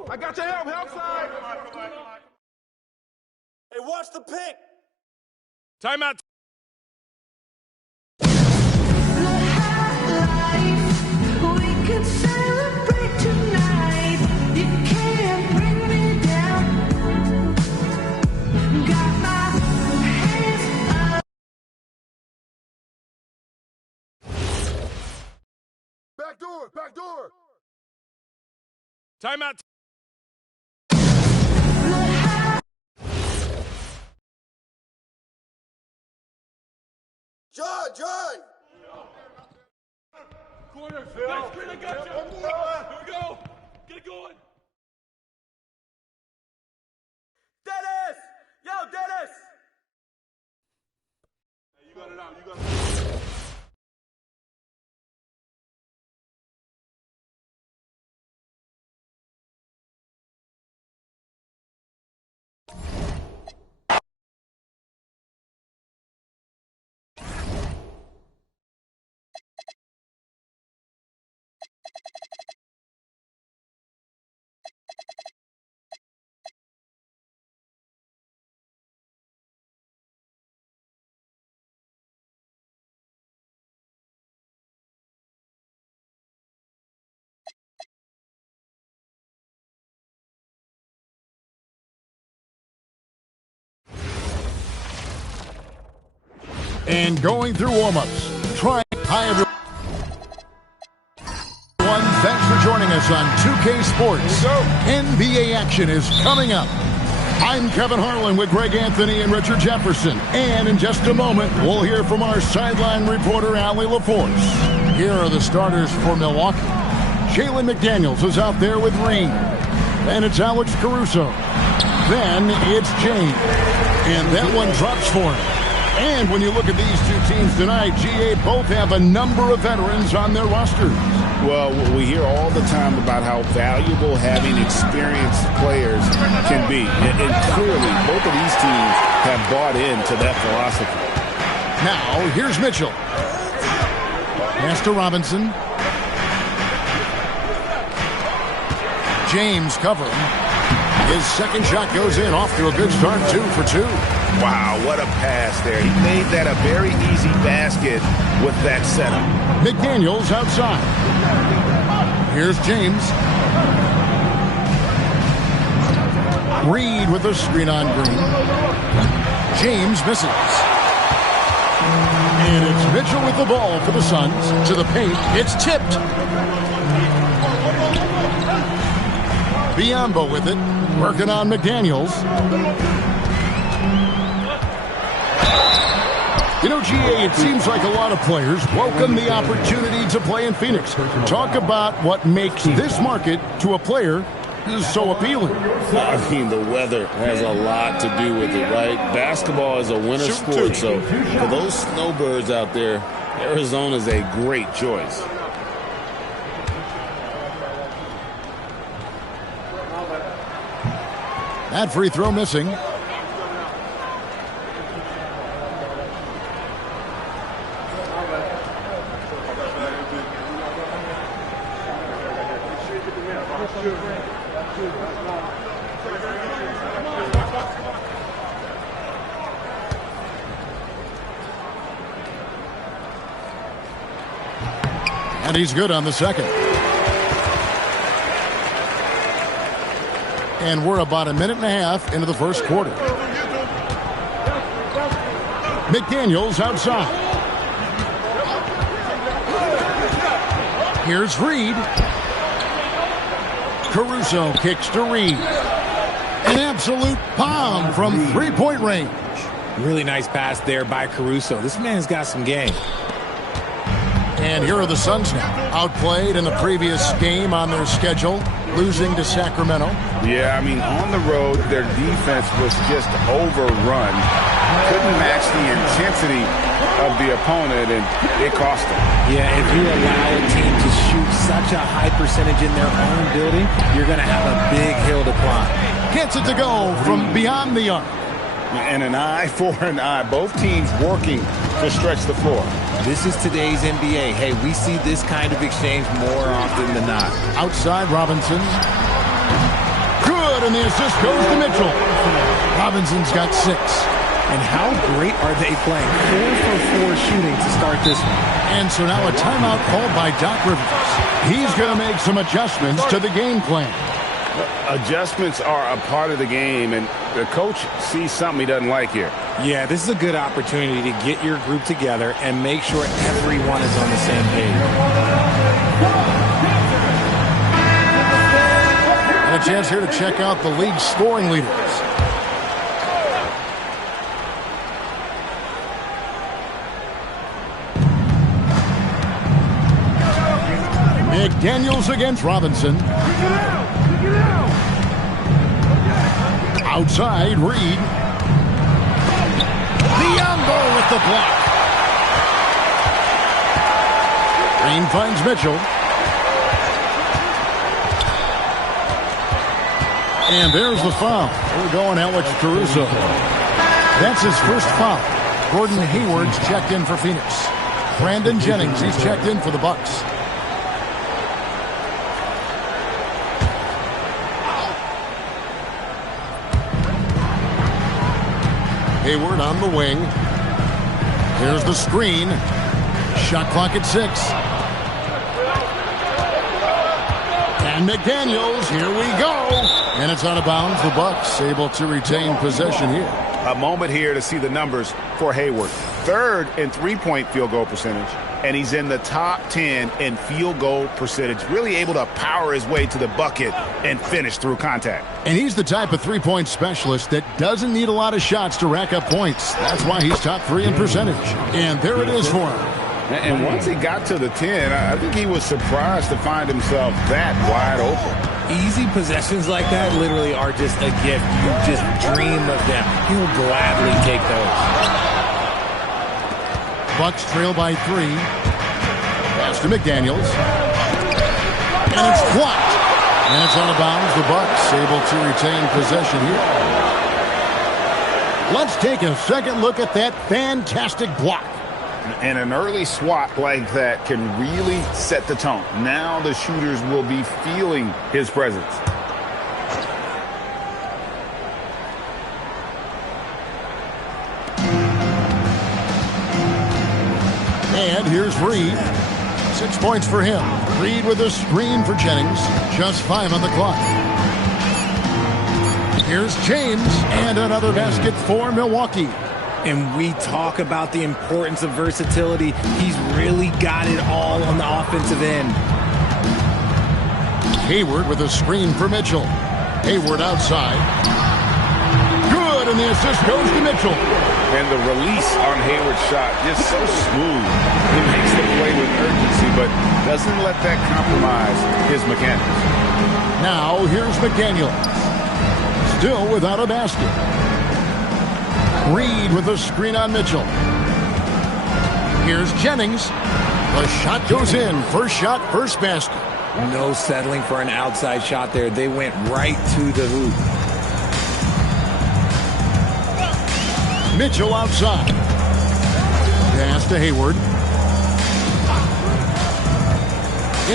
I got your help side. Hey, watch the pick. Timeout. We can celebrate tonight. You can't bring me down. Got my hands up. Back door, back door. Timeout. John. Corner, Phil. Next screen, I got you. Here we go. Get it going. Dennis! Yo, Dennis! Hey, you got it out. You got it out. And going through warm-ups. Hi, everyone. Thanks for joining us on 2K Sports. NBA action is coming up. I'm Kevin Harlan with Greg Anthony and Richard Jefferson. And in just a moment, we'll hear from our sideline reporter, Allie LaForce. Here are the starters for Milwaukee. Jalen McDaniels is out there with Reed. And it's Alex Caruso. Then it's James. And that one drops for him. And when you look at these two teams tonight, GA both have a number of veterans on their rosters. Well, we hear all the time about how valuable having experienced players can be. And clearly, both of these teams have bought into that philosophy. Now, here's Mitchell. Pass to Robinson. James covering. His second shot goes in, off to a good start, 2 for 2. Wow, what a pass there. He made that a very easy basket with that setup. McDaniels outside. Here's James. Reed with a screen on Green. James misses. And it's Mitchell with the ball for the Suns. To the paint. It's tipped. Biyombo with it. Working on McDaniels. You know, GA, it seems like a lot of players welcome the opportunity to play in Phoenix. Talk about what makes this market to a player so appealing. I mean, the weather has a lot to do with it, right? Basketball is a winter sport, so for those snowbirds out there, Arizona is a great choice. That free throw missing. And he's good on the second. And we're about a minute and a half into the first quarter. McDaniels outside. Here's Reed. Caruso kicks to Reed. An absolute bomb from three-point range. Really nice pass there by Caruso. This man's got some game. And here are the Suns now. Outplayed in the previous game on their schedule, losing to Sacramento. Yeah, I mean, on the road, their defense was just overrun. Couldn't match the intensity of the opponent, and it cost them. Yeah, if you allow a team to shoot such a high percentage in their own building, you're going to have a big hill to climb. Gets it to go from beyond the arc. And an eye for an eye. Both teams working to stretch the floor. This is today's NBA. Hey, we see this kind of exchange more often than not. Outside Robinson. Good, and the assist goes to Mitchell. Robinson's got 6. And how great are they playing? 4 for 4 shooting to start this one. And so now a timeout called by Doc Rivers. He's going to make some adjustments to the game plan. Adjustments are a part of the game, and the coach sees something he doesn't like here. Yeah, this is a good opportunity to get your group together and make sure everyone is on the same page. And a chance here to check out the league's scoring leaders. McDaniels against Robinson. Outside, Reed. Biombo with the block. Green finds Mitchell. And there's the foul. We're going Alex Caruso. That's his first foul. Gordon Hayward's checked in for Phoenix. Brandon Jennings, he's checked in for the Bucks. Hayward on the wing. Here's the screen. Shot clock at 6. And McDaniels, here we go. And it's out of bounds. The Bucks able to retain possession here. A moment here to see the numbers for Hayward. 3rd in three-point field goal percentage, and he's in the top 10 in field goal percentage. Really able to power his way to the bucket and finish through contact. And he's the type of three-point specialist that doesn't need a lot of shots to rack up points. That's why he's top 3 in percentage. And there it is for him. And once he got to the 10, I think he was surprised to find himself that wide open. Easy possessions like that literally are just a gift. You just dream of them. He will gladly take those. Bucks trail by 3. Pass to McDaniels. And it's blocked. And it's out of bounds. The Bucks able to retain possession here. Let's take a second look at that fantastic block. And an early swat like that can really set the tone. Now the shooters will be feeling his presence. And here's Reed. 6 points for him. Reed with a screen for Jennings. Just 5 on the clock. Here's James. And another basket for Milwaukee. And we talk about the importance of versatility. He's really got it all on the offensive end. Hayward with a screen for Mitchell. Hayward outside. Good, and the assist goes to Mitchell. And the release on Hayward's shot, just so smooth. It makes the play with urgency, but doesn't let that compromise his mechanics. Now, here's McDaniel. Still without a basket. Reed with a screen on Mitchell. Here's Jennings. The shot goes in. First shot, first basket. No settling for an outside shot there. They went right to the hoop. Mitchell outside. Pass to Hayward.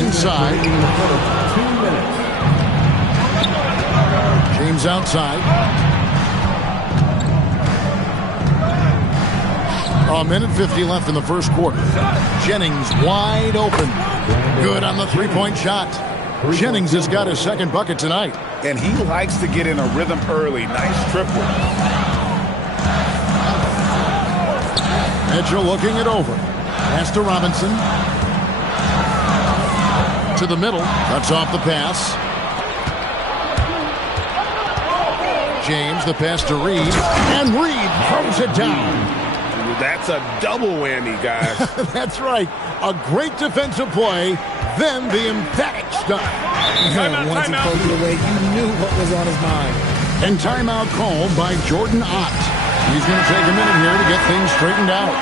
Inside. 2 minutes. James outside. A minute 50 left in the first quarter. Jennings wide open. Good on the three-point shot. Jennings has got his second bucket tonight. And he likes to get in a rhythm early. Nice triple. Mitchell looking it over. Pass to Robinson. To the middle. Cuts off the pass. James, the pass to Reed. And Reed throws it down. That's a double whammy, guys. That's right. A great defensive play, then the emphatic stuff. Once he poked it away, you knew what was on his mind. And timeout called by Jordan Ott. He's going to take a minute here to get things straightened out.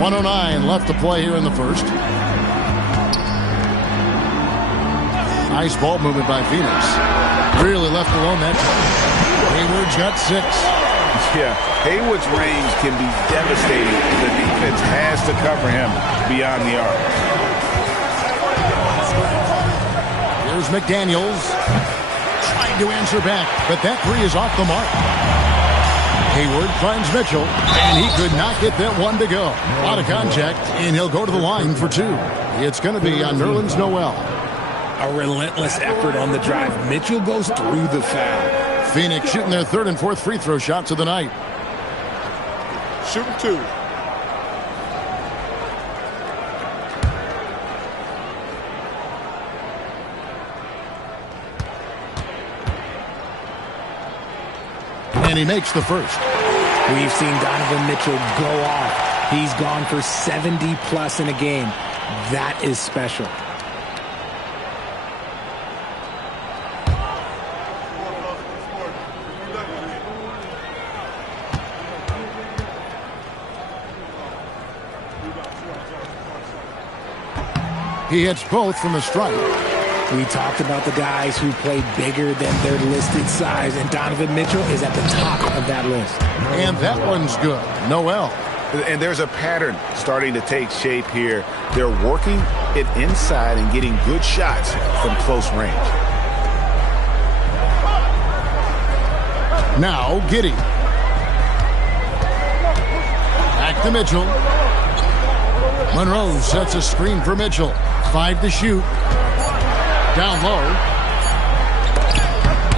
109 left to play here in the first. Nice ball movement by Phoenix. Really left alone that time. Hayward's got 6. Yeah, Hayward's range can be devastating. The defense has to cover him beyond the arc. Here's McDaniels. Trying to answer back, but that three is off the mark. Hayward finds Mitchell, and he could not get that one to go. Out of contact, and he'll go to the line for 2. It's going to be on Nerlens Noel. A relentless effort on the drive. Mitchell goes through the foul. Phoenix shooting their third and fourth free throw shots of the night. Shooting 2. And he makes the first. We've seen Donovan Mitchell go off. He's gone for 70+ in a game. That is special. He hits both from the stripe. We talked about the guys who play bigger than their listed size, and Donovan Mitchell is at the top of that list. And that one's good. Noel. And there's a pattern starting to take shape here. They're working it inside and getting good shots from close range. Now Giddey. Back to Mitchell. Monroe sets a screen for Mitchell. 5 to shoot. Down low.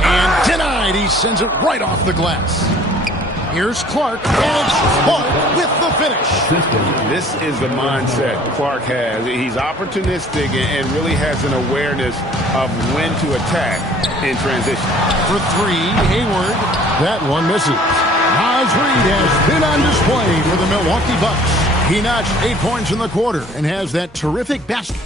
And denied. He sends it right off the glass. Here's Clark. And it's Clark with the finish. This is the mindset Clark has. He's opportunistic and really has an awareness of when to attack in transition. For 3, Hayward. That one misses. Naz Reid has been on display for the Milwaukee Bucks. He notched 8 points in the quarter and has that terrific basket.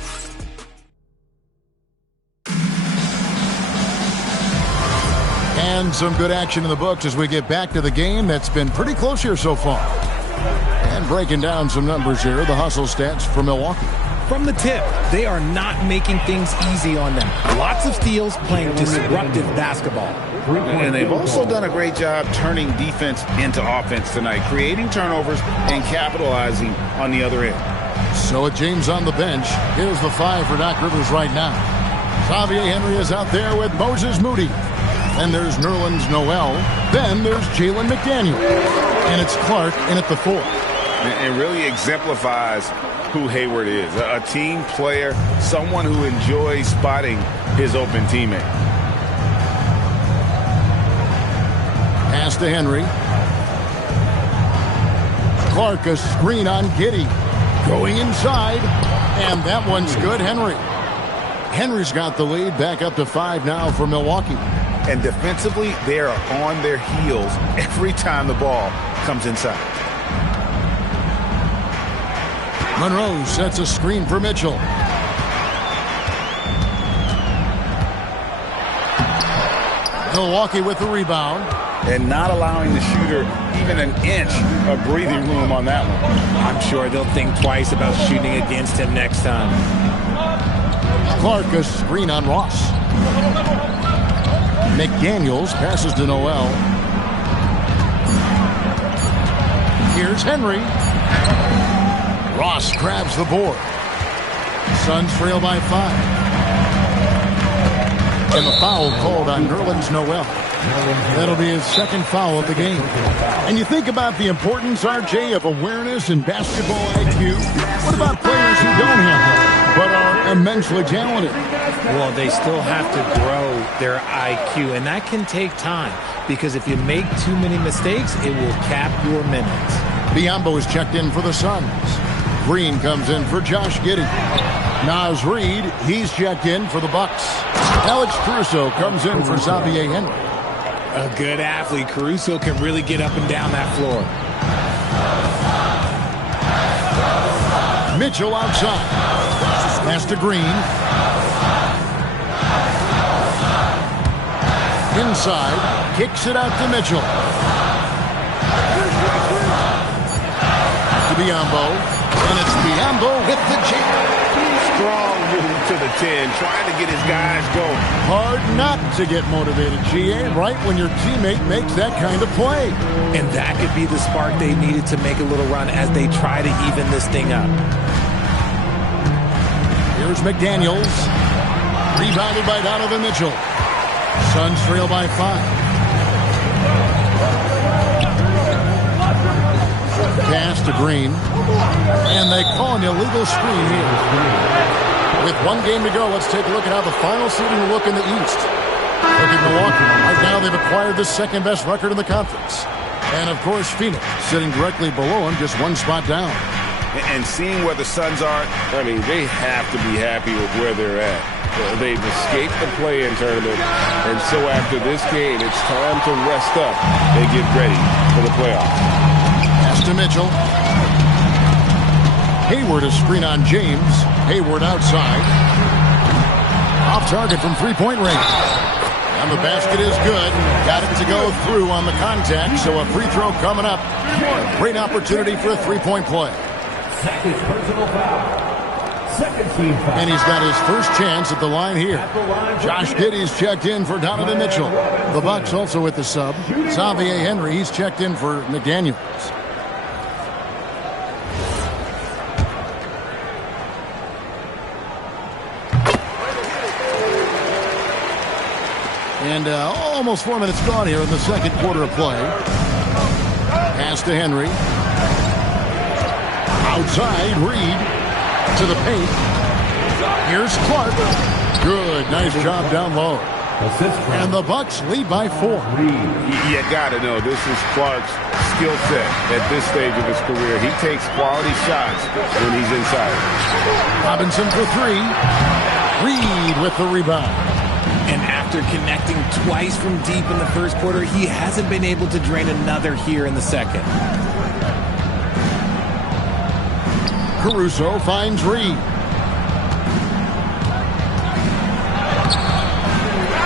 And some good action in the books as we get back to the game that's been pretty close here so far. And breaking down some numbers here, the hustle stats for Milwaukee. From the tip, they are not making things easy on them. Lots of steals, playing disruptive basketball. And they've also done a great job turning defense into offense tonight, creating turnovers and capitalizing on the other end. So with James on the bench, here's the 5 for Doc Rivers right now. Xavier Henry is out there with Moses Moody. Then there's Nerlens Noel. Then there's Jalen McDaniel. And it's Clark in at the 4. It really exemplifies who Hayward is. A team player, someone who enjoys spotting his open teammate. Pass to Henry. Clark a screen on Giddey. Going inside. And that one's good, Henry. Henry's got the lead, back up to 5 now for Milwaukee. And defensively, they are on their heels every time the ball comes inside. Monroe sets a screen for Mitchell. Milwaukee with the rebound. And not allowing the shooter even an inch of breathing room on that one. I'm sure they'll think twice about shooting against him next time. Clark a screen on Ross. McDaniels passes to Noel. Here's Henry. Ross grabs the board. Suns trail by 5. And the foul called on Nerlens Noel. That'll be his second foul of the game. And you think about the importance, RJ, of awareness and basketball IQ. What about players who don't have that, but are immensely talented? Well, they still have to grow their IQ, and that can take time, because if you make too many mistakes, it will cap your minutes. Biyombo is checked in for the Suns. Green comes in for Josh Giddey. Naz Reid, he's checked in for the Bucks. Alex Caruso comes in for Xavier Henry. A good athlete. Caruso can really get up and down that floor. Mitchell outside. Pass to Green. Inside. Kicks it out to Mitchell. To Biyombo. And it's Biyombo with the jam. Strong move to the 10, trying to get his guys going. Hard not to get motivated, GA, right when your teammate makes that kind of play. And that could be the spark they needed to make a little run as they try to even this thing up. Here's McDaniels. Rebounded by Donovan Mitchell. Suns trail by 5. Pass to Green. And they call an illegal screen here. With one game to go, let's take a look at how the final seeding will look in the East. Look at Milwaukee. Right now, they've acquired the second-best record in the conference. And, of course, Phoenix sitting directly below him, just one spot down. And seeing where the Suns are, I mean, they have to be happy with where they're at. They've escaped the play-in tournament, and so after this game, it's time to rest up and get ready for the playoffs. Pass to Mitchell. Hayward a screen on James. Hayward outside. Off target from three-point range. And the basket is good. Got it to go through on the contact, so a free throw coming up. Great opportunity for a three-point play. Second personal foul. Second team foul. And he's got his first chance at the line here. Josh Giddey's checked in for Donovan Mitchell. The Bucks also with the sub. Xavier Henry, he's checked in for McDaniels. And almost 4 minutes gone here in the second quarter of play. Pass to Henry. Outside, Reed to the paint. Here's Clark. Good, nice job down low. And the Bucks lead by 4. You got to know, this is Clark's skill set at this stage of his career. He takes quality shots when he's inside. Robinson for 3. Reed with the rebound. And after connecting twice from deep in the first quarter, he hasn't been able to drain another here in the second. Caruso finds Reed.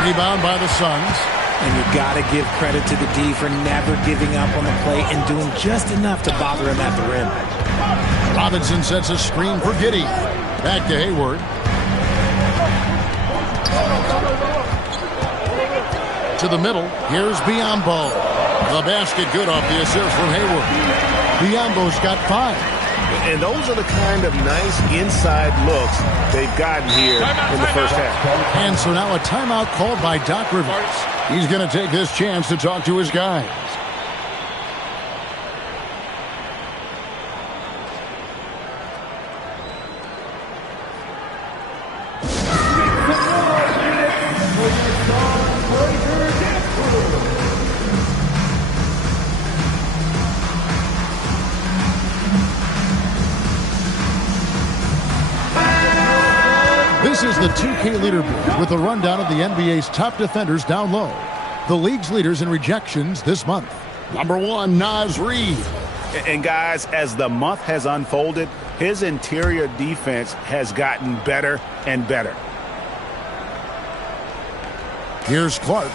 Rebound by the Suns. And you got to give credit to the D for never giving up on the play and doing just enough to bother him at the rim. Robinson sets a screen for Giddey. Back to Hayward. To the middle. Here's Biyombo. The basket good off the assist from Hayward. Biyombo's got 5. And those are the kind of nice inside looks they've gotten here in the first half. And so now a timeout called by Doc Rivers. He's going to take this chance to talk to his guys. This This is the 2K leaderboard with a rundown of the NBA's top defenders down low. The league's leaders in rejections this month. Number 1, Naz Reid. And guys, as the month has unfolded, his interior defense has gotten better and better. Here's Clark.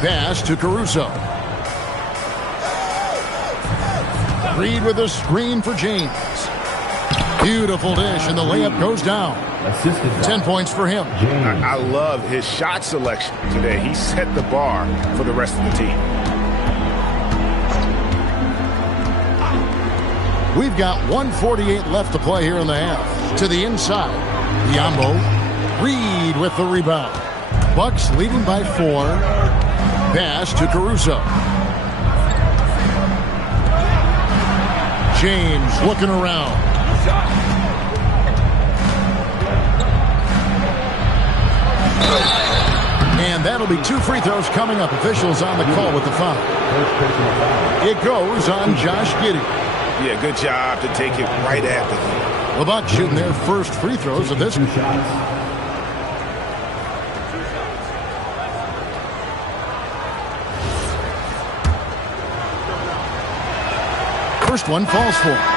Pass to Caruso. Reid with a screen for James. Beautiful dish, and the layup goes down. 10 points for him. I love his shot selection today. He set the bar for the rest of the team. We've got 1:48 left to play here in the half. To the inside. Biyombo. Reid with the rebound. Bucks leading by 4. Pass to Caruso. James looking around. And that'll be 2 free throws coming up. Officials on the call with the foul. It goes on Josh Giddey. Yeah, good job to take it right at the game. The Bucks shooting their first free throws of this. First one falls for him.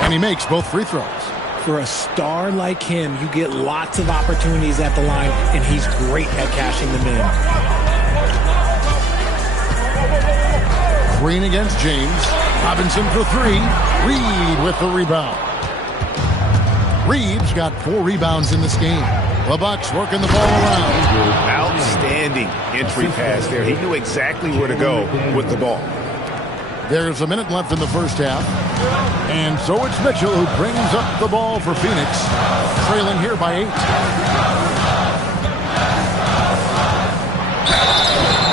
And he makes both free throws. For a star like him, you get lots of opportunities at the line, and he's great at cashing them in. Green against James. Robinson for 3. Reid with the rebound. Reed's got 4 rebounds in this game. The Bucks working the ball around. Outstanding entry pass there. He knew exactly where to go with the ball. There's a minute left in the first half. And so it's Mitchell who brings up the ball for Phoenix, trailing here by 8.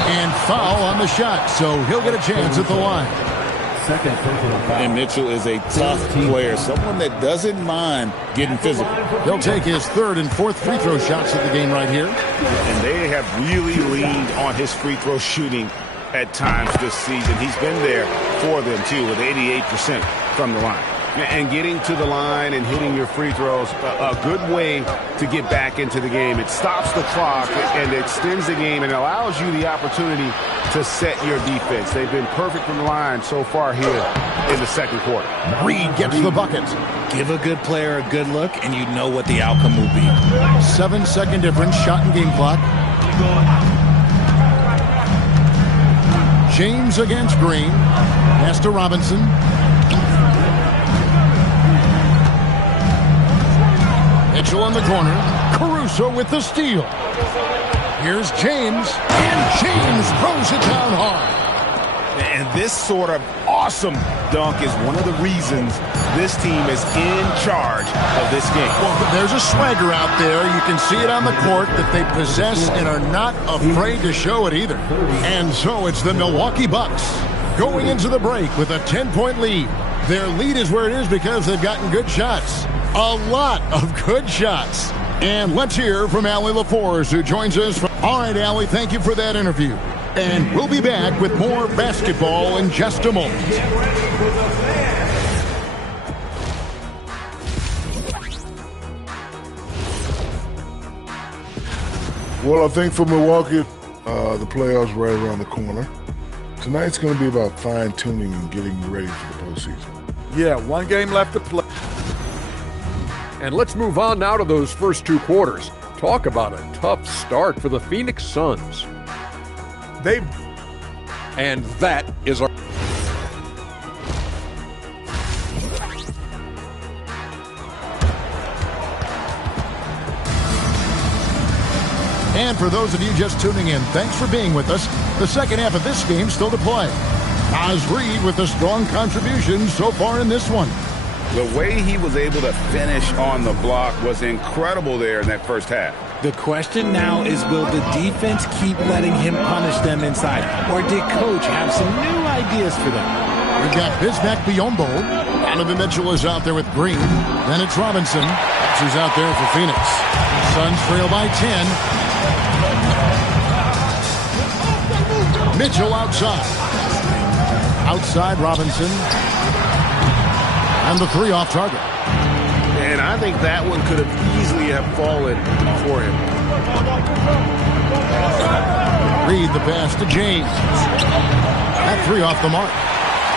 And foul on the shot, so he'll get a chance at the line. And Mitchell is a tough player, someone that doesn't mind getting physical. He'll take his 3rd and 4th free throw shots of the game right here. And they have really leaned on his free throw shooting at times this season. He's been there for them, too, with 88% from the line. And getting to the line and hitting your free throws, a good way to get back into the game. It stops the clock and extends the game and allows you the opportunity to set your defense. They've been perfect from the line so far here in the second quarter. Reid gets the bucket. Give a good player a good look, and you know what the outcome will be. 7-second difference, shot and game clock. James against Green. Pass to Robinson. Mitchell in the corner. Caruso with the steal. Here's James. And James throws it down hard. And this sort of awesome dunk is one of the reasons this team is in charge of this game. Well, there's a swagger out there. You can see it on the court that they possess and are not afraid to show it either. And so it's the Milwaukee Bucks going into the break with a 10-point lead. Their lead is where it is because they've gotten good shots. A lot of good shots. And let's hear from Allie LaForce, who joins us. All right, Allie, thank you for that interview. And we'll be back with more basketball in just a moment. Well, I think for Milwaukee, the playoffs right around the corner. Tonight's going to be about fine-tuning and getting ready for the postseason. Yeah, 1 game left to play. And let's move on now to those first 2 quarters. Talk about a tough start for the Phoenix Suns. And that is our... And for those of you just tuning in, thanks for being with us. The second half of this game still to play. Naz Reid with a strong contribution so far in this one. The way he was able to finish on the block was incredible there in that first half. The question now is, will the defense keep letting him punish them inside? Or did Coach have some new ideas for them? We've got Bismack Biyombo. Donovan Mitchell is out there with Green. Then it's Robinson. She's out there for Phoenix. Suns trail by 10. Mitchell outside. Outside Robinson. And the three off target. And I think that one could have easily have fallen for him. Reed the pass to James. That three off the mark.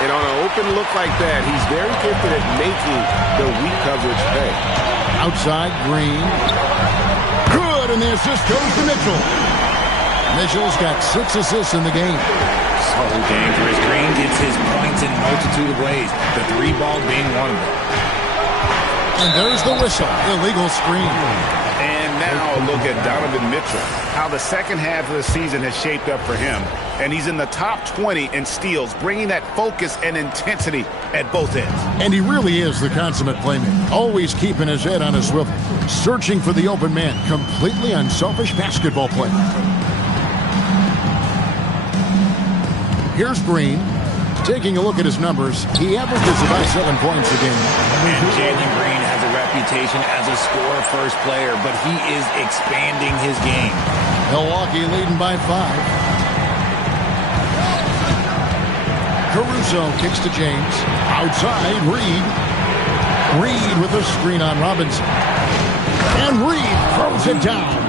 And on an open look like that, he's very gifted at making the weak coverage pay. Outside Green. Good, and the assist goes to Mitchell. Mitchell's got 6 assists in the game. So dangerous. Green gets his points in a multitude of ways, the 3 ball being one of them. And there's the whistle. Illegal screen. And now look at Donovan Mitchell, how the second half of the season has shaped up for him. And he's in the top 20 in steals, bringing that focus and intensity at both ends. And he really is the consummate playmaker, always keeping his head on a swivel, searching for the open man, completely unselfish basketball player. Here's Green. Taking a look at his numbers, he averages about 7 points a game. And Jalen Green has a reputation as a score-first player, but he is expanding his game. Milwaukee leading by 5. Caruso kicks to James. Outside, Reed. Reed with a screen on Robinson. And Reed throws it down.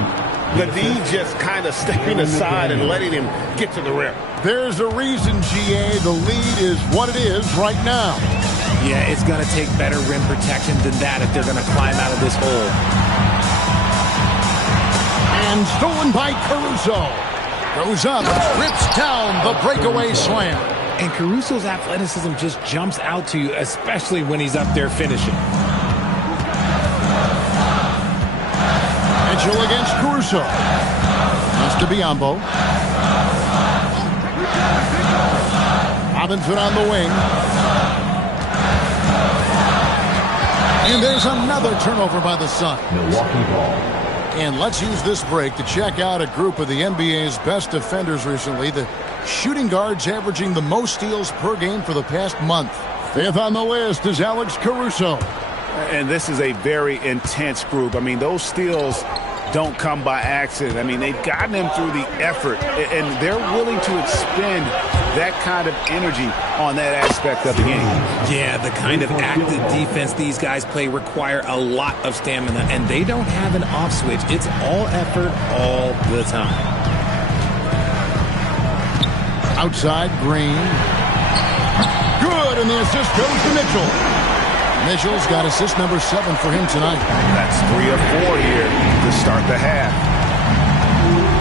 The D just kind of stepping aside and letting him get to the rim. There's a reason, GA, the lead is what it is right now. Yeah, it's going to take better rim protection than that if they're going to climb out of this hole. And stolen by Caruso. Goes up, rips down the breakaway slam. And Caruso's athleticism just jumps out to you, especially when he's up there finishing. Mitchell against Caruso. Pass to Biyombo. Robinson on the wing. And there's another turnover by the Suns. Milwaukee ball. And let's use this break to check out a group of the NBA's best defenders recently. The shooting guards averaging the most steals per game for the past month. 5th on the list is Alex Caruso. And this is a very intense group. I mean, those steals don't come by accident. I mean, they've gotten him through the effort, and they're willing to expend that kind of energy on that aspect of the game. Yeah, the kind of active defense these guys play require a lot of stamina, and they don't have an off switch. It's all effort all the time. Outside, Green. Good, and the assist goes to Mitchell. Mitchell's got assist number 7 for him tonight. That's 3 of 4 here to start the half.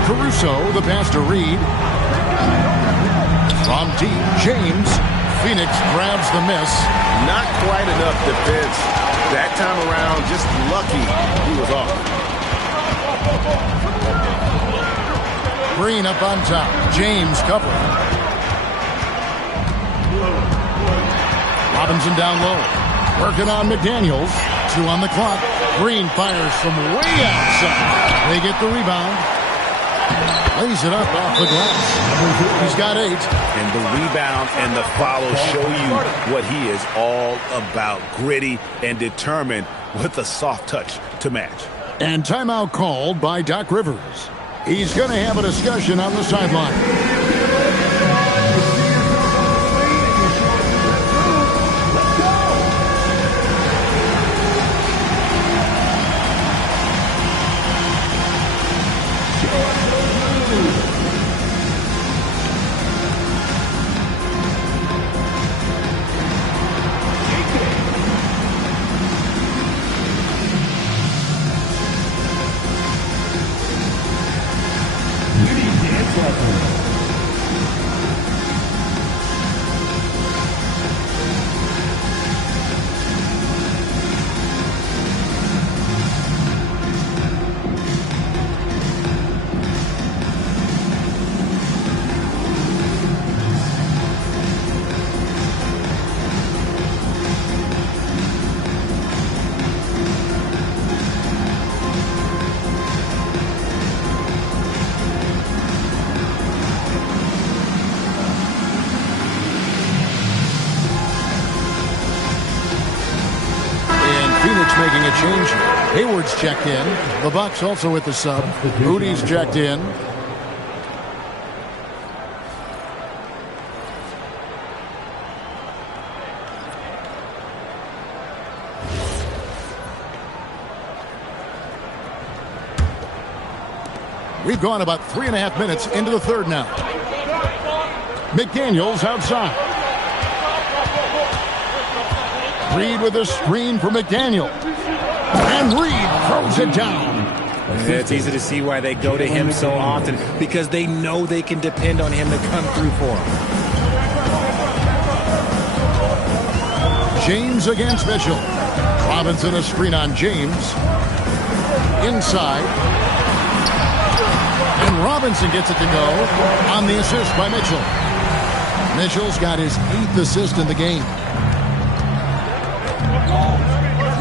Caruso, the pass to Reed. From deep, James. Phoenix grabs the miss. Not quite enough defense. That time around, just lucky he was off. Green up on top. James covering. Robinson down low. Working on McDaniels. 2 on the clock. Green fires from way outside. They get the rebound. Lays it up off the glass. He's got 8. And the rebound and the follow show you what he is all about. Gritty and determined with a soft touch to match. And timeout called by Doc Rivers. He's going to have a discussion on the sideline. change here. Hayward's checked in. The Bucks also with the sub. Moody's checked in. We've gone about 3.5 minutes into the third now. McDaniels outside. Reed with a screen for McDaniel. And Reed throws it down. It's easy to see why they go to him so often, because they know they can depend on him to come through for them. James against Mitchell. Robinson a screen on James. Inside. And Robinson gets it to go on the assist by Mitchell. Mitchell's got his 8th assist in the game.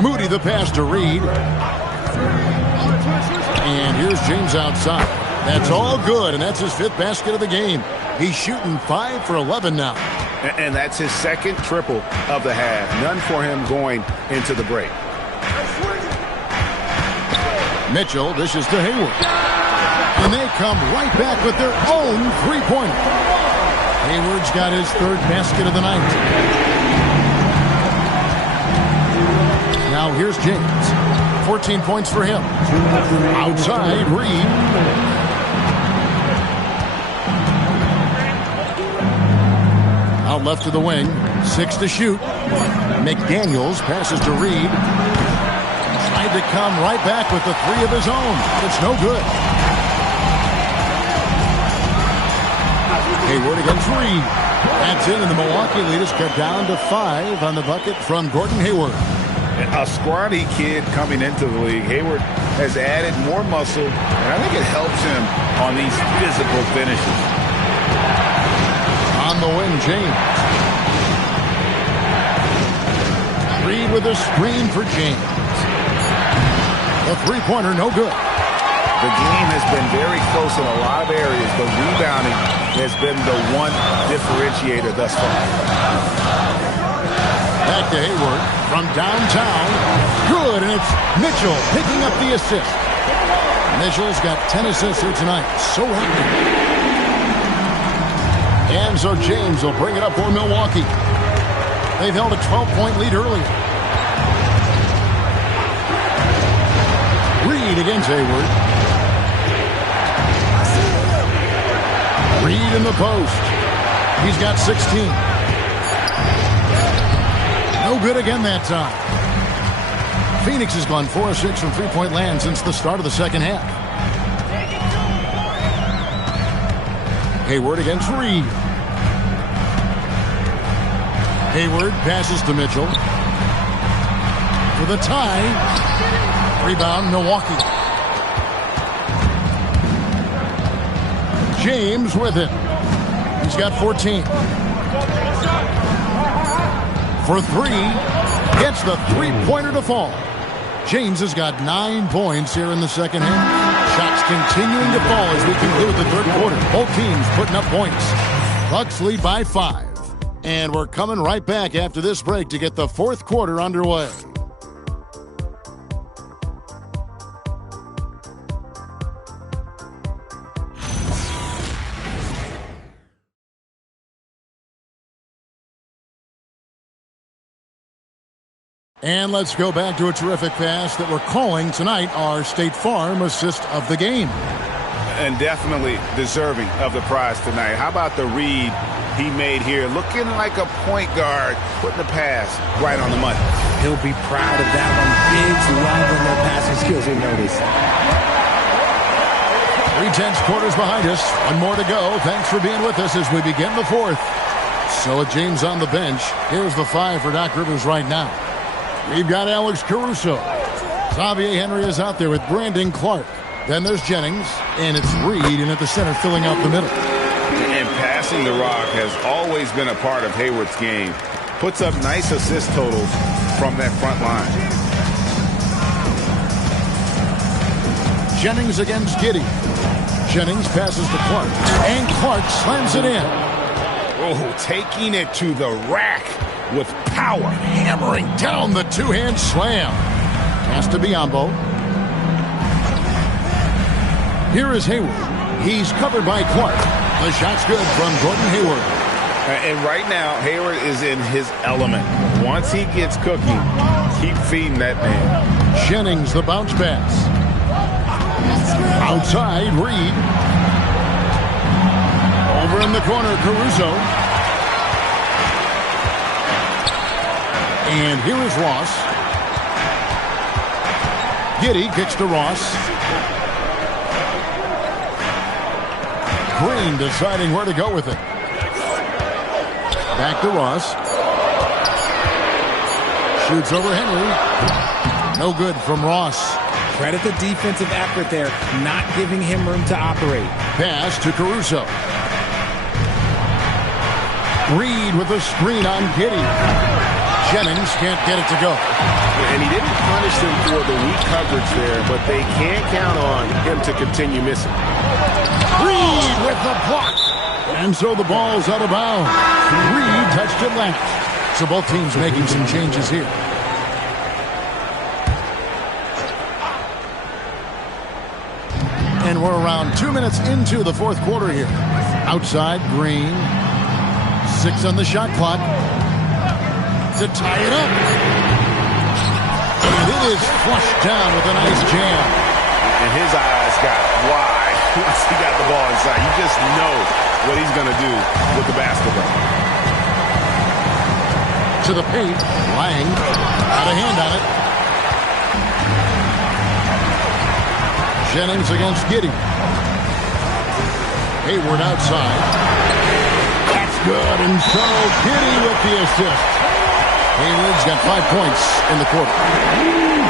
Moody the pass to Reed. And here's James outside. That's all good, and that's his 5th basket of the game. He's shooting 5 for 11 now. And that's his 2nd triple of the half. None for him going into the break. Mitchell dishes to Hayward. And they come right back with their own three-pointer. Hayward's got his 3rd basket of the night. Now here's James. 14 points for him. Outside, Reed. Out left to the wing. 6 to shoot. McDaniels passes to Reed. Tried to come right back with the 3 of his own. It's no good. Hayward against Reed. That's in, and the Milwaukee lead is cut down to 5 on the bucket from Gordon Hayward. A scrawny kid coming into the league. Hayward has added more muscle, and I think it helps him on these physical finishes. On the wing, James. Reed with a screen for James. The three-pointer, no good. The game has been very close in a lot of areas, but rebounding has been the one differentiator thus far. Back to Hayward from downtown. Good, and it's Mitchell picking up the assist. Mitchell's got 10 assists here tonight. So active. And so James will bring it up for Milwaukee. They've held a 12-point lead earlier. Reed against Hayward. Reed in the post. He's got 16. No good again that time. Phoenix has gone 4 of 6 from three-point land since the start of the second half. Hayward against Reed. Hayward passes to Mitchell. For the tie. Rebound, Milwaukee. James with it. He's got 14. For 3, gets the three-pointer to fall. James has got 9 points here in the second half. Shots continuing to fall as we conclude the third quarter. Both teams putting up points. Bucks lead by 5. And we're coming right back after this break to get the fourth quarter underway. And let's go back to a terrific pass that we're calling tonight our State Farm assist of the game. And definitely deserving of the prize tonight. How about the read he made here? Looking like a point guard, putting the pass right on the money. He'll be proud of that one. Bigs love when their passing skills are noticed. 3/10 quarters behind us. One more to go. Thanks for being with us as we begin the fourth. So with James on the bench, here's the 5 for Doc Rivers right now. We've got Alex Caruso. Xavier Henry is out there with Brandon Clark. Then there's Jennings, and it's Reed in at the center filling out the middle. And passing the rock has always been a part of Hayward's game. Puts up nice assist totals from that front line. Jennings against Giddey. Jennings passes to Clark, and Clark slams it in. Oh, taking it to the rack with power. Hammering down the two-hand slam. Pass to Biombo. Here is Hayward. He's covered by Clark. The shot's good from Gordon Hayward. And right now, Hayward is in his element. Once he gets cooking, keep feeding that man. Jennings, the bounce pass. Outside, Reed. Over in the corner, Caruso. And here is Ross. Giddey kicks to Ross. Green deciding where to go with it. Back to Ross. Shoots over Henry. No good from Ross. Credit the defensive effort there, not giving him room to operate. Pass to Caruso. Reed with a screen on Giddey. Jennings can't get it to go. And he didn't punish them for the weak coverage there, but they can't count on him to continue missing. Reed with the block. And so the ball's out of bounds. Reed touched it left. So both teams making some changes here. And we're around 2 minutes into the fourth quarter here. Outside, Green. 6 on the shot clock. To tie it up. And it is flushed down with a nice jam. And his eyes got wide once he got the ball inside. You just know what he's going to do with the basketball. To the paint. Lang got a hand on it. Jennings against Giddey. Hayward outside. That's good. And so Giddey with the assist. Hayward's got 5 points in the quarter.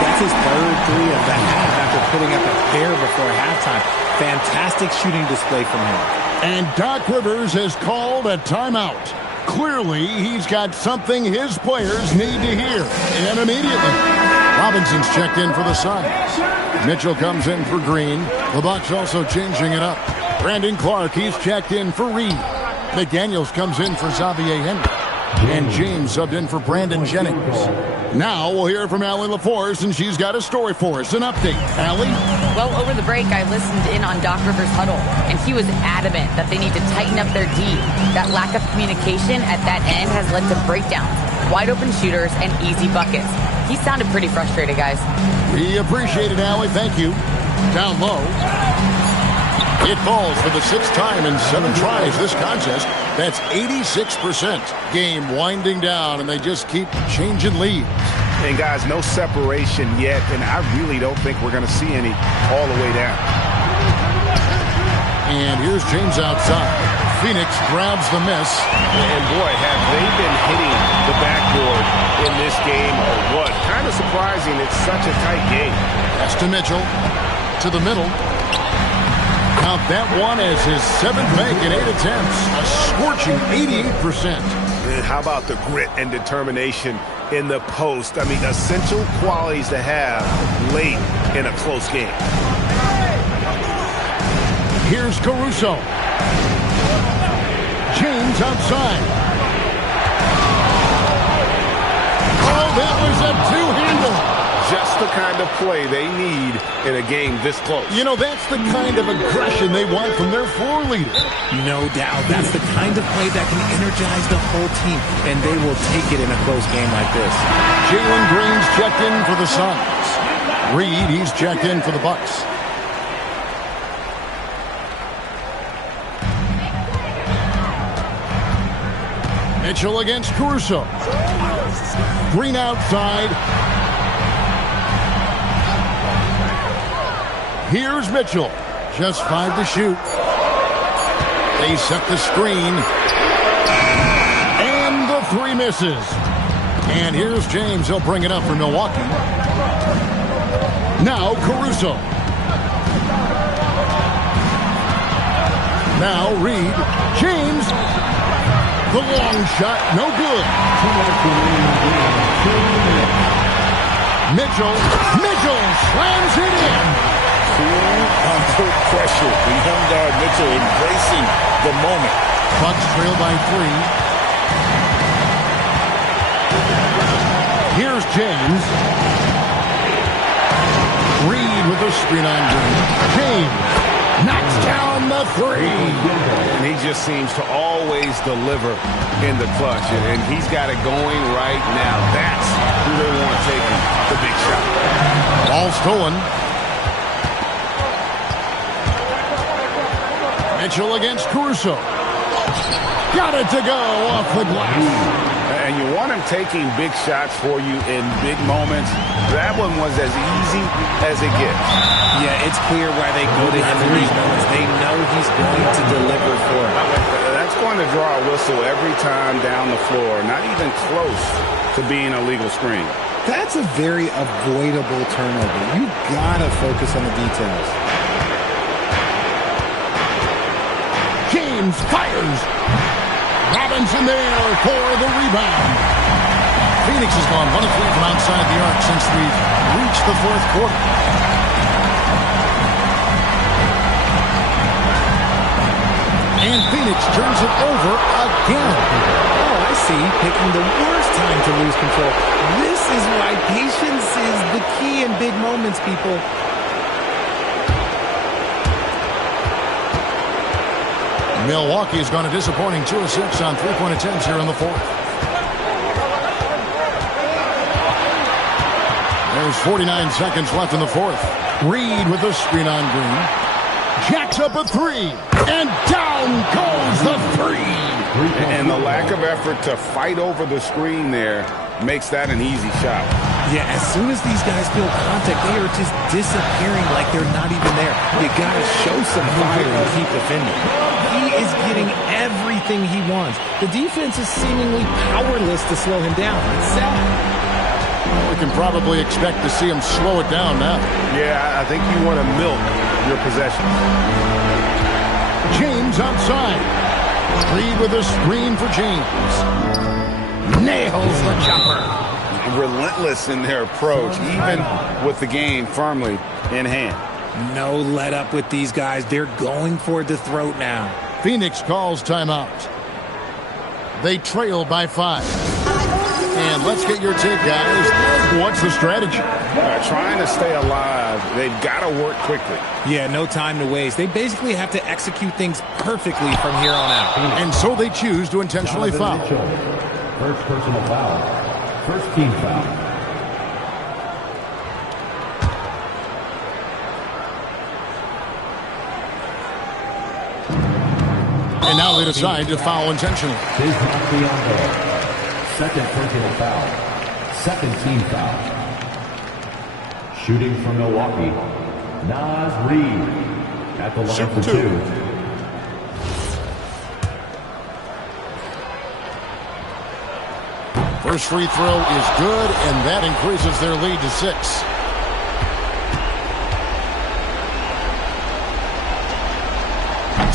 That's his third three of the half after putting up a pair before halftime. Fantastic shooting display from him. And Doc Rivers has called a timeout. Clearly, he's got something his players need to hear. And immediately, Robinson's checked in for the Suns. Mitchell comes in for Green. The Bucks also changing it up. Brandon Clark, he's checked in for Reed. McDaniels comes in for Xavier Henry. And James subbed in for Brandon Jennings. Now we'll hear from Allie LaForce, and she's got a story for us. An update. Allie? Well, over the break, I listened in on Doc Rivers' huddle, and he was adamant that they need to tighten up their D. That lack of communication at that end has led to breakdowns, wide open shooters, and easy buckets. He sounded pretty frustrated, guys. We appreciate it, Allie. Thank you. Down low. It falls for the 6th time in 7 tries this contest. That's 86%. Game winding down, and they just keep changing leads. And guys, no separation yet, and I really don't think we're going to see any all the way down. And here's James outside. Phoenix grabs the miss. And boy, have they been hitting the backboard in this game or what? Kind of surprising it's such a tight game. Pass to Mitchell. To the middle. Count that one as his 7th make in 8 attempts. A scorching 88%. And how about the grit and determination in the post? I mean, essential qualities to have late in a close game. Here's Caruso. James outside. Oh, that was a two-hander. Just the kind of play they need in a game this close. You know, that's the kind of aggression they want from their floor leader. No doubt. That's the kind of play that can energize the whole team, and they will take it in a close game like this. Jalen Green's checked in for the Suns. Reed, he's checked in for the Bucks. Mitchell against Caruso. Green outside. Here's Mitchell. Just 5 to shoot. They set the screen. And the 3 misses. And here's James. He'll bring it up for Milwaukee. Now Caruso. Now Reed. James. The long shot. No good. Mitchell slams it in. Under pressure. The young guard Mitchell embracing the moment. Bucks trail by 3. Here's James. screen on Green. James knocks down the three. And he just seems to always deliver in the clutch. And he's got it going right now. That's who they want taking the big shot. Ball stolen. Mitchell against Caruso. Got it to go off the glass. And you want him taking big shots for you in big moments. That one was as easy as it gets. Yeah, it's clear why they go to him in these moments. They know he's going to deliver for them. That's going to draw a whistle every time down the floor. Not even close to being a legal screen. That's a very avoidable turnover. You gotta focus on the details. James fires. Robinson there for the rebound. Phoenix has gone 1 of 3 from outside the arc since we've reached the fourth quarter. And Phoenix turns it over again. Oh, I see. Picking the worst time to lose control. This is why patience is the key in big moments, people. Milwaukee has gone a disappointing 2 of 6 on three-point attempts here in the fourth. There's 49 seconds left in the fourth. Reed with the screen on Green. Jacks up a three. And down goes the three. And the lack of effort to fight over the screen there makes that an easy shot. Yeah, as soon as these guys feel contact, they are just disappearing like they're not even there. You got to show some fire and keep defending. He is getting everything he wants. The defense is seemingly powerless to slow him down. It's sad. We can probably expect to see him slow it down now. Yeah, I think you want to milk your possession. James outside. Reed with a screen for James. Nails the jumper. Relentless in their approach, even with the game firmly in hand. No let up with these guys. They're going for the throat now. Phoenix calls timeout. They trail by 5. And let's get your take, guys. What's the strategy? Trying to stay alive. They've got to work quickly. Yeah, no time to waste. They basically have to execute things perfectly from here on out. And so they choose to intentionally foul. First personal foul. First team foul. And now they decide to foul intentionally. Second personal foul. Second team foul. Shooting from Milwaukee. Naz Reid at the line for 2. First free throw is good, and that increases their lead to 6.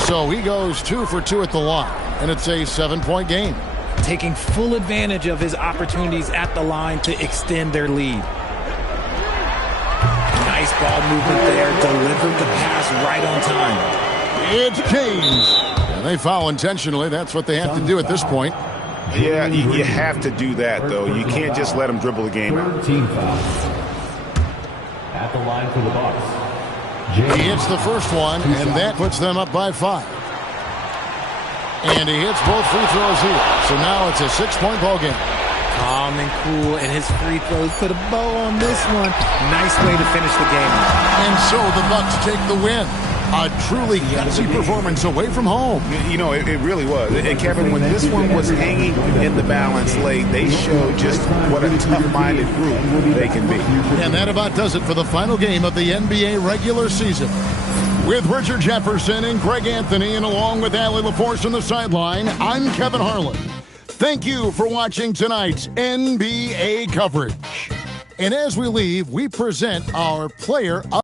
So he goes 2 for 2 at the line, and it's a 7-point game. Taking full advantage of his opportunities at the line to extend their lead. Nice ball movement there. Delivered the pass right on time. It's James. And they foul intentionally. That's what they have to do at this point. Yeah, you have to do that, though. You can't just let them dribble the game out. Team foul. At the line for the Bucks. He hits the first one, and that puts them up by 5. And he hits both free throws here. So now it's a 6-point ball game. Calm and cool, and his free throws put a bow on this one. Nice way to finish the game. And so the Bucks take the win. A truly gutsy performance away from home. You know, it really was. And Kevin, when this one was hanging in the balance late, they showed just what a tough-minded group they can be. And that about does it for the final game of the NBA regular season. With Richard Jefferson and Greg Anthony, and along with Allie LaForce on the sideline, I'm Kevin Harlan. Thank you for watching tonight's NBA coverage. And as we leave, we present our player of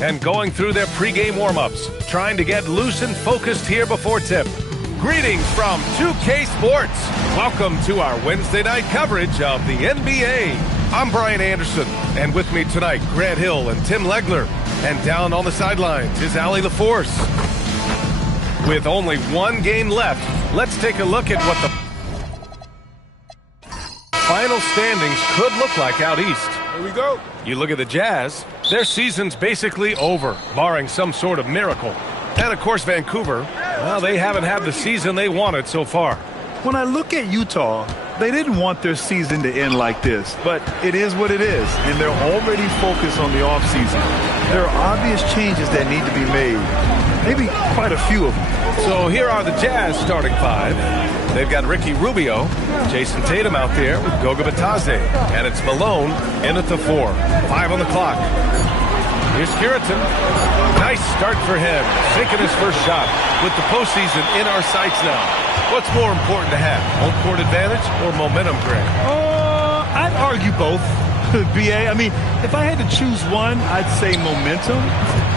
and going through their pregame warm-ups, trying to get loose and focused here before tip. Greetings from 2K Sports. Welcome to our Wednesday night coverage of the NBA. I'm Brian Anderson, and with me tonight, Grant Hill and Tim Legler. And down on the sidelines is Allie LaForce. With only one game left, let's take a look at what the final standings could look like out east. Here we go. You look at the Jazz, their season's basically over, barring some sort of miracle. And of course, Vancouver, well, they haven't had the season they wanted so far. When I look at Utah, they didn't want their season to end like this, but it is what it is, and they're already focused on the offseason. There are obvious changes that need to be made, maybe quite a few of them. So here are the Jazz starting five. They've got Ricky Rubio, Jason Tatum out there with Goga Bitadze, and it's Malone in at the 4. 5 on the clock. Here's Kiritan. Nice start for him, sinking his first shot with the postseason in our sights now. What's more important to have, home court advantage or momentum, Greg? I'd argue both, BA. I mean, if I had to choose one, I'd say momentum,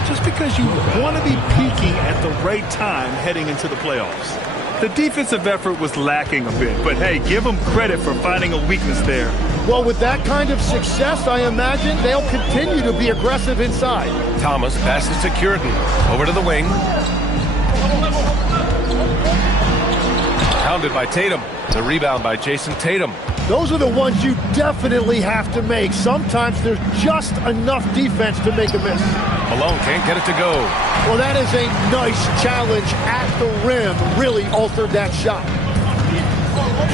just because you want to be peaking at the right time heading into the playoffs. The defensive effort was lacking a bit, but hey, give them credit for finding a weakness there. Well, with that kind of success, I imagine they'll continue to be aggressive inside. Thomas passes to Kiritan. Over to the wing. Pounded by Tatum. The rebound by Jason Tatum. Those are the ones you definitely have to make. Sometimes there's just enough defense to make a miss. Malone can't get it to go. Well, that is a nice challenge at the rim. Really altered that shot.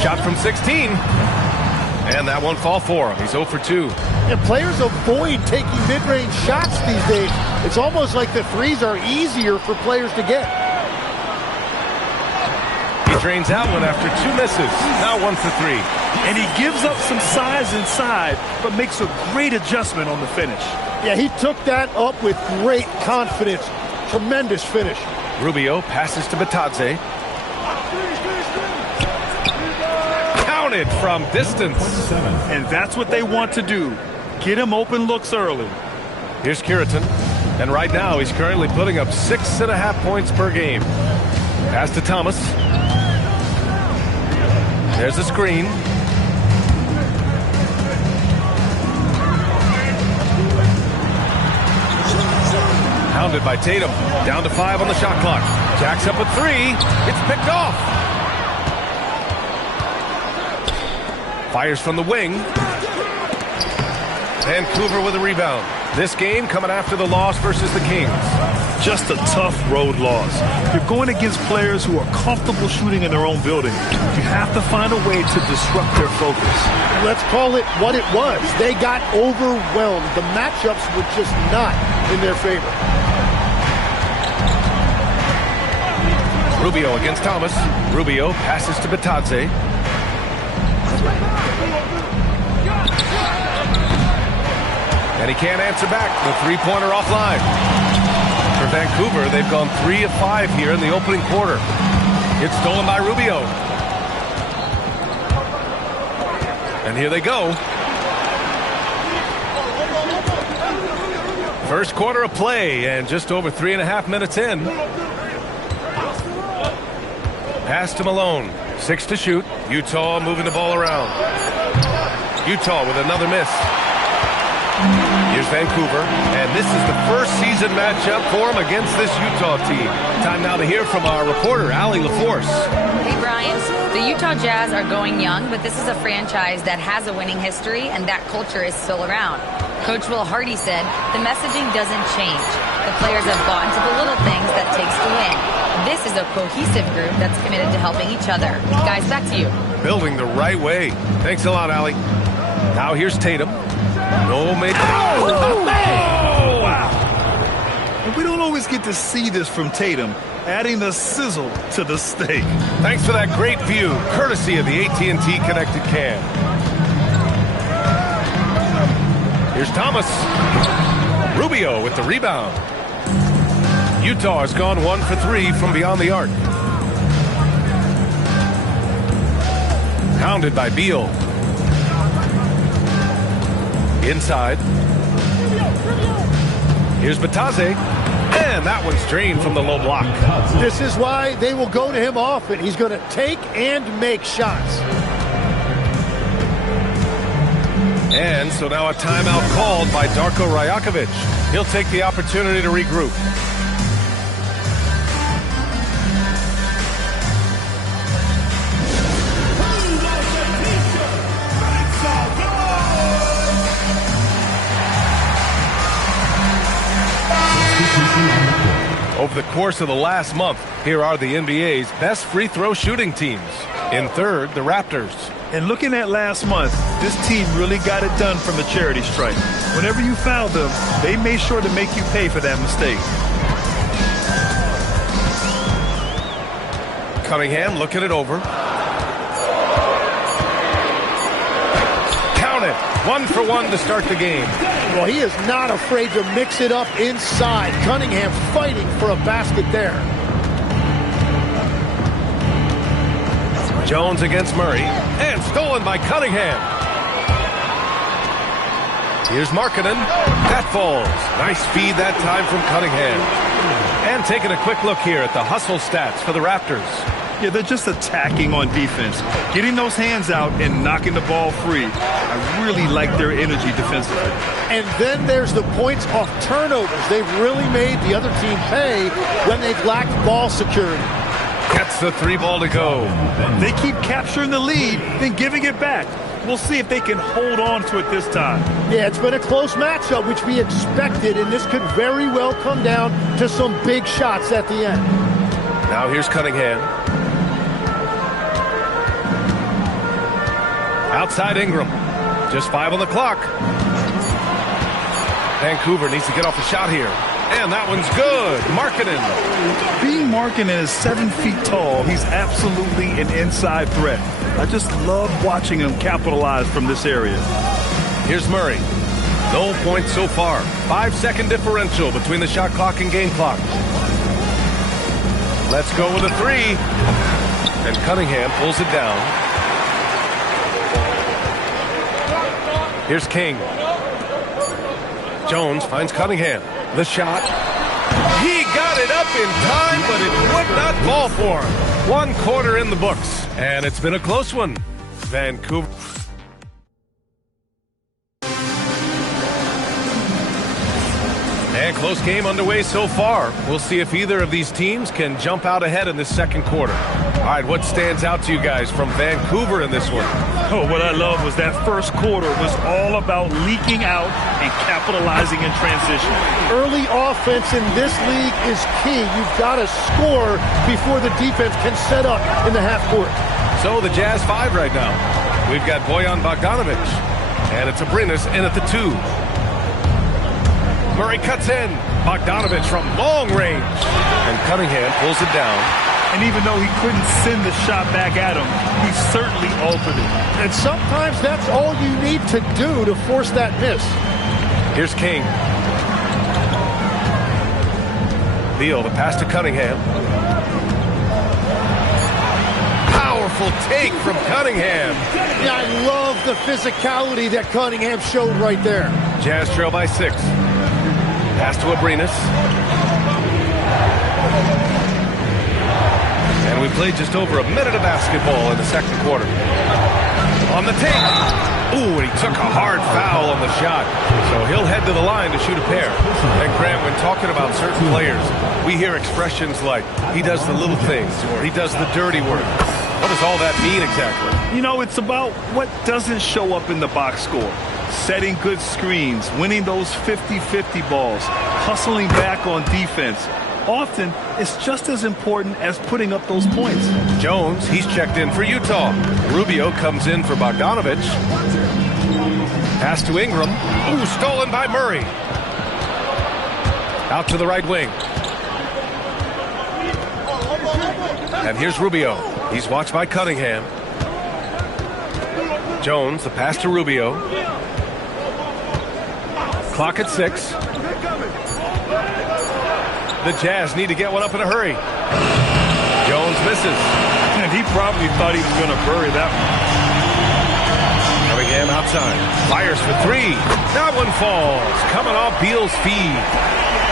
Shot from 16. And that won't fall for him. He's 0 for 2. And players avoid taking mid-range shots these days. It's almost like the threes are easier for players to get. He drains out one after 2 misses. Now 1 for 3. And he gives up some size inside, but makes a great adjustment on the finish. Yeah, he took that up with great confidence. Tremendous finish. Rubio passes to Bitadze. Counted from distance. And that's what they want to do. Get him open looks early. Here's Kiritan. And right now, he's currently putting up 6.5 points per game. Pass to Thomas. There's a screen. Pounded by Tatum. Down to 5 on the shot clock. Jacks up with 3. It's picked off. Fires from the wing. Vancouver with a rebound. This game coming after the loss versus the Kings. Just a tough road loss. You're going against players who are comfortable shooting in their own building. You have to find a way to disrupt their focus. Let's call it what it was. They got overwhelmed. The matchups were just not in their favor. Rubio against Thomas. Rubio passes to Bitadze. And he can't answer back. The three-pointer offline. For Vancouver, they've gone 3 of 5 here in the opening quarter. It's stolen by Rubio. And here they go. First quarter of play, and just over 3.5 minutes in. Pass to Malone. 6 to shoot. Utah moving the ball around. Utah with another miss. Here's Vancouver, and this is the first season matchup for him against this Utah team. Time now to hear from our reporter, Allie LaForce. Hey, Brian. The Utah Jazz are going young, but this is a franchise that has a winning history, and that culture is still around. Coach Will Hardy said, the messaging doesn't change. The players have bought into the little things that takes to win. This is a cohesive group that's committed to helping each other. Guys, back to you. Building the right way. Thanks a lot, Allie. Now here's Tatum. No mid. Oh, man! Wow. And we don't always get to see this from Tatum, adding the sizzle to the steak. Thanks for that great view, courtesy of the AT&T Connected Cam. Here's Thomas. Rubio with the rebound. Utah has gone 1 for 3 from beyond the arc. Pounded by Beal. Inside. Here's Batase. And that one's drained from the low block. This is why they will go to him often. He's going to take and make shots. And so now a timeout called by Darko Rajakovic. He'll take the opportunity to regroup. Over the course of the last month, here are the NBA's best free throw shooting teams. In third, the Raptors. And looking at last month, this team really got it done from the charity stripe. Whenever you fouled them, they made sure to make you pay for that mistake. Cunningham looking it over. Count it. 1 for 1 to start the game. Well, he is not afraid to mix it up inside. Cunningham fighting for a basket there. Jones against Murray. And stolen by Cunningham. Here's Markkanen. That falls. Nice feed that time from Cunningham. And taking a quick look here at the hustle stats for the Raptors. Yeah, they're just attacking on defense. Getting those hands out and knocking the ball free. I really like their energy defensively. And then there's the points off turnovers. They've really made the other team pay when they've lacked ball security. Gets the 3 ball to go. They keep capturing the lead, then giving it back. We'll see if they can hold on to it this time. Yeah, it's been a close matchup, which we expected, and this could very well come down to some big shots at the end. Now here's Cunningham. Outside Ingram. Just 5 on the clock. Vancouver needs to get off a shot here. And that one's good. Markkanen. Being Markkanen is 7 feet tall. He's absolutely an inside threat. I just love watching him capitalize from this area. Here's Murray. No points so far. 5-second differential between the shot clock and game clock. Let's go with a 3. And Cunningham pulls it down. Here's King. Jones finds Cunningham. The shot. He got it up in time, but it would not fall for him. 1 quarter in the books, and it's been a close one. Vancouver. And close game underway so far. We'll see if either of these teams can jump out ahead in this second quarter. All right, what stands out to you guys from Vancouver in this one? Oh, what I love was that first quarter was all about leaking out and capitalizing in transition. Early offense in this league is key. You've got to score before the defense can set up in the half court. So the Jazz 5 right now. We've got Bojan Bogdanovic, and it's Abrinas in at the 2. Murray cuts in. Bogdanovic from long range. And Cunningham pulls it down. And even though he couldn't send the shot back at him, he certainly altered it. And sometimes that's all you need to do to force that miss. Here's King. Beal, the pass to Cunningham. Powerful take from Cunningham. Yeah, I love the physicality that Cunningham showed right there. Jazz trail by 6. Pass to Abrinas. And we played just over a minute of basketball in the second quarter. On the take. Ooh, and he took a hard foul on the shot. So he'll head to the line to shoot a pair. And Grant, when talking about certain players, we hear expressions like, he does the little things, or he does the dirty work. What does all that mean exactly? You know, it's about what doesn't show up in the box score. Setting good screens, winning those 50-50 balls, hustling back on defense. Often, it's just as important as putting up those points. Jones, he's checked in for Utah. Rubio comes in for Bogdanovic. Pass to Ingram. Ooh, stolen by Murray. Out to the right wing. And here's Rubio. He's watched by Cunningham. Jones, the pass to Rubio. Clock at 6. The Jazz need to get one up in a hurry. Jones misses. And he probably thought he was going to bury that one. Cunningham outside. Fires for 3. That one falls. Coming off Beal's feed.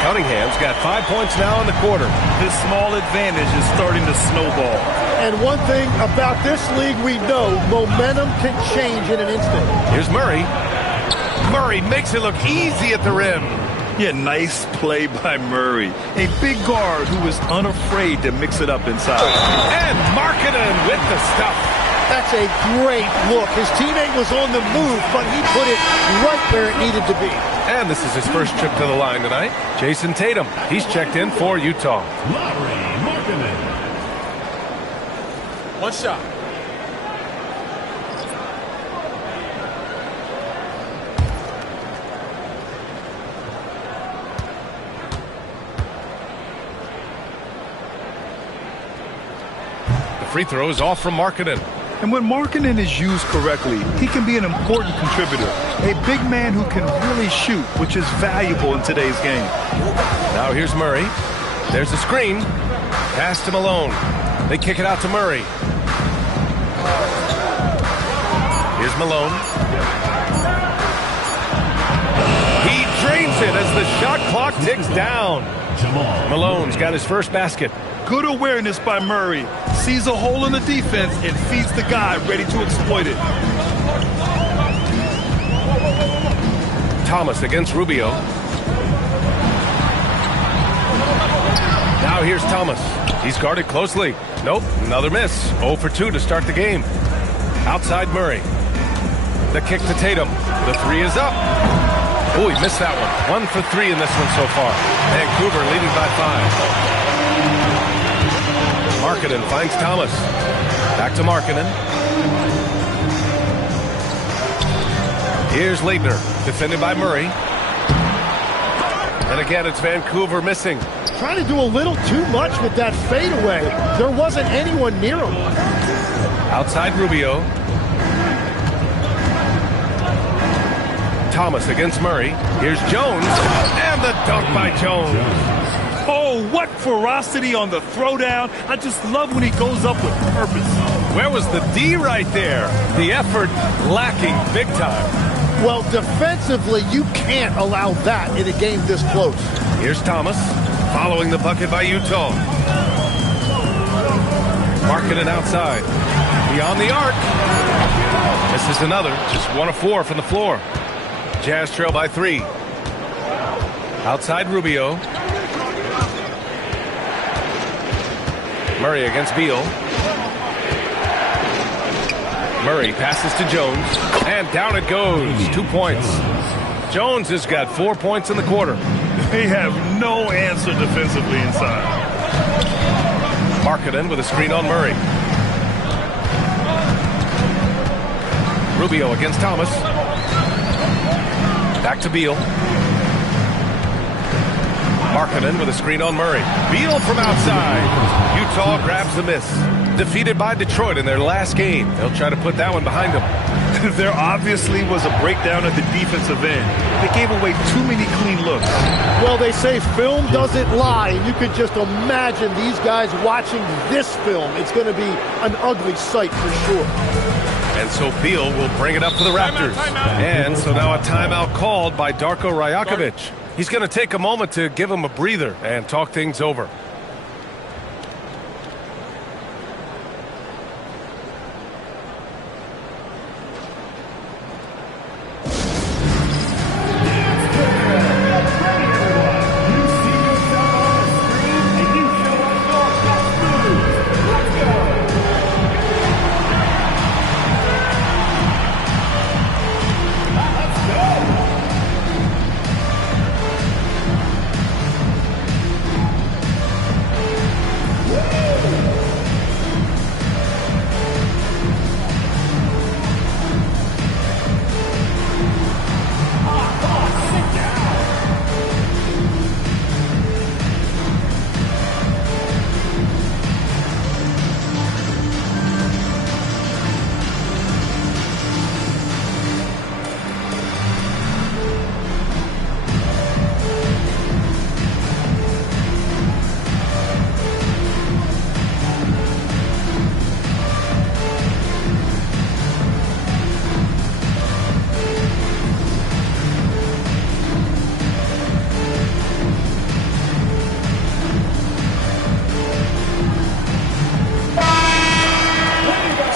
Cunningham's got 5 points now in the quarter. This small advantage is starting to snowball. And one thing about this league we know, momentum can change in an instant. Here's Murray. Murray makes it look easy at the rim. Yeah, nice play by Murray. A big guard who is unafraid to mix it up inside. And Markkanen with the stuff. That's a great look. His teammate was on the move, but he put it right where it needed to be. And this is his first trip to the line tonight. Jason Tatum. He's checked in for Utah. One shot. The free throw is off from Markkanen. And when Markkanen is used correctly, he can be an important contributor. A big man who can really shoot, which is valuable in today's game. Now here's Murray. There's a screen. Pass to Malone. They kick it out to Murray. Here's Malone. He drains it as the shot clock ticks down. Malone's got his first basket. Good awareness by Murray. Sees a hole in the defense and feeds the guy ready to exploit it. Thomas against Rubio. Now here's Thomas. He's guarded closely. Nope, another miss. 0 for 2 to start the game. Outside Murray. The kick to Tatum. The three is up. Oh, he missed that one. 1 for 3 in this one so far. Vancouver leading by 5. Markkanen finds Thomas. Back to Markkanen. Here's Leitner, defended by Murray. And again, it's Vancouver missing. Trying to do a little too much with that fadeaway. There wasn't anyone near him. Outside Rubio. Thomas against Murray. Here's Jones. And the dunk by Jones. Oh, what ferocity on the throwdown. I just love when he goes up with purpose. Where was the D right there? The effort lacking big time. Well, defensively, you can't allow that in a game this close. Here's Thomas, following the bucket by Utah. Markkanen outside. Beyond the arc. This is another, just 1 of 4 from the floor. Jazz trail by 3. Outside Rubio. Murray against Beal. Murray passes to Jones, and down it goes. 2 points. Jones has got 4 points in the quarter. They have no answer defensively inside. Markkanen with a screen on Murray. Rubio against Thomas. Back to Beal. Markkanen with a screen on Murray. Beal from outside. Utah grabs the miss. Defeated by Detroit in their last game. They'll try to put that one behind them. There obviously was a breakdown at the defensive end. They gave away too many clean looks. Well, they say film doesn't lie, and you could just imagine these guys watching this film. It's going to be an ugly sight for sure. And so Beal will bring it up for the Raptors. And so now a timeout called by Darko Rajakovic. He's going to take a moment to give him a breather and talk things over.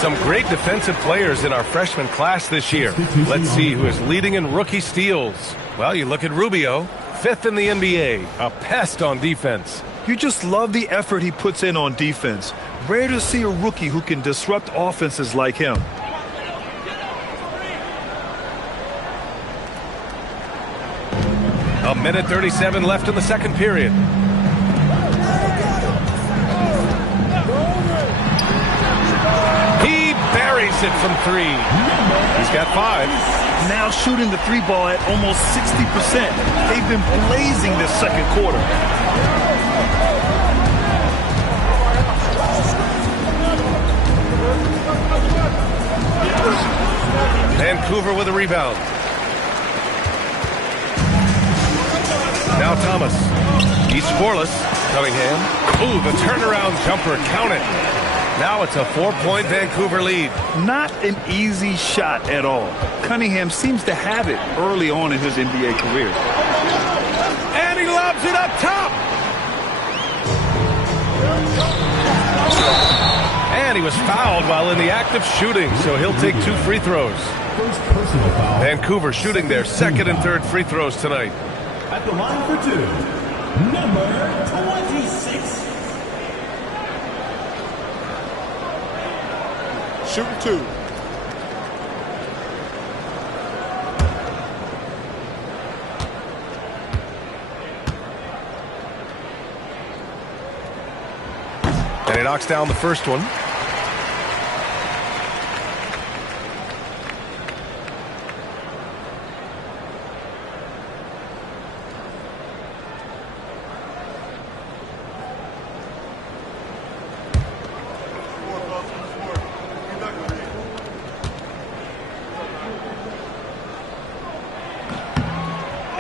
Some great defensive players in our freshman class this year. Let's see who is leading in rookie steals. Well, you look at Rubio, 5th in the NBA, a pest on defense. You just love the effort he puts in on defense. Rare to see a rookie who can disrupt offenses like him. A minute 37 left in the second period. He buries it from 3. He's got 5. Now shooting the 3-ball at almost 60%. They've been blazing this second quarter. Vancouver with a rebound. Now Thomas. He's scoreless. Cunningham. Ooh, the turnaround jumper. Count it. Now it's a 4-point Vancouver lead. Not an easy shot at all. Cunningham seems to have it early on in his NBA career. And he lobs it up top. And he was fouled while in the act of shooting, so he'll take 2 free throws. Vancouver shooting their second and third free throws tonight. At the line for 2, number 26. Shooting 2. And he knocks down the first one.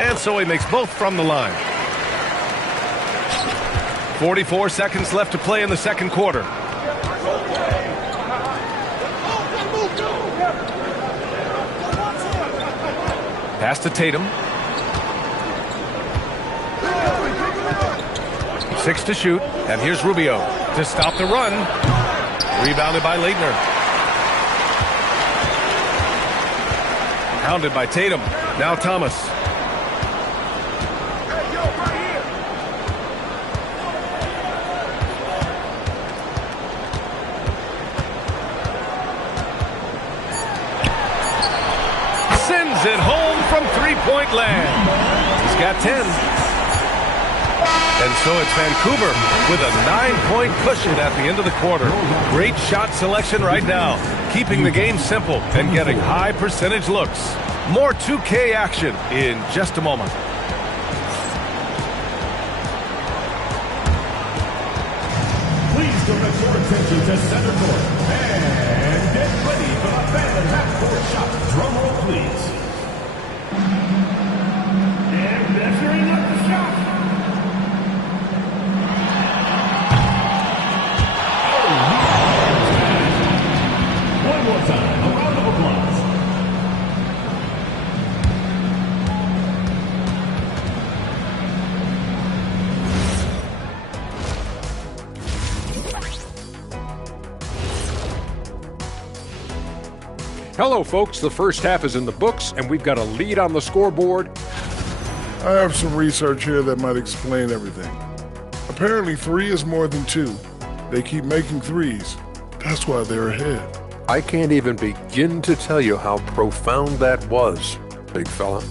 And so he makes both from the line. 44 seconds left to play in the second quarter. Pass to Tatum. 6 to shoot. And here's Rubio to stop the run. Rebounded by Leitner. Hounded by Tatum. Now Thomas. Sends it home from three-point land. He's got 10. And so it's Vancouver with a 9-point cushion at the end of the quarter. Great shot selection right now, keeping the game simple and getting high percentage looks. More 2K action in just a moment. Please direct your attention to center court and get ready for the Phantom half-court shot. Drum roll, please. And measuring up the shot. One more time, a round of applause. Hello, folks. The first half is in the books, and we've got a lead on the scoreboard. I have some research here that might explain everything. Apparently, 3 is more than 2. They keep making 3s. That's why they're ahead. I can't even begin to tell you how profound that was, big fella.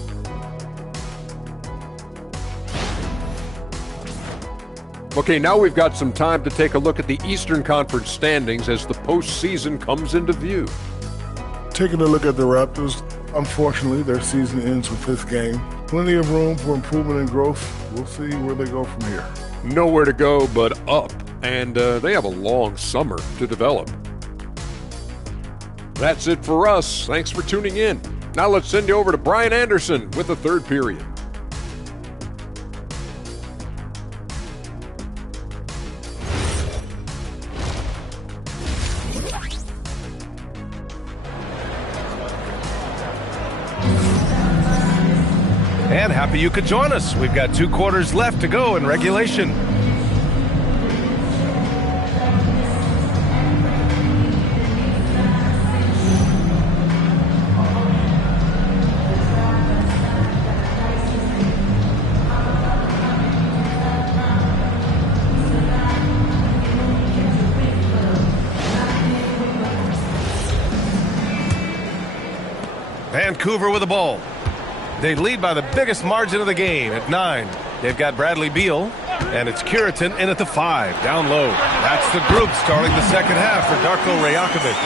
Okay, now we've got some time to take a look at the Eastern Conference standings as the postseason comes into view. Taking a look at the Raptors, unfortunately, their season ends with this game. Plenty of room for improvement and growth. We'll see where they go from here. Nowhere to go but up, and they have a long summer to develop. That's it for us. Thanks for tuning in. Now let's send you over to Brian Anderson with the third period. And happy you could join us. We've got 2 quarters left to go in regulation. Vancouver with the ball. They lead by the biggest margin of the game at 9. They've got Bradley Beal, and it's Curitin in at the 5, down low. That's the group starting the second half for Darko Rajakovic.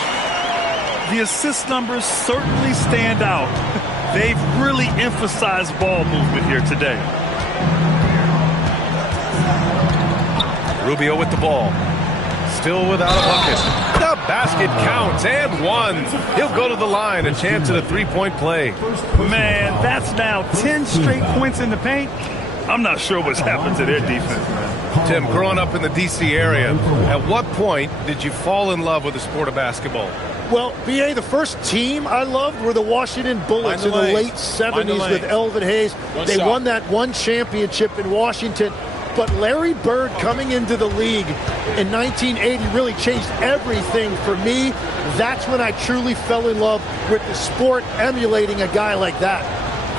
The assist numbers certainly stand out. They've really emphasized ball movement here today. Rubio with the ball. Still without a bucket. The basket counts and one. He'll go to the line. A chance at a three-point play. Man, that's now 10 straight points in the paint. I'm not sure what's happened to their defense, man. Tim, growing up in the D.C. area, at what point did you fall in love with the sport of basketball? Well, B.A., the first team I loved were the Washington Bullets in the late 70s with Elvin Hayes. They won that one championship in Washington. But Larry Bird coming into the league in 1980 really changed everything for me. That's when I truly fell in love with the sport, emulating a guy like that.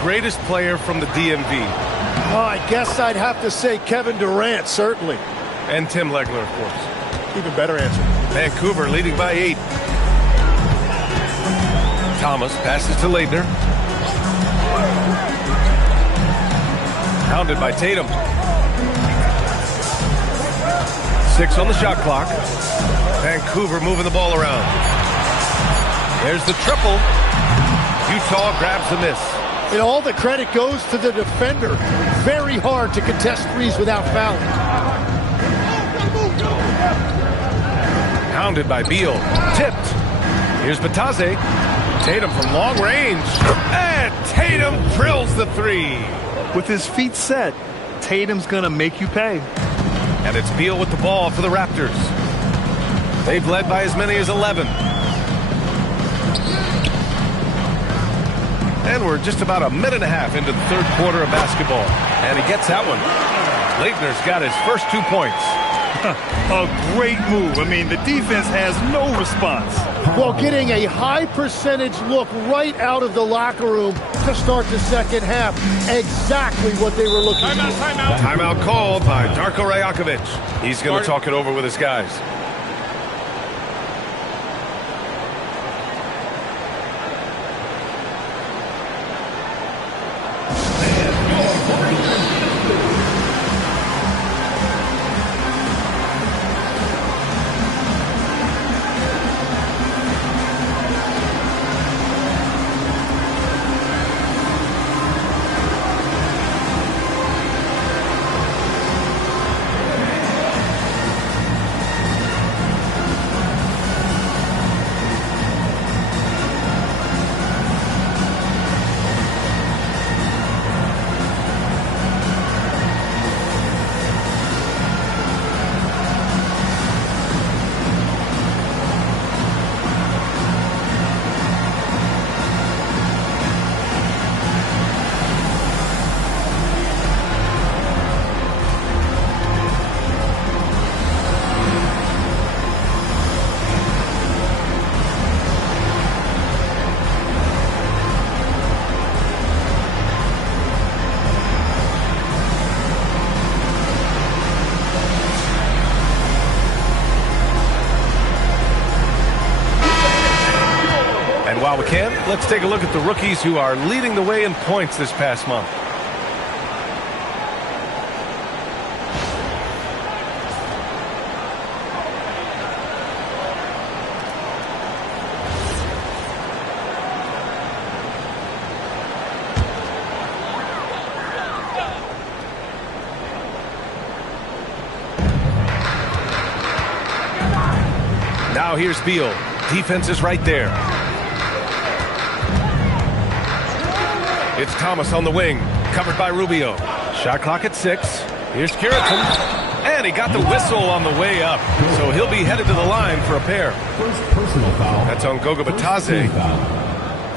Greatest player from the DMV? Oh, I guess I'd have to say Kevin Durant, certainly. And Tim Legler, of course. Even better answer. Vancouver leading by 8. Thomas passes to Leitner. Hounded by Tatum. 6 on the shot clock. Vancouver moving the ball around. There's the triple. Utah grabs the miss. And all the credit goes to the defender. Very hard to contest threes without fouling. Hounded by Beal. Tipped. Here's Batase. Tatum from long range. And Tatum drills the 3. With his feet set, Tatum's going to make you pay. And it's Beal with the ball for the Raptors. They've led by as many as 11. And we're just about a minute and a half into the third quarter of basketball. And he gets that one. Leitner's got his first 2 points. A great move. I mean, the defense has no response. Well, getting a high percentage look right out of the locker room to start the second half. Exactly what they were looking for. Timeout. Timeout called by Darko Rajakovic. He's going to talk it over with his guys. While we can, let's take a look at the rookies who are leading the way in points this past month. Now here's Beal. Defense is right there. It's Thomas on the wing, covered by Rubio. Shot clock at 6. Here's Curitin. And he got the whistle on the way up. So he'll be headed to the line for a pair. That's on Goga Batase.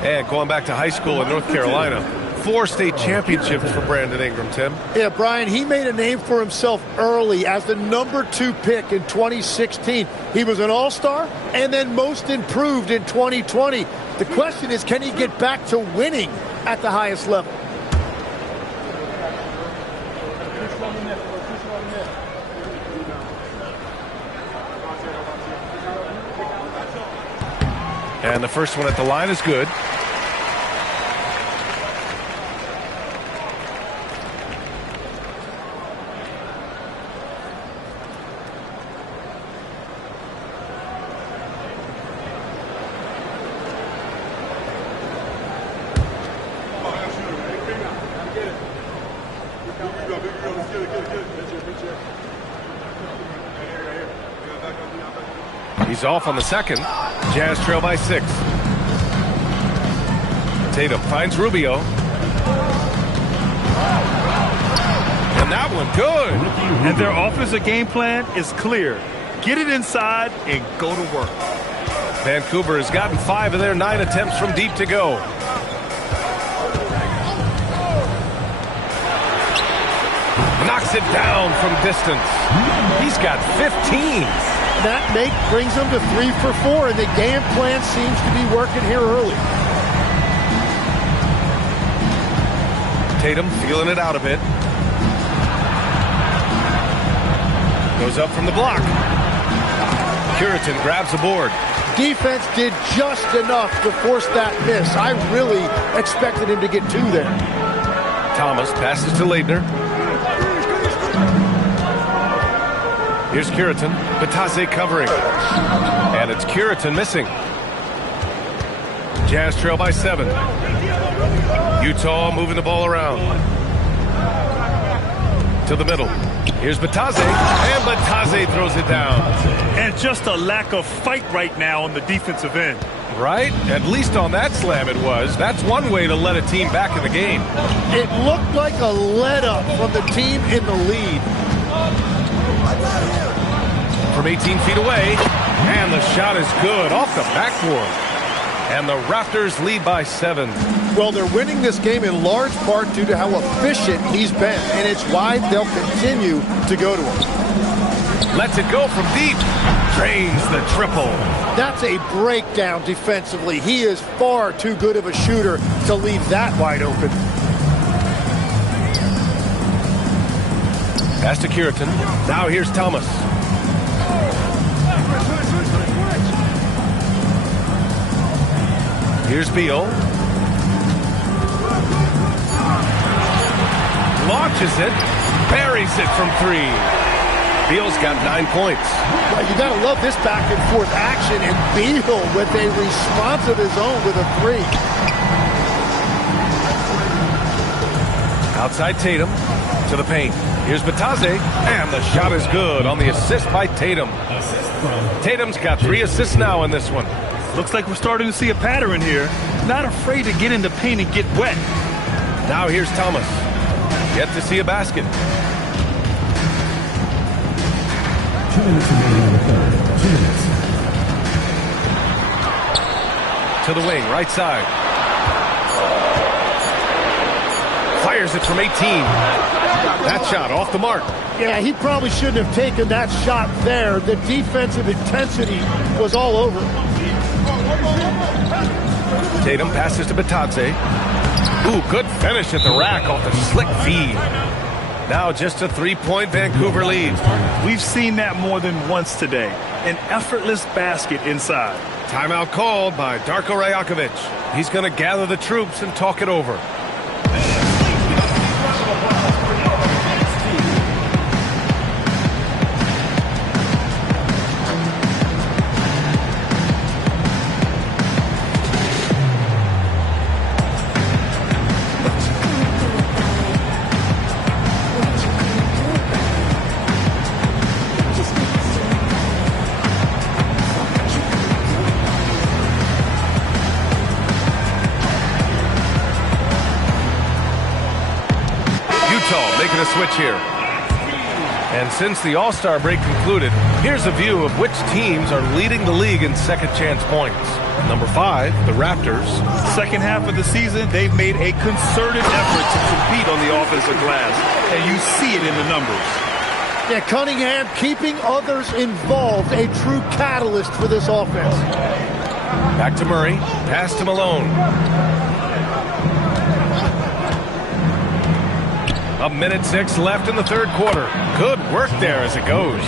And going back to high school in North Carolina. 4 state championships for Brandon Ingram, Tim. Yeah, Brian, he made a name for himself early as the number 2 pick in 2016. He was an all-star and then most improved in 2020. The question is, can he get back to winning at the highest level? And the first one at the line is good. He's off on the second. Jazz trail by 6. Tatum finds Rubio. And that one good. And their offensive game plan is clear. Get it inside and go to work. Vancouver has gotten 5 of their 9 attempts from deep to go. Knocks it down from distance. He's got 15. That brings them to 3 for 4, and the game plan seems to be working here early. Tatum feeling it out a bit. Goes up from the block. Curitan grabs the board. Defense did just enough to force that miss. I really expected him to get 2 there. Thomas passes to Leitner. Here's Curitan. Batase covering. And it's Curitan missing. Jazz trail by 7. Utah moving the ball around. To the middle. Here's Batase. And Batase throws it down. And just a lack of fight right now on the defensive end. Right? At least on that slam it was. That's one way to let a team back in the game. It looked like a let-up from the team in the lead. From 18 feet away. And the shot is good off the backboard. And the Raptors lead by 7. Well, they're winning this game in large part due to how efficient he's been, and it's why they'll continue to go to him. Lets it go from deep. Drains the triple. That's a breakdown defensively. He is far too good of a shooter to leave that wide open. Pass to Curitan. Now here's Thomas. Here's Beal. Launches it. Buries it from 3. Beal's got 9 points. Well, you got to love this back and forth action, and Beal with a response of his own with a 3. Outside Tatum to the paint. Here's Batase, and the shot is good on the assist by Tatum. Tatum's got 3 assists now in this one. Looks like we're starting to see a pattern here. Not afraid to get in the paint and get wet. Now here's Thomas. Yet to see a basket. 2 minutes remaining in the third. 2 minutes. To the wing, right side. Fires it from 18. That shot off the mark. Yeah, he probably shouldn't have taken that shot there. The defensive intensity was all over. Tatum passes to Batase. Ooh, good finish at the rack off the slick feed. Now just a 3-point Vancouver lead. We've seen that more than once today. An effortless basket inside. Timeout called by Darko Rajakovic. He's going to gather the troops and talk it over. Making a switch here. And since the All-Star break concluded, here's a view of which teams are leading the league in second chance points. Number 5, the Raptors. Second half of the season, they've made a concerted effort to compete on the offensive glass, and you see it in the numbers. Yeah, Cunningham keeping others involved, a true catalyst for this offense. Back to Murray, pass to Malone. A minute 6 left in the third quarter. Good work there as it goes.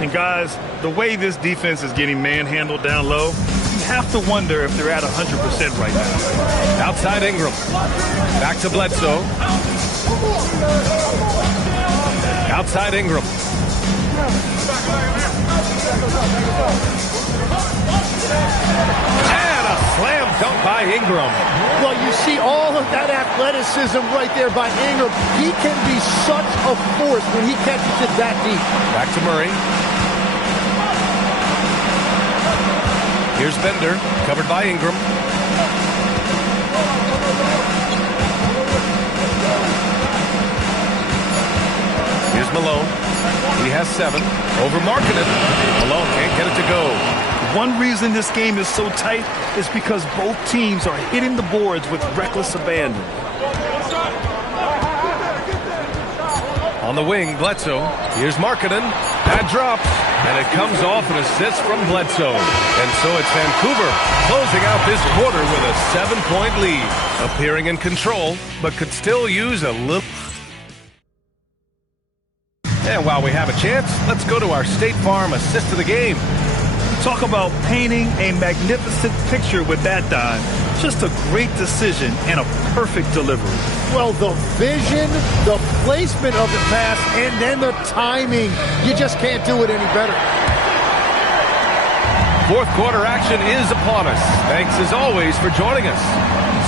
And guys, the way this defense is getting manhandled down low, you have to wonder if they're at 100% right now. Outside Ingram. Back to Bledsoe. Outside Ingram. And a slam dunk by Ingram. Well, you see all of that athleticism right there by Ingram. He can be such a force when he catches it that deep. Back to Murray. Here's Bender, covered by Ingram. Here's Malone. He has 7. Over Markkanen. Malone can't get it to go. One reason this game is so tight is because both teams are hitting the boards with reckless abandon. On the wing, Bledsoe. Here's Markkanen. That drops, and it comes off an assist from Bledsoe. And so it's Vancouver closing out this quarter with a 7-point lead. Appearing in control, but could still use a little... And while we have a chance, let's go to our State Farm assist of the game. Talk about painting a magnificent picture with that dive. Just a great decision and a perfect delivery. Well, the vision, the placement of the pass, and then the timing. You just can't do it any better. Fourth quarter action is upon us. Thanks as always for joining us.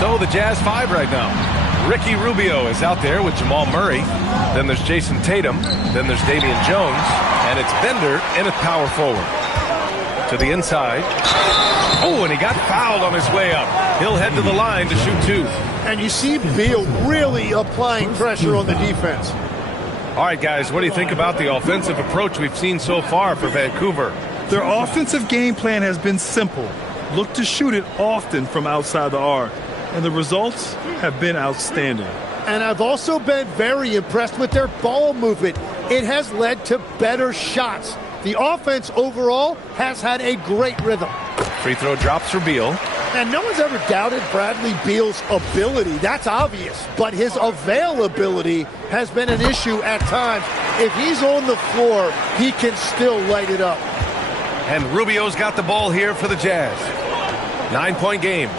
So the Jazz 5 right now. Ricky Rubio is out there with Jamal Murray. Then there's Jason Tatum. Then there's Damian Jones. And it's Bender in at power forward. To the inside. Oh, and he got fouled on his way up. He'll head to the line to shoot 2. And you see Beal really applying pressure on the defense. All right, guys, what do you think about the offensive approach we've seen so far for Vancouver? Their offensive game plan has been simple. Look to shoot it often from outside the arc. And the results have been outstanding. And I've also been very impressed with their ball movement. It has led to better shots. The offense overall has had a great rhythm. Free throw drops for Beal. And no one's ever doubted Bradley Beal's ability. That's obvious. But his availability has been an issue at times. If he's on the floor, he can still light it up. And Rubio's got the ball here for the Jazz. 9-point game.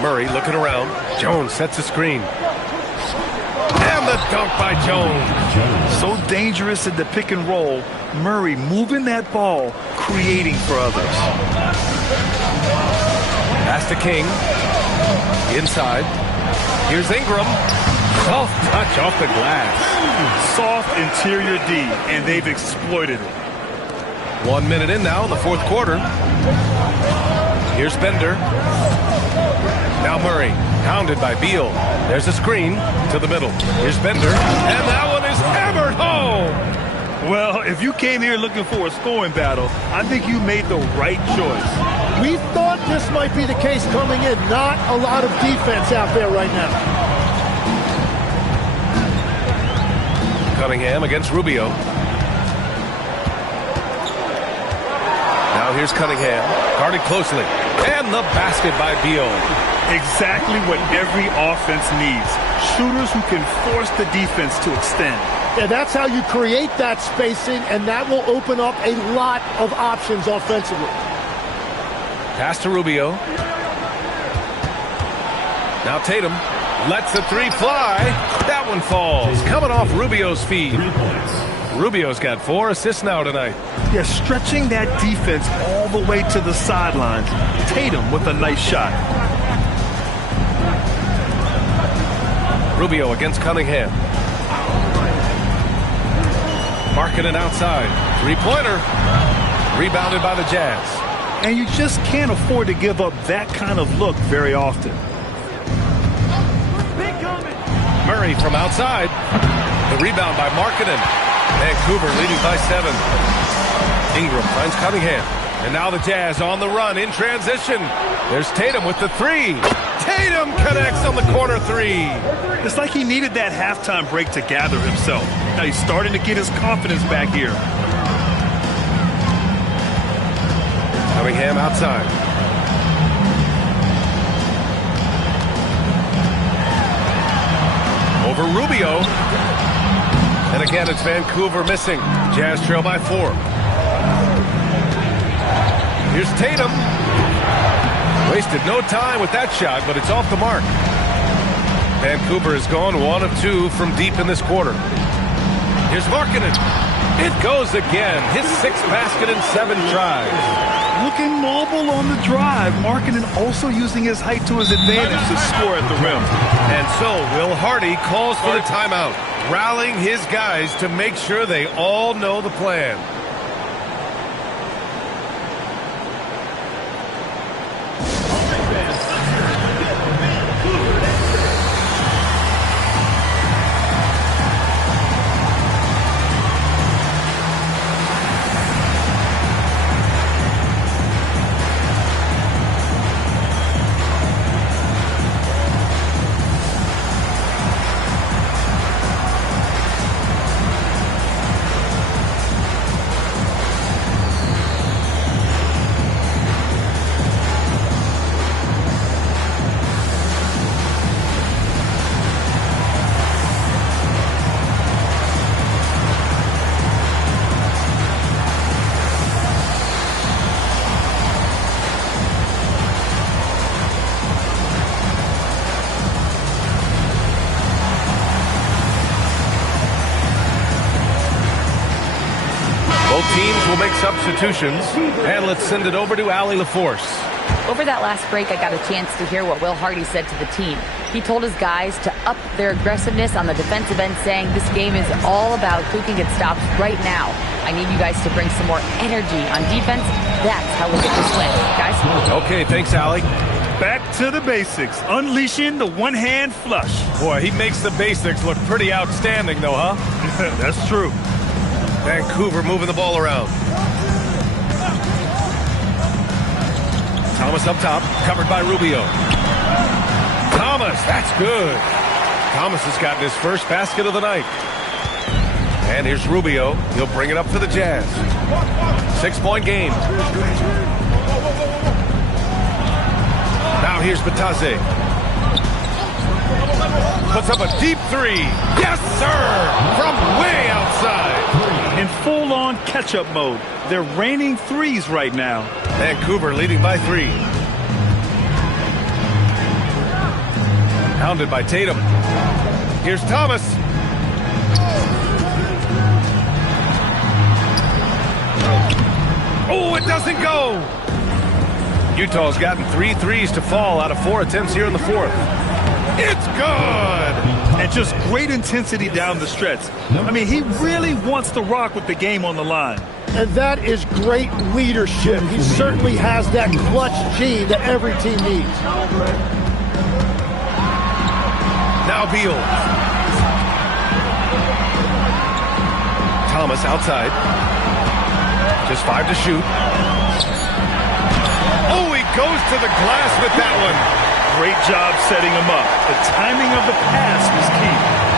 Murray looking around. Jones sets a screen. And the dunk by Jones. So dangerous in the pick and roll. Murray moving that ball, creating for others. Pass to King. Inside. Here's Ingram. Soft touch off the glass. Soft interior D, and they've exploited it. 1 minute in now in the fourth quarter. Here's Bender. Now Murray, pounded by Beal. There's a screen to the middle. Here's Bender, and that one is hammered home. Well, if you came here looking for a scoring battle, I think you made the right choice. We thought this might be the case coming in. Not a lot of defense out there right now. Cunningham against Rubio. Now here's Cunningham, guarded closely. And the basket by Beal. Exactly what every offense needs. Shooters who can force the defense to extend. Yeah, that's how you create that spacing, and that will open up a lot of options offensively. Pass to Rubio. Now Tatum lets the 3 fly. That one falls. Coming off Rubio's feed. Rubio's got 4 assists now tonight. Yeah, stretching that defense all the way to the sidelines. Tatum with a nice shot. Rubio against Cunningham. Markkanen outside. 3-pointer. Rebounded by the Jazz. And you just can't afford to give up that kind of look very often. Murray from outside. The rebound by Markkanen. Vancouver leading by 7. Ingram finds Cunningham. And now the Jazz on the run in transition. There's Tatum with the 3. Tatum connects on the corner 3. It's like he needed that halftime break to gather himself. Now he's starting to get his confidence back here. Cunningham outside. Over Rubio. And again, it's Vancouver missing. Jazz trail by 4. Here's Tatum. Wasted no time with that shot, but it's off the mark. Vancouver has gone 1 of 2 from deep in this quarter. Here's Markkanen. It goes again. His 6th basket in 7 tries. Looking mobile on the drive. Markkanen also using his height to his advantage to score at the rim. And so Will Hardy calls for the timeout, rallying his guys to make sure they all know the plan. Both teams will make substitutions, and let's send it over to Allie LaForce. Over that last break, I got a chance to hear what Will Hardy said to the team. He told his guys to up their aggressiveness on the defensive end, saying this game is all about who can get stops right now. I need you guys to bring some more energy on defense. That's how we'll get this win, guys. Okay, thanks, Allie. Back to the basics, unleashing the one-hand flush. Boy, he makes the basics look pretty outstanding, though, huh? That's true. Vancouver moving the ball around. Thomas up top, covered by Rubio. Thomas, that's good. Thomas has gotten his first basket of the night. And here's Rubio. He'll bring it up for the Jazz. 6-point game. Now here's Batase. Puts up a deep three. Yes, sir! From way outside. In full-on catch-up mode. They're raining threes right now. Vancouver leading by 3. Hounded by Tatum. Here's Thomas. Oh, it doesn't go. Utah's gotten 3 threes to fall out of 4 attempts here in the fourth. It's good! And just great intensity down the stretch. I mean, he really wants to rock with the game on the line. And that is great leadership. He certainly has that clutch gene that every team needs. Now Beal. Thomas outside. Just 5 to shoot. Oh, he goes to the glass with that one. Great job setting him up. The timing of the pass was key.